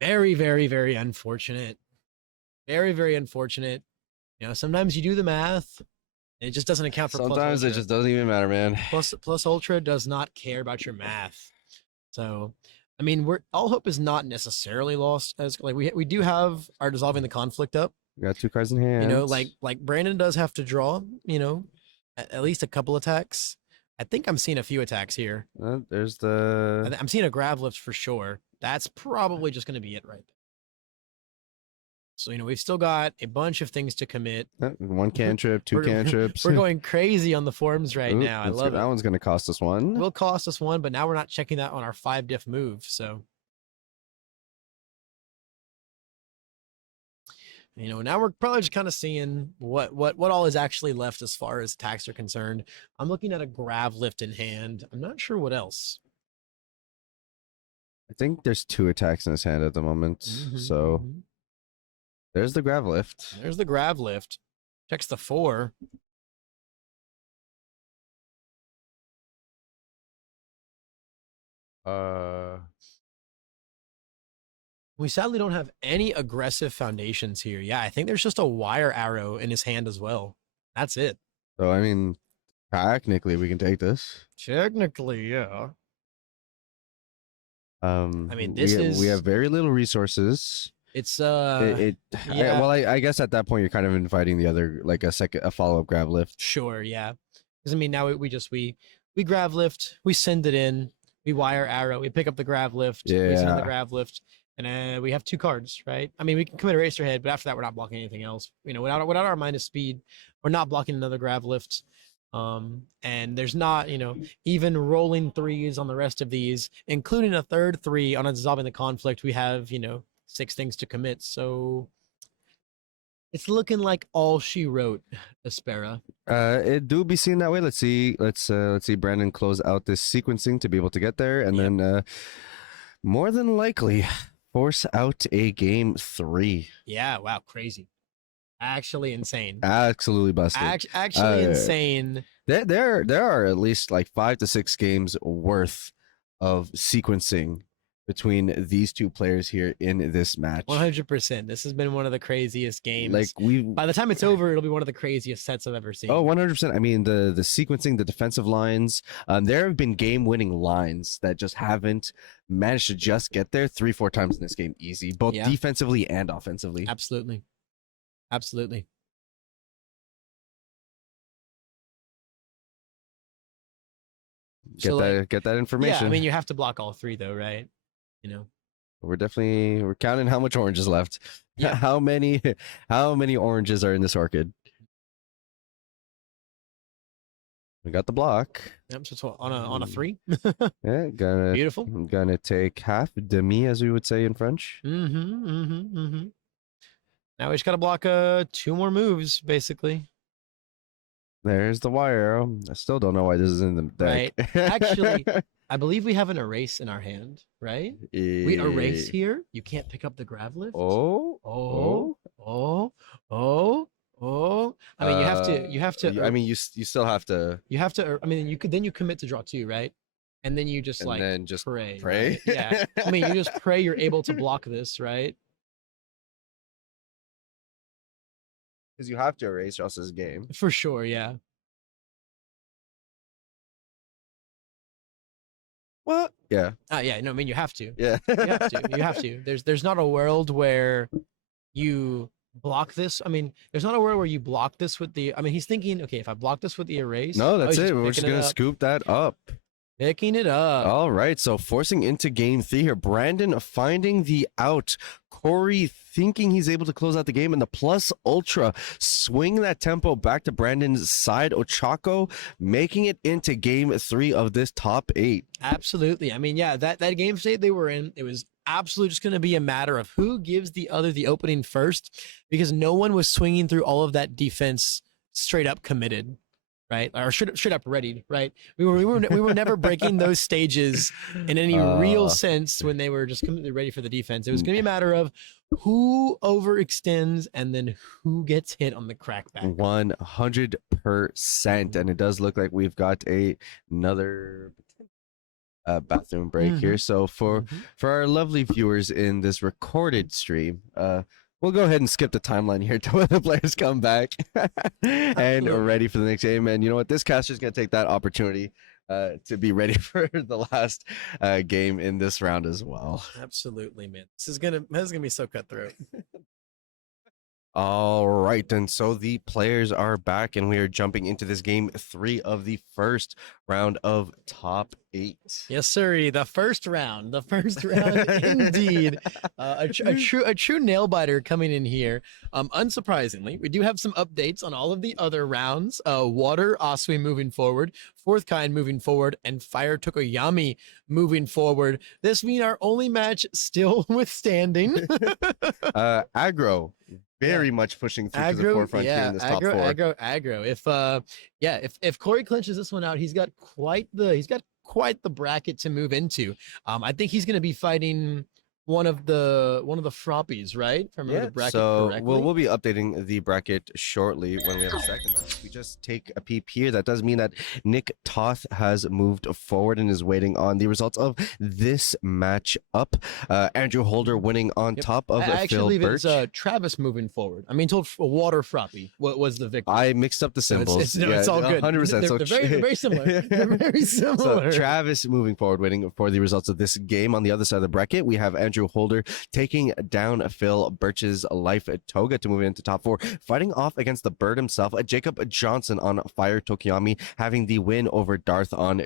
Very, very, very unfortunate. Very, very unfortunate. You know, sometimes you do the math, and it just doesn't account for Sometimes plus it just doesn't even matter, man. plus ultra does not care about your math. So, I mean, all hope is not necessarily lost. As like we do have our dissolving the conflict up. We got 2 cards in hand. You know, like Brandon does have to draw. You know, at least a couple attacks. I think I'm seeing a few attacks here. There's the. I'm seeing a grab lift for sure. That's probably just going to be it right there. So, you know, we've still got a bunch of things to commit. 1 cantrip, 2 cantrips. We're going crazy on the forms right now. I love it. That one's going to cost us 1. Will cost us 1, but now we're not checking that on our 5 diff move. So, you know, now we're probably just kind of seeing what all is actually left as far as attacks are concerned. I'm looking at a grab lift in hand. I'm not sure what else. I think there's 2 attacks in his hand at the moment. So there's the grab lift. There's the grab lift. Checks the 4. We sadly don't have any aggressive foundations here. Yeah, I think there's just a wire arrow in his hand as well. That's it. So I mean, technically we can take this. Technically, yeah. I mean, we this we have is very little resources. it's Well, I guess at that point you're kind of inviting the other, like a follow up grab lift. sure, yeah. Because I mean, now we grab lift, we send it in, we wire arrow, we pick up the grab lift, we send in the Yeah. grab lift, and we have 2 cards, right? I mean, we can commit Eraserhead, but after that, we're not blocking anything else. You know, without our minus speed, we're not blocking another grab lift. And there's not, you know, even rolling 3s on the rest of these, including a third 3 on a dissolving the conflict. We have, you know, 6 things to commit. So it's looking like all she wrote, Aspera. It do be seen that way. Let's see Brandon close out this sequencing to be able to get there, and Yep. then more than likely force out a game 3. Yeah, wow, crazy. Actually insane. Absolutely busted. Actually Uh, insane. There are at least like 5 to 6 games worth of sequencing between these two players here in this match. 100%. This has been one of the craziest games. Like by the time it's over, it'll be one of the craziest sets I've ever seen. Oh, 100%. I mean, the sequencing, the defensive lines, there have been game-winning lines that just haven't managed to just get there 3-4 times in this game easy, both Yeah. defensively and offensively. Absolutely. Absolutely. Get that information. Yeah, I mean, you have to block all 3 though, right? You know. We're counting how much orange is left. Yeah. How many oranges are in this orchid? We got the block. Yep, so it's on a 3. Yeah, Beautiful. Gonna take half demi, as we would say in French. Now we just gotta block 2 more moves, basically. There's the wire arrow. I still don't know why this is in the deck. Right. Actually, I believe we have an erase in our hand, right? We erase here. You can't pick up the grab lift. Oh. I mean, you have to. I mean, you still have to. You have to. I mean, you commit to draw 2, right? And then you just And like then just pray. pray? Right? Yeah. I mean, you just pray you're able to block this, right? Because you have to erase, or else it's game. For sure. Yeah. What? Yeah. Yeah. No, I mean, you have to. Yeah. You have to. You have to. There's not a world where you block this. I mean, there's not a world where you block this with the. I mean, he's thinking, okay, if I block this with the erase. No, oh, that's he's it. We're just picking gonna up. scoop that up. Picking it up. All right, so forcing into game 3 here. Brandon finding the out. Corey thinking he's able to close out the game, and the plus ultra swing that tempo back to Brandon's side. Ochako making it into game 3 of this top 8. Absolutely. I mean, yeah, that game state they were in, it was absolutely just going to be a matter of who gives the other the opening first, because no one was swinging through all of that defense straight up committed, right? Or straight up ready, right? We were never breaking those stages in any real sense when they were just completely ready for the defense. It was going to be a matter of who overextends and then who gets hit on the crackback. 100%, and it does look like we've got another bathroom break here. So for our lovely viewers in this recorded stream, we'll go ahead and skip the timeline here to when the players come back and are ready for the next game. And you know what? This caster's going to take that opportunity to be ready for the last game in this round as well. Absolutely, man. This is gonna be so cutthroat. All right, and so the players are back, and we are jumping into this game 3 of the first round of top 8. Yes, sir. The first round indeed. A true nail biter coming in here. Unsurprisingly, we do have some updates on all of the other rounds. Water Asui moving forward, Fourth Kind moving forward, and Fire Tokoyami moving forward. This being our only match still withstanding. Aggro very much pushing through to the forefront here in this top 4. Aggro. If Corey clinches this one out, he's got quite the bracket to move into. I think he's going to be fighting one of the frappies, right? If I remember the bracket so correctly. we'll be updating the bracket shortly when we have a second match. We just take a peep here. That does mean that Nick Toth has moved forward and is waiting on the results of this match up. Andrew Holder winning on top of I actually Phil believe Birch. it's Travis moving forward. I mean, told water frappy what was the victor. I mixed up the So symbols. it's all good. 100%. They're, So they're very similar. They're very So similar. Travis moving forward, waiting for the results of this game. On the other side of the bracket, we have Andrew Holder taking down Phil Birch's Life Toga to move into top 4, fighting off against the bird himself, Jacob Johnson on Fire Tokiyami, having the win over Darth on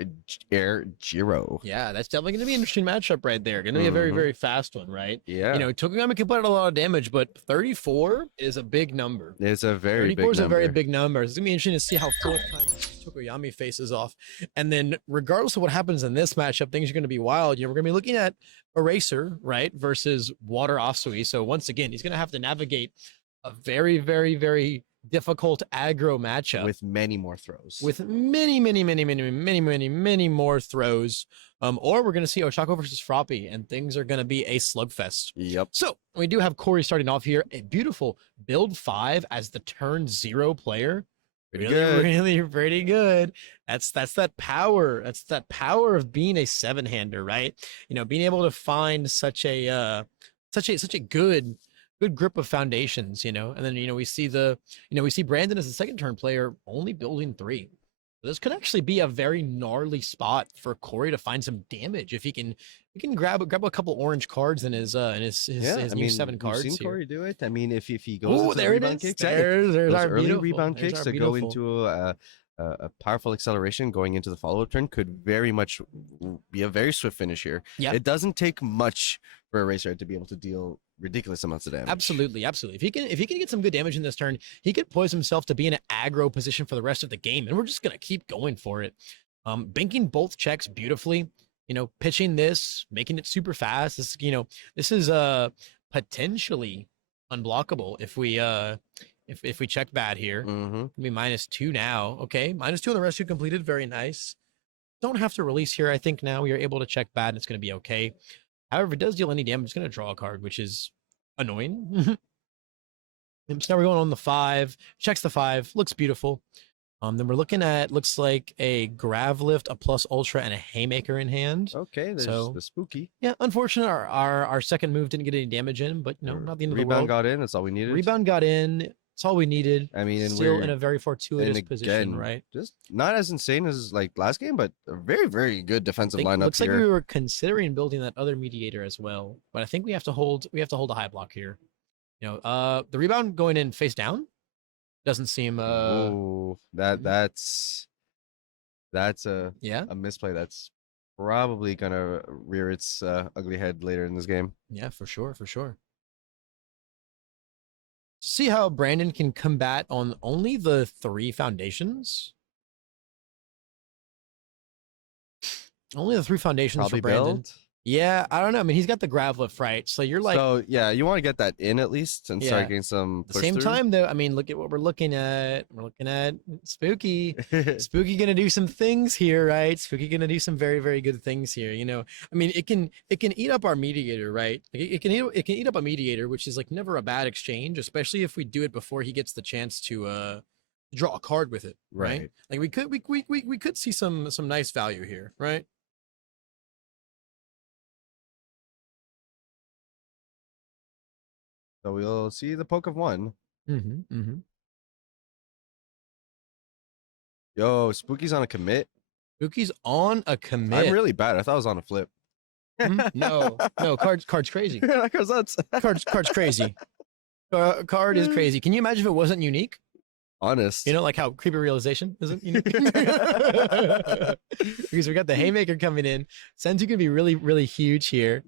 Air Jiro. Yeah, that's definitely going to be an interesting matchup right there. Going to be a very, very fast one, right? Yeah. You know, Tokuyama can put out a lot of damage, but 34 is a big number. It's a very 34 big is a number. very big number. It's going to be interesting to see how fourth time Tokuyami faces off. And then regardless of what happens in this matchup, things are going to be wild. You know, we're going to be looking at Eraser, right, versus Water Asui. So once again, he's going to have to navigate a very, very, very difficult aggro matchup with many more throws. with many, many, many, many, many, many, many more throws. Or we're going to see Oshako versus Froppy, and things are going to be a slugfest. Yep. So we do have Corey starting off here. A beautiful build 5 as the turn 0 player. Pretty Really, good. really, pretty good. That's that power. That's that power of being a 7-hander, right? You know, being able to find such a good grip of foundations, you know. And then we see Brandon as the second turn player only building 3. This could actually be a very gnarly spot for Corey to find some damage if he can grab a couple orange cards in his new 7 cards. We've seen here. Corey do it. I mean, if he goes into there it rebound is. kicks, There's those our early beautiful. rebound There's kicks our to go beautiful. into a powerful acceleration going into the follow-up turn could very much be a very swift finish here. Yeah. It doesn't take much for a racer to be able to deal ridiculous amounts of damage. Absolutely. If he can get some good damage in this turn, he could poise himself to be in an aggro position for the rest of the game, and we're just gonna keep going for it. Banking both checks beautifully, you know, pitching this, making it super fast. This is potentially unblockable if we check bad here. Mm-hmm. It'll be -2 now. Okay, -2 on the rescue completed. Very nice. Don't have to release here. I think now we are able to check bad and it's going to be okay. However, if it does deal any damage, it's going to draw a card, which is annoying. So now we're going on the 5. Checks the 5. Looks beautiful. Then we're looking at, looks like a Grav Lift, a Plus Ultra, and a Haymaker in hand. Okay, there's So- the spooky. Yeah, unfortunate. Our second move didn't get any damage in, but no, not the end of the Rebound world. got in. That's all we needed. Rebound got in. It's all we needed. I mean, and Still we're in a very fortuitous and position, again, right? just not as insane as like last game, but a very, very good defensive Think- lineup looks here. like we were considering building that other mediator as well, but I think we have to hold a high block here. You know, the rebound going in face down doesn't seem Ooh, that's a yeah, misplay that's probably gonna rear its ugly head later in this game. yeah, for sure. See how Brandon can combat on only the 3 foundations. Only the 3 foundations Probably for Brandon. build. Yeah, I don't know. I mean, he's got the grav lift, right? So you're like, So yeah, you want to get that in at least and Yeah. start getting some. at the push same through. time though, I mean, look at what we're looking at. We're looking at Spooky. Spooky gonna do some things here, right? Spooky gonna do some very, very good things here. You know, I mean, it can eat up our mediator, right? Like, it can eat up a mediator, which is like never a bad exchange, especially if we do it before he gets the chance to draw a card with it, right? Right. Like we could see some nice value here, right? So we'll see the poke of 1. Mm-hmm. Yo, Spooky's on a commit. Spooky's on a commit. I'm really bad. I thought it was on a flip. No, card's crazy. That goes nuts. Card's crazy. Card is crazy. Can you imagine if it wasn't unique? Honest. You know, like how creepy realization isn't unique. Because we got the haymaker coming in. Senzu gonna be really, really huge here.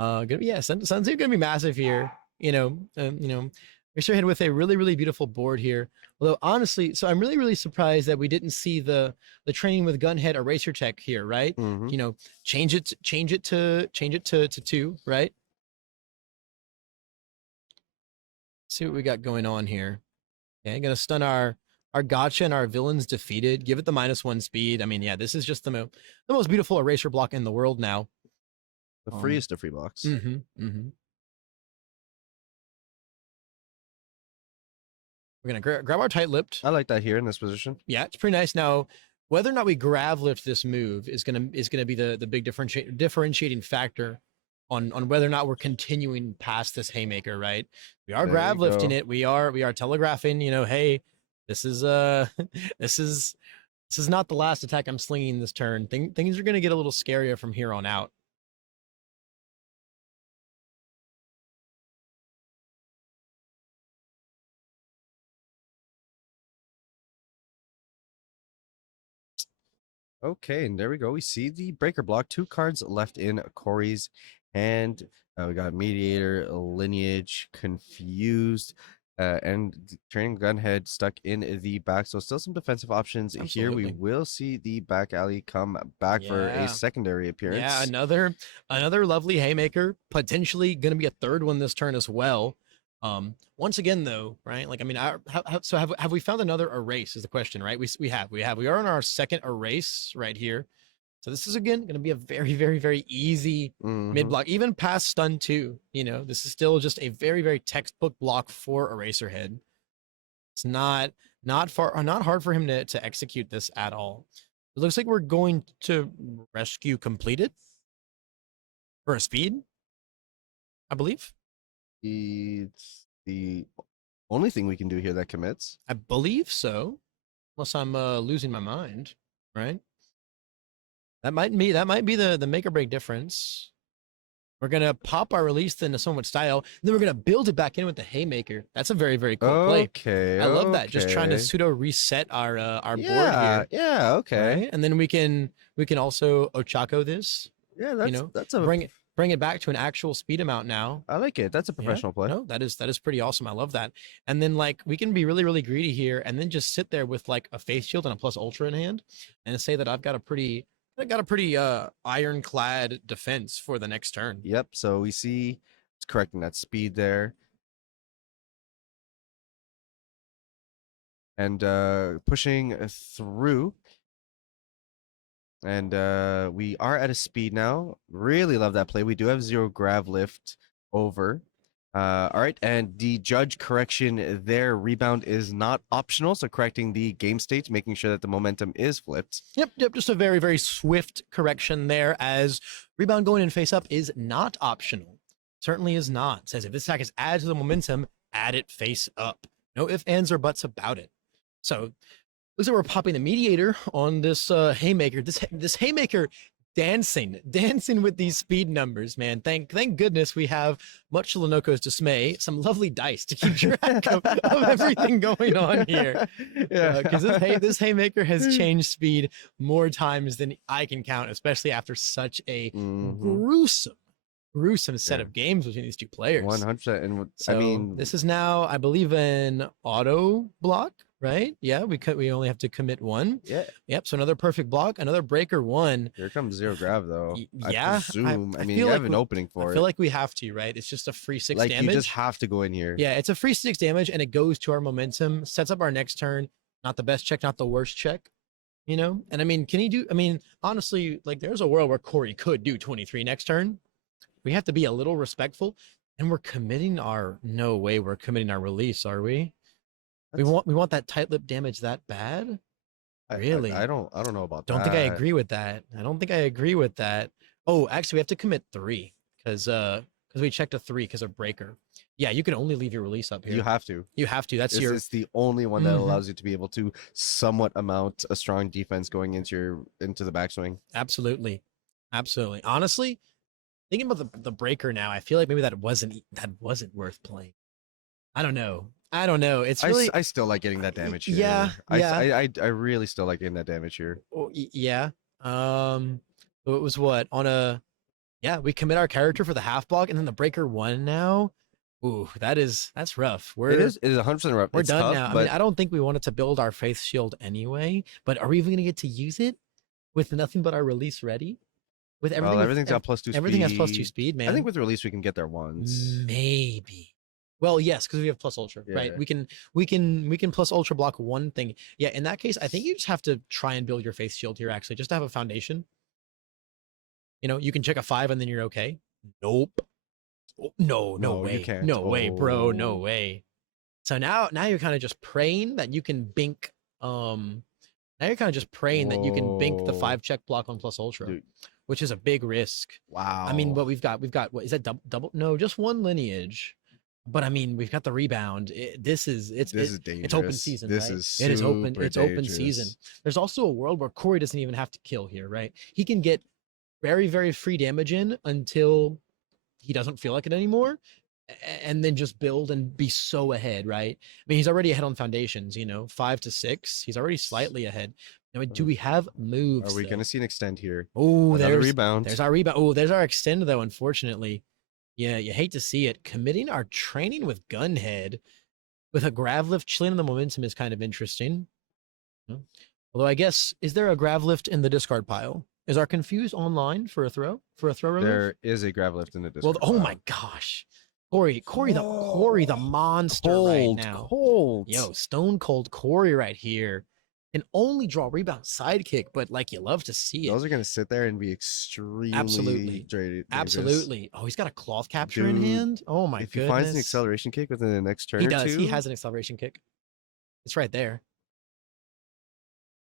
Senzu gonna be massive here. We're sure hit with a really, really beautiful board here. Although honestly, so I'm really, really surprised that we didn't see the training with Gunhead Eraser Tech here, right? Mhm. You know, change it to 2, right? See what we got going on here. Okay, gonna stun our gotcha and our villains defeated. Give it the -1 speed. I mean, yeah, this is just the most beautiful eraser block in the world now. The freest of free blocks. Mm-hmm. Mm-hmm. We're gonna grab our tight-lipped. I like that here in this position. Yeah, it's pretty nice. Now, whether or not we grav lift this move is gonna be the big differentiating factor on whether or not we're continuing past this haymaker. Right? We are There grav you lifting go. it. We are telegraphing. You know, hey, this is this is not the last attack I'm slinging this turn. Things are gonna get a little scarier from here on out. Okay, and there we go. We see the breaker block. 2 cards left in Corey's hand. We got Mediator, Lineage, Confused, and Training Gunhead stuck in the back. So still some defensive options here. We Absolutely. will see the back alley come back for Yeah. a secondary appearance. Yeah, another lovely haymaker, potentially going to be a third one this turn as well. Once again though, right? Like I mean, have we found another erase is the question, right? We are on our second erase right here. So this is again going to be a very easy mid block, even past stun 2. You know, this is still just a very textbook block for Eraserhead. It's not hard for him to execute this at all. It looks like we're going to rescue completed for a speed, I believe. It's the only thing we can do here that commits. I believe so, unless I'm losing my mind, right? That might be the make or break difference. We're gonna pop our release into somewhat style, then we're gonna build it back in with the haymaker. That's a very cool play. Okay, I love that. Just trying to okay. pseudo reset our board Yeah, here. yeah, okay. Right? And then we can also Ochako this. Yeah, that's know, that's a bring it back to an actual speed amount now. I like it. That's a professional play. No, that is pretty awesome. I love that. And then like we can be really greedy here, and then just sit there with like a face shield and a plus ultra in hand, and say that I've got a pretty ironclad defense for the next turn. Yep. So we see it's correcting that speed there. And pushing through. And we are at a speed now. Really love that play. We do have 0 grav lift over. All right, and the judge correction there. Rebound is not optional, so correcting the game state, making sure that the momentum is flipped. Yep. Just a very swift correction there, as rebound going in face up is not optional. Certainly is not. Says if this attack is added to the momentum, add it face up. No ifs, ands, or buts about it. So looks like we're popping the mediator on this haymaker. This haymaker dancing with these speed numbers, man. Thank goodness we have, much to Lenoko's dismay, some lovely dice to keep track of everything going on here. Yeah, Because this haymaker has changed speed more times than I can count, especially after such a gruesome set of games between these two players. 100%. And So I mean, this is now, I believe, an auto block, right? Yeah, we only have to commit 1. yeah. Yep. So another perfect block, another breaker 1. Here comes 0 grav though. Yeah, I presume. I mean, feel you like have an opening for I it. feel like we have to, right? It's just a free 6 like damage. you just have to go in here. Yeah, it's a free 6 damage, and it goes to our momentum, sets up our next turn. Not the best check, not the worst check, you know? And I mean, can he do, I mean, honestly, like there's a world where Corey could do 23 next turn. We have to be a little respectful, and we're committing no way we're committing our release, are we? We want that tight lip damage that bad? Really? I don't know about that. Don't think I agree with that. I don't think I agree with that. Oh, actually, we have to commit 3 because we checked a 3 because of breaker. Yeah, you can only leave your release up here. You have to. You have to. That's This your. is the only one that Mhm. allows you to be able to somewhat amount a strong defense going into the backswing. Absolutely. Honestly, thinking about the breaker now, I feel like maybe that wasn't worth playing. I don't know. It's really I still like getting that damage here. Yeah, I really still like getting that damage here. yeah. So it was what on a we commit our character for the half block, and then the breaker 1 now. Ooh, that's rough. It is 100% rough. We're It's done tough, now. I but mean, I don't think we wanted to build our faith shield anyway, but are we even gonna get to use it with nothing but our release ready? With everything, well, everything's got +2 speed. everything has +2 speed, man. I think with release we can get there once. Maybe. Well, yes, because we have plus ultra, right? Yeah. We can plus ultra block 1 thing. Yeah, in that case, I think you just have to try and build your faith shield here, actually, just to have a foundation. You know, you can check a 5 and then you're okay. Nope. Oh, no No, you way. can't. No way, bro. No Oh. way. So now you're kind of just praying that you can bink. Now you're kind of just praying that you can bink the Oh. 5 check block on plus ultra, Dude. which is a big risk. Wow. I mean, but we've got what is that double? No, just one lineage. But I mean, we've got the rebound. this is dangerous. it's open season. This right? is It is open. super It's open season. dangerous. There's also a world where Corey doesn't even have to kill here, right? He can get very, very free damage in until he doesn't feel like it anymore, and then just build and be so ahead, right? I mean, he's already ahead on foundations. 5 to 6. He's already slightly ahead. Now, do we have moves? Are we going to see an extend here? Oh, Another there's rebound. There's our rebound. Oh, there's our extend though. Unfortunately, yeah, you hate to see it. Committing our training with Gunhead with a grav lift chilling on the momentum is kind of interesting. Although I guess, is there a grav lift in the discard pile? Is our confused online for a throw remove? There is a grab lift in the Discord. Well, oh my gosh, Corey, the monster right now. Cold. Yo, stone cold Corey right here. Can only draw rebound sidekick, but like you love to see it. Those are going to sit there and be extremely Absolutely. dangerous. Absolutely. Oh, he's got a cloth capture in Dude, hand. Oh my If goodness. he finds an acceleration kick within the next turn He or does. two, He has an acceleration kick. It's right there.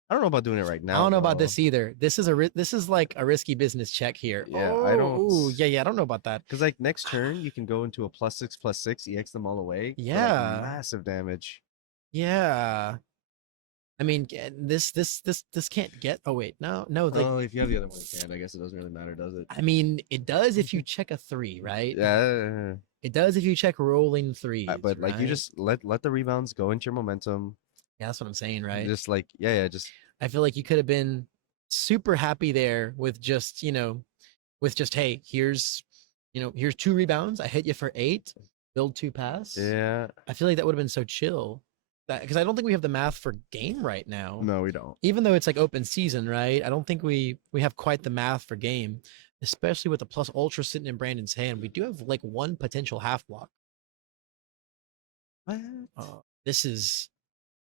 I don't know about doing it right now. I don't know about though. this either. This is like a risky business check here. Yeah, I don't- Oh, yeah. I don't know about that. Because like next turn, you can go into a +6/+6, EX them all away. for, like, Yeah. massive damage. Yeah. I mean, this can't get. Oh wait, no. Like, Oh, if you have the other one, you can. I guess it doesn't really matter, does it? I mean, it does if you check a 3, right? Yeah. It does if you check rolling 3s. But like you right? just let the rebounds go into your momentum. Yeah, that's what I'm saying, right? Just like just I feel like you could have been super happy there with just, hey, here's 2 rebounds. I hit you for 8, build 2 pass. yeah. I feel like that would have been so chill. Because I don't think we have the math for game right now. No, we don't. Even though it's like open season, right? I don't think we have quite the math for game, especially with the plus ultra sitting in Brandon's hand. We do have like one potential half block. What? This is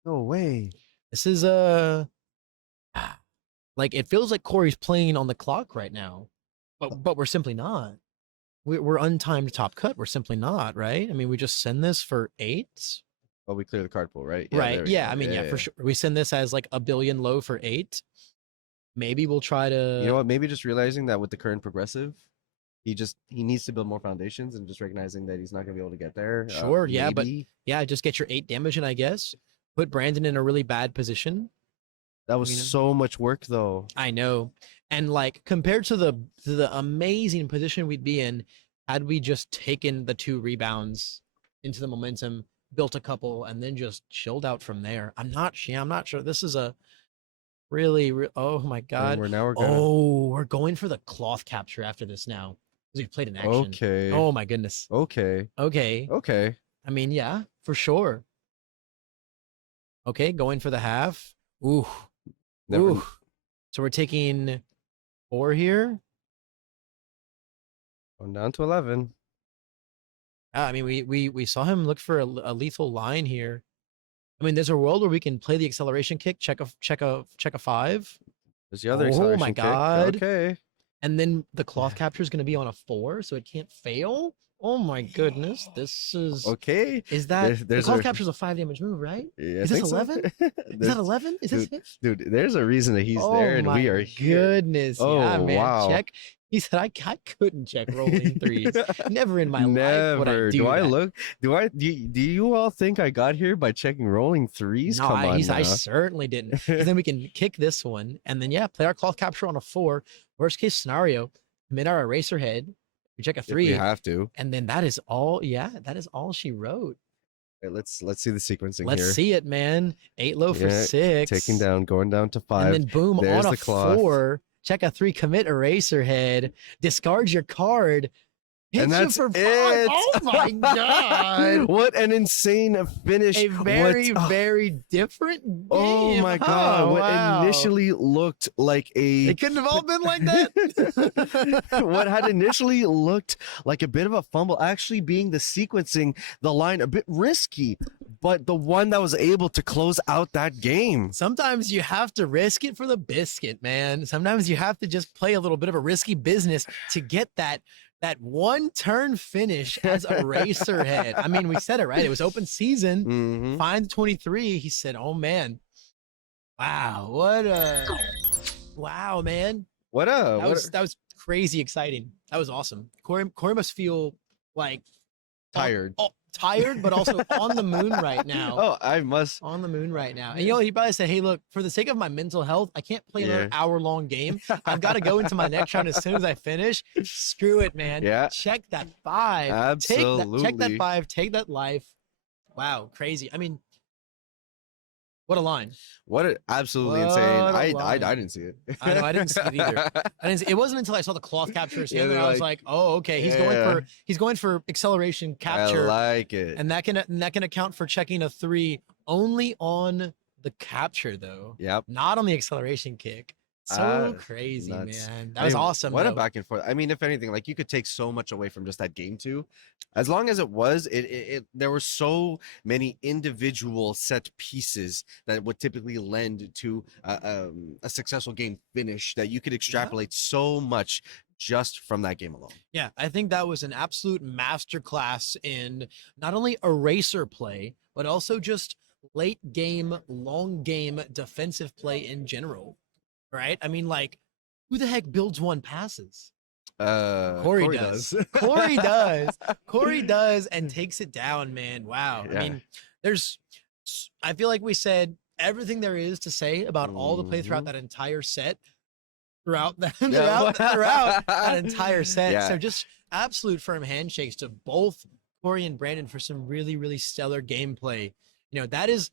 No way. like it feels like Corey's playing on the clock right now, but we're simply not. We're untimed top cut. We're simply not, right? I mean, we just send this for 8. Oh, we clear the card pool, right? Right. there we Yeah. go. I mean, yeah, for sure. We send this as like a billion low for 8. Maybe we'll try to. You know what? Maybe just realizing that with the current progressive, he needs to build more foundations and just recognizing that he's not gonna be able to get there. Sure. Yeah. But maybe. yeah, just get your 8 damage in, I guess. Put Brandon in a really bad position. That was you know? so much work, though. I know. And like compared to the amazing position we'd be in had we just taken the 2 rebounds into the momentum, built a couple, and then just chilled out from there. I'm not sure. This is a really, oh my And god. we're gonna. Oh, we're going for the cloth capture after this now. Because we've played in action. Okay. Oh my goodness. Okay. Okay. Okay. I mean, yeah, for sure. Okay, going for the half. Ooh. Never. Ooh. So we're taking 4 here. Going down to 11. I mean, we saw him look for a lethal line here. I mean, there's a world where we can play the acceleration kick, check a 5, There's the other. Oh acceleration my kick. God. Okay. and then the cloth capture is going to be on a 4, so it can't fail. Oh my goodness, this is Okay. is that there's the cloth a- capture is a 5 damage move, right? Yeah, I Is this think so. 11? Is that 11? Is this it? Dude, there's a reason that he's there and we are here. Goodness, yeah, Oh, man. wow. Check. He said I couldn't check rolling 3s. Never in my life would I Never. do that. Do you all think I got here by checking rolling 3s? No, Come on I now. certainly didn't. 'Cause then we can kick this one and then play our cloth capture on a 4. Worst case scenario, commit our eraser head. We check a If 3, we have to. and then that is all. Yeah, that is all she wrote. Okay, let's see the sequencing Let's here. see it, man. 8 low for Yeah, 6. Taking down, going down to 5. And then boom, There's on a the cloth. 4. Check a 3, commit eraser head. Discard your card. Hits And you that's for 5. it. Oh my god. What an insane finish. A very, What- very different game. Oh my god. Oh, What wow. initially looked like a It couldn't have all been like that. what had initially looked like a bit of a fumble actually being the sequencing, the line a bit risky, but the one that was able to close out that game. Sometimes you have to risk it for the biscuit, man. Sometimes you have to just play a little bit of a risky business to get that one turn finish as a Racerhead. I mean, we said it right. It was open season. Mhm. Find 23. He said, "Oh man, wow, wow, man, What a that was crazy exciting. That was awesome. Corey must feel like tired. tired, but also on the moon right now." Oh, I must. On the moon right now. And you know, he probably said, "Hey, look, for the sake of my mental health, I can't play another hour-long game. I've got to go into my next round as soon as I finish. Screw it, man. Yeah. Check that 5. Absolutely. Check that 5. Take that life." Wow, crazy. I mean, what a line. Absolutely What insane. a I line. didn't see it. I know, I didn't see it either. It wasn't until I saw the cloth capture his hand that I was like, "Oh, okay, he's going for acceleration capture." I like it. And that can account for checking a 3 only on the capture though. Yep. Not on the acceleration kick. So crazy, nuts. man. That was awesome. What a though. back and forth. I mean, if anything, like you could take so much away from just that game too. As long as it was, there were so many individual set pieces that would typically lend to a successful game finish that you could extrapolate so much just from that game alone. Yeah, I think that was an absolute masterclass in not only eraser play, but also just late game, long game defensive play in general. Right? I mean, like, who the heck builds one passes? Corey does. Corey does. Corey does and takes it down, man. Wow. Yeah. I mean, I feel like we said everything there is to say about all the play throughout that entire set, throughout that entire set. Yeah. So just absolute firm handshakes to both Corey and Brandon for some really, really stellar gameplay. You know, that is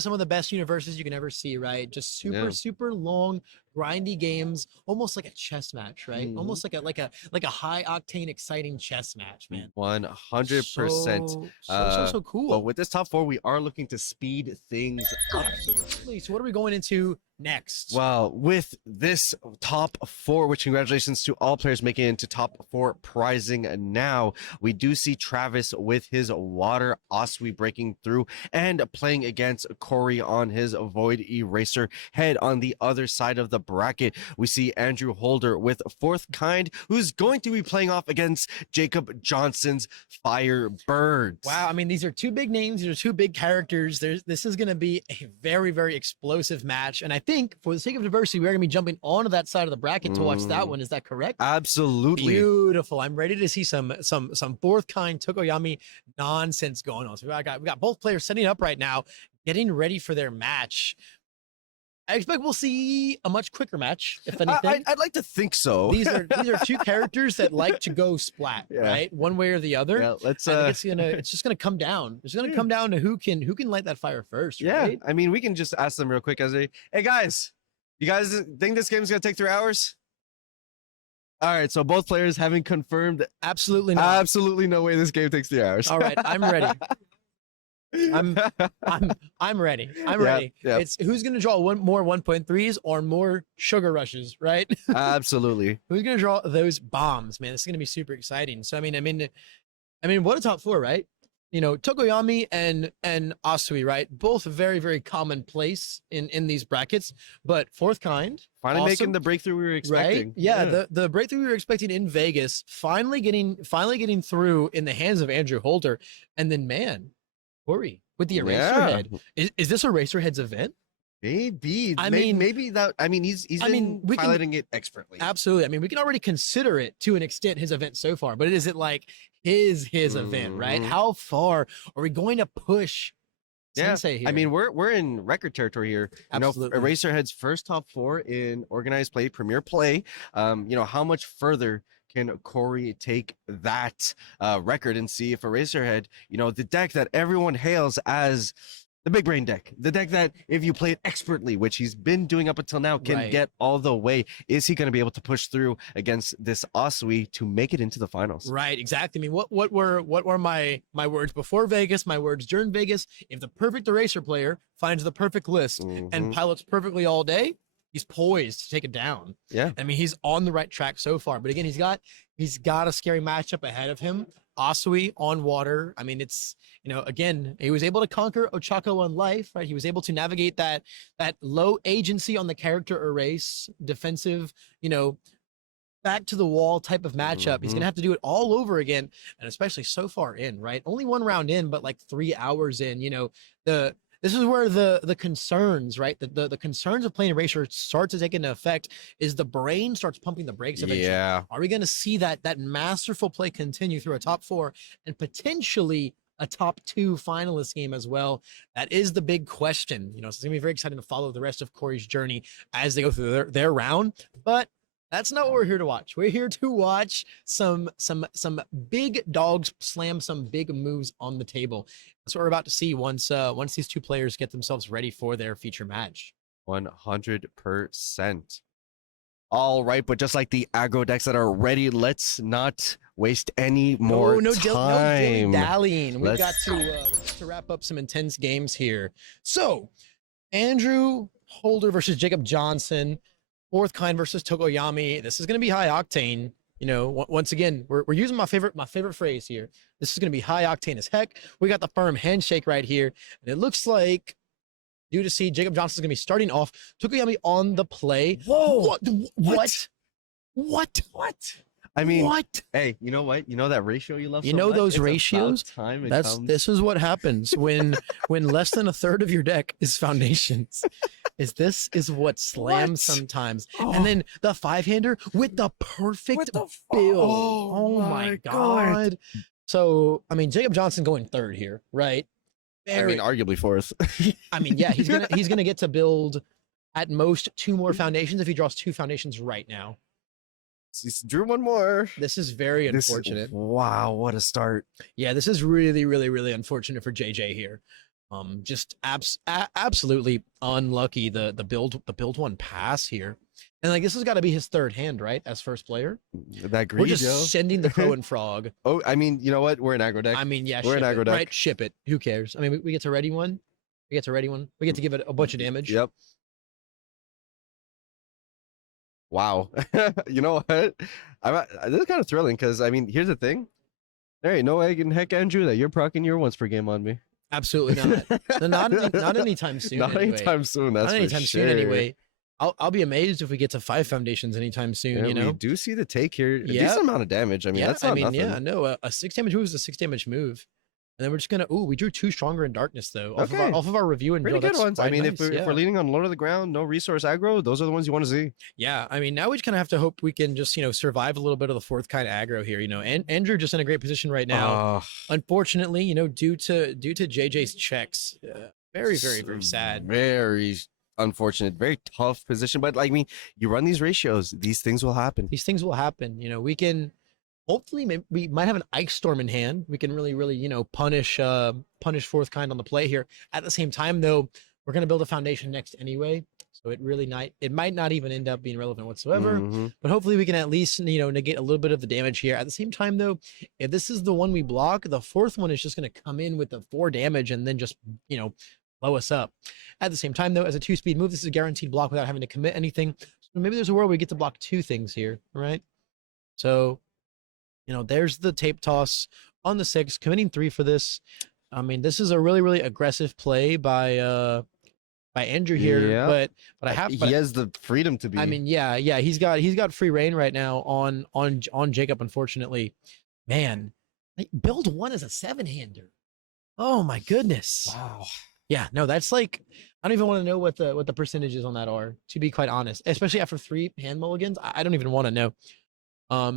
some of the best universes you can ever see, right? Just super long, grindy games, almost like a chess match, right? Almost like a high octane, exciting chess match, man. 100%. So cool. But with this top 4, we are looking to speed things up. Absolutely. So what are we going into next? Well, with this top 4, which congratulations to all players making it into top 4 prizing now, we do see Travis with his water Oswe breaking through and playing against Corey on his Void Eraser head. On the other side of the bracket, we see Andrew Holder with Fourth Kind, who's going to be playing off against Jacob Johnson's Firebirds. Wow, I mean, these are 2 big names. These are 2 big characters. This is going to be a very, very explosive match. And I think for the sake of diversity, we're going to be jumping onto that side of the bracket to watch that one. Is that correct? Absolutely. Beautiful. I'm ready to see some Fourth Kind Tokoyami nonsense going on. So we got both players setting up right now, getting ready for their match. I expect we'll see a much quicker match, if anything. I'd like to think so. These are 2 characters that like to go splat, right? One way or the other. Yeah, let's. I think it's just gonna come down. It's gonna come down to who can light that fire first. Yeah, right? I mean, we can just ask them real quick as hey guys, you guys think this game's gonna take 3 hours? All right, so both players having confirmed Absolutely not. absolutely no way this game takes 3 hours. All right, I'm ready. I'm ready. I'm ready. Yep. It's who's gonna draw more 1.3s or more sugar rushes, right? Absolutely. Who's gonna draw those bombs, man? This is gonna be super exciting. So I mean, what a top 4, right? You know, Tokoyami and Asui, right? Both very, very commonplace in these brackets, but Fourth Kind Finally awesome, making the breakthrough we were expecting. right? Yeah, the breakthrough we were expecting in Vegas, finally getting through in the hands of Andrew Holder, and then man, Corey with the Eraserhead. Is this Eraserhead's event? Maybe. I mean, maybe that. I mean, he's been piloting it expertly. Absolutely. I mean, we can already consider it to an extent his event so far, but is it like his event, right? How far are we going to push Sensei here? I mean, we're in record territory here. Absolutely. You know, Eraserhead's first top 4 in organized play, premier play. You know, how much further can Corey take that record and see if Eraserhead, you know, the deck that everyone hails as the big brain deck, the deck that if you play it expertly, which he's been doing up until now, can get all the way. Is he going to be able to push through against this Asui to make it into the finals? Right, exactly. I mean, what were my words before Vegas, my words during Vegas? If the perfect eraser player finds the perfect list and pilots perfectly all day, he's poised to take it down. Yeah. I mean, he's on the right track so far. But again, he's got a scary matchup ahead of him. Asui on water. I mean, it's, again, he was able to conquer Ochako on life, right? He was able to navigate that low agency on the character erase, defensive, back to the wall type of matchup. He's gonna have to do it all over again, and especially so far in, right? Only one round in, but like 3 hours in. This is where the concerns, right? The concerns of playing Erasure start to take into effect. Is the brain starts pumping the brakes eventually. Yeah. Are we gonna see that masterful play continue through a top 4 and potentially a top 2 finalist game as well? That is the big question. So it's gonna be very exciting to follow the rest of Corey's journey as they go through their round. But that's not what we're here to watch. We're here to watch some big dogs slam some big moves on the table. That's what we're about to see once these two players get themselves ready for their feature match. 100%. All right, but just like the aggro decks that are ready, let's not waste any more no time. dilly-dallying. We've got to wrap up some intense games here. So, Andrew Holder versus Jacob Johnson. Fourth Kind versus Tokoyami. This is going to be high octane. Once again, we're using my favorite phrase here. This is going to be high octane as heck. We got the firm handshake right here, and it looks like due to see Jacob Johnson is going to be starting off. Tokoyami on the play. Whoa! What? I mean, what? Hey, you know what? You know that ratio you love. You so know much? those It's ratios? about time it This comes. is what happens when less than a third of your deck is foundations. This is what slams What? sometimes. Oh. And then the 5-hander with the perfect build. Oh my god. So, I mean, Jacob Johnson going third here, right? I mean, arguably fourth. Yeah, he's gonna get to build at most 2 more foundations if he draws 2 foundations right now. He's drew one more. This is very unfortunate. Wow, what a start. Yeah, this is really, really, really unfortunate for JJ here. Just absolutely unlucky. The build one pass here, and like this has got to be his 3rd hand, right? As first player, That greed, we're just yo. sending the Crow and Frog. Oh, I mean, you know what? We're an aggro deck. I mean, yeah, We're an ship aggro it, deck. right? Ship it. Who cares? I mean, we get to ready one. We get to give it a bunch of damage. Yep. Wow. You know what? This is kind of thrilling because, I mean, here's the thing. There ain't no egg in heck, Andrew, that you're proccing your once per game on me. Absolutely not. Not anytime soon. Not anyway. anytime soon. That's Not for anytime sure. soon. Anyway, I'll be amazed if we get to 5 foundations anytime soon. Yeah, we do see the take here. A Yeah. decent amount of damage. I mean, that's not nothing. Yeah, no, a 6 damage move is a 6 damage move. And then we're just gonna. We drew 2 Stronger in Darkness though. Okay. Off of our review and Pretty drill. good That's ones. I quite mean, nice, if we're leaning on low to the ground, no resource aggro, those are the ones you want to see. Yeah, I mean, now we just kind of have to hope we can just survive a little bit of the 4th kind aggro here. And Andrew just in a great position right now. Unfortunately, due to JJ's checks, very, very, very sad. Very unfortunate. Very tough position. But like, I mean, you run these ratios, these things will happen. These things will happen. We can. Hopefully, maybe we might have an Ice Storm in hand. We can really, really, punish 4th kind on the play here. At the same time, though, we're going to build a foundation next anyway, so it might not even end up being relevant whatsoever. Mhm. But hopefully, we can at least negate a little bit of the damage here. At the same time, though, if this is the one we block, the 4th one is just going to come in with the 4 damage and then just blow us up. At the same time, though, as a 2-speed move, this is a guaranteed block without having to commit anything. So maybe there's a world where we get to block 2 things here, right? So. There's the tape toss on the 6, committing 3 for this. I mean, this is a really, really aggressive play by Andrew here, Yeah. but He has the freedom to be. I mean, yeah, he's got free reign right now on Jacob. Unfortunately, man, build 1 as a 7-hander. Oh my goodness. wow. Yeah, no, that's like I don't even want to know what the percentages on that are. To be quite honest, especially after 3 hand mulligans, I don't even want to know.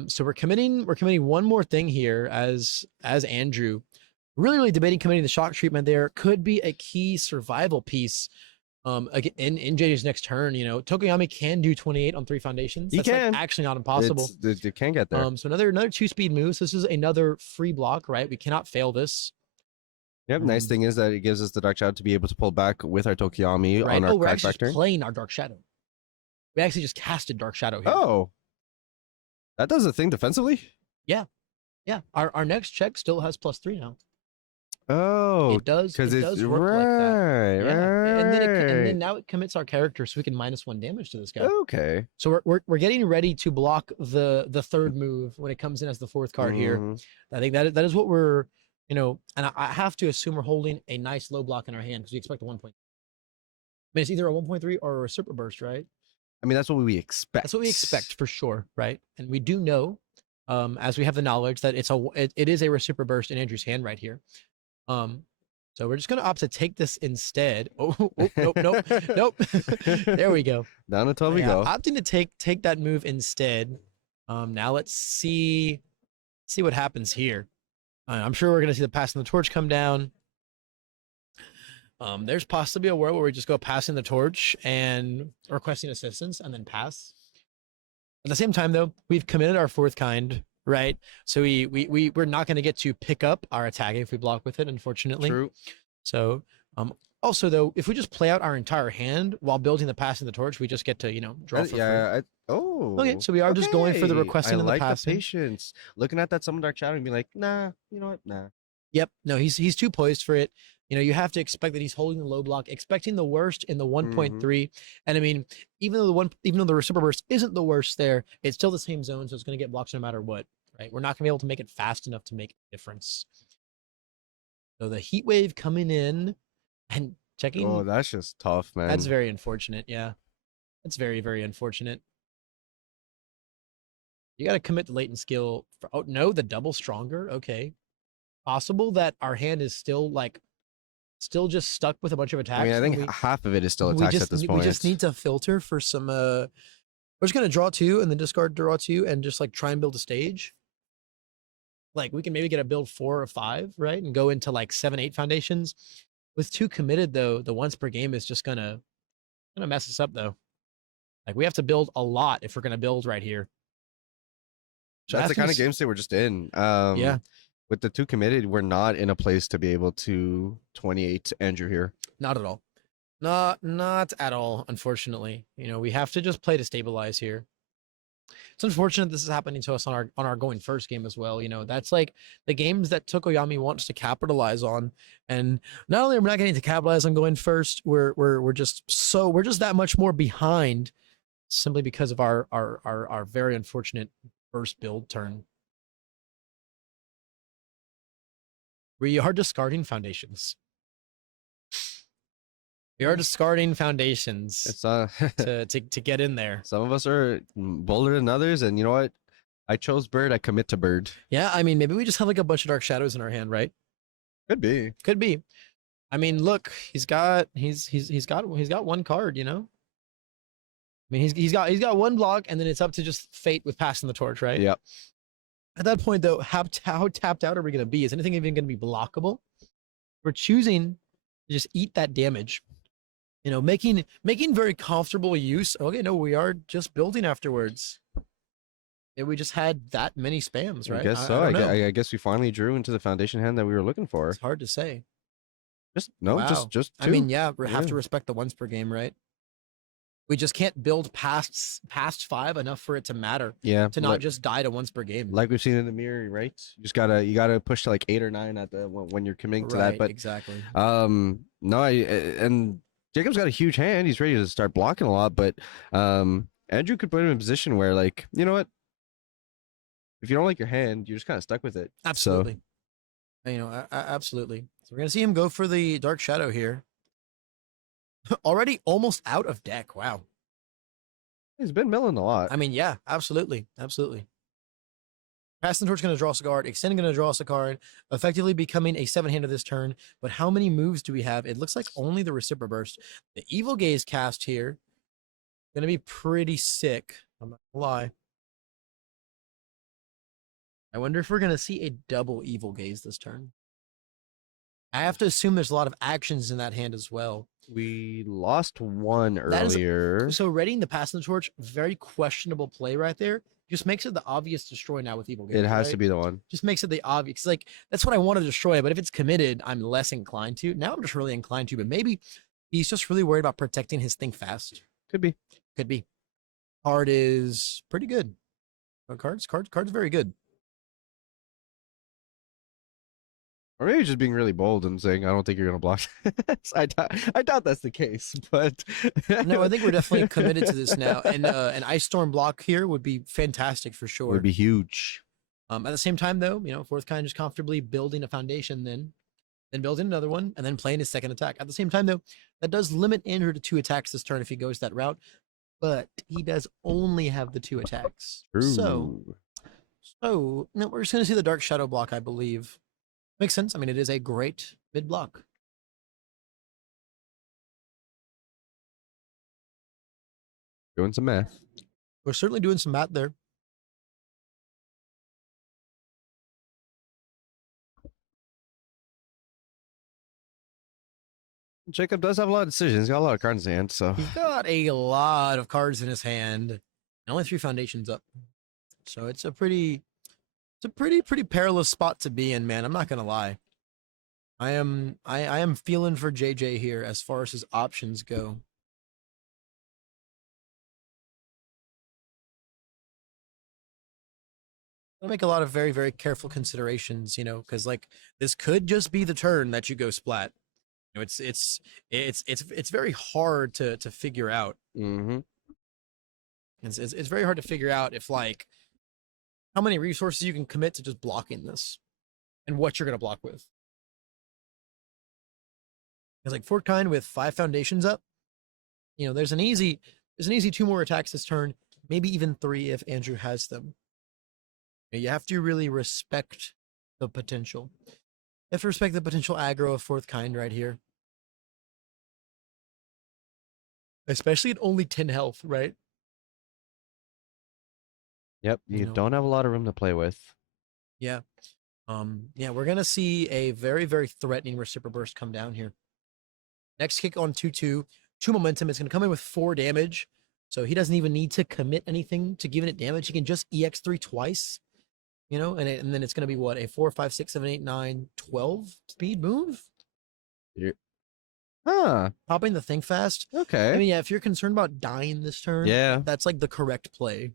So we're committing 1 more thing here as Andrew. Really debating committing the shock treatment there. Could be a key survival piece again in JJ's next turn. Tokoyami can do 28 on 3 foundations. He That's like, can. actually not impossible. It can get there. So another 2-speed moves. This is another free block, right? We cannot fail this. Yep. Nice thing is that it gives us the Dark Shadow to be able to pull back with our Tokoyami Right? on our We're crack actually back turn. just playing our Dark Shadow. We actually just casted Dark Shadow here. Oh, that does a thing defensively. Yeah. Our next check still has +3 now. Oh, It does. because It it's does work like that. right, Yeah, and then right. now it commits our character, so we can -1 damage to this guy. Okay. So we're getting ready to block the third move when it comes in as the fourth card here. Mhm. I think that is what we're, and I have to assume we're holding a nice low block in our hand because we expect a 1 point. I mean, it's either a 1.3 or a super burst, right? I mean, that's what we expect. That's what we expect for sure, right? And we do know, as we have the knowledge that it is a reciprocal burst in Andrew's hand right here. So we're just gonna opt to take this instead. Oh, nope, nope, nope. There we go. Down to 12 we Yeah, go. opting to take that move instead. Now let's see what happens here. I'm sure we're gonna see the passing the torch come down. There's possibly a world where we just go passing the torch and requesting assistance and then pass. At the same time, though, we've committed our fourth kind, right? So we're not going to get to pick up our attack if we block with it, unfortunately. True. So, also though, if we just play out our entire hand while building the passing the torch, we just get to draw for free. Oh. Okay, so we are just going for the okay. requesting I and like the passing. patience. Looking at that Summon Dark Shadow and be like, nah, you know what? Nah. Yep. No, he's too poised for it. You have to expect that he's holding the low block, expecting the worst in the 1.3. And I mean, even though the reciprocal burst isn't the worst there, it's still the same zone, so it's going to get blocks no matter what, right? We're not going to be able to make it fast enough to make a difference. So the heat wave coming in and checking. Oh, that's just tough, man. That's very unfortunate. Yeah, that's very, very unfortunate. You got to commit the latent skill. Oh no, the double stronger. Okay, possible that our hand is still just stuck with a bunch of attacks. I mean, I think half of it is still attacks at this point. We just need to filter for some. We're just gonna draw 2 and then discard draw 2 and just try and build a stage. We can maybe get a build 4 or 5, right, and go into 7, 8 foundations. With 2 committed though, the once per game is just gonna mess us up though. We have to build a lot if we're gonna build right here. So that's the kind of game state we're just in. Yeah. With the 2 committed, we're not in a place to be able to 28 Andrew here. Not at all. Not at all, unfortunately. We have to just play to stabilize here. It's unfortunate this is happening to us on our going first game as well. That's the games that Tokoyami wants to capitalize on. And not only are we not getting to capitalize on going first, we're just that much more behind simply because of our very unfortunate first build turn. We are discarding foundations. We are discarding foundations It's to get in there. Some of us are bolder than others, and you know what? I chose bird. I commit to bird. Yeah, I mean, maybe we just have a bunch of dark shadows in our hand, right? Could be. Could be. I mean, look, he's got 1 card. I mean, he's got 1 block, and then it's up to just fate with passing the torch, right? Yep. At that point, though, how tapped out are we going to be? Is anything even going to be blockable? We're choosing to just eat that damage. Making very comfortable use. Okay, no, we are just building afterwards. Yeah, we just had that many spams, right? I guess so. I guess we finally drew into the foundation hand that we were looking for. It's hard to say. Wow. Just 2. I mean, yeah, we have to respect the once per game, right? We just can't build past 5 enough for it to matter. Yeah. To not just die to once per game. Like we've seen in the mirror, right? You gotta push to 8 or 9 at the when you're committing to that. But exactly. No, and Jacob's got a huge hand. He's ready to start blocking a lot, but Andrew could put him in a position where, you know what? If you don't like your hand, you're just kind of stuck with it. Absolutely. Absolutely. So we're gonna see him go for the dark shadow here. Already almost out of deck. Wow. He's been milling a lot. I mean, yeah, absolutely. Passing the torch going to draw us a card. Extending going to draw us a card. Effectively becoming a 7-hander this turn. But how many moves do we have? It looks like only the reciprocal burst. The Evil Gaze cast here. Going to be pretty sick. I'm not going to lie. I wonder if we're going to see a double Evil Gaze this turn. I have to assume there's a lot of actions in that hand as well. We lost 1 earlier. So readying the passing the torch, very questionable play right there. Just makes it the obvious destroy now with Evil Gaze. It has to be the one. Just makes it the obvious. That's what I want to destroy. But if it's committed, I'm less inclined to. Now I'm just really inclined to. But maybe he's just really worried about protecting his thing fast. Could be. Card is pretty good. Card's very good. Or maybe just being really bold and saying, I don't think you're going to block. I doubt that's the case, but. No, I think we're definitely committed to this now. And an Ice Storm block here would be fantastic for sure. Would be huge. At the same time, though, Fourth Kind just comfortably building a foundation, then building another one, and then playing his second attack. At the same time, though, that does limit Andrew to 2 attacks this turn if he goes that route, but he does only have the 2 attacks. True. So no, we're just going to see the Dark Shadow block, I believe. Makes sense. I mean, it is a great mid block. Doing some math. We're certainly doing some math there. Jacob does have a lot of decisions. He's got a lot of cards in his hand, so. He's got a lot of cards in his hand, and only 3 foundations up. So it's a pretty perilous spot to be in, man. I'm not gonna lie. I am feeling for JJ here as far as his options go. I make a lot of very, very careful considerations, because like this could just be the turn that you go splat. It's very hard to figure out. Mm-hmm. It's very hard to figure out if like how many resources you can commit to just blocking this, and what you're gonna block with. Because like Fourth Kind with 5 foundations up, there's an easy 2 more attacks this turn, maybe even 3 if Andrew has them. You have to really respect the potential. You have to respect the potential aggro of Fourth Kind right here. Especially at only 10 health, right? Yep, you don't have a lot of room to play with. Yeah. We're gonna see a very, very threatening Reciprocal Burst come down here. Next kick on 2/2, 2 momentum. It's gonna come in with 4 damage. So he doesn't even need to commit anything to giving it damage. He can just EX3 twice. And then it's gonna be what, a 4, 5, 6, 7, 8, 9, 12 speed move? Huh. Popping the thing fast. Okay. I mean, yeah, if you're concerned about dying this turn, Yeah. that's like the correct play.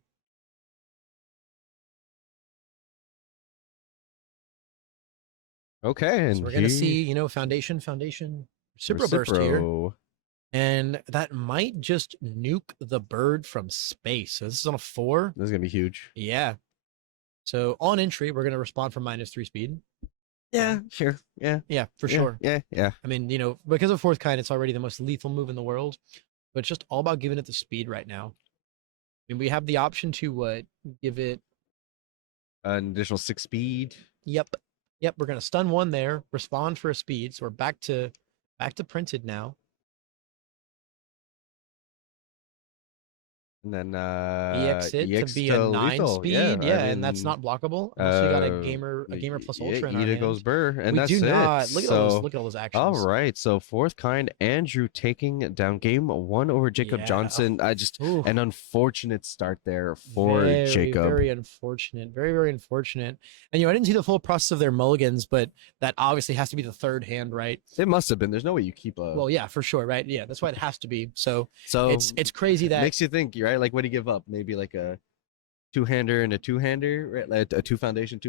Okay. And So we're gonna see, foundation, Reciprocal Burst here. And that might just nuke the bird from space. So this is on a 4. This is gonna be huge. Yeah. So on entry, we're gonna respond for -3 speed. Yeah, sure. Yeah. Yeah, for sure. Yeah. I mean, because of Fourth Kind, it's already the most lethal move in the world. But it's just all about giving it the speed right now. I mean, we have the option to give it An additional 6 speed. Yep. We're gonna stun 1 there, respond for a speed. So we're back to printed now. And then EX it EX to be a 9 lethal. speed. Yeah, And that's not blockable. Unless you got a gamer plus ultra in our Ida hand. goes burr, and We that's do it. not. Look at So, look at all those actions. all right, so Fourth Kind, Andrew taking down game 1 over Jacob Yeah. Johnson. Ooh. An unfortunate start there for Very, Jacob. very unfortunate. Very, very unfortunate. And I didn't see the full process of their mulligans, but that obviously has to be the 3rd hand, right? It must have been. There's no way you keep a. Well, yeah, for sure, right? Yeah, that's why it has to be. So so it's crazy that makes you think, right? Like, what do you give up? Maybe like a 2-hander and a 2-hander, right? Like a 2 foundation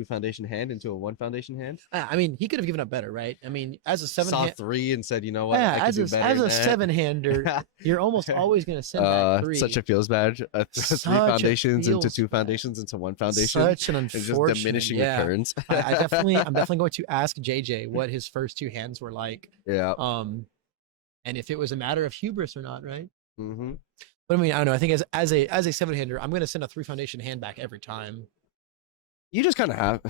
hand into a 1 foundation hand. I mean, he could have given up better, right? I mean, as a 7 Saw 3 and said, you know what? yeah, I can as do a better as than a that. 7-hander, you're almost always gonna send that 3. Such a feels bad. 3 Such a foundations into feels 2 bad. foundations into 1 foundation. Such an It's unfortunate. just diminishing yeah. returns. I'm definitely going to ask JJ what his first 2 hands were like. Yeah. And if it was a matter of hubris or not, right? Mm-hmm. But I mean, I don't know. I think as a 7-hander, I'm gonna send a 3 foundation hand back every time. You just kind of have.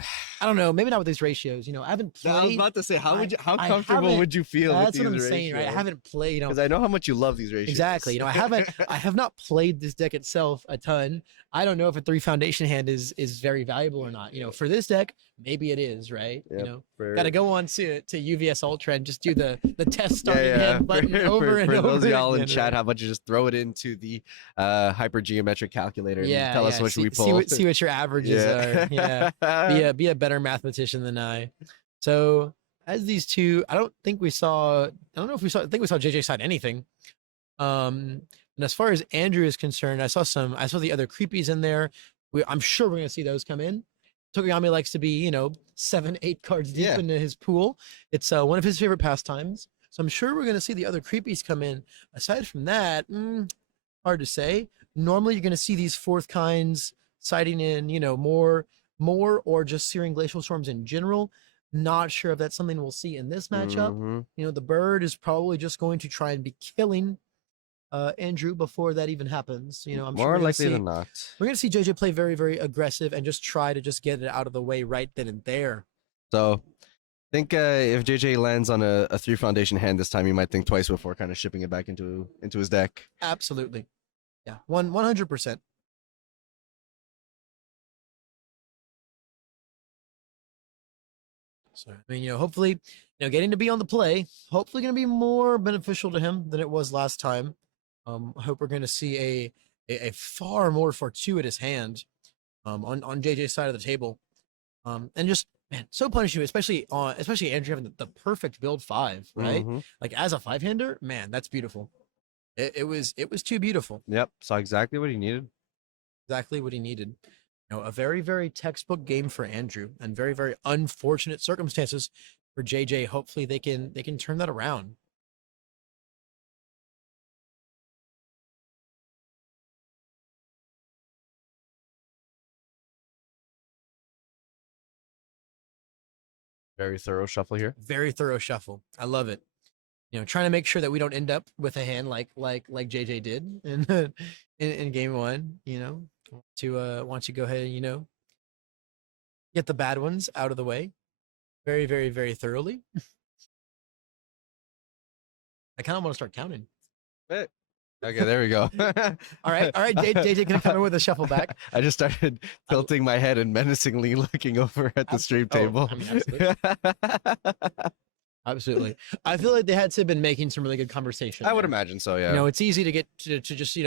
I don't know. Maybe not with these ratios. I haven't played. I was about to say, how I comfortable haven't- would you feel with That's these what I'm saying, right? I haven't played. Because I know how much you love these ratios. Exactly. I have not played this deck itself a ton. I don't know if a 3 foundation hand is very valuable or not. For this deck, maybe it is, right? Yep, Got to go on to UVS Ultra and just do the test starting yeah. hand button over and for over. those of y'all in again, chat, right? how about you just throw it into the hypergeometric calculator and Yeah, tell us yeah, what see, we pull. see what your averages are. Yeah. Be a better mathematician than I. So as these 2, I think we saw JJ side anything. And as far as Andrew is concerned, I saw the other creepies in there. I'm sure we're gonna see those come in. Tokuyami likes to be, 7, 8 cards deep Yeah. into his pool. It's one of his favorite pastimes. So I'm sure we're going to see the other creepies come in. Aside from that, hard to say. Normally, you're going to see these fourth kinds sighting in, more or just searing glacial storms in general. Not sure if that's something we'll see in this matchup. Mhm. The bird is probably just going to try and be killing Andrew before that even happens. I'm sure More likely than not. we're going to see JJ play very, very aggressive and just try to just get it out of the way right then and there. So I think if JJ lands on a 3 foundation hand this time, you might think twice before kind of shipping it back into his deck. Absolutely. Yeah, 100%. So, I mean, hopefully, getting to be on the play, hopefully going to be more beneficial to him than it was last time. I hope we're going to see a far more fortuitous hand on JJ's side of the table. And just, man, so punishing, especially Andrew having the perfect build 5, right? Mhm. Like as a 5-hander, man, that's beautiful. It was too beautiful. Yep, saw exactly what he needed. Exactly what he needed. A very, very textbook game for Andrew, and very, very unfortunate circumstances for JJ. Hopefully they can turn that around. Very thorough shuffle here. Very thorough shuffle. I love it. Trying to make sure that we don't end up with a hand like JJ did in game 1. Want to go ahead and get the bad ones out of the way, very, very, very thoroughly. I kind of want to start counting. Okay, there we go. All right, JJ gonna come in with a shuffle back. I just started tilting my head and menacingly looking over at the stream table. I mean, absolutely. Absolutely. I feel like they had to have been making some really good conversation. I would there. imagine so, yeah. It's easy to get to just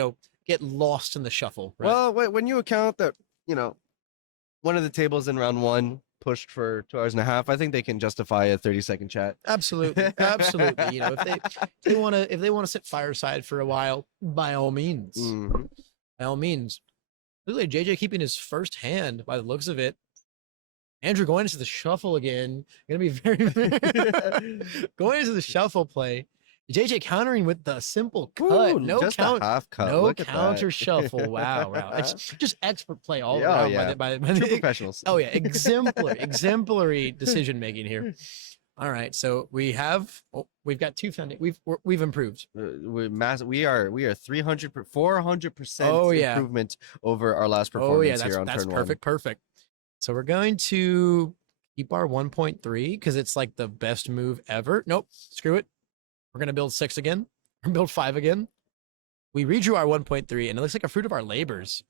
get lost in the shuffle. Right? Well, when you account that, one of the tables in round 1 pushed for 2 hours and a half, I think they can justify a 30-second chat. Absolutely, absolutely. If they want to sit fireside for a while, by all means, Mhm. by all means. Literally, JJ keeping his first hand by the looks of it. Andrew going into the shuffle again. Gonna be very going into the shuffle play. JJ countering with the simple cut. Ooh, No just count. a half cut. No Look at counter that. shuffle. Wow. It's just expert play all Yeah, around yeah. by True the professionals. Oh yeah, exemplary decision making here. All right, so we've got 2 foundation. We've improved. We are 400% Oh, yeah. improvement over our last performance Oh yeah, here on that's turn perfect. So we're going to keep our 1.3 because it's like the best move ever. Nope, screw it. We're gonna build 6 again. Or build 5 again. We redrew our 1.3, and it looks like a fruit of our labors.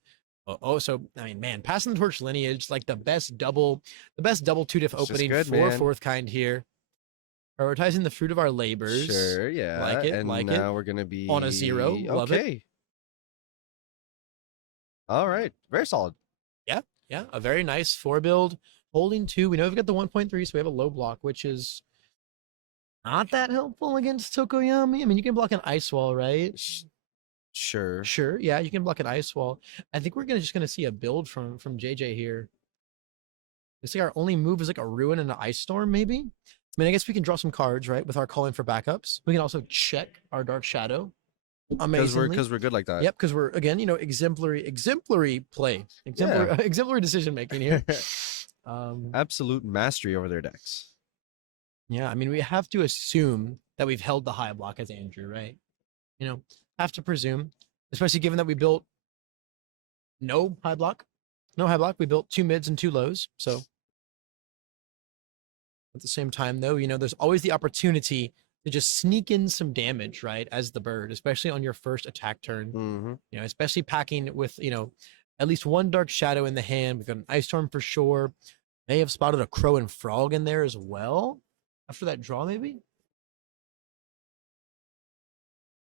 So I mean, man, passing the torch lineage, like the best double 2-diff It's just opening good, for man. 4th kind here. Prioritizing the fruit of our labors. Sure, yeah. Like it, and like it. now we're gonna be On a 0, love it. Okay. All right, very solid. Yeah, a very nice 4 build, holding 2. We know we've got the 1.3, so we have a low block, which is not that helpful against Tokoyami. I mean, you can block an ice wall, right? Sure. Sure, yeah, you can block an ice wall. I think we're just gonna see a build from JJ here. Looks like our only move is like a ruin and an ice storm, maybe. I mean, I guess we can draw some cards, right, with our calling for backups. We can also check our dark shadow. Amazingly. Because we're good like that. Yep, because we're again, exemplary play, exemplary decision making here. Absolute mastery over their decks. Yeah, I mean, we have to assume that we've held the high block as Andrew, right? Have to presume, especially given that we built no high block. We built 2 mids and 2 lows. So at the same time, though, there's always the opportunity to just sneak in some damage, right, as the bird, especially on your first attack turn. Mm-hmm. Especially packing with at least 1 dark shadow in the hand. We've got an ice storm for sure. May have spotted a crow and frog in there as well after that draw, maybe.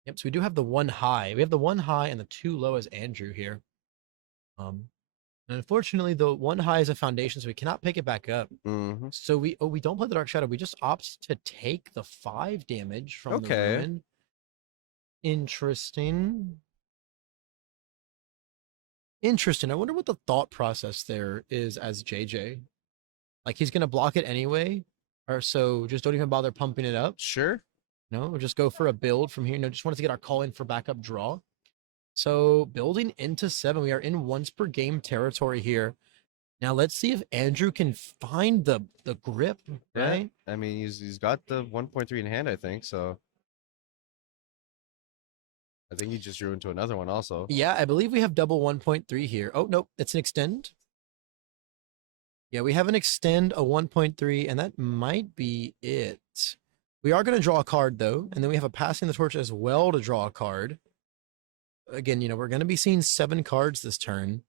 Yep. So we do have the 1 high. We have the 1 high and the 2 low as Andrew here. And unfortunately, the 1 high is a foundation, so we cannot pick it back up. Mm-hmm. So we don't play the dark shadow. We just opt to take the 5 damage from the ruin. Interesting. I wonder what the thought process there is as JJ. Like he's gonna block it anyway, or so just don't even bother pumping it up. Sure. No, just go for a build from here. No, just wanted to get our call in for backup draw. So building into 7, we are in once per game territory here. Now let's see if Andrew can find the grip, Yeah. right? I mean, he's got the 1.3 in hand, I think. So I think he just drew into another one also. Yeah, I believe we have double 1.3 here. Oh, nope, it's an extend. Yeah, we have an extend, a 1.3, and that might be it. We are going to draw a card, though, and then we have a passing the torch as well to draw a card. Again, we're going to be seeing 7 cards this turn.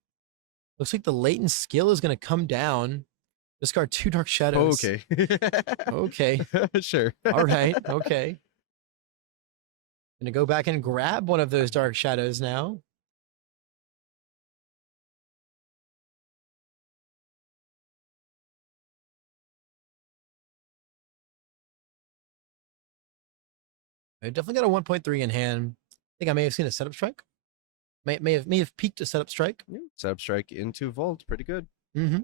Looks like the latent skill is going to come down. Discard 2 Dark Shadows. Okay. Okay. Sure. All right. Okay. Gonna go back and grab one of those Dark Shadows now. I definitely got a 1.3 in hand. I think I may have seen a setup strike. May have peaked a setup strike. Setup strike into Volt. Pretty good. Mm-hmm.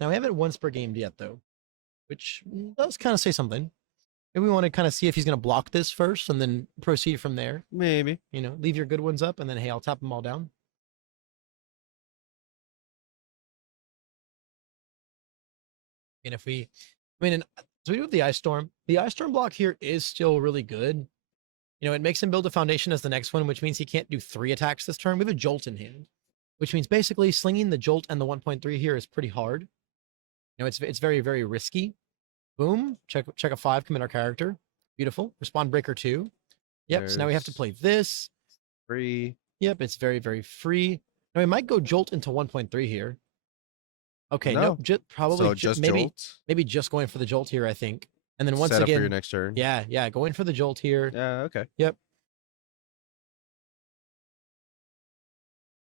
Now we haven't once per game yet though, which does kind of say something. Maybe we want to kind of see if he's going to block this first and then proceed from there. Maybe. Leave your good ones up and then, hey, I'll tap them all down. And if we, so we do with the Ice Storm. The Ice Storm block here is still really good. It makes him build a foundation as the next one, which means he can't do 3 attacks this turn. We have a Jolt in hand, which means basically slinging the Jolt and the 1.3 here is pretty hard. It's very, very risky. Boom. Check a 5, commit our character. Beautiful. Respond breaker 2. Yep. So now we have to play this. Free. Yep. It's very, very free. Now we might go Jolt into 1.3 here. Okay. No. Nope. Probably So just maybe Jolt. maybe just going for the Jolt here, I think. And then once Set up for your again, next turn. yeah, going for the Jolt here. Yeah. Okay. Yep.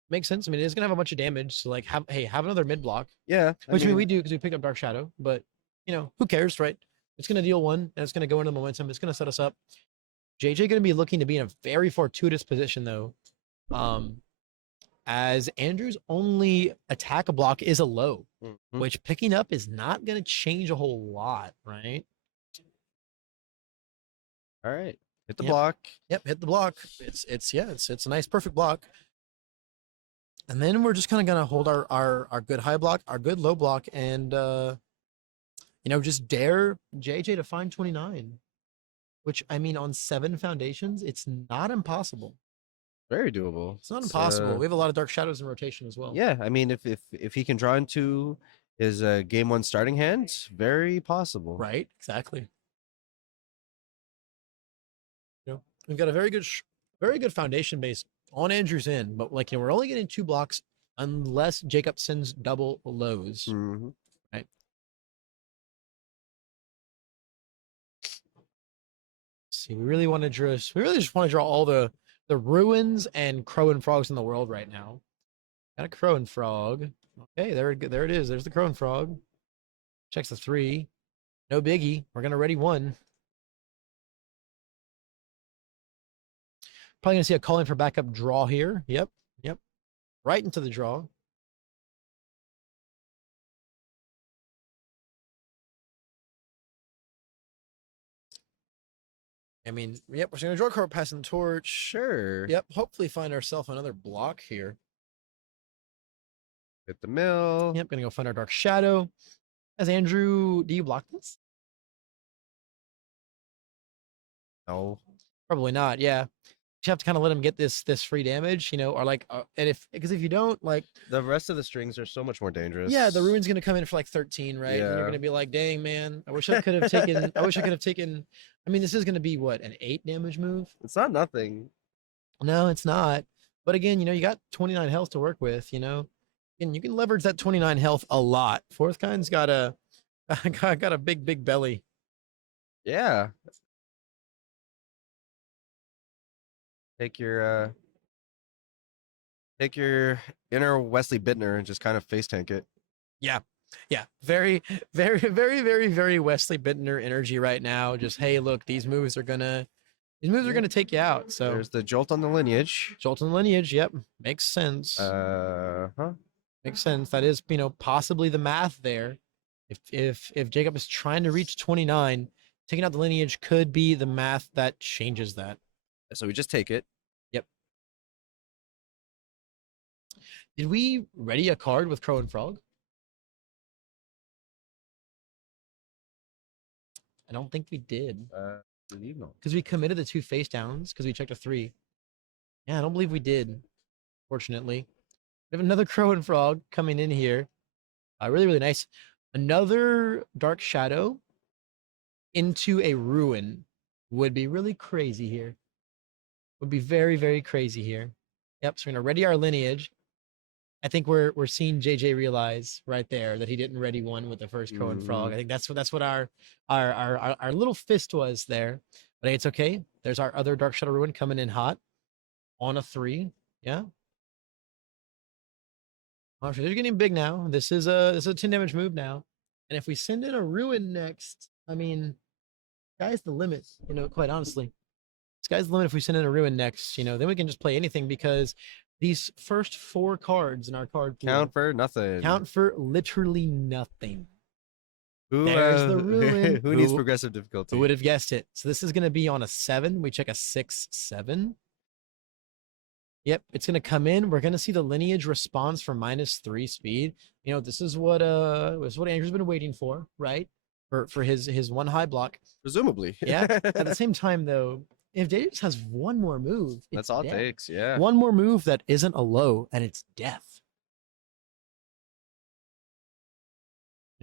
Makes sense. It is gonna have a bunch of damage. So like, have another mid block, Yeah. which we do because we picked up Dark Shadow. But who cares, right? It's gonna deal 1, and it's gonna go into the momentum. It's gonna set us up. JJ gonna be looking to be in a very fortuitous position though, as Andrew's only attack block is a low, which picking up is not gonna change a whole lot, right? All right. Hit the Yep. block. Yep, hit the block. It's a nice perfect block. And then we're just kind of gonna hold our good high block, our good low block, and just dare JJ to find 29. Which on 7 foundations, it's not impossible. Very doable. It's not impossible. We have a lot of Dark Shadows in rotation as well. Yeah. I mean, if he can draw into his game 1 starting hand, very possible. Right. Exactly. We've got a very good foundation base on Andrew's end, but we're only getting 2 blocks unless Jacob sends double lows. Mm-hmm. Right. See, we really just want to draw all the ruins and crow and frogs in the world right now. Got a crow and frog. Okay, there it is. There's the crow and frog. Checks the 3. No biggie. We're gonna ready 1. Probably gonna see a calling for backup draw here. Yep. Right into the draw. Yep, we're gonna draw a card passing the torch. Sure. Yep, hopefully find ourselves another block here. Hit the mill. Yep, gonna go find our Dark Shadow. As Andrew, do you block this? No. Probably not, yeah. You have to kind of let him get this free damage, or because if you don't, The rest of the strings are so much more dangerous. yeah, the ruin's gonna come in for 13, right? And you're Yeah. gonna be like, dang man, I wish I could have taken this is gonna be what, an 8 damage move? It's not nothing. No, it's not. But again, you got 29 health to work with, and you can leverage that 29 health a lot. Fourth kind's got a got a big belly. Yeah. Take your inner Wesley Bittner and just kind of face tank it. Yeah. Very, very, very, very, very Wesley Bittner energy right now. Just, hey, look, these moves are gonna take you out. So There's the jolt on the lineage. Jolt and lineage, yep. Makes sense. Huh? Makes sense. That is, possibly the math there. If Jacob is trying to reach 29, taking out the lineage could be the math that changes that. So we just take it. Yep. Did we ready a card with Crow and Frog? I don't think we did. Because we committed the 2 face downs because we checked a 3. Yeah, I don't believe we did, fortunately. We have another Crow and Frog coming in here. Really, really nice. Another Dark Shadow into a Ruin would be really crazy here. Would be very, very crazy here. Yep, so we're going to ready our lineage. I think we're seeing JJ realize right there that he didn't ready one with the first Crow and Frog. I think that's what our little fist was there. But hey, it's okay. There's our other Dark Shadow Ruin coming in hot on a 3. Yeah. Oh, they're getting big now. This is a 10 damage move now. And if we send in a Ruin next, I mean, sky's the limit, quite honestly. Sky's the limit if we send in a Ruin next, then we can just play anything because these first 4 cards in our card pool Count for nothing. Count for literally nothing. Who, There's the Ruin. Who needs progressive difficulty? Who would have guessed it? So this is going to be on a 7. We check a 6, 7. Yep, it's going to come in. We're going to see the lineage response for -3 speed. This is what Andrew's been waiting for, right? For his 1 high block. Presumably. Yeah. At the same time, though, if Dave just has one more move, that's all death. it takes. Yeah. One more move that isn't a low, and it's death.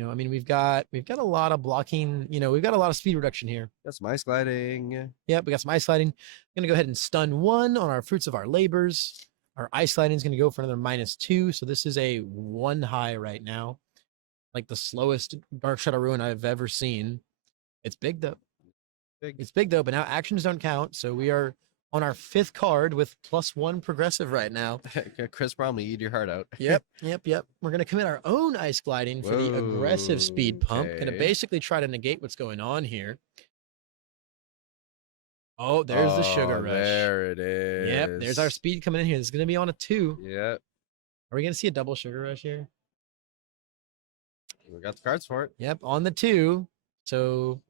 I mean, we've got a lot of blocking. We've got a lot of speed reduction here. That's my sliding. Yep, we got some ice sliding. Gonna go ahead and stun 1 on our fruits of our labors. Our ice sliding is gonna go for another -2. So this is a 1 high right now, like the slowest Dark Shadow Ruin I've ever seen. It's big though. It's big though, but now actions don't count. So we are on our 5th card with +1 progressive right now. Chris Bromley, eat your heart out. Yep. We're going to commit our own ice gliding for the aggressive speed pump. Going to basically try to negate what's going on here. Oh, there's the sugar rush. There it is. Yep, there's our speed coming in here. This is going to be on a 2. Yep. Are we going to see a double sugar rush here? We got the cards for it. Yep, on the 2. So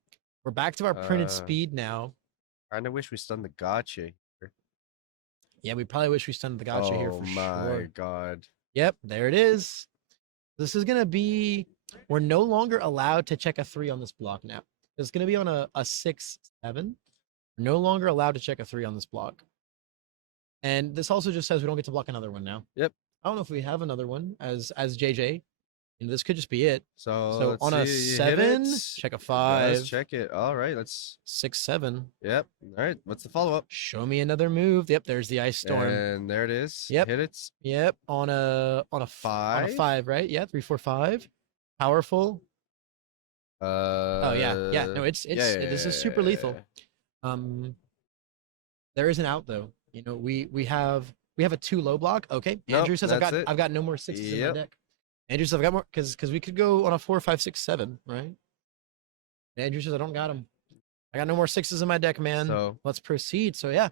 we're back to our printed speed now. Kind of wish we stunned the gotcha. Yeah, we probably wish we stunned the gotcha here for sure. Oh my god. Yep, there it is. This is going to be, we're no longer allowed to check a 3 on this block now. It's going to be on a 6, 7. We're no longer allowed to check a 3 on this block. And this also just says we don't get to block another one now. Yep. I don't know if we have another one as JJ. This could just be it. So on a 7, check a 5. Let's check it. All right, let's 6, 7. Yep. All right, what's the follow-up? Show me another move. Yep, there's the ice storm. And there it is. Yep. Hit it. Yep, on a 5. On a 5, right? Yeah, 3, 4, 5. Powerful. Oh yeah. No, it's this is super lethal. There is an out though. We have a 2 low block. Okay. Andrew says I've got no more 6s in my deck. Andrew says I've got more because we could go on a 4, 5, 6, 7, right? And Andrew says I don't got them. I got no more 6s in my deck, man. So let's proceed. So yeah,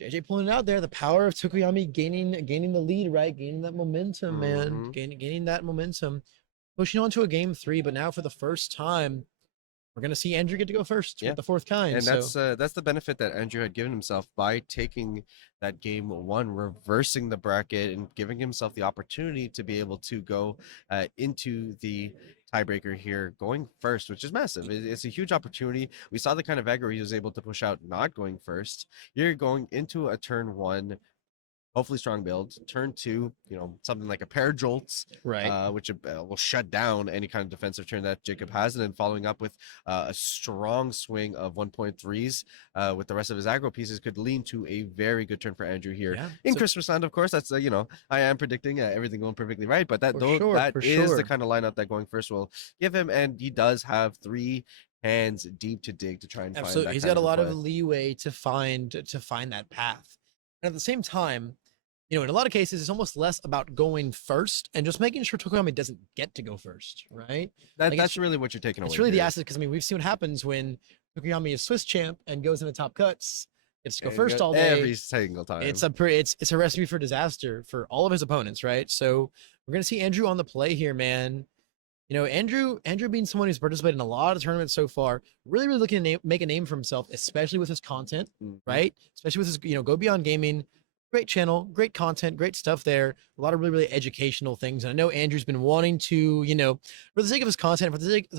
JJ pulling it out there. The power of Tokuyami gaining the lead, right? Gaining that momentum, man. Gaining that momentum. Pushing on to a game 3, but now for the first time, we're gonna see Andrew get to go first with the 4th kind. And that's the benefit that Andrew had given himself by taking that game 1, reversing the bracket, and giving himself the opportunity to be able to go into the tiebreaker here, going first, which is massive. It's a huge opportunity. We saw the kind of aggro he was able to push out not going first. You're going into a turn 1. Hopefully strong build. Turn 2, something like a pair of jolts, right? Which will shut down any kind of defensive turn that Jacob has, and then following up with a strong swing of 1.3s with the rest of his aggro pieces could lead to a very good turn for Andrew here. Yeah. In Christmas Land, of course, that's I am predicting everything going perfectly right, but that For is sure. the kind of lineup that going first will give him, and he does have 3 hands deep to dig to try and find that. He's got a lot of leeway to find that path, and at the same time, in a lot of cases, it's almost less about going first and just making sure Tokuyami doesn't get to go first, right? That's really what you're taking away. It's really the asset, because we've seen what happens when Tokuyami is Swiss champ and goes into top cuts, gets to go first all day every single time. It's a recipe for disaster for all of his opponents, right? So we're gonna see Andrew on the play here, man. Andrew being someone who's participated in a lot of tournaments so far, really looking to make a name for himself, especially with his content, Mhm. right? Especially with his, Go Beyond Gaming, great channel, great content, great stuff there. A lot of really educational things. And I know Andrew's been wanting to, for the sake of his content,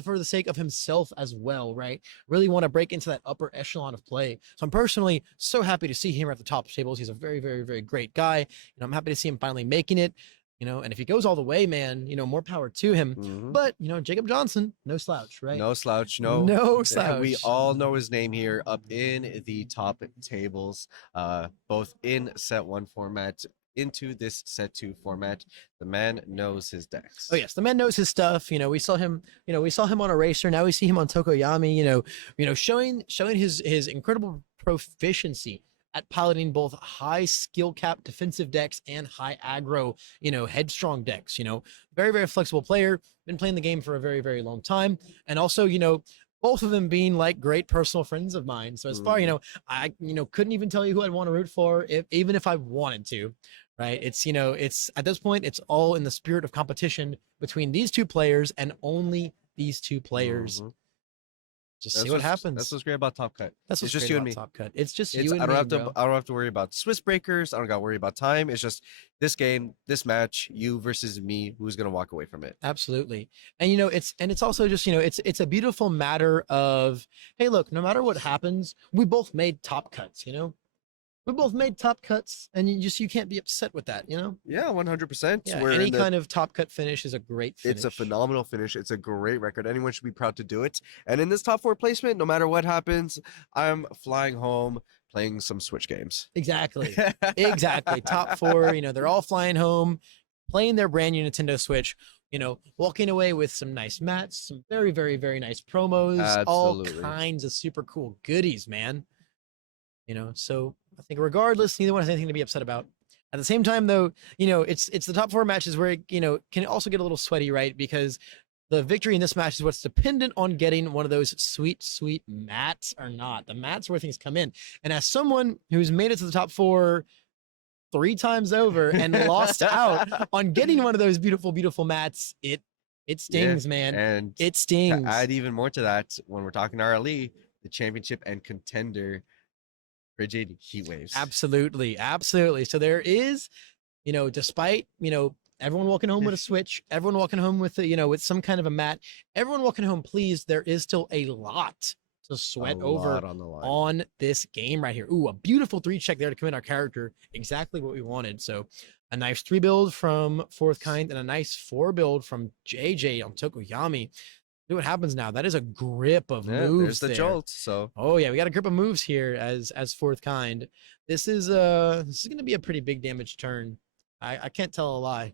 for the sake of himself as well, right? Really want to break into that upper echelon of play. So I'm personally so happy to see him at the top tables. He's a very, very, very great guy. I'm happy to see him finally making it. And if he goes all the way, man, more power to him. Mhm. But Jacob Johnson, no slouch, right? No slouch, no. No We slouch. all know his name here up in the top tables, both in set 1 format into this set 2 format. The man knows his decks. Oh yes, the man knows his stuff. We saw him. We saw him on Eraser. Now we see him on Tokoyami. Showing his incredible proficiency at piloting both high skill cap defensive decks and high aggro, headstrong decks. Very, very flexible player. Been playing the game for a very, very long time, and also, both of them being like great personal friends of mine. So as far, I couldn't even tell you who I'd want to root for, even if I wanted to. Right? It's at this point, it's all in the spirit of competition between these two players and only these two players. Mhm. Just see what happens. That's what's great about Top Cut. That's what's it's just great you and about me. Top Cut. It's just It's, you and I don't me, have to. bro. I don't have to worry about Swiss breakers. I don't got to worry about time. It's just this game, this match, you versus me. Who's gonna walk away from it? Absolutely. And it's also just, it's a beautiful matter of, hey, look, no matter what happens, we both made top cuts, we both made top cuts, and you can't be upset with that, Yeah, 100%. Yeah, We're any in the- kind of top cut finish is a great finish. It's a phenomenal finish. It's a great record. Anyone should be proud to do it. And in this top 4 placement, no matter what happens, I'm flying home playing some Switch games. Exactly. Exactly. Top 4, they're all flying home, playing their brand new Nintendo Switch, walking away with some nice mats, some very, very, very nice promos, Absolutely. all kinds of super cool goodies, man. So I think regardless, neither one has anything to be upset about. At the same time, though, it's the top 4 matches where it, can also get a little sweaty, right? Because the victory in this match is what's dependent on getting one of those sweet, sweet mats or not. The mats where things come in. And as someone who's made it to the top 4 3 times over and lost out on getting one of those beautiful, beautiful mats, it stings, man. And It stings. to add even more to that, when we're talking RLE, the championship and contender frigid heat waves. Absolutely, absolutely. So there is, despite everyone walking home with a Switch, everyone walking home with with some kind of a mat, everyone walking home pleased, there is still a lot to sweat over on the line. on this game right here. Ooh, a beautiful 3 check there to commit our character. Exactly what we wanted. So a nice 3 build from Fourth Kind and a nice 4 build from JJ on Tokoyami. See what happens now. That is a grip of moves. There's the there. jolt. So Oh yeah, we got a grip of moves here as Fourth Kind. This is gonna be a pretty big damage turn. I can't tell a lie. It's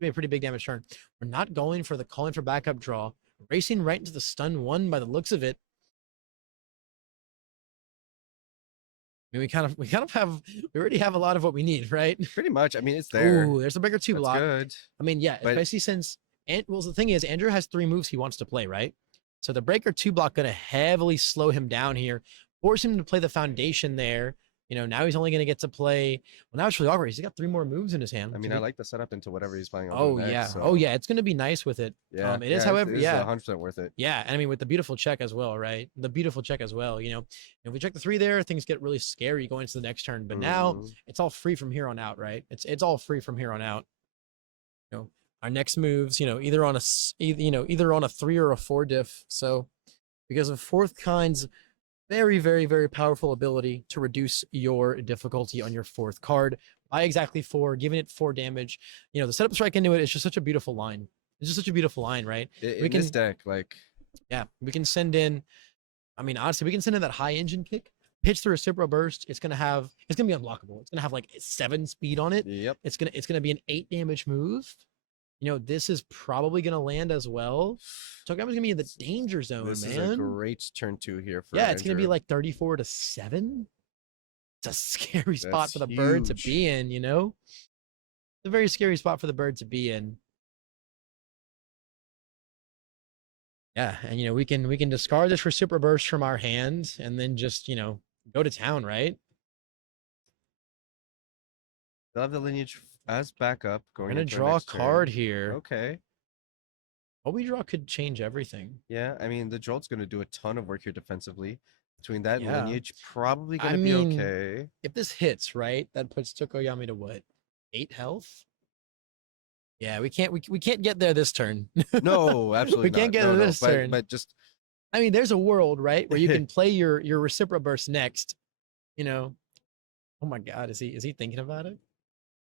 gonna be a pretty big damage turn. We're not going for the calling for backup draw. Racing right into the stun 1 by the looks of it. I mean, we already have a lot of what we need, right? pretty much. I mean, it's there. Ooh, there's a breaker 2 That's block. good. I mean, yeah, But- especially since the thing is, Andrew has 3 moves he wants to play, right? So the breaker 2 block gonna heavily slow him down here, force him to play the foundation there. Now he's only gonna get to play. Well, now it's really awkward. He's got 3 more moves in his hand. I mean, I like the setup into whatever he's playing on. Oh next, yeah, so- oh yeah, it's gonna be nice with it. Yeah, it is, however, yeah. 100% worth it. Yeah, and I mean with the beautiful check as well, right? The beautiful check as well. If we check the 3 there, things get really scary going into the next turn. But now Mhm. it's all free from here on out, right? It's all free from here on out. Our next moves, either on a 3 or a 4 diff. So because of Fourth Kind's very, very, very powerful ability to reduce your difficulty on your 4th card by exactly 4, giving it 4 damage. The setup strike into it is just such a beautiful line. It's just such a beautiful line, right? In this deck, like, Yeah, we can send in. I mean, honestly, we can send in that high engine kick, pitch through a Reciprocal Burst. It's gonna be unblockable. It's gonna have like 7 speed on it. yep. It's gonna be an 8 damage move. This is probably gonna land as well. Tokoyami's gonna be in the danger zone, This man. is a great turn 2 here for Yeah, it's gonna be Andrew. like 34-7. It's a scary spot That's for the bird to huge. be in. It's a very scary spot for the bird to be in. Yeah, and we can discard this for Super Burst from our hand and then just go to town, right? They'll have the lineage as backup. We're Going gonna into the draw a next turn. card here. Okay. what we draw could change everything. Yeah, I mean the Jolt's gonna do a ton of work here defensively. Between that and Yeah. Lineage, probably I gonna be mean, okay. if this hits, right, that puts Tokoyami to what? 8 health? Yeah, we can't get there this turn. No, absolutely We can't not. get No, there no, this turn. but just I mean, there's a world, right, where you can play your reciprocal burst next. You know, oh my God, is he thinking about it?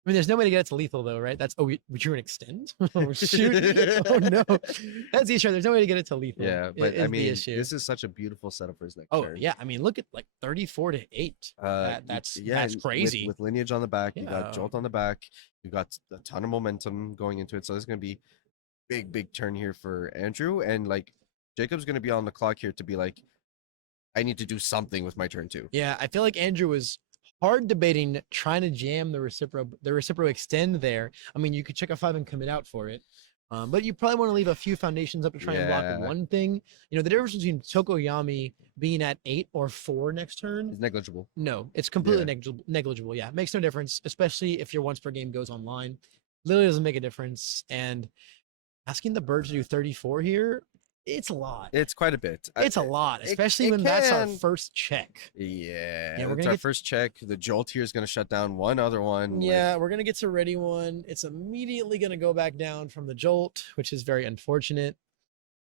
I mean, there's no way to get it to lethal though, right? That's we drew an extend. Oh shoot! Oh no, that's the issue. There's no way to get it to lethal. yeah, but I is the mean, issue. this is such a beautiful setup for his next Oh turn. yeah, I mean, look at like 34-8. That's and crazy. With Lineage on the back, you Yeah. got Jolt on the back, you got a ton of momentum going into it. So there's gonna be big turn here for Andrew, and like Jacob's gonna be on the clock here to be like, I need to do something with my turn too. Yeah, I feel like Andrew was hard debating trying to jam the reciprocal extend there. I mean, you could check a 5 and commit out for it. But you probably want to leave a few foundations up to try and block Yeah. one thing. You know, the difference between Tokoyami being at 8 or 4 next turn. It's negligible. No, it's completely Yeah. negligible. Yeah, it makes no difference, especially if your once per game goes online. Literally doesn't make a difference. And asking the bird to do 34 here, it's a lot. It's quite a bit. It's a lot, especially it when that's our can- first check. Yeah, Yeah, we're it's gonna our get- first check. The Jolt here is gonna shut down one other one. like- Yeah, we're gonna get to ready one. It's immediately gonna go back down from the jolt, which is very unfortunate.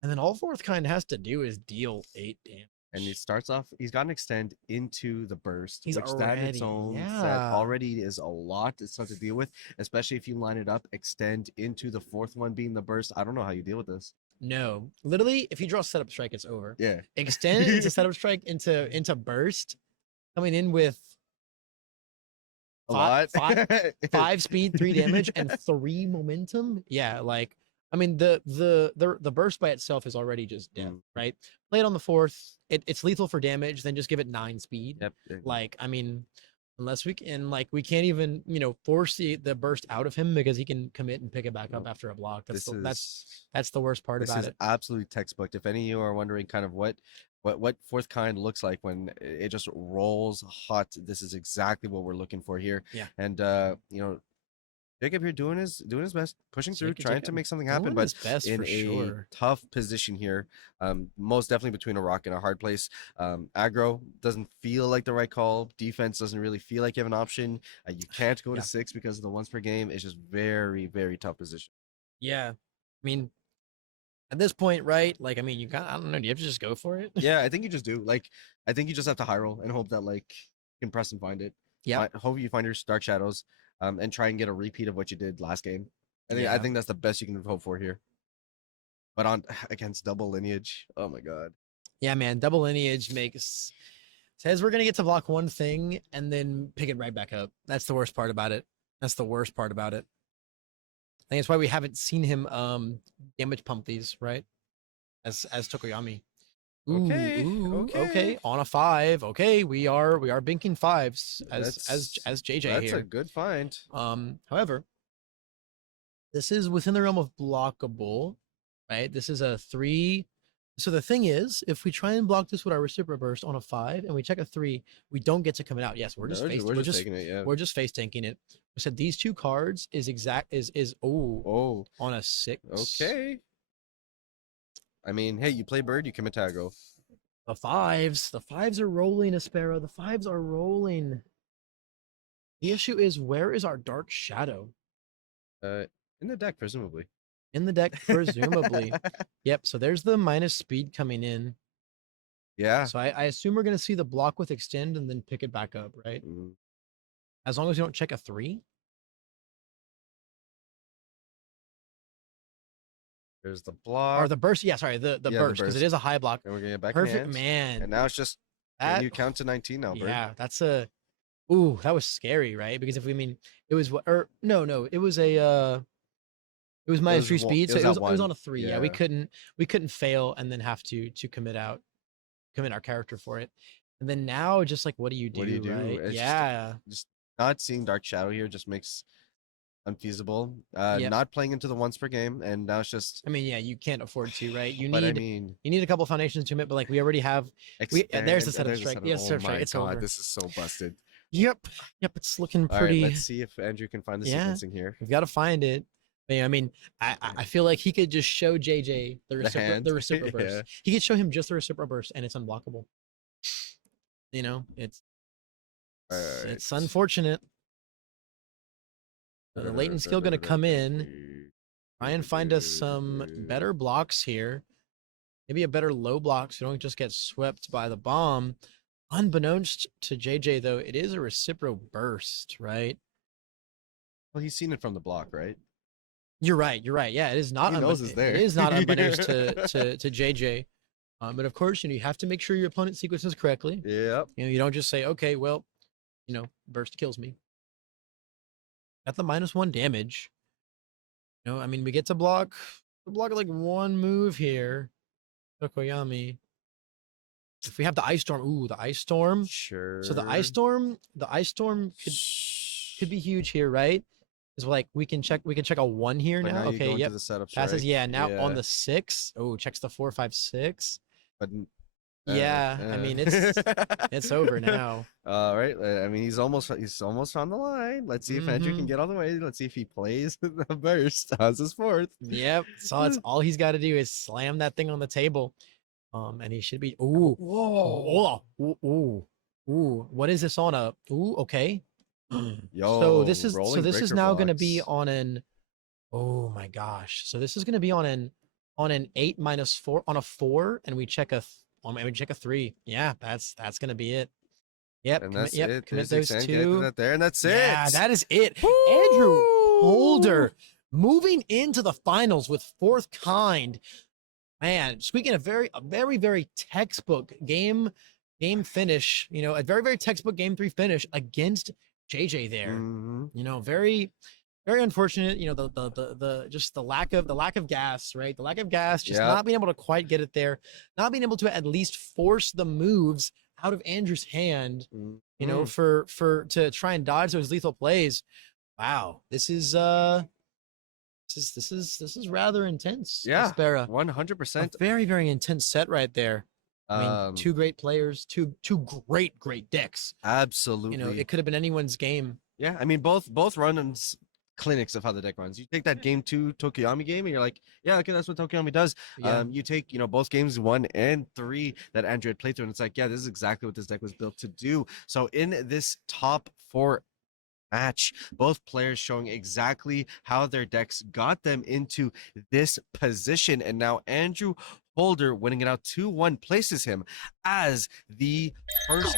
And then all fourth kind has to do is deal 8 damage. and he starts off. He's got an extend into the burst, He's which that its already- own yeah. that already is a lot. It's tough to deal with, especially if you line it up. Extend into the fourth one being the burst. I don't know how you deal with this. No, literally, if you draw setup strike, it's over. Yeah, Extend into setup strike into burst, coming in with a Fi- lot. 5 speed, 3 damage, and 3 momentum. Yeah, like I mean the burst by itself is already just death, Mm. right? Play it on the fourth. It's lethal for damage, then just give it 9 speed. Yep. Like, I mean, unless we can, like, we can't even, force the burst out of him because he can commit and pick it back up Nope. after a block. This That's the worst part this about is it. absolutely textbook. If any of you are wondering kind of what fourth kind looks like when it just rolls hot, this is exactly what we're looking for here. Yeah. And Jacob here doing his best, pushing through, trying to Jacob make something happen, doing but his best in for a sure. tough position here. Most definitely between a rock and a hard place. Aggro doesn't feel like the right call. Defense doesn't really feel like you have an option. You can't go Yeah. to 6 because of the once per game. It's just very tough position. Yeah, I mean, at this point, right? Like, I mean, you got, I don't know. Do you have to just go for it? Yeah, I think you just do. Like, I think you just have to high roll and hope that like you can press and find it. Yeah. Hope you find your dark shadows, and try and get a repeat of what you did last game. I Yeah. think that's the best you can hope for here. But on against double lineage, oh my god. Yeah, man. Double lineage says we're gonna get to block one thing and then pick it right back up. That's the worst part about it. That's the worst part about it. I think that's why we haven't seen him damage pump these, right? As Tokoyami. Okay, Okay. okay. On a 5. Okay, we are binking 5s as JJ That's here. a good find. However, this is within the realm of blockable, right? This is a 3. So the thing is, if we try and block this with our reciprocal burst on a 5 and we check a 3, we don't get to commit out. Yes, we're just taking it. Yeah. we're just face tanking it. We said these 2 cards is Oh, on a 6. okay. I mean, hey, you play bird, you commit to aggro. The 5s are rolling, Aspera. The 5s are rolling. The issue is, where is our dark shadow? In the deck, presumably. In the deck, presumably. Yep. So there's the minus speed coming in. Yeah. So I assume we're going to see the block with extend and then pick it back up, right? Mm, As long as you don't check a 3. There's the block. Or the burst. Yeah, sorry. The Yeah, the burst, because it burst. is a high block. and we're gonna get back in Perfect, hand. man. And now it's just That, you count to 19 now, bird. yeah, that's a. Ooh, that was scary, right? Because if we mean it was what, or no, it was a. It was minus 3 one- speed, it so was it was, at it was one. on a 3. Yeah, we Yeah. couldn't fail and then have to commit our character for it. And then now, just like, what do you do? What do you do? Right? It's just- Yeah. Not seeing Dark Shadow here just makes unfeasible. Yep. Not playing into the once per game, and now it's just. I mean, yeah, you can't afford to, right? You But I need mean, you need a couple foundations to commit, but like we already have. There's the setup strike. Yes, setup strike. my It's God, over. this is so busted. Yep, it's looking All right, pretty. let's see if Andrew can find the Yeah. sequencing here. We've got to find it. Yeah, I mean, I feel like he could just show JJ hand. the reciprocal burst. Yeah. He could show him just the reciprocal burst, and it's unblockable. You know, All right. it's unfortunate. The latent skill going to come in, try and find us some better blocks here. Maybe a better low block so we don't just get swept by the bomb. Unbeknownst to JJ, though, it is a reciprocal burst, right? Well, he's seen it from the block, right? You're right. You're right. Yeah, it is not. He knows it's there. It is not unbeknownst to JJ. But of course, you have to make sure your opponent sequences correctly. Yep. You don't just say, okay, well, burst kills me. Got the -1 damage. I mean, we get to block like one move here. Tokoyami. If we have the ice storm, the ice storm. Sure. So the ice storm could be huge here, right? Is like we can check a 1 here But now. you Okay, go into yep. the setup, Passes, right? yeah. Now Yeah. on the 6. Oh, checks the 4, 5, 6. But Yeah, I mean it's over now. All right. I mean, he's almost on the line. Let's see if Andrew can get all the way. Let's see if he plays the burst as his 4th. Yep. So it's all he's got to do is slam that thing on the table. And he should be. Ooh. Whoa. Ooh. What is this on a? Ooh. Okay. Yo. So this is breaker now going to be blocks. on an. Oh my gosh. So this is going to be on an 8 -4 on a 4, and we check a 3. Yeah, that's going to be it. Yep. And that's yep. it. Commit There's those the exam, get 2. that there, and that's it. Yeah, that is it. Andrew Holder moving into the finals with 4th kind. Man, speaking of very, very textbook game finish, a very, very textbook game 3 finish against JJ there. Mhm. Very, very unfortunate. The just the lack of gas, right? The lack of gas, just Yep. not being able to quite get it there, not being able to at least force the moves out of Andrew's hand, Mhm. for to try and dodge those lethal plays. Wow, this is rather intense. Yeah, Aspera. 100%. A very, very intense set right there. I mean, 2 great players, two great decks. Absolutely. It could have been anyone's game. Yeah, I mean, both runs clinics of how the deck runs. You take that game 2 Tokoyami game, and you're like, yeah, okay, that's what Tokoyami does. Yeah. You take, both games 1 and 3 that Andrew had played through, and it's like, yeah, this is exactly what this deck was built to do. So in this top 4 match, both players showing exactly how their decks got them into this position, and now Andrew Holder winning it out 2-1 places him as the first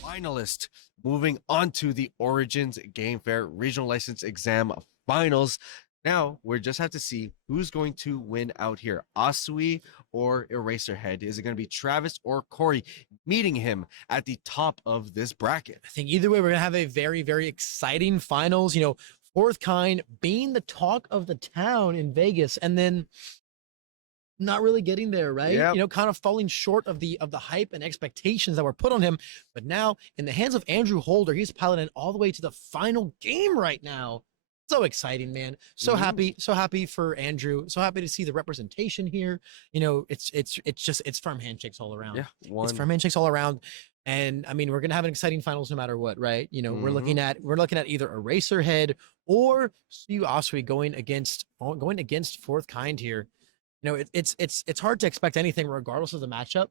finalist, moving on to the Origins Game Fair Regional License Exam Finals. Now we just have to see who's going to win out here, Asui or Eraserhead. Is it going to be Travis or Corey meeting him at the top of this bracket? I think either way, we're gonna have a very, very exciting finals. 4th kind being the talk of the town in Vegas, and then not really getting there, right? Yep. Kind of falling short of the hype and expectations that were put on him. But now, in the hands of Andrew Holder, he's piloting all the way to the final game right now. So exciting, man. So happy for Andrew. So happy to see the representation here. It's firm handshakes all around. Yeah, It's firm handshakes all around. And I mean, we're gonna have an exciting finals no matter what, right? We're looking at either Eraserhead or Suyu Asui going against 4th kind here. It's hard to expect anything regardless of the matchup.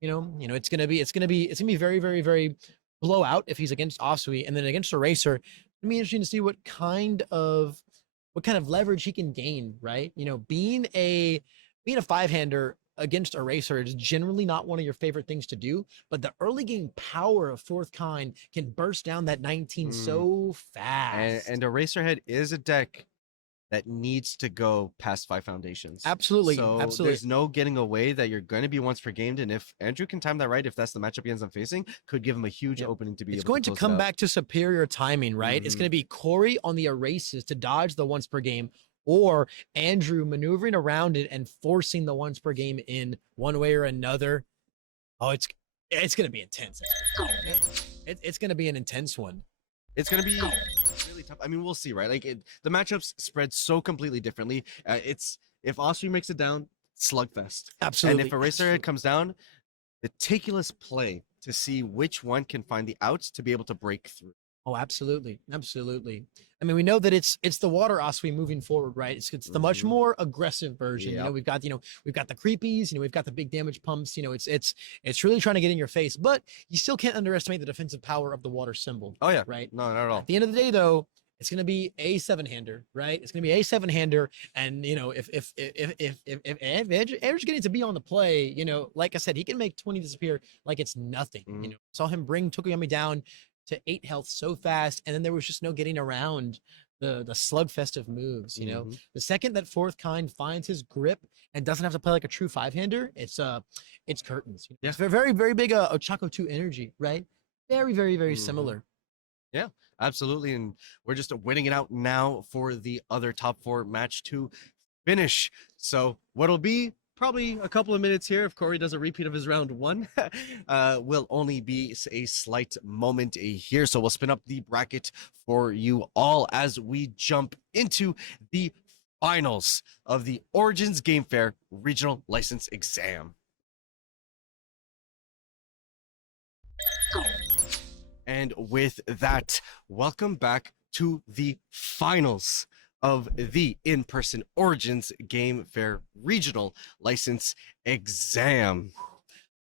It's gonna be very, very, very blowout if he's against Asui, and then against Eraser. It'll be interesting to see what kind of leverage he can gain, right? Being a 5-hander against Eraser is generally not one of your favorite things to do, but the early game power of 4th kind can burst down that 19 so fast. And Eraserhead is a deck that needs to go past 5 foundations. Absolutely. There's no getting away that you're going to be once per game. And if Andrew can time that right, if that's the matchup he ends up facing, could give him a huge opening to be It's able going to to close come it out. back to superior timing, right? It's going to be Corey on the erases to dodge the once per game, or Andrew maneuvering around it and forcing the once per game in one way or another. Oh, it's going to be intense. It's going to be an intense one. It's going to be really tough. I mean, we'll see, right? Like the matchups spread so completely differently. If Asui makes it down, slugfest. Absolutely. And if Eraserhead comes down, meticulous play to see which one can find the outs to be able to break through. Oh, absolutely, absolutely. I mean, we know that it's the water Osprey moving forward, right? It's the much Mhm. more aggressive version. You know, Yep. we've got the creepies. You know, we've got the big damage pumps. You know, it's really trying to get in your face, but you still can't underestimate the defensive power of the water symbol, Oh yeah. right? No, not at all. At the end of the day, though, it's going to be a seven-hander, right? It's going to be a seven-hander, and you know, if Edge's getting to be on the play, you know, like I said, he can make 20 disappear like it's nothing. You Mhm. know, saw him bring Tokoyami down to 8 health so fast, and then there was just no getting around the slugfest of moves. You know, Mhm. the second that fourth kind finds his grip and doesn't have to play like a true five-hander, it's curtains. Yeah. It's very very big Ochako 2 energy, right? Very very very Mhm. similar. Yeah, absolutely. And we're just waiting it out now for the other top four match to finish. So what'll be probably a couple of minutes here if Corey does a repeat of his round one, will only be a slight moment here. So we'll spin up the bracket for you all as we jump into the finals of the Origins Game Fair Regional License Exam. And with that, welcome back to the finals of the in-person Origins Game Fair Regional License Exam.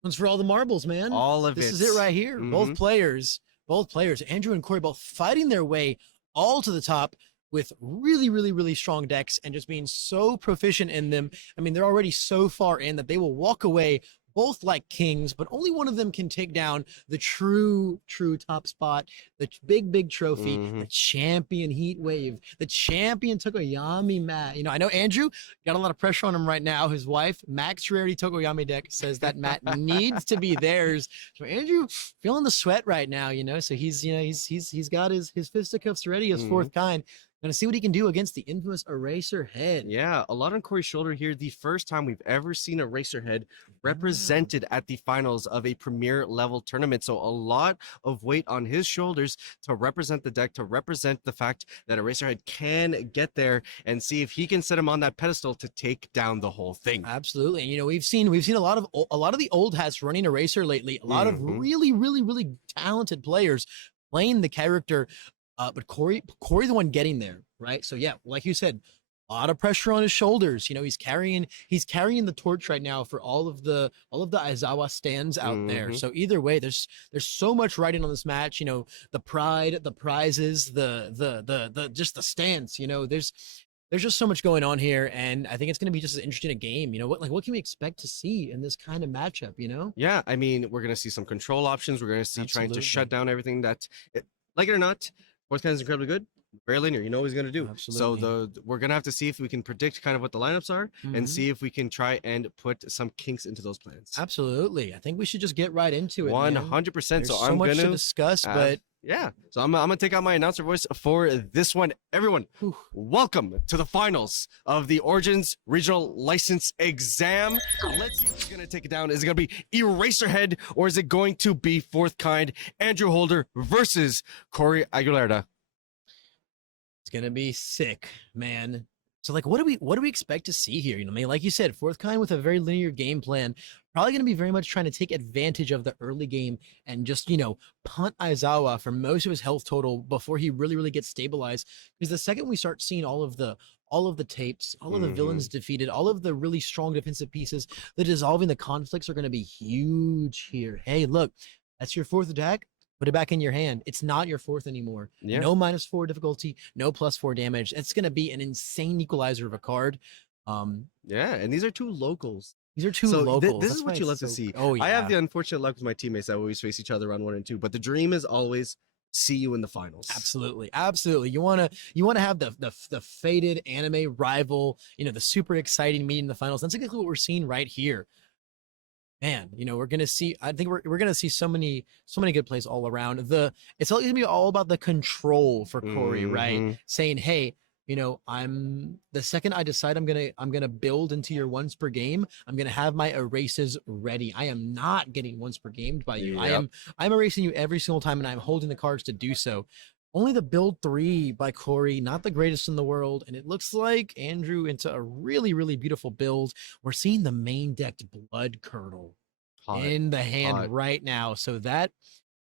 One's for all the marbles, man. All of This it. is it right here. Mhm. Both players, Andrew and Corey, both fighting their way all to the top with really, really, really strong decks and just being so proficient in them. I mean, they're already so far in that they will walk away both like kings, but only one of them can take down the true top spot, the big trophy, the Mhm. champion heat wave, the champion Tokoyami mat. You know, I know Andrew got a lot of pressure on him right now. His wife, Max Rarity Tokoyami deck, says that mat needs to be theirs. So Andrew feeling the sweat right now, you know. So he's got his fisticuffs ready as fourth kind. Gonna see what he can do against the infamous Eraser Head. Yeah, a lot on Corey's shoulder here. The first time we've ever seen a Racerhead represented at the finals of a premier level tournament. So a lot of weight on his shoulders to represent the deck, to represent the fact that a Racerhead can get there and see if he can set him on that pedestal to take down the whole thing. Absolutely. And you know, we've seen a lot of the old hats running Eraser lately. A lot of Mhm. really talented players playing the character. But Corey the one getting there, right? So yeah, like you said, a lot of pressure on his shoulders. You know, he's carrying the torch right now for all of the Aizawa stands out there. Mhm. So either way, there's so much riding on this match. You know, the pride, the prizes, the just the stance. You know, there's just so much going on here, and I think it's going to be just as interesting a game. You know, what can we expect to see in this kind of matchup? You know, Yeah, I mean, we're gonna see some control options. We're gonna see trying to shut Absolutely. down everything that, like it or not, fourth kind is incredibly good. Very linear. You know what he's gonna do. So Absolutely. we're gonna have to see if we can predict kind of what the lineups are and Mhm. see if we can try and put some kinks into those plans. Absolutely. I think we should just get right into it, man. 100%. There's So so I'm much to gonna discuss, have, but yeah. So I'm gonna take out my announcer voice for this one. Everyone, whew, welcome to the finals of the Origins Regional License Exam. Let's see who's gonna take it down. Is it gonna be Eraserhead or is it going to be fourth kind Andrew Holder versus Corey Aguilera? it's gonna be sick, man. So like what do we expect to see here? You know, I mean, like you said, fourth kind with a very linear game plan, probably gonna be very much trying to take advantage of the early game and just, you know, punt Aizawa for most of his health total before he really gets stabilized. Because the second we start seeing all of the tapes, all of the villains defeated, all of the really strong defensive pieces, the dissolving the conflicts are going to be huge here. Hey, look, that's your fourth attack. Put it back in your hand. It's not your fourth anymore. Yeah. No -4 difficulty, no +4 damage. It's going to be an insane equalizer of a card. Yeah, and these are two locals. These are two So locals. this That's is why what you it's love to so- see. Oh I have yeah. the unfortunate luck with my teammates that we always face each other around 1 and 2, but the dream is always see you in the finals. Absolutely. You want to have the faded anime rival, you know, the super exciting meeting in the finals. That's exactly what we're seeing right here. Man, you know, we're gonna see. I think we're gonna see so many good plays all around. It's all gonna be all about the control for Corey, right? Mhm. Saying, hey, you know, I'm the second I decide I'm gonna build into your once per game. I'm gonna have my erases ready. I am not getting once per gamed by you. Yep. I'm erasing you every single time, and I'm holding the cards to do so. Only the build 3 by Corey, not the greatest in the world, and it looks like Andrew into a really beautiful build. We're seeing the main decked Blood Curdle Hot. in the hand Hot. right now. So that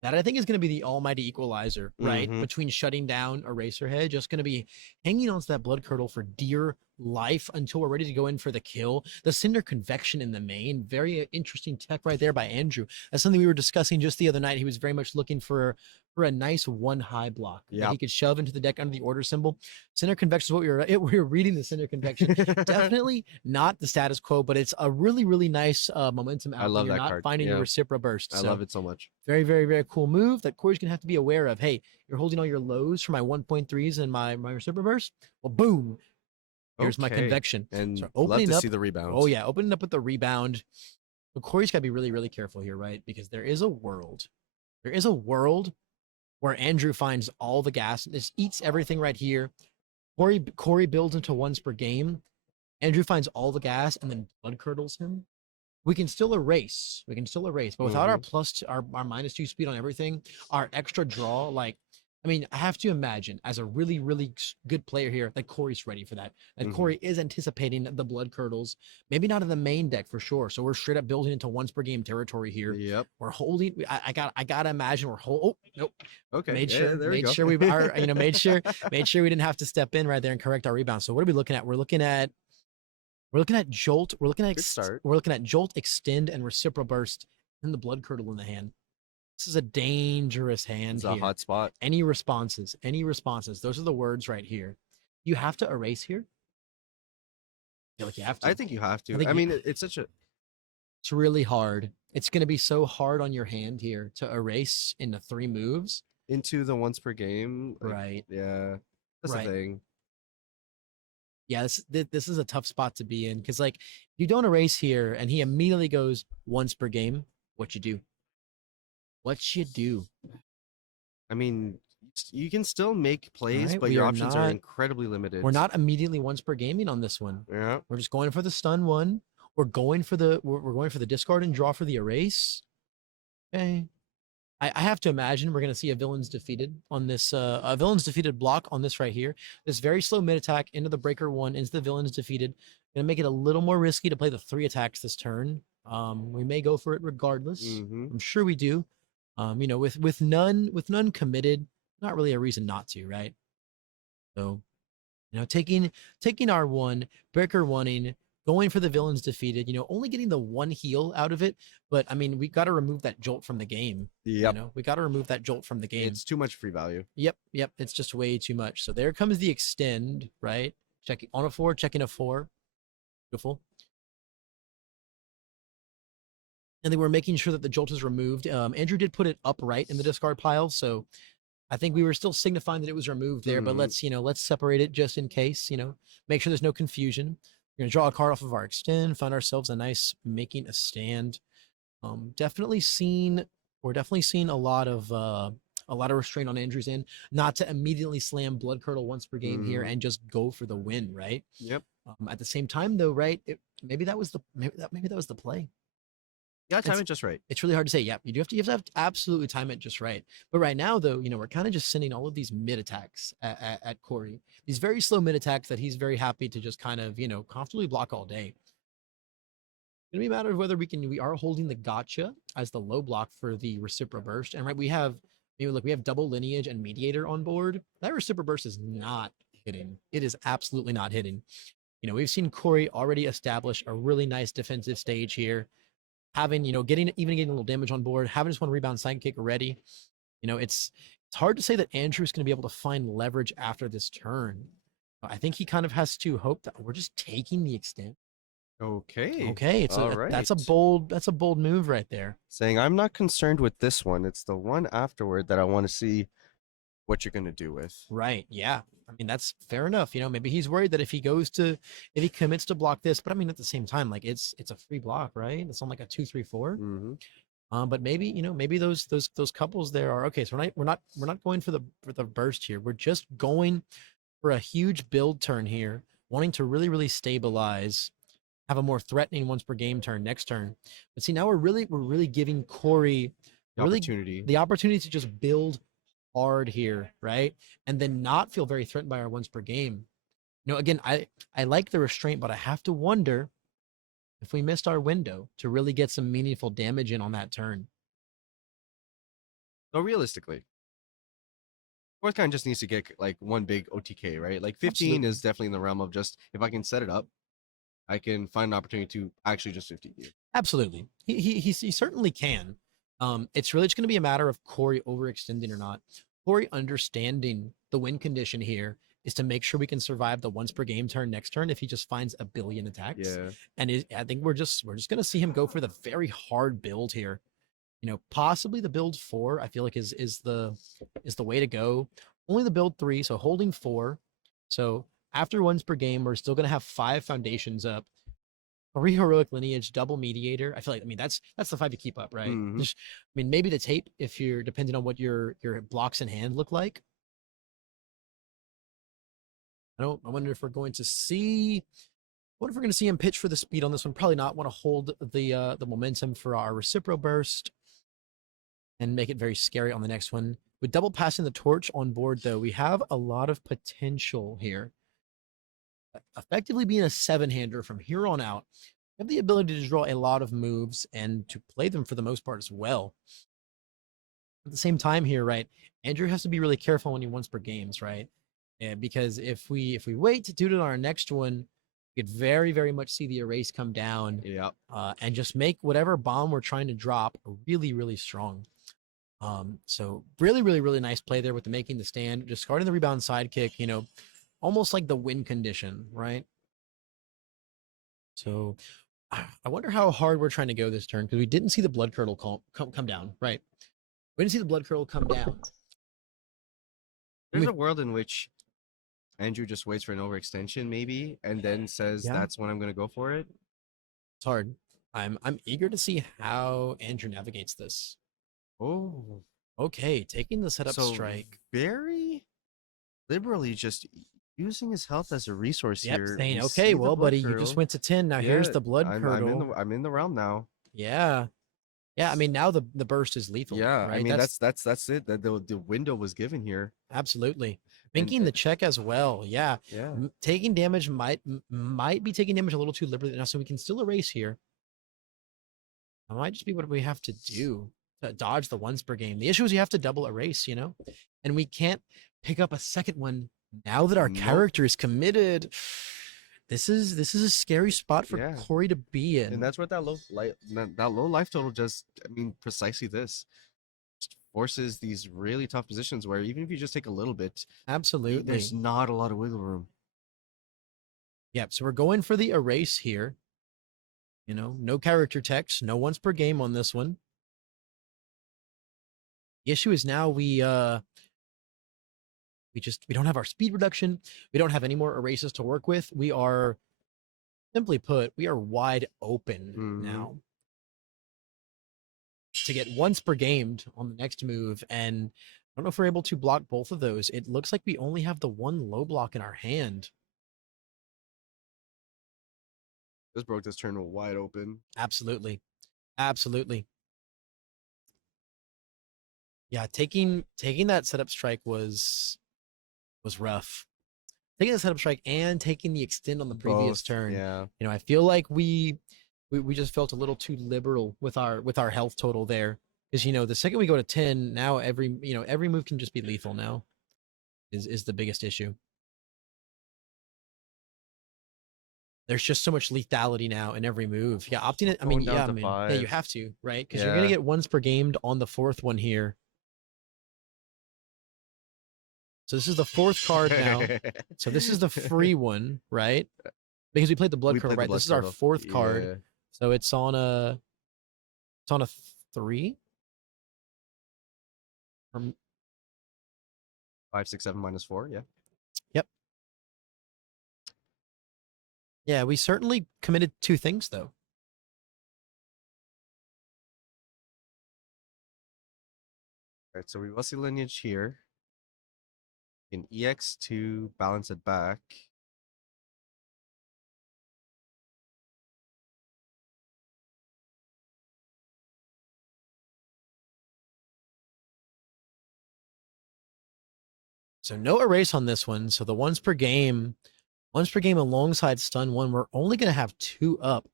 That I think is going to be the almighty equalizer, right? Mhm. Between shutting down Eraserhead, just going to be hanging on to that Blood Curdle for dear life until we're ready to go in for the kill. The Cinder Convection in the main, very interesting tech right there by Andrew. That's something we were discussing just the other night. He was very much looking for a nice one high block that Yep. he could shove into the deck under the order symbol. Cinder Convection is what we were reading. The Cinder Convection, definitely not the status quo, but it's a really really nice momentum out. I love You're that not card. finding your Yeah. Recipro Burst. I So love it so much. very, very, very cool move that Corey's gonna have to be aware of. Hey, you're holding all your lows for my 1.3s and my Recipro Burst. Well, boom. Here's my Okay. convection. And So love opening to up. see the rebounds. Oh yeah, opening up with the rebound. But Corey's gotta be really, really careful here, right? Because there is a world. There is a world where Andrew finds all the gas. This eats everything right here. Corey builds into ones per game. Andrew finds all the gas and then blood curdles him. We can still erase. We can still erase, but without our our -2 speed on everything, our extra draw, like, I mean, I have to imagine as a really, really good player here that Corey's ready for that. That Mhm. Corey is anticipating the blood curdles, maybe not in the main deck for sure. So we're straight up building into once per game territory here. Yep. We're holding. I gotta imagine we're hold. Oh nope. Okay. Made yeah, sure. there we Made go. sure we are. Made sure we didn't have to step in right there and correct our rebound. So what are we looking at? We're looking at Jolt. We're looking at Good start. We're looking at Jolt, Extend, and Recipro Burst, and the Blood Curdle in the hand. This is a dangerous hand It's here. a hot spot. Any responses? Any responses? Those are the words right here. You have to erase here. I feel like you have to. I think you have to. think I you- mean, it's such a It's really hard. It's going to be so hard on your hand here to erase into 3 moves. into the once per game. like, Right. Yeah. That's Right. the thing. Yeah, this is a tough spot to be in because, like, you don't erase here and he immediately goes once per game. What you do? What you do? I mean, you can still make plays, Alright, but we your are options are not- incredibly limited. We're not immediately once per gaming on this one. Yeah. We're just going for the stun one. We're going for the discard and draw for the erase. Okay. I have to imagine we're gonna see a villain's defeated on this a villain's defeated block on this right here. This very slow mid attack into the breaker one, into the villain's defeated. Gonna make it a little more risky to play the 3 attacks this turn. We may go for it regardless. Mhm. I'm sure we do. With none committed, not really a reason not to, right? So, taking our one, breaker one-ing, going for the villains defeated, only getting the 1 heal out of it. But I mean, we got to remove that jolt from the game. Yep. We got to remove that jolt from the game. It's too much free value. Yep. It's just way too much. So there comes the extend, right? Checking on a 4, checking a 4. Beautiful. And then we're making sure that the jolt is removed. Andrew did put it upright in the discard pile, so I think we were still signifying that it was removed there. But let's separate it just in case. Make sure there's no confusion. We're gonna draw a card off of our extend, find ourselves a nice making a stand. We're definitely seeing a lot of restraint on Andrew's end, not to immediately slam Blood Curdle once per game here and just go for the win, right? Yep. At the same time, though, right? Maybe that was the play. You gotta time It's- it just right. It's really hard to say. Yeah, you have to absolutely time it just right. But right now, though, we're kind of just sending all of these mid attacks at Corey. These very slow mid attacks that he's very happy to just kind of comfortably block all day. It's gonna be a matter of whether we are holding the gotcha as the low block for the Recipro Burst, and right we have double lineage and mediator on board. That Recipro Burst is not hitting. It is absolutely not hitting. We've seen Corey already establish a really nice defensive stage here. Having, getting a little damage on board, having just one rebound sidekick ready. It's hard to say that Andrew's going to be able to find leverage after this turn. I think he kind of has to hope that we're just taking the extent. Okay. Okay, that's a Alright. bold move right there. Saying I'm not concerned with this one. It's the one afterward that I want to see what you're gonna do with. Right. Yeah. I mean, that's fair enough. Maybe he's worried that if he commits to block this, but I mean, at the same time, like it's a free block, right? It's on like a 2-3-4. Mm-hmm. But maybe those couples there are okay. So we're not going for the burst here. We're just going for a huge build turn here, wanting to really, really stabilize, have a more threatening once per game turn next turn. But see, now we're really giving Corey Opportunity. the opportunity to just build hard here, right? And then not feel very threatened by our once per game. Again, I like the restraint, but I have to wonder if we missed our window to really get some meaningful damage in on that turn. So realistically, fourth kind just needs to get like one big OTK, right? Like 15 is definitely in the realm of just if I can set it up, I can find an opportunity to actually just 50 you. Absolutely. He certainly can. It's really just going to be a matter of Corey overextending or not. Corey understanding the win condition here is to make sure we can survive the once per game turn next turn if he just finds a billion attacks. Yeah. And I think we're just going to see him go for the very hard build here. You know, possibly the build 4, I feel like is the way to go. Only the build 3, so holding 4. So after once per game, we're still going to have 5 foundations up. 3 heroic lineage, double mediator. I feel like, I mean, that's the 5 to keep up, right? Mhm. Just, I mean, maybe the tape if you're depending on what your blocks in hand look like. I wonder if we're going to see. What if we're going to see him pitch for the speed on this one? Probably not. Want to hold the momentum for our recipro burst and make it very scary on the next one. With double passing the torch on board, though, we have a lot of potential here. Effectively being a 7-hander from here on out, you have the ability to draw a lot of moves and to play them for the most part as well. At the same time here, right, Andrew has to be really careful when he once per games, right? And because if we wait to do it on our next one, we could very, very much see the erase come down. Yeah. And just make whatever bomb we're trying to drop really, really strong. So really, really, really nice play there with the making the stand, discarding the rebound sidekick, you know, almost like the win condition, right? So I wonder how hard we're trying to go this turn because we didn't see the blood curdle come down, right? We didn't see the blood curdle come down. There's a world in which Andrew just waits for an overextension, maybe, and then says that's when I'm gonna go for it. It's hard. I'm eager to see how Andrew navigates this. Oh, okay, taking the setup strike. Very liberally just using his health as a resource here. Saying, okay, well, buddy, you just went to 10. Now here's the blood curdle. I'm in the realm now. Yeah. Yeah, I mean now the burst is lethal. Yeah, right? I mean that's it. The window was given here. Absolutely. Thinking the check as well. Yeah. Yeah. Taking damage might be taking damage a little too liberally now, so we can still erase here. That might just be what we have to do to dodge the once per game. The issue is you have to double erase, you know, and we can't pick up a second one now that our character is committed. This is a scary spot for Corey to be in, and that's what that low life total just. I mean, precisely this just forces these really tough positions where even if you just take a little bit, absolutely, there's not a lot of wiggle room. Yep. So we're going for the erase here. You know, no character text, no once per game on this one. The issue is now we don't have our speed reduction. We don't have any more erases to work with. We are, simply put, we are wide open now to get once per gamed on the next move. And I don't know if we're able to block both of those. It looks like we only have the one low block in our hand. This broke this turn wide open. Absolutely. Absolutely. Yeah, taking that setup strike was rough. Taking the setup strike and taking the extend on the previous turn. Yeah. You know, I feel like we just felt a little too liberal with our health total there. Because you know, the second we go to 10, now every move can just be lethal now. Is the biggest issue. There's just so much lethality now in every move. Yeah, opting it. I mean, yeah, you have to, right? Because you're gonna get once per game on the fourth one here. So this is the fourth card now. So this is the free one, right? Because we played the blood curdle, right? This is our fourth card. So it's on a 3. 5, 6, 7 minus 4. Yeah. Yep. Yeah, we certainly committed 2 things though. All right, so we will see lineage here. In EX to balance it back. So no erase on this one. So the once per game alongside stun 1, we're only going to have 2 up.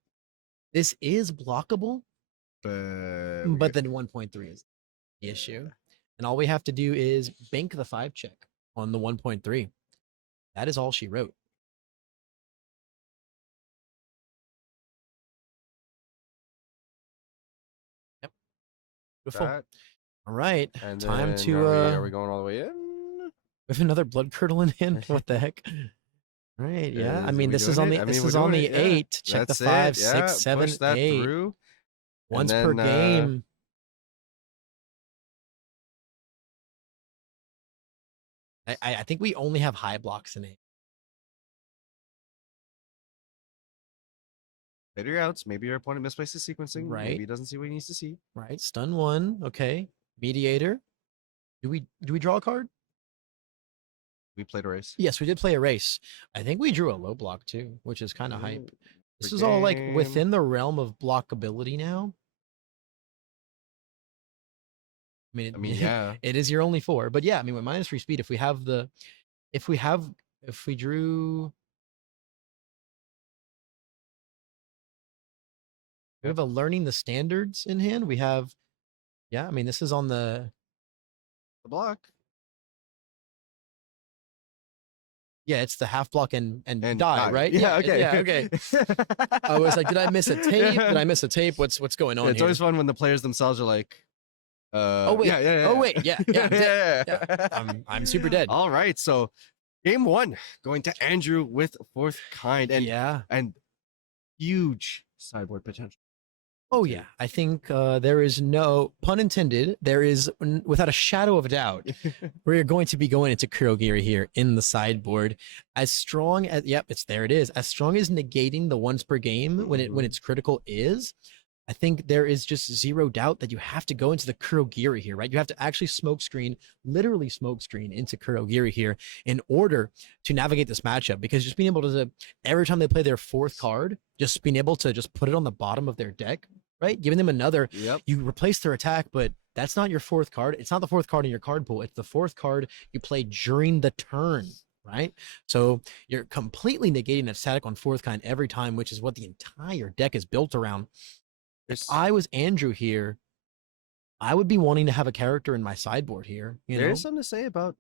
This is blockable, but then 1.3 is the issue. And all we have to do is bank the 5 check on the 1.3. That is all she wrote. Yep. Beautiful. That, All right. and Time then to are we going all the way in? with another blood curdle in hand. What the heck? Right, yeah. I mean, we this is doing on it? the I this mean, is we're on doing the it, yeah. 8. Check the That's 5, it, 6, 7, push that 8. through. Once And per then, game. I think we only have high blocks in it. Later your outs. Maybe your opponent misplaces sequencing. Right. Maybe he doesn't see what he needs to see. Right. Stun 1. Okay. Mediator. Do we draw a card? We played a race. Yes, we did play a race. I think we drew a low block too, which is kind of Yeah, hype. This per is all like game. within the realm of blockability now. I mean, Yeah. it is your only 4, but yeah, I mean, with -3 speed, if we drew, we have a learning the standards in hand. We have, yeah, I mean, this is on the block. Yeah, it's the half block and And die, die. right? Yeah, okay. Yeah, okay. I was like, did I miss a tape? Did I miss a tape? What's going on It's here? always fun when the players themselves are like, Oh wait. yeah. Oh wait. Yeah. Yeah. I'm dead. yeah. Yeah. I'm super dead. All right, so game 1 going to Andrew with fourth kind and Yeah. and huge sideboard potential. Oh yeah. I think there is no pun intended. There is without a shadow of a doubt. We're going to be going into Kurogiri here in the sideboard. As strong as it is. As strong as negating the once per game when it's critical is. I think there is just zero doubt that you have to go into the Kurogiri here, right? You have to actually literally smokescreen into Kurogiri here in order to navigate this matchup, because just being able to, every time they play their fourth card, just being able to just put it on the bottom of their deck, right? Giving them another, you replace their attack, but that's not your fourth card. It's not the fourth card in your card pool. It's the fourth card you play during the turn, right? So you're completely negating that static on fourth kind every time, which is what the entire deck is built around. If I was Andrew here, I would be wanting to have a character in my sideboard here. There's something to say about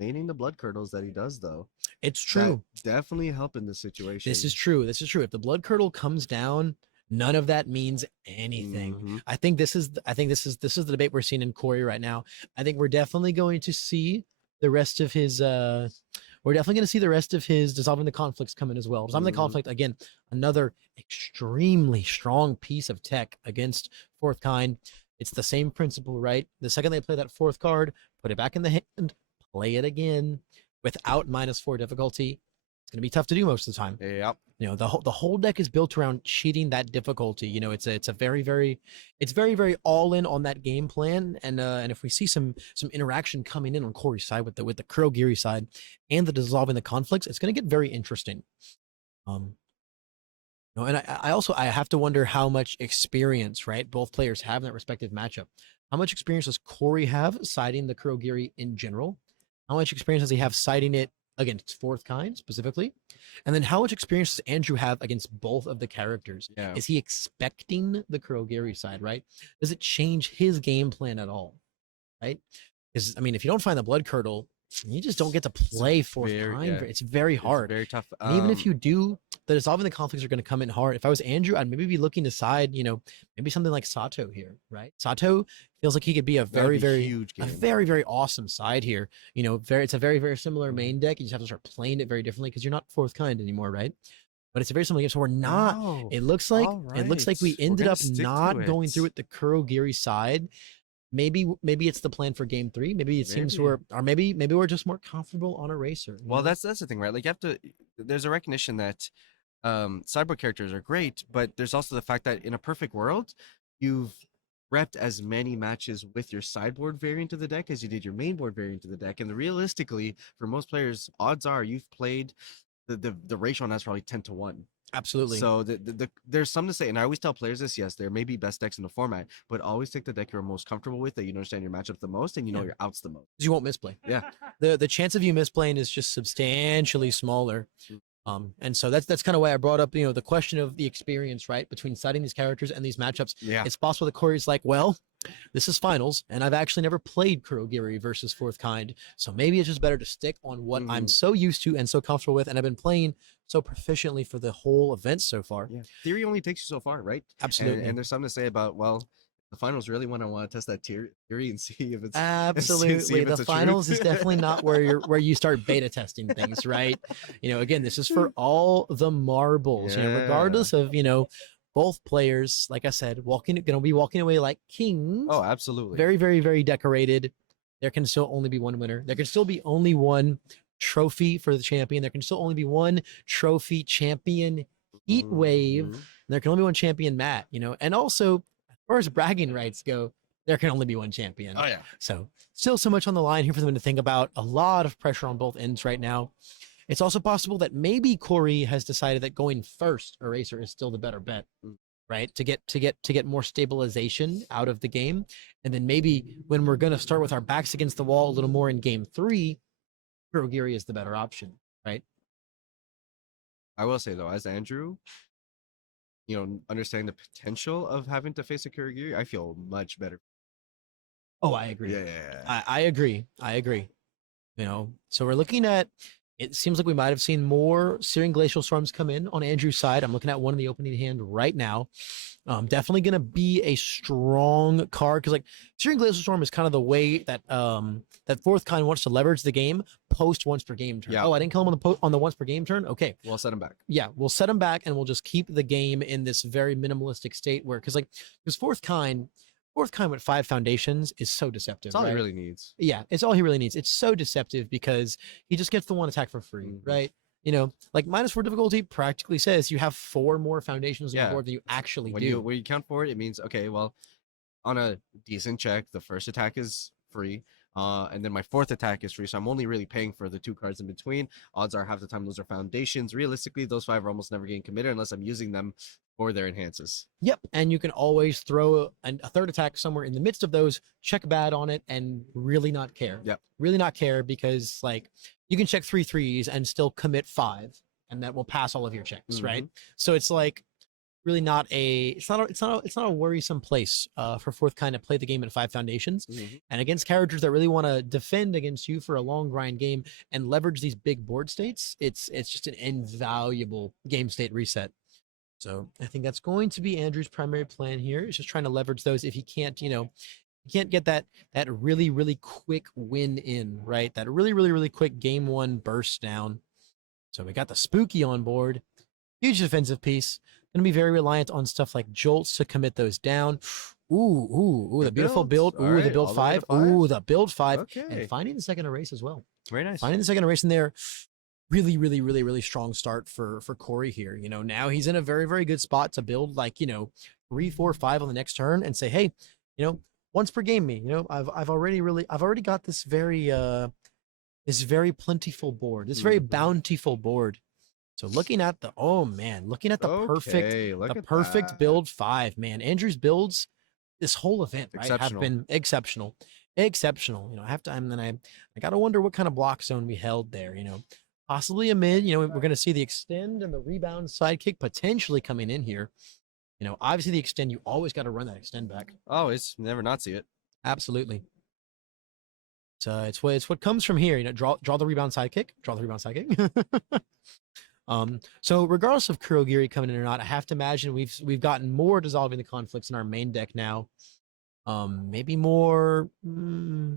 maining the blood curdles that he does, though. It's true. That definitely help in this situation. This is true. If the blood curdle comes down, none of that means anything. Mhm. I think this is the debate we're seeing in Corey right now. I think we're definitely going to see the rest of his dissolving the conflicts coming as well. Dissolving the conflict, again, another extremely strong piece of tech against fourth kind. It's the same principle, right? The second they play that fourth card, put it back in the hand, play it again without -4 difficulty. It's going to be tough to do most of the time. Yep. The whole deck is built around cheating that difficulty. It's very all in on that game plan. And if we see some interaction coming in on Corey's side with the Kurogiri side and the dissolving the conflicts, it's going to get very interesting. And I have to wonder how much experience, right, both players have in that respective matchup. How much experience does Corey have siding the Kurogiri in general? How much experience does he have siding it against fourth kind specifically? And then how much experience does Andrew have against both of the characters? Yeah. Is he expecting the Kurogiri side, right? Does it change his game plan at all? Right? Because I mean, if you don't find the blood curdle, you just don't get to play fourth kind. Yeah. It's very hard. It's very tough. And even if you do, the dissolving the conflicts are going to come in hard. If I was Andrew, I'd maybe be looking to side, maybe something like Sato here, right? Sato feels like he could be a very, very huge game. a very, very awesome side here. It's a very, very similar main deck. You just have to start playing it very differently because you're not fourth kind anymore, right? But it's a very similar game. So we're not. Oh, It looks like we We're ended gonna up stick to not going it. through with the Kurogiri side. Maybe it's the plan for game 3. Maybe it seems maybe we're just more comfortable on Eraser. Well, that's the thing, right? Like you have to. There's a recognition that sideboard characters are great, but there's also the fact that in a perfect world, you've repped as many matches with your sideboard variant of the deck as you did your mainboard variant of the deck, and realistically, for most players, odds are you've played the ratio on that's probably 10-1. Absolutely. So there's something to say, and I always tell players this. Yes, there may be best decks in the format, but always take the deck you're most comfortable with, that you understand your matchups the most, and you know your outs the most. You won't misplay. Yeah. The chance of you misplaying is just substantially smaller. And so that's kind of why I brought up, the question of the experience, right, between citing these characters and these matchups. Yeah. It's possible that Corey's like, well, this is finals, and I've actually never played Kurogiri versus Fourth Kind, so maybe it's just better to stick on what I'm so used to and so comfortable with, and I've been playing so proficiently for the whole event so far. Yeah. Theory only takes you so far, right? Absolutely. And there's something to say about, well, the finals really want to test that theory and see if it's absolutely see if it's the a finals truth. is definitely not where you start beta testing things, right? Again, this is for all the marbles, regardless of both players, like I said, gonna be walking away like kings. Oh, absolutely. Very, very, very decorated. There can still only be one winner. There can still be only one trophy for the champion. There can still only be one trophy champion heat wave. There can only be one champion mat, and also as far as bragging rights go, there can only be one champion. Oh yeah. So still so much on the line here for them to think about. A lot of pressure on both ends right now. It's also possible that maybe Corey has decided that going first Eraser is still the better bet, right? To get more stabilization out of the game. And then maybe when we're going to start with our backs against the wall a little more in game 3, Kurogiri is the better option, right? I will say though, as Andrew, understanding the potential of having to face a Kurogiri, I feel much better. Oh, I agree. Yeah. I agree. So we're looking at, it seems like we might have seen more Searing Glacial Storms come in on Andrew's side. I'm looking at one in the opening hand right now. Definitely going to be a strong card because, like, Searing Glacial Storm is kind of the way that that Fourth Kind wants to leverage the game post once per game turn. Yeah. Oh, I didn't kill him on the once per game turn. Okay, We'll set him back. yeah, we'll set him back and we'll just keep the game in this very minimalistic state where, because Fourth Kind with 5 foundations is so deceptive. That's all right? he really needs. Yeah, it's all he really needs. It's so deceptive because he just gets the one attack for free, right? Like -4 difficulty practically says you have 4 more foundations on the board than you actually do. When you count for it, it means, okay, well, on a decent check, the first attack is free. And then my 4th attack is free, so I'm only really paying for the 2 cards in between. Odds are half the time those are foundations. Realistically, those 5 are almost never getting committed unless I'm using them for their enhances. Yep, and you can always throw a 3rd attack somewhere in the midst of those, check bad on it, and really not care. Yep. Really not care because, like, you can check 3 3s and still commit 5, and that will pass all of your checks, right? So it's like really not it's not a worrisome place for Fourth Kind to play the game in 5 foundations. And against characters that really want to defend against you for a long grind game and leverage these big board states, it's just an invaluable game state reset. So I think that's going to be Andrew's primary plan here. Is just trying to leverage those if he can't, he can't get that really, really quick win in, right? That really, really, really quick game 1 burst down. So we got the Spooky on board. Huge defensive piece. Going to be very reliant on stuff like Jolts to commit those down. Ooh, the beautiful build. Ooh, the build 5. Ooh, the build 5. Okay. And finding the second erase as well. Very nice. Finding the second erase in there. Really, really, really, really strong start for Corey here. Now he's in a very, very good spot to build 3, 4, 5 on the next turn and say, hey, once per game me. I've already got this very plentiful board, this very bountiful board. So looking at the perfect build 5, man. Andrew's builds this whole event, right, have been exceptional. I gotta wonder what kind of block zone we held there. Possibly a mid. We're going to see the extend and the rebound sidekick potentially coming in here. Obviously the extend, you always got to run that extend back. Oh, it's never not see it. Absolutely. So it's what comes from here. Draw the rebound sidekick. So regardless of Kurogiri coming in or not, I have to imagine we've gotten more dissolving the conflicts in our main deck now. Maybe more.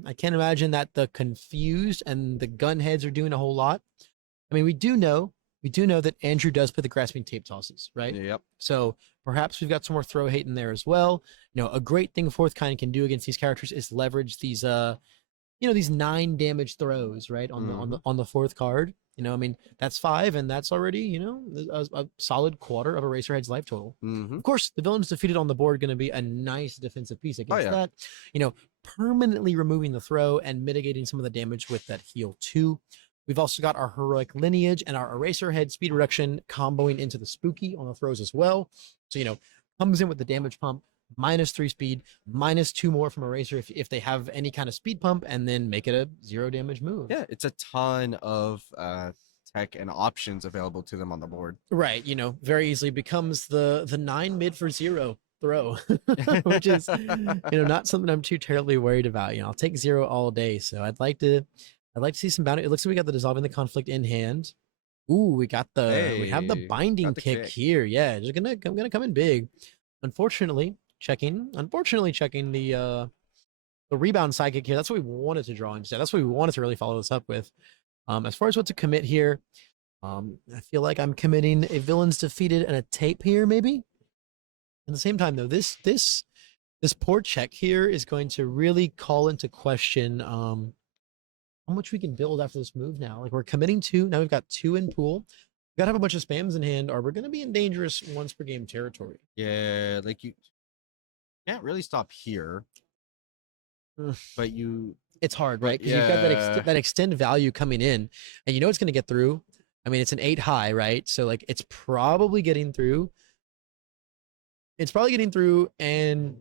I can't imagine that the confused and the gunheads are doing a whole lot. I mean, we do know that Andrew does play the grasping tape tosses, right? Yep. So perhaps we've got some more throw hate in there as well. A great thing Fourth Kind can do against these characters is leverage these these 9 damage throws, right, on the 4th card. I mean, that's 5, and that's already, a solid quarter of Eraserhead's life total. Of course, the villains defeated on the board going to be a nice defensive piece against that. Permanently removing the throw and mitigating some of the damage with that heal 2. We've also got our heroic lineage and our Eraserhead speed reduction comboing into the Spooky on the throws as well. So, comes in with the damage pump, -3 speed, -2 more from Eraser if they have any kind of speed pump, and then make it a 0 damage move. Yeah, it's a ton of tech and options available to them on the board. Right, you know, very easily becomes the 9 mid for 0 throw, which is not something I'm too terribly worried about. I'll take 0 all day. So I'd like to see some bounty. It looks like we got the Dissolving the Conflict in hand. Ooh, we have the Hey, binding got the kick kick. here. Yeah, just gonna come in big. Unfortunately, checking the rebound sidekick here. That's what we wanted to draw instead. That's what we wanted to really follow this up with. As far as what to commit here, I feel like I'm committing a Villains Defeated and a tape here, maybe. At the same time, though, this poor check here is going to really call into question how much we can build after this move now. Like, we're committing 2. Now we've got 2 in pool. We gotta have a bunch of spams in hand, or we're gonna be in dangerous once per game territory. Yeah, like you can't really stop here, but you It's hard, right? Because you've got yeah. that extend value coming in, and you know it's gonna get through. I mean, it's an 8 high, right? So like, it's probably getting through. It's probably getting through, and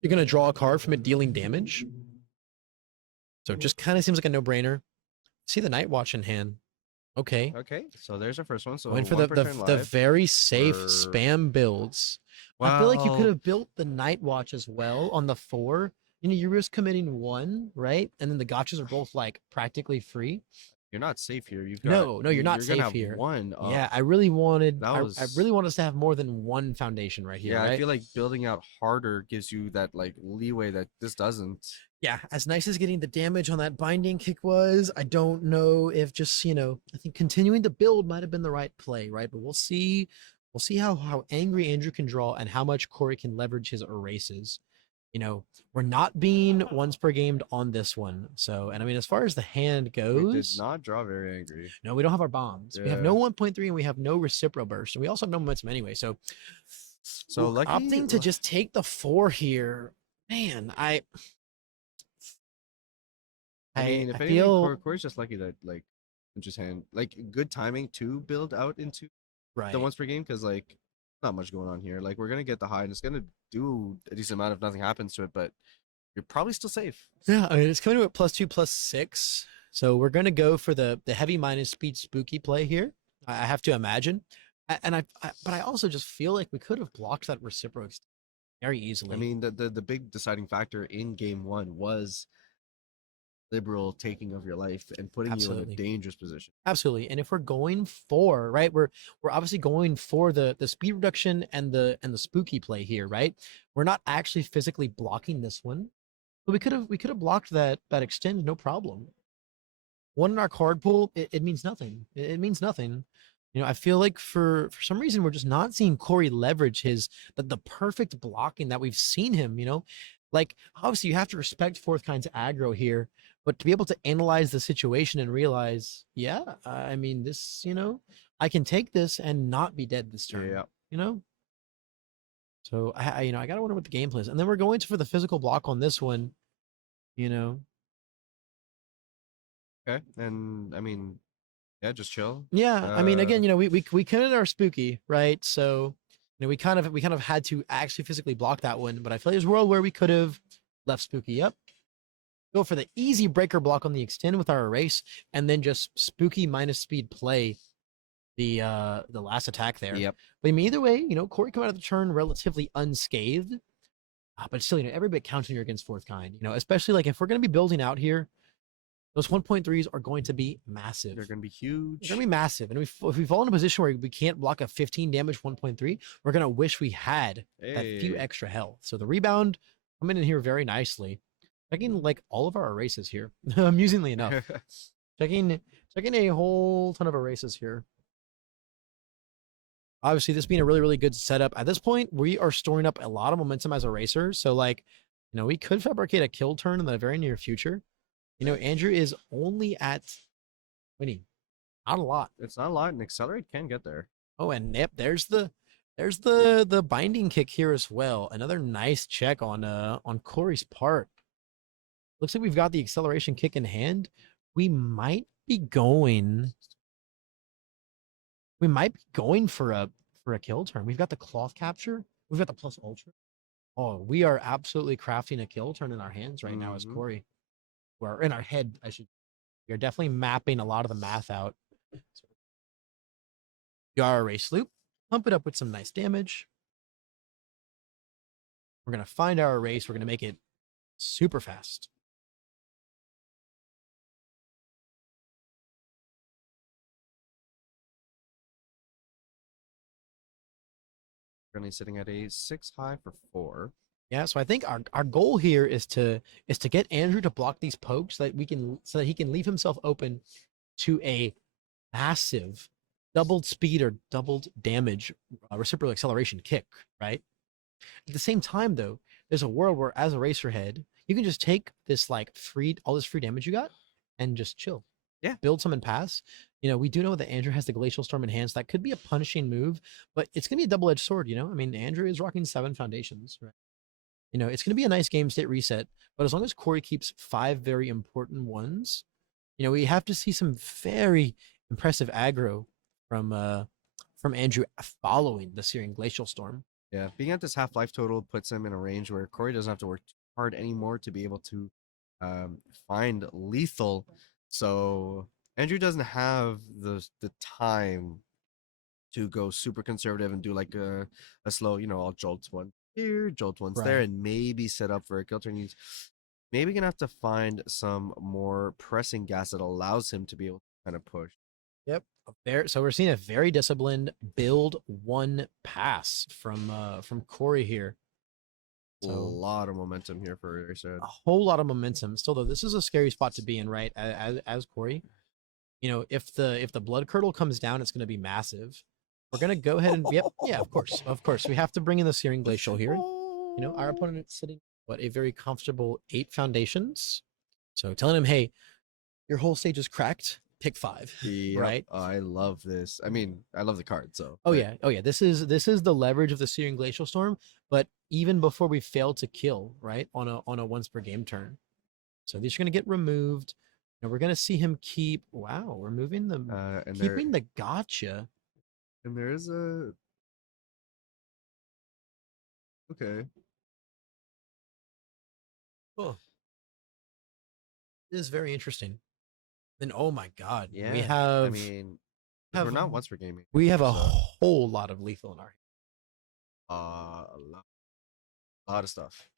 you're gonna draw a card from it dealing damage. So it just kind of seems like a no-brainer. See the Night Watch in hand. Okay. Okay, so there's our first one. So Going for one the per turn the live. very safe for- spam builds. I feel like you could Well, have built the Night Watch as well on the 4. You risk committing 1, right? And then the gotchas are both like practically free. you're not safe here. You've got No, you're not gonna safe have here. one. Yeah, I really wanted. That I was- really want us to have more than 1 foundation right here. Yeah, right? I feel like building out harder gives you that like leeway that this doesn't. Yeah, as nice as getting the damage on that binding kick was, I don't know if just, I think continuing to build might have been the right play, right? But we'll see. We'll see how angry Andrew can draw and how much Corey can leverage his erases. We're not being once per game on this one. So, and I mean, as far as the hand We did goes, not draw very angry. no, we don't have our bombs. We have Yeah. no 1.3 and we have no reciprocal burst. And we also have no momentum anyway. So, So lucky- opting to just take the 4 here, man, I mean, if I anything, feel Corey's just lucky that like just hand like good timing to build out into right. the once per game because like not much going on here. Like we're gonna get the high and it's gonna do a decent amount if nothing happens to it, but you're probably still safe. Yeah, I mean, it's coming to a +2, +6. So we're gonna go for the heavy minus speed spooky play here. I have to imagine, but I also just feel like we could have blocked that reciprocal very easily. I mean, the big deciding factor in game 1 was liberal taking of your life and putting you in Absolutely. a dangerous position. Absolutely. And if we're going for, right, we're obviously going for the speed reduction and the spooky play here, right? We're not actually physically blocking this one. But we could have blocked that extend, no problem. 1 in our card pool, it means nothing. It means nothing. I feel like for some reason we're just not seeing Corey leverage the perfect blocking that we've seen him, Like, obviously you have to respect fourth kind's aggro here, but to be able to analyze the situation and realize, yeah, I mean, this, I can take this and not be dead this turn. Yeah. So I gotta wonder what the game plan is. And then we're going for the physical block on this one, Okay. And I mean, yeah, just chill. Yeah, I mean, again, we committed our spooky, right? So, we kind of had to actually physically block that one. But I feel like there's a world where we could have left spooky up, go for the easy breaker block on the extend with our erase, and then just spooky minus speed play the last attack there. Yep. But I mean, either way, Corey come out of the turn relatively unscathed. But still, every bit counts when you're against fourth kind. Especially like if we're gonna be building out here. Those 1.3s are going to be massive. They're going to be huge. They're going to be massive. And if we fall in a position where we can't block a 15 damage 1.3, we're going to wish we had that few extra health. So the rebound coming in here very nicely. Checking like all of our erases here, amusingly enough. checking a whole ton of erases here. Obviously, this being a really, really good setup. At this point, we are storing up a lot of momentum as erasers. So like, we could fabricate a kill turn in the very near future. Andrew is only at winning. Not a lot. It's not a lot, and Accelerate can get there. Oh, and yep, there's the binding kick here as well. Another nice check on Corey's part. Looks like we've got the acceleration kick in hand. We might be going for a kill turn. We've got the cloth capture. We've got the plus ultra. Oh, we are absolutely crafting a kill turn in our hands right now as Corey. Or in our head, we are definitely mapping a lot of the math out. So our erase loop, pump it up with some nice damage. We're going to find our erase. We're going to make it super fast. Currently sitting at a 6 high for 4. Yeah, so I think our goal here is to get Andrew to block these pokes so that he can leave himself open to a massive doubled speed or doubled damage reciprocal acceleration kick, right? At the same time, though, there's a world where as a racer head, you can just take this like all this free damage you got and just chill. Yeah. Build some and pass. You know, we do know that Andrew has the Glacial Storm enhanced. That could be a punishing move, but it's gonna be a double-edged sword, you know? I mean, Andrew is rocking 7 foundations, right? You know, it's gonna be a nice game state reset, but as long as Corey keeps 5 very important ones, you know, we have to see some very impressive aggro from Andrew following the Searing Glacial Storm. Yeah, being at this half-life total puts him in a range where Corey doesn't have to work too hard anymore to be able to find lethal. So Andrew doesn't have the time to go super conservative and do like a slow, you know, I'll jolt one here, jolt one's there, Right. and maybe set up for a kill turn. He's maybe gonna have to find some more pressing gas that allows him to be able to kind of push. Yep. So we're seeing a very disciplined build one pass from Corey here. A So lot of momentum here for Racer. a whole lot of momentum. Still though, this is a scary spot to be in, right? As Corey. You know, if the blood curdle comes down, it's gonna be massive. We're gonna go ahead and yep, yeah, of course. We have to bring in the Searing Glacial here. You know, our opponent is sitting a very comfortable 8 foundations. So telling him, hey, your whole stage is cracked. Pick 5, Yep, right? I love this. I mean, I love the card. So. Oh yeah, This is the leverage of the Searing Glacial Storm. But even before we fail to kill, right, on a once per game turn, so these are gonna get removed, and we're gonna see him keep. Wow, removing them, And keeping the gotcha. and there is a okay. Oh, this is very interesting. Then oh my god, Yeah, we have I mean, 'cause we're not once per gaming. we have a so, whole lot of lethal in our. a lot of stuff.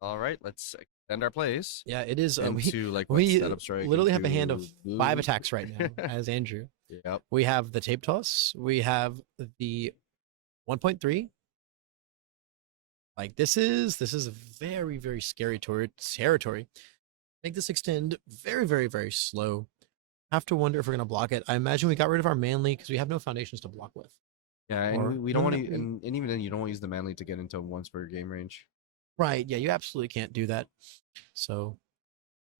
All right, let's extend our plays Yeah, it is. into like what We setup strike. literally have a hand of into 5 blue. attacks right now as Andrew. Yep. We have the tape toss. We have the 1.3. Like this is very very scary territory. Make this extend very very very slow. Have to wonder if we're gonna block it. I imagine we got rid of our manly because we have no foundations to block with. Yeah, and Or- we no, don't want no, to, and even then, you don't want to use the manly to get into once per game range. Right. Yeah, you absolutely can't do that. So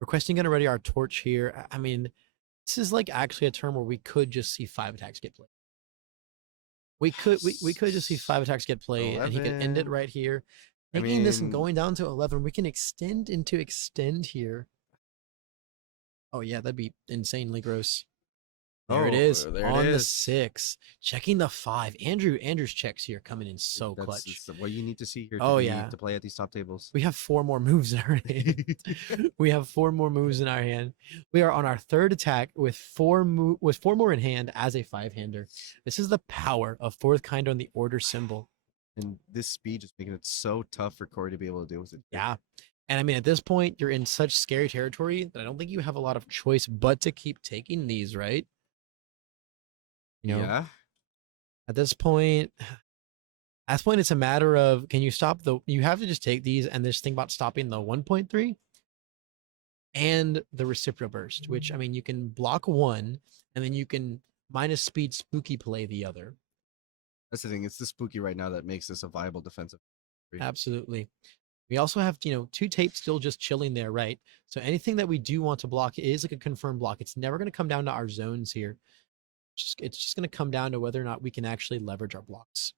requesting gonna ready our torch here. I mean, this is like actually a turn where we could just see 5 attacks get played. We could just see 5 attacks get played and he could end it 11. right here. I Taking this and mean- going down to 11, we can extend into extend here. Oh yeah, that'd be insanely gross. There it Oh, is there it on the is. 6. Checking the 5. Andrew's checks here coming in so clutch. That's what you need to see here. Oh, to yeah. to play at these top tables. We have 4 more moves in our hand. We have 4 more moves in our hand. We are on our 3rd attack with 4 more in hand as a 5-hander. This is the power of 4th kind on the order symbol. And this speed just making it so tough for Corey to be able to deal with it. Yeah. And I mean, at this point, you're in such scary territory that I don't think you have a lot of choice but to keep taking these, right? You know, Yeah. at this point, it's a matter of can you stop you have to just take these and just think about stopping the 1.3 and the reciprocal burst, which I mean, you can block one and then you can minus speed spooky play the other. That's the thing. It's the spooky right now that makes this a viable defensive. Absolutely. We also have, 2 tapes still just chilling there, right? So anything that we do want to block is like a confirmed block. It's never going to come down to our zones here. It's just going to come down to whether or not we can actually leverage our blocks.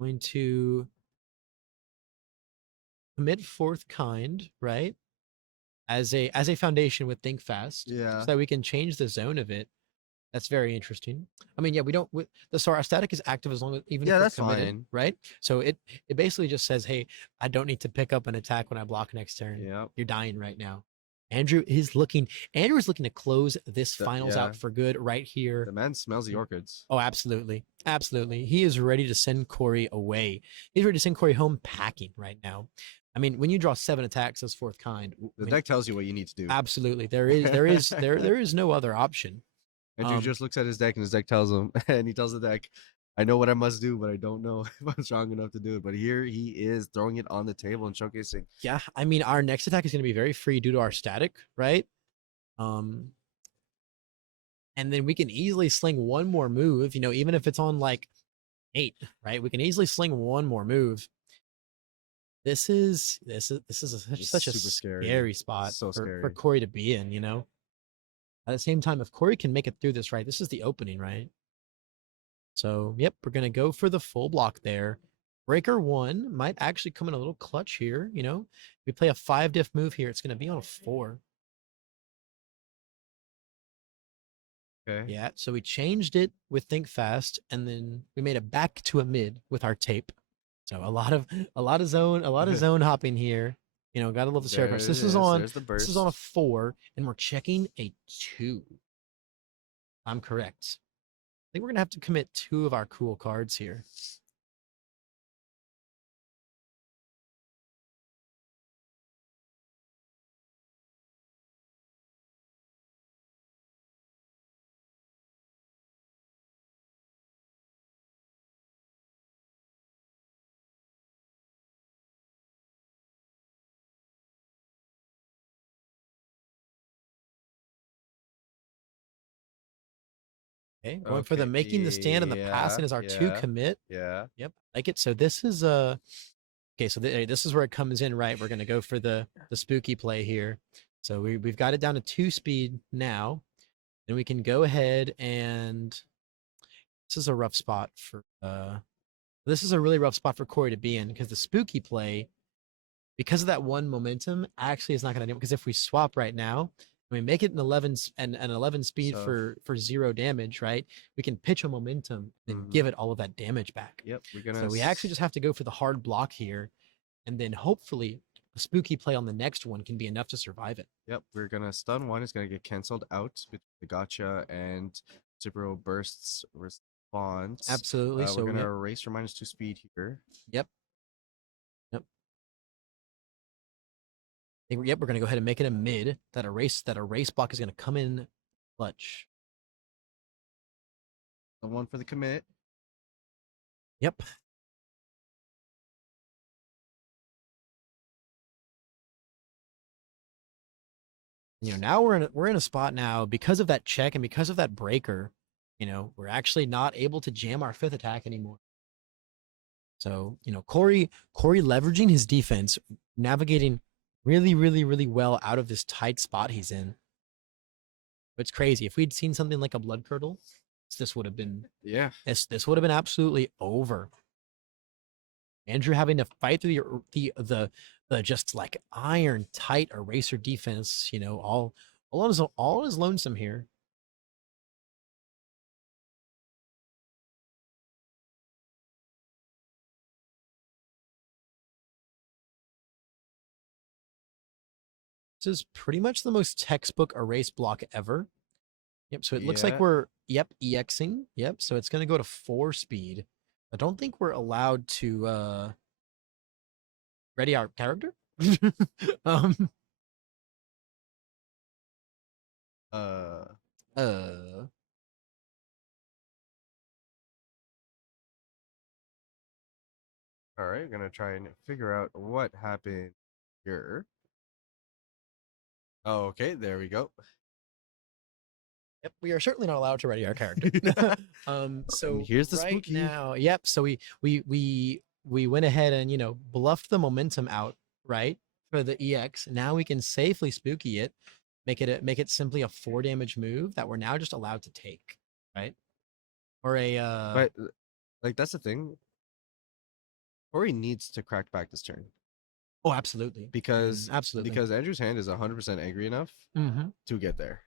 Going to commit 4th kind, right? As a foundation with Think Fast, Yeah. so that we can change the zone of it. That's very interesting. I mean, yeah, we don't. Our static is active as long as even Yeah, if we're that's committed, fine. right? So it basically just says, hey, I don't need to pick up an attack when I block next turn. Yeah. You're dying right now. Andrew is looking to close this finals Yeah. out for good right here. The man smells the orchids. Oh, absolutely. Absolutely. He is ready to send Corey away. He's ready to send Corey home packing right now. I mean, when you draw 7 attacks as fourth kind, The deck tells you what you need to do. absolutely. There is no other option. Andrew just looks at his deck and his deck tells him, and he tells the deck, I know what I must do, but I don't know if I'm strong enough to do it. But here he is throwing it on the table and showcasing. Yeah, I mean, our next attack is going to be very free due to our static, right? And then we can easily sling one more move, even if it's on like 8, right? We can easily sling one more move. This is such a super scary. scary spot So for scary. Corey to be in, At the same time, if Corey can make it through this, right? This is the opening, right? So, yep, we're going to go for the full block there. Breaker 1 might actually come in a little clutch here, We play a 5 diff move here. It's going to be on a 4. Okay. Yeah, so we changed it with Think Fast, and then we made it back to a mid with our tape. So a lot of zone hopping here. Gotta love the There Scarecrow. it This is is. on There's the this is on a burst. 4, and we're checking a 2. I'm correct. I think we're gonna have to commit 2 of our cool cards here. Okay, going for the making the stand and the passing is our 2 commit. Yeah. Yep, like it. So this is okay. So this is where it comes in, right? We're gonna go for the spooky play here. So we've got it down to 2 speed now. Then we can go ahead and this is a rough spot for this is a really rough spot for Corey to be in because the spooky play, because of that 1 momentum, actually is not gonna do it. Because if we swap right now, we make it an 11 and an 11 speed So- for 0 damage, right? We can pitch a momentum and Mhm. give it all of that damage back. Yep. We're gonna. So we actually just have to go for the hard block here, and then hopefully a spooky play on the next one can be enough to survive it. Yep. We're gonna stun 1. It's gonna get canceled out between the gotcha and Super Burst's response. Absolutely. So we're gonna yep, erase for -2 speed here. yep. Yep, we're gonna go ahead and make it a mid. That erase block is gonna come in clutch. The 1 for the commit. Yep. Now we're in a spot now because of that check and because of that breaker. We're actually not able to jam our 5th attack anymore. So Corey leveraging his defense, navigating really, really, really well out of this tight spot he's in. It's crazy. If we'd seen something like a blood curdle, this would have been Yeah. this would have been absolutely over. Andrew having to fight through the just like iron tight eraser defense, all on his lonesome here. This is pretty much the most textbook erase block ever. Yep, so it looks like Yeah. we're EXing. Yep, so it's gonna go to 4 speed. I don't think we're allowed to ready our character. um Uh. uh All right. Gonna try and figure out what happened here. Oh, okay. There we go. Yep, we are certainly not allowed to ready our character. So And here's the right spooky. now, yep. So we went ahead and bluffed the momentum out right for the EX. Now we can safely spooky it, make it simply a 4 damage move that we're now just allowed to take, right? Or a But like that's the thing. Corey needs to crack back this turn oh, absolutely, because absolutely. because Andrew's hand is 100% angry enough Mm-hmm. to get there.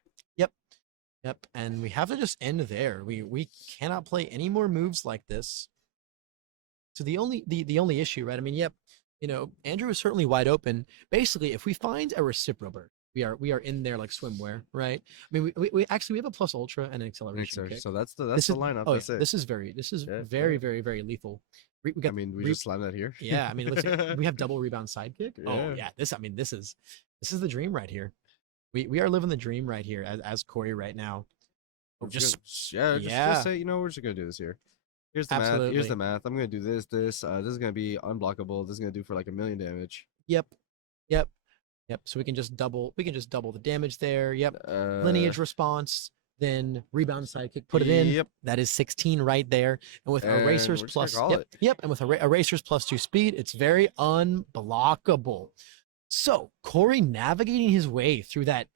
Yep, and we have to just end there. We cannot play any more moves like this. So the only issue, right? I mean, yep, Andrew is certainly wide open. Basically, if we find a reciprocal burst, we are in there like swimwear, right? I mean, we actually we have a plus ultra and an acceleration kick. So that's the This lineup. oh That's yeah, it. this is Yeah, very yeah. very very lethal. We I got mean, we re- just slammed that here. yeah. I mean, it looks like we have double rebound sidekick. Oh Yeah. yeah, this I mean this is the dream right here. We are living the dream right here as Corey right now. We're Just just say, you know, we're just gonna do this here. Here's the math. Here's Absolutely. the math. I'm gonna do this. This is gonna be unblockable. This is gonna do for like 1,000,000 damage. yep, yep, yep. So we can just double the damage there. Yep. Uh, Lineage response, then rebound sidekick, put it in. Yep. That is 16 right there. And with And erasers we're just gonna plus call yep, it. yep, and with erasers plus 2 speed, it's very unblockable. So Corey navigating his way through that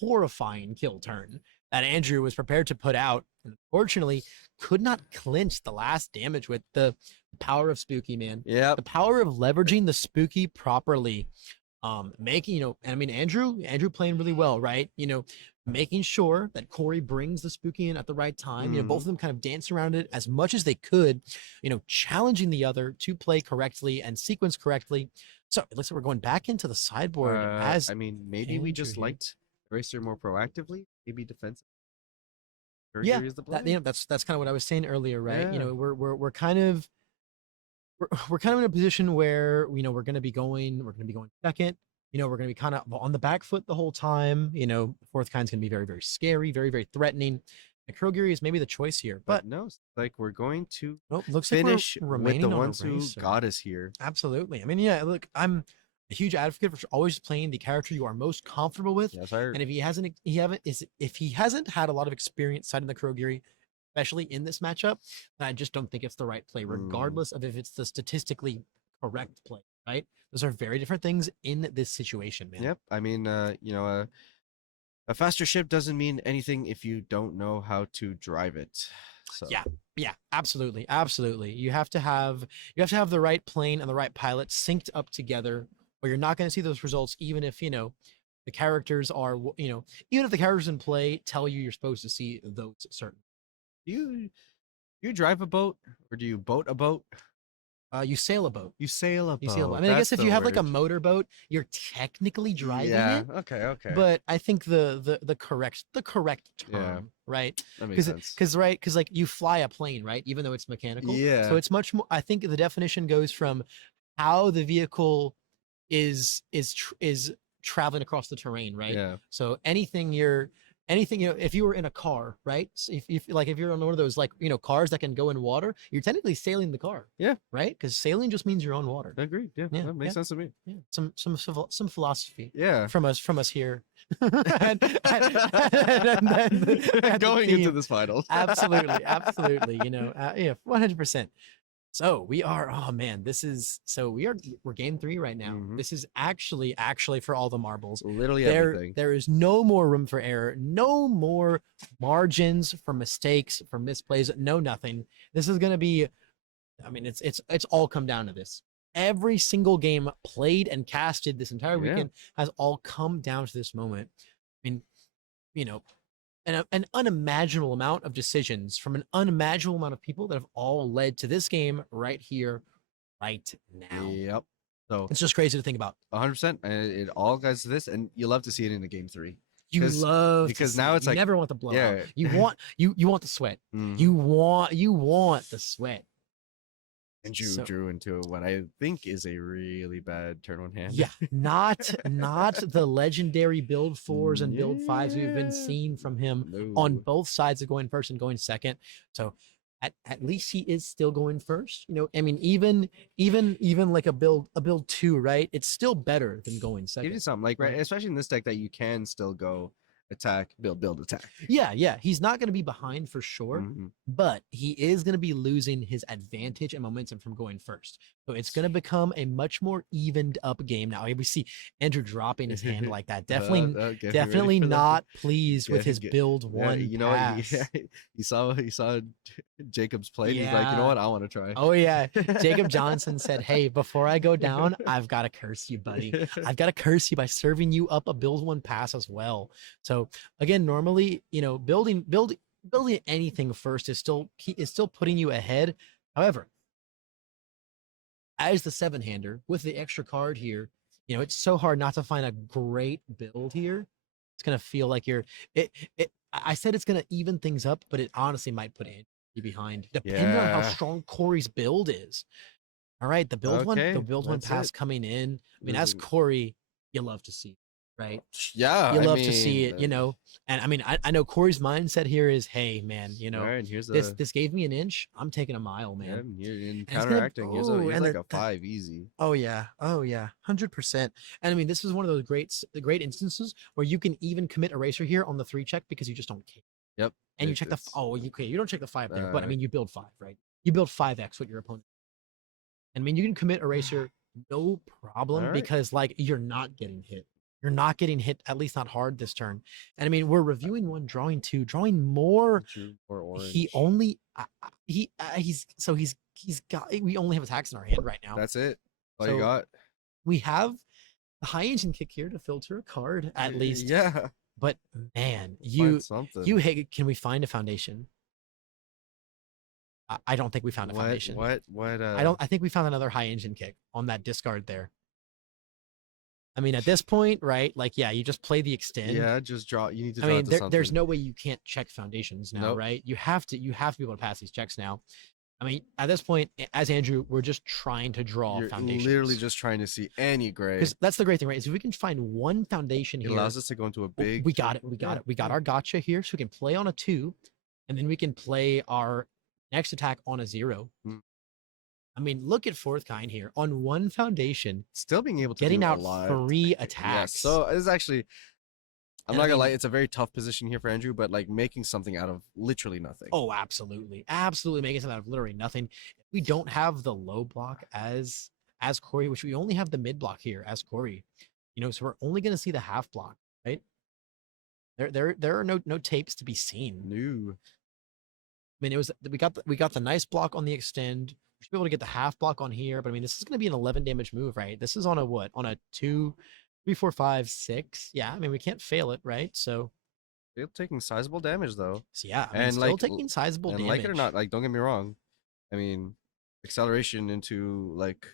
horrifying kill turn that Andrew was prepared to put out, and unfortunately could not clinch the last damage with the power of Spooky, man. Yep. The power of leveraging the Spooky properly, making, you know, and I mean Andrew playing really well, right? You know, making sure that Corey brings the Spooky in at the right time. You know, both of them kind of dance around it as much as they could, you know, challenging the other to play correctly and sequence correctly. So it looks like we're going back into the sideboard as I mean, maybe we just Andrew here. liked Eraser more proactively. Maybe defensive. Yeah, Is the that, play. you know, that's kind of what I was saying earlier, right? You Yeah. know, we're kind of we're kind of in a position where, you know, we're going to be going second. You know, we're going to be kind of on the back foot the whole time. You know, fourth kind's going to be very very scary, very very threatening. And Kurogiri is maybe the choice here, but no, it's like we're going to nope, looks finish like we're with remaining the on ones who Eraser. got us here. Absolutely. I mean, yeah, look, I'm a huge advocate for always playing the character you are most comfortable with. Yes, sir. And if he hasn't had a lot of experience siding the Kurogiri, especially in this matchup, then I just don't think it's the right play, regardless of if it's the statistically correct play, right? Those are very different things in this situation, man. Yep. I mean, you know, a faster ship doesn't mean anything if you don't know how to drive it. So Yeah, absolutely. Absolutely. You have to have the right plane and the right pilot synced up together, or you're not going to see those results, even if, you know, the characters are, you know, even if the characters in play tell you you're supposed to see those certain. do you drive a boat or do you boat a boat? You sail a boat. You sail a boat. You sail a boat. I mean, I guess if you have like a motorboat, you're technically driving yeah. it. Okay. But I think the correct term, Yeah. right? That makes sense. Because like you fly a plane, right? Even though it's mechanical. Yeah. So it's much more. I think the definition goes from how the vehicle is traveling across the terrain, right? Yeah. So anything, you know, if you were in a car, right? So if you're on one of those, like, you know, cars that can go in water, you're technically sailing the car. Yeah. Right? Because sailing just means you're on water. Agreed. Yeah. Yeah, That makes yeah. sense to me. Yeah. Some philosophy Yeah. from us here. And Going into this final. absolutely. You know, yeah, 100%. So we're game 3 right now. Mhm. This is actually for all the marbles. Literally everything. There is no more room for error, no more margins for mistakes, for misplays, no nothing. This is gonna be, I mean, it's all come down to this. Every single game played and casted this entire Yeah. weekend has all come down to this moment. I mean, you know, an unimaginable amount of decisions from an unimaginable amount of people that have all led to this game right here, right now. Yep. So It's just crazy to think about. 100%. It all guys to this, and you love to see it in the game 3. You 'Cause- love to because see now it. it's You like- never want the blowout. yeah. You want the sweat. Mhm. You want the sweat. And Drew So- drew into what I think is a really bad turn on hand. Yeah, not the legendary build 4s and build 5s we've been Yeah. seeing from him No. on both sides of going first and going second. So at least he is still going first. You know, I mean, even like a build 2, right? It's still better than going Give second. you something like right, Right. especially in this deck that you can still go attack, build, attack. Yeah. He's not going to be behind for sure, Mhm. but he is going to be losing his advantage and momentum from going first. So it's going to become a much more evened up game now. We see Andrew dropping his hand like that. Definitely, Get me ready definitely for that. not pleased with Yeah, his get- build Yeah, 1 you know pass. what? He saw Jacob's play. And he's like, you know Yeah. what? I want to try. Oh yeah, Jacob Johnson said, "Hey, before I go down, I've got to curse you, buddy. I've got to curse you by serving you up a build 1 pass as well." So again, normally, you know, building anything first is still putting you ahead. However, as the 7-hander with the extra card here, You know, it's so hard not to find a great build here. It's gonna feel like you're I said it's gonna even things up, but it honestly might put Andy behind, depending on how Yeah. strong Corey's build is. All right, the Okay, build one that's pass it. coming in. I mean, as Losing- Corey, you love to see, right? Yeah, You I love to see mean, it, you know. And I mean, I know Corey's mindset here is, hey, man, you all know, right, here's this a this gave me an inch. I'm taking a mile, yeah, man. here in And it's gonna, counteracting. oh, Here's and like a 5 easy. oh yeah, 100%. And I mean, this is one of those great instances where you can even commit eraser here on the 3 check because you just don't care. Yep. And you check the you don't check the 5 there, but I uh, mean, you build 5, right? You build 5x what your opponent. I mean, you can commit eraser no problem All right. because like you're not getting hit. You're not getting hit, at least not hard this turn. And I mean, we're reviewing 1, drawing 2, drawing more. True or orange. He only he's got, we only have attacks in our hand right now. That's it. All So, you got. We have the high engine kick here to filter a card at least. Yeah. But man, Find something. hey, can we find a foundation? I don't think we found a foundation. What? I think we found another high engine kick on that discard there. I mean, at this point, right? Like, yeah, you just play the extend. Yeah, just draw. You need to I draw. mean, to there's something. no way you can't check foundations now, Nope. right? You have to be able to pass these checks now. I mean, at this point, as Andrew, we're just trying to draw You're foundations. literally just trying to see any gray. Because that's the great thing, right? Is if we can find one foundation It here, allows us to go into a big. we got it. We got it. We got our gotcha here, so we can play on a 2, and then we can play our next attack on a 0. Mm. I mean, look at fourth kind here on 1 foundation, Still being able to getting do out a lot. 3 Yeah, attacks. so it's actually. I'm And not I gonna lie, mean- it's a very tough position here for Andrew, but like making something out of literally nothing. Oh, absolutely, absolutely, making something out of literally nothing. If we don't have the low block as Corey, which we only have the mid block here as Corey, you know, so we're only going to see the half block, right? There are no tapes to be seen. New. I mean, we got the nice block on the extend. We should be able to get the half block on here, but I mean, this is going to be an 11 damage move, right? This is on a what? On a 2, 3, 4, 5, 6. Yeah, I mean, we can't fail it, right? So Still taking sizable damage though. yeah, I mean, And, still like, taking sizable And damage. like it or not, like don't get me wrong. I mean, acceleration into like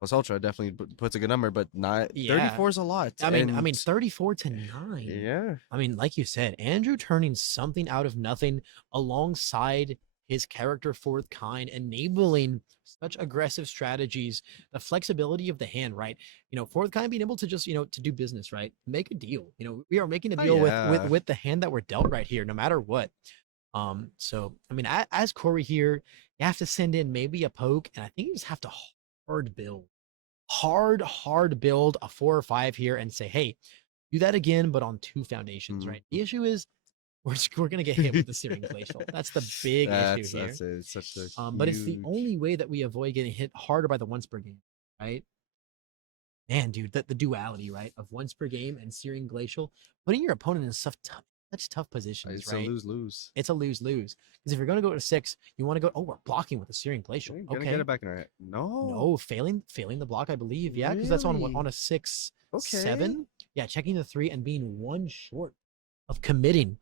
plus ultra definitely puts a good number, but not Yeah. 34 is a lot. I mean, and 34 to 9. yeah, I mean, like you said, Andrew turning something out of nothing alongside his character fourth kind, enabling such aggressive strategies, the flexibility of the hand, right? You know, fourth kind being able to just, you know, to do business, right? Make a deal. You know, we are making a Oh, deal yeah. with the hand that we're dealt right here, no matter what. So I mean, as Corey here, you have to send in maybe a poke, and I think you just have to hard build a 4 or 5 here and say, hey, do that again, but on 2 foundations, right? The issue is we're gonna get hit with the Searing Glacial. That's the big issue here. That's it. It's such a But it's the huge- only way that we avoid getting hit harder by the once per game, right? Man, dude, the duality, right, of once per game and Searing Glacial, putting your opponent in such tough positions, It's right? a lose-lose. It's a lose-lose. Because if you're gonna go to 6, you want to go, oh, we're blocking with the Searing Glacial. We're gonna Okay. get it back in our head. No. No, failing the block, I believe. Yeah, because that's on Really? on a 6, Okay. 7. Yeah, checking the 3 and being 1 short of committing.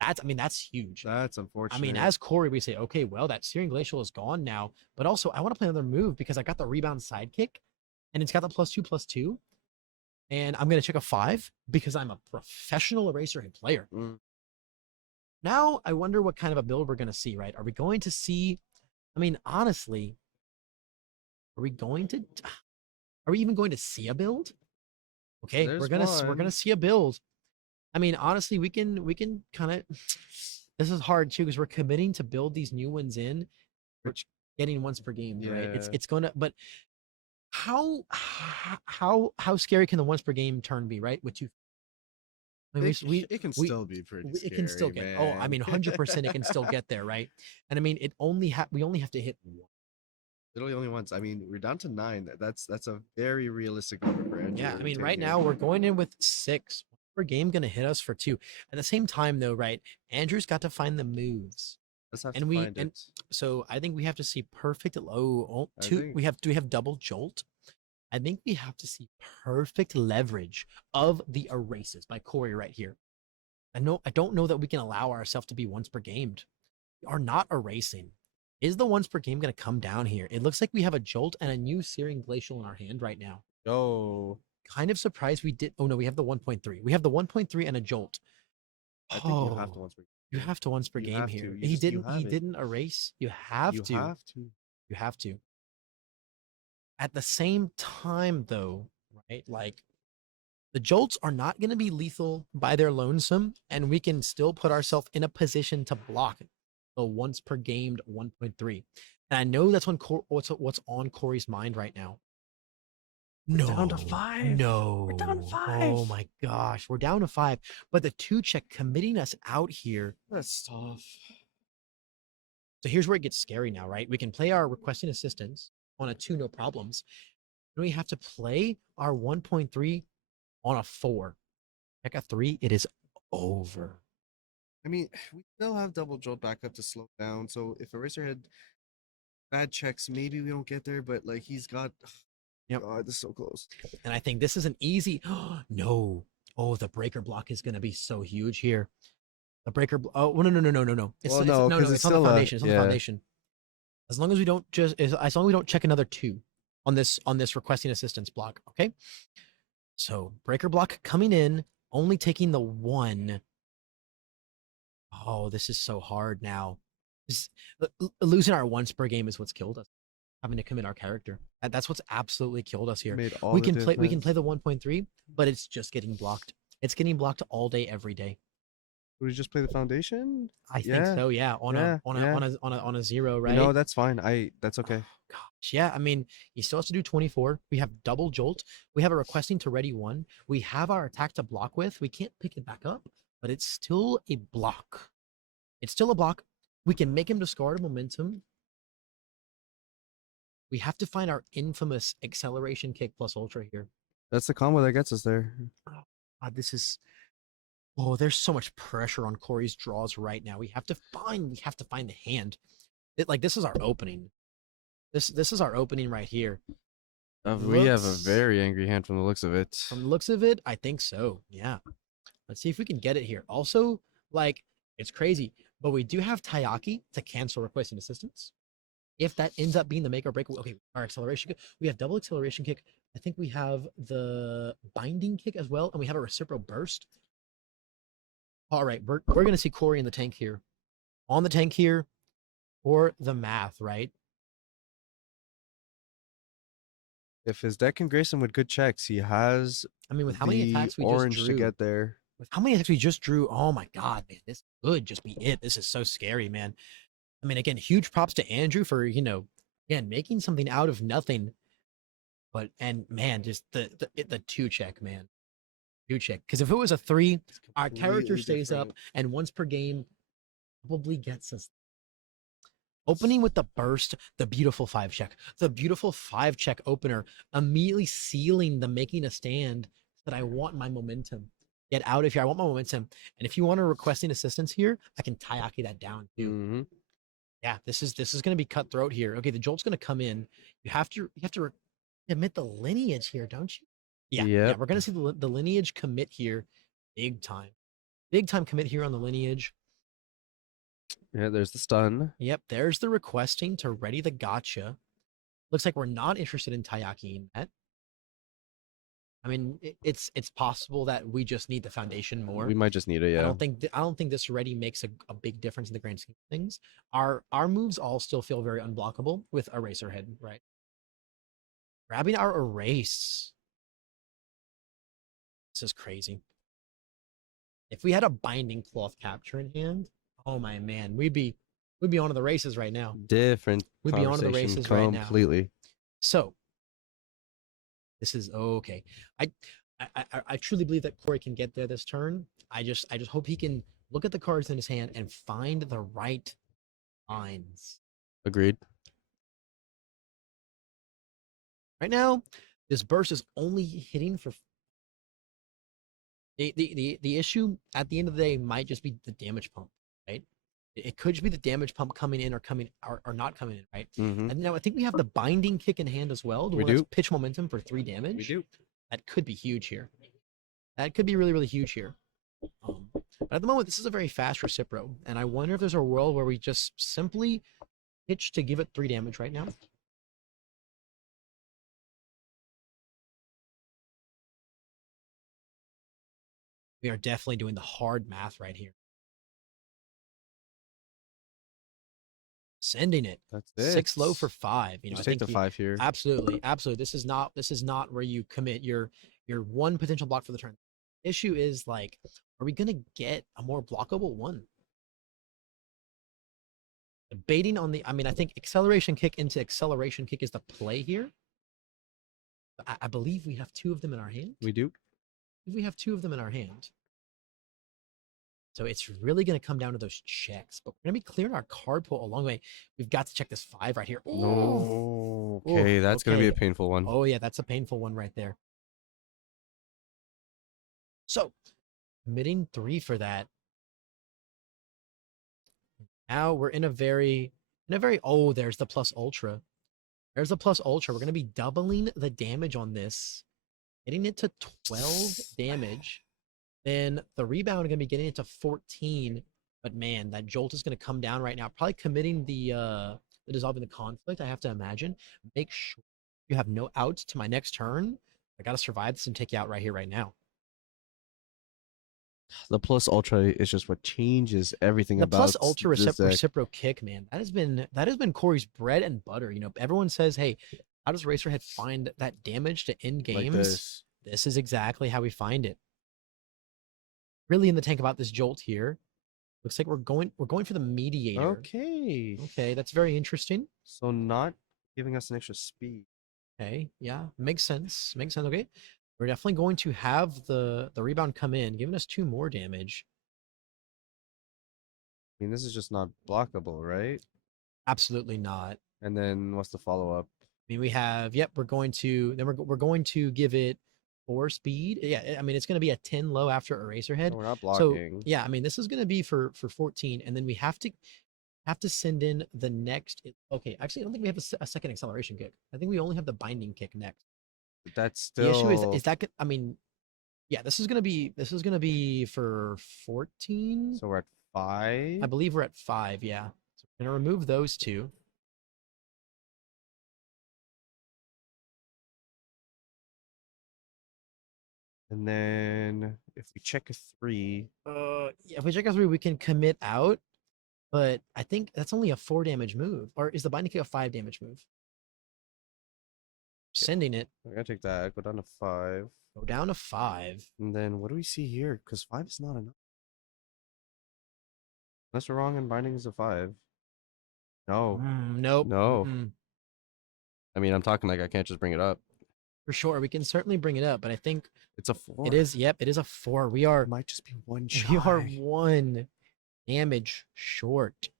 That's huge. That's unfortunate. I mean, as Corey, we say, okay, well, that Searing Glacial is gone now, but also I want to play another move because I got the rebound sidekick, and it's got the +2/+2, and I'm gonna check a 5 because I'm a professional eraser hit player. Mm. Now I wonder what kind of a build we're gonna see. Right? Are we going to see? I mean, honestly, are we even going to see a build? Okay, There's we're gonna one. see a build. I mean, honestly, we can kind of. This is hard too because we're committing to build these new ones in, which getting once per game, right? Yeah. It's gonna. But how scary can the once per game turn be, right? With 2. I mean, it can we- still be pretty. it can still scary, get. Oh, I man. mean, 100% it can still get there, right? And I mean, we only have to hit 1. Literally only once. I mean, we're down to 9. That's a very realistic number for Andrew. Yeah, I mean, to right get. now we're going in with 6. Per game gonna hit us for 2. At the same time, though, right? Andrew's got to find the moves. Let's have and to we- find and- it. So I think we have to see perfect. I 2. think- Do we have double jolt? I think we have to see perfect leverage of the erases by Corey right here. I don't know that we can allow ourselves to be once per gamed. We are not erasing. Is the once per game going to come down here? It looks like we have a jolt and a new Searing Glacial in our hand right now. Oh, Kind of surprised we did. Oh no, we have the 1.3. We have the 1.3 and a jolt. I think you have to Oh, once per you have to once per You game have here. to. He You didn't. have He it. didn't erase. You have You to. have to. You have to. At the same time, though, right? Like the jolts are not going to be lethal by their lonesome, and we can still put ourselves in a position to block the once per gamed 1.3. And I know that's what's on Corey's mind right now. We're down to No, 5. We're down to no. 5. Oh my gosh, we're down to 5. But the 2 check committing us out here. That's tough. So here's where it gets scary now, right? We can play our requesting assistance on a 2, no problems. Then we have to play our 1.3 on a 4. Check a 3, it is over. I mean, we still have double jolt backup to slow down. So if Eraser had bad checks, maybe we don't get there. But like he's got. Yep. God, this is so close. And I think this is an easy. No. Oh, the breaker block is going to be so huge here. The breaker. Oh, no. It's, Well, it's, no, no, 'cause no. it's It's on the still a- foundation. It's on the yeah. foundation. As long as we don't as long as we don't check another 2 on this requesting assistance block. Okay. So breaker block coming in, only taking the 1. Oh, this is so hard now. Losing our once per game is what's killed us. Having to commit our character. That's what's absolutely killed us here. Made all We the can play difference. the 1.3, but it's just getting blocked. It's getting blocked all day, every day. Would we just play the foundation? I think Yeah, so. Yeah, on a 0, right? No, that's fine. That's okay. Gosh, yeah. I mean, he still has to do 24. We have double jolt. We have a requesting to ready 1. We have our attack to block with. We can't pick it back up, but it's still a block. It's still a block. We can make him discard a momentum. We have to find our infamous acceleration kick plus ultra here. That's the combo that gets us there. God, this is. Oh, there's so much pressure on Corey's draws right now. We have to find the hand. This is our opening. This is our opening right here. We have a Looks- very angry hand from the looks of it. From the looks of it, I think so. Yeah. Let's see if we can get it here. Also, like, it's crazy, but we do have Taiyaki to cancel requesting assistance. If that ends up being the make or break, okay, our acceleration kick, we have double acceleration kick. I think we have the binding kick as well, and we have a reciprocal burst. All right, we're gonna see Corey in the tank here, on the tank here, or the math, right? If his deck can grace him with good checks, he has I mean, with how many the attacks we orange just to drew, get there. with how many attacks we just drew, oh my god, man, this could just be it. This is so scary, man. I mean, again, huge props to Andrew for again making something out of nothing. But man, just the 2 check, man. 2 check. Because if it was a 3, our character Completely stays up different. and once per game probably gets us. Opening with the burst, the beautiful 5 check. The beautiful 5 check opener, immediately sealing the making a stand that I want my momentum. Get out of here. I want my momentum. And if you want to requesting assistance here, I can Taiyaki that down too. Mhm. Yeah, this is going to be cutthroat here. Okay, the jolt's going to come in. You have to admit the lineage here, don't you? Yeah, Yep. we're going to see the lineage commit here, big time commit here on the lineage. Yeah, there's the stun. Yep, there's the requesting to ready the gotcha. Looks like we're not interested in Taiyaki that. I mean, it's possible that we just need the foundation more. We might just need it. I Yeah. don't think this ready makes a big difference in the grand scheme of things. Our moves all still feel very unblockable with Eraserhead, right? Grabbing our erase. This is crazy. If we had a binding cloth capture in hand, oh my man, we'd be on to the races right now. Different. We'd be on to the conversation races right now. completely. So this is okay. I truly believe that Corey can get there this turn. I just hope he can look at the cards in his hand and find the right lines. Agreed. Right now, this burst is only hitting for the issue at the end of the day might just be the damage pump, right? It could just be the damage pump coming in or not coming in, right? Mhm. And now I think we have the binding kick in hand as well. The We one that's do. pitch momentum for 3 damage. We do. That could be huge here. That could be really, really huge here. But at the moment, this is a very fast recipro, and I wonder if there's a world where we just simply pitch to give it 3 damage right now. We are definitely doing the hard math right here. Sending it. That's it. 6 low for 5. You know, Just I take think the 5 here. absolutely, absolutely. This is not where you commit your one potential block for the turn. Issue is like, are we gonna get a more blockable one? Debating on the, I mean, I think acceleration kick into acceleration kick is the play here. I believe we have 2 of them in our hand. We do. We have 2 of them in our hand. So it's really going to come down to those checks. But we're going to be clearing our card pool along the way. We've got to check this 5 right here. Ooh. No. Okay, Ooh, that's going to be a okay. painful one. Oh, yeah, that's a painful one right there. So, committing 3 for that. Now we're in a very, oh, there's the plus ultra. There's the plus ultra. We're going to be doubling the damage on this, getting it to 12 damage. Then the rebound is going to be getting it to 14. But man, that jolt is going to come down right now. Probably committing the dissolving the conflict, I have to imagine. Make sure you have no outs to my next turn. I got to survive this and take you out right here, right now. The plus ultra is just what changes everything The about plus ultra this deck. reciprocal kick, man. That has been Corey's bread and butter. You know, everyone says, "Hey, how does Racerhead find that damage to end games?" Like this is exactly how we find it. Really in the tank about this jolt here. Looks like we're going for the mediator. Okay. Okay, that's very interesting. So not giving us an extra speed. Okay, yeah, makes sense. Makes sense. Okay, we're definitely going to have the rebound come in, giving us 2 more damage. I mean, this is just not blockable, right? Absolutely not. And then what's the follow up? I mean, we have, yep, we're going to give it 4 speed. Yeah, I mean, it's going to be a 10 low after Eraserhead. No, we're not So blocking. yeah, I mean, this is going to be for 14, and then we have to send in the next. Okay, actually, I don't think we have a second acceleration kick. I think we only have the binding kick next. That's still. The issue is that I mean, yeah, this is going to be for 14. So we're at 5. I believe we're at 5. Yeah, so we're going to remove those 2. And then if we check a 3, Yeah, if we check out 3, we can commit out, but I think that's only a 4 damage move. Or is the binding kick a 5 damage move? Sending it. we're gonna take that. Go down to 5. Go down to 5. And then what do we see here? Because 5 is not enough. Unless we're wrong and binding is a 5. No. Nope. No. Mm-mm. I mean, I'm talking like I can't just bring it up. For sure, we can certainly bring it up, but I think It's a 4. it is. Yep, it is a 4. We are. It might just be one We are shy. 1 damage short. I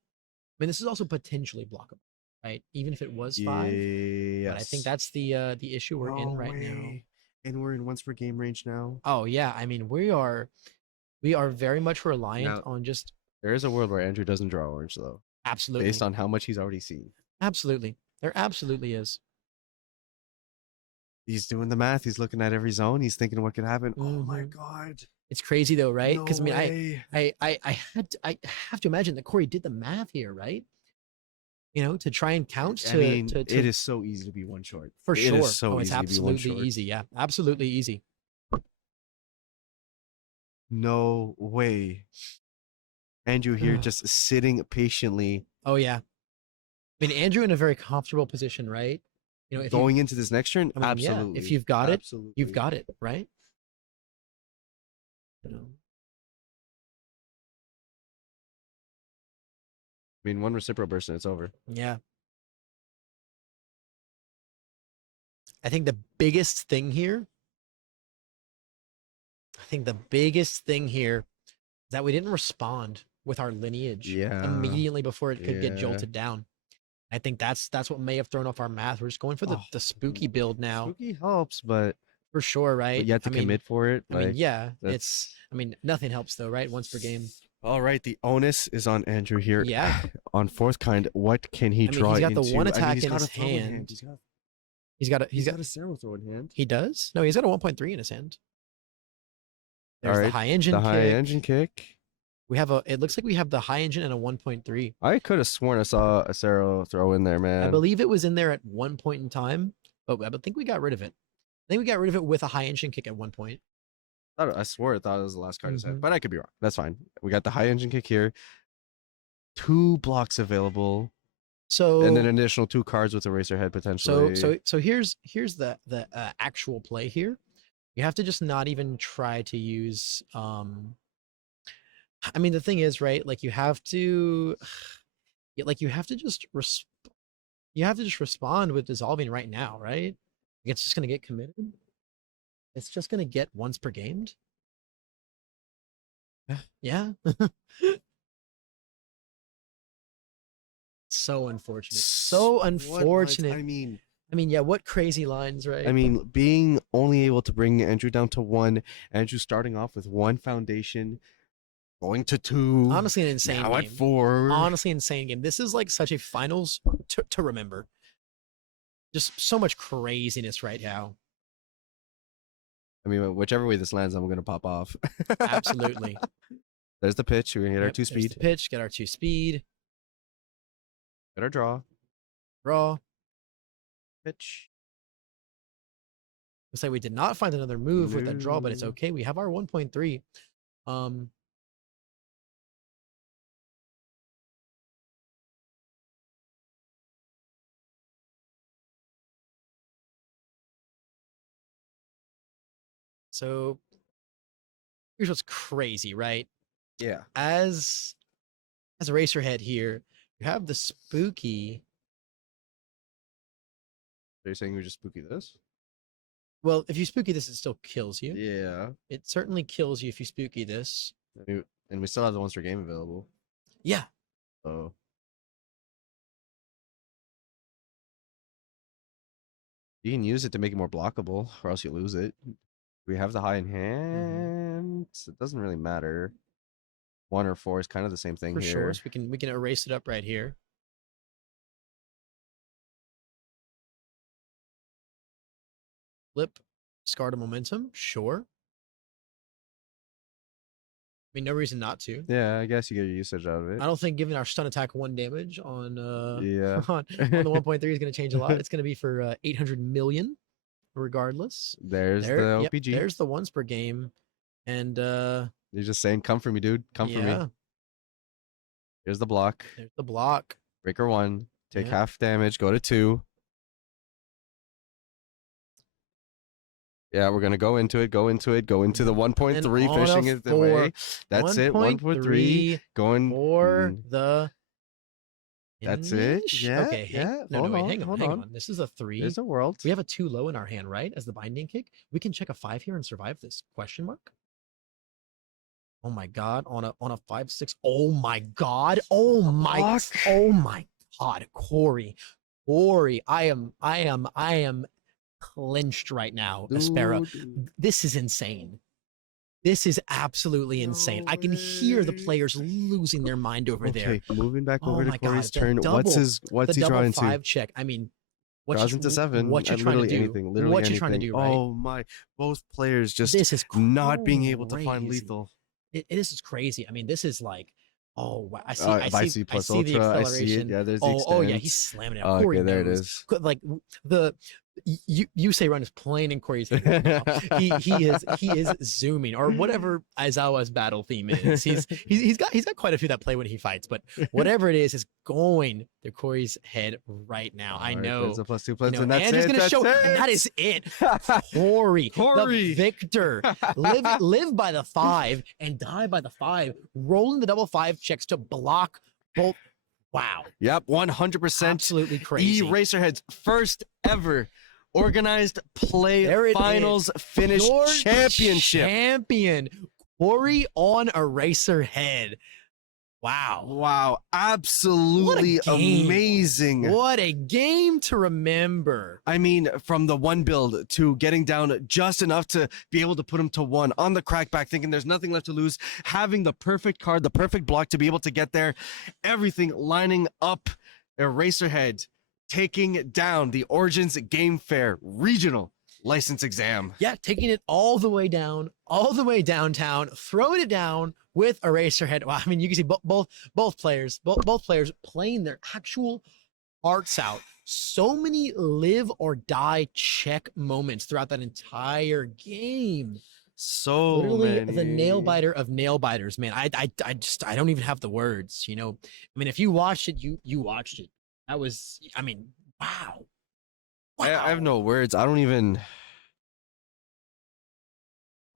mean, this is also potentially blockable, right? Even if it was 5. Yes. But I think that's the issue we're in right now. And we're in once per game range now. Oh yeah, I mean we are very much reliant Now- on just There is a world where Andrew doesn't draw orange though, absolutely based on how much he's already seen. absolutely. There absolutely is. He's doing the math. He's looking at every zone. He's thinking what could happen. Oh my Mhm. god! It's crazy though, right? No Because I mean, way. I have to imagine that Corey did the math here, right? You know, to try and count to. I mean, to it is so easy to be 1 short. for It sure. is so Oh, it's easy to be 1 absolutely short. easy. Yeah, absolutely easy. No way. Andrew here just sitting patiently, Oh yeah. I mean, Andrew in a very comfortable position, right? You know, if going into this next turn. I mean, yeah, Absolutely. if you've got it, Absolutely. you've got it, right? You know. I mean, 1 reciprocal burst and it's over. Yeah. I think the biggest thing here is that we didn't respond with our lineage Yeah. immediately before it could get Yeah. jolted down. I think that's what may have thrown off our math. We're just going for the Oh, spooky build now. Spooky helps, but For sure, right? you have to I mean, commit for it. I mean, like, yeah, that's- nothing helps though, right? Once per game. All right, the onus is on Andrew here. Yeah. On 4th kind, what can he I mean, draw he's got the into? one I mean, attack he's in got his a throw in hand. He's He's got got a Cerro throw in hand. he does? No, he's got a 1.3 in his hand. There's the Alright, high engine The kick. high engine kick. We have it looks like we have the high engine and a 1.3. I could have sworn I saw a Cerro throw in there, man. I believe it was in there at one point in time, but I think we got rid of it. I think we got rid of it with a high engine kick at one point. I swore I thought it was the last card I said, Mhm. but I could be wrong. That's fine. We got the high engine kick here. 2 blocks available, So and then an additional 2 cards with Eraserhead potentially. so here's the actual play here. You have to just not even try to use I mean the thing is, right? Like you have to like you have to just respond with dissolving right now, right? It's just gonna get committed. It's just gonna get once per gamed. Yeah. So unfortunate. So What lines- unfortunate. I mean, I mean, yeah, what crazy lines, right? I mean, being only able to bring Andrew down to 1, Andrew starting off with 1 foundation, going to 2, honestly, an insane now game. at 4. Honestly, insane game. This is like such a finals to remember. Just so much craziness right now. I mean, whichever way this lands, I'm gonna pop off. Absolutely. There's the pitch. We're gonna get our Yep, 2 there's speed. the pitch, get our 2 speed, Get our draw. draw. Pitch. Looks like we did not find another move with that draw, but it's No. okay. We have our 1.3. So here's what's crazy, right? Yeah. As Eraserhead here, you have the spooky. They're saying we just spooky this? Well, if you spooky this, it still kills you. Yeah. It certainly kills you if you spooky this. And we still have the ones for game available. Yeah. So you can use it to make it more blockable, or else you lose it. We have the high in hand. So it doesn't really matter. 1 or 4 is kind of the same thing For here. sure. So we can erase it up right here. Flip, discard a momentum. Sure. I mean, no reason not to. Yeah, I guess you get your usage out of it. I don't think giving our stun attack 1 damage on Yeah. on the 1.3 is going to change a lot. It's going to be for 800 million, regardless. There's There, the yep, OPG. there's the once per game, and You're just saying, come for me, dude. Come for me. yeah, Here's the block. there's the block. Breaker 1. Take Yeah. half damage. Go to 2. Yeah, we're gonna go into it. Go into the 1.3, on a fishing it the 4, way. That's it. 1.3 going for mm, the. That's it? finish? Yeah, Okay. yeah, No, hold wait. on, Hang on. hold Hang on. on. This is a 3. There's a world. We have a 2 low in our hand, right? As the binding kick, we can check a 5 here and survive this question mark. Oh my god! On a 5/6. Oh my god! Oh my! Fuck. Oh my god! Corey, I am clenched right now. Aspera, Dude. this is insane. This is absolutely insane. I can hear the way. players losing their mind over there. Okay, moving back Oh over to my God, Corey's the turn. What's the he double drawing to? 5 check. I mean, what Draws you, into 7. what you trying to literally do? anything. Literally what anything. you trying to do, right? Oh my! Both players just This is not being able to find crazy. lethal. This is crazy. I mean, this is like, oh, wow. I see Vici I plus see the Ultra, I see it. acceleration. Yeah, there's the Oh yeah, extends. he's slamming it. Oh, Corey okay, there it knows. is. Like the you say run is playing in Corey's head right now. he is zooming or whatever Aizawa's battle theme is. He's got quite a few that play when he fights, but whatever it is going through Corey's head right now. I Alright, know. there's a +2 You plus, know, and that's Andrew's it. gonna That's show, it. and that is it. Corey, Corey. the victor, live by the 5 and die by the 5, rolling the double 5 checks to block both. Wow, Yep, 100%. absolutely crazy. Eraserhead's first ever organized play There it finals finish Your championship. champion, Corey on Eraserhead. Wow. Wow, absolutely game. amazing. What a game to remember. I mean, from the 1 build to getting down just enough to be able to put him to 1 on the crackback, thinking there's nothing left to lose, having the perfect card, the perfect block to be able to get there, everything lining up. Eraserhead taking down the Origins Game Fair regional license exam. Yeah, taking it all the way down, all the way downtown, throwing it down with Eraserhead. Wow, I mean, you can see both players playing their actual hearts out. So many live or die check moments throughout that entire game. So Literally many. the nail biter of nail biters, man. I don't even have the words, I mean, if you watched it, you watched it. That was, I mean, wow. I have Wow. no words. I don't even.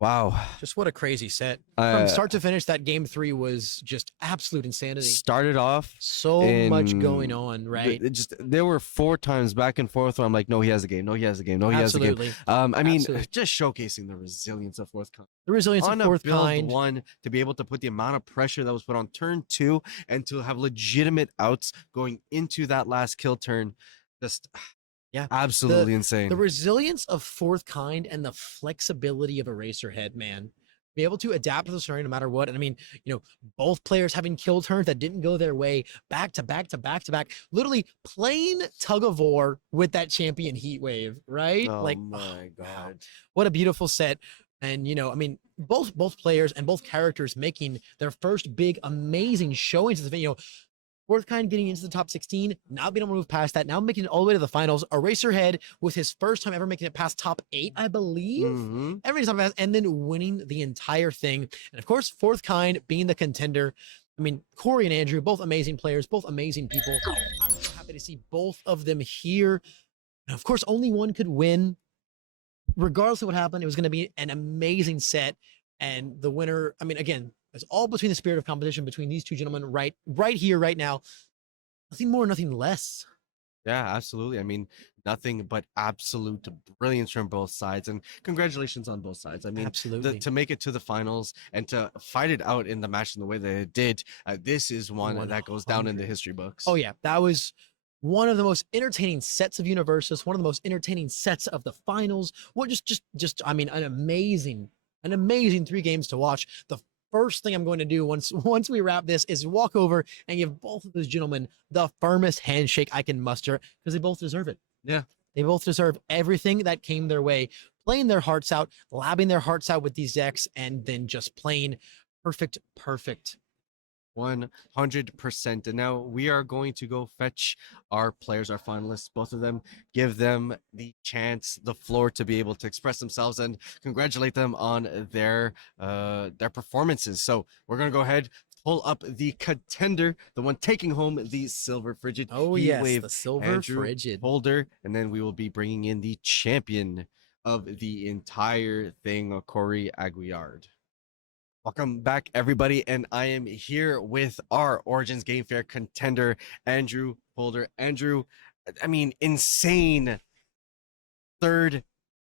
Wow. Just what a crazy set. From Uh, start to finish, that game 3 was just absolute insanity. started off So much going on, right? There were 4 times back and forth where I'm like, no, he has the game. No, he has the game. No, he has the game. Absolutely. I mean, Absolutely. just showcasing the resilience of fourth kind. The resilience On of a fourth build kind. 1 to be able to put the amount of pressure that was put on turn 2 and to have legitimate outs going into that last kill turn, just Yeah. absolutely insane. The resilience of fourth kind and the flexibility of Eraserhead, man. Be able to adapt to the scenario no matter what. And I mean, both players having kill turns that didn't go their way, back to back to back to back, literally playing tug of war with that champion heat wave, right? Oh like, my wow. god. What a beautiful set. And I mean, both players and both characters making their first big amazing showings of the video. Fourth kind getting into the top 16, not being able to move past that, now making it all the way to the finals. Eraserhead with his first time ever making it past top 8, I believe. Mhm. Every time, and then winning the entire thing. And of course, fourth kind being the contender. I mean, Corey and Andrew, both amazing players, both amazing people. I'm so happy to see both of them here. And of course, only one could win. Regardless of what happened, it was going to be an amazing set. And the winner, I mean, again, it's all between the spirit of competition between these two gentlemen right here, right now. Nothing more, nothing less. Yeah, absolutely. I mean, nothing but absolute brilliance from both sides, and congratulations on both sides. I mean, Absolutely. to make it to the finals and to fight it out in the match in the way that it did, this is one that goes down in the 100. history books. Oh yeah, that was one of the most entertaining sets of Universus, one of the most entertaining sets of the finals. What just I mean, an amazing 3 games to watch. The first thing I'm going to do once we wrap this is walk over and give both of those gentlemen the firmest handshake I can muster, because they both deserve it. Yeah. They both deserve everything that came their way, playing their hearts out, labbing their hearts out with these decks, and then just playing perfect. 100%. And now we are going to go fetch our players, our finalists, both of them, give them the chance, the floor to be able to express themselves and congratulate them on their performances. So we're going to go ahead, pull up the contender, the one taking home the silver frigid Oh Heat yes, Wave, the silver Andrew frigid. Holder, and then we will be bringing in the champion of the entire thing, Corey Aguillard. Welcome back, everybody, and I am here with our Origins Game Fair contender, Andrew Holder. Andrew, I mean, insane third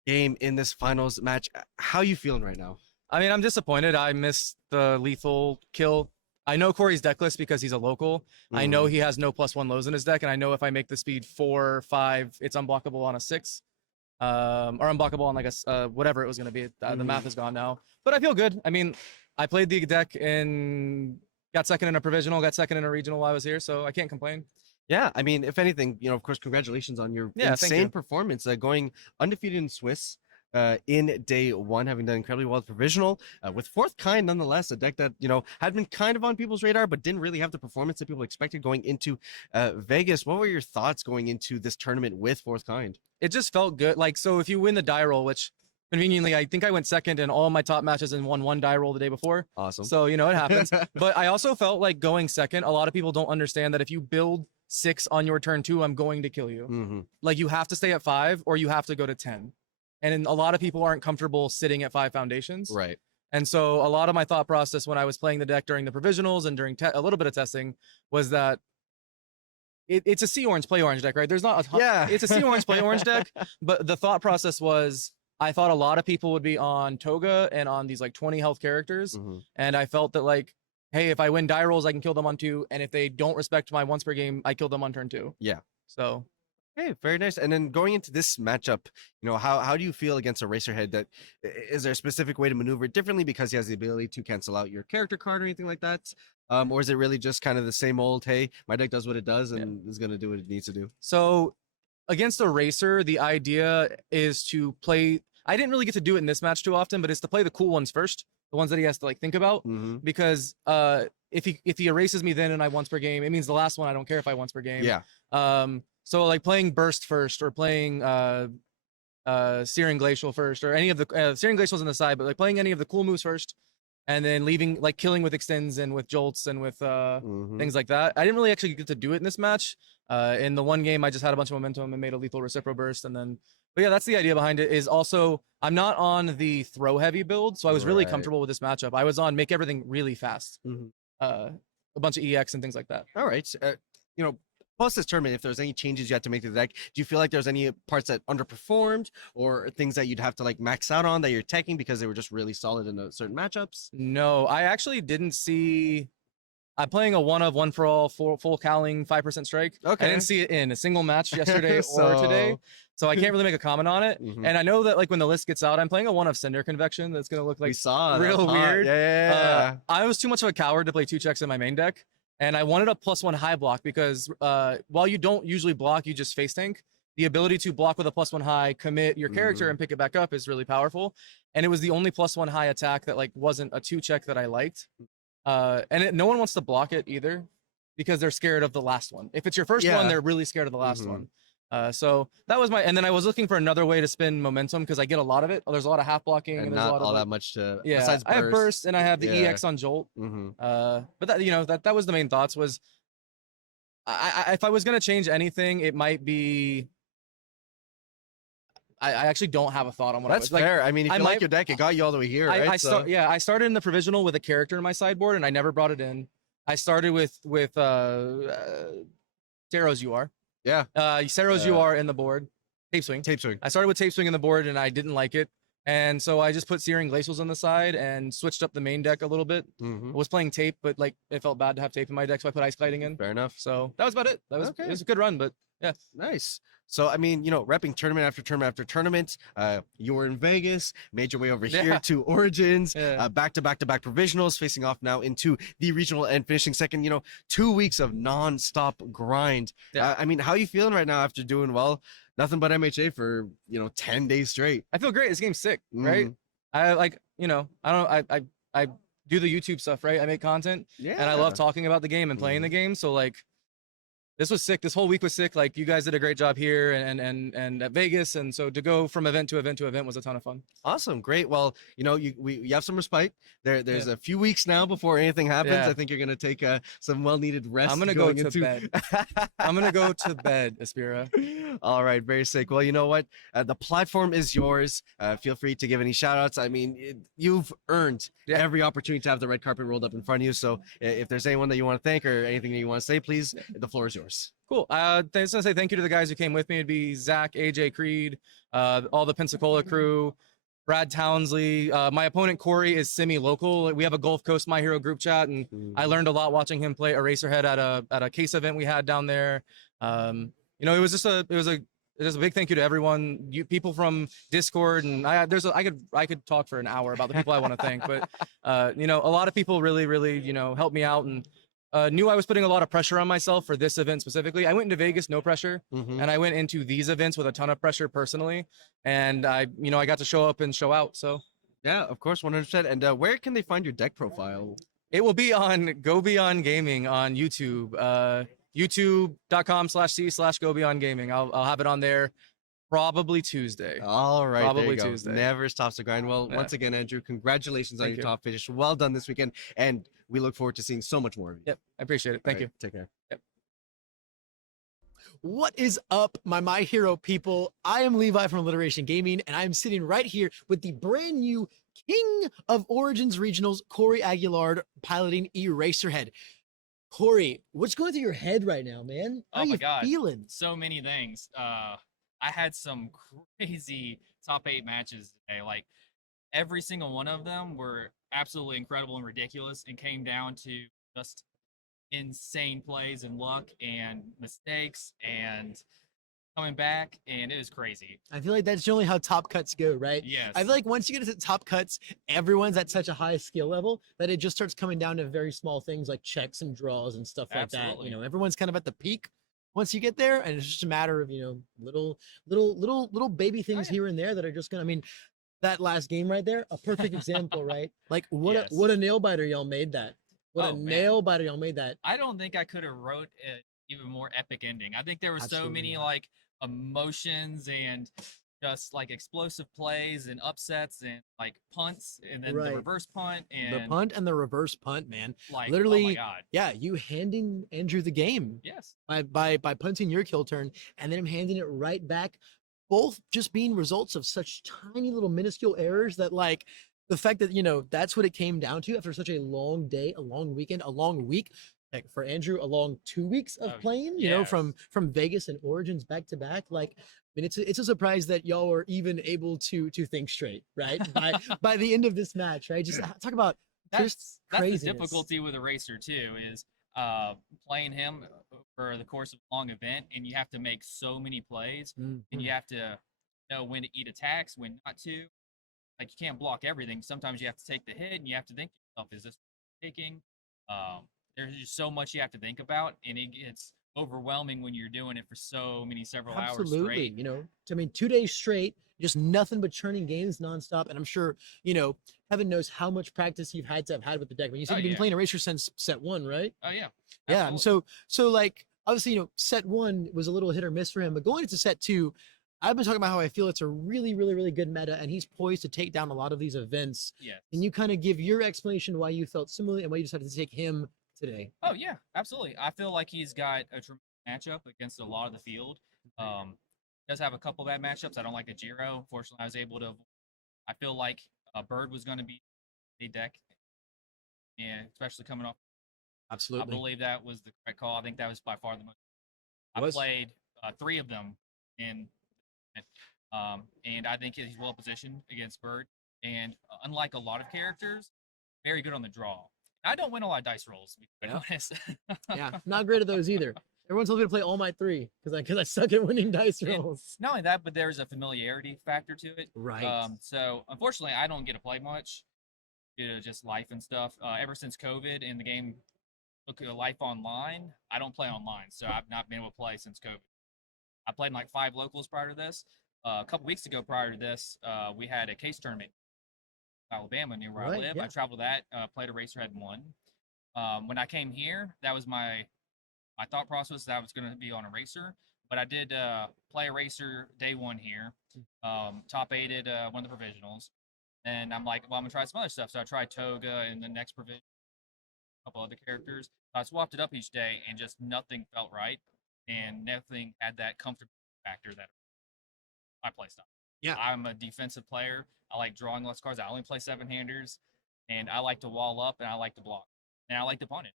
game in this finals match. How you feeling right now? I mean, I'm disappointed. I missed the lethal kill. I know Corey's deckless because he's a local. I know he has no +1 lows in his deck, and I know if I make the speed 4, 5, it's unblockable on a 6. Or unblockable on like a whatever it was going to be. The math is gone now. But I feel good. I mean, I played the deck and got second in a provisional, got second in a regional while I was here, so I can't complain. Yeah, I mean, if anything, of course, congratulations on your insane performance, going undefeated in Swiss in day 1, having done incredibly well with provisional, with fourth kind nonetheless, a deck that had been kind of on people's radar but didn't really have the performance that people expected going into Vegas. What were your thoughts going into this tournament with fourth kind? It just felt good. Like, so if you win the die roll, which conveniently I think I went second in all my top matches and won 1 die roll the day before. Awesome. So it happens. But I also felt like going second, a lot of people don't understand that if you build 6 on your turn 2, I'm going to kill you. Like, you have to stay at 5 or you have to go to 10. And a lot of people aren't comfortable sitting at 5 foundations. Right. And so a lot of my thought process when I was playing the deck during the provisionals and during a little bit of testing was that it's a Sea Orange play orange deck, right? There's not a it's a Sea Orange play orange deck, but the thought process was I thought a lot of people would be on Toga and on these like 20 health characters. And I felt that like, hey, if I win die rolls, I can kill them on 2. And if they don't respect my once per game, I kill them on turn 2. Yeah. So okay, very nice. And then going into this matchup, how do you feel against Eraserhead? That is there a specific way to maneuver it differently because he has the ability to cancel out your character card or anything like that? Or is it really just kind of the same old, hey, my deck does what it does and is going to do what it needs to do? So against Eraser, the idea is to play. I didn't really get to do it in this match too often, but it's to play the cool ones first, the ones that he has to like think about, because if he erases me then and I once per game, it means the last one I don't care if I once per game. Yeah. So like playing burst first or playing Searing Glacial first, or any of the Searing Glacial's on the side, but like playing any of the cool moves first, and then leaving like killing with extends and with jolts and with things like that. I didn't really actually get to do it in this match. In the one game, I just had a bunch of momentum and made a lethal recipro burst, and then. But yeah, that's the idea behind it. Is also I'm not on the throw heavy build, so I was really comfortable with this matchup. I was on make everything really fast, a bunch of EX and things like that. All right, you know. Post this tournament, if there's any changes you had to make to the deck, do you feel like there's any parts that underperformed or things that you'd have to like max out on that you're teching because they were just really solid in certain matchups? No, I actually didn't see. I'm playing a one for all full cowling 5% strike. Okay. I didn't see it in a single match yesterday or today, so I can't really make a comment on it. And I know that like when the list gets out, I'm playing a one of Cinder Convection that's gonna look like real weird. Yeah. I was too much of a coward to play 2 checks in my main deck. And I wanted a +1 high block because while you don't usually block, you just face tank. The ability to block with a +1 high, commit your character and pick it back up is really powerful. And it was the only +1 high attack that like wasn't a 2 check that I liked. No one wants to block it either because they're scared of the last one. If it's your first one, they're really scared of the last one. So that was and then I was looking for another way to spin momentum because I get a lot of it. There's a lot of half blocking and there's not a lot all of, that much to. Yeah, besides burst. I have burst and I have the EX on Jolt. But that that was the main thoughts. Was if I was gonna change anything, it might be. I actually don't have a thought on what That's I was fair. like. I mean, if you like your deck, it got you all the way here, right? I started in the provisional with a character in my sideboard, and I never brought it in. I started with Taro's UR. Yeah. Taro's UR in the board. Tape swing. I started with tape swing in the board, and I didn't like it. And so I just put Searing Glacials on the side and switched up the main deck a little bit. I was playing tape, but like it felt bad to have tape in my deck, so I put Ice Gliding in. Fair enough. So that was about it. That was it was a good run, but yeah. Nice. So, I mean, repping tournament after tournament after tournament, you were in Vegas, made your way over here to Origins, back-to-back provisionals, facing off now into the regional and finishing second, 2 weeks of non-stop grind. I mean, how are you feeling right now after doing well? Nothing but MHA for, 10 days straight. I feel great. This game's sick, right? I like, I do the YouTube stuff, right? I make content and I love talking about the game and playing the game. So like, this was sick. This whole week was sick. Like you guys did a great job here and at Vegas. And so to go from event to event to event was a ton of fun. Awesome. Great. Well, we have some respite. There's a few weeks now before anything happens. I think you're going to take some well-needed rest. I'm going to go to bed. I'm going to go to bed, Aspira. All right. Very sick. Well, you know what? The platform is yours. Feel free to give any shout outs. I mean, you've earned every opportunity to have the red carpet rolled up in front of you. So if there's anyone that you want to thank or anything that you want to say, please, the floor is yours. Cool. I just want to say thank you to the guys who came with me. It'd be Zach, AJ, Creed, all the Pensacola crew, Brad Townsley. My opponent, Corey, is semi-local. We have a Gulf Coast My Hero group chat, and I learned a lot watching him play Eraserhead at a case event we had down there. It was just a big thank you to everyone, people from Discord, and I could talk for an hour about the people I want to thank, but a lot of people really helped me out and knew I was putting a lot of pressure on myself for this event specifically. I went into Vegas, no pressure, and I went into these events with a ton of pressure personally, and I got to show up and show out. So yeah, of course, 100%. And where can they find your deck profile? It will be on Go Beyond Gaming on YouTube. YouTube.com/C/Go Beyond Gaming. I'll have it on there probably Tuesday. All right, probably Tuesday. Never stops to grind. Well, once again, Andrew, congratulations on your top finish. Well done this weekend, and we look forward to seeing so much more of you. Yep, I appreciate it. Thank you. Take care. Yep. What is up, my hero people? I am Levi from Alliteration Gaming, and I'm sitting right here with the brand new King of Origins Regionals, Corey Aguilar, piloting Eraserhead. Corey, what's going through your head right now, man? How are you feeling? So many things. I had some crazy top 8 matches today. Like every single one of them were absolutely incredible and ridiculous and came down to just insane plays and luck and mistakes and coming back, and it was crazy. I feel like that's generally how top cuts go, right? Yes. I feel like once you get into top cuts, everyone's at such a high skill level that it just starts coming down to very small things like checks and draws and stuff like that. Everyone's kind of at the peak once you get there, and it's just a matter of little baby things here and there that are just gonna. I mean, that last game right there, a perfect example, right? Like what a nail biter y'all made that. Nail biter y'all made that. I don't think I could have wrote an even more epic ending. I think there were so many like emotions and just like explosive plays and upsets and like punts and then the Right. reverse punt The and punt and the reverse punt, man. like, oh my Literally, God. yeah, you handing Andrew the game Yes. by punting your kill turn and then him handing it right back, both just being results of such tiny little minuscule errors that like the fact that that's what it came down to after such a long day, a long weekend, a long week. Heck, for Andrew, a long 2 weeks of Oh, playing, yes. from Vegas and Origins back to back. Like, I mean, it's a surprise that y'all are even able to think straight, right? By the end of this match, right? Just talk about That's the craziness. difficulty with a racer too, is playing him for the course of a long event, and you have to make so many plays, and you have to know when to eat attacks, when not to. Like, you can't block everything. Sometimes you have to take the hit, and you have to think to yourself, is this taking? There's just so much you have to think about, and it gets overwhelming when you're doing it for several hours Absolutely. straight. I mean, 2 days straight, just nothing but churning games nonstop. And I'm sure, heaven knows how much practice you've had to have had with the deck. When you said Oh, you've been yeah. playing Eraser since set 1, right? Oh yeah. Yeah. And Absolutely. so like, obviously, set 1 was a little hit or miss for him, but going into set 2, I've been talking about how I feel it's a really, really, really good meta, and he's poised to take down a lot of these events. Yes. Can you kind of give your explanation why you felt similarly and why you decided to take him today? Oh yeah, absolutely. I feel like he's got a tremendous matchup against a lot of the field. Does have a couple bad matchups. I don't like the Jiro. Fortunately, I was able to. I feel like Bird was going to be a deck, and especially coming off. I Absolutely. believe that was the correct call. I think that was by far the most. I Was. played 3 of them in, and I think he's well positioned against Bird. And unlike a lot of characters, very good on the draw. I don't win a lot of dice rolls, to be quite honest. Yeah, not great at those either. Everyone tells me to play All Might 3 because I suck at winning dice And rolls. not only that, but there's a familiarity factor to it. Right. So unfortunately, I don't get to play much due to just life and stuff. Ever since COVID and the game took a life online, I don't play online, so I've not been able to play since COVID. I played in like 5 locals prior to this. A couple weeks ago, prior to this, we had a case tournament in Alabama near where I Right, live. yeah. I traveled that, played a racer, had won. When I came here, that was my thought process that I was going to be on a racer, but I did play a racer day 1 here. Top 8 at one of the provisionals, and I'm like, well, I'm gonna try some other stuff. So I tried Toga and the next provision, a couple other characters. I swapped it up each day, and just nothing felt right, and nothing had that comfortable factor that my play style. Yeah. I'm a defensive player. I like drawing less cards. I only play 7-handers, and I like to wall up, and I like to block, and I like to punt it.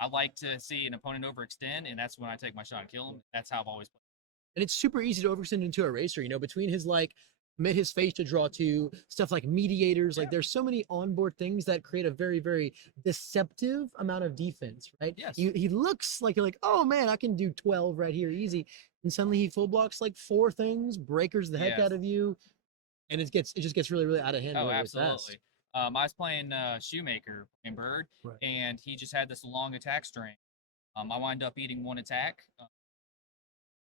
I like to see an opponent overextend, and that's when I take my shot and kill him. That's how I've always played. And it's super easy to overextend into a racer, between his commit his face to draw to stuff like mediators. Like, there's so many onboard things that create a very, very deceptive amount of defense, right? Yes. He looks like you're like, oh man, I can do 12 right here, easy. And suddenly he full blocks like 4 things, breakers the heck Yes. out of you. And it just gets really, really out of hand. Oh, really, really fast. absolutely. I was playing Shoemaker in Bird, Right. and he just had this long attack string. I wind up eating 1 attack.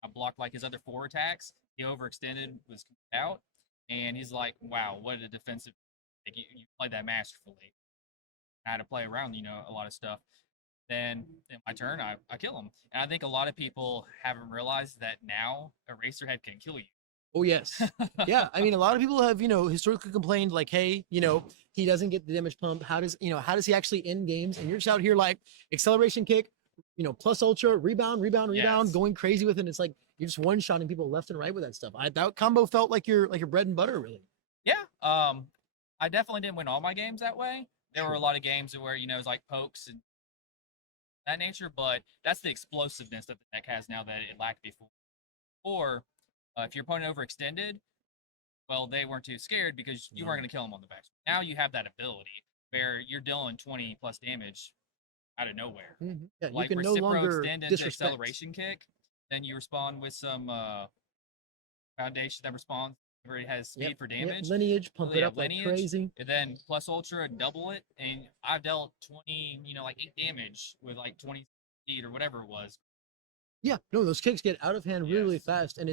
I blocked like his other 4 attacks. He overextended, was out, and he's like, "Wow, what a defensive! Like, you played that masterfully." I had to play around, a lot of stuff. Then in my turn, I kill him, and I think a lot of people haven't realized that now Eraserhead can kill you. Oh yes. Yeah. I mean, a lot of people have, historically complained like, hey, he doesn't get the damage pump. How does he actually end games? And you're just out here like acceleration kick, plus ultra, rebound, Yes. going crazy with it. It's like you're just one-shotting people left and right with that stuff. That combo felt like your bread and butter, really. Yeah. I definitely didn't win all my games that way. There were a lot of games where, it was like pokes and that nature, but that's the explosiveness that the deck has now that it lacked before. Or if your opponent overextended, well, they weren't too scared because you weren't going to kill them on the back. Now you have that ability where you're dealing 20 plus damage out of nowhere. Mm-hmm. Yeah, Like you can no longer extend into disrespect. acceleration kick, then you respond with some foundation that responds where it has speed Yep, for yep, damage. lineage, pump it Yeah, up lineage. like crazy. And then plus ultra, double it, and I've dealt 20, like 8 damage with like 20 speed or whatever it was. Yeah, no, those kicks get out of hand really, really Yes. fast, and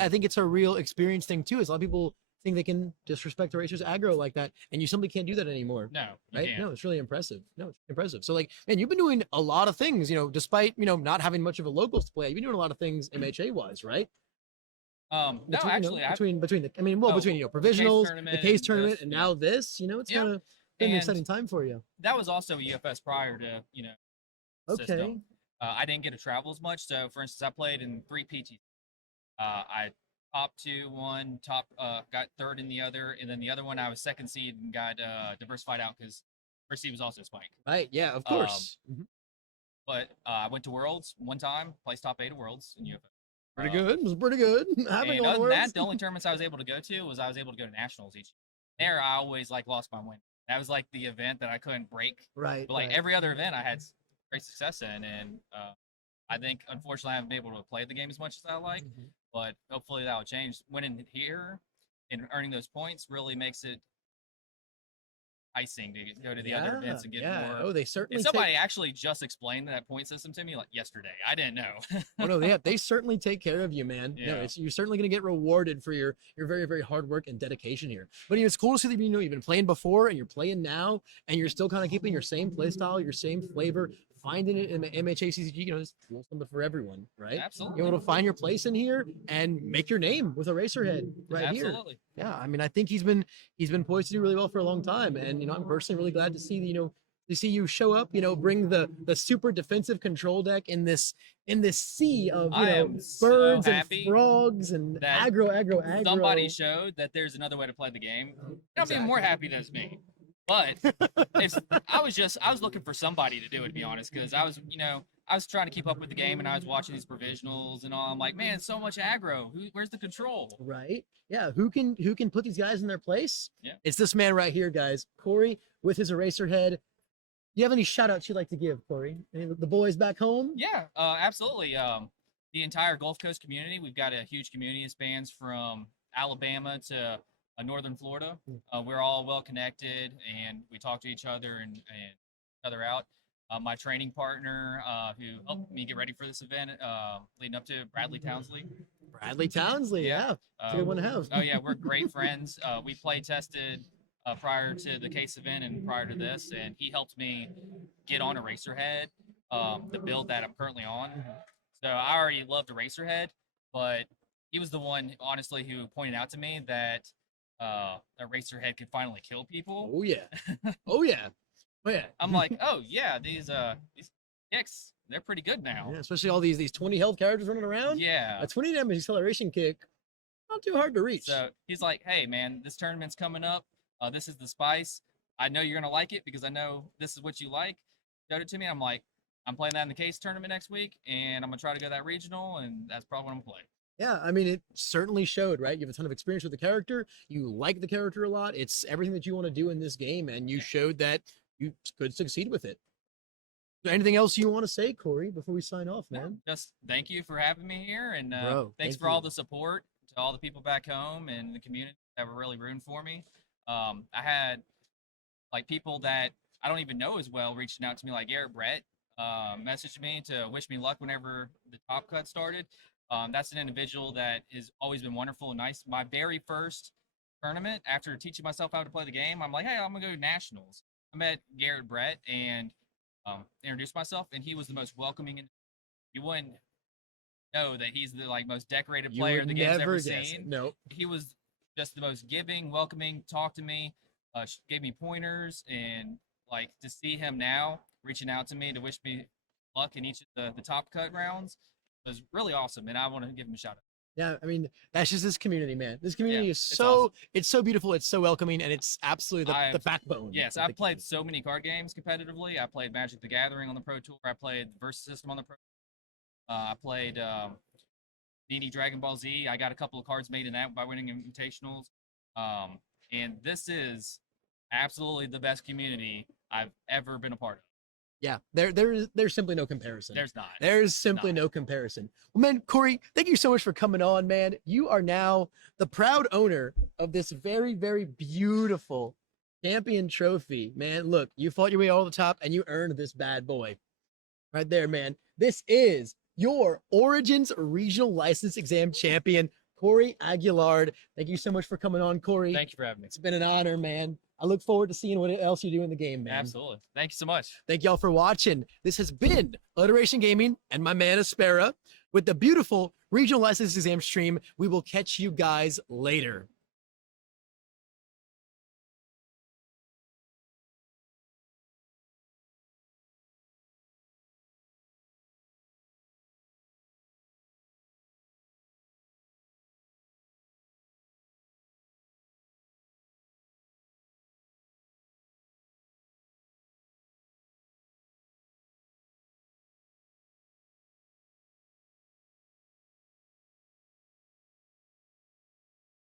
I think it's a real experience thing too. Is a lot of people think they can disrespect the racers aggro like that, and you simply can't do that anymore. No, you Right? can't. No, it's really impressive. No, it's impressive. So like, man, you've been doing a lot of things, despite not having much of a locals to play. You've been doing a lot of things MHA wise, right? No, Between, actually, I between the, I mean, well, Oh, between the case provisionals, the tournament case and tournament, this, and yeah. now this, it's Yeah. kind of been an And exciting time for you. that was also UFS prior to Okay. system. I didn't get to travel as much. So, for instance, I played in 3 PT. I top 2 one, got third in the other, and then the other one I was second seed and got diversified out because first seed was also Spike. Right. Yeah. Of course. But I went to Worlds one time, placed top 8 at Worlds in UFS. Pretty good. It was pretty good. Having And all other the than that, worlds. the only tournaments I was able to go to was I was able to go to nationals each year. There, I always lost my win. That was like the event that I couldn't break. Right. But like right. every other event, I had great success in, and I think unfortunately I haven't been able to play the game as much as I like. But hopefully that will change. Winning here and earning those points really makes it enticing to go to the other events and get more. Oh, they certainly. And somebody actually just explained that point system to me like yesterday. I didn't know. Oh no, they certainly take care of you, man. Yeah. No, you're certainly gonna get rewarded for your very very hard work and dedication here. But it's cool to see that you've been playing before and you're playing now, and you're still kind of keeping your same play style, your same flavor, finding it in the MHA CCG. It's a little something for everyone, right? Absolutely. You're able to find your place in here and make your name with a Racerhead right here. Absolutely. Yeah, I mean, I think he's been poised to do really well for a long time, and I'm personally really glad to see to see you show up, bring the super defensive control deck in this sea of birds and frogs and aggro. Somebody showed that there's another way to play the game. I'll be more happy than it's me. But I was looking for somebody to do it, to be honest, because I was trying to keep up with the game and I was watching these provisionals and all. I'm like, man, it's so much aggro. Where's the control? Right. Yeah. Who can put these guys in their place? Yeah. It's this man right here, guys. Corey with his Eraserhead. Do you have any shout outs you'd like to give, Corey? The boys back home? Yeah, absolutely. The entire Gulf Coast community. We've got a huge community that spans from Alabama to northern Florida. We're all well connected and we talk to each other and each other out. My training partner who helped me get ready for this event leading up to Bradley Townsley. Bradley Townsley, yeah. It's a good one to have. Oh, yeah, we're great friends. We play tested prior to the case event and prior to this, and he helped me get on a Racerhead, the build that I'm currently on. So I already loved a Racerhead, but he was the one, honestly, who pointed out to me that a Racerhead could finally kill people. Oh yeah. Oh yeah. Oh yeah. I'm like, oh yeah, these kicks, they're pretty good now. Yeah, especially all these 20 health characters running around. Yeah. A 20 damage acceleration kick, not too hard to reach. So he's like, hey man, this tournament's coming up. This is the spice. I know you're gonna like it because I know this is what you like. Showed it to me. I'm like, I'm playing that in the case tournament next week, and I'm gonna try to go to that regional, and that's probably what I'm gonna play. Yeah, I mean, it certainly showed, right? You have a ton of experience with the character. You like the character a lot. It's everything that you want to do in this game, and you showed that you could succeed with it. Is there anything else you want to say, Corey, before we sign off, man? Just thank you for having me here, and Bro, thanks thank for all you. the support to all the people back home and the community that were really rooting for me. I had people that I don't even know as well reaching out to me, like Garrett Brett messaged me to wish me luck whenever the top cut started. That's an individual that has always been wonderful and nice. My very first tournament, after teaching myself how to play the game, I'm like, hey, I'm gonna go to nationals. I met Garrett Brett and introduced myself, and he was the most welcoming. And you wouldn't know that he's the most decorated player the game's ever seen. No, he was just the most giving, welcoming. Talked to me, gave me pointers, and to see him now reaching out to me to wish me luck in each of the top cut rounds was really awesome, and I want to give him a shout out. yeah, I mean, that's just this community, man. This community is it's so awesome. It's so beautiful. It's so welcoming, and it's absolutely the backbone. Yes, of I've the played community. so many card games competitively. I played Magic the Gathering on the Pro Tour. I played the Versus System on the Pro. I played Nini Dragon Ball Z. I got a couple of cards made in that by winning invitationals. And this is absolutely the best community I've ever been a part of. Yeah, there's simply no comparison. There's not. There's simply no comparison. Well, man, Corey, thank you so much for coming on, man. You are now the proud owner of this very, very beautiful champion trophy, man. Look, you fought your way all the top and you earned this bad boy right there, man. This is your Origins Regional License Exam champion, Corey Aguilard. Thank you so much for coming on, Corey. Thank you for having me. It's been an honor, man. I look forward to seeing what else you do in the game, man. Absolutely. Thank you so much. Thank y'all for watching. This has been Alliteration Gaming and my man Aspera with the beautiful regional license exam stream. We will catch you guys later.